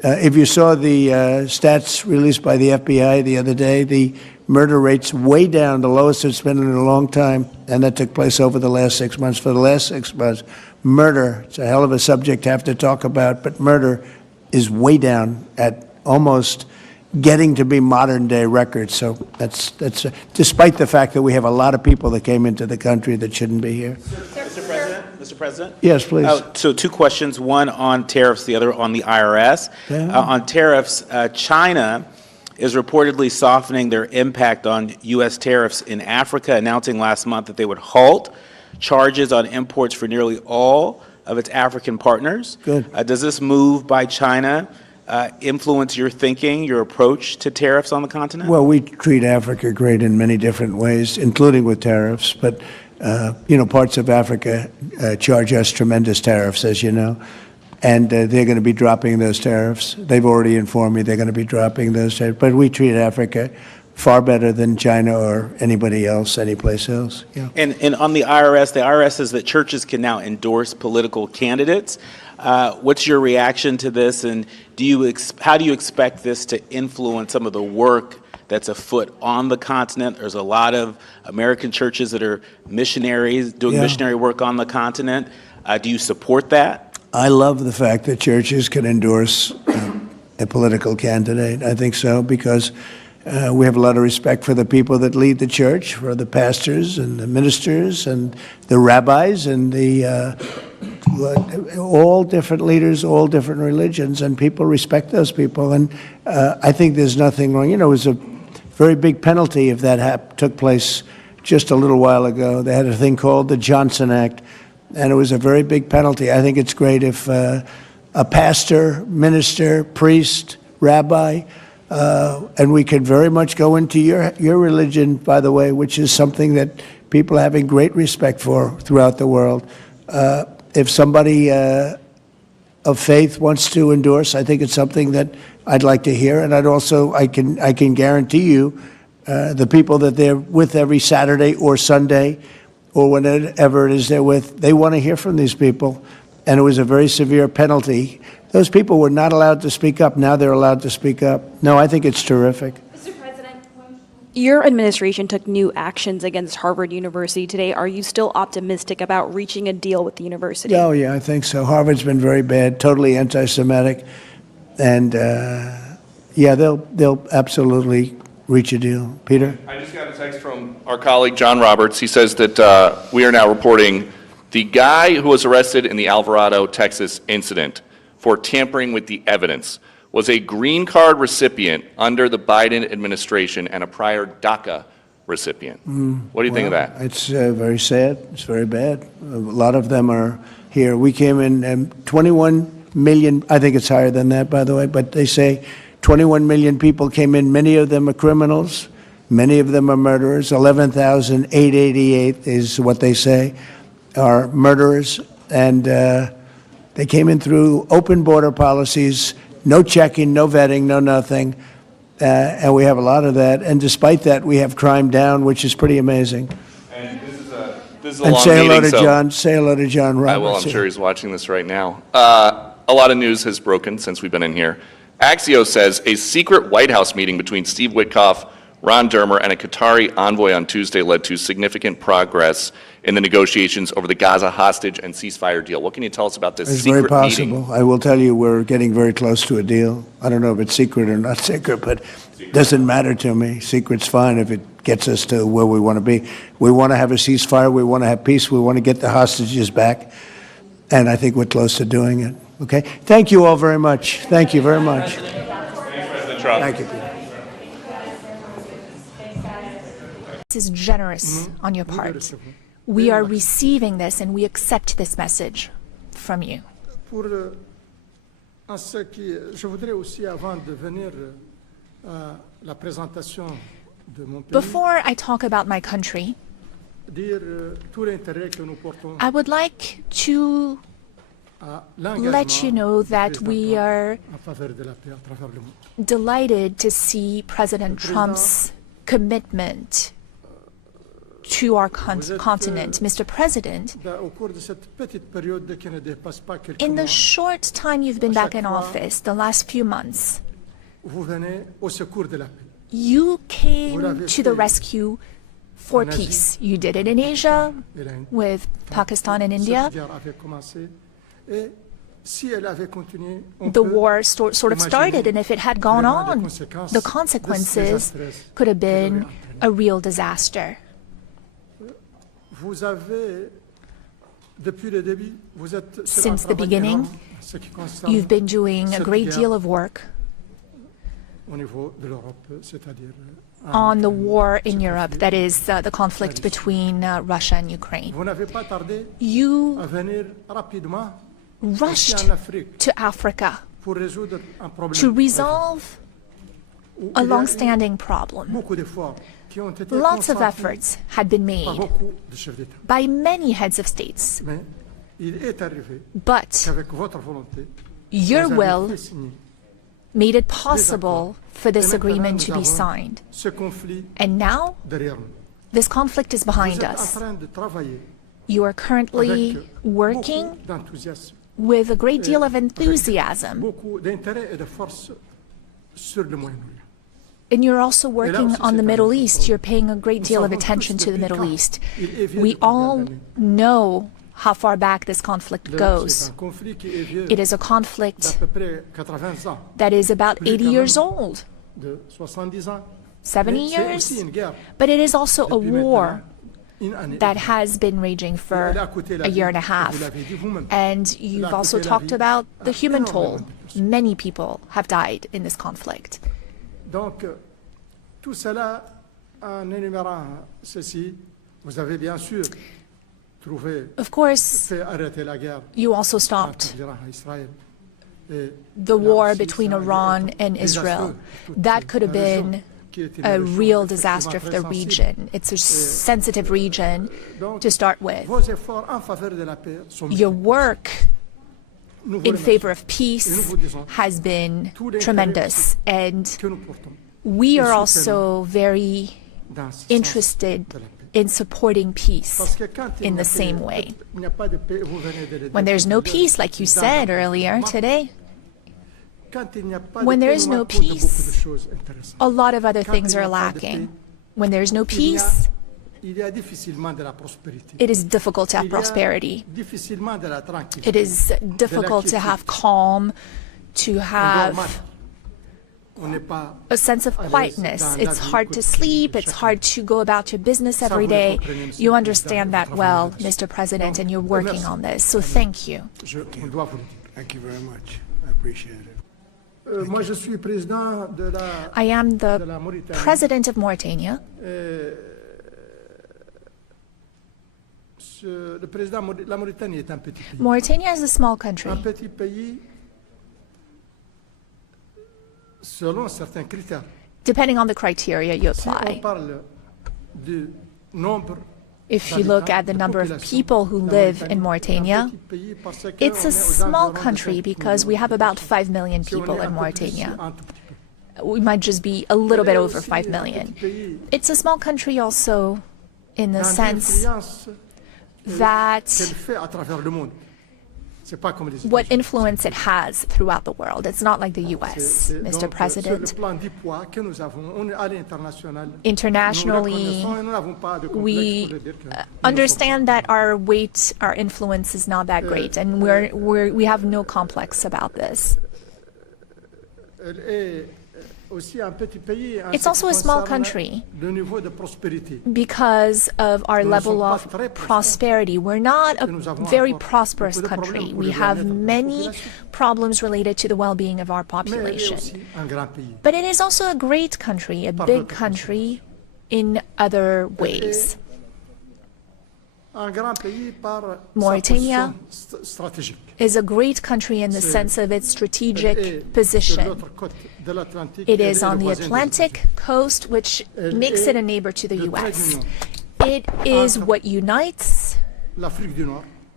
If you saw the stats released by the FBI the other day, the murder rate's way down, the lowest it's been in a long time, and that took place over the last 6 months. For the last 6 months, murder, it's a hell of a subject to have to talk about, but murder is way down at almost getting to be modern day records. So that's despite the fact that we have a lot of people that came into the country that shouldn't be here. Mr. President? Yes, please. So two questions, one on tariffs, the other on the IRS. Yeah. On tariffs, China is reportedly softening their impact on U.S. tariffs in Africa, announcing last month that they would halt charges on imports for nearly all of its African partners. Good. Does this move by China influence your thinking, your approach to tariffs on the continent? Well, we treat Africa great in many different ways, including with tariffs. But, parts of Africa charge us tremendous tariffs, as you know. And they're going to be dropping those tariffs. They've already informed me they're going to be dropping those tariffs. But we treat Africa far better than China or anybody else, anyplace else. Yeah. And on the IRS says that churches can now endorse political candidates. What's your reaction to this, and how do you expect this to influence some of the work that's afoot on the continent? There's a lot of American churches that are missionaries doing missionary work on the continent. Do you support that? I love the fact that churches can endorse a political candidate. I think so, because we have a lot of respect for the people that lead the church, for the pastors and the ministers and the rabbis and the all different leaders, all different religions, and people respect those people. And I think there's nothing wrong. It was a very big penalty if that took place just a little while ago. They had a thing called the Johnson Act, and it was a very big penalty. I think it's great if a pastor, minister, priest, rabbi, and we could very much go into your religion, by the way, which is something that people are having great respect for throughout the world. If somebody of faith wants to endorse, I think it's something that I'd like to hear, and I can guarantee you, the people that they're with every Saturday or Sunday, or whenever it is they're with, they want to hear from these people, and it was a very severe penalty. Those people were not allowed to speak up. Now they're allowed to speak up. No, I think it's terrific. Mr. President, your administration took new actions against Harvard University today. Are you still optimistic about reaching a deal with the university? Oh, yeah, I think so. Harvard's been very bad, totally anti-Semitic, and they'll absolutely reach a deal. Peter? I just got a text from our colleague John Roberts. He says that we are now reporting the guy who was arrested in the Alvarado, Texas incident for tampering with the evidence was a green card recipient under the Biden administration and a prior DACA recipient. What do you think of that? It's very sad. It's very bad. A lot of them are here. We came in 21 million, I think it's higher than that, by the way, but they say 21 million people came in. Many of them are criminals. Many of them are murderers. 11,888 is what they say are murderers. And they came in through open border policies, no checking, no vetting, no nothing. And we have a lot of that. And despite that, we have crime down, which is pretty amazing. And this is a And long say hello meeting, to so John. Say hello to John Roberts. I will. I'm sure he's watching this right now. A lot of news has broken since we've been in here. Axios says a secret White House meeting between Steve Witkoff, Ron Dermer, and a Qatari envoy on Tuesday led to significant progress in the negotiations over the Gaza hostage and ceasefire deal. What can you tell us about this It's secret very possible. meeting? I will tell you we're getting very close to a deal. I don't know if it's secret or not secret, but it doesn't matter to me. Secret's fine if it gets us to where we want to be. We want to have a ceasefire. We want to have peace. We want to get the hostages back. And I think we're close to doing it. Okay? Thank you all very much. Thank you very much. Thanks, President Trump. Thank you, Peter. This is generous on your part. We are receiving this and we accept this message from you. En ce qui, je voudrais aussi, avant de venir à la présentation de mon pays, Before I talk about my country, dire tout l'intérêt que nous portons I would like to let you know that we are en faveur de la paix à travers le monde. delighted to see President Trump's commitment to our continent. Mr. President, in the short time you've been back in office, the last few months, you came to the rescue for peace. You did it in Asia with Pakistan and India. The war sort of started, and if it had gone on, the consequences could have been a real disaster. Since the beginning, you've been doing a great deal of work on the war in Europe, that is the conflict between Russia and Ukraine. You rushed to Africa to resolve a long-standing problem. Lots of efforts had been made by many heads of states, but your will made it possible for this agreement to be signed. And now, this conflict is behind us. You are currently working with a great deal of enthusiasm. And you're also working on the Middle East. You're paying a great deal of attention to the Middle East. We all know how far back this conflict goes. It is a conflict that is about 80 years old, 70 years, but it is also a war that has been raging for a year and a half. And you've also talked about the human toll. Many people have died in this conflict. Donc, tout cela, en énumérant ceci, vous avez bien sûr trouvé, of course, fait arrêter la guerre you also stopped the war between Iran and Israel. That could have been a real disaster for the region. It's a sensitive region to start with. Your work in favor of peace has been tremendous, and we are also very interested in supporting peace in the same way. When there's no peace, like you said earlier today, when there is no peace, a lot of other things are lacking. When there's no peace, it is difficult to have prosperity. It is difficult to have calm, to have a sense of quietness. It's hard to sleep. It's hard to go about your business every day. You understand that well, Mr. President, and you're working on this. So thank you. Thank you very much. I appreciate it. I am the president of Mauritania. Mauritania is a small country. Depending on the criteria you apply. If you look at the number of people who live in Mauritania, it's a small country because we have about 5 million people in Mauritania. We might just be a little bit over 5 million. It's a small country also in the sense that what influence it has throughout the world. It's not like the US, Mr. President. Internationally, we understand that our weight, our influence is not that great, and we have no complex about this. It's also a small country because of our level of prosperity. We're not a very prosperous country. We have many problems related to the well-being of our population. But it is also a great country, a big country in other ways. Mauritania is a great country in the sense of its strategic position. It is on the Atlantic coast, which makes it a neighbor to the US. It is what unites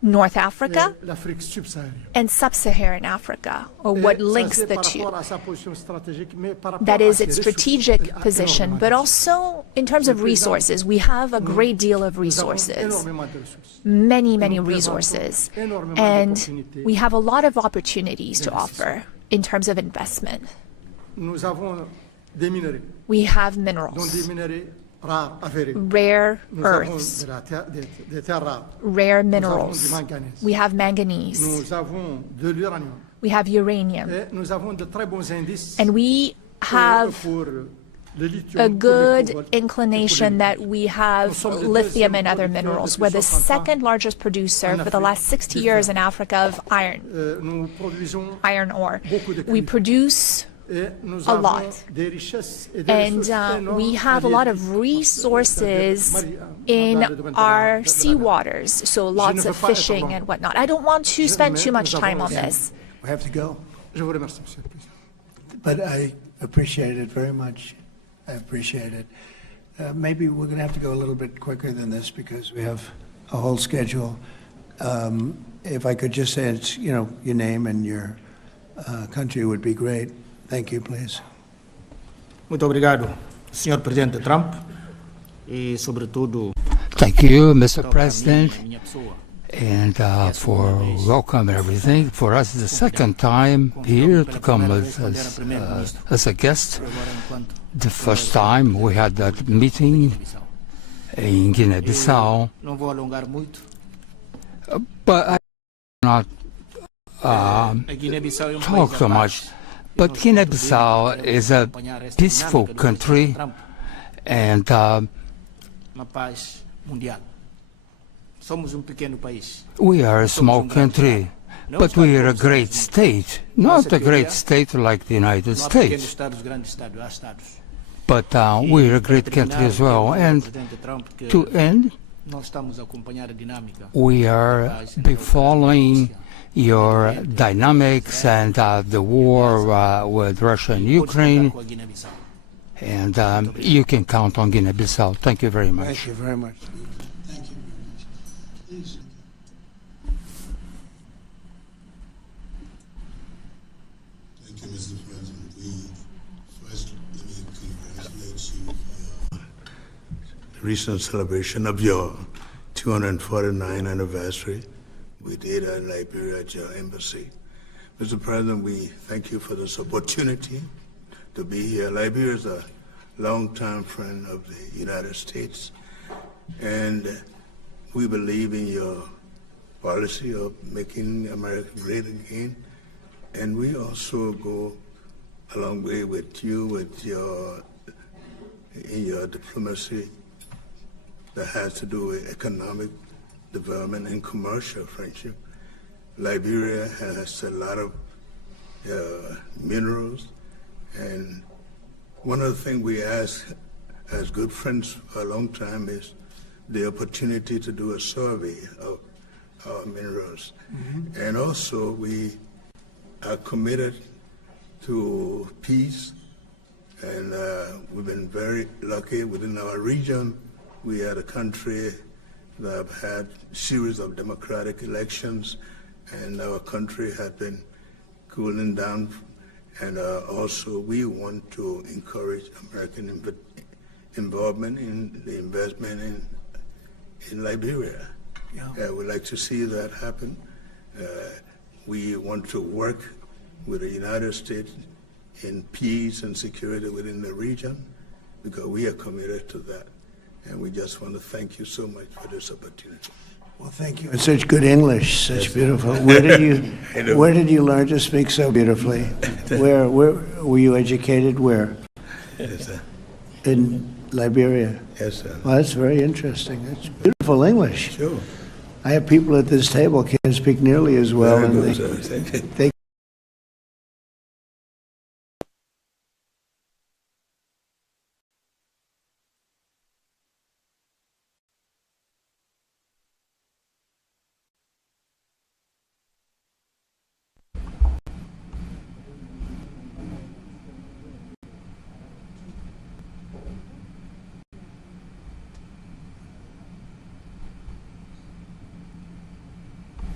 North Africa l'Afrique subsaharienne. and Sub-Saharan Africa, or what links the two. That is its strategic position, but also in terms of resources. We have a great deal of resources, many, many resources, and we have a lot of opportunities to offer in terms of investment. We have minerals, rare earths, rare minerals. We have manganese. We have uranium. And we have a good inclination that we have lithium and other minerals. We're the second largest producer for the last 60 years in Africa of iron ore. We produce a lot. And we have a lot of resources in our seawaters, so lots of fishing and whatnot. I don't want to spend too much time on this. We have to go. But I appreciate it very much. I appreciate it. Maybe we're going to have to go a little bit quicker than this because we have a whole schedule. If I could just say, it's, your name and your country would be great. Thank you, please. Muito obrigado, Sr. Presidente Trump, e sobretudo. Thank you, Mr. President, and for welcome and everything. For us, it's the second time here to come as a guest. The first time we had that meeting in Guinea-Bissau, but I not talk so much. But Guinea-Bissau is a peaceful country, and we are a small country, but we are a great state. Not a great state like the United States, but we are a great country as well. And to end, we are following your dynamics and the war with Russia and Ukraine, and you can count on Guinea-Bissau. Thank you very much. Thank you very much. Thank you very much. Please. Thank you, Mr. President. First, let me congratulate you for the recent celebration of your 249th anniversary. We did in Liberia at your embassy. Mr. President, we thank you for this opportunity to be here. Liberia is a longtime friend of the United States, and we believe in your policy of making America great again. And we also go a long way with you in your diplomacy that has to do with economic development and commercial friendship. Liberia has a lot of minerals, and one of the things we ask as good friends for a long time is the opportunity to do a survey of our minerals. Mm-hmm. And also we are committed to peace, and we've been very lucky within our region. We are a country that have had a series of democratic elections, and our country has been cooling down. And also we want to encourage American involvement in the investment in Liberia. Yeah. We'd like to see that happen. We want to work with the United States in peace and security within the region, because we are committed to that. And we just want to thank you so much for this opportunity. Well, thank you. And such good English, such beautiful. Where did you learn to speak so beautifully? Where were you educated? Where? Yes, sir. In Liberia. Yes, sir. Well, that's very interesting. That's beautiful English. Sure. I have people at this table can't speak nearly as well. Very and good, sir. Thank you. they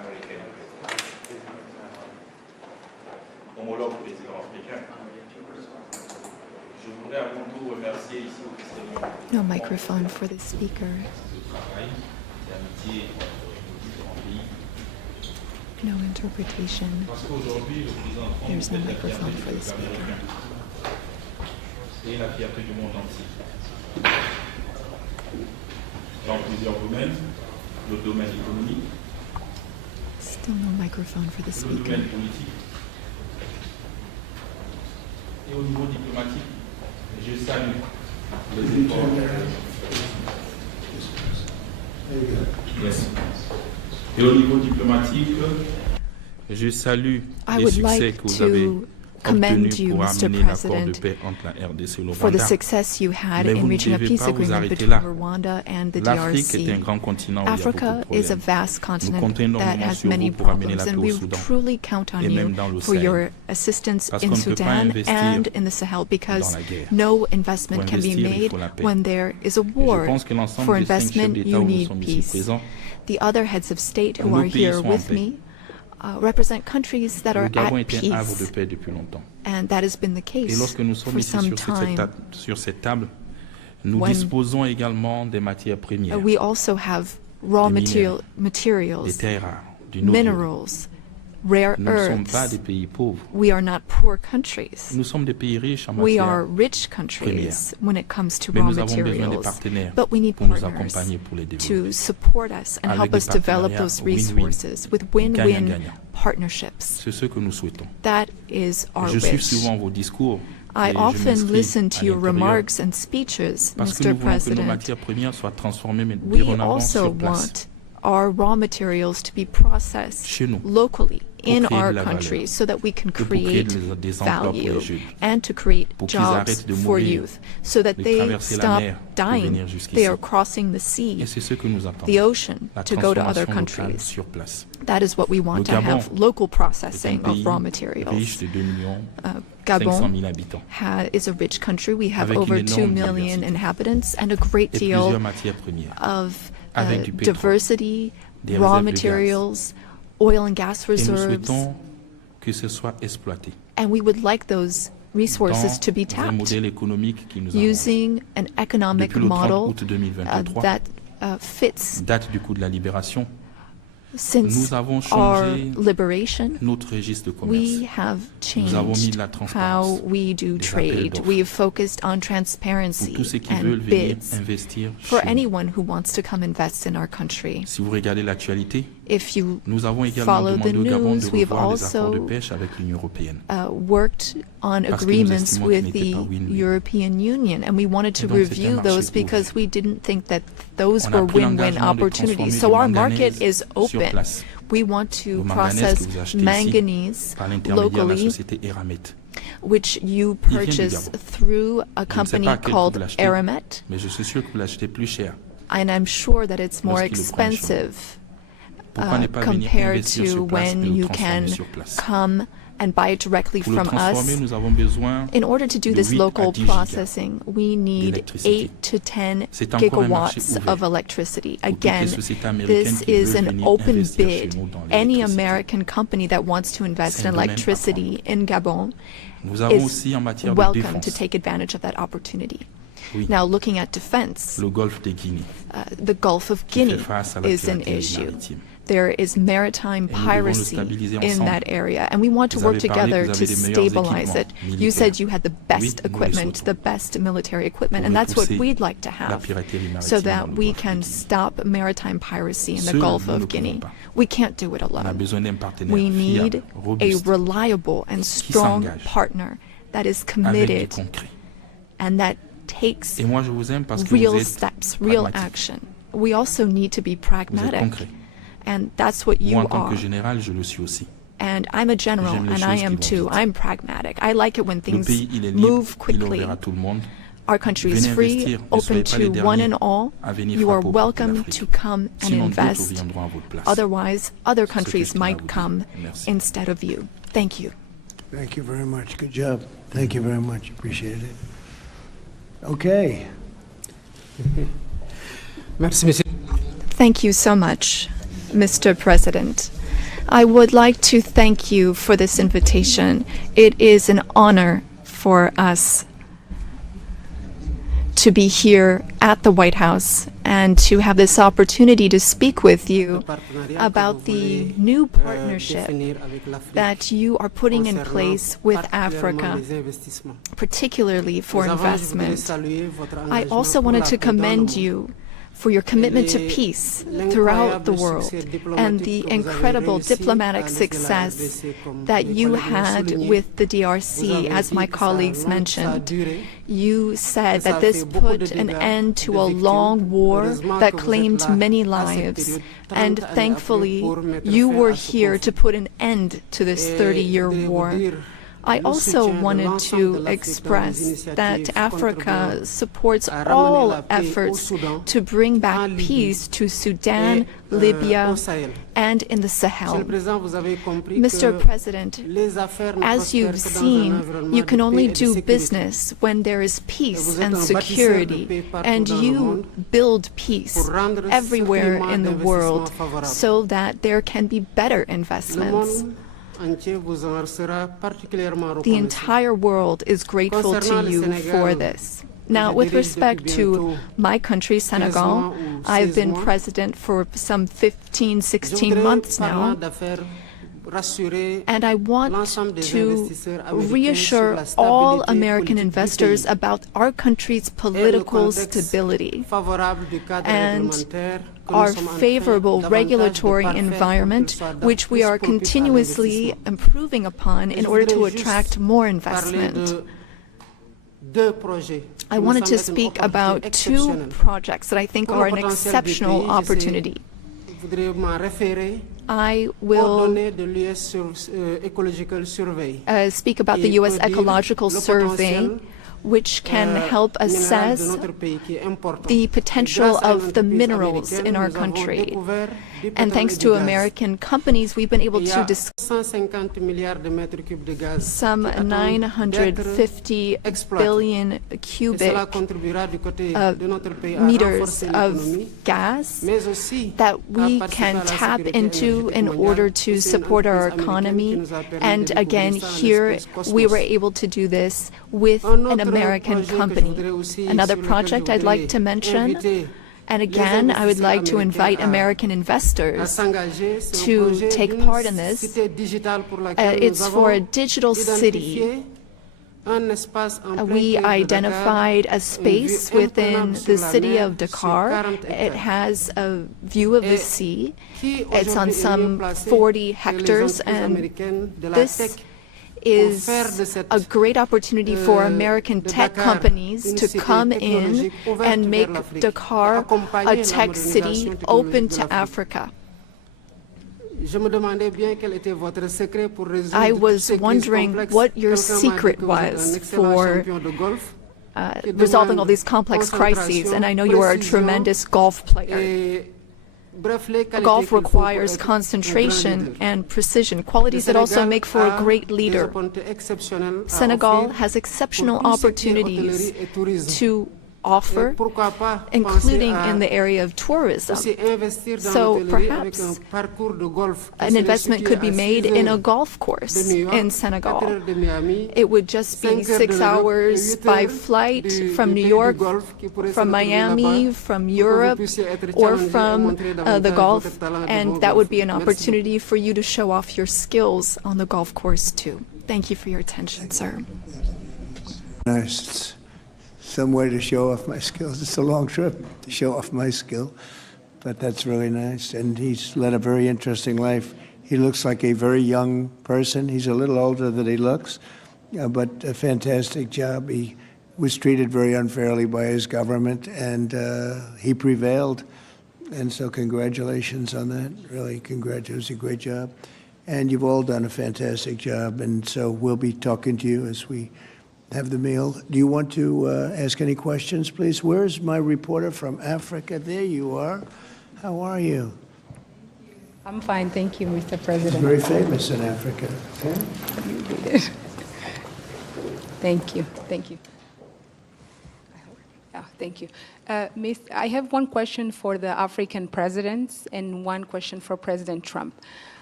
américaine. Homologue président africain. Je voudrais à mon tour remercier ici officiellement No microphone for the speaker. le travail d'amitié entre différents pays. No interpretation. Parce qu'aujourd'hui, le président Trump There's no est la microphone fierté for du the peuple speaker. américain et la fierté du monde entier. Dans plusieurs domaines, le domaine économique, Still no microphone for the le speaker. domaine politique et au niveau diplomatique, je salue les efforts. Yes. Et au niveau diplomatique, je salue I les would succès like que vous avez to commend obtenus you, pour Mr. amener l'accord de President, paix entre la RDC et le for the Rwanda. success you had Mais in vous ne reaching a devez peace pas vous agreement arrêter between là. Rwanda and the L'Afrique est un DRC. grand continent où il y a beaucoup Africa de is a problèmes. vast Nous continent comptons that énormément has sur many vous pour amener la problems, and paix we au Soudan truly count on et même you dans le for Sahel. your assistance Parce in qu'on ne peut pas Sudan investir and in the Sahel, because dans la guerre. no investment Pour can be investir, il made faut la paix. when there is a Et je war. pense que l'ensemble For des 5 chefs investment, d'État you où nous need sommes ici peace. présents, The other heads of state who nos are pays here sont en with paix. me represent countries that Le are Gabon at est un havre de peace, paix depuis longtemps. and that has been the Et case lorsque nous sommes for ici some time. sur cette table, nous When disposons également des matières premières, We also have raw des minéraux, des materials, terres rares, du noble. minerals, rare Nous ne sommes pas earths. des pays pauvres. We are not poor countries. Nous sommes des pays riches en We matières are rich premières. countries when it comes to Mais raw nous avons besoin des materials. partenaires But we need pour nous partners accompagner pour les développer. to support us and Avec help des us develop partenariats those win-win, resources with win-win gagnant-gagnant. partnerships. C'est ce que nous souhaitons. That is our Je suis wish. souvent vos discours. I et je often m'inscris listen à to your l'intérieur remarks and speeches, parce que Mr. nous voulons que nos President. matières premières soient transformées mais We dorénavant also sur place. want our raw materials to be processed Chez nous, locally pour in créer our de la country valeur, so that we can et pour créer create des emplois pour value les jeunes, and to create pour qu'ils jobs arrêtent de for mourir, youth so that de they traverser la stop mer pour dying. venir jusqu'ici. They are crossing the Et sea, c'est ce que nous attendons. the ocean, La to go to other transformation locale countries. sur place. That is what we want Le to Gabon have, local est un processing of pays raw riche materials. de 2 millions Gabon 500 000 habitants, is a rich country. We have avec over une 2 énorme million diversité inhabitants and a great et deal plusieurs matières premières, of avec du pétrole, diversity, des raw réserves de gaz. materials, oil and gas Et nous reserves, souhaitons que ce soit exploité and we would like those resources to be dans un tapped modèle économique qui nous arrange. using an economic Depuis le 30 model août 2023, that fits date du coup de la libération, since nous avons our changé liberation. notre registre de commerce. We have Nous avons mis changed de la transparence, how we do des appels trade. d'offres. We've focused on Pour transparency tous ceux qui veulent and venir bids investir for chez nous. anyone who wants to come invest in our country. Si vous regardez l'actualité, If you nous avons également follow the demandé au Gabon de news, we've revoir les accords de also pêche avec l'Union européenne. worked on Parce que nous agreements estimons with qu'ils n'étaient the pas win-win. European Union, and we wanted to Et donc, c'est un review marché those ouvert. because we didn't think that those On a were pris win-win l'engagement de opportunities. transformer So du our manganèse market is sur open. place. We want to Le manganèse process que vous achetez ici manganese par l'intermédiaire de la locally, société Eramet. which you Il vient du purchase Gabon. through a Je ne sais company pas à quel prix called vous l'achetez, Aramet, mais je suis sûr que vous l'achetez plus cher. and I'm sure that it's more Lorsqu'il le prend chez nous. expensive Pourquoi ne pas venir compared investir to sur place et when le you transformer can sur place? come and buy it directly Pour le from transformer, us. nous avons besoin In order to do de this 8 à local 10 gigas processing, we need d'électricité. 8 to 10 C'est encore un marché gigawatts ouvert of electricity. pour toutes les Again, sociétés américaines this qui is veulent an venir open investir chez bid. nous dans Any l'électricité. American company that wants to invest C'est in un domaine à electricity in Gabon Nous avons is aussi en matière de welcome défense to take advantage of that opportunity. Oui. Now, looking at defense, le golfe de Guinée, the Gulf of qui Guinea fait face à la is an piraterie issue. maritime. There is maritime Et nous devons le piracy stabiliser in ensemble. that area, and we want to Vous work avez parlé together que vous to avez les meilleurs stabilize it. équipements You said militaires. you had the Oui, best nous le equipment, souhaitons. the best military equipment, Pour and that's what repousser we'd like to la have, piraterie so maritime dans that le we golfe de can Guinée. stop maritime piracy in the Seuls, Gulf nous ne of pouvons Guinea. pas. We can't do it On a alone. besoin d'un partenaire We fiable, need a robuste, reliable and strong s'engage partner that is avec du committed concret. and that takes Et moi, je vous aime parce que real vous êtes steps, real pragmatique. action. We also need to be Vous êtes pragmatic, concret. and that's what you Moi, en tant que are. général, je le suis aussi. And I'm a general, J'aime les and I choses am qui vont too. vite. I'm pragmatic. I like it when Le things pays, il est libre, move il est quickly. ouvert à tout le monde. Our country is Venez free, investir, ne open soyez pas les to one derniers and all. à venir You are frapper aux portes de welcome l'Afrique. to come and Sinon, d'autres invest. viendront à votre place. Otherwise, other C'est ce que countries je tenais à might vous dire. come Merci. instead of you. Thank you. Thank you very much. Good job. Thank you very much. Appreciate it. Okay. Thank you so much, Mr. President. I would like to thank you for this invitation. It is an honor for us to be here at the White House and to have this opportunity to speak with you about the new partnership that you are putting in place with Africa, particularly for investment. I also wanted to commend you for your commitment to peace throughout the world and the incredible diplomatic success that you had with the DRC, as my colleagues mentioned. You said that this put an end to a long war that claimed many lives, and thankfully you were here to put an end to this 30-year war. I also wanted to express that Africa supports all efforts to bring back peace to Sudan, Libya, and in the Sahel. Mr. President, as you've seen, you can only do business when there is peace and security, and you build peace everywhere in the world so that there can be better investments. The entire world is grateful to you for this. Now, with respect to my country, Senegal, I've been president for some 15, 16 months now, and I want to reassure all American investors about our country's political stability and our favorable regulatory environment, which we are continuously improving upon in order to attract more investment. I wanted to speak about two projects that I think are an exceptional opportunity. I will speak about the U.S. Ecological Survey, which can help assess the potential of the minerals in our country. And thanks to American companies, we've been able to discover some 950 billion cubic meters of gas that we can tap into in order to support our economy. And again, here we were able to do this with an American company. Another project I'd like to mention, and again, I would like to invite American investors to take part in this. It's for a digital city. We identified a space within the city of Dakar. It has a view of the sea. It's on some 40 hectares, and this is a great opportunity for American tech companies to come in and make Dakar a tech city open to Africa. I was wondering what your secret was for resolving all these complex crises, and I know you are a tremendous golf player. Golf requires concentration and precision, qualities that also make for a great leader. Senegal has exceptional opportunities to offer, including in the area of tourism. So perhaps an investment could be made in a golf course in Senegal. It would just be 6 hours by flight from New York, from Miami, from Europe, or from the Gulf, and that would be an opportunity for you to show off your skills on the golf course too. Thank you for your attention, sir. Nice. Some way to show off my skills. It's a long trip to show off my skill, but that's really nice. And he's led a very interesting life. He looks like a very young person. He's a little older than he looks, but a fantastic job. He was treated very unfairly by his government, and he prevailed. And so congratulations on that. Really, congratulations. It was a great job. And you've all done a fantastic job. And so we'll be talking to you as we have the meal. Do you want to ask any questions, please? Where's my reporter from Africa? There you are. How are you? I'm fine, thank you, Mr. President. She's very famous in Africa. Okay? Thank you, thank you. Thank you. I have one question for the African presidents and one question for President Trump.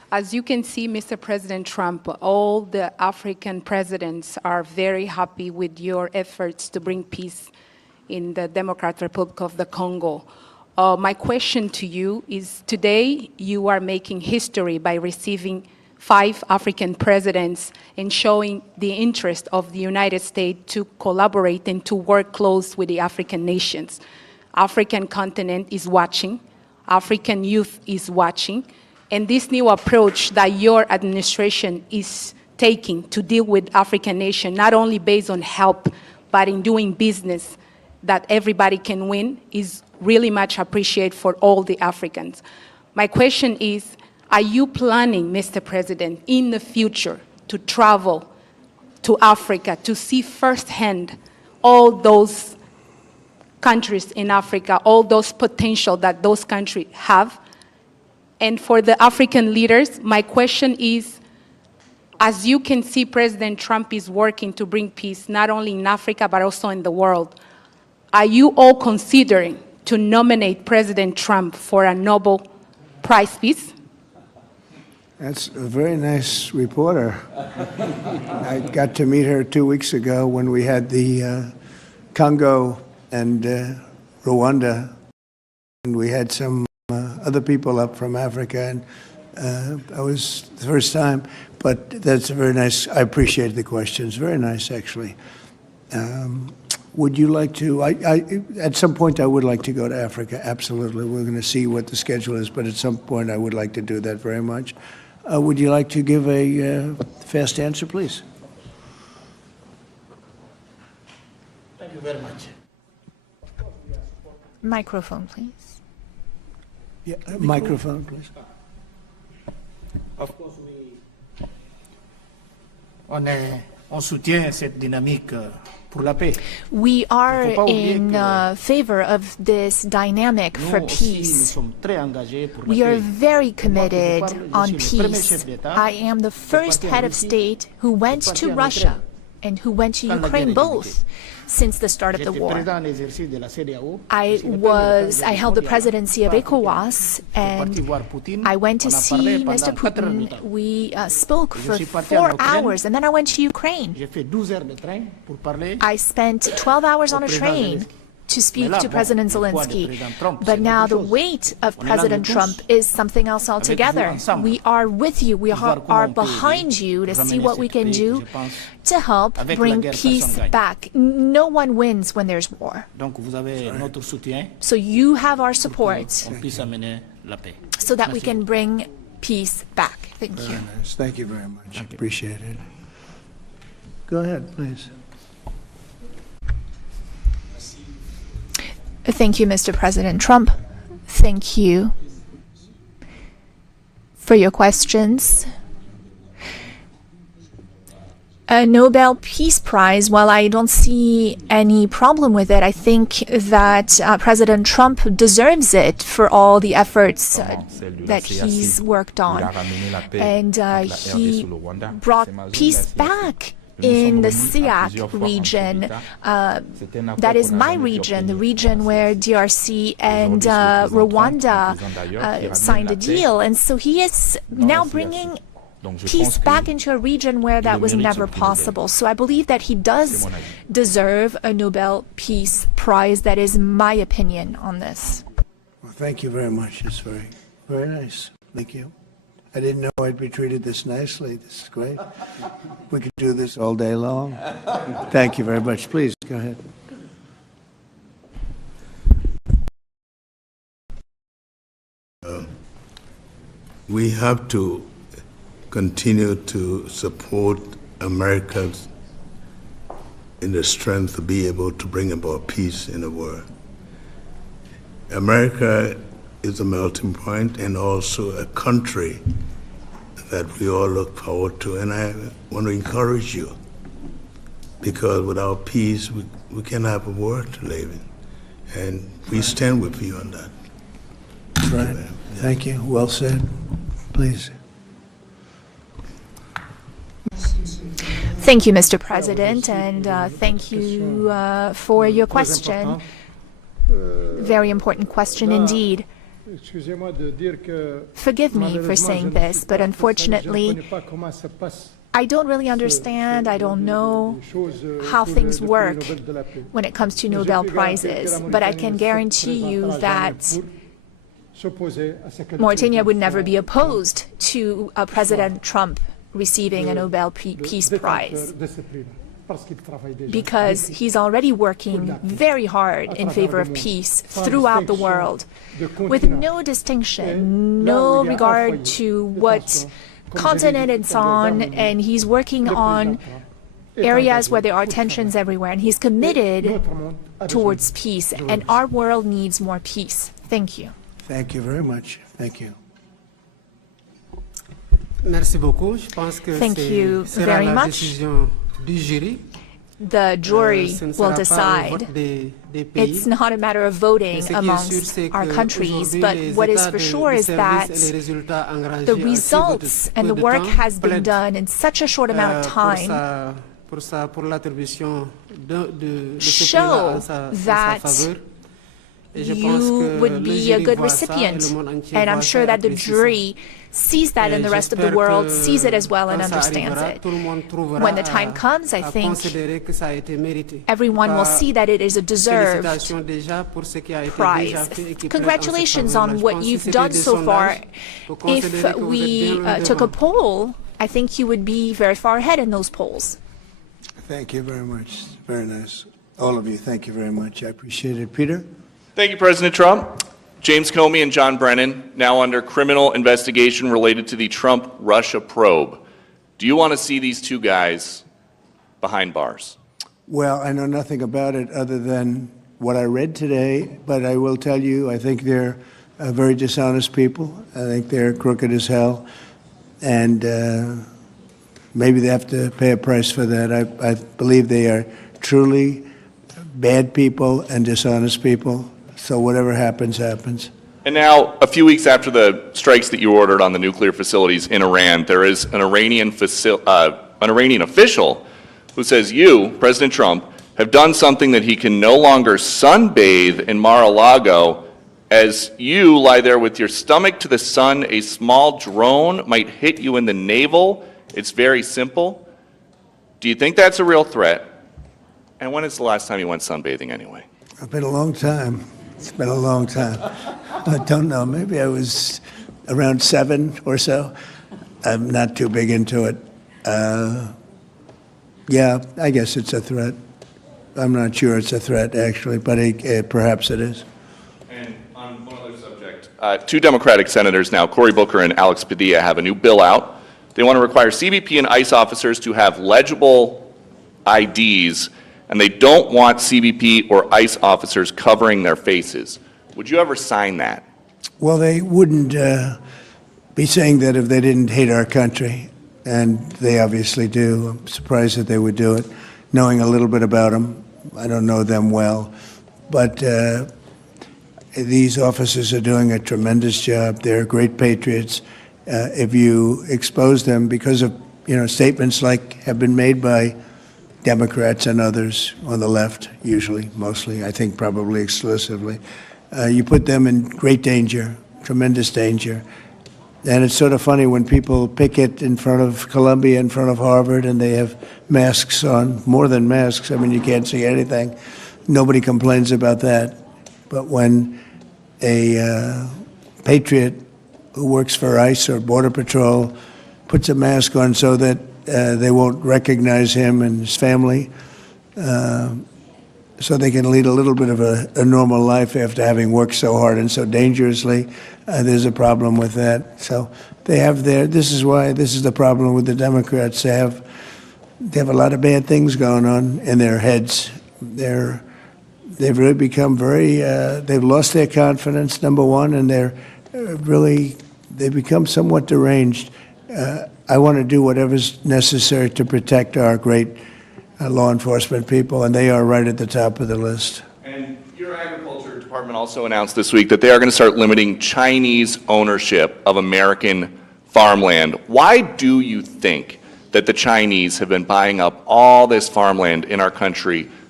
As you can see, Mr. President Trump, all the African presidents are very happy with your efforts to bring peace in the Democratic Republic of the Congo. My question to you is, today you are making history by receiving 5 African presidents and showing the interest of the United States to collaborate and to work close with the African nations. African continent is watching, African youth is watching, and this new approach that your administration is taking to deal with African nations, not only based on help, but in doing business that everybody can win, is really much appreciated for all the Africans. My question is, are you planning, Mr. President, in the future to travel to Africa to see firsthand all those countries in Africa, all those potential that those countries have? And for the African leaders, my question is, as you can see, President Trump is working to bring peace not only in Africa but also in the world. Are you all considering to nominate President Trump for a Nobel Prize Peace? That's a very nice reporter. I got to meet her 2 weeks ago when we had the Congo and Rwanda, and we had some other people up from Africa, and that was the first time. But that's a very nice. I appreciate the questions. Very nice, actually. Would you like to? At some point, I would like to go to Africa. Absolutely, we're going to see what the schedule is, but at some point, I would like to do that very much. Would you like to give a fast answer, please? Thank you very much. Microphone, please. Yeah, microphone, please. Of course, on soutient cette dynamique pour la paix. We are in favor of this dynamic for peace. We are very committed on peace. I am the first head of state who went to Russia and who went to Ukraine, both, since the start of the war. I held the presidency of ECOWAS, and I went to see Mr. Putin. We spoke for 4 hours, and then I went to Ukraine. I spent 12 hours on a train to speak to President Zelenskyy. But now the weight of President Trump is something else altogether. We are with you. We are behind you to see what we can do to help bring peace back. No one wins when there's war. So you have our support so that we can bring peace back. Thank you. Very nice. Thank you very much. Appreciate it. Go ahead, please. Thank you, Mr. President Trump. Thank you for your questions. A Nobel Peace Prize, while I don't see any problem with it, I think that President Trump deserves it for all the efforts that he's worked on. And he brought peace back in the SIAC region. That is my region, the region where DRC and Rwanda signed a deal. And so he is now bringing peace back into a region where that was never possible. So I believe that he does deserve a Nobel Peace Prize. That is my opinion on this. Well, thank you very much. It's very, very nice. Thank you. I didn't know I'd be treated this nicely. This is great. We could do this all day long. Thank you very much. Please, go ahead. We have to continue to support America in the strength to be able to bring about peace in the world. America is a melting point and also a country that we all look forward to. And I want to encourage you, because without peace, we can't have a world to live in. And we stand with you on that. That's right. Thank you. Well said. Please. Thank you, Mr. President, and thank you for your question. Very important question indeed. Forgive me for saying this, but unfortunately, I don't really understand, I don't know how things work when it comes to Nobel Prizes, but I can guarantee you that Mauritania would never be opposed to President Trump receiving a Nobel Peace Prize, because he's already working very hard in favor of peace throughout the world, with no distinction, no regard to what continent it's on, and he's working on areas where there are tensions everywhere, and he's committed towards peace, and our world needs more peace. Thank you. Thank you very much. Thank you. Thank you very much. The jury will decide. It's not a matter of voting amongst our countries, but what is for sure is that the results and the work has been done in such a short amount of time show that you would be a good recipient. And I'm sure that the jury sees that, and the rest of the world sees it as well and understands it. When the time comes, I think everyone will see that it is a deserved prize. Congratulations on what you've done so far. If we took a poll, I think you would be very far ahead in those polls. Thank you very much. Very nice. All of you, thank you very much. I appreciate it. Peter? Thank you, President Trump. James Comey and John Brennan, now under criminal investigation related to the Trump-Russia probe. Do you want to see these two guys behind bars? Well, I know nothing about it other than what I read today, but I will tell you, I think they're very dishonest people. I think they're crooked as hell, and maybe they have to pay a price for that. I believe they are truly bad people and dishonest people. So whatever happens, happens. And now, a few weeks after the strikes that you ordered on the nuclear facilities in Iran, there is an Iranian official who says you, President Trump, have done something that he can no longer sunbathe in Mar-a-Lago. As you lie there with your stomach to the sun, a small drone might hit you in the navel. It's very simple. Do you think that's a real threat? And when is the last time you went sunbathing anyway? It's been a long time. It's been a long time. I don't know. Maybe I was around 7 or so. I'm not too big into it. Yeah, I guess it's a threat. I'm not sure it's a threat, actually, but perhaps it is. And on one other subject, two Democratic senators now, Cory Booker and Alex Padilla, have a new bill out. They want to require CBP and ICE officers to have legible IDs, and they don't want CBP or ICE officers covering their faces. Would you ever sign that? Well, they wouldn't be saying that if they didn't hate our country, and they obviously do. I'm surprised that they would do it, knowing a little bit about them. I don't know them well, but these officers are doing a tremendous job. They're great patriots. If you expose them because of statements like have been made by Democrats and others on the left, usually, mostly, I think probably exclusively, you put them in great danger, tremendous danger. And it's sort of funny when people picket in front of Columbia, in front of Harvard, and they have masks on, more than masks. I mean, you can't see anything. Nobody complains about that. But when a patriot who works for ICE or Border Patrol puts a mask on so that they won't recognize him and his family, so they can lead a little bit of a normal life after having worked so hard and so dangerously. There's a problem with that. So they have this is the problem with the Democrats. They have a lot of bad things going on in their heads. They've really become they've lost their confidence, number one, and they've become somewhat deranged. I want to do whatever's necessary to protect our great law enforcement people, and they are right at the top of the list. And your agriculture department also announced this week that they are going to start limiting Chinese ownership of American farmland. Why do you think that the Chinese have been buying up all this farmland in our country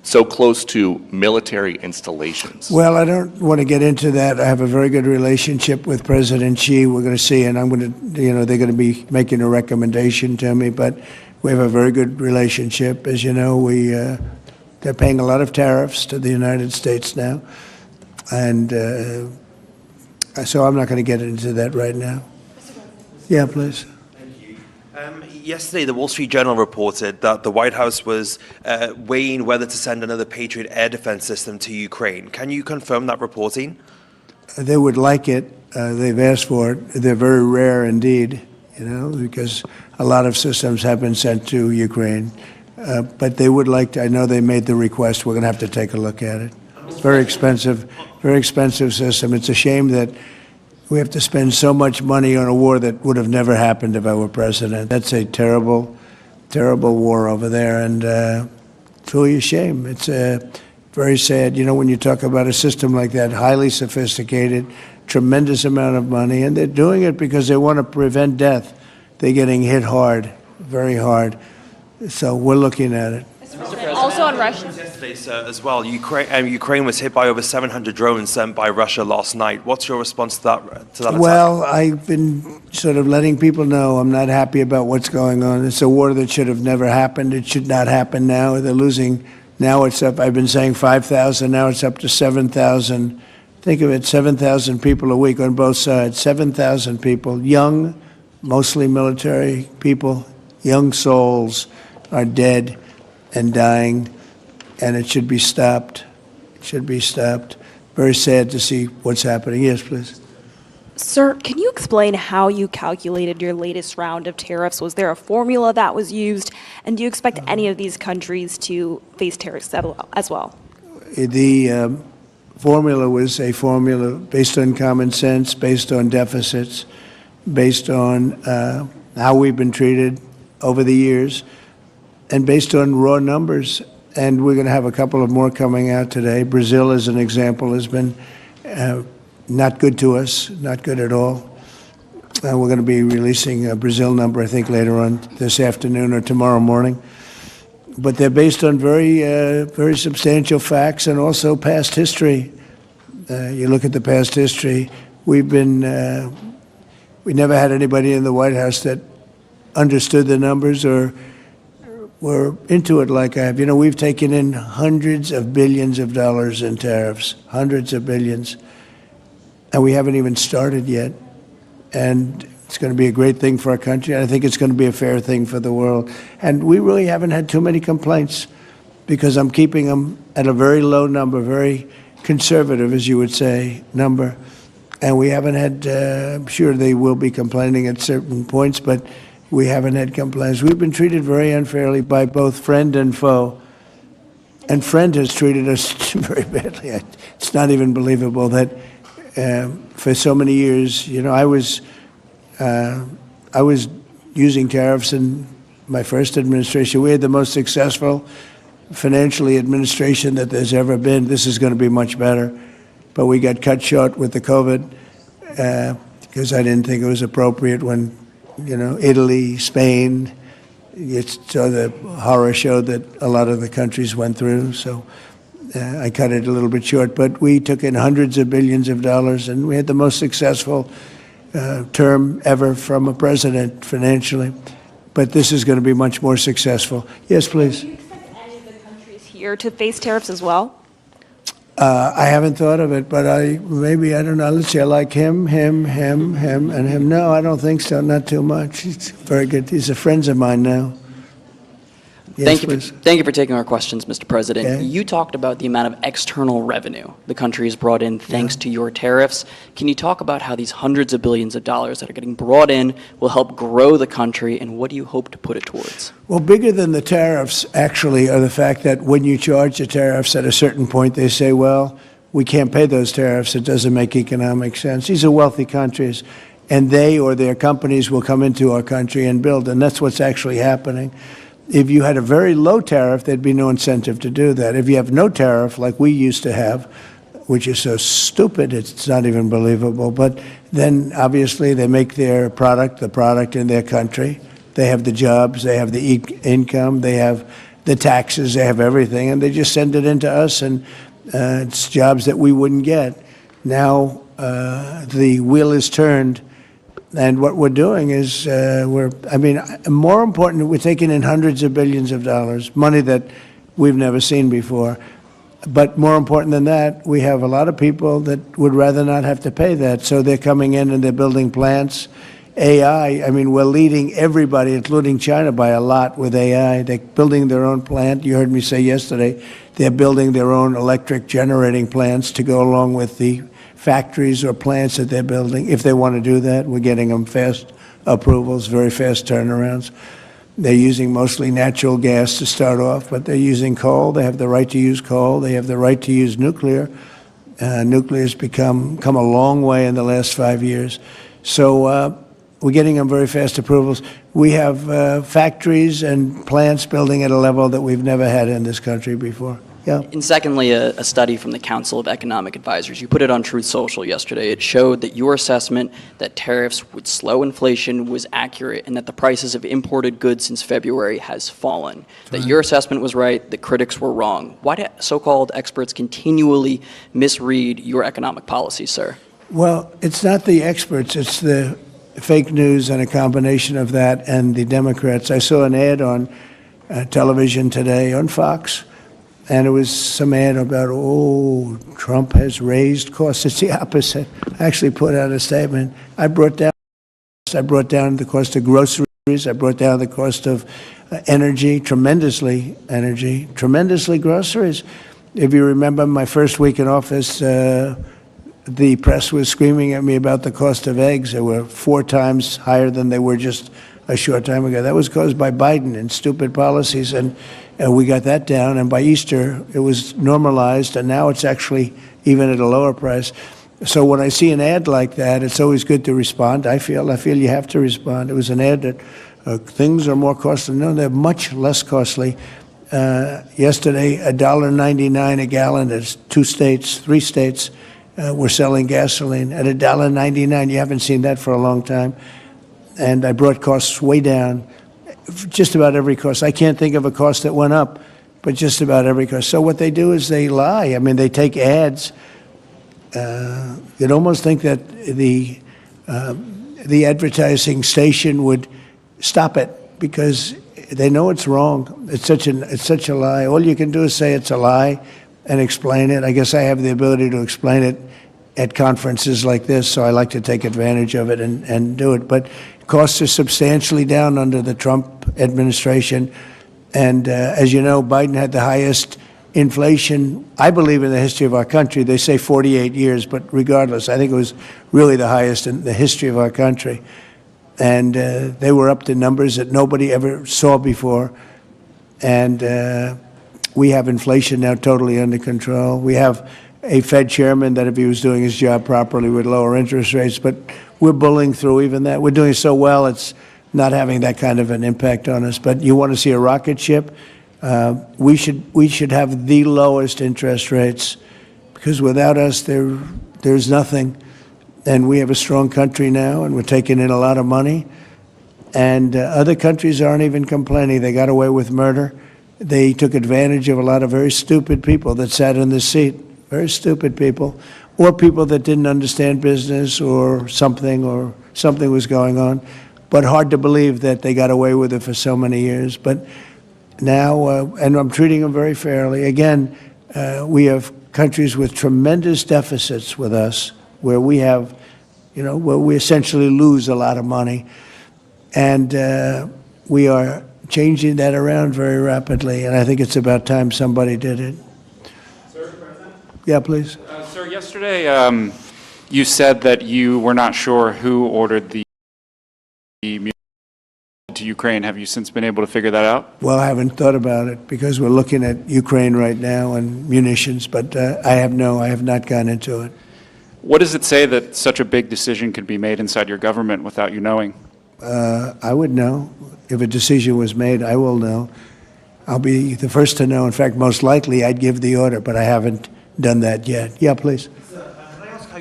so close to military installations? Well, I don't want to get into that. I have a very good relationship with President Xi. We're going to see, and I'm going to, they're going to be making a recommendation to me, but we have a very good relationship. As you know, they're paying a lot of tariffs to the United States now, and so I'm not going to get into that right now. Yeah, please. Yesterday, the Wall Street Journal reported that the White House was weighing whether to send another Patriot air defense system to Ukraine. Can you confirm that reporting? They would like it. They've asked for it. They're very rare indeed, because a lot of systems have been sent to Ukraine. But they would like to. I know they made the request. We're going to have to take a look at it. Very expensive system. It's a shame that we have to spend so much money on a war that would have never happened if I were president. That's a terrible, terrible war over there, and it's really a shame. It's very sad. When you talk about a system like that, highly sophisticated, tremendous amount of money, and they're doing it because they want to prevent death. They're getting hit hard, very hard. So we're looking at it. Also on Russia. Yesterday, sir, as well, Ukraine was hit by over 700 drones sent by Russia last night. What's your response to that attack? Well, I've been sort of letting people know I'm not happy about what's going on. It's a war that should have never happened. It should not happen now. They're losing. Now it's up. I've been saying 5,000. Now it's up to 7,000. Think of it, 7,000 people a week on both sides. 7,000 people, young, mostly military people, young souls are dead and dying, and it should be stopped. It should be stopped. Very sad to see what's happening. Yes, please. Sir, can you explain how you calculated your latest round of tariffs? Was there a formula that was used? And do you expect any of these countries to face tariffs as well? The formula was a formula based on common sense, based on deficits, based on how we've been treated over the years, and based on raw numbers. And we're going to have a couple of more coming out today. Brazil, as an example, has been not good to us, not good at all. We're going to be releasing a Brazil number, I think, later on this afternoon or tomorrow morning. But they're based on very substantial facts and also past history. You look at the past history. We never had anybody in the White House that understood the numbers or were into it like I have. We've taken in hundreds of billions of dollars in tariffs, hundreds of billions, and we haven't even started yet. And it's going to be a great thing for our country. I think it's going to be a fair thing for the world. And we really haven't had too many complaints because I'm keeping them at a very low number, very conservative, as you would say, number. And we haven't had, I'm sure they will be complaining at certain points, but we haven't had complaints. We've been treated very unfairly by both friend and foe. And friend has treated us very badly. It's not even believable that for so many years, I was using tariffs in my first administration. We had the most successful financially administration that there's ever been. This is going to be much better. But we got cut short with the COVID because I didn't think it was appropriate when, Italy, Spain, so the horror show that a lot of the countries went through. So I cut it a little bit short. But we took in hundreds of billions of dollars, and we had the most successful term ever from a president financially. But this is going to be much more successful. Yes, please. Do you expect any of the countries here to face tariffs as well? I haven't thought of it, but I don't know. Let's see, I like him, and him. No, I don't think so, not too much. It's very good. These are friends of mine now. Yes, Thank you for taking our questions, Mr. President. Okay. You talked about the amount of external revenue the country has brought in thanks to your tariffs. Can you talk about how these hundreds of billions of dollars that are getting brought in will help grow the country, and what do you hope to put it towards? Well, bigger than the tariffs, actually, are the fact that when you charge the tariffs at a certain point, they say, well, we can't pay those tariffs. It doesn't make economic sense. These are wealthy countries, and they or their companies will come into our country and build, and that's what's actually happening. If you had a very low tariff, there'd be no incentive to do that. If you have no tariff, like we used to have, which is so stupid, it's not even believable, but then obviously they make their product, the product in their country. They have the jobs, they have the income, they have the taxes, they have everything, and they just send it into us, and it's jobs that we wouldn't get. Now the wheel is turned, and what we're doing is more important, we're taking in hundreds of billions of dollars, money that we've never seen before. But more important than that, we have a lot of people that would rather not have to pay that, so they're coming in and they're building plants. AI, we're leading everybody, including China, by a lot with AI. They're building their own plant. You heard me say yesterday, they're building their own electric generating plants to go along with the factories or plants that they're building. If they want to do that, we're getting them fast approvals, very fast turnarounds. They're using mostly natural gas to start off, but they're using coal. They have the right to use coal. They have the right to use nuclear. Nuclear has come a long way in the last 5 years. So we're getting them very fast approvals. We have factories and plants building at a level that we've never had in this country before. Yeah. And secondly, a study from the Council of Economic Advisors. You put it on Truth Social yesterday. It showed that your assessment that tariffs would slow inflation was accurate and that the prices of imported goods since February has fallen. That your assessment was right, the critics were wrong. Why do so-called experts continually misread your economic policy, sir? Well, it's not the experts, it's the fake news and a combination of that and the Democrats. I saw an ad on television today on Fox, and it was some ad about, Trump has raised costs. It's the opposite. I actually put out a statement. I brought down the cost of groceries. I brought down the cost of energy, tremendously groceries. If you remember my first week in office, the press was screaming at me about the cost of eggs. They were 4 times higher than they were just a short time ago. That was caused by Biden and stupid policies, and we got that down. And by Easter, it was normalized, and now it's actually even at a lower price. So when I see an ad like that, it's always good to respond. I feel you have to respond. It was an ad that things are more costly. No, they're much less costly. Yesterday, $1.99 a gallon. There's 3 states. We're selling gasoline at $1.99. You haven't seen that for a long time. And I brought costs way down, just about every cost. I can't think of a cost that went up, but just about every cost. So what they do is they lie. They take ads. You'd almost think that the advertising station would stop it because they know it's wrong. It's such a lie. All you can do is say it's a lie and explain it. I guess I have the ability to explain it at conferences like this, so I like to take advantage of it and do it. But costs are substantially down under the Trump administration. And as you know, Biden had the highest inflation, I believe, in the history of our country. They say 48 years, but regardless, I think it was really the highest in the history of our country. And they were up to numbers that nobody ever saw before. And we have inflation now totally under control. We have a Fed chairman that, if he was doing his job properly, would lower interest rates. But we're bullying through even that. We're doing so well, it's not having that kind of an impact on us. But you want to see a rocket ship? We should have the lowest interest rates, because without us, there's nothing. And we have a strong country now, and we're taking in a lot of money. And other countries aren't even complaining. They got away with murder. They took advantage of a lot of very stupid people that sat in the seat, very stupid people, or people that didn't understand business or something was going on. But hard to believe that they got away with it for so many years. But now, and I'm treating them very fairly. Again, we have countries with tremendous deficits with us, where we have, where we essentially lose a lot of money. And we are changing that around very rapidly, and I think it's about time somebody did it. Sir, President? Yeah, please. Sir, yesterday you said that you were not sure who ordered the munitions to Ukraine. Have you since been able to figure that out? Well, I haven't thought about it because we're looking at Ukraine right now and munitions, but I have not gone into it. What does it say that such a big decision could be made inside your government without you knowing? I would know. If a decision was made, I will know. I'll be the first to know. In fact, most likely I'd give the order, but I haven't done that yet. Yeah, please. Can I ask how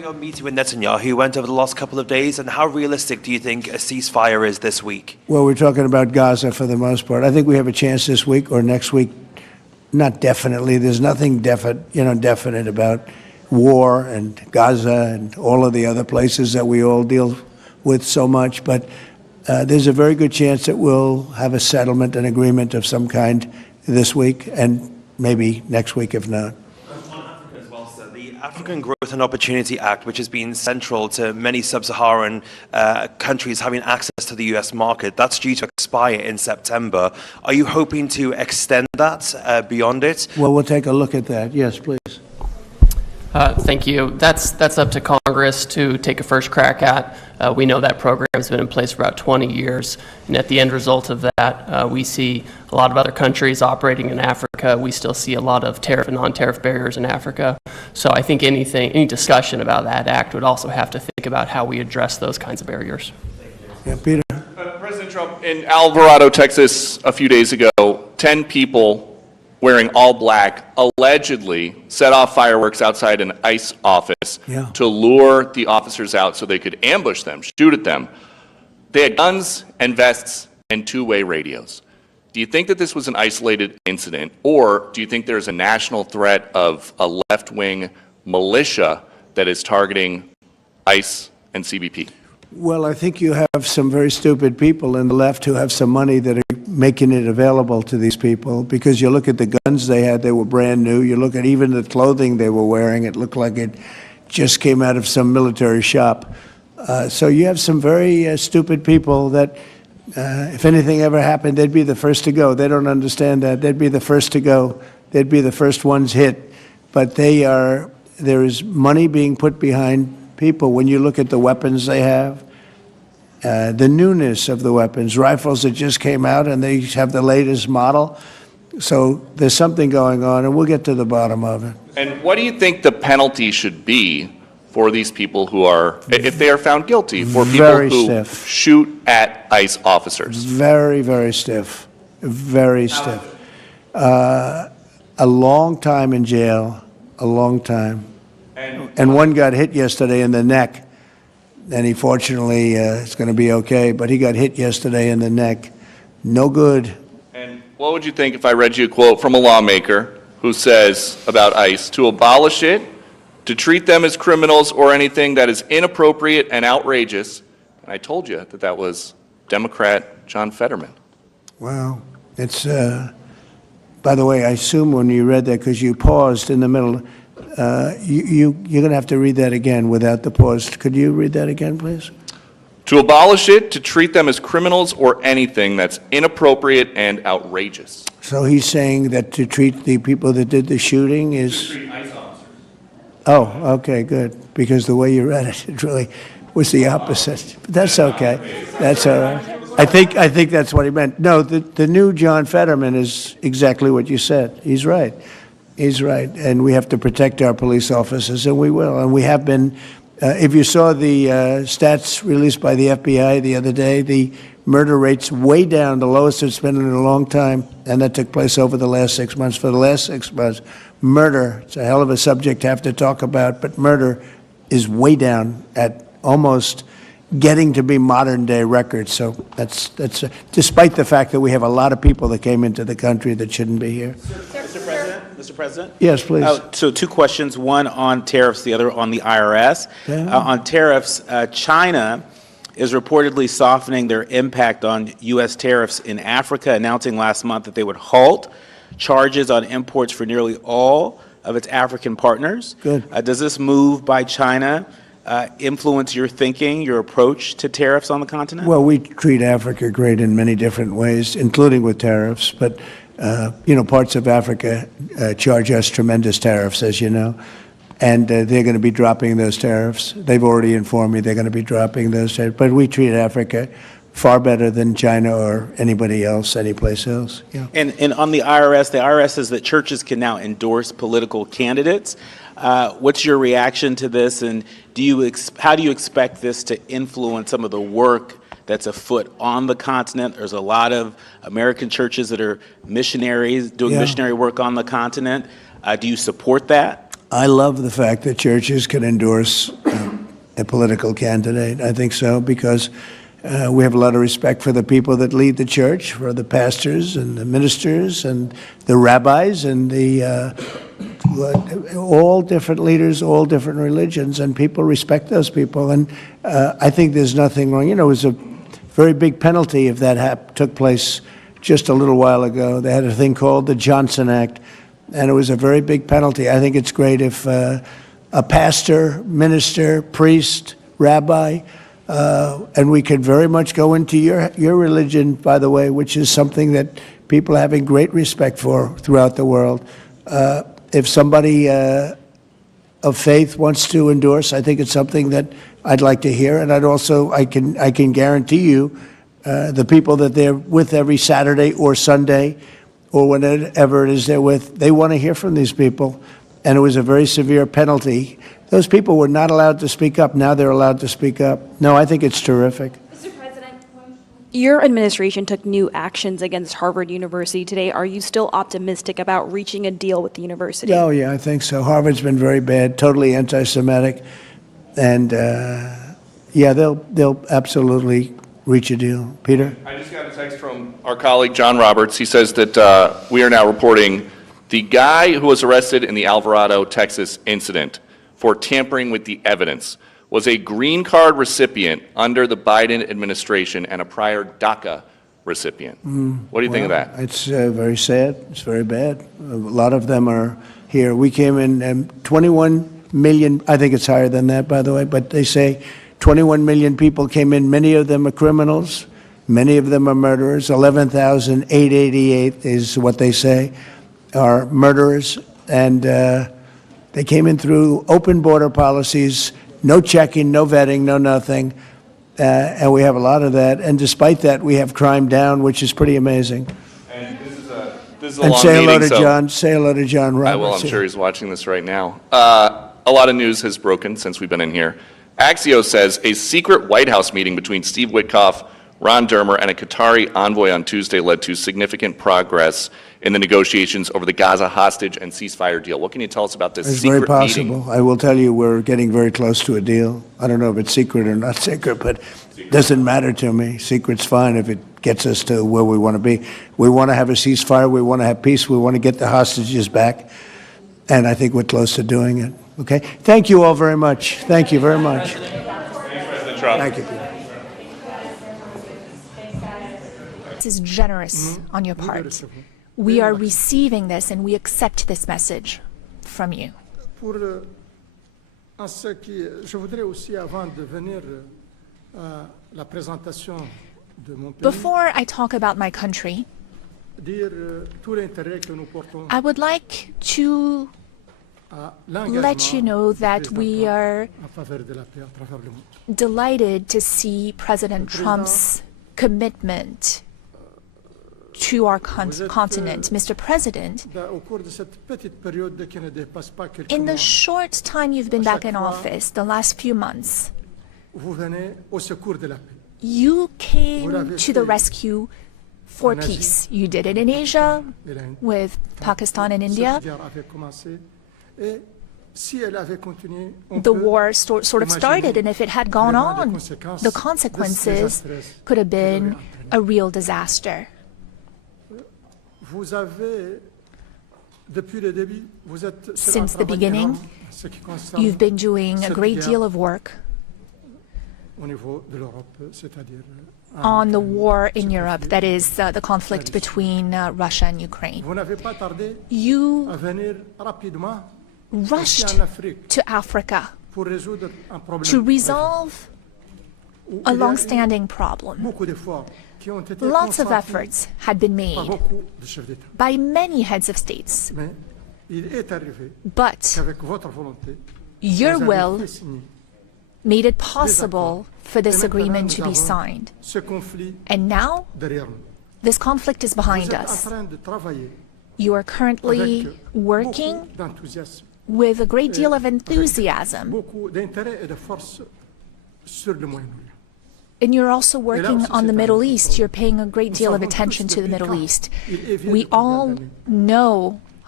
your meeting with Netanyahu went over the last couple of days, and how realistic do you think a ceasefire is this week? Well, we're talking about Gaza for the most part. I think we have a chance this week or next week. Not definitely. There's nothing definite about war and Gaza and all of the other places that we all deal with so much. But there's a very good chance that we'll have a settlement, an agreement of some kind this week, and maybe next week if not. The African Growth and Opportunity Act, which has been central to many sub-Saharan countries having access to the US market, that's due to expire in September. Are you hoping to extend that beyond it? Well, we'll take a look at that. Yes, please. Thank you. That's up to Congress to take a first crack at. We know that program has been in place for about 20 years, and at the end result of that, we see a lot of other countries operating in Africa. We still see a lot of tariff and non-tariff barriers in Africa. So I think any discussion about that act would also have to think about how we address those kinds of barriers. Yeah, Peter. President Trump, in Alvarado, Texas, a few days ago, 10 people wearing all black allegedly set off fireworks outside an ICE office to lure the officers out so they could ambush them, shoot at them. They had guns and vests and two-way radios. Do you think that this was an isolated incident, or do you think there's a national threat of a left-wing militia that is targeting ICE and CBP? Well, I think you have some very stupid people in the left who have some money that are making it available to these people, because you look at the guns they had, they were brand new. You look at even the clothing they were wearing, it looked like it just came out of some military shop. So you have some very stupid people that if anything ever happened, they'd be the first to go. They don't understand that. They'd be the first to go. They'd be the first ones hit. But there is money being put behind people. When you look at the weapons they have, the newness of the weapons, rifles that just came out and they have the latest model. So there's something going on, and we'll get to the bottom of it. And what do you think the penalty should be for these people who are, if they are found guilty, for people who shoot at ICE officers? Very, very stiff. Very stiff. A long time in jail, a long time. And one got hit yesterday in the neck, and he fortunately is going to be okay, but he got hit yesterday in the neck. No good. And what would you think if I read you a quote from a lawmaker who says about ICE, to abolish it, to treat them as criminals or anything that is inappropriate and outrageous? And I told you that that was Democrat John Fetterman. Wow. It's, by the way, I assume when you read that, because you paused in the middle, you're going to have to read that again without the pause. Could you read that again, please? To abolish it, to treat them as criminals or anything that's inappropriate and outrageous. So he's saying that to treat the people that did the shooting is... Oh, okay, good. Because the way you read it, it really was the opposite. But that's okay. That's all right. I think that's what he meant. No, the new John Fetterman is exactly what you said. He's right. He's right. And we have to protect our police officers, and we will. And we have been. If you saw the stats released by the FBI the other day, the murder rate's way down, the lowest it's been in a long time, and that took place over the last 6 months. For the last 6 months, murder, it's a hell of a subject to have to talk about, but murder is way down at almost getting to be modern-day records. So that's despite the fact that we have a lot of people that came into the country that shouldn't be here. Mr. President? Yes, please. So two questions, one on tariffs, the other on the IRS. On tariffs, China is reportedly softening their impact on U.S. tariffs in Africa, announcing last month that they would halt charges on imports for nearly all of its African partners. Good. Does this move by China influence your thinking, your approach to tariffs on the continent? Well, we treat Africa great in many different ways, including with tariffs. But, parts of Africa charge us tremendous tariffs, as you know. And they're going to be dropping those tariffs. They've already informed me they're going to be dropping those tariffs. But we treat Africa far better than China or anybody else, anyplace else. Yeah. And on the IRS says that churches can now endorse political candidates. What's your reaction to this, and how do you expect this to influence some of the work that's afoot on the continent? There's a lot of American churches that are missionaries, doing missionary work on the continent. Do you support that? I love the fact that churches can endorse a political candidate. I think so, because we have a lot of respect for the people that lead the church, for the pastors and the ministers and the rabbis and all different leaders, all different religions, and people respect those people. And I think there's nothing wrong. You know, it was a very big penalty if that took place just a little while ago. They had a thing called the Johnson Act, and it was a very big penalty. I think it's great if a pastor, minister, priest, rabbi, and we could very much go into your religion, by the way, which is something that people are having great respect for throughout the world. If somebody of faith wants to endorse, I think it's something that I'd like to hear, and I can guarantee you, the people that they're with every Saturday or Sunday, or whenever it is they're with, they want to hear from these people, and it was a very severe penalty. Those people were not allowed to speak up. Now they're allowed to speak up. No, I think it's terrific. Mr. President, your administration took new actions against Harvard University today. Are you still optimistic about reaching a deal with the university? Oh, yeah, I think so. Harvard's been very bad, totally anti-Semitic, and yeah, they'll absolutely reach a deal. Peter? I just got a text from our colleague John Roberts. He says that we are now reporting the guy who was arrested in the Alvarado, Texas incident for tampering with the evidence was a green card recipient under the Biden administration and a prior DACA recipient. What do you think of that? It's very sad. It's very bad. A lot of them are here. We came in 21 million, I think it's higher than that, by the way, but they say 21 million people came in. Many of them are criminals. Many of them are murderers. 11,888 is what they say are murderers. And they came in through open border policies, no checking, no vetting, no nothing. And we have a lot of that. And despite that, we have crime down, which is pretty amazing. And this is a And long say hello meeting, to so John. Say hello to John Roberts. I will. I'm sure he's watching this right now. A lot of news has broken since we've been in here. Axios says a secret White House meeting between Steve Witkoff, Ron Dermer, and a Qatari envoy on Tuesday led to significant progress in the negotiations over the Gaza hostage and ceasefire deal. What can you tell us about this It's secret very possible. meeting? I will tell you, we're getting very close to a deal. I don't know if it's secret or not secret, but it doesn't matter to me. Secret's fine if it gets us to where we want to be. We want to have a ceasefire. We want to have peace. We want to get the hostages back. And I think we're close to doing it. Okay? Thank you all very much. Thank you very much. Thanks, President Trump. Thank you, Peter. This is generous on your part. We are receiving this and we accept this message from you. En ce qui, je voudrais aussi, avant de venir à la présentation de mon pays, Before I talk about my country, dire tout l'intérêt que nous portons I would like to à let you know that we are en faveur de la paix à travers le monde. delighted to see President Trump's commitment to our continent. Mr. President, Au cours de cette petite période qui ne dépasse pas quelques in the mois, short time you've been back in office, the last few months, vous venez au secours de la paix. you came to the rescue for peace. You did it in Asia with Pakistan and India. Cette guerre avait commencé et si elle avait continué, on The peut war sort of started, and if it had gone vraiment on, the consequences could have been a real disaster. Vous avez, depuis le début, vous êtes Since the beginning, you've been doing a great deal of work au niveau de l'Europe, c'est-à-dire on the war in Europe, that is the conflict between Russia and Ukraine. vous n'avez pas tardé You à venir rapidement rushed ici en Afrique to Africa pour résoudre un problème to resolve où a il y a eu long-standing problem. beaucoup d'efforts qui ont été Lots of consentis efforts had been par made beaucoup de chefs d'État. by many heads of states, Mais il est arrivé but qu'avec votre volonté, your vous avez will fait signer made it possible for this agreement to be signed. ce conflit And now, derrière nous. this conflict is Vous behind êtes en us. train de travailler You are currently avec working beaucoup d'enthousiasme, with a great deal of enthusiasm, beaucoup d'intérêt et de force sur le Moyen-Orient. and you're also working on the Middle East. You're paying a great deal of attention to the Middle East. We all know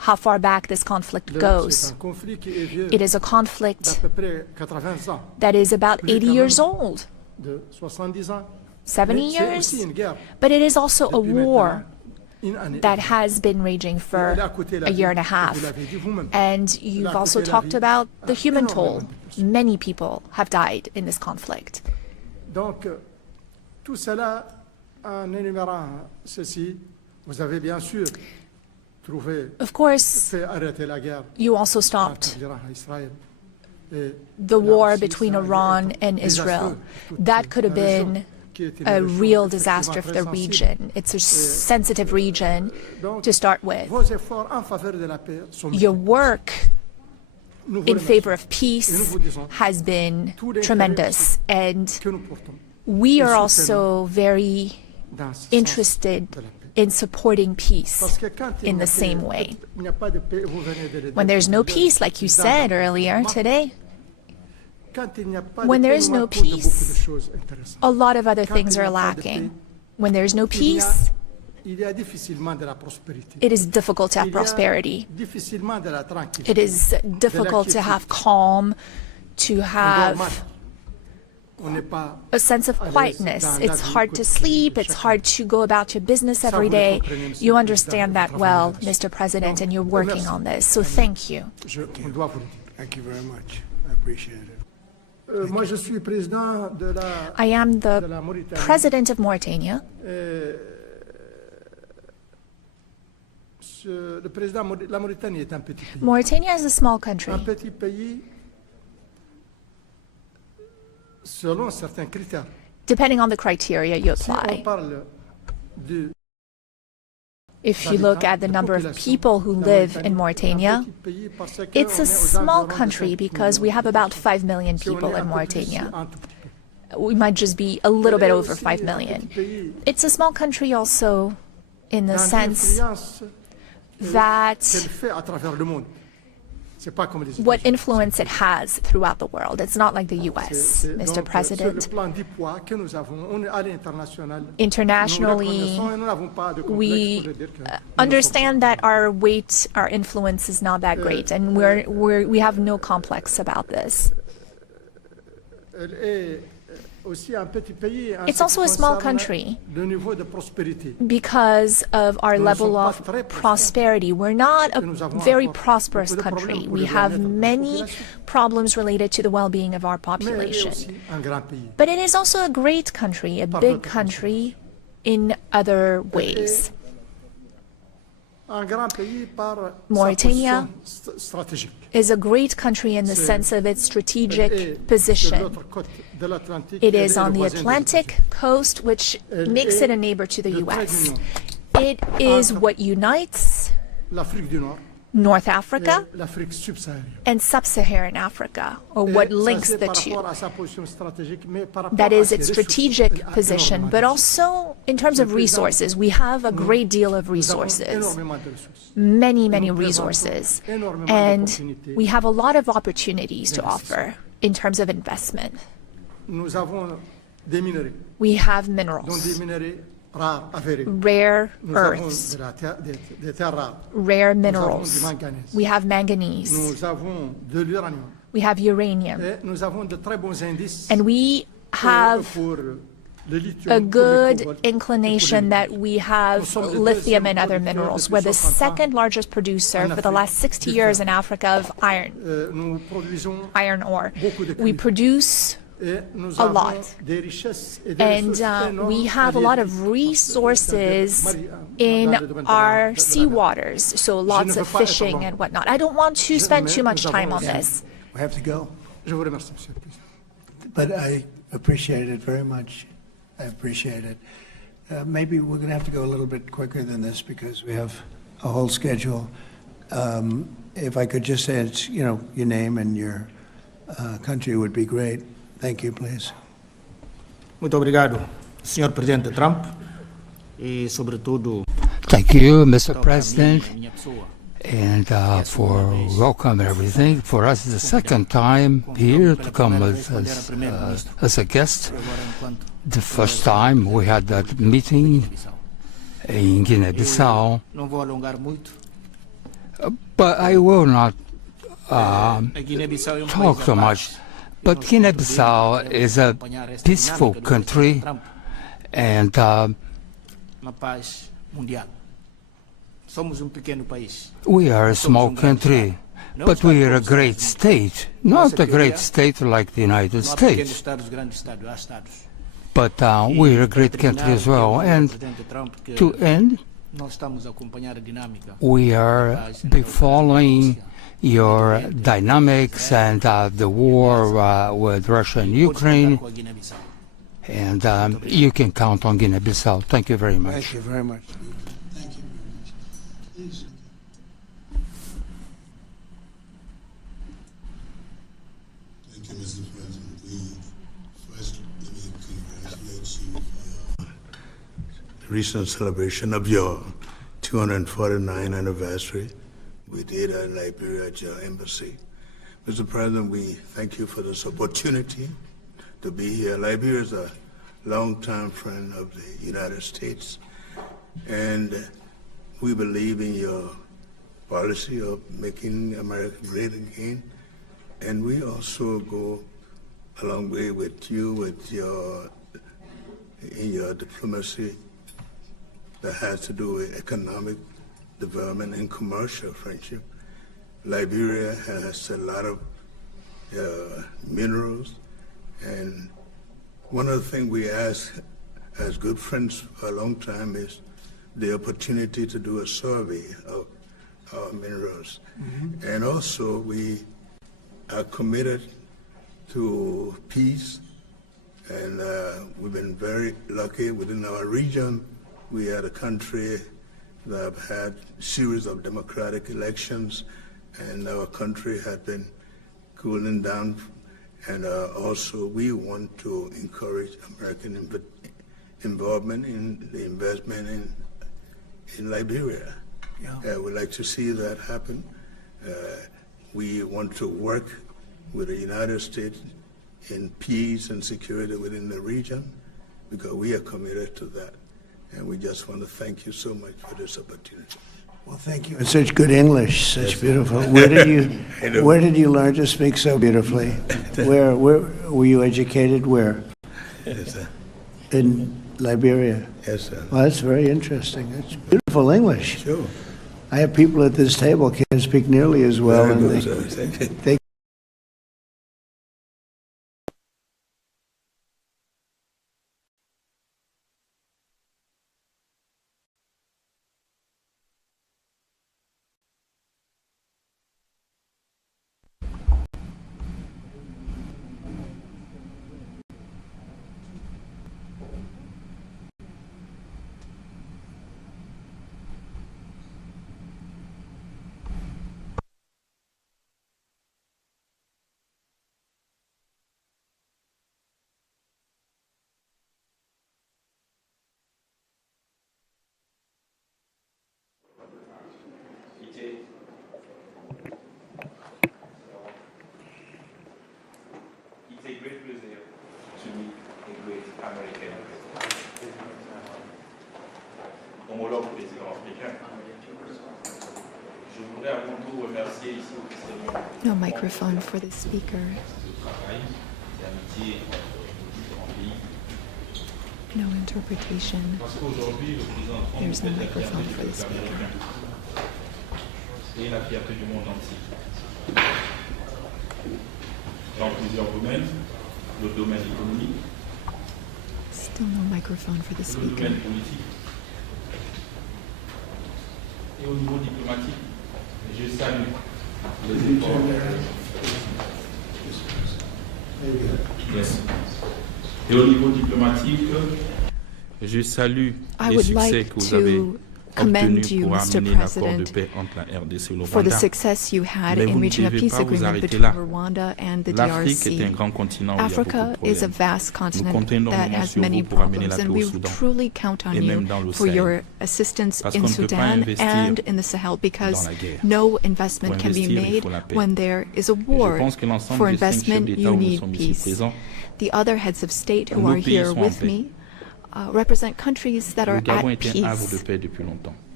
how far back this conflict goes. It is a conflict that is about 80 years old, 70 years, but it is also a war that has been raging for a year and a half. And you've also talked about the human toll. Many people have died in this conflict. Donc, tout cela, en énumérant ceci, vous avez bien sûr trouvé, of course, fait arrêter la guerre you also stopped entre l'Iran et Israël. Et the war between Iran and Israel. That could have been a real disaster for the region. It's a sensitive region to start with. vos efforts en faveur de la paix sont Your work in favor of peace has been tremendous, and we are also very interested in supporting peace in the same way. When there's no peace, like you said earlier today, when there is no peace, a lot of other things are lacking. When there's no peace, it is difficult to have prosperity. It is difficult to have calm, to have a sense of quietness. It's hard to sleep. It's hard to go about your business every day. You understand that well, Mr. President, and you're working on this. So thank you. Thank you very much. I appreciate it. I am the president of Mauritania. Mauritania is a small country. Depending on the criteria you apply. If you look at the number of people who live in Mauritania, it's a small country because we have about 5 million people in Mauritania. We might just be a little bit over 5 million. It's a small country also in the sense that what influence it has throughout the world. It's not like the US, Mr. President. Internationally, we understand that our weight, our influence is not that great, and we have no complex about this. It's also a small country because of our level of prosperity. We're not a very prosperous country. We have many problems related to the well-being of our population. But it is also a great country, a big country in other ways. Mauritania is a great country in the sense of its strategic position. It is on the Atlantic coast, which makes it a neighbor to the US. It is what unites North Africa and sub-Saharan Africa, or what links the two. That is its strategic position, but also in terms of resources. We have a great deal of resources, many, many resources, and we have a lot of opportunities to offer in terms of investment. We have minerals, rare earths, rare minerals. We have manganese. We have uranium. And we have a good inclination that we have lithium and other minerals. We're the second largest producer for the last 60 years in Africa of iron ore. We produce a lot, and we have a lot of resources in our seawaters, so lots of fishing and whatnot. I don't want to spend too much time on this. We have to go. But I appreciate it very much. I appreciate it. Maybe we're going to have to go a little bit quicker than this because we have a whole schedule. If I could just say, your name and your country would be great. Thank you, please. Muito obrigado, Sr. Presidente Trump, e sobretudo. Thank you, Mr. President, and for welcome everything. For us, it's the second time here to come as a guest. The first time we had that meeting in Guinea-Bissau. Não vou alongar muito. But I will not talk so much. But Guinea-Bissau is a peaceful country, and we are a small country, but we are a great state. Not a great state like the United States, but we are a great country as well. And to end, we are following your dynamics and the war with Russia and Ukraine, and you can count on Guinea-Bissau. Thank you very much. Thank you very much. Thank you very much. Please. Thank you, Mr. President. First, let me congratulate you for the recent celebration of your 249th anniversary. We did at Liberia at your embassy. Mr. President, we thank you for this opportunity to be here. Liberia is a longtime friend of the United States, and we believe in your policy of making America great again. And we also go a long way with you with in your diplomacy that has to do with economic development and commercial friendship. Liberia has a lot of minerals, and one of the things we ask as good friends for a long time is the opportunity to do a survey of our minerals. Mm-hmm. And also we are committed to peace, and we've been very lucky within our region. We are a country that have had a series of democratic elections, and our country has been cooling down. And also we want to encourage American involvement in the investment in Liberia. Yeah. We'd like to see that happen. We want to work with the United States in peace and security within the region, because we are committed to that. And we just want to thank you so much for this opportunity. Well, thank you. And such good English, such beautiful. Where did you learn to speak so beautifully? Where were you educated? Where? Yes, sir. In Liberia. Yes, sir. Well, that's very interesting. That's beautiful English. Sure. I have people at this table can't speak nearly as well, Very and good, sir. Thank you. they It's a great pleasure to meet a great American president. Homologue président africain. Je voudrais avant tout remercier ici officiellement. No microphone for the speaker. No interpretation. There's no microphone for the speaker. Et la fierté du monde entier. Dans plusieurs domaines, le domaine économique, Still no microphone for the le speaker. domaine politique et au niveau diplomatique, je salue les efforts. Yes. Et au niveau diplomatique, je salue I les would succès like que vous avez to commend obtenus you, pour Mr. amener l'accord de President, paix entre la RDC et le for the Rwanda. success you had Mais in vous ne reaching a devez peace pas vous agreement arrêter between là. Rwanda and the L'Afrique est un DRC. grand continent où il y a beaucoup Africa de is a problèmes. vast Nous continent comptons that énormément has sur many vous pour amener problems, la and paix we au Soudan truly count on et you même dans le for Sahel. your assistance Parce in qu'on ne peut pas Sudan investir and in the Sahel, because dans la guerre. no investment Pour can be investir, il made faut la paix. when there is a Et war. je pense que l'ensemble For des 5 chefs investment, d'État you où nous need sommes ici peace. présents, The other heads of state who nos are pays here sont en with paix. me represent countries that Le are Gabon at est un havre de peace. paix depuis longtemps.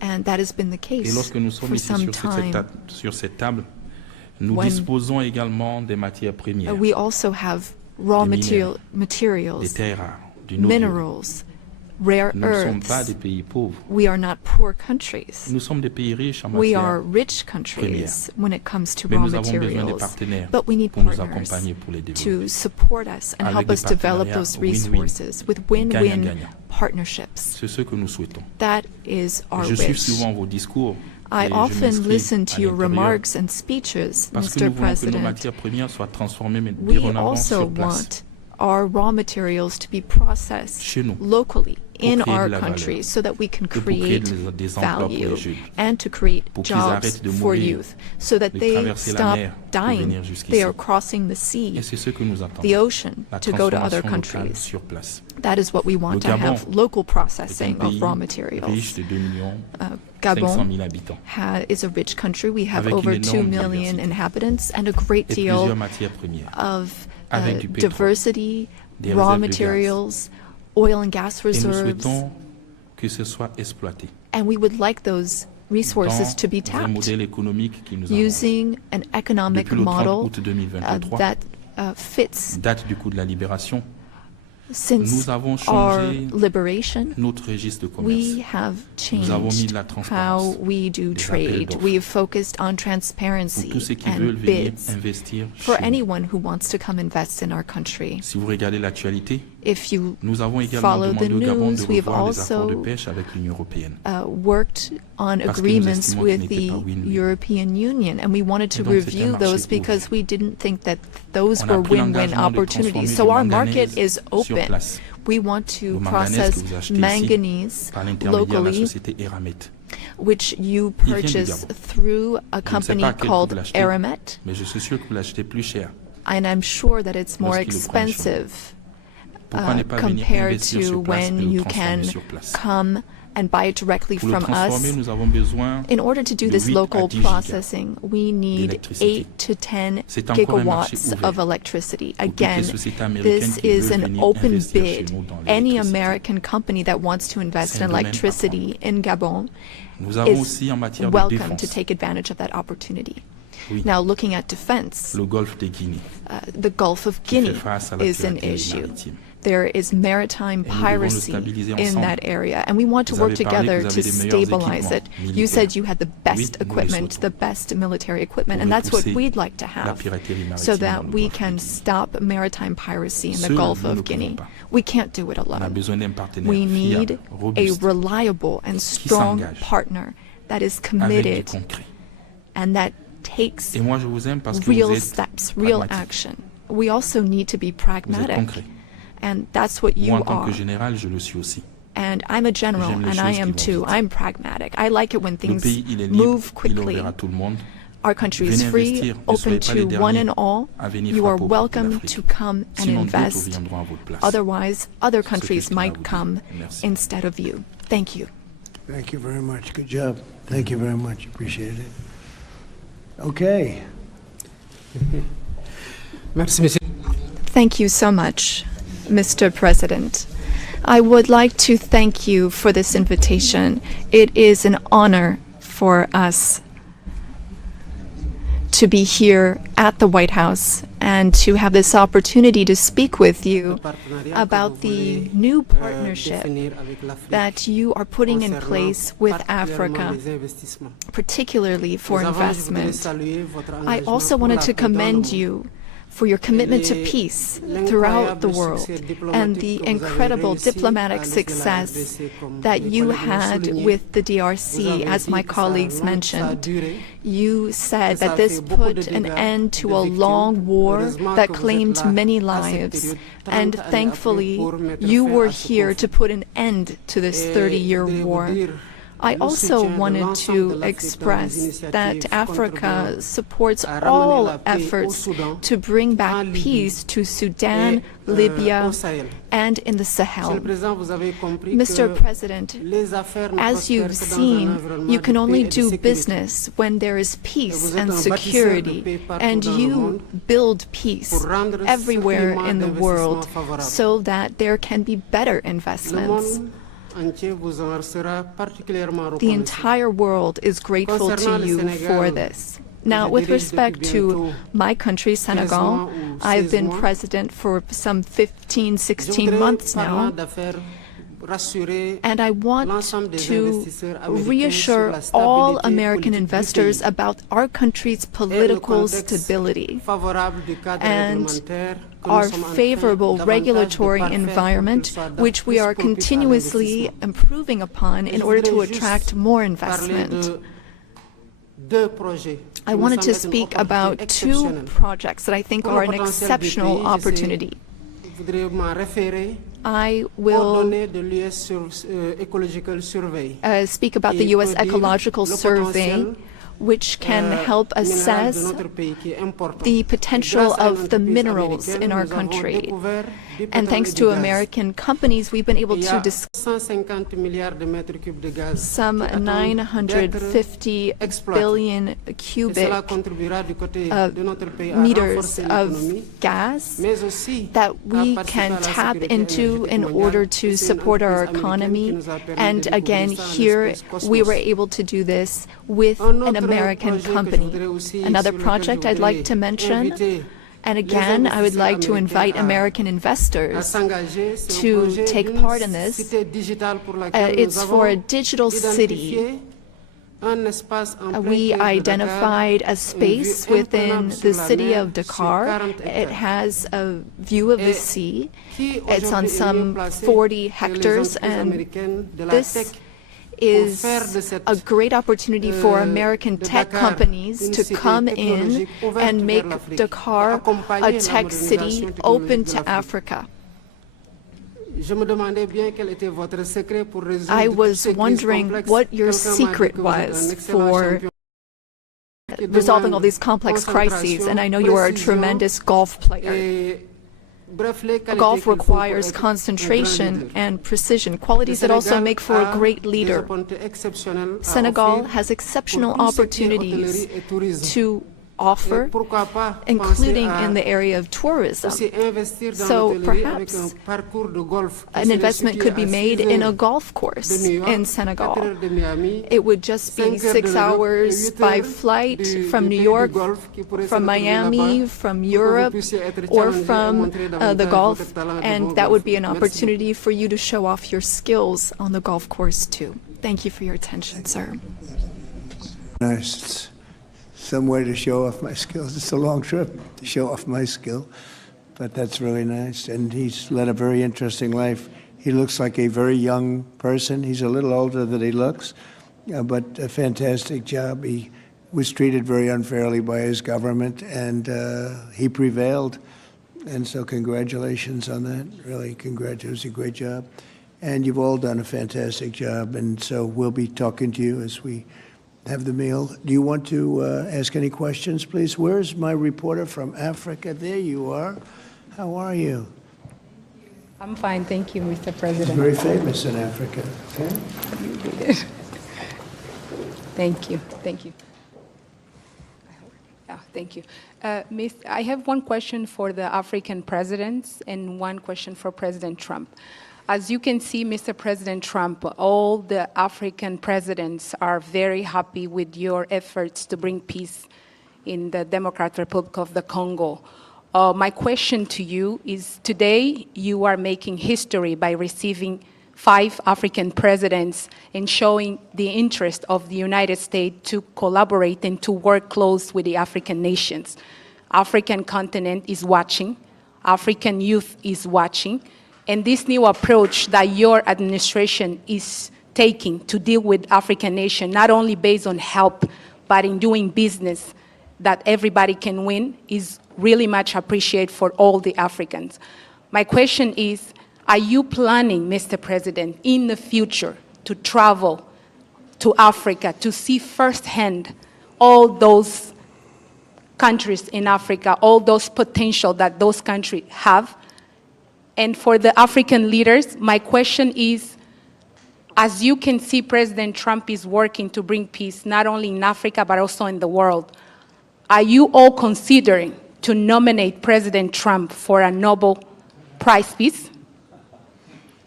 And that has been the Et case lorsque nous sommes for ici some time. sur cette table, nous When disposons également des matières premières, We also have raw des materials, terres rares, du nobel. minerals, rare Nous ne sommes pas earths. des pays pauvres. We are not poor countries. Nous sommes des pays riches en We matières are rich premières. countries when it comes to Mais raw nous avons besoin des materials. partenaires But we need pour nous partners accompagner pour les développer. to support us and Avec help des us develop partenariats those win-win, resources with win-win gagnant-gagnant. partnerships. C'est ce que nous souhaitons. That is our Je suis wish. souvent vos discours. I et je often m'inscris listen to à your l'intérieur remarks and speeches, parce que Mr. nous voulons que nos President. matières premières soient transformées mais We dorénavant also sur place. want our raw materials to be processed Chez nous, locally in créer de our la country valeur, so that we can et pour créer create des emplois pour value les jeunes, and to create pour qu'ils jobs arrêtent de for mourir, youth so that de they traverser la stop mer pour dying. venir jusqu'ici. They are crossing the Et sea, c'est ce que nous attendons. the ocean, La to go to other transformation locale countries. sur place. That is what we want Le to Gabon have local est un processing of pays raw riche materials. de 2 millions Gabon 500 000 habitants, is a rich country. We have avec over une 2 énorme million diversité inhabitants and a great et deal plusieurs matières premières, of avec du pétrole, diversity, des raw réserves de gaz. materials, oil and gas Et nous reserves, souhaitons que ce soit exploité and we would like those resources dans to be un tapped modèle économique qui nous avance. using an economic Depuis le 30 model août 2023, that fits date du coup de la libération, since nous avons our changé liberation. notre registre de commerce. We have Nous avons mis changed de la transparence, how we do des appels trade. d'offres. We've focused on Pour transparency tous ceux qui veulent and venir bids investir for chez nous. anyone who wants to come invest in our country. Si vous regardez l'actualité, If you nous avons également follow the demandé au Gabon de news, we've revoir les accords de also pêche avec l'Union européenne. worked on Parce que nous agreements estimons with qu'ils n'étaient the pas win-win. European Union, and we wanted to Et donc, c'est un review marché those ouvert. because we didn't think that those On a were pris win-win l'engagement de opportunities. transformer So du our manganèse market is sur open. place. We want to Le manganèse que process vous achetez ici manganese par l'intermédiaire de la locally, société Eramet. which you Il vient du purchase Gabon. through a Je ne sais company pas à quel prix called vous l'achetez, Aramet, mais je suis sûr que vous l'achetez plus cher. and I'm sure that it's more Lorsqu'ils le prennent chez nous. expensive Pourquoi ne pas venir compared investir to sur place et when le you transformer can sur place? come and buy it directly Pour le from transformer, us. nous avons besoin In order to do de this 8 à local 10 gigas processing, we need d'électricité. 8 to 10 C'est encore un marché gigawatts ouvert of electricity. pour toutes les Again, sociétés américaines this qui is veulent an venir open investir chez bid. nous dans Any l'électricité. American company that wants to invest C'est un in domaine electricity in Gabon Nous avons is aussi en matière de welcome to défense take advantage of that opportunity. Oui. Now, looking at defense, le golfe de Guinée, the Gulf of qui fait Guinea face à la is an piraterie issue. maritime. There is maritime Et nous devons le piracy stabiliser in ensemble. that area, and we want to Vous work avez parlé together que vous to avez des meilleurs stabilize it. équipements You militaires. said you had the best Oui, nous le equipment, souhaitons. the best military equipment, Pour and that's what repousser we'd like to la have piraterie maritime so dans that le we golfe de can Guinée. stop maritime piracy in the Seuls, Gulf nous ne of pouvons Guinea. pas. We can't do it On a alone. besoin d'un partenaire We need fiable, a robuste, reliable and strong s'engage partner that is avec du committed concret. and that takes Et moi, je vous aime parce que real vous êtes steps, real pragmatique. action. We also need to be Vous êtes pragmatic, concret. and that's what you Moi, en tant are. que général, je le suis aussi. And I'm a general, J'aime les and I choses am qui vont too. vite. I'm pragmatic. I like it when Le things pays, il est libre, move il est quickly. ouvert à tout le monde. Our country is Venez free, investir, ne open soyez pas les to one derniers and all. à venir You are frapper aux portes de welcome l'Afrique. to come and Sinon, d'autres invest. viendront à votre place. Otherwise, other C'est ce que countries je tenais à might vous dire. come Merci. instead of you. Thank you. Thank you very much. Good job. Thank you very much. Appreciate it. Okay. Merci, monsieur. Thank you so much, Mr. President. I would like to thank you for this invitation. It is an honor for us to be here at the White House and to have this opportunity to speak with you about the new partnership that you are putting in place with Africa, particularly for investment. I also wanted to commend you for your commitment to peace throughout the world and the incredible diplomatic success that you had with the DRC, as my colleagues mentioned. You said that this put an end to a long war that claimed many lives, and thankfully you were here to put an end to this 30-year war. I also wanted to express that Africa supports all efforts to bring back peace to Sudan, Libya, and in the Sahel. Mr. President, as you've seen, you can only do business when there is peace and security, and you build peace everywhere in the world so that there can be better investments. The entire world is grateful to you for this. Now, with respect to my country, Senegal, I've been president for some 15, 16 months now, and I want to reassure all American investors about our country's political stability and our favorable regulatory environment, which we are continuously improving upon in order to attract more investment. I wanted to speak about two projects that I think are an exceptional opportunity. I will speak about the U.S. Ecological Survey, which can help assess the potential of the minerals in our country. And thanks to American companies, we've been able to discover some 950 billion cubic meters of gas that we can tap into in order to support our economy. And again, here we were able to do this with an American company. Another project I'd like to mention, and again, I would like to invite American investors to take part in this. It's for a digital city. We identified a space within the city of Dakar. It has a view of the sea. It's on some 40 hectares, and this is a great opportunity for American tech companies to come in and make Dakar a tech city open to Africa. I was wondering what your secret was for resolving all these complex crises, and I know you are a tremendous golf player. Golf requires concentration and precision, qualities that also make for a great leader. Senegal has exceptional opportunities to offer, including in the area of tourism. So perhaps an investment could be made in a golf course in Senegal. It would just be 6 hours by flight from New York, from Miami, from Europe, or from the Gulf, and that would be an opportunity for you to show off your skills on the golf course too. Thank you for your attention, sir. Nice. Some way to show off my skills. It's a long trip to show off my skill, but that's really nice. And he's led a very interesting life. He looks like a very young person. He's a little older than he looks, but a fantastic job. He was treated very unfairly by his government, and he prevailed. And so congratulations on that. Really, congratulations. It was a great job. And you've all done a fantastic job. And so we'll be talking to you as we have the meal. Do you want to ask any questions, please? Where's my reporter from Africa? There you are. How are you? I'm fine, thank you, Mr. President. He's very famous in Africa. Okay? Thank you, thank you. Thank you. I have one question for the African presidents and one question for President Trump. As you can see, Mr. President Trump, all the African presidents are very happy with your efforts to bring peace in the Democratic Republic of the Congo. My question to you is, today you are making history by receiving 5 African presidents and showing the interest of the United States to collaborate and to work close with the African nations. African continent is watching, African youth is watching, and this new approach that your administration is taking to deal with African nations, not only based on help, but in doing business that everybody can win, is really much appreciated for all the Africans. My question is, are you planning, Mr. President, in the future to travel to Africa to see firsthand all those countries in Africa, all those potential that those countries have? And for the African leaders, my question is, as you can see, President Trump is working to bring peace not only in Africa, but also in the world. Are you all considering to nominate President Trump for a Nobel Prize Peace?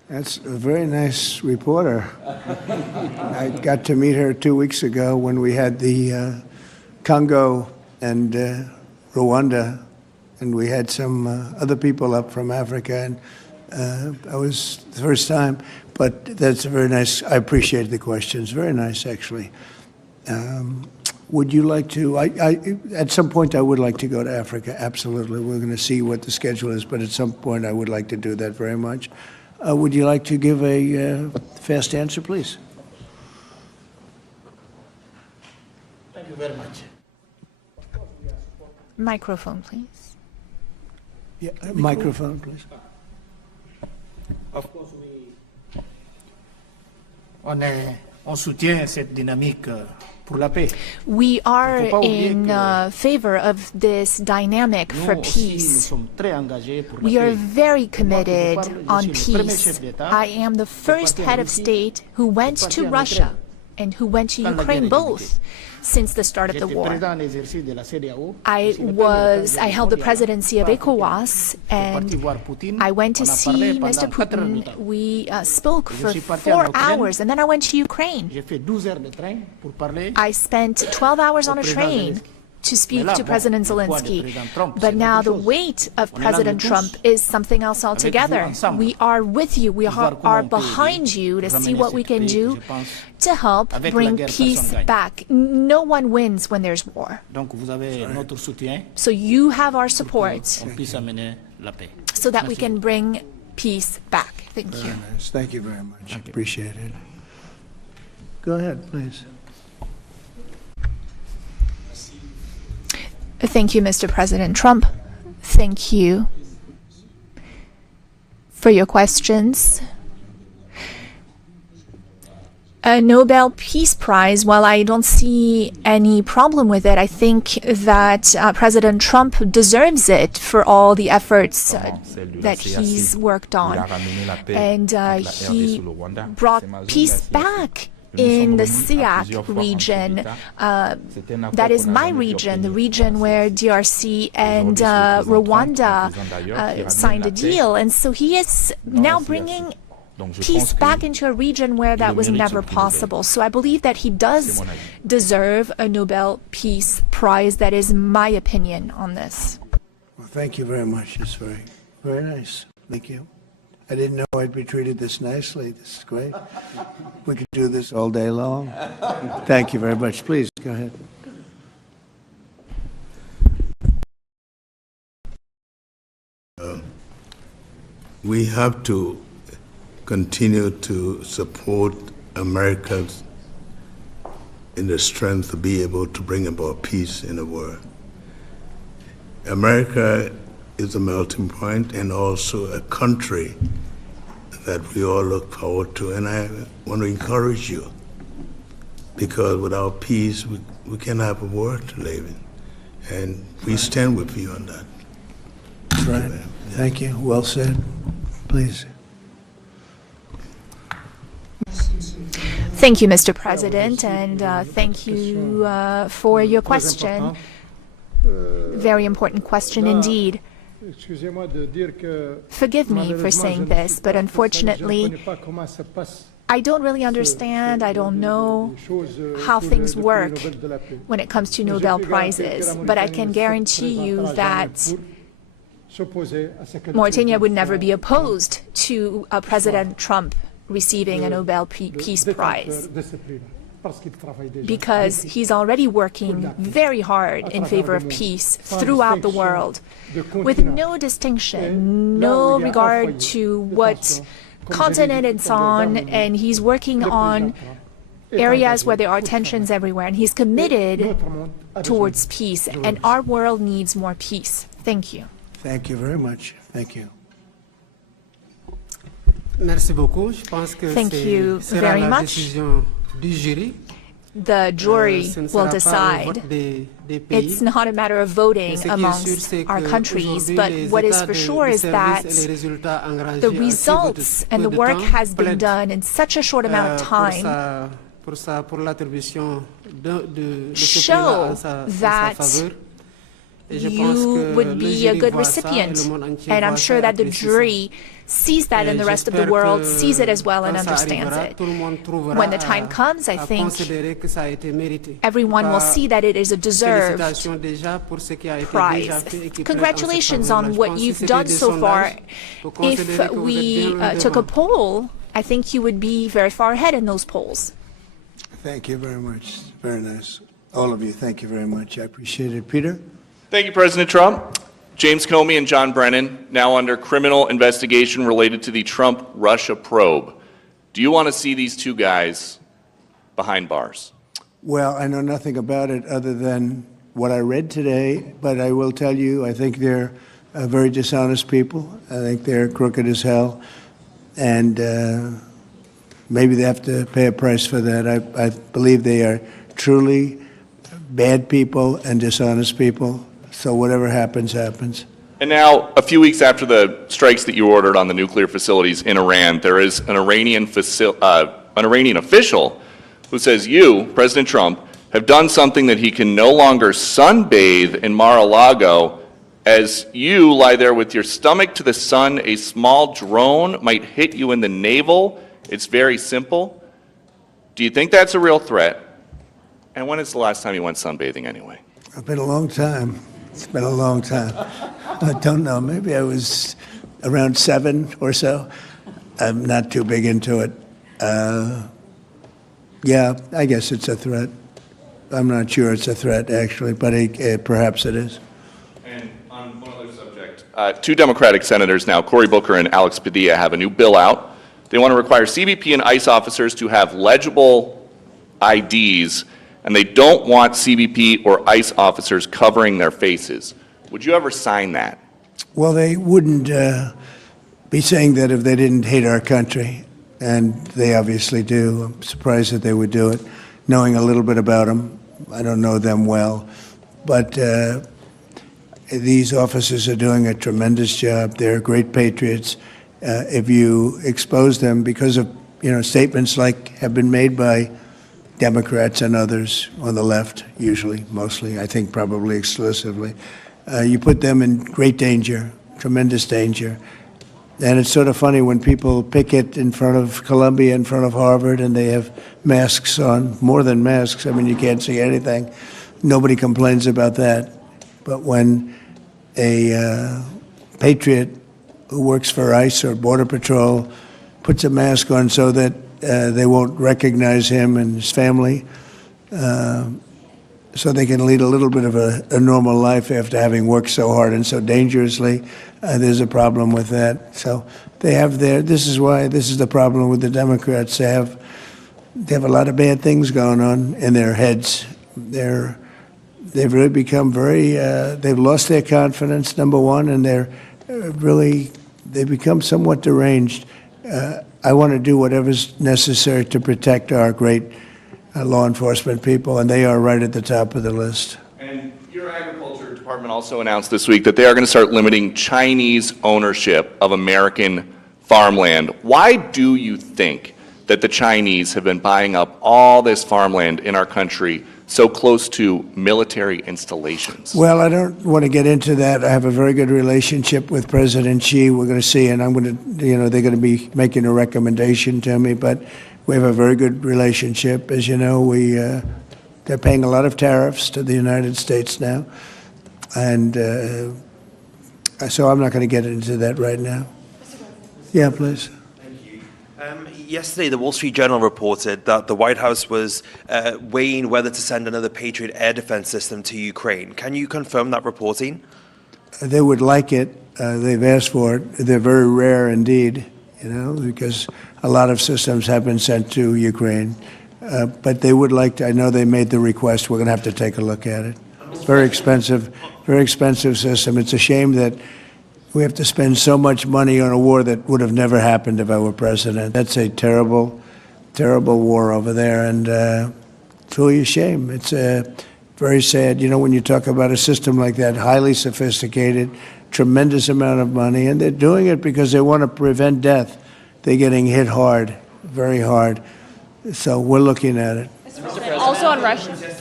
That's a very nice reporter. I got to meet her 2 weeks ago when we had the Congo and Rwanda, and we had some other people up from Africa, and I was the first time, but that's a very nice, I appreciate the questions, very nice actually. Would you like to, at some point I would like to go to Africa, absolutely. We're going to see what the schedule is, but at some point I would like to do that very much. Would you like to give a fast answer, please? Thank you very much. Microphone, please. Yeah, microphone, please. Of course, on soutient cette dynamique pour la paix. We are in favor of this dynamic for peace. We are very committed on peace. I am the first head of state who went to Russia and who went to Ukraine, both since the start of the war. I held the presidency of ECOWAS, and I went to see Mr. Putin. We spoke for 4 hours, and then I went to Ukraine. I spent 12 hours on a train to speak to President Zelenskyy. But now the weight of President Trump is something else altogether. We are with you. We are behind you to see what we can do to help bring peace back. No one wins when there's war. So you have our support so that we can bring peace back. Thank you. Very nice. Thank you very much. Appreciate it. Go ahead, please. Thank you, Mr. President Trump. Thank you for your questions. A Nobel Peace Prize, while I don't see any problem with it, I think that President Trump deserves it for all the efforts that he's worked on. And he brought peace back in the SIAC region. That is my region, the region where DRC and Rwanda signed a deal. And so he is now bringing peace back into a region where that was never possible. So I believe that he does deserve a Nobel Peace Prize. That is my opinion on this. Well, thank you very much. It's very, very nice. Thank you. I didn't know I'd be treated this nicely. This is great. We could do this all day long. Thank you very much. Please, go ahead. We have to continue to support America's in the strength to be able to bring about peace in the world. America is a melting point and also a country that we all look forward to. And I want to encourage you, because without peace, we can't have a world to live in. And we stand with you on that. That's right. Thank you. Well said. Please. Thank you, Mr. President, and thank you for your question. Very important question indeed. Forgive me for saying this, but unfortunately, I don't really understand, I don't know how things work when it comes to Nobel Prizes, but I can guarantee you that Mauritania would never be opposed to President Trump receiving a Nobel Peace Prize, because he's already working very hard in favor of peace throughout the world, with no distinction, no regard to what continent it's on, and he's working on areas where there are tensions everywhere, and he's committed towards peace, and our world needs more peace. Thank you. Thank you very much. Thank you. Thank you very much. The jury will decide. It's not a matter of voting amongst our countries, but what is for sure is that the results and the work has been done in such a short amount of time show that you would be a good recipient. And I'm sure that the jury sees that and the rest of the world sees it as well and understands it. When the time comes, I think everyone will see that it is a deserved prize. Congratulations on what you've done so far. If we took a poll, I think you would be very far ahead in those polls. Thank you very much. Very nice. All of you, thank you very much. I appreciate it. Peter? Thank you, President Trump. James Comey and John Brennan, now under criminal investigation related to the Trump-Russia probe. Do you want to see these two guys behind bars? Well, I know nothing about it other than what I read today, but I will tell you, I think they're very dishonest people. I think they're crooked as hell, and maybe they have to pay a price for that. I believe they are truly bad people and dishonest people. So whatever happens, happens. And now, a few weeks after the strikes that you ordered on the nuclear facilities in Iran, there is an Iranian official who says you, President Trump, have done something that he can no longer sunbathe in Mar-a-Lago. As you lie there with your stomach to the sun, a small drone might hit you in the navel. It's very simple. Do you think that's a real threat? And when is the last time you went sunbathing anyway? It's been a long time. It's been a long time. I don't know. Maybe I was around 7 or so. I'm not too big into it. Yeah, I guess it's a threat. I'm not sure it's a threat, actually, but perhaps it is. And on one other subject, two Democratic senators now, Cory Booker and Alex Padilla, have a new bill out. They want to require CBP and ICE officers to have legible IDs, and they don't want CBP or ICE officers covering their faces. Would you ever sign that? Well, they wouldn't be saying that if they didn't hate our country, and they obviously do. I'm surprised that they would do it, knowing a little bit about them. I don't know them well, but these officers are doing a tremendous job. They're great patriots. If you expose them because of statements like have been made by Democrats and others on the left, usually, mostly, I think probably exclusively, you put them in great danger, tremendous danger. And it's sort of funny when people picket in front of Columbia, in front of Harvard, and they have masks on, more than masks. I mean, you can't see anything. Nobody complains about that. But when a patriot who works for ICE or Border Patrol puts a mask on so that they won't recognize him and his family, so they can lead a little bit of a normal life after having worked so hard and so dangerously, there's a problem with that. So they have this is the problem with the Democrats. They have a lot of bad things going on in their heads. They've really become they've lost their confidence, number one, and they've become somewhat deranged. I want to do whatever's necessary to protect our great law enforcement people, and they are right at the top of the list. And your agriculture department also announced this week that they are going to start limiting Chinese ownership of American farmland. Why do you think that the Chinese have been buying up all this farmland in our country so close to military installations? Well, I don't want to get into that. I have a very good relationship with President Xi. We're going to see, and I'm going to, they're going to be making a recommendation to me, but we have a very good relationship. As you know, they're paying a lot of tariffs to the United States now, and so I'm not going to get into that right now. Yeah, please. Yesterday, the Wall Street Journal reported that the White House was weighing whether to send another Patriot air defense system to Ukraine. Can you confirm that reporting? They would like it. They've asked for it. They're very rare indeed, because a lot of systems have been sent to Ukraine. But they would like to. I know they made the request. We're going to have to take a look at it. It's very expensive system. It's a shame that we have to spend so much money on a war that would have never happened if I were president. That's a terrible, terrible war over there, and truly a shame. It's very sad. When you talk about a system like that, highly sophisticated, tremendous amount of money, and they're doing it because they want to prevent death. They're getting hit hard, very hard. So we're looking at it. Also on Russia.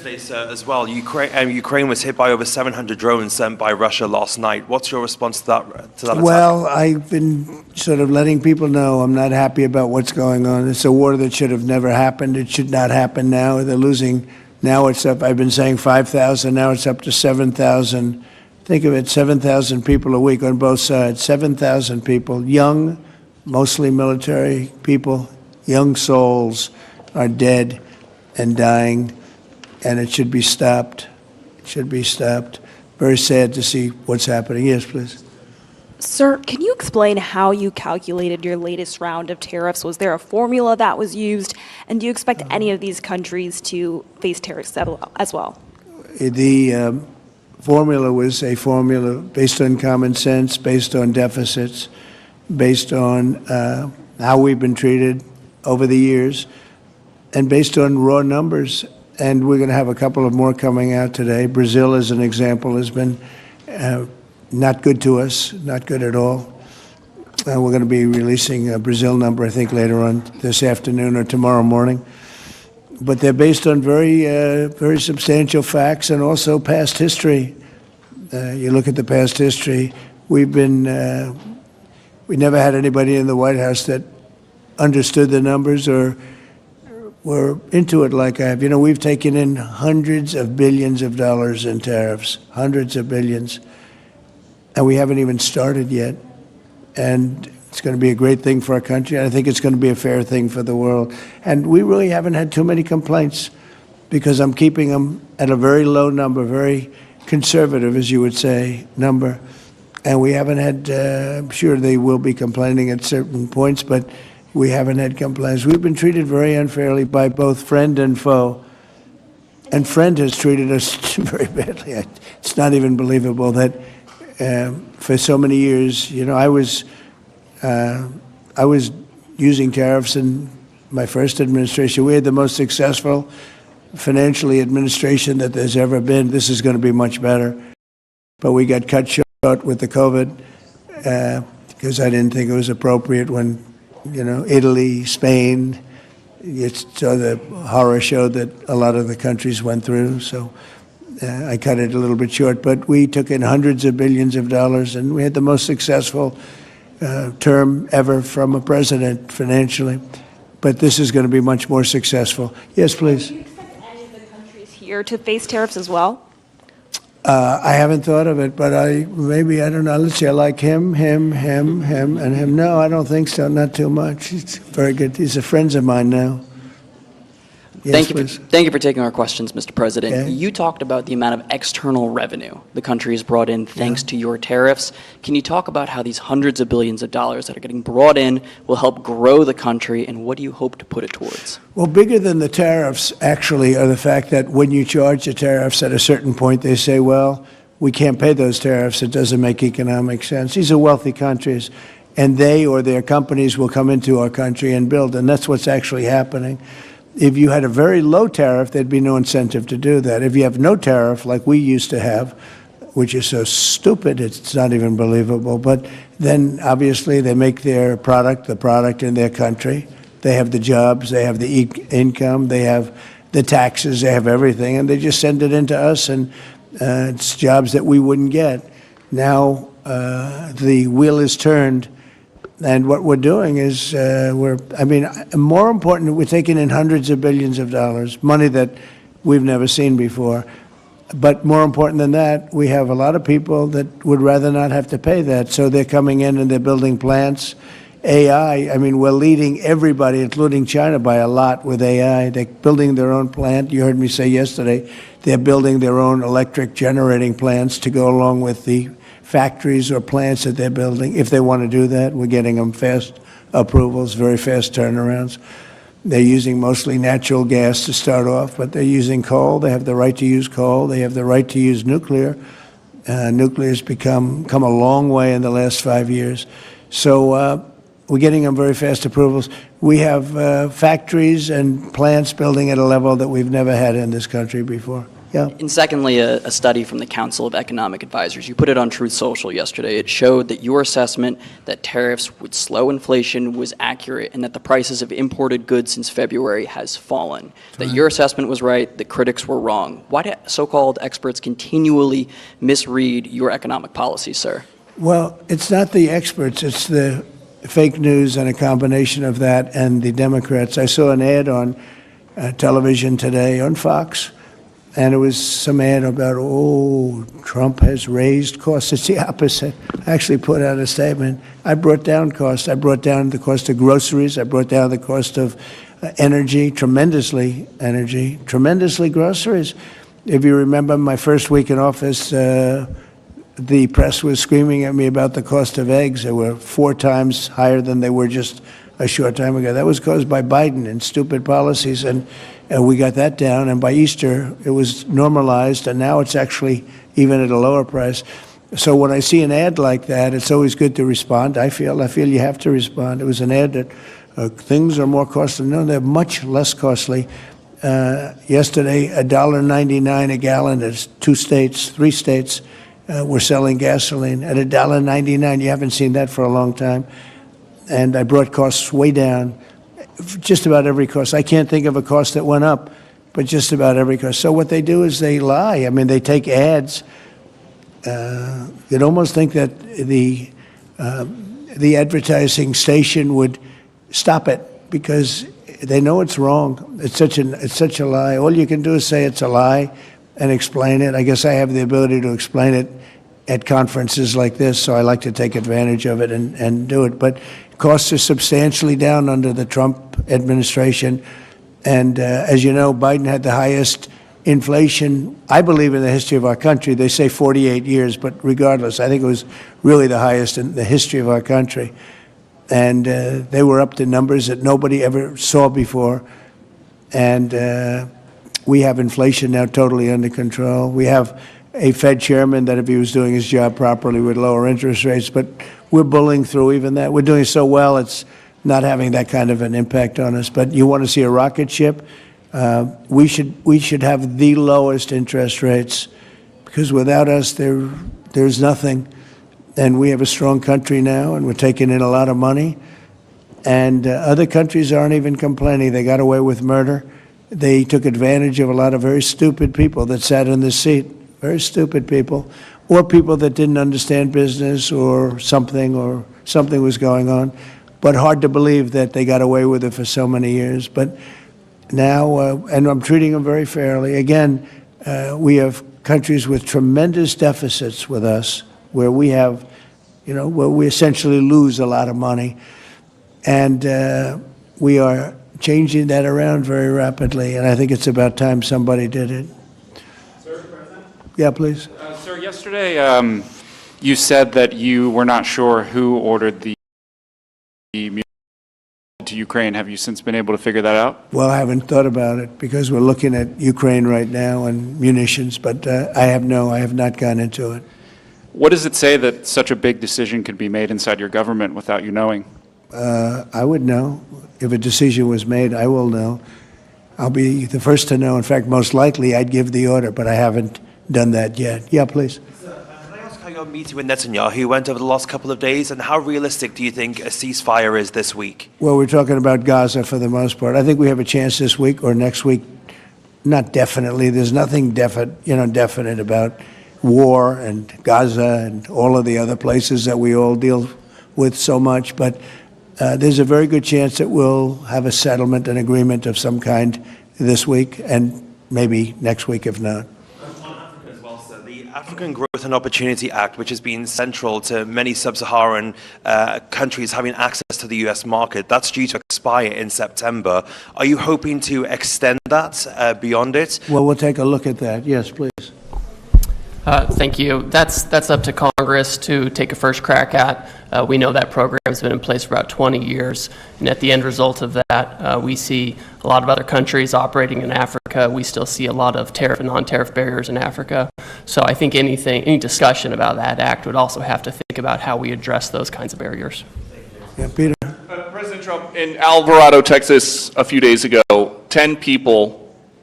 yesterday, sir, as well. Ukraine was hit by over 700 drones sent by Russia last night. What's your response to that attack? Well, I've been sort of letting people know I'm not happy about what's going on. It's a war that should have never happened. It should not happen now. They're losing. Now it's up. I've been saying 5,000. Now it's up to 7,000. Think of it, 7,000 people a week on both sides. 7,000 people, young, mostly military people, young souls are dead and dying, and it should be stopped. It should be stopped. Very sad to see what's happening. Yes, please. Sir, can you explain how you calculated your latest round of tariffs? Was there a formula that was used? And do you expect any of these countries to face tariffs as well? The formula was a formula based on common sense, based on deficits, based on how we've been treated over the years, and based on raw numbers. And we're going to have a couple of more coming out today. Brazil, as an example, has been not good to us, not good at all. We're going to be releasing a Brazil number, I think, later on this afternoon or tomorrow morning. But they're based on very substantial facts and also past history. You look at the past history. We never had anybody in the White House that understood the numbers or were into it like I have. You know, we've taken in hundreds of billions of dollars in tariffs, hundreds of billions, and we haven't even started yet. And it's going to be a great thing for our country. I think it's going to be a fair thing for the world. And we really haven't had too many complaints because I'm keeping them at a very low number, very conservative, as you would say, number. And we haven't had, I'm sure they will be complaining at certain points, but we haven't had complaints. We've been treated very unfairly by both friend and foe. And friend has treated us very badly. It's not even believable that for so many years, you know, I was using tariffs in my first administration. We had the most successful financially administration that there's ever been. This is going to be much better. But we got cut short with the COVID because I didn't think it was appropriate when, you know, Italy, Spain, you saw the horror show that a lot of the countries went through. So I cut it a little bit short. But we took in hundreds of billions of dollars, and we had the most successful term ever from a president financially. But this is going to be much more successful. Yes, please. Do you expect any of the countries here to face tariffs as well? I haven't thought of it, but I don't know. Let's see, I like him, and him. No, I don't think so, not too much. It's very good. These are friends of mine now. Yes, Thank you for taking our questions, Mr. President. Okay. You talked about the amount of external revenue the country has brought in thanks to your tariffs. Can you talk about how these hundreds of billions of dollars that are getting brought in will help grow the country, and what do you hope to put it towards? Well, bigger than the tariffs, actually, are the fact that when you charge the tariffs at a certain point, they say, well, we can't pay those tariffs. It doesn't make economic sense. These are wealthy countries, and they or their companies will come into our country and build, and that's what's actually happening. If you had a very low tariff, there'd be no incentive to do that. If you have no tariff, like we used to have, which is so stupid, it's not even believable, but then obviously they make their product, the product in their country. They have the jobs, they have the income, they have the taxes, they have everything, and they just send it into us, and it's jobs that we wouldn't get. Now the wheel is turned. And what we're doing is, more important, we're taking in hundreds of billions of dollars, money that we've never seen before. But more important than that, we have a lot of people that would rather not have to pay that. So they're coming in and they're building plants. AI, we're leading everybody, including China, by a lot with AI. They're building their own plant. You heard me say yesterday, they're building their own electric generating plants to go along with the factories or plants that they're building. If they want to do that, we're getting them fast approvals, very fast turnarounds. They're using mostly natural gas to start off, but they're using coal. They have the right to use coal. They have the right to use nuclear. Nuclear's come a long way in the last 5 years. So we're getting them very fast approvals. We have factories and plants building at a level that we've never had in this country before. Yeah. And secondly, a study from the Council of Economic Advisors. You put it on Truth Social yesterday. It showed that your assessment that tariffs would slow inflation was accurate and that the prices of imported goods since February has fallen. That your assessment was right, the critics were wrong. Why do so-called experts continually misread your economic policy, sir? Well, it's not the experts, it's the fake news and a combination of that and the Democrats. I saw an ad on television today on Fox, and it was some ad about, oh, Trump has raised costs. It's the opposite. I actually put out a statement. I brought down costs. I brought down the cost of groceries. I brought down the cost of energy, tremendously groceries. If you remember my first week in office, the press was screaming at me about the cost of eggs. They were 4 times higher than they were just a short time ago. That was caused by Biden and stupid policies, and we got that down. And by Easter, it was normalized, and now it's actually even at a lower price. So when I see an ad like that, it's always good to respond. I feel you have to respond. It was an ad that things are more costly. No, they're much less costly. Yesterday, $1.99 a gallon. There's 3 states. We're selling gasoline at $1.99. You haven't seen that for a long time. And I brought costs way down, just about every cost. I can't think of a cost that went up, but just about every cost. So what they do is they lie. I mean, they take ads. You'd almost think that the advertising station would stop it because they know it's wrong. It's such a lie. All you can do is say it's a lie and explain it. I guess I have the ability to explain it at conferences like this, so I like to take advantage of it and do it. But costs are substantially down under the Trump administration. And as you know, Biden had the highest inflation, I believe, in the history of our country. They say 48 years, but regardless, I think it was really the highest in the history of our country. And they were up to numbers that nobody ever saw before. And we have inflation now totally under control. We have a Fed chairman that, if he was doing his job properly, would lower interest rates. But we're bullying through even that. We're doing so well, it's not having that kind of an impact on us. But you want to see a rocket ship? We should have the lowest interest rates, because without us, there's nothing. And we have a strong country now, and we're taking in a lot of money. And other countries aren't even complaining. They got away with murder. They took advantage of a lot of very stupid people that sat in this seat, very stupid people, or people that didn't understand business or something was going on. But hard to believe that they got away with it for so many years. But now, and I'm treating them very fairly. Again, we have countries with tremendous deficits with us, where we have, where we essentially lose a lot of money. And we are changing that around very rapidly, and I think it's about time somebody did it. Sir, President? Yeah, please. Sir, yesterday you said that you were not sure who ordered the munitions to Ukraine. Have you since been able to figure that out? Well, I haven't thought about it because we're looking at Ukraine right now and munitions, but I have not gone into it. What does it say that such a big decision could be made inside your government without you knowing? I would know. If a decision was made, I will know. I'll be the first to know. In fact, most likely I'd give the order, but I haven't done that yet. Yeah, please. Can I ask how your meeting with Netanyahu went over the last couple of days, and how realistic do you think a ceasefire is this week? Well, we're talking about Gaza for the most part. I think we have a chance this week or next week. Not definitely. There's nothing definite about war and Gaza and all of the other places that we all deal with so much, but there's a very good chance that we'll have a settlement, an agreement of some kind this week, and maybe next week if not. On Africa as well, sir, the African Growth and Opportunity Act, which has been central to many sub-Saharan countries having access to the US market, that's due to expire in September. Are you hoping to extend that beyond it? Well, we'll take a look at that. Yes, please. Thank you. That's up to Congress to take a first crack at. We know that program has been in place for about 20 years, and at the end result of that, we see a lot of other countries operating in Africa. We still see a lot of tariff and non-tariff barriers in Africa. So I think any discussion about that act would also have to think about how we address those kinds of barriers. Yeah, Peter. President Trump, in Alvarado, Texas, a few days ago, 10 people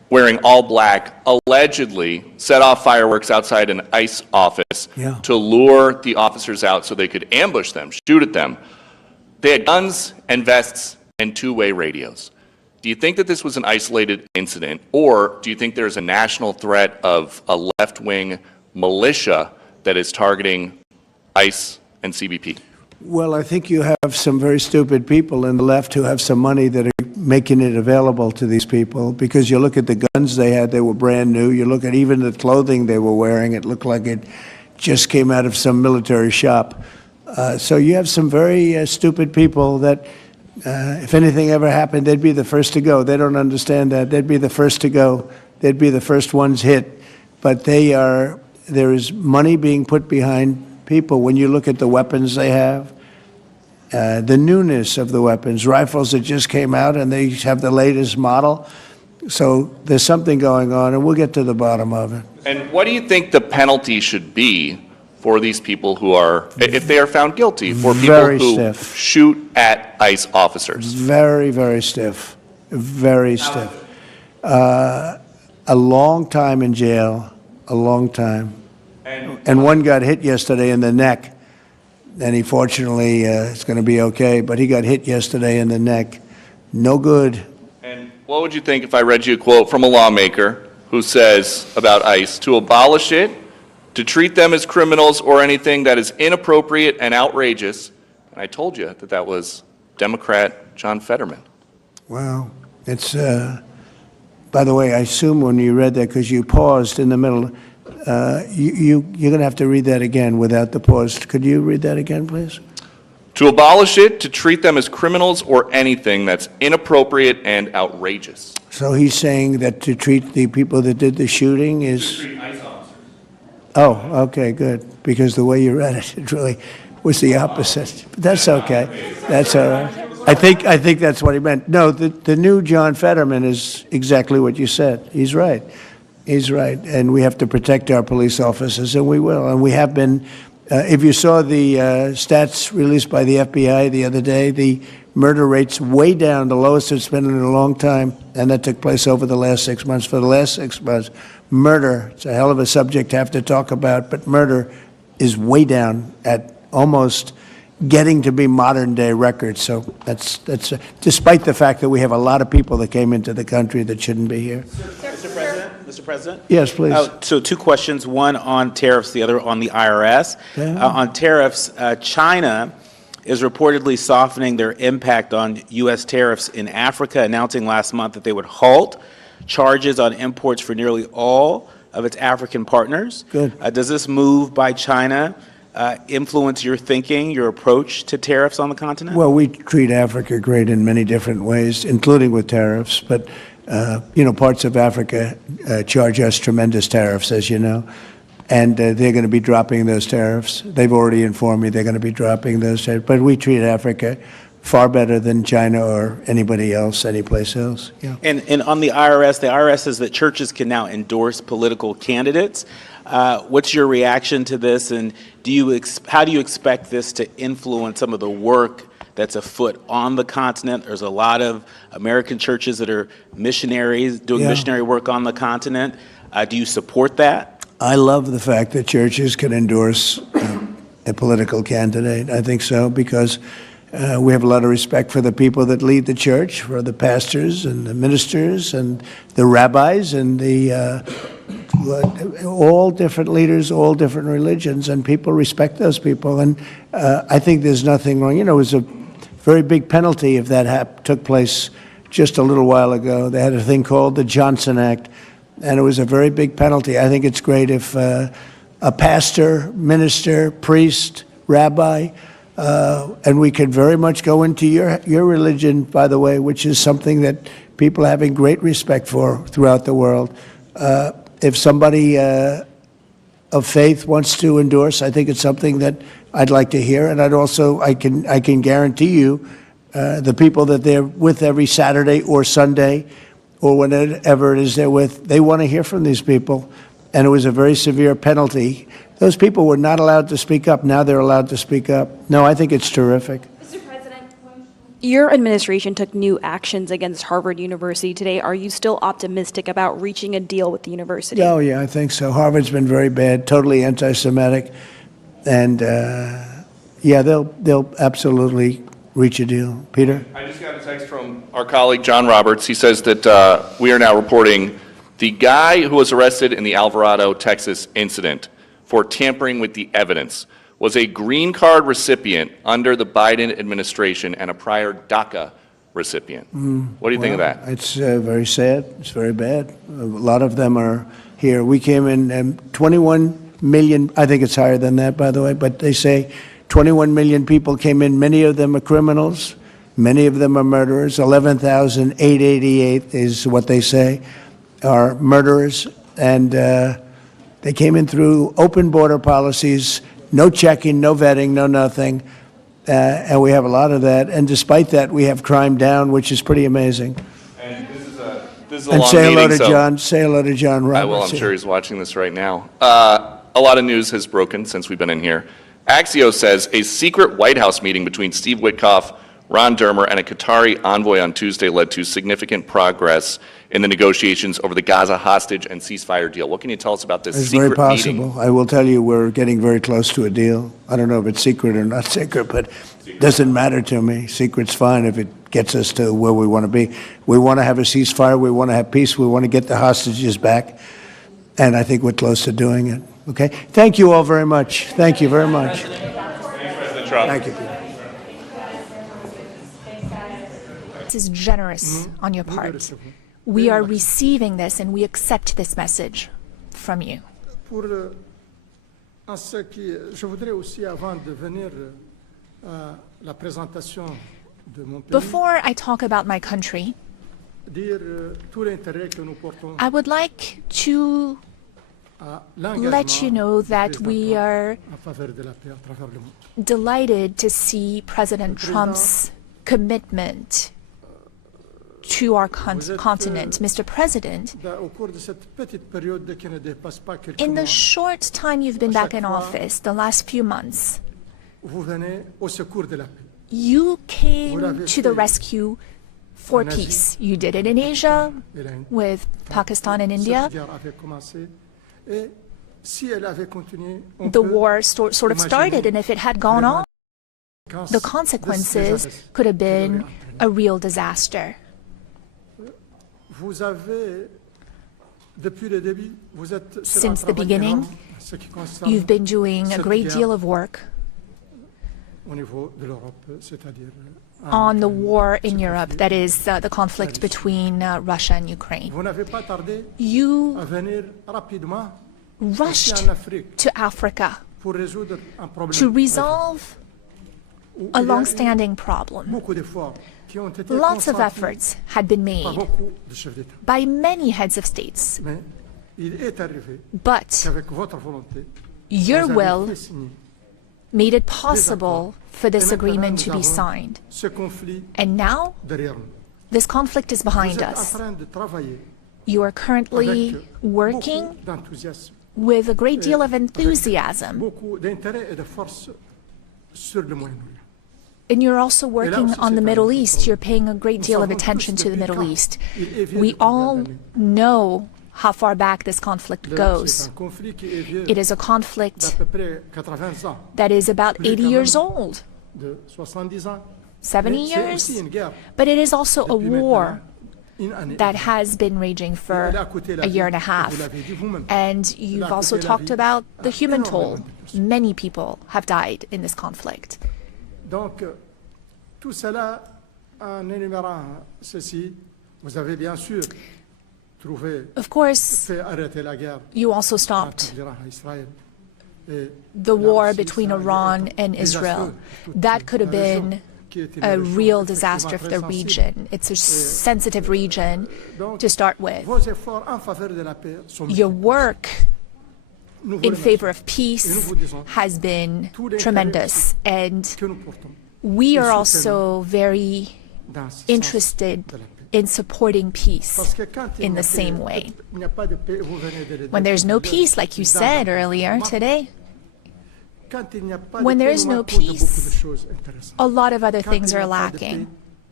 wearing all black, allegedly set off fireworks outside an ICE office to lure the officers out so they could ambush them, shoot at them. They had guns and vests and two-way radios. Do you think that this was an isolated incident, or do you think there's a national threat of a left-wing militia that is targeting ICE and CBP? Well, I think you have some very stupid people in the left who have some money that are making it available to these people, because you look at the guns they had, they were brand new. You look at even the clothing they were wearing, it looked like it just came out of some military shop. So you have some very stupid people that, if anything ever happened, they'd be the first to go. They don't understand that. They'd be the first to go. They'd be the first ones hit. But there is money being put behind people. When you look at the weapons they have, the newness of the weapons, rifles that just came out and they have the latest model. So there's something going on, and we'll get to the bottom of it. And what do you think the penalty should be for these people who are, if they are found guilty, for people Very who stiff. shoot at ICE officers? Very, very stiff. Very stiff. A long time in jail, a long time. And one got hit yesterday in the neck. And he fortunately is going to be okay, but he got hit yesterday in the neck. No good. And what would you think if I read you a quote from a lawmaker who says about ICE, to abolish it, to treat them as criminals or anything that is inappropriate and outrageous? And I told you that that was Democrat John Fetterman. Wow. It's, by the way, I assume when you read that, because you paused in the middle, you're going to have to read that again without the pause. Could you read that again, please? To abolish it, to treat them as criminals or anything that's inappropriate and outrageous. So he's saying that to treat the people that did the shooting is... Oh, okay, good. Because the way you read it, it really was the opposite. But that's okay. That's all right. I think that's what he meant. No, the new John Fetterman is exactly what you said. He's right. He's right. And we have to protect our police officers, and we will. And we have been. If you saw the stats released by the FBI the other day, the murder rate's way down, the lowest it's been in a long time, and that took place over the last 6 months. For the last 6 months, murder, it's a hell of a subject to have to talk about, but murder is way down at almost getting to be modern-day records. So that's despite the fact that we have a lot of people that came into the country that shouldn't be here. Mr. President? Yes, please. So two questions, one on tariffs, the other on the IRS. On tariffs, China is reportedly softening their impact on U.S. tariffs in Africa, announcing last month that they would halt charges on imports for nearly all of its African partners. Good. Does this move by China influence your thinking, your approach to tariffs on the continent? Well, we treat Africa great in many different ways, including with tariffs. But, parts of Africa charge us tremendous tariffs, as you know. And they're going to be dropping those tariffs. They've already informed me they're going to be dropping those tariffs. But we treat Africa far better than China or anybody else, anyplace else. Yeah. And on the IRS says that churches can now endorse political candidates. What's your reaction to this, and how do you expect this to influence some of the work that's afoot on the continent? There's a lot of American churches that are missionaries doing missionary work on the continent. Do you support that? I love the fact that churches can endorse a political candidate. I think so, because we have a lot of respect for the people that lead the church, for the pastors and the ministers and the rabbis and all different leaders, all different religions, and people respect those people. And I think there's nothing wrong. It was a very big penalty if that took place just a little while ago. They had a thing called the Johnson Act, and it was a very big penalty. I think it's great if a pastor, minister, priest, rabbi, and we could very much go into your religion, by the way, which is something that people are having great respect for throughout the world. If somebody of faith wants to endorse, I think it's something that I'd like to hear. And I can guarantee you the people that they're with every Saturday or Sunday or whenever it is they're with, they want to hear from these people. And it was a very severe penalty. Those people were not allowed to speak up. Now they're allowed to speak up. No, I think it's terrific. Mr. President? Your administration took new actions against Harvard University today. Are you still optimistic about reaching a deal with the university? Oh, yeah, I think so. Harvard's been very bad, totally anti-Semitic. And, yeah, they'll absolutely reach a deal. Peter? I just got a text from our colleague, John Roberts. He says that we are now reporting the guy who was arrested in the Alvarado, Texas incident for tampering with the evidence was a green card recipient under the Biden administration and a prior DACA recipient. What do you think of that? It's very sad. It's very bad. A lot of them are here. We came in 21 million, I think it's higher than that, by the way, but they say 21 million people came in. Many of them are criminals. Many of them are murderers. 11,888 is what they say are murderers. And they came in through open border policies, no checking, no vetting, no nothing. And we have a lot of that. And despite that, we have crime down, which is pretty amazing. And this is a And long say hello meeting, to so John. Say hello to John Roberts. I will. I'm sure he's watching this right now. A lot of news has broken since we've been in here. Axios says a secret White House meeting between Steve Witkoff, Ron Dermer, and a Qatari envoy on Tuesday led to significant progress in the negotiations over the Gaza hostage and ceasefire deal. What can you tell us about this It's secret very possible. meeting? I will tell you we're getting very close to a deal. I don't know if it's secret or not secret, but it doesn't matter to me. Secret's fine if it gets us to where we want to be. We want to have a ceasefire. We want to have peace. We want to get the hostages back. And I think we're close to doing it. Okay? Thank you all very much. Thank you very much. Thanks, President Trump. Thank you, Peter. This is generous on your part. We are receiving this and we accept this message from you. En ce qui, je voudrais aussi, avant de venir à la présentation de mon pays, Before I talk about my country, dire tout l'intérêt que nous portons I would like to à let you know that we are en faveur de la paix à travers le monde. delighted to see President Trump's commitment to our continent. Mr. President, Au cours de cette petite période qui ne dépasse pas quelques in the mois, short time you've been back in office, the last few months, vous venez au secours de la paix. you came to the rescue for peace. You did it in Asia with Pakistan and India. Cette guerre avait commencé et si elle avait continué, on The peut war sort of started, and if it had gone on, the consequences could have been a real disaster. Vous avez, depuis le début, vous êtes sur un Since the travail beginning, énorme, ce qui concerne you've been doing a cette great guerre deal of work au niveau de l'Europe, c'est-à-dire on the war in Europe, that is the conflict between Russia and Ukraine. vous n'avez pas tardé You à venir rapidement rushed ici en Afrique to Africa pour résoudre un problème to resolve où a il y a eu long-standing problem. beaucoup d'efforts qui ont été Lots of consentis efforts had been par made beaucoup de chefs d'État. by many heads of states, Mais il est arrivé but qu'avec votre volonté, your vous avez will fait signer made it possible for this Et maintenant, agreement to nous be avons signed. ce conflit And now, derrière nous. this conflict is Vous behind êtes en us. train de travailler You are currently avec working beaucoup d'enthousiasme, with a great deal of enthusiasm, beaucoup d'intérêt et de force sur le Moyen-Orient. and you're also working aussi, on the c'est un Middle autre East. problème. You're paying a great Nous deal of savons attention tous to the depuis Middle quand East. il est vieux We de combien all d'années. know how far back this conflict C'est goes. un conflit qui est vieux It is a conflict d'à peu près 80 ans, that is about Plus 80 quand years même old, de 70 ans. 70 Mais c'est years, aussi une guerre but it is also a depuis war maintenant une année. that has been raging for Elle a coûté la a year vie, and a half. vous l'avez dit vous-même. And Elle you've a also coûté la talked vie about the à human énormément toll. de personnes. Many people have died in this conflict. Donc, tout cela, en énumérant ceci, vous avez bien sûr trouvé, Of course, fait arrêter la guerre you also entre stopped l'Iran et Israël. Et the là war aussi, between ça a été Iran and désastreux Israel. pour toute That could la have région, been qui est une a région real disaster effectivement for très the sensible. region. It's a sensitive region Donc, to start with. vos efforts en faveur de la paix sont Your multiples. work Nous vous in remercions. favor of Et nous peace vous disons has been tout l'intérêt tremendous, and que nous portons we et are soutenons also very dans ce sens interested de la paix. in supporting peace Parce que quand il in n'y a the pas- same way. il n'y a pas de paix, vous venez de le When dire, there's no de- peace, like you dans said un- earlier today, Quand il n'y a pas de when paix, there is nous no manquons de beaucoup de peace, choses intéressantes. a lot of other Quand things il n'y are a pas de lacking. paix,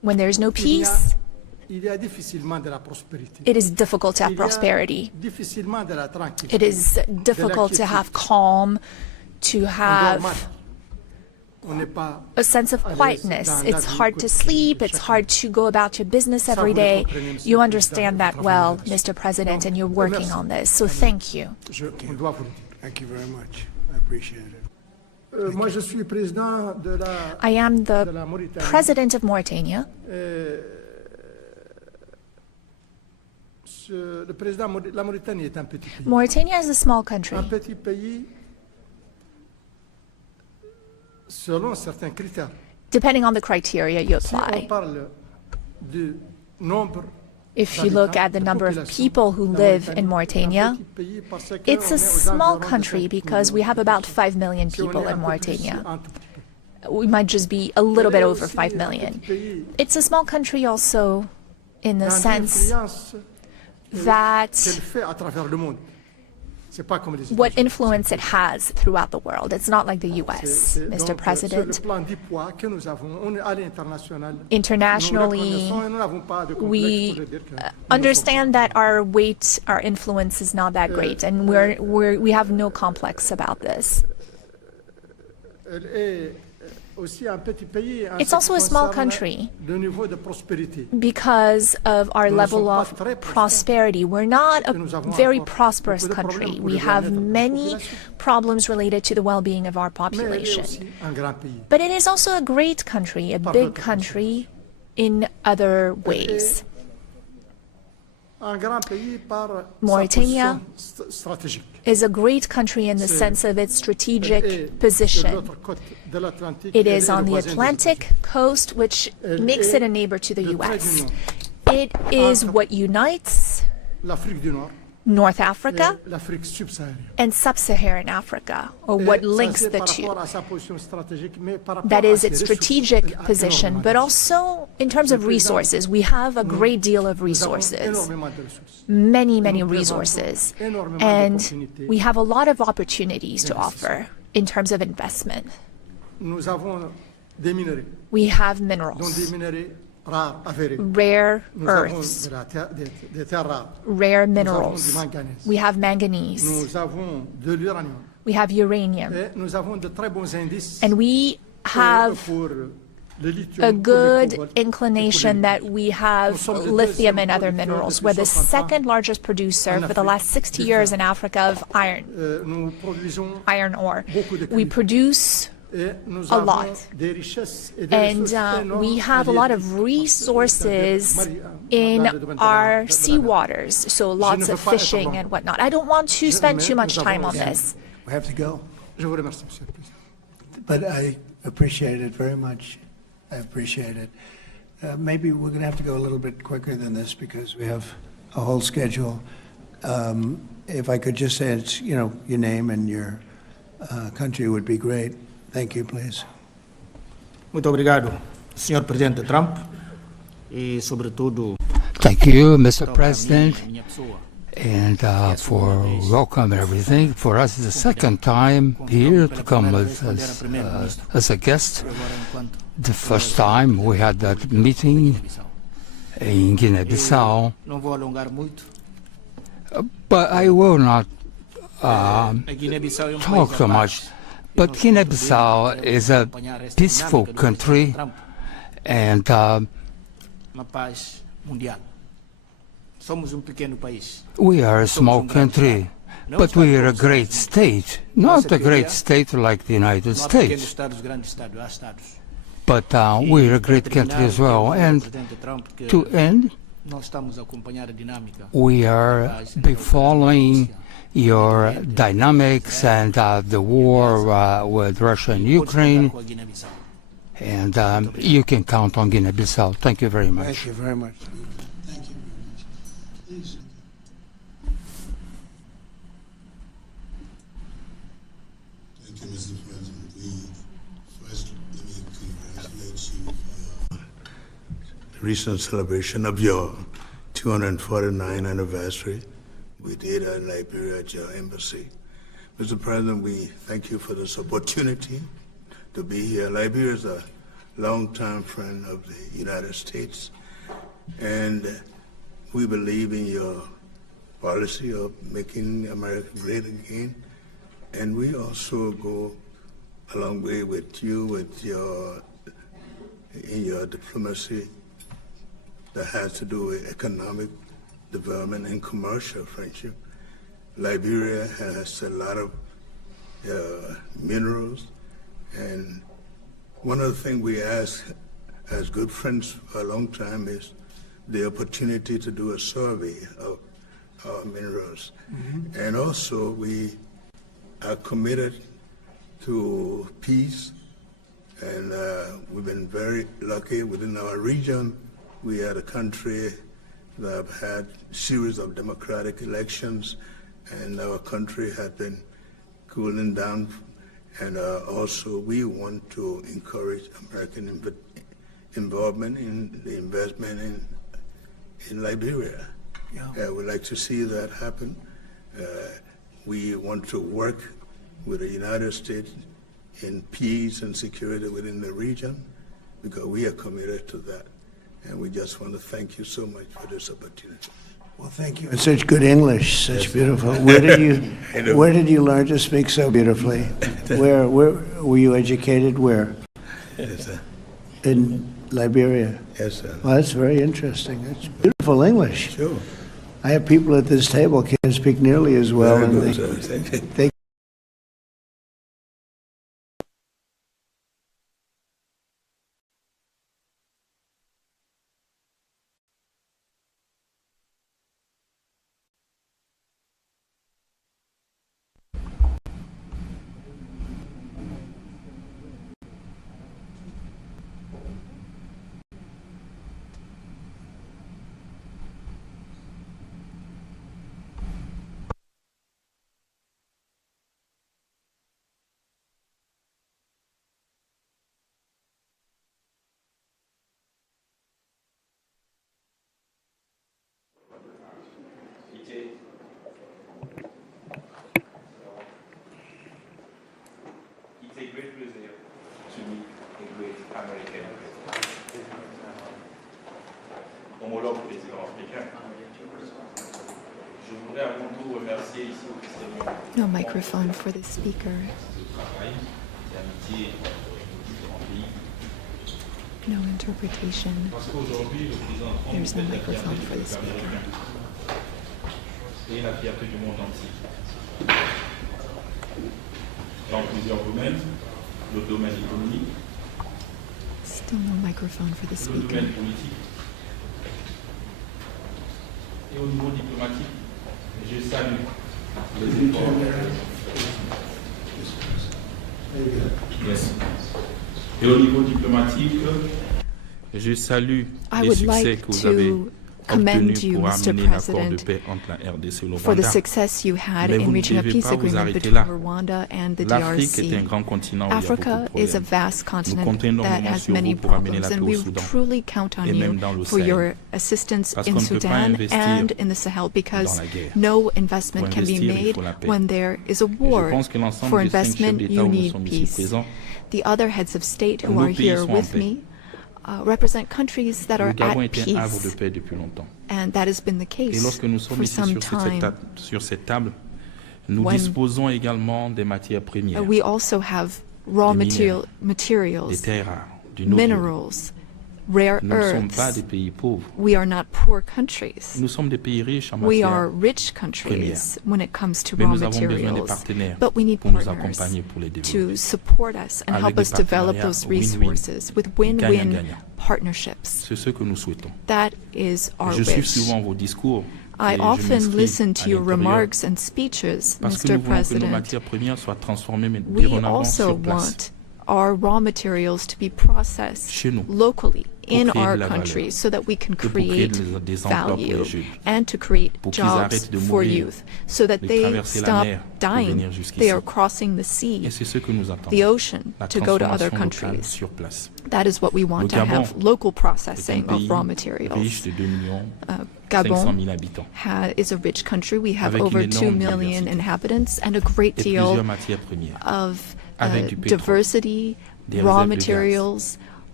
When there's no peace, il y a difficilement de la prospérité. it is difficult to have prosperity. Difficilement de la tranquillité. It is difficult to have calm, to have a sense of quietness. It's hard to sleep. It's hard to go about your business every day. You understand that well, Mr. President, and you're working on this. So thank you. Thank you very much. I appreciate it. Moi, je suis président de la, I am de la the Mauritanie. president of Mauritania. Le président, la Mauritanie est un petit pays. Mauritania is a small country. Un petit pays selon certains critères. Depending on the criteria you Si on apply. parle du nombre If you look at the number of people who live in Mauritania, it's a small country because we have about 5 million people in Mauritania. We might just be a little bit over 5 million. It's a small country also in the sense that what influence it has throughout the world. It's not like the US, Mr. President. Internationally, we understand that our weight, our influence is not that great, and we have no complex about this. It's also a small country because of our level of prosperity. We're not a very prosperous country. We have many problems related to the well-being of our population. But it is also a great country, a big country in other ways. Mauritania is a great country in the sense of its strategic position. It is on the Atlantic coast, which makes it a neighbor to the US. It is what unites North Africa and Sub-Saharan Africa, or what links the two. That is its strategic position, but also in terms of resources. We have a great deal of resources, many, many resources, and we have a lot of opportunities to offer in terms of investment. We have minerals, rare earths, rare minerals. We have manganese. We have uranium. And we have a good inclination that we have lithium and other minerals. We're the second largest producer for the last 60 years in Africa of iron ore. We produce a lot. And we have a lot of resources in our seawaters, so lots of fishing and whatnot. I don't want to spend too much time on this. We have to go. But I appreciate it very much. I appreciate it. Maybe we're going to have to go a little bit quicker than this because we have a whole schedule. If I could just say it's, your name and your country would be great. Thank you, please. Muito obrigado, Sr. Presidente Trump, e sobretudo. Thank you, Mr. President, and for welcome everything. For us, it's the second time here to come as a guest. The first time we had that meeting in Guinea-Bissau, but I will not talk so much. But Guinea-Bissau is a peaceful country, and we are a small country, but we are a great state. Not a great state like the United States, but we are a great country as well. And to end, we are following your dynamics and the war with Russia and Ukraine, and you can count on Guinea-Bissau. Thank you very much. Thank you very much. Thank you very much. Please. Thank you, Mr. President. First, let me congratulate you for the recent celebration of your 249th anniversary. We did in Liberia at your embassy. Mr. President, we thank you for this opportunity to be here. Liberia is a longtime friend of the United States, and we believe in your policy of making America great again. And we also go a long way with you in your diplomacy that has to do with economic development and commercial friendship. Liberia has a lot of minerals, and one of the things we ask as good friends for a long time is the opportunity to do a survey of our minerals. Mm-hmm. And also we are committed to peace, and we've been very lucky within our region. We are a country that have had a series of democratic elections, and our country has been cooling down. And also we want to encourage American involvement in the investment in Liberia. Yeah. We'd like to see that happen. We want to work with the United States in peace and security within the region, because we are committed to that. And we just want to thank you so much for this opportunity. Well, thank you. And such good English, such beautiful. Where did you learn to speak so beautifully? Where were you educated? Where? Yes, sir. In Liberia. Yes, sir. Well, that's very interesting. That's beautiful English. Sure. I have people at this table can't speak nearly as well, Very and good, sir. Thank you. they It's a great pleasure to meet a great American president. Homologue président africain. Je voudrais avant tout remercier ici officiellement No microphone for the speaker. le travail d'amitié différents pays. No interpretation. Parce qu'aujourd'hui, le président Trump There's no est la microphone fierté for du the peuple speaker. américain et la fierté du monde entier. Dans plusieurs domaines, le domaine économique, Still no microphone for the le speaker. domaine politique et au niveau diplomatique, je salue les efforts. Yes. Et au niveau diplomatique, je salue I les would succès like que vous avez to commend obtenus you, pour Mr. amener l'accord de President, paix entre la RDC et le for the Rwanda. success you had Mais in vous ne reaching a devez peace pas vous agreement arrêter between là. Rwanda and the L'Afrique est un DRC. grand continent où il y a beaucoup Africa de is a problèmes. vast Nous continent comptons that énormément has sur many vous pour amener problems, la and paix we au Soudan truly count on et you même dans le for Sahel. your assistance Parce in qu'on ne peut pas Sudan investir and in the Sahel, because dans la guerre. no investment Pour can be investir, il made faut la paix. when there is a Et war. je pense que l'ensemble For des 5 chefs investment, d'État you où nous need sommes ici peace. présents, The other heads of state who nos are pays here sont en with paix. me represent countries that are Le Gabon at est un havre de peace, paix depuis longtemps. and that has been the Et case lorsque nous sommes for ici some sur time. cette table, nous When disposons également des matières premières, We also have raw Des minéraux, des materials, terres rares, du noble. minerals, rare Nous ne sommes pas earths. des pays pauvres. We are not poor countries. Nous sommes des pays riches en We are matières rich countries when it comes to Mais raw nous avons besoin des materials, partenaires but we need pour nous partners accompagner pour les to développer. support us and Avec help des us develop partenariats those win-win, resources with win-win gagnant-gagnant. partnerships. C'est ce que nous souhaitons. That is our Je suis wish. souvent vos discours. I et je often m'inscris listen to à your l'intérieur remarks and speeches, parce que Mr. nous voulons que nos President. matières premières soient transformées mais We dorénavant also sur place. want our raw materials to be processed Chez nous, locally in créer de our la valeur, countries so that we can et pour créer create des emplois pour value les jeunes, and to create pour qu'ils jobs arrêtent de for mourir, youth so that de they traverser la stop mer pour dying. venir jusqu'ici. They are crossing the Et sea, c'est ce que nous attendons. the ocean, La to go to other transformation locale countries. sur place. That is what we want Le to Gabon have, local est un processing pays of raw riche materials. de 2 millions Gabon 500 000 habitants, is a rich country. We have avec over une 2 énorme million diversité inhabitants and a great et deal plusieurs matières premières, of avec du pétrole, diversity, des raw réserves de gaz, materials,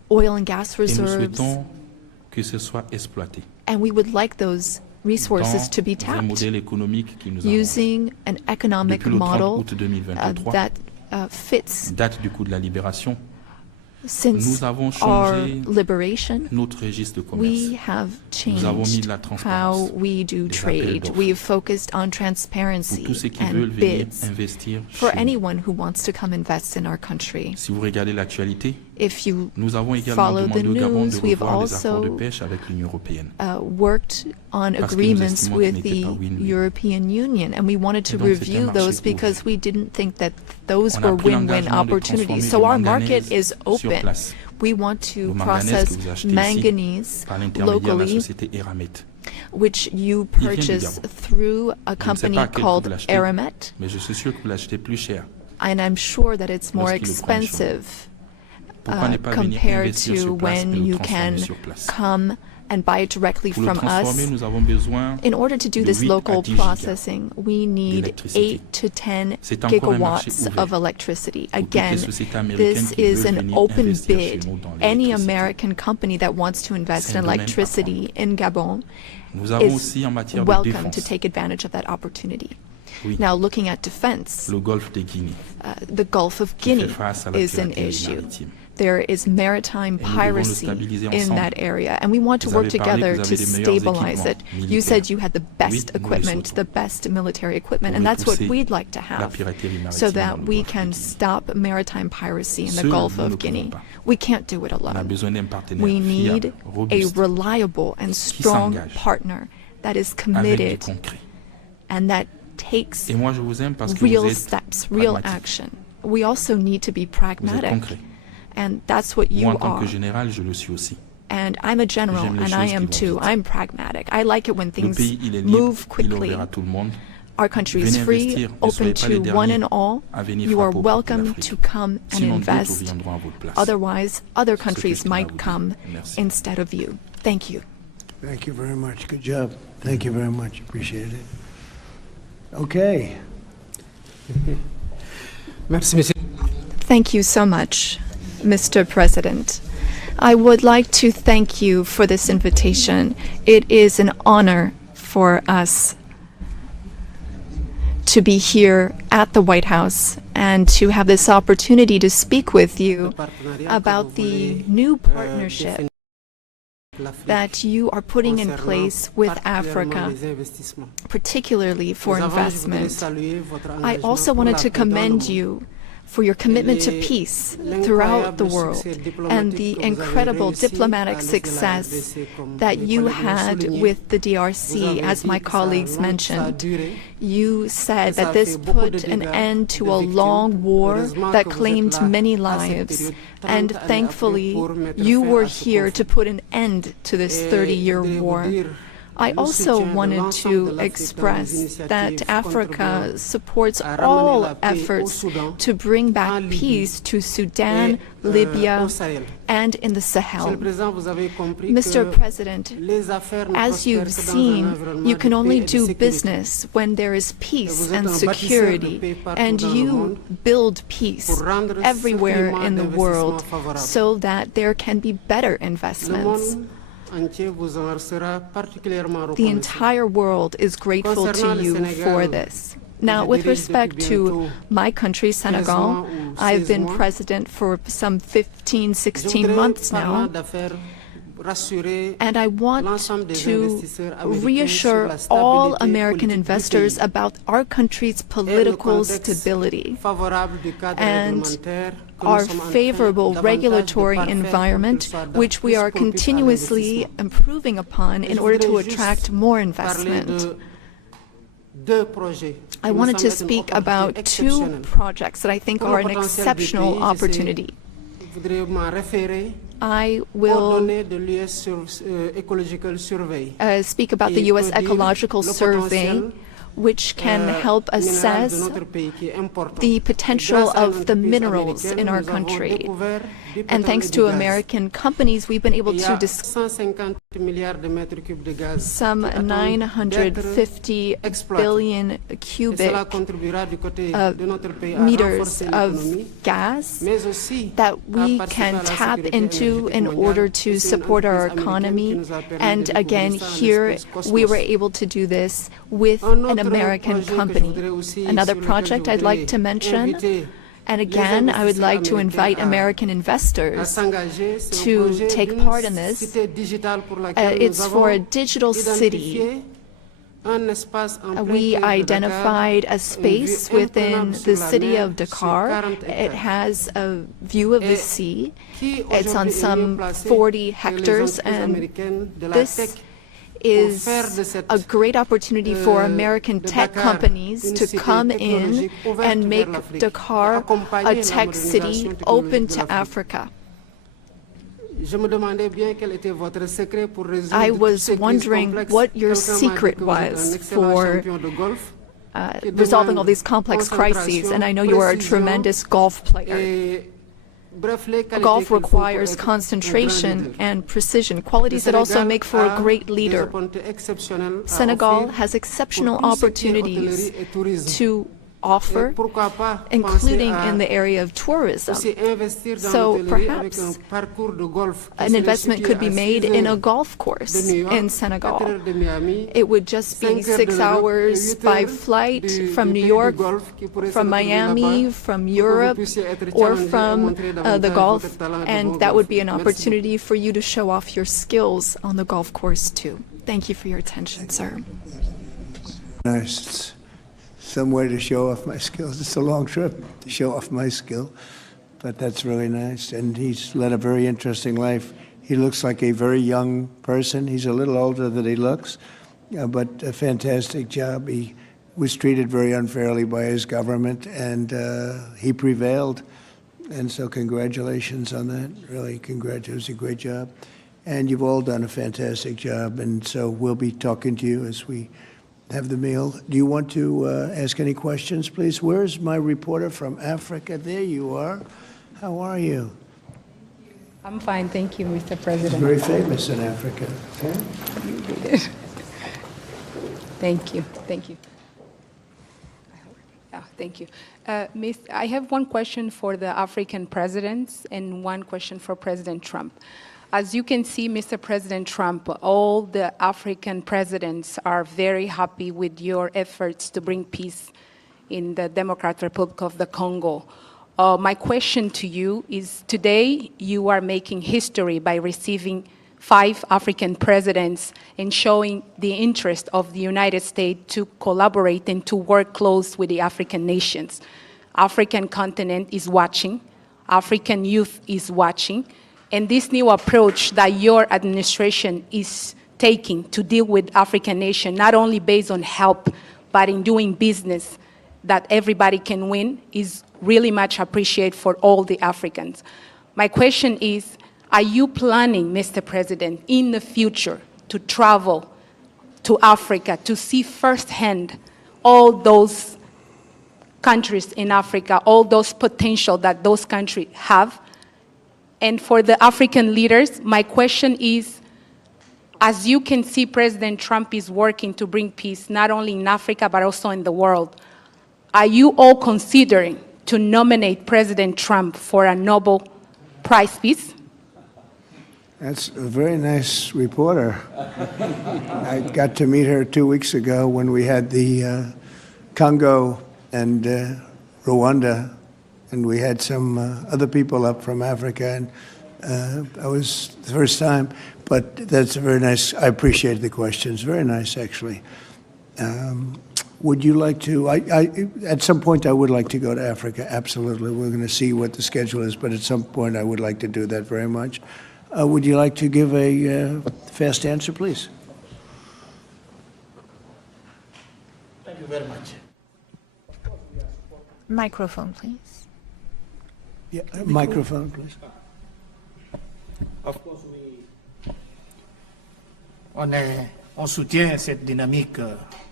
oil and gas Et nous reserves, souhaitons que ce soit exploité and we would like those resources to be dans un tapped modèle économique qui nous arrange. using an economic Depuis le 30 model août 2023, that fits date du coup de la libération, since nous avons our changé liberation. notre registre de commerce. We have Nous avons mis changed de la transparence, how we do des appels trade. d'offres. We've focused on Pour transparency tous ceux qui veulent and venir bids investir for chez nous. anyone who wants to come invest in our country. Si vous regardez l'actualité, If you nous avons également follow the demandé au Gabon de news, we've revoir les accords de also pêche avec l'Union européenne. worked on Parce que nous agreements estimons qu'ils with n'étaient the pas win-win. European Union, and we wanted to Et donc, c'est un review marché those ouvert. because we didn't think that those On a were pris win-win l'engagement de opportunities. transformer So le our manganèse market is sur open. place. We want to Le manganèse que process vous achetez ici manganese par l'intermédiaire de la locally, société Eramet. which you Il vient du purchase Gabon. through a Je ne sais company pas à quel prix called vous l'achetez, Aramet, mais je suis sûr que vous l'achetez plus cher. and I'm sure that it's more Lorsqu'il le prend chez vous. expensive Pourquoi ne pas venir compared investir to sur place et when le you transformer can sur place? come and buy it directly Pour le from transformer, us. nous avons besoin In order to do de this 8 à local 10 gigas processing, we need d'électricité. 8 to 10 C'est encore un marché gigawatts ouvert of electricity. pour toutes les Again, sociétés américaines this qui is veulent an venir open investir chez bid. nous dans Any l'électricité. American company that wants to invest C'est in un domaine electricity in Gabon Nous avons is aussi en matière de welcome to défense take advantage of that opportunity. Oui. Now, looking at defense, le golfe de Guinée. the Gulf of qui fait Guinea face à la is an piraterie issue. maritime. There is maritime Et nous devons le piracy stabiliser in ensemble. that area, and we want to Vous work avez parlé together que vous to avez des meilleurs stabilize it. équipements You militaires. said you had the best Oui, nous les equipment, souhaitons. the best military equipment, Pour and that's what repousser we'd like to la have, piraterie maritime so dans that le we golfe de can Guinée. stop maritime piracy in the Seuls, Gulf nous ne of Guinea. pouvons pas. We can't do it On a alone. besoin d'un partenaire We need fiable, a robuste, reliable and strong s'engage partner that is avec du committed concret. and that takes Et moi, je vous aime parce que real vous êtes steps, real pragmatique. action. We also need to be Vous êtes pragmatic, concret. and that's what you Moi, en tant are. que général, je le suis aussi. And I'm a general, J'aime les and I choses am qui vont too. vite. I'm pragmatic. I like it when Le things pays, il est libre, move il est quickly. ouvert à tout le monde. Our country is Venez free, investir, ne open soyez pas les to one derniers and all. à venir You are frapper aux portes de welcome l'Afrique. to come and Sinon, d'autres invest. viendront à votre place. Otherwise, other C'est ce que countries je tenais à might vous dire. come Merci. instead of you. Thank you. Thank you very much. Good job. Thank you very much. Appreciate it. Okay. Merci, Monsieur. Thank you so much, Mr. President. I would like to thank you for this invitation. It is an honor for us to be here at the White House and to have this opportunity to speak with you about the new partnership that you are putting in place with Africa, particularly for investment. I also wanted to commend you for your commitment to peace throughout the world and the incredible diplomatic success that you had with the DRC, as my colleagues mentioned. You said that this put an end to a long war that claimed many lives, and thankfully you were here to put an end to this 30-year war. I also wanted to express that Africa supports all efforts to bring back peace to Sudan, Libya, and in the Sahel. Mr. President, as you've seen, you can only do business when there is peace and security, and you build peace everywhere in the world so that there can be better investments. The entire world is grateful to you for this. Now, with respect to my country, Senegal, I've been president for some 15, 16 months now, and I want to reassure all American investors about our country's political stability and our favorable regulatory environment, which we are continuously improving upon in order to attract more investment. I wanted to speak about two projects that I think are an exceptional opportunity. I will speak about the U.S. Ecological Survey, which can help assess the potential of the minerals in our country. And thanks to American companies, we've been able to some 950 billion cubic meters of gas that we can tap into in order to support our economy. And again, here we were able to do this with an American company. Another project I'd like to mention, and again, I would like to invite American investors to take part in this. It's for a digital city. We identified a space within the city of Dakar. It has a view of the sea. It's on some 40 hectares, and this is a great opportunity for American tech companies to come in and make Dakar a tech city open to Africa. I was wondering what your secret was for resolving all these complex crises, and I know you are a tremendous golf player. Golf requires concentration and precision, qualities that also make for a great leader. Senegal has exceptional opportunities to offer, including in the area of tourism. So perhaps an investment could be made in a golf course in Senegal. It would just be 6 hours by flight from New York, from Miami, from Europe, or from the Gulf, and that would be an opportunity for you to show off your skills on the golf course too. Thank you for your attention, sir. Nice. Some way to show off my skills. It's a long trip to show off my skill, but that's really nice. And he's led a very interesting life. He looks like a very young person. He's a little older than he looks, but a fantastic job. He was treated very unfairly by his government, and he prevailed. And so congratulations on that. Really, congratulations. It was a great job. And you've all done a fantastic job. And so we'll be talking to you as we have the meal. Do you want to ask any questions, please? Where's my reporter from Africa? There you are. How are you? I'm fine, thank you, Mr. President. He's very famous in Africa. Okay? Thank you, thank you. Thank you. I have one question for the African presidents and one question for President Trump. As you can see, Mr. President Trump, all the African presidents are very happy with your efforts to bring peace in the Democratic Republic of the Congo. My question to you is, today you are making history by receiving 5 African presidents and showing the interest of the United States to collaborate and to work close with the African nations. African continent is watching, African youth is watching, and this new approach that your administration is taking to deal with African nations, not only based on help, but in doing business that everybody can win, is really much appreciated for all the Africans. My question is, are you planning, Mr. President, in the future to travel to Africa to see firsthand all those countries in Africa, all those potential that those countries have? And for the African leaders, my question is, as you can see, President Trump is working to bring peace not only in Africa, but also in the world. Are you all considering to nominate President Trump for a Nobel Prize Peace? That's a very nice reporter. I got to meet her 2 weeks ago when we had the Congo and Rwanda, and we had some other people up from Africa, and I was the first time, but that's a very nice, I appreciate the questions, very nice actually. Would you like to, at some point I would like to go to Africa, absolutely. We're going to see what the schedule is, but at some point I would like to do that very much. Would you like to give a fast answer, please? Thank you very much. Microphone, please. Yeah, microphone, please. Of course, on soutient cette dynamique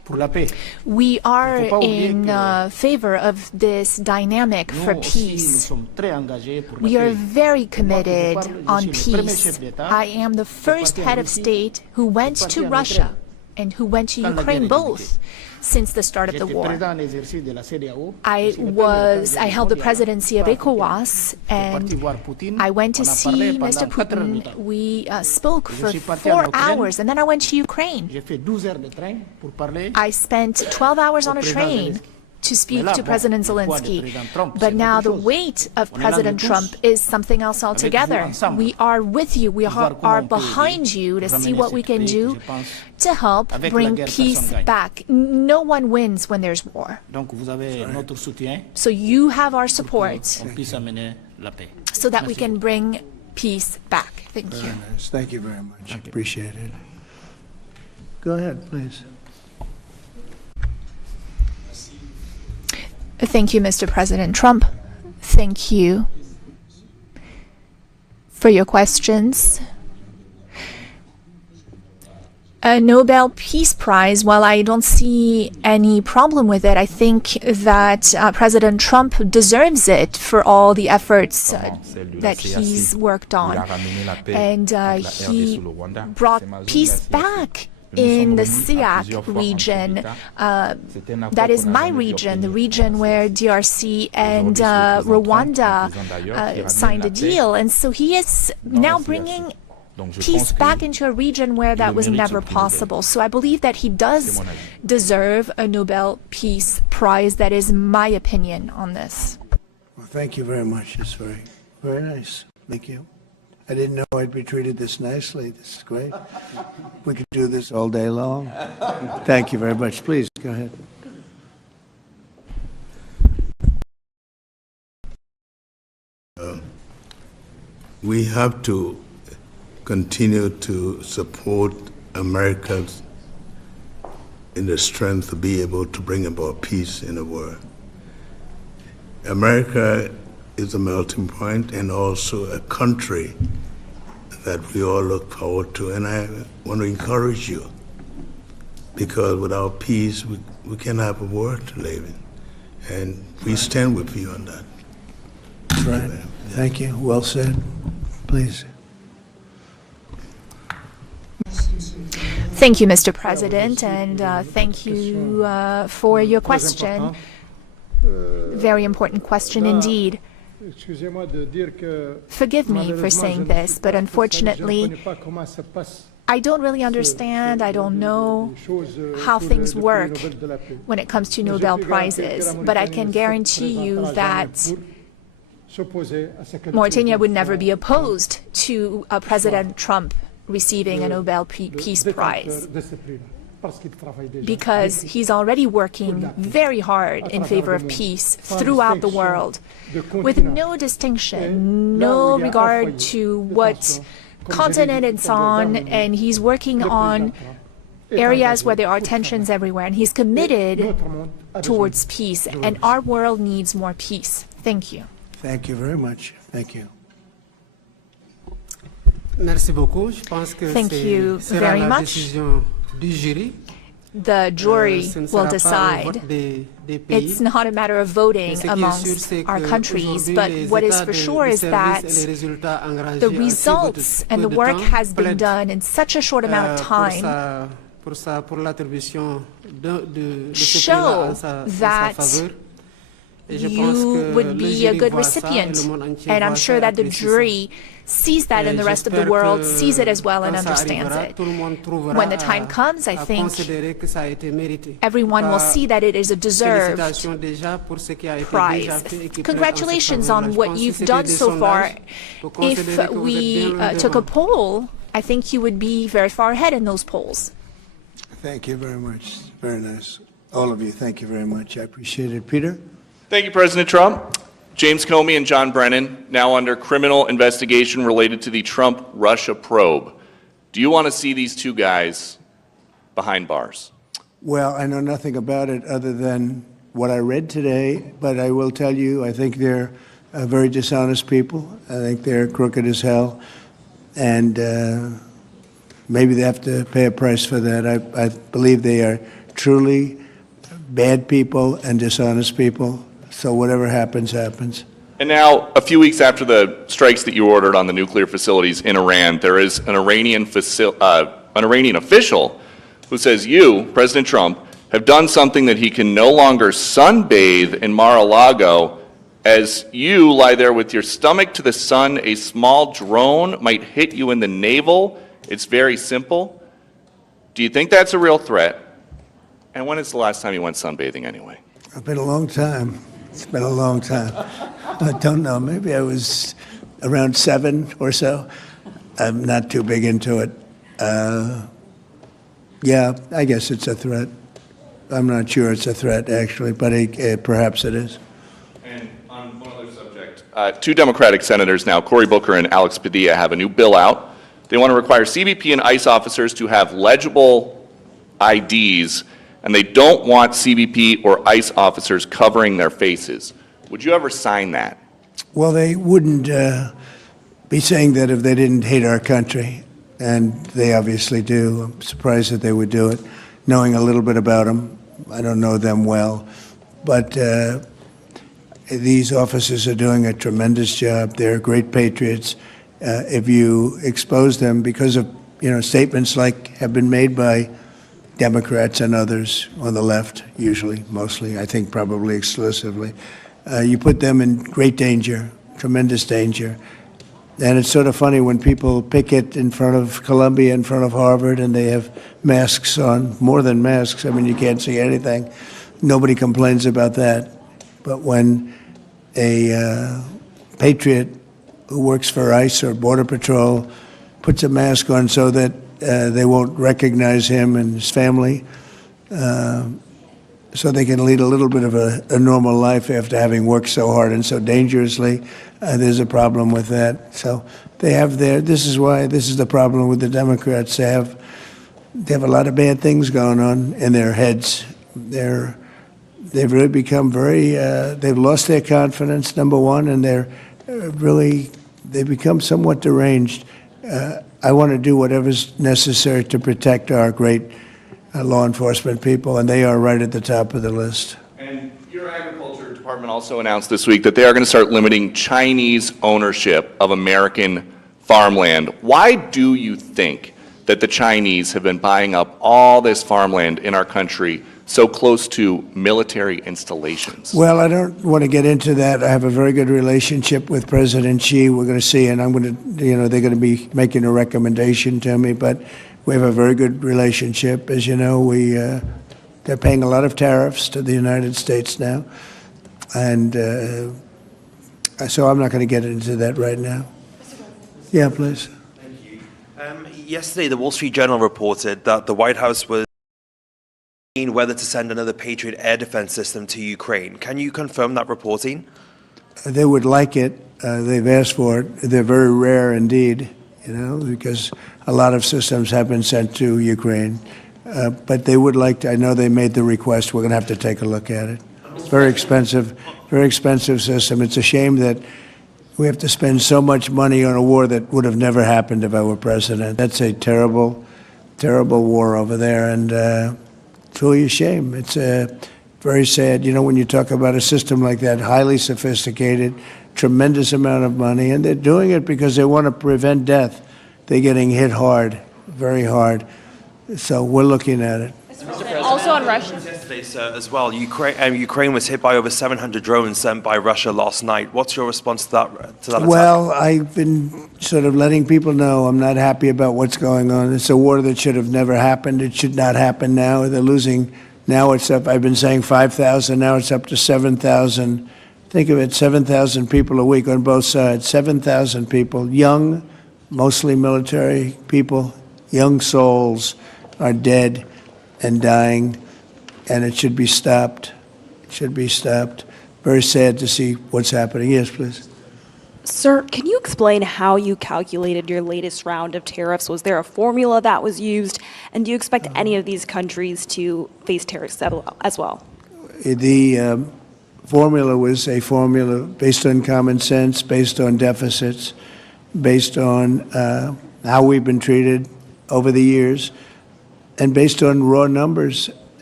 We are in favor of this dynamic for peace. We are very committed on peace. I am the first head of state who went to Russia and who went to Ukraine both since the start of the war. I held the presidency of ECOWAS, and I went to see Mr. Putin. We spoke for 4 hours, and then I went to Ukraine. I spent 12 hours on a train to speak to President Zelenskyy. But now the weight of President Trump is something else altogether. We are with you. We are behind you to see what we can do to help bring peace back. No one wins when there's war. So you have our support so that we can bring peace back. Thank you. Very nice. Thank you very much. Appreciate it. Go ahead, please. Thank you, Mr. President Trump. Thank you for your questions. A Nobel Peace Prize, well, I don't see any problem with it. I think that President Trump deserves it for all the efforts that he's worked on. And he brought peace back in the SIAC region. That is my region, the region where DRC and Rwanda signed a deal. And so he is now bringing peace back into a region where that was never possible. So I believe that he does deserve a Nobel Peace Prize. That is my opinion on this. Well, thank you very much. It's very, very nice. Thank you. I didn't know I'd be treated this nicely. This is great. We could do this all day long. Thank you very much. Please, go ahead. We have to continue to support Americans in the strength to be able to bring about peace in the world. America is a melting point and also a country that we all look forward to. And I want to encourage you, because without peace, we can't have a world to live in. And we stand with you on that. That's right. Thank you. Well said. Please. Thank you, Mr. President, and thank you for your question. Very important question indeed. Forgive me for saying this, but unfortunately, I don't really understand, I don't know how things work when it comes to Nobel Prizes, but I can guarantee you that Mauritania would never be opposed to President Trump receiving a Nobel Peace Prize, because he's already working very hard in favor of peace throughout the world, with no distinction, no regard to what continent it's on, and he's working on areas where there are tensions everywhere, and he's committed towards peace, and our world needs more peace. Thank you. Thank you very much. Thank you. Thank you very much. The jury will decide. It's not a matter of voting amongst our countries, but what is for sure is that the results and the work has been done in such a short amount of time show that you would be a good recipient. And I'm sure that the jury sees that, and the rest of the world sees it as well and understands it. When the time comes, I think everyone will see that it is a deserved prize. Congratulations on what you've done so far. If we took a poll, I think you would be very far ahead in those polls. Thank you very much. Very nice. All of you, thank you very much. I appreciate it. Peter? Thank you, President Trump. James Comey and John Brennan, now under criminal investigation related to the Trump-Russia probe. Do you want to see these two guys behind bars? Well, I know nothing about it other than what I read today, but I will tell you, I think they're very dishonest people. I think they're crooked as hell, and maybe they have to pay a price for that. I believe they are truly bad people and dishonest people. So whatever happens, happens. And now, a few weeks after the strikes that you ordered on the nuclear facilities in Iran, there is an Iranian official who says you, President Trump, have done something that he can no longer sunbathe in Mar-a-Lago. As you lie there with your stomach to the sun, a small drone might hit you in the navel. It's very simple. Do you think that's a real threat? And when is the last time you went sunbathing anyway? It's been a long time. It's been a long time. I don't know. Maybe I was around 7 or so. I'm not too big into it. Yeah, I guess it's a threat. I'm not sure it's a threat, actually, but perhaps it is. And on one other subject, two Democratic senators now, Cory Booker and Alex Padilla, have a new bill out. They want to require CBP and ICE officers to have legible IDs, and they don't want CBP or ICE officers covering their faces. Would you ever sign that? Well, they wouldn't be saying that if they didn't hate our country, and they obviously do. I'm surprised that they would do it, knowing a little bit about them. I don't know them well, but these officers are doing a tremendous job. They're great patriots. If you expose them because of statements like have been made by Democrats and others on the left, usually, mostly, I think probably exclusively, you put them in great danger, tremendous danger. And it's sort of funny when people picket in front of Columbia, in front of Harvard, and they have masks on, more than masks. I mean, you can't see anything. Nobody complains about that. But when a patriot who works for ICE or Border Patrol puts a mask on so that they won't recognize him and his family, so they can lead a little bit of a normal life after having worked so hard and so dangerously, there's a problem with that. So they have this is the problem with the Democrats. They have a lot of bad things going on in their heads. They've really become they've lost their confidence, number one, and they've become somewhat deranged. I want to do whatever's necessary to protect our great law enforcement people, and they are right at the top of the list. And your agriculture department also announced this week that they are going to start limiting Chinese ownership of American farmland. Why do you think that the Chinese have been buying up all this farmland in our country so close to military installations? Well, I don't want to get into that. I have a very good relationship with President Xi. We're going to see, and I'm going to, they're going to be making a recommendation to me, but we have a very good relationship. As you know, they're paying a lot of tariffs to the United States now, and so I'm not going to get into that right now. Yeah, please. Thank you. Yesterday, the Wall Street Journal reported that the White House was debating whether to send another Patriot air defense system to Ukraine. Can you confirm that reporting? They would like it. They've asked for it. They're very rare indeed, because a lot of systems have been sent to Ukraine. But they would like to. I know they made the request. We're going to have to take a look at it. It's very expensive system. It's a shame that we have to spend so much money on a war that would have never happened if I were president. That's a terrible, terrible war over there, and it's really a shame. It's very sad. When you talk about a system like that, highly sophisticated, tremendous amount of money, and they're doing it because they want to prevent death. They're getting hit hard, very hard. So we're looking at it. Also on Russia. Yesterday, sir, as well, Ukraine was hit by over 700 drones sent by Russia last night. What's your response to that attack? Well, I've been sort of letting people know I'm not happy about what's going on. It's a war that should have never happened. It should not happen now. They're losing. Now it's up. I've been saying 5,000. Now it's up to 7,000. Think of it, 7,000 people a week on both sides. 7,000 people, young, mostly military people, young souls are dead and dying, and it should be stopped. It should be stopped. Very sad to see what's happening. Yes, please. Sir, can you explain how you calculated your latest round of tariffs? Was there a formula that was used? And do you expect any of these countries to face tariffs as well? The formula was a formula based on common sense, based on deficits, based on how we've been treated over the years, and based on raw numbers.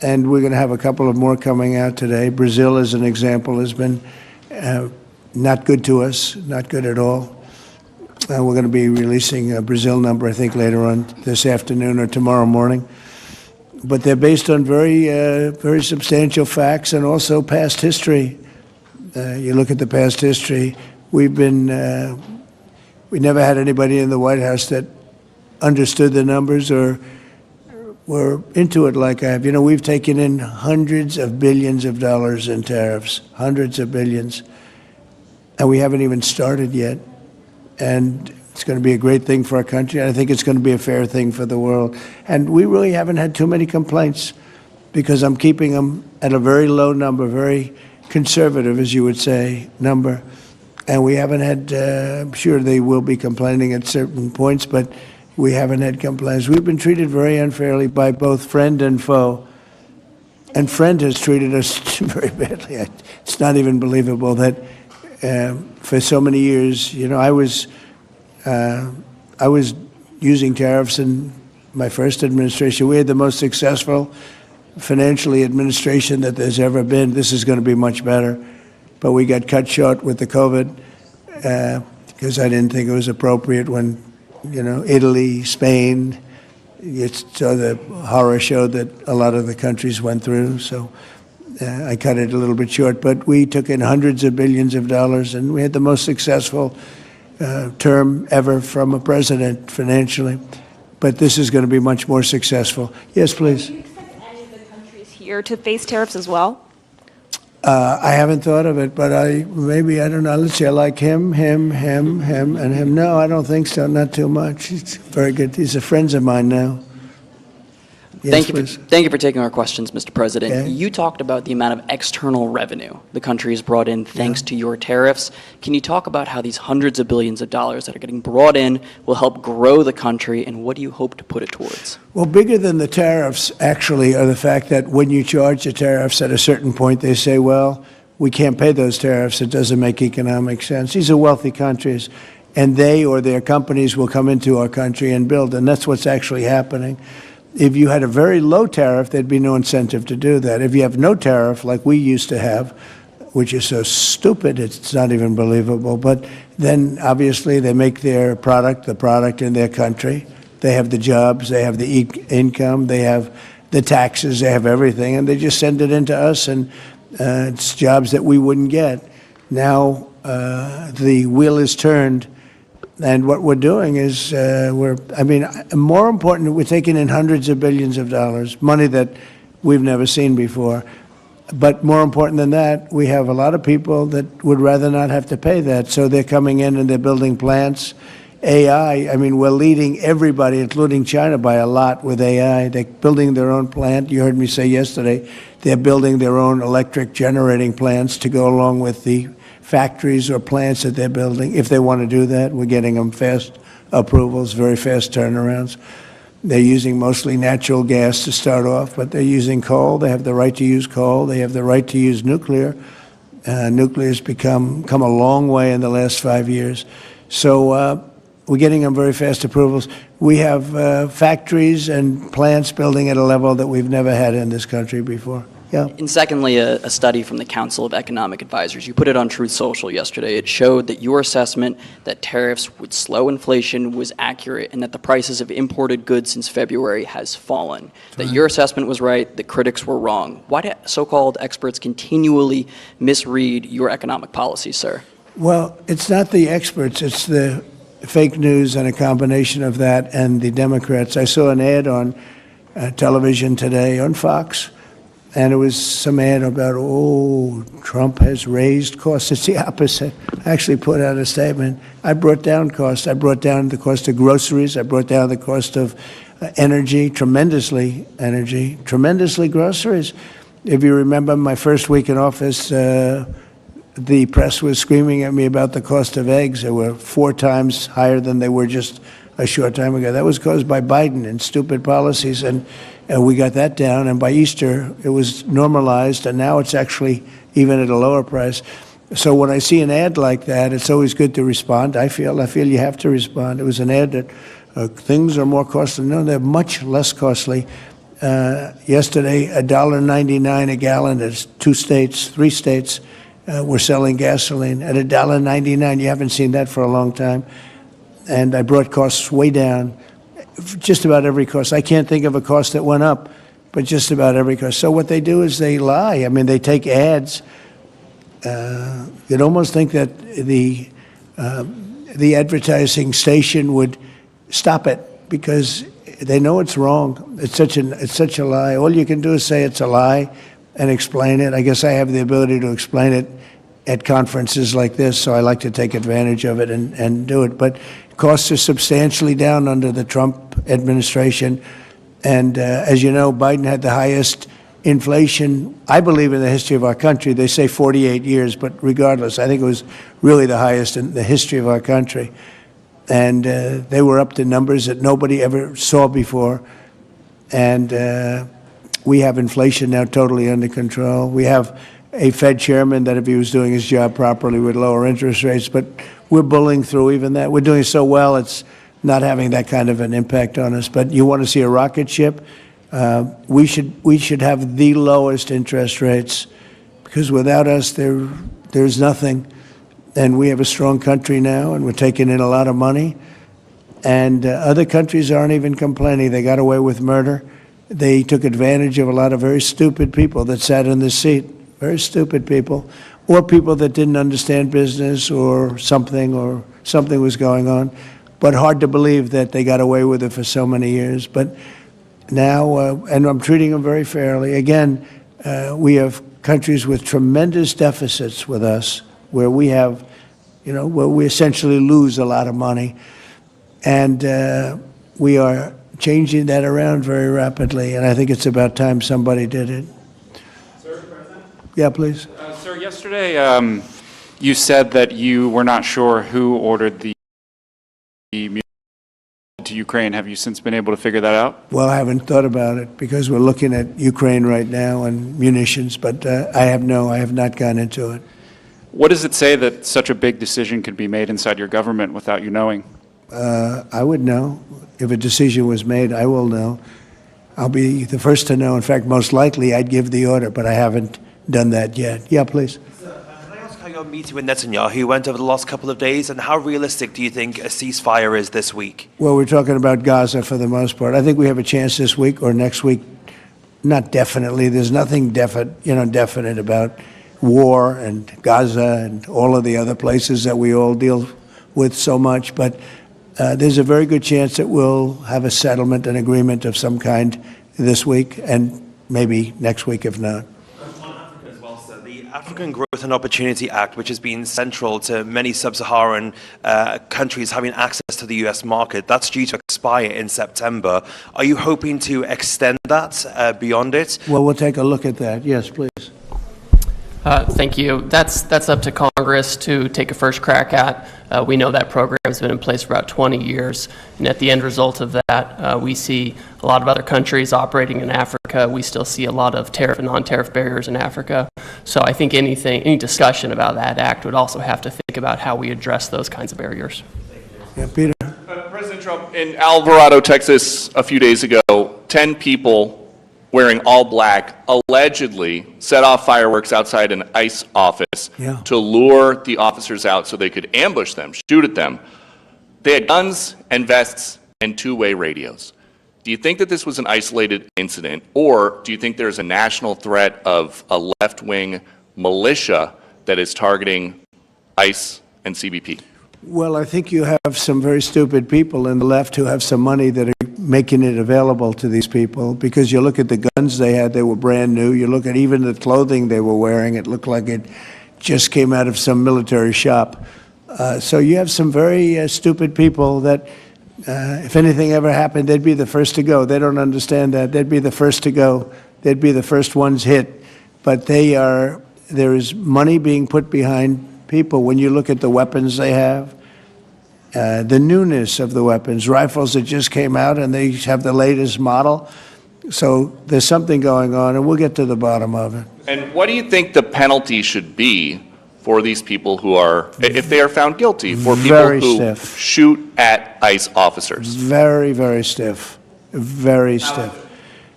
and we're going to have a couple of more coming out today. Brazil, as an example, has been not good to us, not good at all. We're going to be releasing a Brazil number, I think, later on this afternoon or tomorrow morning. But they're based on very substantial facts and also past history. You look at the past history, we never had anybody in the White House that understood the numbers or were into it like I have. You know, we've taken in hundreds of billions of dollars in tariffs, hundreds of billions, and we haven't even started yet. And it's going to be a great thing for our country. I think it's going to be a fair thing for the world. And we really haven't had too many complaints because I'm keeping them at a very low number, very conservative, as you would say, number. And we haven't had, I'm sure they will be complaining at certain points, but we haven't had complaints. We've been treated very unfairly by both friend and foe. And friend has treated us very badly. It's not even believable that for so many years, you know, I was using tariffs in my first administration. We had the most successful financially administration that there's ever been. This is going to be much better. But we got cut short with the COVID because I didn't think it was appropriate when, you know, Italy, Spain, you saw the horror show that a lot of the countries went through. So I cut it a little bit short. But we took in hundreds of billions of dollars, and we had the most successful term ever from a president financially. But this is going to be much more successful. Yes, please. Do you expect any of the countries here to face tariffs as well? I haven't thought of it, but I don't know. Let's see, I like him, and him. No, I don't think so, not too much. It's very good. These are friends of mine now. Yes, Thank you for taking our questions, Mr. President. Okay. You talked about the amount of external revenue the country has brought in thanks to your tariffs. Can you talk about how these hundreds of billions of dollars that are getting brought in will help grow the country, and what do you hope to put it towards? Well, bigger than the tariffs, actually, are the fact that when you charge the tariffs at a certain point, they say, well, we can't pay those tariffs. It doesn't make economic sense. These are wealthy countries, and they or their companies will come into our country and build, and that's what's actually happening. If you had a very low tariff, there'd be no incentive to do that. If you have no tariff, like we used to have, which is so stupid, it's not even believable, but then obviously they make their product, the product in their country. They have the jobs, they have the income, they have the taxes, they have everything, and they just send it into us, and it's jobs that we wouldn't get. Now the wheel is turned. And what we're doing is, more important, we're taking in hundreds of billions of dollars, money that we've never seen before. But more important than that, we have a lot of people that would rather not have to pay that. So they're coming in and they're building plants. AI, we're leading everybody, including China, by a lot with AI. They're building their own plant. You heard me say yesterday, they're building their own electric generating plants to go along with the factories or plants that they're building. If they want to do that, we're getting them fast approvals, very fast turnarounds. They're using mostly natural gas to start off, but they're using coal. They have the right to use coal. They have the right to use nuclear. Nuclear's come a long way in the last 5 years. So we're getting them very fast approvals. We have factories and plants building at a level that we've never had in this country before. Yeah. And secondly, a study from the Council of Economic Advisors. You put it on Truth Social yesterday. It showed that your assessment that tariffs would slow inflation was accurate, and that the prices of imported goods since February has fallen. That your assessment was right, that critics were wrong. Why do so-called experts continually misread your economic policies, sir? Well, it's not the experts. It's the fake news and a combination of that and the Democrats. I saw an ad on television today on Fox, and it was some ad about, Trump has raised costs. It's the opposite. I actually put out a statement. I brought down costs. I brought down the cost of groceries. I brought down the cost of tremendously groceries. If you remember my first week in office, the press was screaming at me about the cost of eggs. They were 4 times higher than they were just a short time ago. That was caused by Biden and stupid policies, and we got that down, and by Easter it was normalized, and now it's actually even at a lower price. So when I see an ad like that, it's always good to respond. I feel you have to respond. It was an ad that things are more costly. No, they're much less costly. Yesterday, $1.99 a gallon. There's 2 states, 3 states were selling gasoline at $1.99. You haven't seen that for a long time. And I brought costs way down, just about every cost. I can't think of a cost that went up, but just about every cost. So what they do is they lie. I mean, they take ads. You'd almost think that the advertising station would stop it because they know it's wrong. It's such a lie. All you can do is say it's a lie and explain it. I guess I have the ability to explain it at conferences like this, so I like to take advantage of it and do it. But costs are substantially down under the Trump administration. And as you know, Biden had the highest inflation, I believe, in the history of our country. They say 48 years, but regardless, I think it was really the highest in the history of our country. And they were up to numbers that nobody ever saw before. And we have inflation now totally under control. We have a Fed chairman that, if he was doing his job properly, would lower interest rates. But we're bullying through even that. We're doing so well, it's not having that kind of an impact on us. But you want to see a rocket ship? We should have the lowest interest rates, because without us, there's nothing. And we have a strong country now, and we're taking in a lot of money. And other countries aren't even complaining. They got away with murder. They took advantage of a lot of very stupid people that sat in this seat, very stupid people, or people that didn't understand business or something was going on. But hard to believe that they got away with it for so many years. But now, and I'm treating them very fairly. Again, we have countries with tremendous deficits with us, where we have, where we essentially lose a lot of money. And we are changing that around very rapidly, and I think it's about time somebody did it. Sir, President? Yeah, please. Sir, yesterday you said that you were not sure who ordered the munitions to Ukraine. Have you since been able to figure that out? Well, I haven't thought about it because we're looking at Ukraine right now and munitions, but I have not gone into it. What does it say that such a big decision could be made inside your government without you knowing? I would know. If a decision was made, I will know. I'll be the first to know. In fact, most likely I'd give the order, but I haven't done that yet. Yeah, please. Can I ask how your meeting with Netanyahu went over the last couple of days, and how realistic do you think a ceasefire is this week? Well, we're talking about Gaza for the most part. I think we have a chance this week or next week. Not definitely. There's nothing definite about war and Gaza and all of the other places that we all deal with so much, but there's a very good chance that we'll have a settlement, an agreement of some kind this week, and maybe next week if not. On Africa as well, sir, the African Growth and Opportunity Act, which has been central to many sub-Saharan countries having access to the US market, that's due to expire in September. Are you hoping to extend that beyond it? Well, we'll take a look at that. Yes, please. Thank you. That's up to Congress to take a first crack at. We know that program has been in place for about 20 years, and at the end result of that, we see a lot of other countries operating in Africa. We still see a lot of tariff and non-tariff barriers in Africa. So I think any discussion about that act would also have to think about how we address those kinds of barriers. Yeah, Peter. President Trump, in Alvarado, Texas, a few days ago, 10 people wearing all black allegedly set off fireworks outside an ICE office to lure the officers out so they could ambush them, shoot at them. They had guns and vests and two-way radios. Do you think that this was an isolated incident, or do you think there's a national threat of a left-wing militia that is targeting ICE and CBP? Well, I think you have some very stupid people in the left who have some money that are making it available to these people, because you look at the guns they had, they were brand new. You look at even the clothing they were wearing, it looked like it just came out of some military shop. So you have some very stupid people that, if anything ever happened, they'd be the first to go. They don't understand that. They'd be the first to go. They'd be the first ones hit. But there is money being put behind people. When you look at the weapons they have, the newness of the weapons, rifles that just came out and they have the latest model. So there's something going on, and we'll get to the bottom of it. And what do you think the penalty should be for these people who are, if they are found guilty, for people Very who stiff. shoot at ICE officers? Very, very stiff. Very stiff.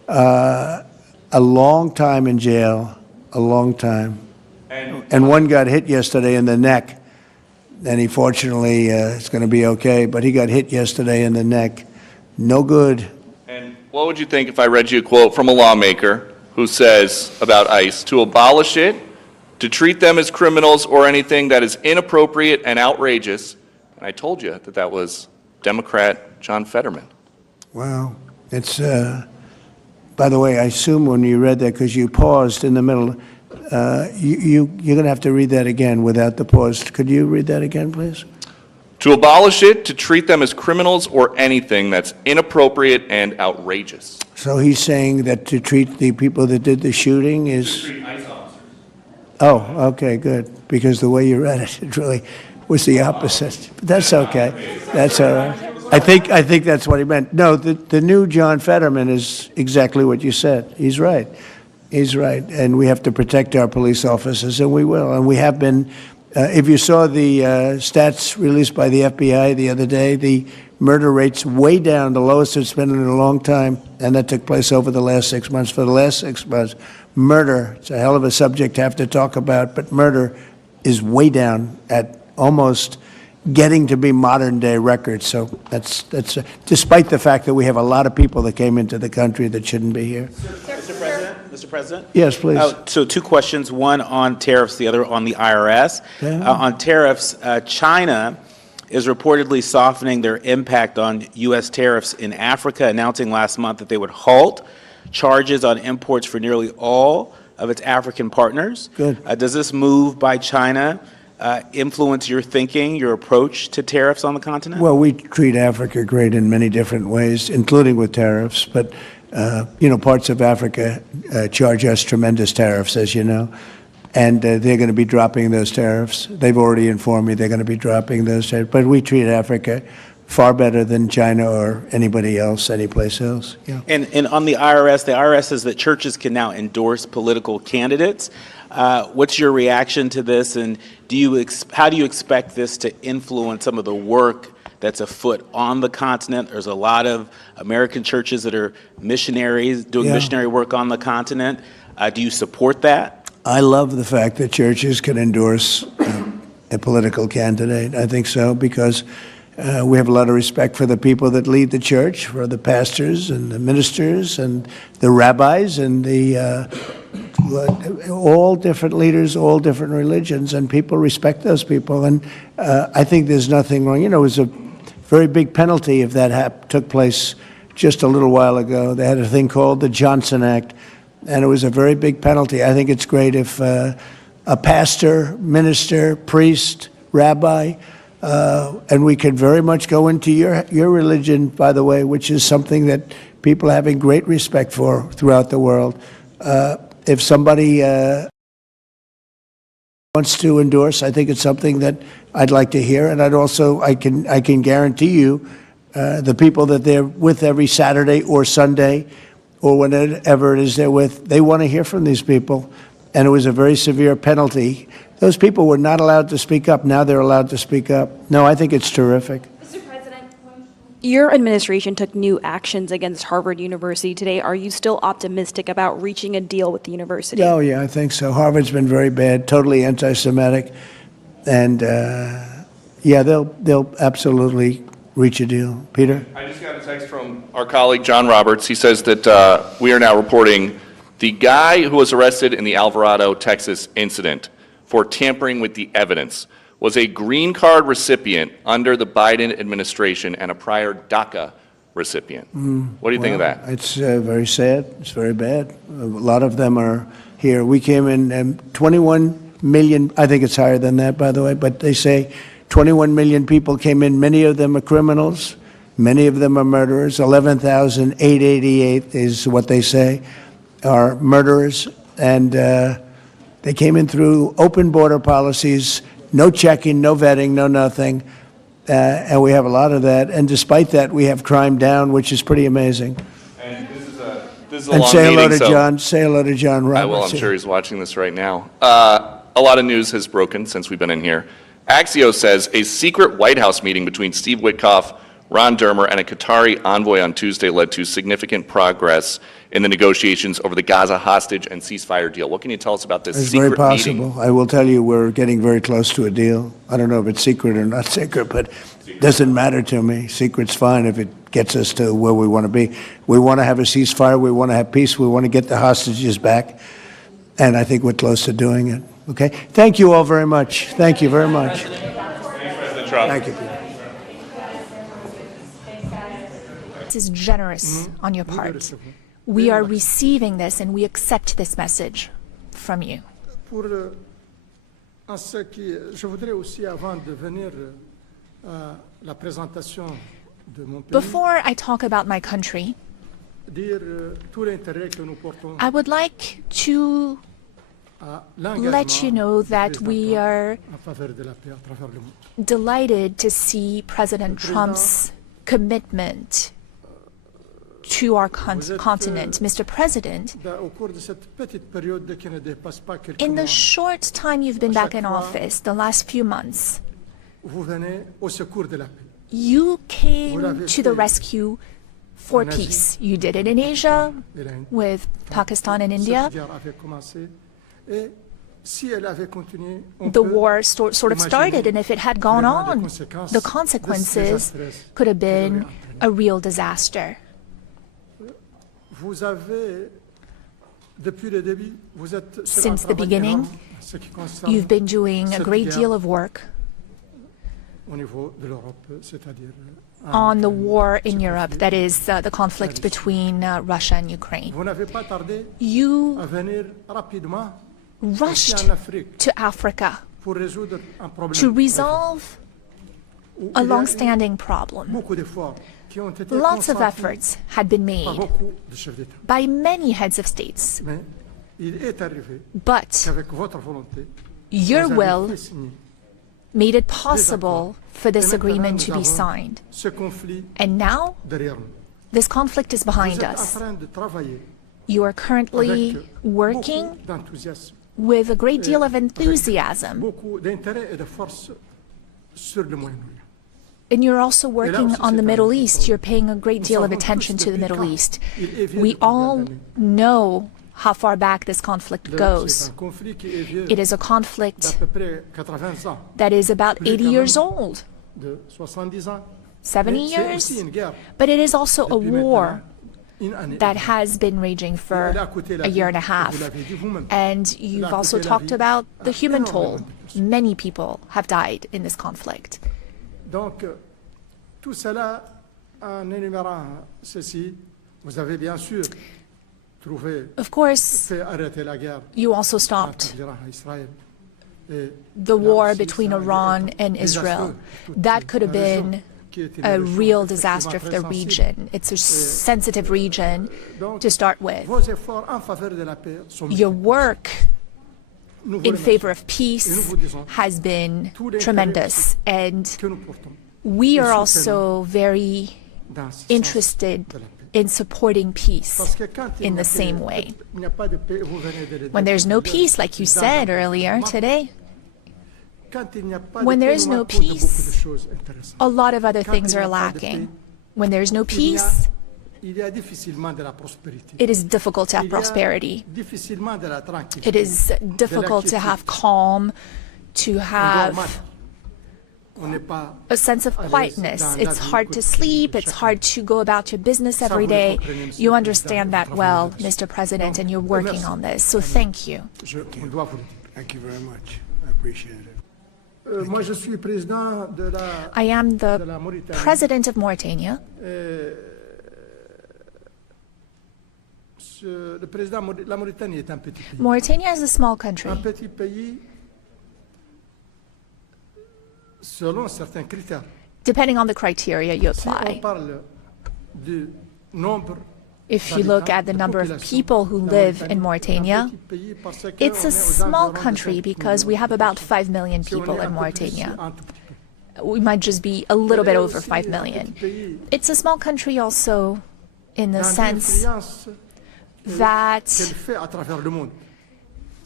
A long time in jail, a long time. And one got hit yesterday in the neck, and he fortunately is going to be okay, but he got hit yesterday in the neck. No good. And what would you think if I read you a quote from a lawmaker who says about ICE, to abolish it, to treat them as criminals or anything that is inappropriate and outrageous? And I told you that that was Democrat John Fetterman. Wow. It's, by the way, I assume when you read that, because you paused in the middle, you're going to have to read that again without the pause. Could you read that again, please? To abolish it, to treat them as criminals or anything that's inappropriate and outrageous. So he's saying that to treat the people that did the shooting is... Oh, okay, good. Because the way you read it, it really was the opposite. But that's okay. That's all right. I think that's what he meant. No, the new John Fetterman is exactly what you said. He's right. He's right. And we have to protect our police officers, and we will. And we have been... if you saw the stats released by the FBI the other day, the murder rate's way down, the lowest it's been in a long time, and that took place over the last 6 months. For the last 6 months, murder, it's a hell of a subject to have to talk about, but murder is way down at almost getting to be modern-day records. So that's despite the fact that we have a lot of people that came into the country that shouldn't be here. Mr. President? Yes, please. So two questions, one on tariffs, the other on the IRS. On tariffs, China is reportedly softening their impact on U.S. tariffs in Africa, announcing last month that they would halt charges on imports for nearly all of its African partners. Good. Does this move by China influence your thinking, your approach to tariffs on the continent? Well, we treat Africa great in many different ways, including with tariffs. But, parts of Africa charge us tremendous tariffs, as you know. And they're going to be dropping those tariffs. They've already informed me they're going to be dropping those tariffs. But we treat Africa far better than China or anybody else, anyplace else. Yeah. And on the IRS says that churches can now endorse political candidates. What's your reaction to this, and how do you expect this to influence some of the work that's afoot on the continent? There's a lot of American churches that are missionaries doing missionary work on the continent. Do you support that? I love the fact that churches can endorse a political candidate. I think so, because we have a lot of respect for the people that lead the church, for the pastors and the ministers and the rabbis and all different leaders, all different religions, and people respect those people. And I think there's nothing wrong. It was a very big penalty if that took place just a little while ago. They had a thing called the Johnson Act, and it was a very big penalty. I think it's great if a pastor, minister, priest, rabbi, and we could very much go into your religion, by the way, which is something that people are having great respect for throughout the world. If somebody wants to endorse, I think it's something that I'd like to hear, and I can guarantee you the people that they're with every Saturday or Sunday or whenever it is they're with, they want to hear from these people. And it was a very severe penalty. Those people were not allowed to speak up. Now they're allowed to speak up. No, I think it's terrific. Mr. President, your administration took new actions against Harvard University today. Are you still optimistic about reaching a deal with the university? Oh, yeah, I think so. Harvard's been very bad, totally anti-Semitic. And, they'll absolutely reach a deal. Peter? I just got a text from our colleague, John Roberts. He says that we are now reporting the guy who was arrested in the Alvarado, Texas incident for tampering with the evidence was a green card recipient under the Biden administration and a prior DACA recipient. What do you think of that? It's very sad. It's very bad. A lot of them are here. We came in 21 million, I think it's higher than that, by the way, but they say 21 million people came in. Many of them are criminals. Many of them are murderers. 11,888 is what they say are murderers. And they came in through open border policies, no checking, no vetting, no nothing. And we have a lot of that. And despite that, we have crime down, which is pretty amazing. And this is a And long say hello meeting, to so John. Say hello to John Roberts. I will. I'm sure he's watching this right now. A lot of news has broken since we've been in here. Axios says a secret White House meeting between Steve Witkoff, Ron Dermer, and a Qatari envoy on Tuesday led to significant progress in the negotiations over the Gaza hostage and ceasefire deal. What can you tell us about this It's secret very possible. meeting? I will tell you we're getting very close to a deal. I don't know if it's secret or not secret, but it doesn't matter to me. Secret's fine if it gets us to where we want to be. We want to have a ceasefire. We want to have peace. We want to get the hostages back. And I think we're close to doing it. Okay? Thank you all very much. Thank you very much. Thanks, President Trump. Thank you. This is generous on your part. We are receiving this and we accept this message from you. En ce qui, je voudrais aussi, avant de venir à la présentation de mon pays, Before I talk about my country, dire tout l'intérêt que nous portons I would like to à let you know that we are en faveur de la paix à travers le monde. delighted to see President Trump's commitment to our continent. Mr. President, Au cours de cette petite période qui ne dépasse pas quelques in the mois, short time you've been back in office, the last few months, vous venez au secours de la paix. you came to the rescue for peace. You did it in Asia with Pakistan and India. Cette guerre avait commencé et si elle avait continué, on The peut war sort of started, and if it had gone vraiment on, the consequences could have been a real disaster. Vous avez, depuis le début, vous êtes sur un Since the travail beginning, énorme en ce qui concerne you've been doing a cette great guerre deal of work au niveau de l'Europe, c'est-à-dire on the war in Europe, that is the conflict between Russia and Ukraine. vous n'avez pas tardé You à venir rapidement rushed ici en Afrique to Africa pour résoudre un problème to resolve où a il y a eu long-standing problem. beaucoup d'efforts qui ont été Lots of consentis efforts had been par made beaucoup de chefs d'État. by many heads of states, Mais il est arrivé but qu'avec votre volonté, your vous avez will fait signer made it possible for this Et maintenant, agreement to nous be avons signed. ce conflit And now, derrière nous. this conflict is Vous behind êtes en us. train de travailler You are currently avec working beaucoup d'enthousiasme, with a great deal of enthusiasm, beaucoup d'intérêt et de force sur le Moyen-Orient. and you're also working aussi, on the c'est un Middle autre East. problème. You're paying a great Nous deal of savons attention tous to the depuis Middle quand East. il est vieux We de combien all d'années. know how far back this conflict C'est goes. un conflit qui est vieux It is a d'à conflict peu près 80 ans, that is about Plus 80 quand years même. old, de 70 ans. 70 Mais c'est aussi years, une guerre but it is also a depuis war maintenant une année. that has been raging for Elle a coûté la a year and a vie, half. vous l'avez dit vous-même. And Elle you've a also coûté la talked vie about the à human énormément toll. de personnes. Many people have died in this conflict. Donc, tout cela, en énumérant ceci, vous avez bien sûr trouvé, Of course, fait arrêter la guerre you also entre stopped l'Iran et Israël. Et the là war aussi, between ça a Iran été and désastreux Israel. pour toute That could have la région, been qui est une a région real effectivement disaster for très the sensible. region. It's a sensitive region Donc, to start with. vos efforts en faveur de la paix sont Your multiples. work Nous vous in remercions. favor of Et nous peace vous disons has been tout l'intérêt tremendous, and que nous portons we are et also very dans ce sens interested de la paix. in supporting peace Parce que quand il in n'y a the pas- same way. il n'y a pas de paix, vous venez de le When dire there's no tout à l'heure, peace, like you dans said un earlier moment, today, quand il n'y a pas when de there paix, is nous no manquons de beaucoup de peace, choses intéressantes. a lot of other Quand things il n'y are a pas de paix, lacking. When there's no il y a- peace, il y a difficilement de la prospérité. it is difficult to have Il y a prosperity. difficilement de la tranquillité. It is difficult to have calm, to On dort have mal. On n'est pas a sense of à l'aise quietness. dans la It's vie hard to quotidienne sleep. de It's chacun. hard to go about your business Ça, every vous le day. comprenez, Monsieur You le understand Président, that vous well, travaillez là-dessus. Mr. President, Donc, and you're working merci. on this. So thank you. On doit vous le dire. Thank you very much. I appreciate it. Moi, je suis président de la, I am de the la Mauritanie. president of Mauritania. Le président, la Mauritanie est un petit pays. Mauritania is a small country. Un petit pays selon certains critères. Depending on the criteria you Si on apply. parle du nombre If you look at the number of people who live in Mauritania, it's a small country because we have about 5 million people in Mauritania. We might just be a little bit over 5 million. It's a small country also in the sense that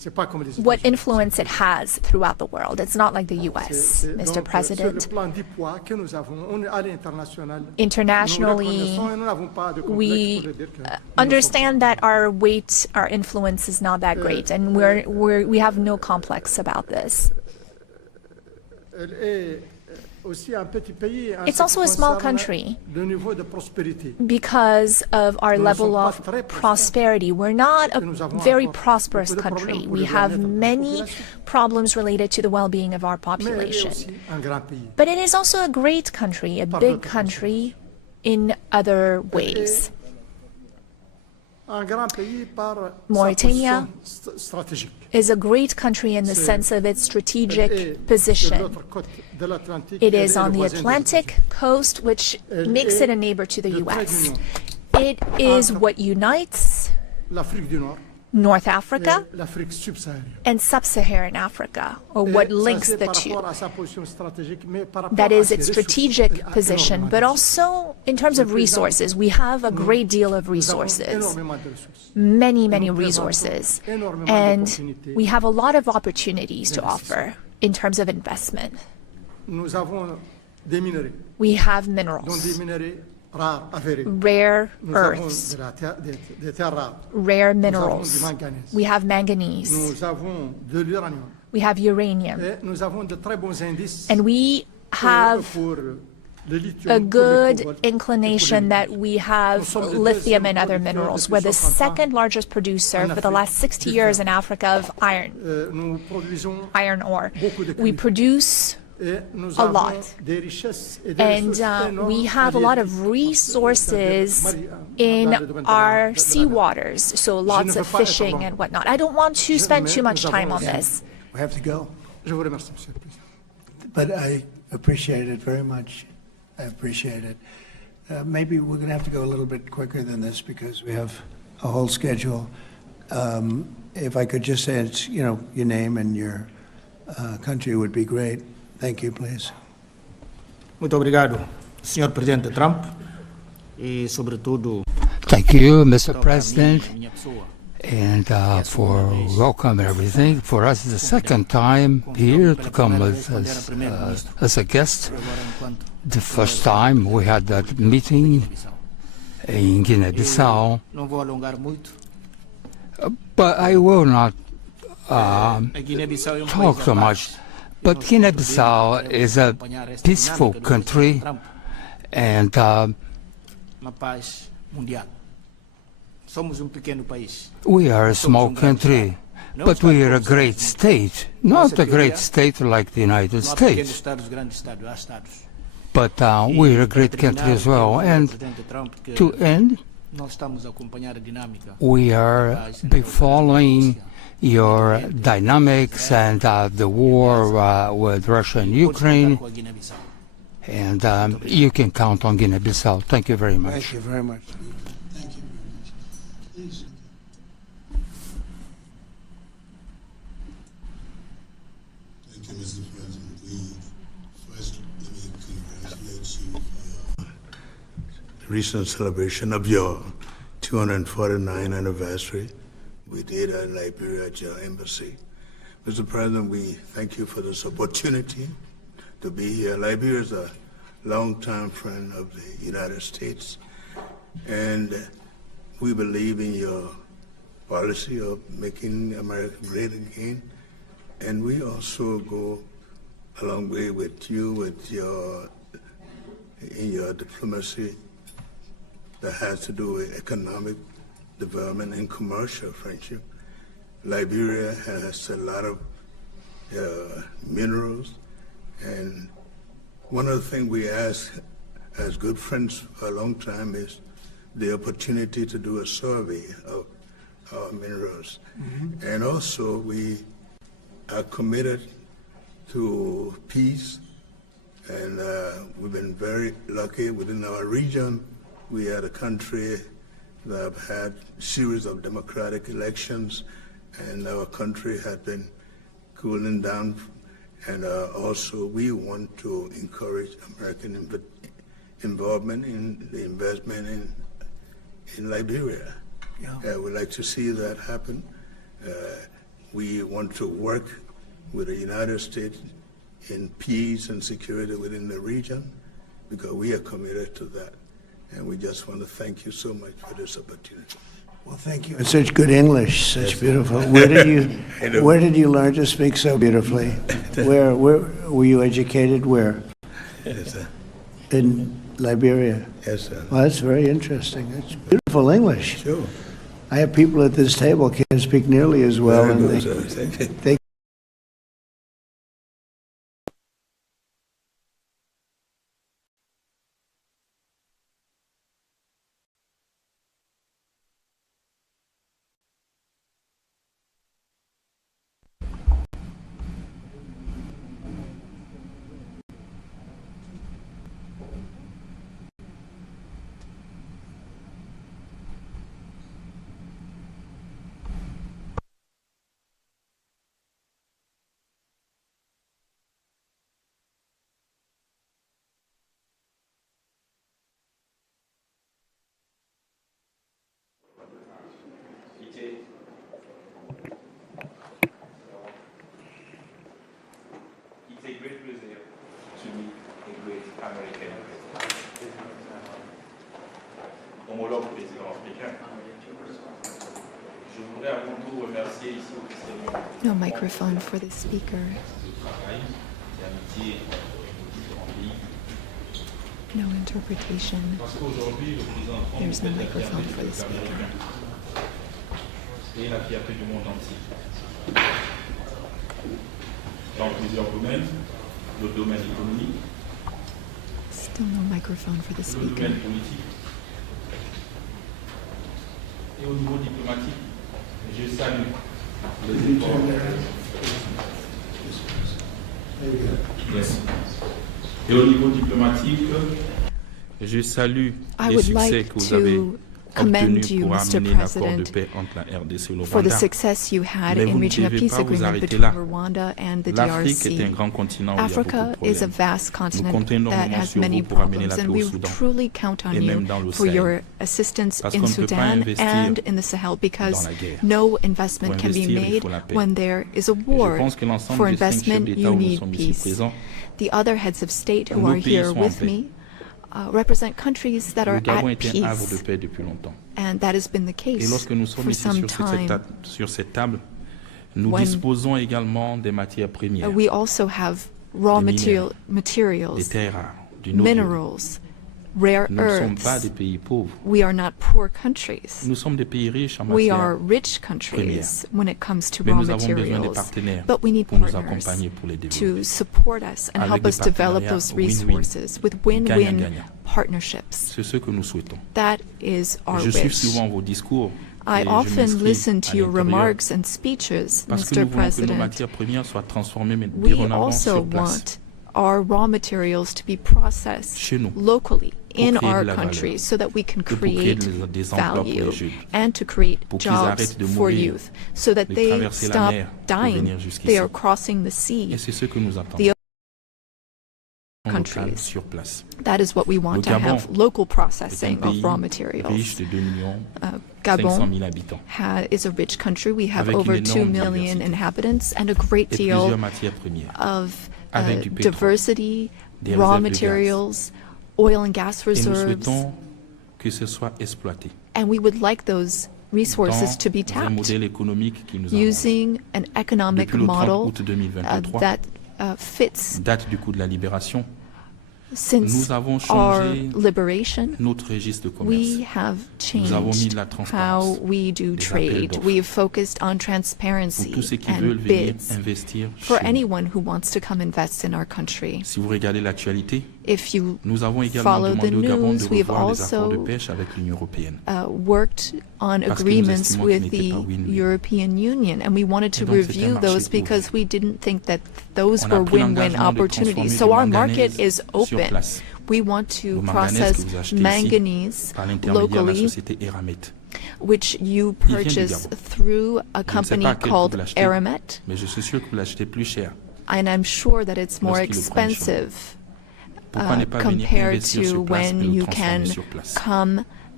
what influence it has throughout the world. It's not like the U.S., Mr. President. Internationally, we understand that our weight, our influence is not that great, and we have no complex about this. It's also a small country because of our level of prosperity. We're not a very prosperous country. We have many problems related to the well-being of our population. But it is also a great country, a big country in other ways. Mauritania is a great country in the sense of its strategic position. It is on the Atlantic coast, which makes it a neighbor to the U.S. It is what unites North Africa and Sub-Saharan Africa, or what links the two. That is its strategic position, but also in terms of resources. We have a great deal of resources, many, many resources, and we have a lot of opportunities to offer in terms of investment. We have minerals, rare earths, rare minerals. We have manganese. We have uranium. And we have a good inclination that we have lithium and other minerals. We're the second largest producer for the last 60 years in Africa of iron ore. We produce a lot, and we have a lot of resources in our seawaters, so lots of fishing and whatnot. I don't want to spend too much time on this. We have to go. But I appreciate it very much. I appreciate it. Maybe we're going to have to go a little bit quicker than this because we have a whole schedule. If I could just say, your name and your country would be great. Thank you, please. Muito obrigado, Sr. Presidente Trump, e sobretudo. Thank you, Mr. President, and for welcome and everything. For us, it's the second time here to come as a guest. The first time we had that meeting in Guinea-Bissau, but I will not talk so much. But Guinea-Bissau is a peaceful country, and we are a small country, but we are a great state, not a great state like the United States. But we are a great country as well. And to end, we are following your dynamics and the war with Russia and Ukraine, and you can count on Guinea-Bissau. Thank you very much. Thank you very much. Thank you very much. Please. Thank you, Mr. President. First, let me congratulate you for your recent celebration of your 249th anniversary. We did in Liberia at your embassy. Mr. President, we thank you for this opportunity to be here. Liberia is a longtime friend of the United States, and we believe in your policy of making America great again. And we also go a long way with you in your diplomacy that has to do with economic development and commercial friendship. Liberia has a lot of minerals, and one of the things we ask as good friends for a long time is the opportunity to do a survey of our minerals. Mm-hmm. And also we are committed to peace, and we've been very lucky within our region. We are a country that have had a series of democratic elections, and our country has been cooling down. And also we want to encourage American involvement in the investment in Liberia. Yeah. We'd like to see that happen. we want to work with the United States in peace and security within the region, because we are committed to that. And we just want to thank you so much for this opportunity. Well, thank you. Such good English, such beautiful. Where did you learn to speak so beautifully? Where were you educated? Where? Yes, sir. In Liberia. Yes, sir. Well, that's very interesting. That's beautiful English. Sure. I have people at this table can't speak nearly as well, Very and good, sir. Thank you. they It's a great pleasure to meet a great American homologue président africain. Je voudrais avant tout remercier ici officiellement No microphone for the speaker. No interpretation. There's no microphone for the speaker. Et la fierté du monde entier. Dans plusieurs domaines, le domaine économique, Still no microphone for the le speaker. domaine politique et au niveau diplomatique, je salue les efforts. Yes. Et au niveau diplomatique, je salue I les would succès like que vous avez to commend obtenus you, pour Mr. amener l'accord de President, paix entre la RDC et le for the Rwanda. success you had Mais in vous ne reaching a devez peace pas vous agreement arrêter between là. Rwanda and the L'Afrique est un DRC. grand continent où il y a beaucoup Africa de is a problèmes. vast Nous continent comptons that énormément has sur many vous pour amener problems, la and paix we au Soudan truly count on et you même dans le for Sahel. your assistance Parce in qu'on ne peut pas Sudan investir and in the Sahel, because dans la guerre. no investment Pour can be investir, il made faut la paix. when there is a Et je war. pense que l'ensemble For des 5 chefs investment, d'État you où nous need sommes ici peace. présents, The other heads of state who nos are pays here sont en with paix. me represent countries that Le are Gabon at est un havre de peace, paix depuis longtemps. and that has been the Et case lorsque nous sommes for ici some sur cette table, nous When- disposons également des matières premières, We also have raw Des minéraux, des materials, terres rares, du noble. minerals, rare Nous ne sommes pas earths. des pays pauvres. We are not poor countries. Nous sommes des pays riches en We matières are rich premières. countries when it comes to Mais raw nous avons besoin des materials. partenaires But we need pour nous partners accompagner pour les développer. to support us and Avec help des us develop partenariats those win-win, resources with win-win gagnant-gagnant. partnerships. C'est ce que nous souhaitons. That is our Je suis wish. souvent vos discours I et je often m'inscris listen à to your l'intérieur remarks and speeches, parce que Mr. nous voulons que nos President. matières premières soient transformées mais We dorénavant also sur place. want our raw materials to be processed Chez nous, locally pour in créer our de la country valeur, so that we can et pour créer create des emplois pour value les jeunes, and to create pour qu'ils jobs arrêtent de for mourir, youth so that de they traverser la stop mer pour dying. venir jusqu'ici. They are crossing the Et sea. c'est ce que nous attendons. The Local countries. sur place. That is what we want Le to Gabon have, local est un processing of pays raw riche materials. de 2 millions 500 Gabon 000 habitants is a rich country. We have Avec over une 2 énorme million diversité. inhabitants and a great et deal plusieurs matières premières. of Avec du pétrole, diversity, des raw réserves de gaz. materials, oil and gas Et nous reserves, souhaitons que ce soit exploité and we would like those resources to be dans un tapped modèle économique qui nous arrange. using an economic Depuis le 30 model août 2023, that fits. date du coup de la libération, Since nous avons our changé liberation, notre registre de commerce. we have Nous avons mis changed de la transparence, how we do des appels trade. d'offres. We have focused on Pour transparency tous ceux qui veulent and venir bids investir for chez nous. anyone who wants to come invest in our country. Si vous regardez l'actualité, If you nous avons également follow the demandé au Gabon de news, we have revoir les accords de also pêche avec l'Union européenne. worked on Parce que nous agreements estimons with qu'ils n'étaient the pas win-win. European Union, and we wanted to Et donc, c'est un review marché those ouvert. because we didn't think that those On a were pris win-win l'engagement de opportunities. transformer So du our manganèse market is sur open. place. We want to Le manganèse process que vous achetez ici manganese par l'intermédiaire de la locally, société Eramet. which you Il vient du purchase Gabon. through a Je ne sais company pas à quel prix called vous l'achetez, Aramet, mais je suis sûr que vous l'achetez plus cher. and I'm sure that it's more Lorsqu'ils le prennent chez expensive Pourquoi ne pas venir compared investir to sur place et when le you transformer can sur place? come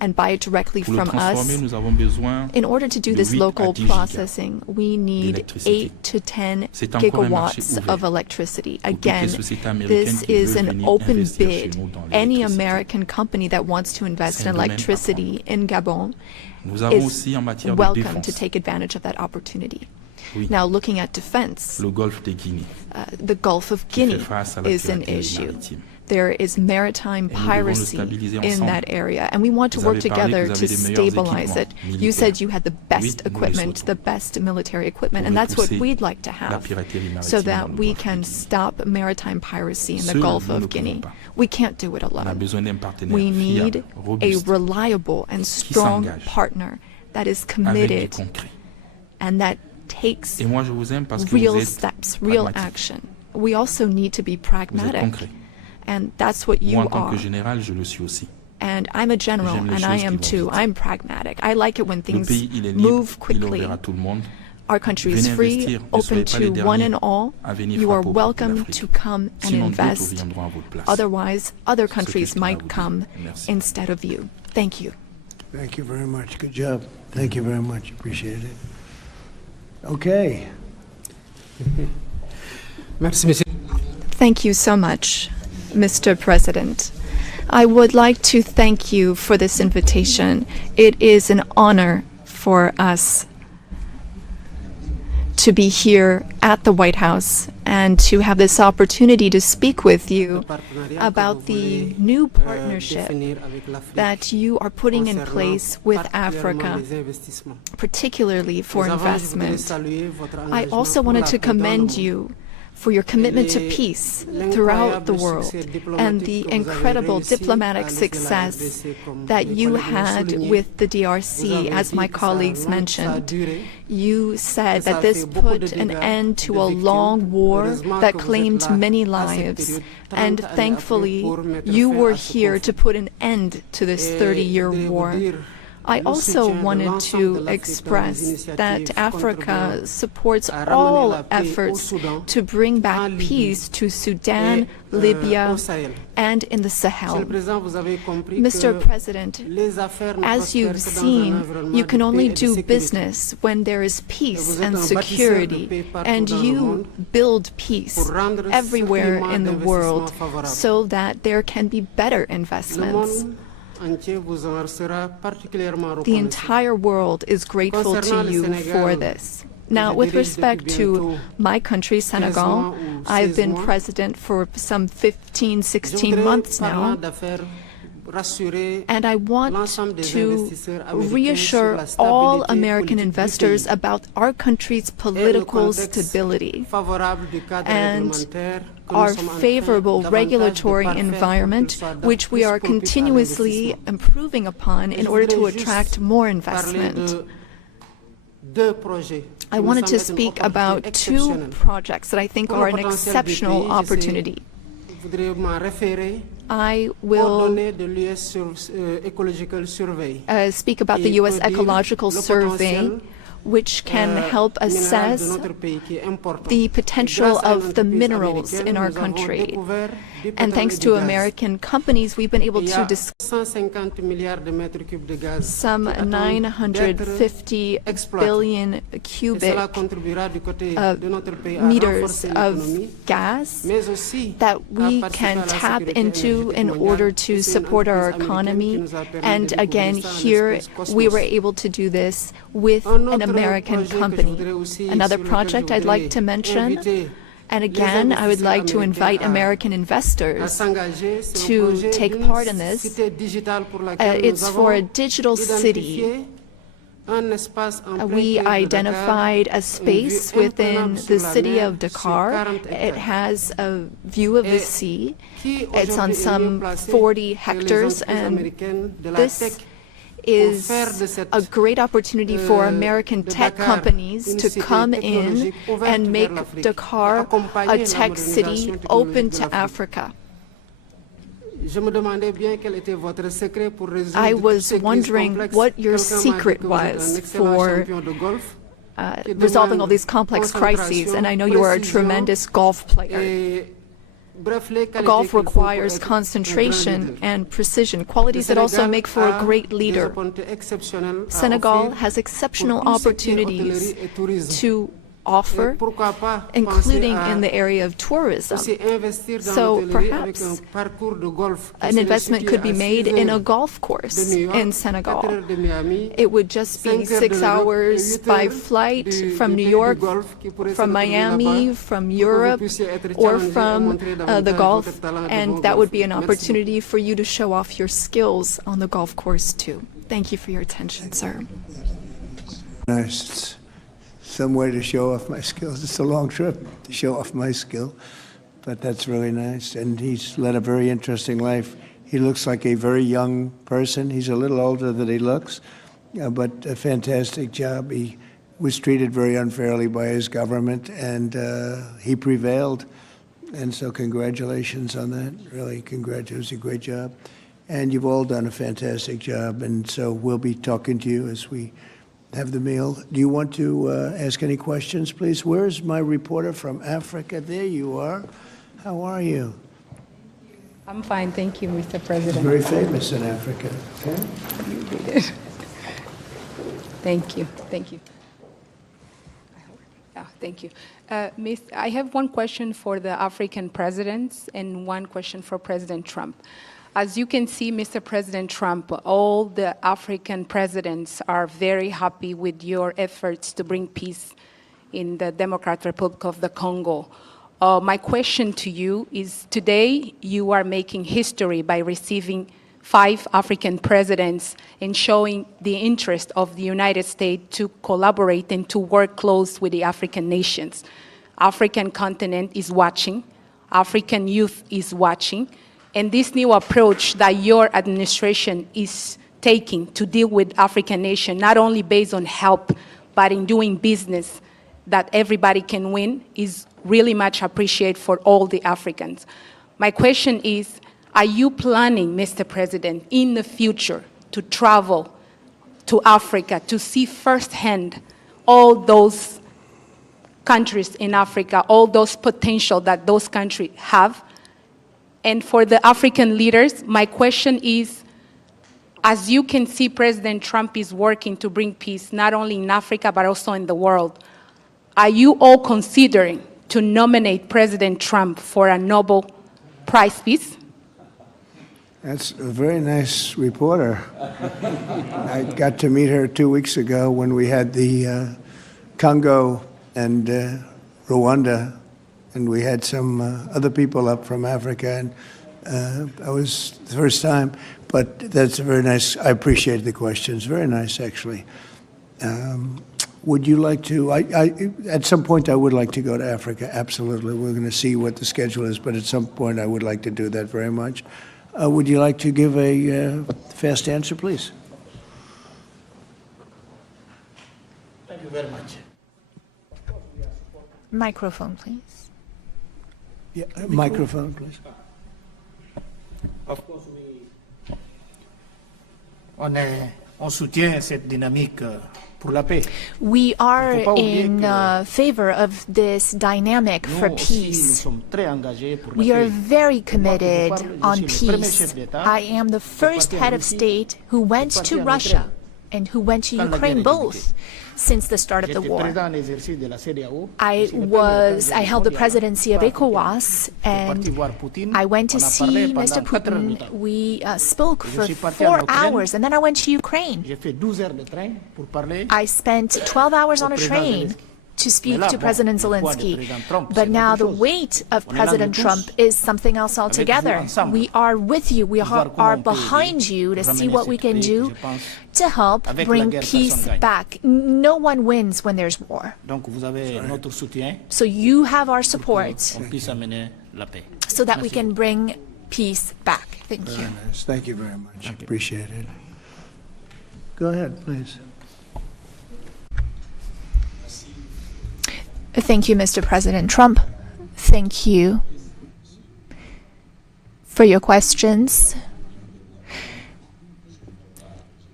and buy it directly from us. In order to do this local processing, we need 8 to 10 gigawatts of electricity. Again, this is an open bid. Any American company that wants to invest in electricity in Gabon is welcome to take advantage of that opportunity. Now, looking at defense, the Gulf of Guinea is an issue. There is maritime piracy in that area, and we want to work together to stabilize it. You said you had the best equipment, the best military equipment, and that's what we'd like to have, so that we can stop maritime piracy in the Gulf of Guinea. We can't do it alone. We need a reliable and strong partner that is committed and that takes real steps, real action. We also need to be pragmatic, and that's what you are. And I'm a general, and I am too. I'm pragmatic. I like it when things move quickly. Our country is free, open to one and all. You are welcome to come and invest. Otherwise, other countries might come instead of you. Thank you. Thank you very much. Good job. Thank you very much. Appreciate it. Okay. Thank you so much, Mr. President. I would like to thank you for this invitation. It is an honor for us to be here at the White House and to have this opportunity to speak with you about the new partnership that you are putting in place with Africa, particularly for investment. I also wanted to commend you for your commitment to peace throughout the world and the incredible diplomatic success that you had with the DRC, as my colleagues mentioned. You said that this put an end to a long war that claimed many lives, and thankfully you were here to put an end to this 30-year war. I also wanted to express that Africa supports all efforts to bring back peace to Sudan, Libya, and in the Sahel. Mr. President, as you've seen, you can only do business when there is peace and security, and you build peace everywhere in the world so that there can be better investments. The entire world is grateful to you for this. Now, with respect to my country, Senegal, I've been president for some 15, 16 months now, and I want to reassure all American investors about our country's political stability and our favorable regulatory environment, which we are continuously improving upon in order to attract more investment. I wanted to speak about 2 projects that I think are an exceptional opportunity. I will speak about the U.S. Ecological Survey, which can help assess the potential of the minerals in our country. And thanks to American companies, we've been able to discover some 950 billion cubic meters of gas that we can tap into in order to support our economy. And again, here we were able to do this with an American company. Another project I'd like to mention, and again, I would like to invite American investors to take part in this. It's for a digital city. We identified a space within the city of Dakar. It has a view of the sea. It's on some 40 hectares, and this is a great opportunity for American tech companies to come in and make Dakar a tech city open to Africa. I was wondering what your secret was for resolving all these complex crises, and I know you are a tremendous golf player. Golf requires concentration and precision, qualities that also make for a great leader. Senegal has exceptional opportunities to offer, including in the area of tourism. So perhaps an investment could be made in a golf course in Senegal. It would just be 6 hours by flight from New York, from Miami, from Europe, or from the Gulf, and that would be an opportunity for you to show off your skills on the golf course too. Thank you for your attention, sir. Nice. Some way to show off my skills. It's a long trip to show off my skill, but that's really nice. And he's led a very interesting life. He looks like a very young person. He's a little older than he looks, but a fantastic job. He was treated very unfairly by his government, and he prevailed. And so congratulations on that. Really, congratulations. It was a great job. And you've all done a fantastic job, and so we'll be talking to you as we have the meal. Do you want to ask any questions, please? Where's my reporter from Africa? There you are. How are you? I'm fine, thank you, Mr. President. Very famous in Africa. Okay? Thank you, thank you. Thank you. I have one question for the African presidents and one question for President Trump. As you can see, Mr. President Trump, all the African presidents are very happy with your efforts to bring peace in the Democratic Republic of the Congo. My question to you is, today you are making history by receiving 5 African presidents and showing the interest of the United States to collaborate and to work close with the African nations. African continent is watching, African youth is watching, and this new approach that your administration is taking to deal with African nations, not only based on help, but in doing business that everybody can win, is really much appreciated for all the Africans. My question is, are you planning, Mr. President, in the future to travel to Africa to see firsthand all those countries in Africa, all those potential that those countries have? And for the African leaders, my question is, as you can see, President Trump is working to bring peace not only in Africa, but also in the world. Are you all considering to nominate President Trump for a Nobel Prize Peace? That's a very nice reporter. I got to meet her 2 weeks ago when we had the Congo and Rwanda, and we had some other people up from Africa, and I was the first time, but that's a very nice, I appreciate the questions, very nice actually. Would you like to, at some point I would like to go to Africa, absolutely. We're going to see what the schedule is, but at some point I would like to do that very much. Would you like to give a fast answer, please? Thank you very much. Microphone, please. Yeah, microphone, please. Of course, on soutient cette dynamique pour la paix. We are in favor of this dynamic for peace. We are very committed on peace. I am the first head of state who went to Russia and who went to Ukraine, both, since the start of the war. I held the presidency of ECOWAS, and I went to see Mr. Putin. We spoke for 4 hours, and then I went to Ukraine. I spent 12 hours on a train to speak to President Zelenskyy. But now the weight of President Trump is something else altogether. We are with you. We are behind you to see what we can do to help bring peace back. No one wins when there's war. So you have our support so that we can bring peace back. Thank you. Very nice. Thank you very much. Appreciate it. Go ahead, please. Thank you, Mr. President Trump. Thank you for your questions.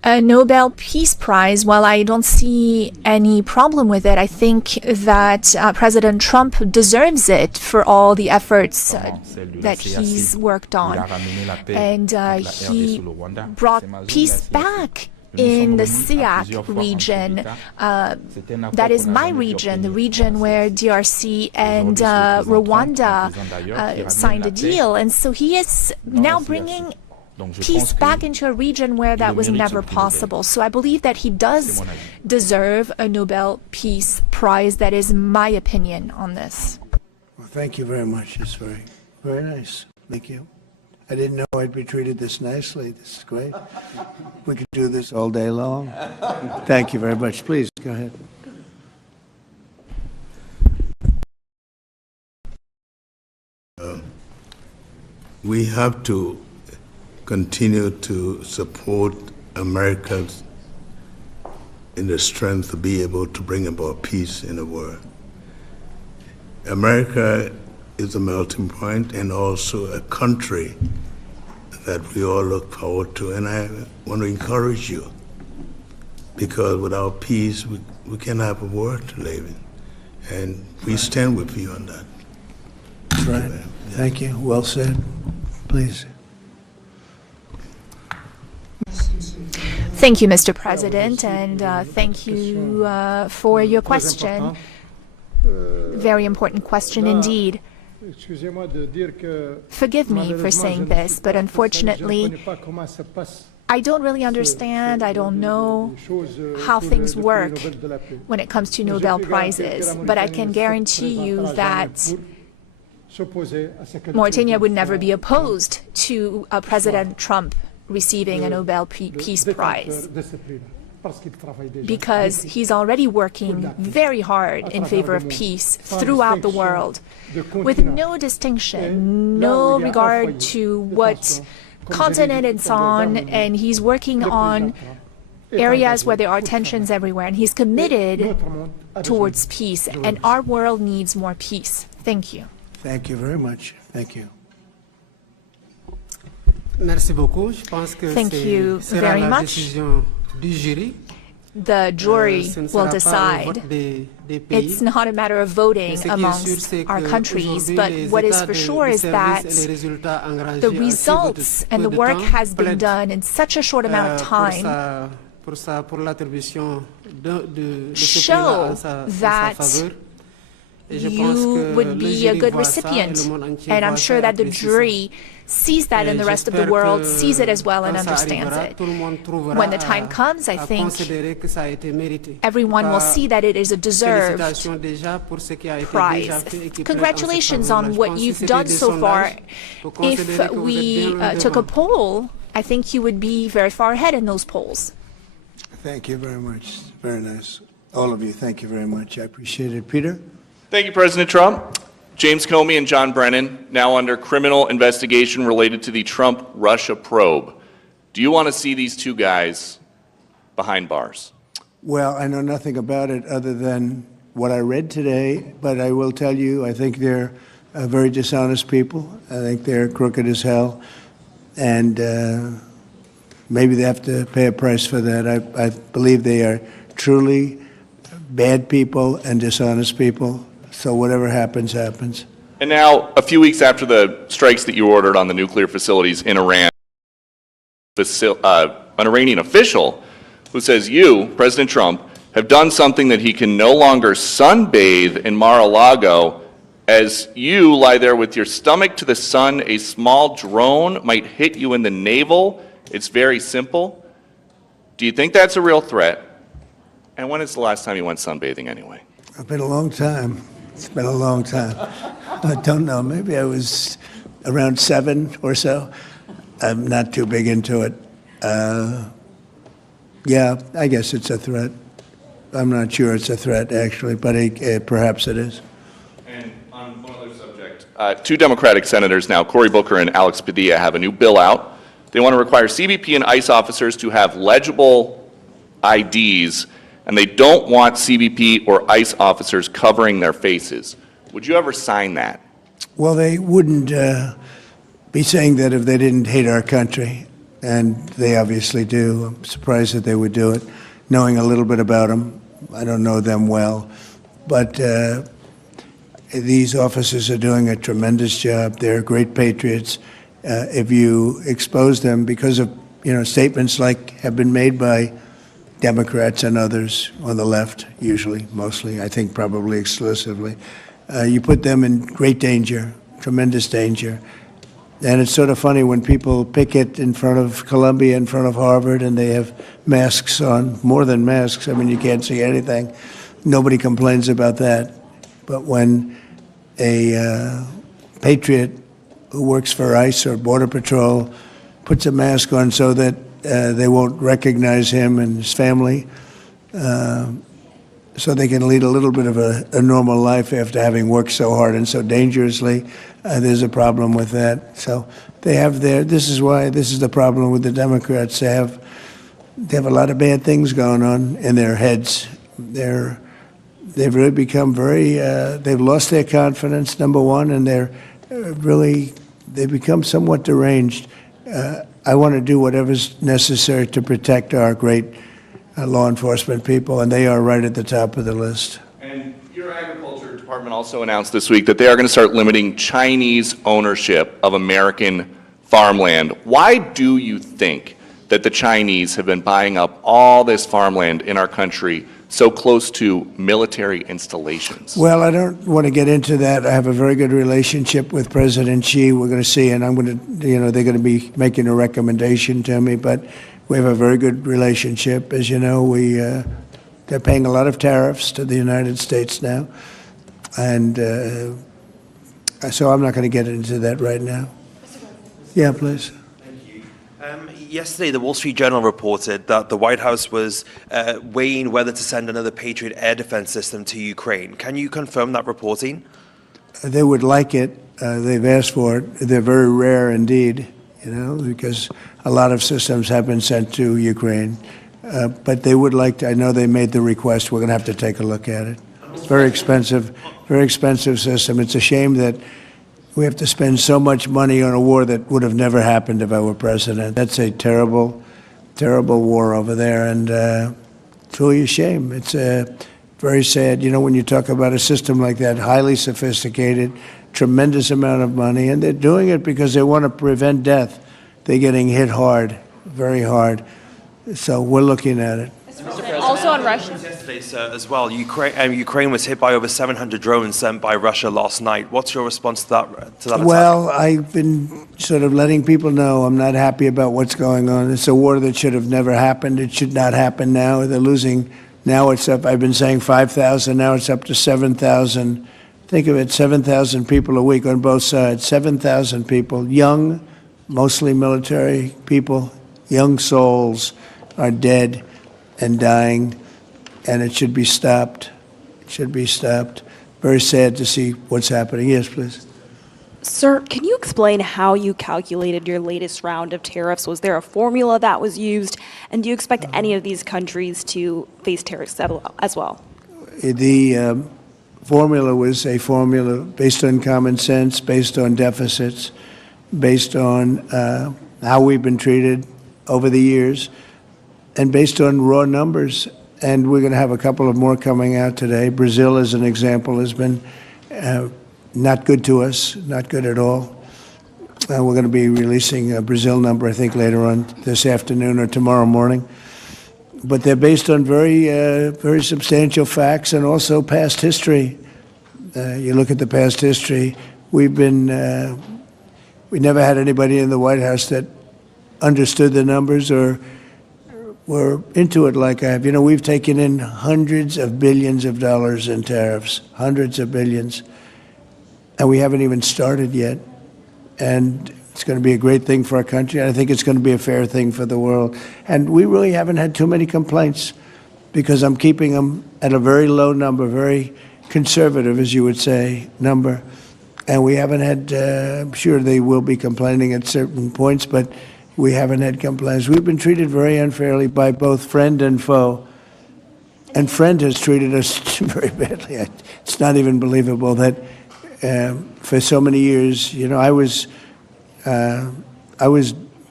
a Nobel Peace Prize, while I don't see any problem with it, I think that President Trump deserves it for all the efforts that he's worked on. And he brought peace back in the SEAC region. That is my region, the region where DRC and Rwanda signed a deal. And so he is now bringing peace back into a region where that was never possible. So I believe that he does deserve a Nobel Peace Prize. That is my opinion on this. Well, thank you very much. It's very, very nice. Thank you. I didn't know I'd be treated this nicely. This is great. We could do this all day long. Thank you very much. Please, go ahead. We have to continue to support America in the strength to be able to bring about peace in the world. America is a melting point and also a country that we all look forward to. And I want to encourage you, because without peace, we can't have a world to live in. And we stand with you on that. That's right. Thank you. Well said. Please. Thank you, Mr. President, and thank you for your question. Very important question indeed. Forgive me for saying this, but unfortunately, I don't really understand, I don't know how things work when it comes to Nobel Prizes, but I can guarantee you that Mauritania would never be opposed to President Trump receiving a Nobel Peace Prize, because he's already working very hard in favor of peace throughout the world, with no distinction, no regard to what continent it's on, and he's working on areas where there are tensions everywhere, and he's committed towards peace, and our world needs more peace. Thank you. Thank you very much. Thank you. Thank you very much. The jury will decide. It's not a matter of voting amongst our countries, but what is for sure is that the results and the work has been done in such a short amount of time show that you would be a good recipient. And I'm sure that the jury sees that, and the rest of the world sees it as well and understands it. When the time comes, I think everyone will see that it is a deserved prize. Congratulations on what you've done so far. If we took a poll, I think you would be very far ahead in those polls. Thank you very much. Very nice. All of you, thank you very much. I appreciate it. Peter? Thank you, President Trump. James Comey and John Brennan, now under criminal investigation related to the Trump-Russia probe. Do you want to see these two guys behind bars? Well, I know nothing about it other than what I read today, but I will tell you, I think they're very dishonest people. I think they're crooked as hell, and maybe they have to pay a price for that. I believe they are truly bad people and dishonest people. So whatever happens, happens. And now, a few weeks after the strikes that you ordered on the nuclear facilities in Iran, an Iranian official who says you, President Trump, have done something that he can no longer sunbathe in Mar-a-Lago. As you lie there with your stomach to the sun, a small drone might hit you in the navel. It's very simple. Do you think that's a real threat? And when is the last time you went sunbathing anyway? It's been a long time. It's been a long time. I don't know. Maybe I was around 7 or so. I'm not too big into it. Yeah, I guess it's a threat. I'm not sure it's a threat, actually, but perhaps it is. And on one other subject, two Democratic senators now, Cory Booker and Alex Padilla, have a new bill out. They want to require CBP and ICE officers to have legible IDs, and they don't want CBP or ICE officers covering their faces. Would you ever sign that? Well, they wouldn't be saying that if they didn't hate our country. and they obviously do. I'm surprised that they would do it, knowing a little bit about them. I don't know them well, but these officers are doing a tremendous job. They're great patriots. If you expose them because of statements like have been made by Democrats and others on the left, usually, mostly, I think probably exclusively, you put them in great danger, tremendous danger. And it's sort of funny when people picket in front of Columbia, in front of Harvard, and they have masks on, more than masks. I mean, you can't see anything. Nobody complains about that. But when a patriot who works for ICE or Border Patrol puts a mask on so that they won't recognize him and his family, so they can lead a little bit of a normal life after having worked so hard and so dangerously, there's a problem with that. So they have this is the problem with the Democrats. They have a lot of bad things going on in their heads. They've really become they've lost their confidence, number one, and they've become somewhat deranged. I want to do whatever's necessary to protect our great law enforcement people, and they are right at the top of the list. And your agriculture department also announced this week that they are going to start limiting Chinese ownership of American farmland. Why do you think that the Chinese have been buying up all this farmland in our country so close to military installations? Well, I don't want to get into that. I have a very good relationship with President Xi. We're going to see, and I'm going to, they're going to be making a recommendation to me, but we have a very good relationship. As you know, they're paying a lot of tariffs to the United States now, and so I'm not going to get into that right now. Yeah, please. Yesterday, the Wall Street Journal reported that the White House was weighing whether to send another Patriot air defense system to Ukraine. Can you confirm that reporting? They would like it. They've asked for it. They're very rare indeed, because a lot of systems have been sent to Ukraine. But they would like to. I know they made the request. We're going to have to take a look at it. It's very expensive system. It's a shame that we have to spend so much money on a war that would have never happened if I were president. That's a terrible, terrible war over there, and truly a shame. It's very sad. When you talk about a system like that, highly sophisticated, tremendous amount of money, and they're doing it because they want to prevent death. They're getting hit hard, very hard. So we're looking at it. Also on Russia. Yesterday, sir, as well, Ukraine was hit by over 700 drones sent by Russia last night. What's your response to that attack? Well, I've been sort of letting people know I'm not happy about what's going on. It's a war that should have never happened. It should not happen now. They're losing. Now it's up. I've been saying 5,000. Now it's up to 7,000. Think of it, 7,000 people a week on both sides. 7,000 people, young, mostly military people, young souls are dead and dying, and it should be stopped. It should be stopped. Very sad to see what's happening. Yes, please. Sir, can you explain how you calculated your latest round of tariffs? Was there a formula that was used? And do you expect any of these countries to face tariffs as well? The formula was a formula based on common sense, based on deficits, based on how we've been treated over the years, and based on raw numbers. And we're going to have a couple of more coming out today. Brazil, as an example, has been not good to us, not good at all. We're going to be releasing a Brazil number, I think, later on this afternoon or tomorrow morning. But they're based on very substantial facts and also past history. You look at the past history. We never had anybody in the White House that understood the numbers or were into it like I have. We've taken in hundreds of billions of dollars in tariffs, hundreds of billions, and we haven't even started yet. And it's going to be a great thing for our country. I think it's going to be a fair thing for the world. And we really haven't had too many complaints because I'm keeping them at a very low number, very conservative, as you would say, number. And we haven't had, I'm sure they will be complaining at certain points, but we haven't had complaints. We've been treated very unfairly by both friend and foe. And friend has treated us very badly. It's not even believable that for so many years, I was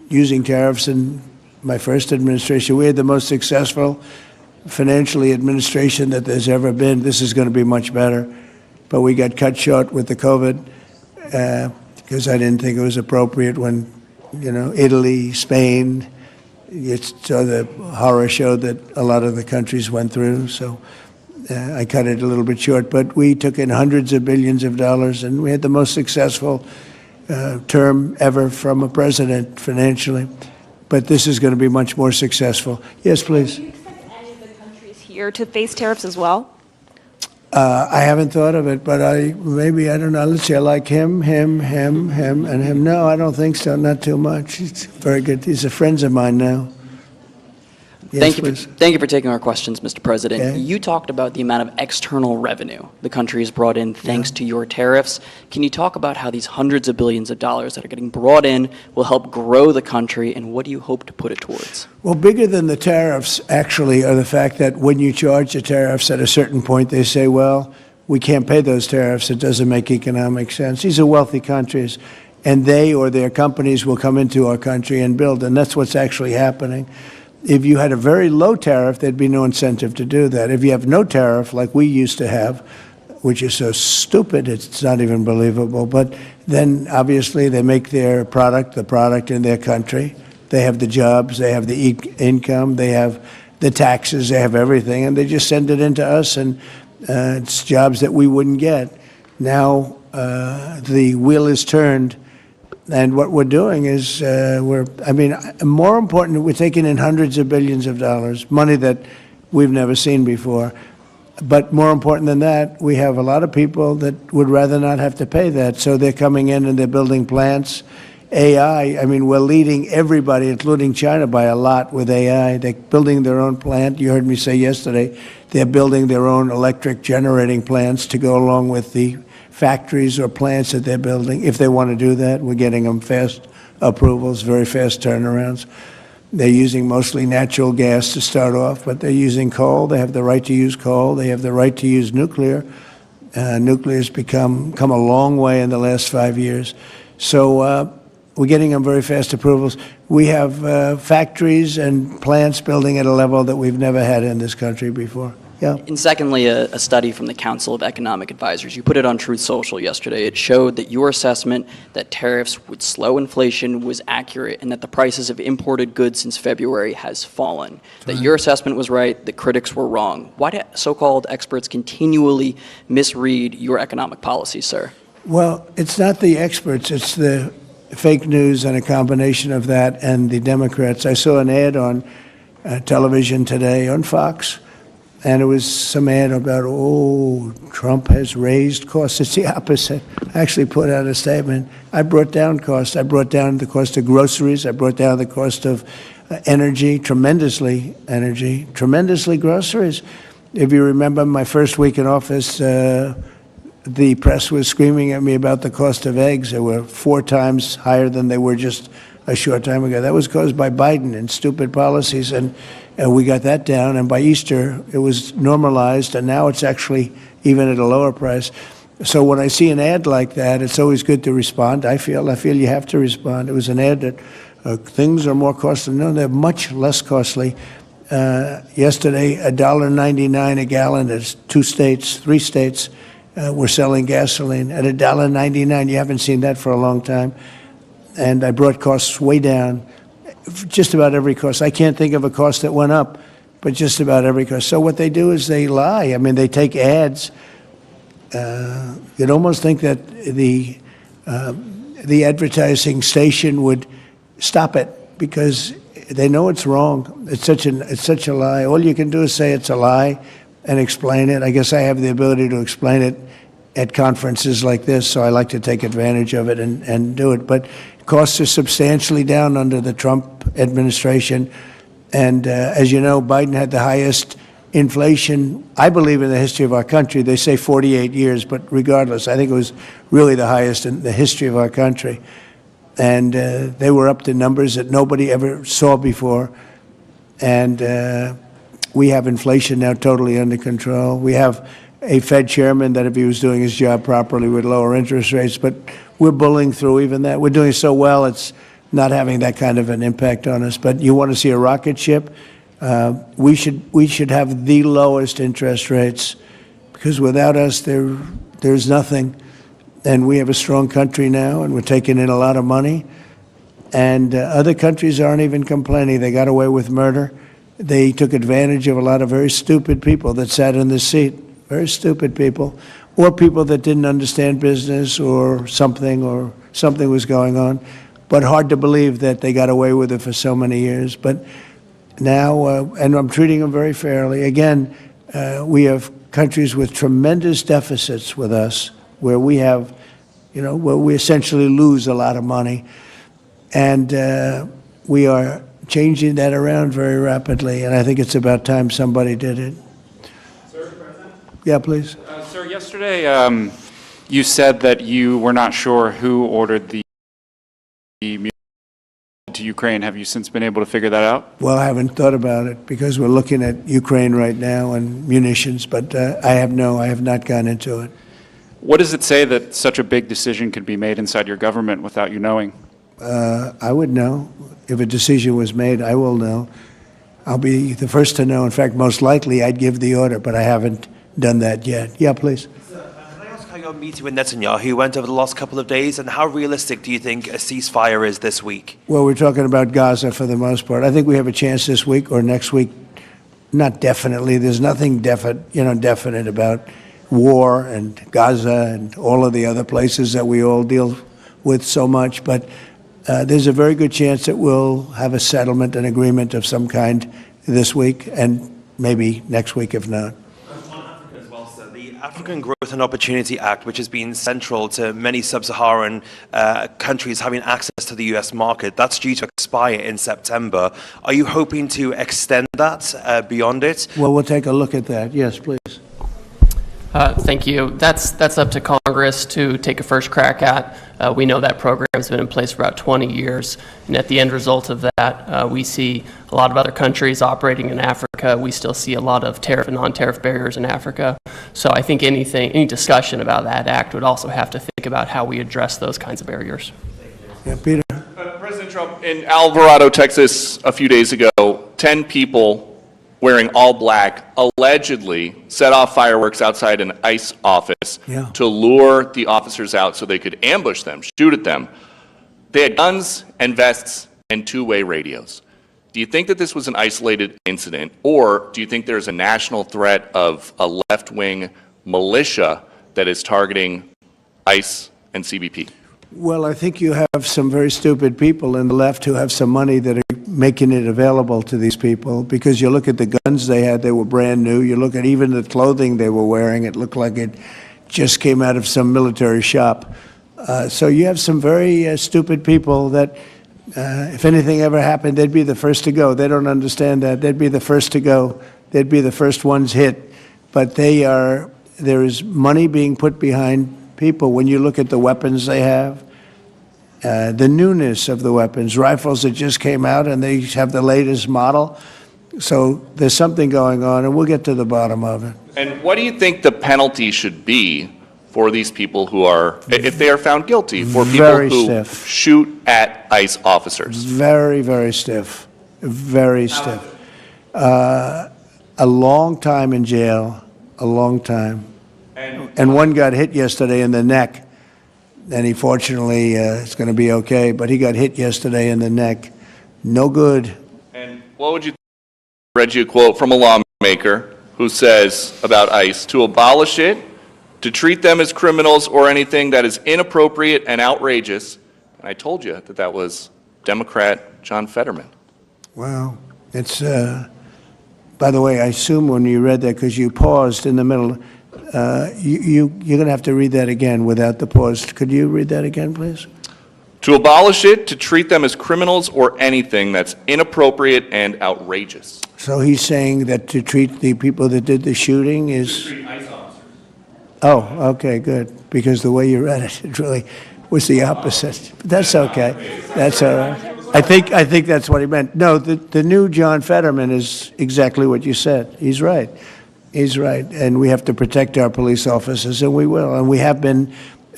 using tariffs in my first administration. We had the most successful financially administration that there's ever been. This is going to be much better. But we got cut short with the COVID because I didn't think it was appropriate when, Italy, Spain, so the horror show that a lot of the countries went through. So I cut it a little bit short. But we took in hundreds of billions of dollars, and we had the most successful term ever from a president financially. But this is going to be much more successful. Yes, please. Do you expect any of the countries here to face tariffs as well? I haven't thought of it, but I don't know. Let's see, I like him, and him. No, I don't think so, not too much. He's very good. He's a friend of mine now. Yes, Thank you for taking our questions, Mr. President. Okay. You talked about the amount of external revenue the country has brought in thanks to your tariffs. Can you talk about how these hundreds of billions of dollars that are getting brought in will help grow the country, and what do you hope to put it towards? Well, bigger than the tariffs, actually, are the fact that when you charge the tariffs at a certain point, they say, well, we can't pay those tariffs. It doesn't make economic sense. These are wealthy countries, and they or their companies will come into our country and build, and that's what's actually happening. If you had a very low tariff, there'd be no incentive to do that. If you have no tariff, like we used to have, which is so stupid, it's not even believable, but then obviously they make their product, the product in their country. They have the jobs, they have the income, they have the taxes, they have everything, and they just send it into us, and it's jobs that we wouldn't get. Now the wheel is turned. And what we're doing is more important, we're taking in hundreds of billions of dollars, money that we've never seen before. But more important than that, we have a lot of people that would rather not have to pay that. So they're coming in and they're building plants. AI, we're leading everybody, including China, by a lot with AI. They're building their own plant. You heard me say yesterday, they're building their own electric generating plants to go along with the factories or plants that they're building. If they want to do that, we're getting them fast approvals, very fast turnarounds. They're using mostly natural gas to start off, but they're using coal. They have the right to use coal. They have the right to use nuclear. Nuclear's come a long way in the last 5 years. So we're getting them very fast approvals. We have factories and plants building at a level that we've never had in this country before. Yeah. And secondly, a study from the Council of Economic Advisors. You put it on Truth Social yesterday. It showed that your assessment that tariffs would slow inflation was accurate, and that the prices of imported goods since February has fallen. That your assessment was right, the critics were wrong. Why do so-called experts continually misread your economic policy, sir? Well, it's not the experts. It's the fake news and a combination of that and the Democrats. I saw an ad on television today on Fox, and it was some ad about, Trump has raised costs. It's the opposite. I actually put out a statement. I brought down costs. I brought down the cost of groceries. I brought down the cost of tremendously groceries. If you remember my first week in office, the press was screaming at me about the cost of eggs. They were 4 times higher than they were just a short time ago. That was caused by Biden and stupid policies, and we got that down. And by Easter, it was normalized, and now it's actually even at a lower price. So when I see an ad like that, it's always good to respond. I feel you have to respond. It was an ad that things are more costly. No, they're much less costly. Yesterday, $1.99 a gallon. There's 3 states. We're selling gasoline at $1.99. You haven't seen that for a long time. And I brought costs way down, just about every cost. I can't think of a cost that went up, but just about every cost. So what they do is they lie. They take ads. You'd almost think that the advertising station would stop it because they know it's wrong. It's such a lie. All you can do is say it's a lie and explain it. I guess I have the ability to explain it at conferences like this, so I like to take advantage of it and do it. But costs are substantially down under the Trump administration. And as you know, Biden had the highest inflation, I believe, in the history of our country. They say 48 years, but regardless, I think it was really the highest in the history of our country. And they were up to numbers that nobody ever saw before. And we have inflation now totally under control. We have a Fed chairman that, if he was doing his job properly, would lower interest rates. But we're bullying through even that. We're doing so well, it's not having that kind of an impact on us. But you want to see a rocket ship? We should have the lowest interest rates, because without us, there's nothing. And we have a strong country now, and we're taking in a lot of money. And other countries aren't even complaining. They got away with murder. They took advantage of a lot of very stupid people that sat in the seat, very stupid people, or people that didn't understand business or something was going on. But hard to believe that they got away with it for so many years. But now, and I'm treating them very fairly. Again, we have countries with tremendous deficits with us, where we have, where we essentially lose a lot of money. And we are changing that around very rapidly, and I think it's about time somebody did it. Sir, President? Yeah, please. Sir, yesterday you said that you were not sure who ordered the munitions to Ukraine. Have you since been able to figure that out? Well, I haven't thought about it, because we're looking at Ukraine right now and munitions, but I have not gone into it. What does it say that such a big decision could be made inside your government without you knowing? I would know. If a decision was made, I will know. I'll be the first to know. In fact, most likely I'd give the order, but I haven't done that yet. Yeah, please. Can I ask how your meeting with Netanyahu went over the last couple of days, and how realistic do you think a ceasefire is this week? Well, we're talking about Gaza for the most part. I think we have a chance this week or next week. Not definitely. There's nothing definite about war and Gaza and all of the other places that we all deal with so much, but there's a very good chance that we'll have a settlement, an agreement of some kind this week, and maybe next week if not. As well, sir, the African Growth and Opportunity Act, which has been central to many sub-Saharan countries having access to the US market, that's due to expire in September. Are you hoping to extend that beyond it? Well, we'll take a look at that. Yes, please. Thank you. That's up to Congress to take a first crack at. We know that program has been in place for about 20 years, and at the end result of that, we see a lot of other countries operating in Africa. We still see a lot of tariff and non-tariff barriers in Africa. So I think any discussion about that act would also have to think about how we address those kinds of barriers. Yeah, Peter. President Trump, in Alvarado, Texas, a few days ago, 10 people wearing all black allegedly set off fireworks outside an ICE office to lure the officers out so they could ambush them, shoot at them. They had guns and vests and two-way radios. Do you think that this was an isolated incident, or do you think there's a national threat of a left-wing militia that is targeting ICE and CBP? Well, I think you have some very stupid people in the left who have some money that are making it available to these people, because you look at the guns they had, they were brand new. You look at even the clothing they were wearing, it looked like it just came out of some military shop. So you have some very stupid people that, if anything ever happened, they'd be the first to go. They don't understand that. They'd be the first to go. They'd be the first ones hit. But there is money being put behind people. When you look at the weapons they have, the newness of the weapons, rifles that just came out and they have the latest model. So there's something going on, and we'll get to the bottom of it. And what do you think the penalty should be for these people who are, if they are found guilty, for people who shoot at ICE officers? Very, very stiff. Very stiff. A long time in jail, a long time. And one got hit yesterday in the neck, and he fortunately is going to be okay, but he got hit yesterday in the neck. No good. And what would you think? I read you a quote from a lawmaker who says about ICE, to abolish it, to treat them as criminals or anything that is inappropriate and outrageous. And I told you that that was Democrat John Fetterman. Wow. It's, by the way, I assume when you read that, because you paused in the middle, you're going to have to read that again without the pause. Could you read that again, please? To abolish it, to treat them as criminals or anything that's inappropriate and outrageous. So he's saying that to treat the people that did the shooting is... Oh, okay, good. Because the way you read it, it really was the opposite. But that's okay. That's all right. I think that's what he meant. No, the new John Fetterman is exactly what you said. He's right. He's right. And we have to protect our police officers, and we will. And we have been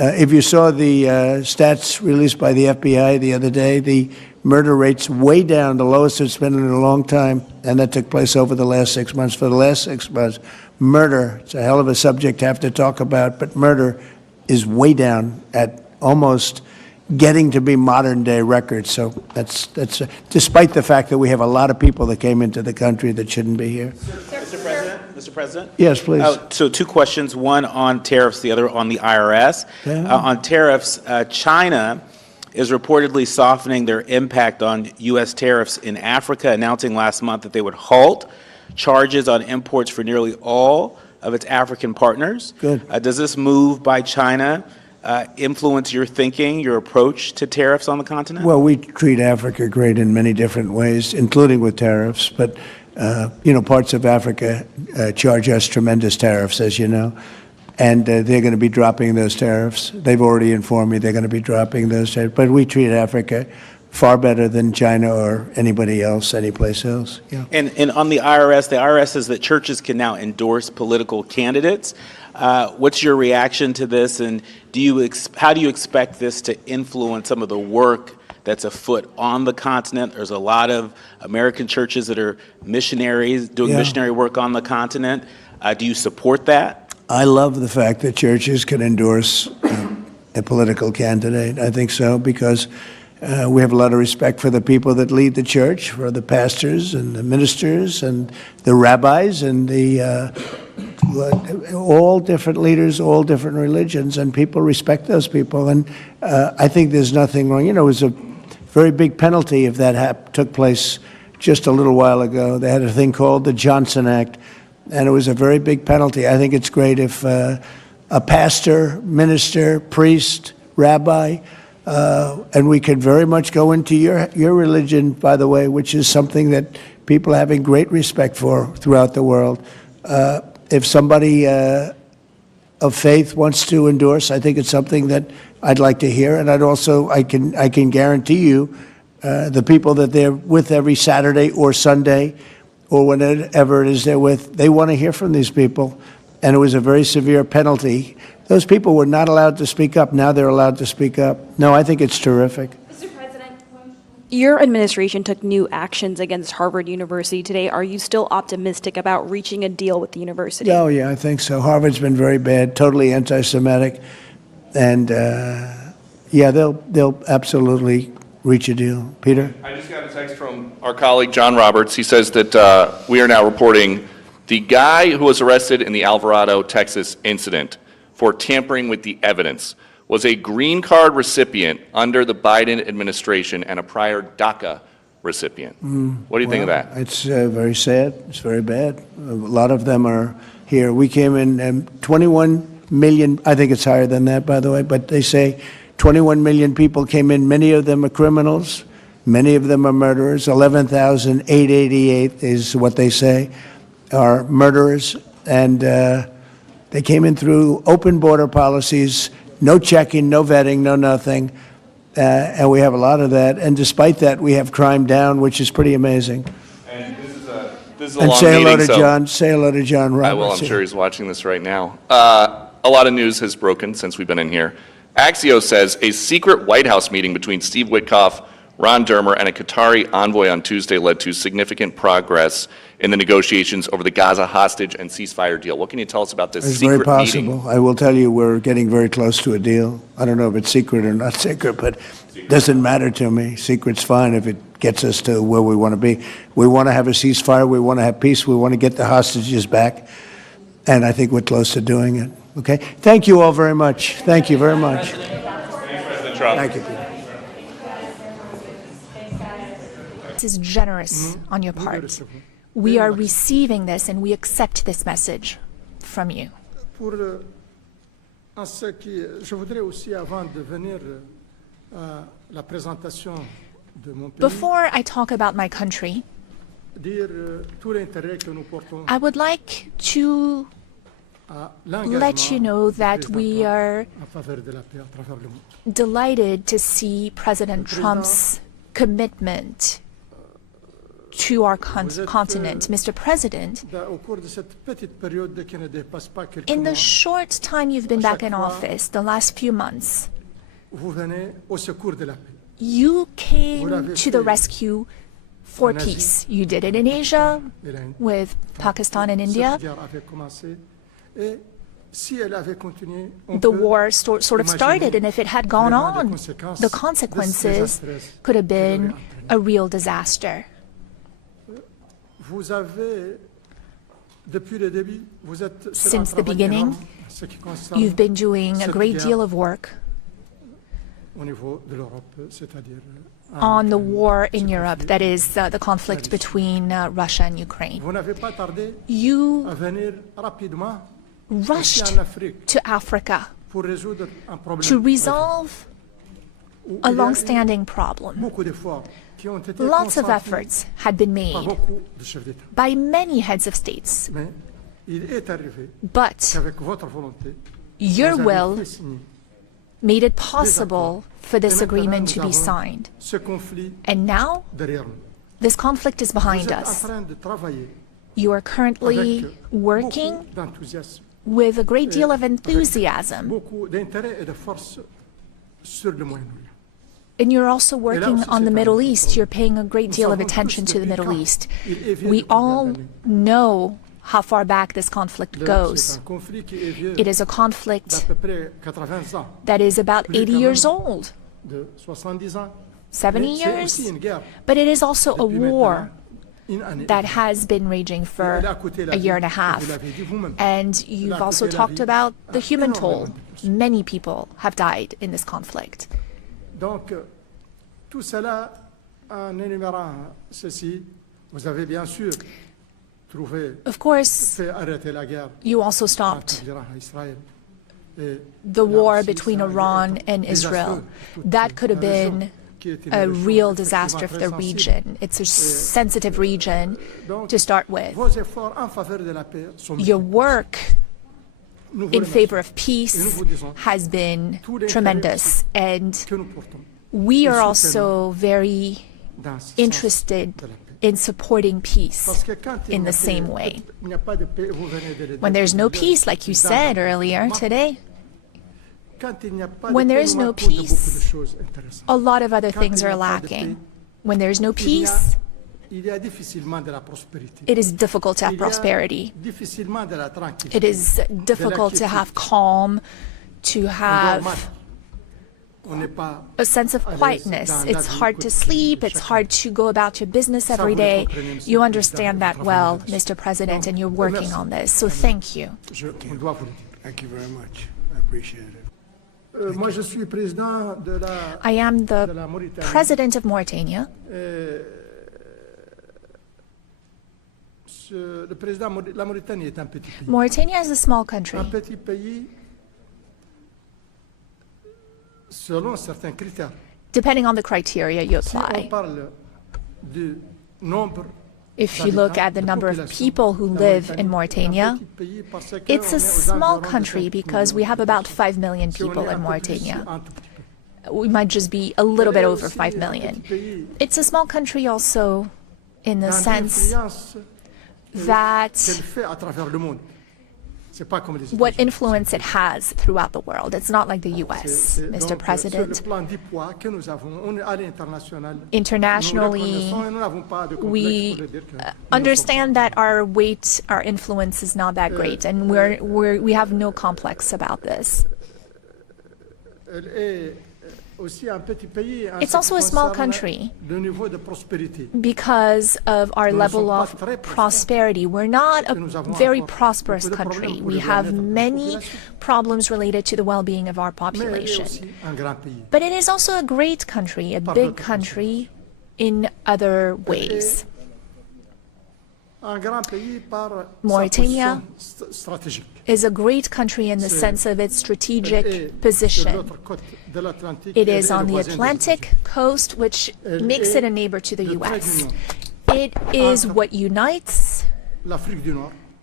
If you saw the stats released by the FBI the other day, the murder rate's way down, the lowest it's been in a long time, and that took place over the last 6 months. For the last 6 months, murder, it's a hell of a subject to have to talk about, but murder is way down at almost getting to be modern day records. So that's despite the fact that we have a lot of people that came into the country that shouldn't be here. Mr. President? Yes, please. So two questions, one on tariffs, the other on the IRS. On tariffs, China is reportedly softening their impact on U.S. tariffs in Africa, announcing last month that they would halt charges on imports for nearly all of its African partners. Good. Does this move by China influence your thinking, your approach to tariffs on the continent? Well, we treat Africa great in many different ways, including with tariffs. But, parts of Africa charge us tremendous tariffs, as you know. And they're going to be dropping those tariffs. They've already informed me they're going to be dropping those tariffs. But we treat Africa far better than China or anybody else, anyplace else. Yeah. And on the IRS says that churches can now endorse political candidates. What's your reaction to this, and how do you expect this to influence some of the work that's afoot on the continent? There's a lot of American churches that are missionaries doing missionary work on the continent. Do you support that? I love the fact that churches can endorse a political candidate. I think so, because we have a lot of respect for the people that lead the church, for the pastors and the ministers and the rabbis and all different leaders, all different religions, and people respect those people. And I think there's nothing wrong. It was a very big penalty if that took place just a little while ago. They had a thing called the Johnson Act, and it was a very big penalty. I think it's great if a pastor, minister, priest, rabbi, and we could very much go into your religion, by the way, which is something that people are having great respect for throughout the world. If somebody of faith wants to endorse, I think it's something that I'd like to hear. And I can guarantee you the people that they're with every Saturday or Sunday or whenever it is they're with, they want to hear from these people. And it was a very severe penalty. Those people were not allowed to speak up. Now they're allowed to speak up. No, I think it's terrific. Mr. President, your administration took new actions against Harvard University today. Are you still optimistic about reaching a deal with the university? Oh, yeah, I think so. Harvard's been very bad, totally anti-Semitic. And, they'll absolutely reach a deal. Peter? I just got a text from our colleague, John Roberts. He says that we are now reporting the guy who was arrested in the Alvarado, Texas incident for tampering with the evidence was a green card recipient under the Biden administration and a prior DACA recipient. What do you think of that? It's very sad. It's very bad. A lot of them are here. We came in 21 million, I think it's higher than that, by the way, but they say 21 million people came in. Many of them are criminals. Many of them are murderers. 11,888 is what they say are murderers. And they came in through open border policies, no checking, no vetting, no nothing. And we have a lot of that. And despite that, we have crime down, which is pretty amazing. And this is a And long say hello meeting, to so John. Say hello to John Roberts. I will. I'm sure he's watching this right now. A lot of news has broken since we've been in here. Axios says a secret White House meeting between Steve Witkoff, Ron Dermer, and a Qatari envoy on Tuesday led to significant progress in the negotiations over the Gaza hostage and ceasefire deal. What can you tell us about this It's secret very possible. meeting? I will tell you we're getting very close to a deal. I don't know if it's secret or not secret, but it doesn't matter to me. Secret's fine if it gets us to where we want to be. We want to have a ceasefire. We want to have peace. We want to get the hostages back. And I think we're close to doing it. Okay? Thank you all very much. Thank you very much. Thanks, President Trump. Thank you, Peter. This is generous on your part. We are receiving this and we accept this message from you. En ce qui, je voudrais aussi, avant de venir à la présentation de mon pays, Before I talk about my country, dire tout l'intérêt que nous portons I would like to let you know that we are en faveur de la paix à travers le monde. delighted to see President Trump's commitment to our continent. Mr. President, in the short time you've been back in office, the last few months, you came to the rescue for peace. You did it in Asia with Pakistan and India. The war sort of started, and if it had gone on, the consequences could have been a real disaster. Since the beginning, you've been doing a great deal of work on the war in Europe, that is the conflict between Russia and Ukraine. You rushed to Africa to resolve a long-standing problem. Lots of efforts had been made by many heads of states, but your will made it possible for this agreement to be signed. And now, this conflict is behind us. You are currently working with a great deal of enthusiasm. And you're also working on the Middle East. You're paying a great deal of attention to the Middle East. We all know how far back this conflict goes. It is a conflict that is about 80 years old, 70 years, but it is also a war that has been raging for a year and a half. And you've also talked about the human toll. Many people have died in this conflict. Donc, tout cela, en énumérant ceci, vous avez bien sûr trouvé, of course, fait arrêter la guerre you also stopped the war between Iran and Israel. That could have been a real disaster for the region. It's a sensitive region to start with. Your work in favor of peace has been tremendous, and we are also very interested in supporting peace in the same way. When there's no peace, like you said earlier today, when there is no peace, a lot of other things are lacking. When there's no peace, it is difficult to have prosperity. It is difficult to have calm, to have a sense of quietness. It's hard to sleep. It's hard to go about your business every day. You understand that well, Mr. President, and you're working on this. So thank you. Thank you very much. I appreciate it. I am the president of Mauritania. Mauritania is a small country. Depending on the criteria you apply. If you look at the number of people who live in Mauritania, it's a small country because we have about 5 million people in Mauritania. We might just be a little bit over 5 million. It's a small country also in the sense that what influence it has throughout the world. It's not like the US, Mr. President. Internationally, we understand that our weight, our influence is not that great, and we have no complex about this. It's also a small country because of our level of prosperity. We're not a very prosperous country. We have many problems related to the well-being of our population. But it is also a great country, a big country in other ways. Mauritania is a great country in the sense of its strategic position. It is on the Atlantic coast, which makes it a neighbor to the US. It is what unites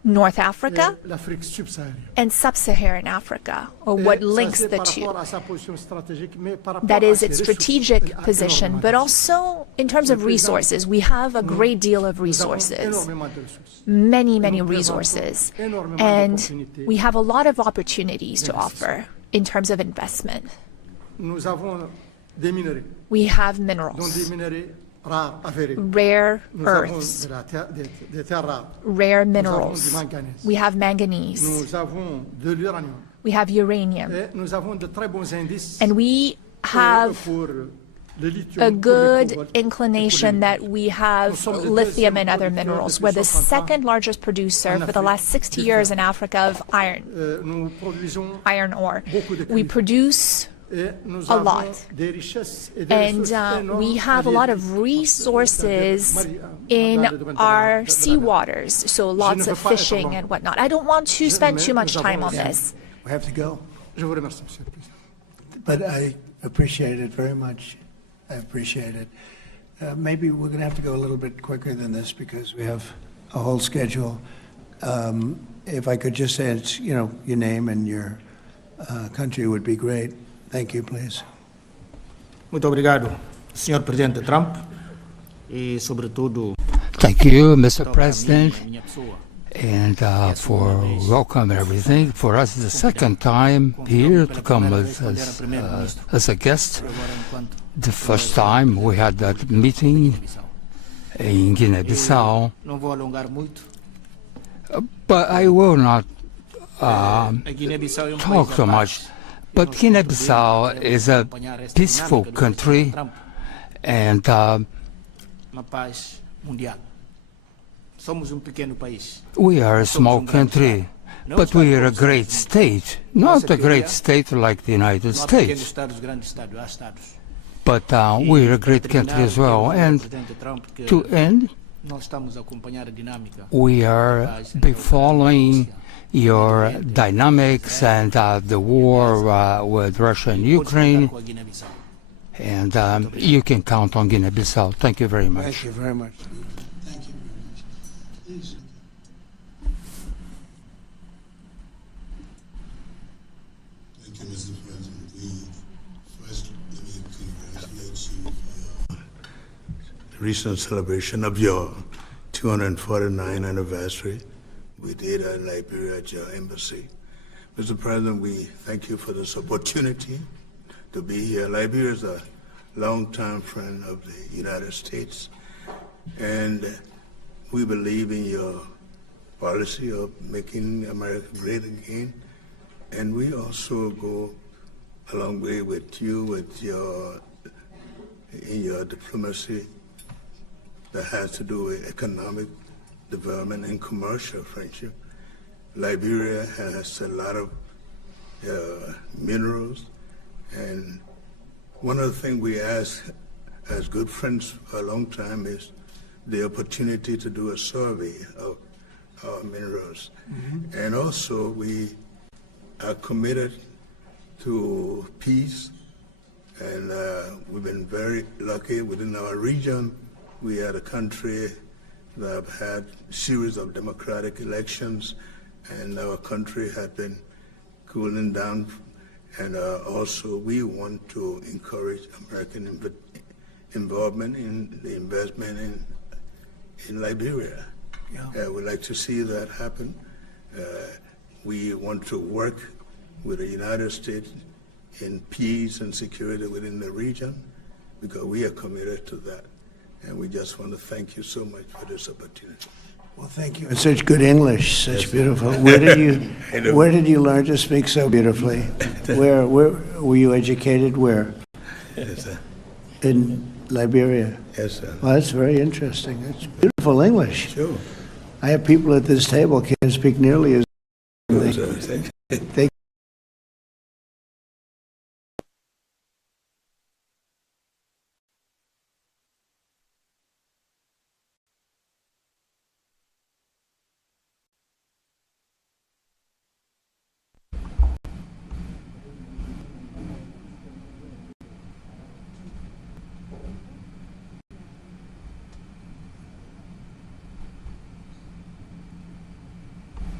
North Africa l'Afrique subsaharienne. and Sub-Saharan Africa, or what links the two. That is its strategic position, but also in terms of resources. We have a great deal of resources, many, many resources, and we have a lot of opportunities to offer in terms of investment. We have minerals, rare earths, rare minerals. We have manganese. We have uranium. And we have a good inclination that we have lithium and other minerals. We're the second largest producer for the last 60 years in Africa of iron ore. We produce a lot. And we have a lot of resources in our seawaters, so lots of fishing and whatnot. I don't want to spend too much time on this. We have to go. But I appreciate it very much. I appreciate it. Maybe we're going to have to go a little bit quicker than this because we have a whole schedule. If I could just say, your name and your country would be great. Thank you, please. Muito obrigado, Sr. Presidente Trump, e sobretudo. Thank you, Mr. President, and for welcome and everything. For us, it's the second time here to come as a guest. The first time we had that meeting in Guinea-Bissau, but I will not talk so much. But Guinea-Bissau is a peaceful country, and we are a small country, but we are a great state. Not a great state like the United States, but we are a great country as well. And to end, we are following your dynamics and the war with Russia and Ukraine, and you can count on Guinea-Bissau. Thank you very much. Thank you very much. Thank you very much. Please. Thank you, Mr. President. First, let me congratulate you for the recent celebration of your 249th anniversary. We did in Liberia at your embassy. Mr. President, we thank you for this opportunity to be here. Liberia is a longtime friend of the United States, and we believe in your policy of making America great again. And we also go a long way with you in your diplomacy that has to do with economic development and commercial friendship. Liberia has a lot of minerals, and one of the things we ask as good friends for a long time is the opportunity to do a survey of our minerals. Mm-hmm. And also we are committed to peace, and we've been very lucky within our region. We are a country that have had a series of democratic elections, and our country had been cooling down. And also we want to encourage American involvement in the investment in Liberia. Yeah. We'd like to see that happen. We want to work with the United States in peace and security within the region, because we are committed to that. And we just want to thank you so much for this opportunity. Well, thank you. And such good English, such beautiful. Where did you learn to speak so beautifully? Where were you educated? Where? Yes, sir. In Liberia. Yes, sir. Well, that's very interesting. It's beautiful English. Sure. I have people at this table can't speak nearly as they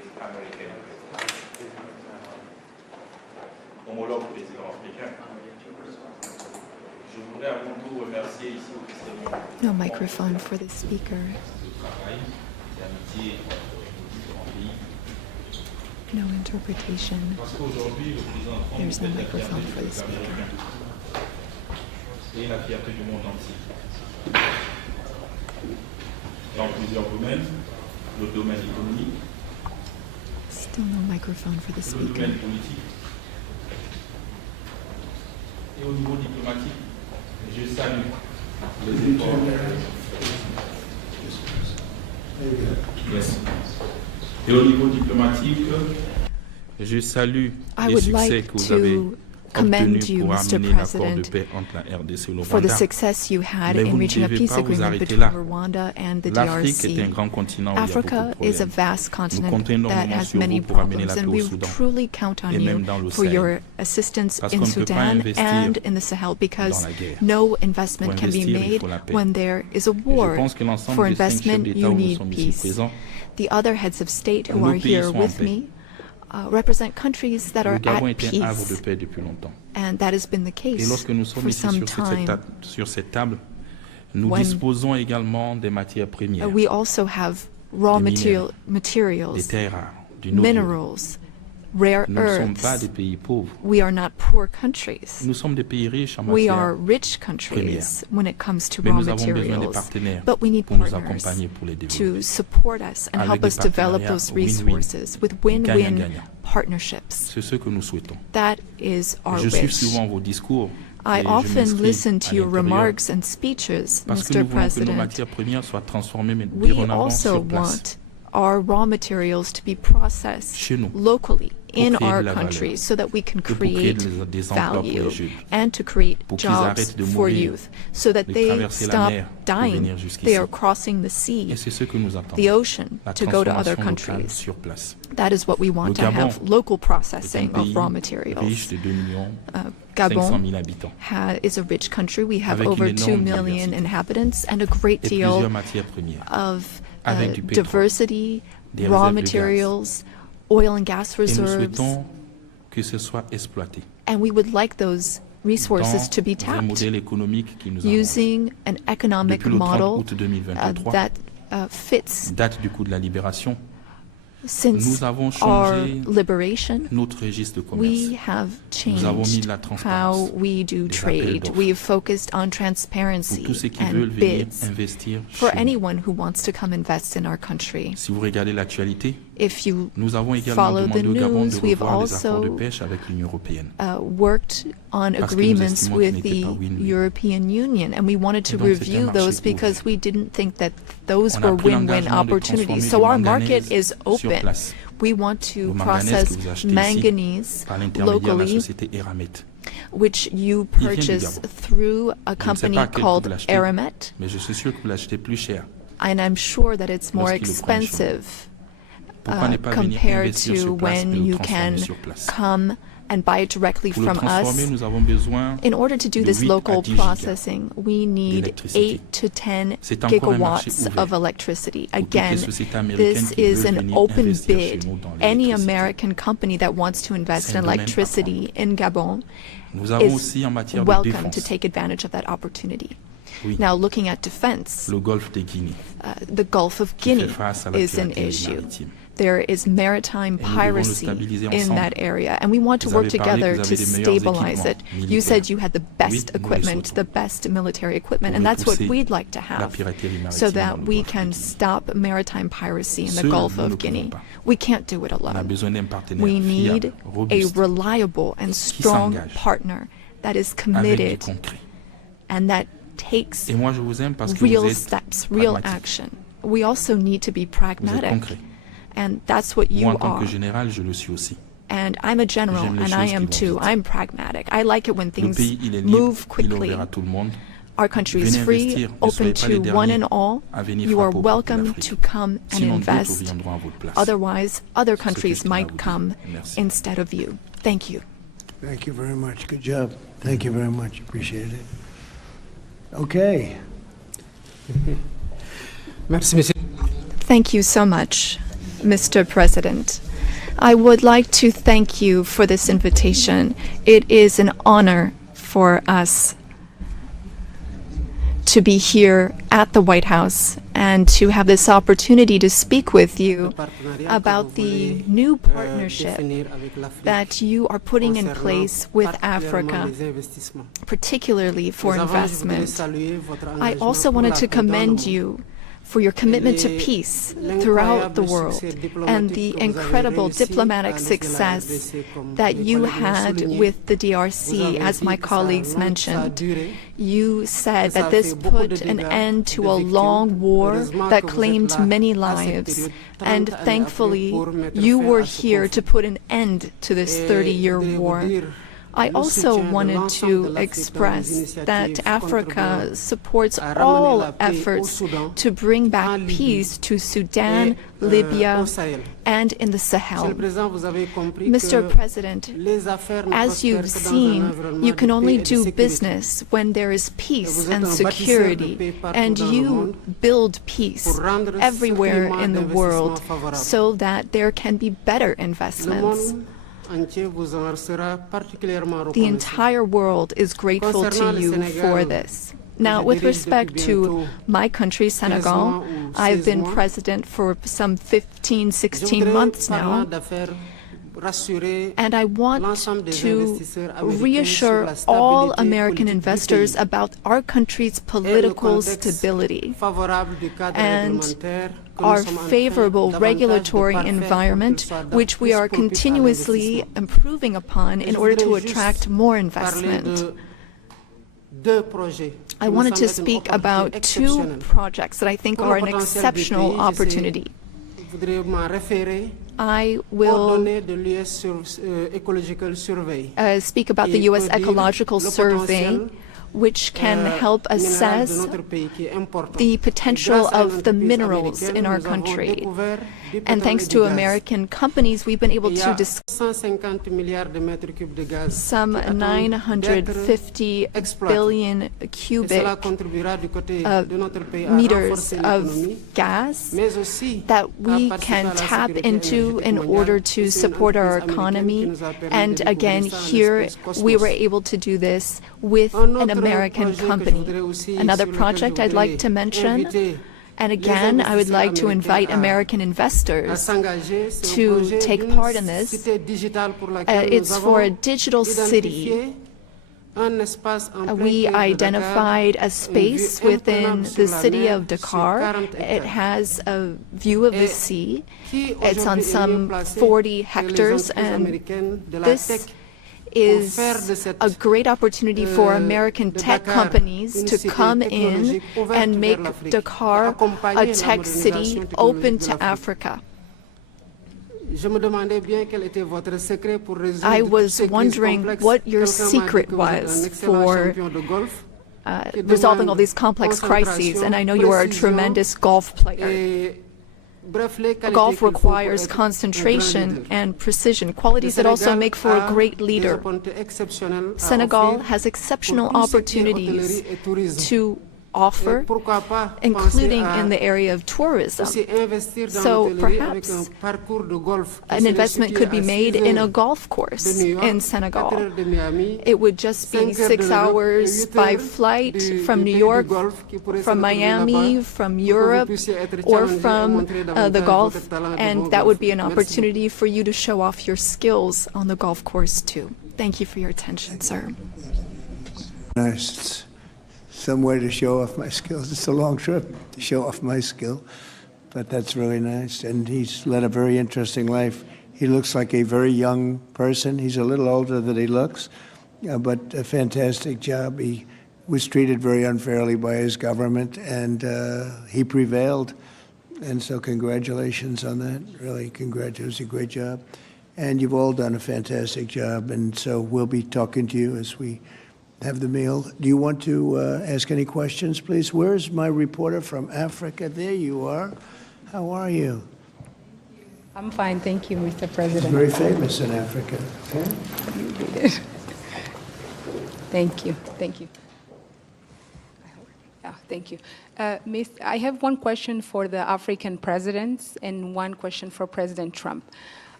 américaine. Homologue président africain. Je voudrais avant tout remercier ici officiellement No microphone for the speaker. le travail d'amitié en pays. No interpretation. Parce qu'aujourd'hui, le président Trump There's no est la microphone fierté for du the peuple speaker. américain et la fierté du monde entier. Dans plusieurs domaines, le domaine économique, Still no microphone for the le speaker. domaine politique et au niveau diplomatique, je salue les efforts. Yes. Et au niveau diplomatique, je salue I les would succès like que vous avez to commend obtenus you, pour Mr. amener l'accord de President, paix entre la RDC et le for the Rwanda. success you had Mais in vous ne reaching a devez peace pas vous agreement arrêter between là. Rwanda and the L'Afrique est un DRC. grand continent où il y a beaucoup Africa de is a problèmes. vast Nous continent comptons that énormément has sur many vous pour amener problems, la paix and au we Soudan truly count on et même you dans le for Sahel. your assistance Parce in qu'on ne peut pas Sudan investir and in the Sahel, because dans la guerre. no investment Pour can be investir, il made faut la paix. when there is a Et war. je pense que l'ensemble For des 5 chefs investment, d'État you où nous need sommes ici peace. présents, The other heads of state who nos are pays here sont en with paix. me represent countries that are Le Gabon at est un havre de peace, paix depuis longtemps. and that has been the Et case lorsque nous sommes for ici some time. sur cette table, nous When disposons également des matières premières, We also have raw des minéraux, des materials, terres rares, du noble. minerals, rare Nous ne sommes pas earths. des pays pauvres. We are not poor countries. Nous sommes des pays riches en We matières are rich premières. countries when it comes to Mais raw nous avons besoin des materials. partenaires But we need pour nous partners accompagner pour les to développer. support us and Avec help des us develop partenariats those win-win, resources with win-win gagnant-gagnant. partnerships. C'est ce que nous souhaitons. That is our Je suis wish. souvent vos discours. I et je often m'inscris listen à to your l'intérieur remarks and speeches, parce que Mr. nous voulons que nos President. matières premières soient transformées mais We dorénavant also sur place. want our raw materials to be processed Chez nous, locally in pour créer our de la valeur, countries so that we can et pour créer create des emplois pour value les jeunes, and to create pour qu'ils jobs arrêtent de for mourir, youth so that de they traverser la stop mer pour dying. venir jusqu'ici. They are crossing the sea, Et c'est ce que nous attendons. the ocean, La to go to other transformation locale countries. sur place. That is what we want Le to Gabon have, local est un processing of pays raw riche materials. de 2 millions Gabon 500 000 habitants, is a rich country. We have avec over une 2 énorme million diversité inhabitants and a great et deal plusieurs matières premières, of avec du pétrole, diversity, des raw réserves de gaz. materials, oil and gas Et nous reserves, souhaitons que ce soit exploité and we would like those resources to be dans un tapped modèle économique qui nous arrange. using an economic Depuis le 30 model août 2023, that fits. date du coup de la libération, Since nous avons our changé liberation, notre registre de commerce. we have Nous avons mis changed de la transparence, how we do des appels trade. d'offres. We've focused on Pour transparency tous ceux qui veulent and venir bids investir for chez nous. anyone who wants to come invest in our country. Si vous regardez l'actualité, If you nous avons également follow the demandé au Gabon de news, we've revoir les accords de also pêche avec l'Union européenne. worked on Parce que nous agreements estimons with qu'ils n'étaient the pas win-win. European Union, and we wanted to Et donc, c'est un review marché those because ouvert. we didn't think that those On a were pris win-win l'engagement de opportunities. transformer So du our manganèse market is sur open. place. We want to Le manganèse process que vous achetez ici manganese par l'intermédiaire de la locally, société Eramet. which you Il vient du purchase Gabon. through a Je ne sais company pas à quel prix called vous l'achetez, Aramet, mais je suis sûr que vous l'achetez plus cher. and I'm sure that it's more Lorsqu'il le prend chez vous. expensive Pourquoi ne pas venir compared investir to sur place et when le you transformer can sur place? come and buy it directly Pour le from transformer, us. nous avons besoin In order to do de this 8 à local 10 gigas processing, we need d'électricité. 8 to 10 C'est encore un marché gigawatts ouvert of electricity. pour toutes les Again, sociétés américaines this qui is veulent an venir open investir chez bid. nous dans Any l'électricité. American company that wants to invest C'est un in domaine à electricity in Gabon Nous avons is aussi en matière de welcome to défense take advantage of that opportunity. Oui. Now, looking at defense, le golfe de Guinée, the Gulf of qui fait Guinea face à la is an piraterie issue. maritime. There is maritime Et nous devons le piracy stabiliser in ensemble. that area, and we want to Vous work avez parlé que together vous to avez des meilleurs stabilize it. équipements You said militaires. you had the Oui, best nous le equipment, souhaitons. the best military equipment, Pour and that's what repousser we'd like to la have piraterie maritime so dans that le we golfe de can Guinée. stop maritime piracy in the Seuls, Gulf nous ne of Guinea. pouvons pas. We can't do it On a alone. besoin d'un partenaire We need fiable, a robuste, reliable and strong s'engage partner that is avec du committed concret. and that takes Et moi, je vous aime parce que real vous êtes steps, real pragmatique. action. We also need to be Vous êtes pragmatic, concret. and that's what you Moi, en tant are. que général, je le suis aussi. And I'm a general, J'aime les and I choses am qui vont too. vite. I'm pragmatic. I like it when Le things pays, il est libre, move il est quickly. ouvert à tout le monde. Our country is Venez free, investir, ne open soyez pas les to one derniers and all. à venir You are frapper aux portes de welcome l'Afrique. to come and Sinon, d'autres invest. viendront à votre place. Otherwise, other countries je tiens à might vous dire. come Merci. instead of you. Thank you. Thank you very much. Good job. Thank you very much. Appreciate it. Okay. Thank you so much, Mr. President. I would like to thank you for this invitation. It is an honor for us to be here at the White House and to have this opportunity to speak with you about the new partnership that you are putting in place with Africa, particularly for investment. I also wanted to commend you for your commitment to peace throughout the world and the incredible diplomatic success that you had with the DRC, as my colleagues mentioned. You said that this put an end to a long war that claimed many lives, and thankfully you were here to put an end to this 30-year war. I also wanted to express that Africa supports all efforts to bring back peace to Sudan, Libya, and in the Sahel. Mr. President, as you've seen, you can only do business when there is peace and security, and you build peace everywhere in the world so that there can be better investments. The entire world is grateful to you for this. Now, with respect to my country, Senegal, I've been president for some 15, 16 months now, and I want to reassure all American investors about our country's political stability and our favorable regulatory environment, which we are continuously improving upon in order to attract more investment. I wanted to speak about two projects that I think are an exceptional opportunity. I will speak about the U.S. Ecological Survey, which can help assess the potential of the minerals in our country. And thanks to American companies, we've been able to some 950 billion cubic meters of gas that we can tap into in order to support our economy. And again, here we were able to do this with an American company. Another project I'd like to mention, and again, I would like to invite American investors to take part in this. It's for a digital city. We identified a space within the city of Dakar. It has a view of the sea. It's on some 40 hectares, and this is a great opportunity for American tech companies to come in and make Dakar a tech city open to Africa. I was wondering what your secret was for resolving all these complex crises, and I know you are a tremendous golf player. Golf requires concentration and precision, qualities that also make for a great leader. Senegal has exceptional opportunities to offer, including in the area of tourism. So perhaps an investment could be made in a golf course in Senegal. It would just be 6 hours by flight from New York, from Miami, from Europe, or from the Gulf, and that would be an opportunity for you to show off your skills on the golf course too. Thank you for your attention, sir. Nice. Some way to show off my skills. It's a long trip to show off my skill, but that's really nice. And he's led a very interesting life. He looks like a very young person. He's a little older than he looks, but a fantastic job. He was treated very unfairly by his government, and he prevailed. And so congratulations on that. Really, congratulations. It was a great job. And you've all done a fantastic job. And so we'll be talking to you as we have the meal. Do you want to ask any questions, please? Where's my reporter from Africa? There you are. How are you? I'm fine, thank you, Mr. President. Very famous in Africa. Okay? Thank you, thank you. Thank you. I have one question for the African presidents and one question for President Trump.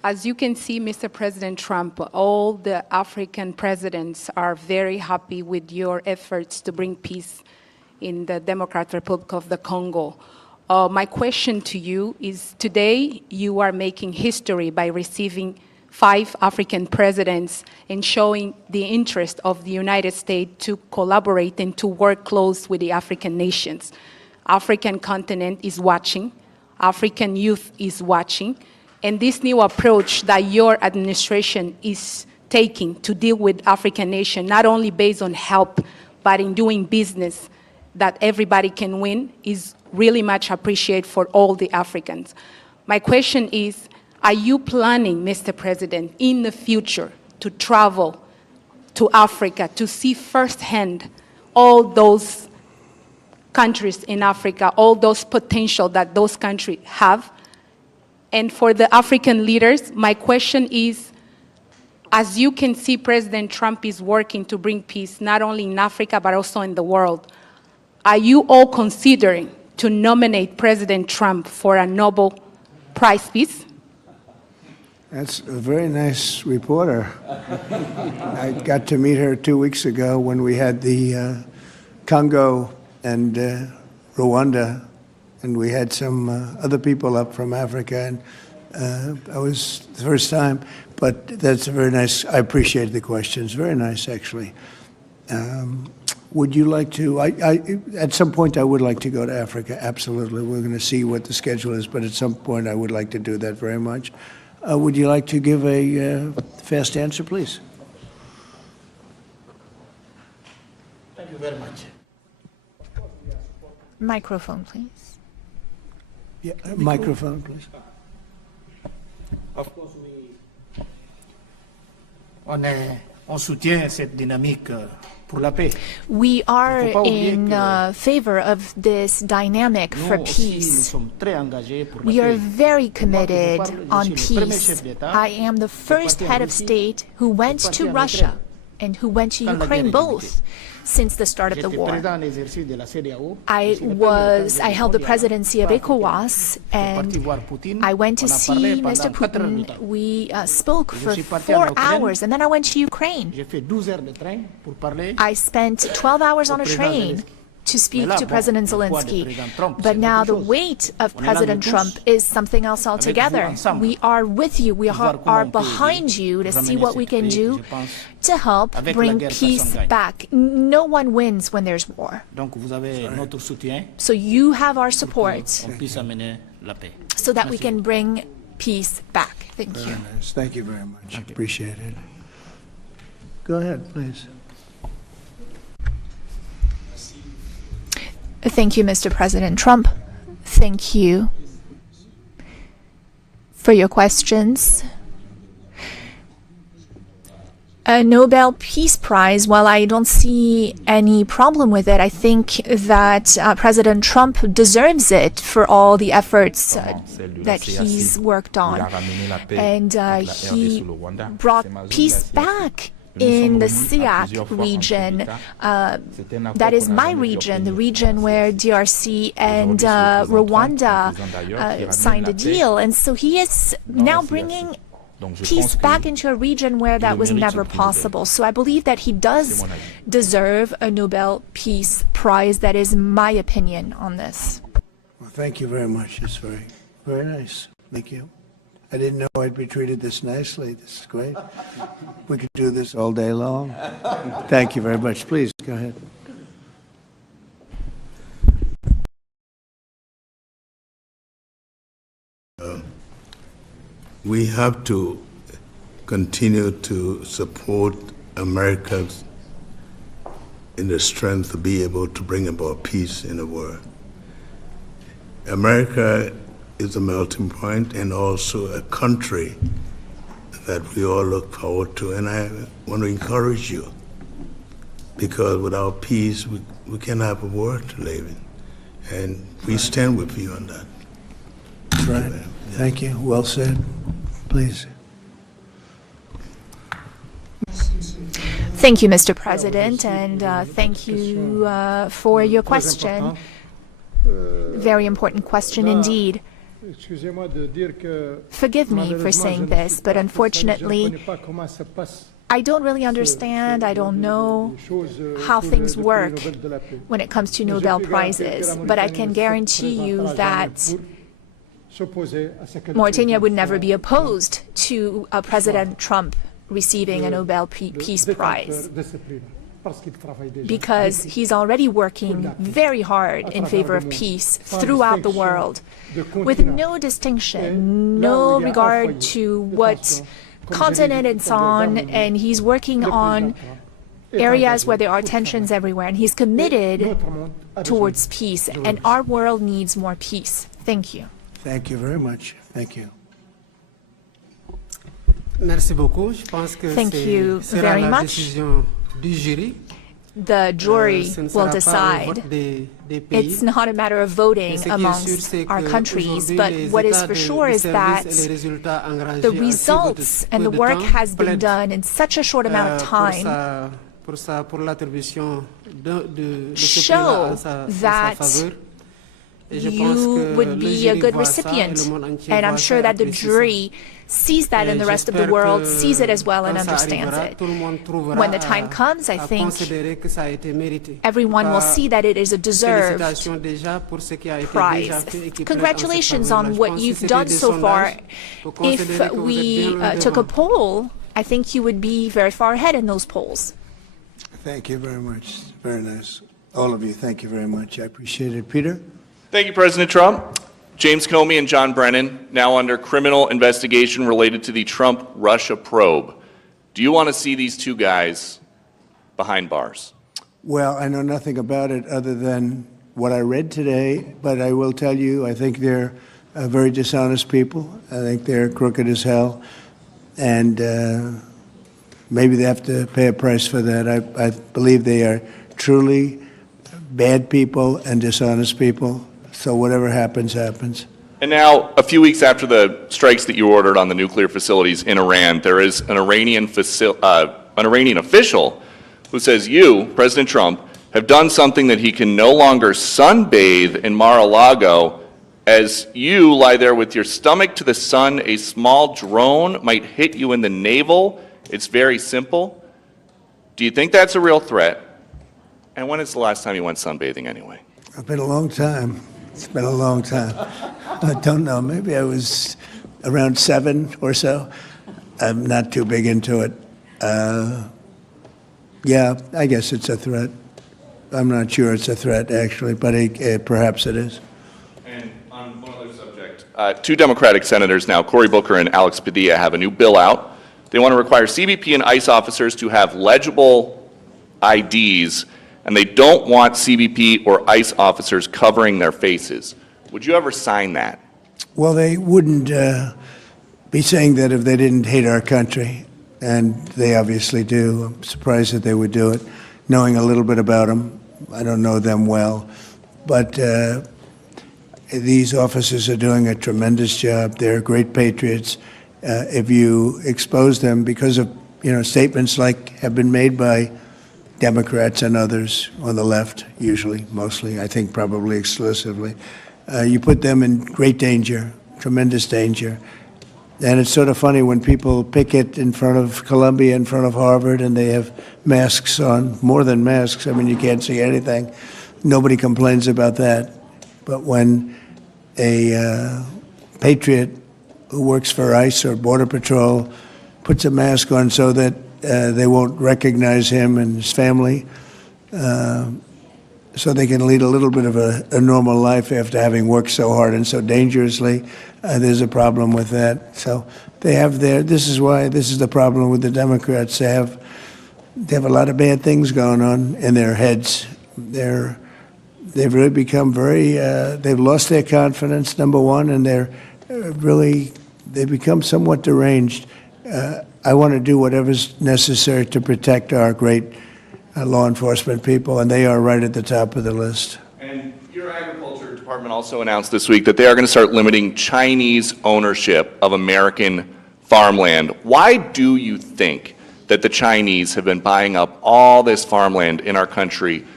As you can see, Mr. President Trump, all the African presidents are very happy with your efforts to bring peace in the Democratic Republic of the Congo. My question to you is, today you are making history by receiving 5 African presidents and showing the interest of the United States to collaborate and to work close with the African nations. African continent is watching, African youth is watching, and this new approach that your administration is taking to deal with African nations, not only based on help, but in doing business that everybody can win, is really much appreciated for all the Africans. My question is, are you planning, Mr. President, in the future to travel to Africa to see firsthand all those countries in Africa, all those potential that those countries have? And for the African leaders, my question is, as you can see, President Trump is working to bring peace not only in Africa but also in the world. Are you all considering to nominate President Trump for a Nobel Prize Peace? That's a very nice reporter. I got to meet her 2 weeks ago when we had the Congo and Rwanda, and we had some other people up from Africa, and that was the first time. But that's a very nice, I appreciate the questions. Very nice, actually. Would you like to, at some point I would like to go to Africa, absolutely. We're going to see what the schedule is, but at some point I would like to do that very much. Would you like to give a fast answer, please? Thank you very much. Microphone, please. Yeah, microphone, please. Of course, on soutient cette dynamique pour la paix. We are in favor of this dynamic for peace. We are very committed on peace. I am the first head of state who went to Russia and who went to Ukraine both since the start of the war. I held the presidency of ECOWAS, and I went to see Mr. Putin. We spoke for 4 hours, and then I went to Ukraine. I spent 12 hours on a train to speak to President Zelenskyy. But now the weight of President Trump is something else altogether. We are with you. We are behind you to see what we can do to help bring peace back. No one wins when there's war. So you have our support so that we can bring peace back. Thank you. Nice. Thank you very much. Appreciate it. Go ahead, please. Thank you, Mr. President Trump. Thank you for your questions. A Nobel Peace Prize, while I don't see any problem with it, I think that President Trump deserves it for all the efforts that he's worked on. And he brought peace back in the SIAC region. That is my region, the region where DRC and Rwanda signed a deal. And so he is now bringing peace back into a region where that was never possible. So I believe that he does deserve a Nobel Peace Prize. That is my opinion on this. Well, thank you very much. It's very, very nice. Thank you. I didn't know I'd be treated this nicely. This is great. We could do this all day long. Thank you very much. Please, go ahead. We have to continue to support America in the strength to be able to bring about peace in the world. America is a melting point and also a country that we all look forward to. And I want to encourage you, because without peace, we can't have a world to live in. And we stand with you on that. That's right. Thank you. Well said. Please. Thank you, Mr. President, and thank you for your question. Very important question indeed. Forgive me for saying this, but unfortunately, I don't really understand, I don't know how things work when it comes to Nobel Prizes, but I can guarantee you that Mauritania would never be opposed to President Trump receiving a Nobel Peace Prize, because he's already working very hard in favor of peace throughout the world, with no distinction, no regard to what continent it's on, and he's working on areas where there are tensions everywhere, and he's committed towards peace, and our world needs more peace. Thank you. Thank you very much. Thank you. Thank you very much. The jury will decide. It's not a matter of voting amongst our countries, but what is for sure is that the results and the work has been done in such a short amount of time show that you would be a good recipient. And I'm sure that the jury sees that, and the rest of the world sees it as well and understands it. When the time comes, I think everyone will see that it is a deserved prize. Congratulations on what you've done so far. If we took a poll, I think you would be very far ahead in those polls. Thank you very much. Very nice. All of you, thank you very much. I appreciate it. Peter? Thank you, President Trump. James Comey and John Brennan, now under criminal investigation related to the Trump-Russia probe. Do you want to see these two guys behind bars? Well, I know nothing about it other than what I read today, but I will tell you, I think they're very dishonest people. I think they're crooked as hell, and maybe they have to pay a price for that. I believe they are truly bad people and dishonest people. So whatever happens, happens. And now, a few weeks after the strikes that you ordered on the nuclear facilities in Iran, there is an Iranian official who says you, President Trump, have done something that he can no longer sunbathe in Mar-a-Lago. As you lie there with your stomach to the sun, a small drone might hit you in the navel. It's very simple. Do you think that's a real threat? And when is the last time you went sunbathing anyway? It's been a long time. It's been a long time. I don't know. Maybe I was around 7 or so. I'm not too big into it. Yeah, I guess it's a threat. I'm not sure it's a threat, actually, but perhaps it is. And on one other subject, two Democratic senators now, Cory Booker and Alex Padilla, have a new bill out. They want to require CBP and ICE officers to have legible IDs, and they don't want CBP or ICE officers covering their faces. Would you ever sign that? Well, they wouldn't be saying that if they didn't hate our country, and they obviously do. I'm surprised that they would do it, knowing a little bit about them. I don't know them well, but these officers are doing a tremendous job. They're great patriots. If you expose them because of statements like have been made by Democrats and others on the left, usually, mostly, I think probably exclusively, you put them in great danger, tremendous danger. And it's sort of funny when people picket in front of Columbia, in front of Harvard, and they have masks on, more than masks. I mean, you can't see anything. Nobody complains about that. But when a patriot who works for ICE or Border Patrol puts a mask on so that they won't recognize him and his family, so they can lead a little bit of a normal life after having worked so hard and so dangerously. There's a problem with that. So they have this is the problem with the Democrats. They have a lot of bad things going on in their heads. They've really become they've lost their confidence, number one, and they've become somewhat deranged. I want to do whatever's necessary to protect our great law enforcement people, and they are right at the top of the list. And your agriculture department also announced this week that they are going to start limiting Chinese ownership of American farmland. Why do you think that the Chinese have been buying up all this farmland in our country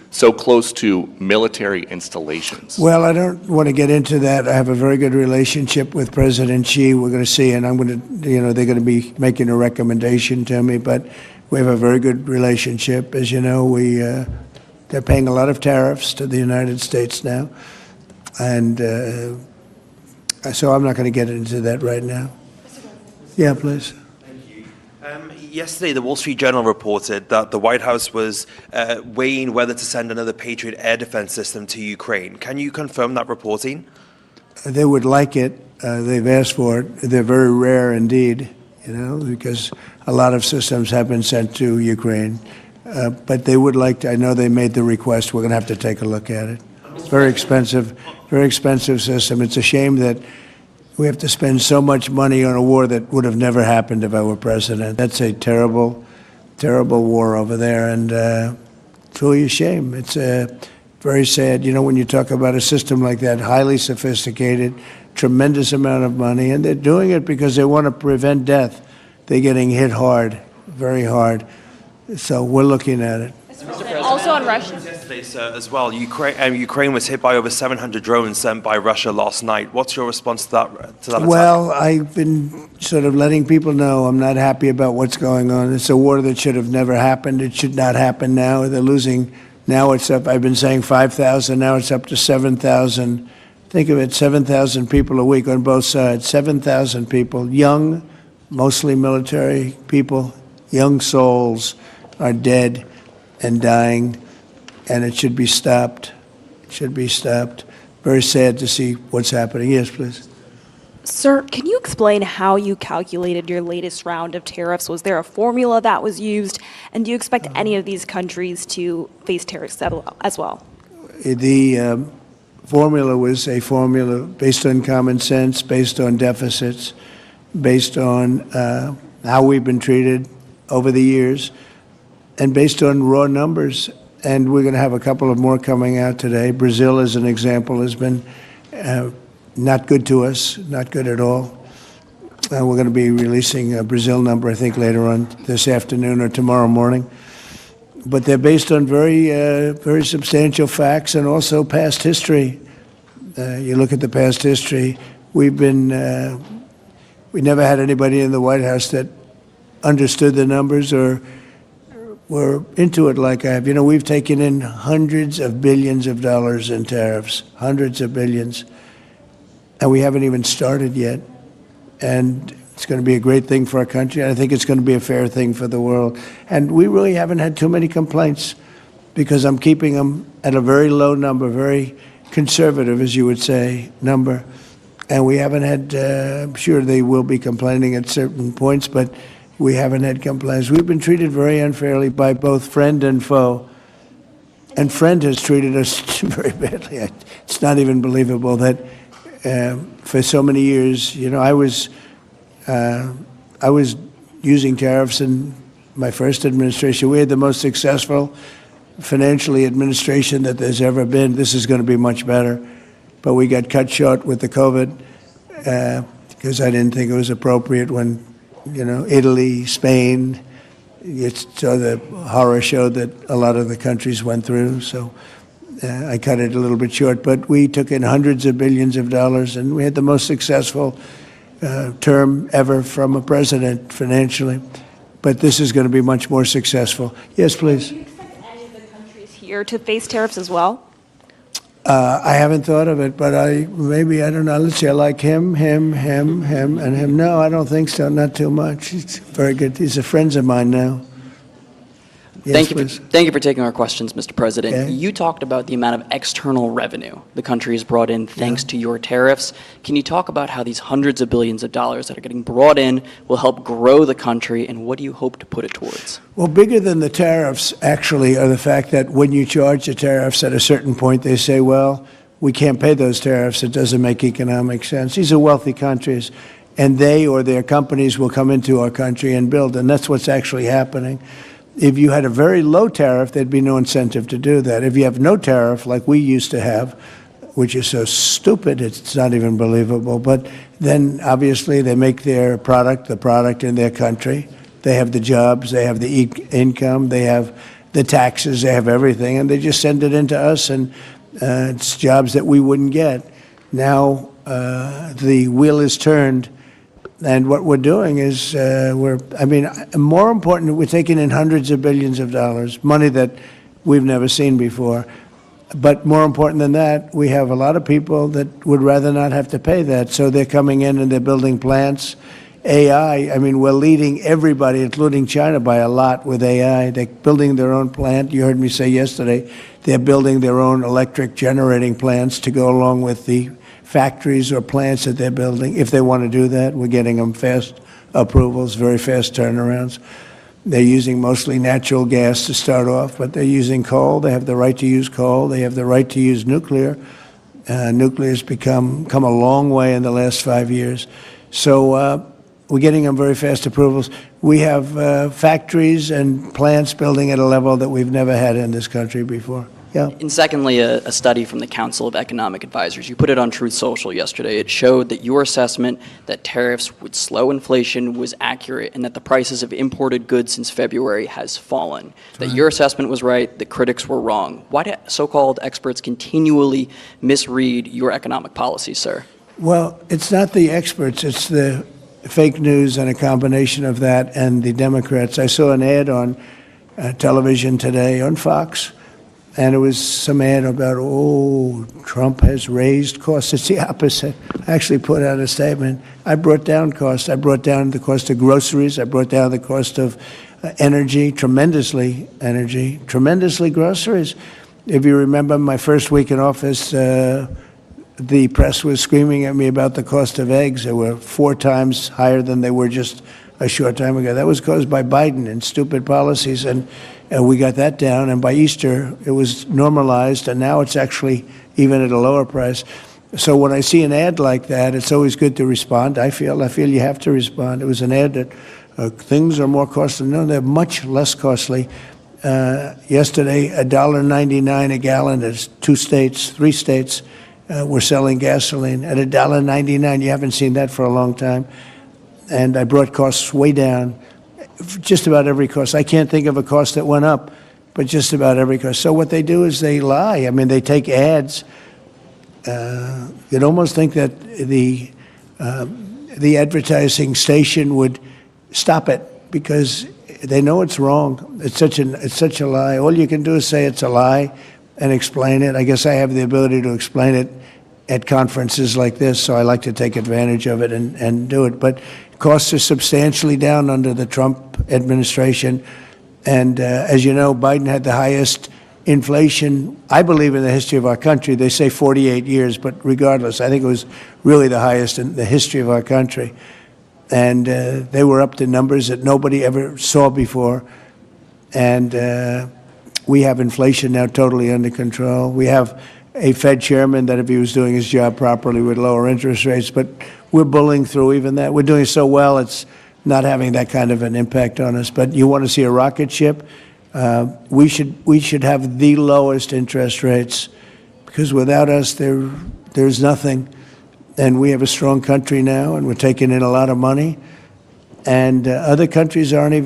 so close to military installations? Well, I don't want to get into that. I have a very good relationship with President Xi. We're going to see, and I'm going to, they're going to be making a recommendation to me, but we have a very good relationship. As you know, they're paying a lot of tariffs to the United States now, and so I'm not going to get into that right now. Yeah, please. Yesterday, the Wall Street Journal reported that the White House was weighing whether to send another Patriot air defense system to Ukraine. Can you confirm that reporting? They would like it. They've asked for it. They're very rare indeed, because a lot of systems have been sent to Ukraine. But they would like to. I know they made the request. We're going to have to take a look at it. It's very expensive system. It's a shame that we have to spend so much money on a war that would have never happened if I were president. That's a terrible, terrible war over there, and it's really a shame. It's very sad. When you talk about a system like that, highly sophisticated, tremendous amount of money, and they're doing it because they want to prevent death. They're getting hit hard, very hard. So we're looking at it. Also on Russia. Yesterday, sir, as well, Ukraine was hit by over 700 drones sent by Russia last night. What's your response to that attack? Well, I've been sort of letting people know I'm not happy about what's going on. It's a war that should have never happened. It should not happen now. They're losing. Now it's up. I've been saying 5,000. Now it's up to 7,000. Think of it, 7,000 people a week on both sides. 7,000 people, young, mostly military people, young souls are dead and dying, and it should be stopped. It should be stopped. Very sad to see what's happening. Yes, please. Sir, can you explain how you calculated your latest round of tariffs? Was there a formula that was used? And do you expect any of these countries to face tariffs as well? The formula was a formula based on common sense, based on deficits, based on how we've been treated over the years, and based on raw numbers. And we're going to have a couple of more coming out today. Brazil, as an example, has been not good to us, not good at all. We're going to be releasing a Brazil number, I think, later on this afternoon or tomorrow morning. But they're based on very substantial facts and also past history. You look at the past history. We never had anybody in the White House that understood the numbers or were into it like I have. We've taken in hundreds of billions of dollars in tariffs, hundreds of billions, and we haven't even started yet. And it's going to be a great thing for our country. I think it's going to be a fair thing for the world. And we really haven't had too many complaints because I'm keeping them at a very low number, very conservative, as you would say, number. And we haven't had, I'm sure they will be complaining at certain points, but we haven't had complaints. We've been treated very unfairly by both friend and foe. And friend has treated us very badly. It's not even believable that for so many years, I was using tariffs in my first administration. We had the most successful financially administration that there's ever been. This is going to be much better. But we got cut short with the COVID because I didn't think it was appropriate when, Italy, Spain, you saw the horror show that a lot of the countries went through. So I cut it a little bit short. But we took in hundreds of billions of dollars, and we had the most successful term ever from a president financially. But this is going to be much more successful. Yes, please. Do you expect any of the countries here to face tariffs as well? I haven't thought of it, but I don't know. Let's see, I like him, and him. No, I don't think so, not too much. It's very good. These are friends of mine now. Yes, Thank you for taking our questions, Mr. President. Okay. You talked about the amount of external revenue the country has brought in thanks to your tariffs. Can you talk about how these hundreds of billions of dollars that are getting brought in will help grow the country, and what do you hope to put it towards? Well, bigger than the tariffs, actually, are the fact that when you charge the tariffs at a certain point, they say, well, we can't pay those tariffs. It doesn't make economic sense. These are wealthy countries, and they or their companies will come into our country and build, and that's what's actually happening. If you had a very low tariff, there'd be no incentive to do that. If you have no tariff, like we used to have, which is so stupid, it's not even believable, but then obviously they make their product, the product in their country. They have the jobs, they have the income, they have the taxes, they have everything, and they just send it into us, and it's jobs that we wouldn't get. Now the wheel is turned, and what we're doing is more important, we're taking in hundreds of billions of dollars, money that we've never seen before. But more important than that, we have a lot of people that would rather not have to pay that, so they're coming in and they're building plants. AI, we're leading everybody, including China, by a lot with AI. They're building their own plant. You heard me say yesterday, they're building their own electric generating plants to go along with the factories or plants that they're building. If they want to do that, we're getting them fast approvals, very fast turnarounds. They're using mostly natural gas to start off, but they're using coal. They have the right to use coal. They have the right to use nuclear. Nuclear's come a long way in the last 5 years. So we're getting them very fast approvals. We have factories and plants building at a level that we've never had in this country before. Yeah. And secondly, a study from the Council of Economic Advisors. You put it on Truth Social yesterday. It showed that your assessment that tariffs would slow inflation was accurate and that the prices of imported goods since February has fallen. That your assessment was right, the critics were wrong. Why do so-called experts continually misread your economic policy, sir? Well, it's not the experts, it's the fake news and a combination of that and the Democrats. I saw an ad on television today on Fox, and it was some ad about, Trump has raised costs. It's the opposite. I actually put out a statement. I brought down costs. I brought down the cost of groceries. I brought down the cost of tremendously groceries. If you remember my first week in office, the press was screaming at me about the cost of eggs. They were 4 times higher than they were just a short time ago. That was caused by Biden and stupid policies, and we got that down. And by Easter, it was normalized, and now it's actually even at a lower price. So when I see an ad like that, it's always good to respond. I feel you have to respond. It was an ad that things are more costly. No, they're much less costly. Yesterday, $1.99 a gallon. There's 3 states. We're selling gasoline at $1.99. You haven't seen that for a long time. And I brought costs way down, just about every cost. I can't think of a cost that went up, but just about every cost. So what they do is they lie. They take ads. You'd almost think that the advertising station would stop it because they know it's wrong. It's such a lie. All you can do is say it's a lie and explain it. I guess I have the ability to explain it at conferences like this, so I like to take advantage of it and do it. But costs are substantially down under the Trump administration. And as you know, Biden had the highest inflation, I believe, in the history of our country. They say 48 years, but regardless, I think it was really the highest in the history of our country. And they were up to numbers that nobody ever saw before. And we have inflation now totally under control. We have a Fed chairman that, if he was doing his job properly, would lower interest rates. But we're bullying through even that. We're doing so well, it's not having that kind of an impact on us. But you want to see a rocket ship? We should have the lowest interest rates, because without us, there's nothing. And we have a strong country now, and we're taking in a lot of money. And other countries aren't even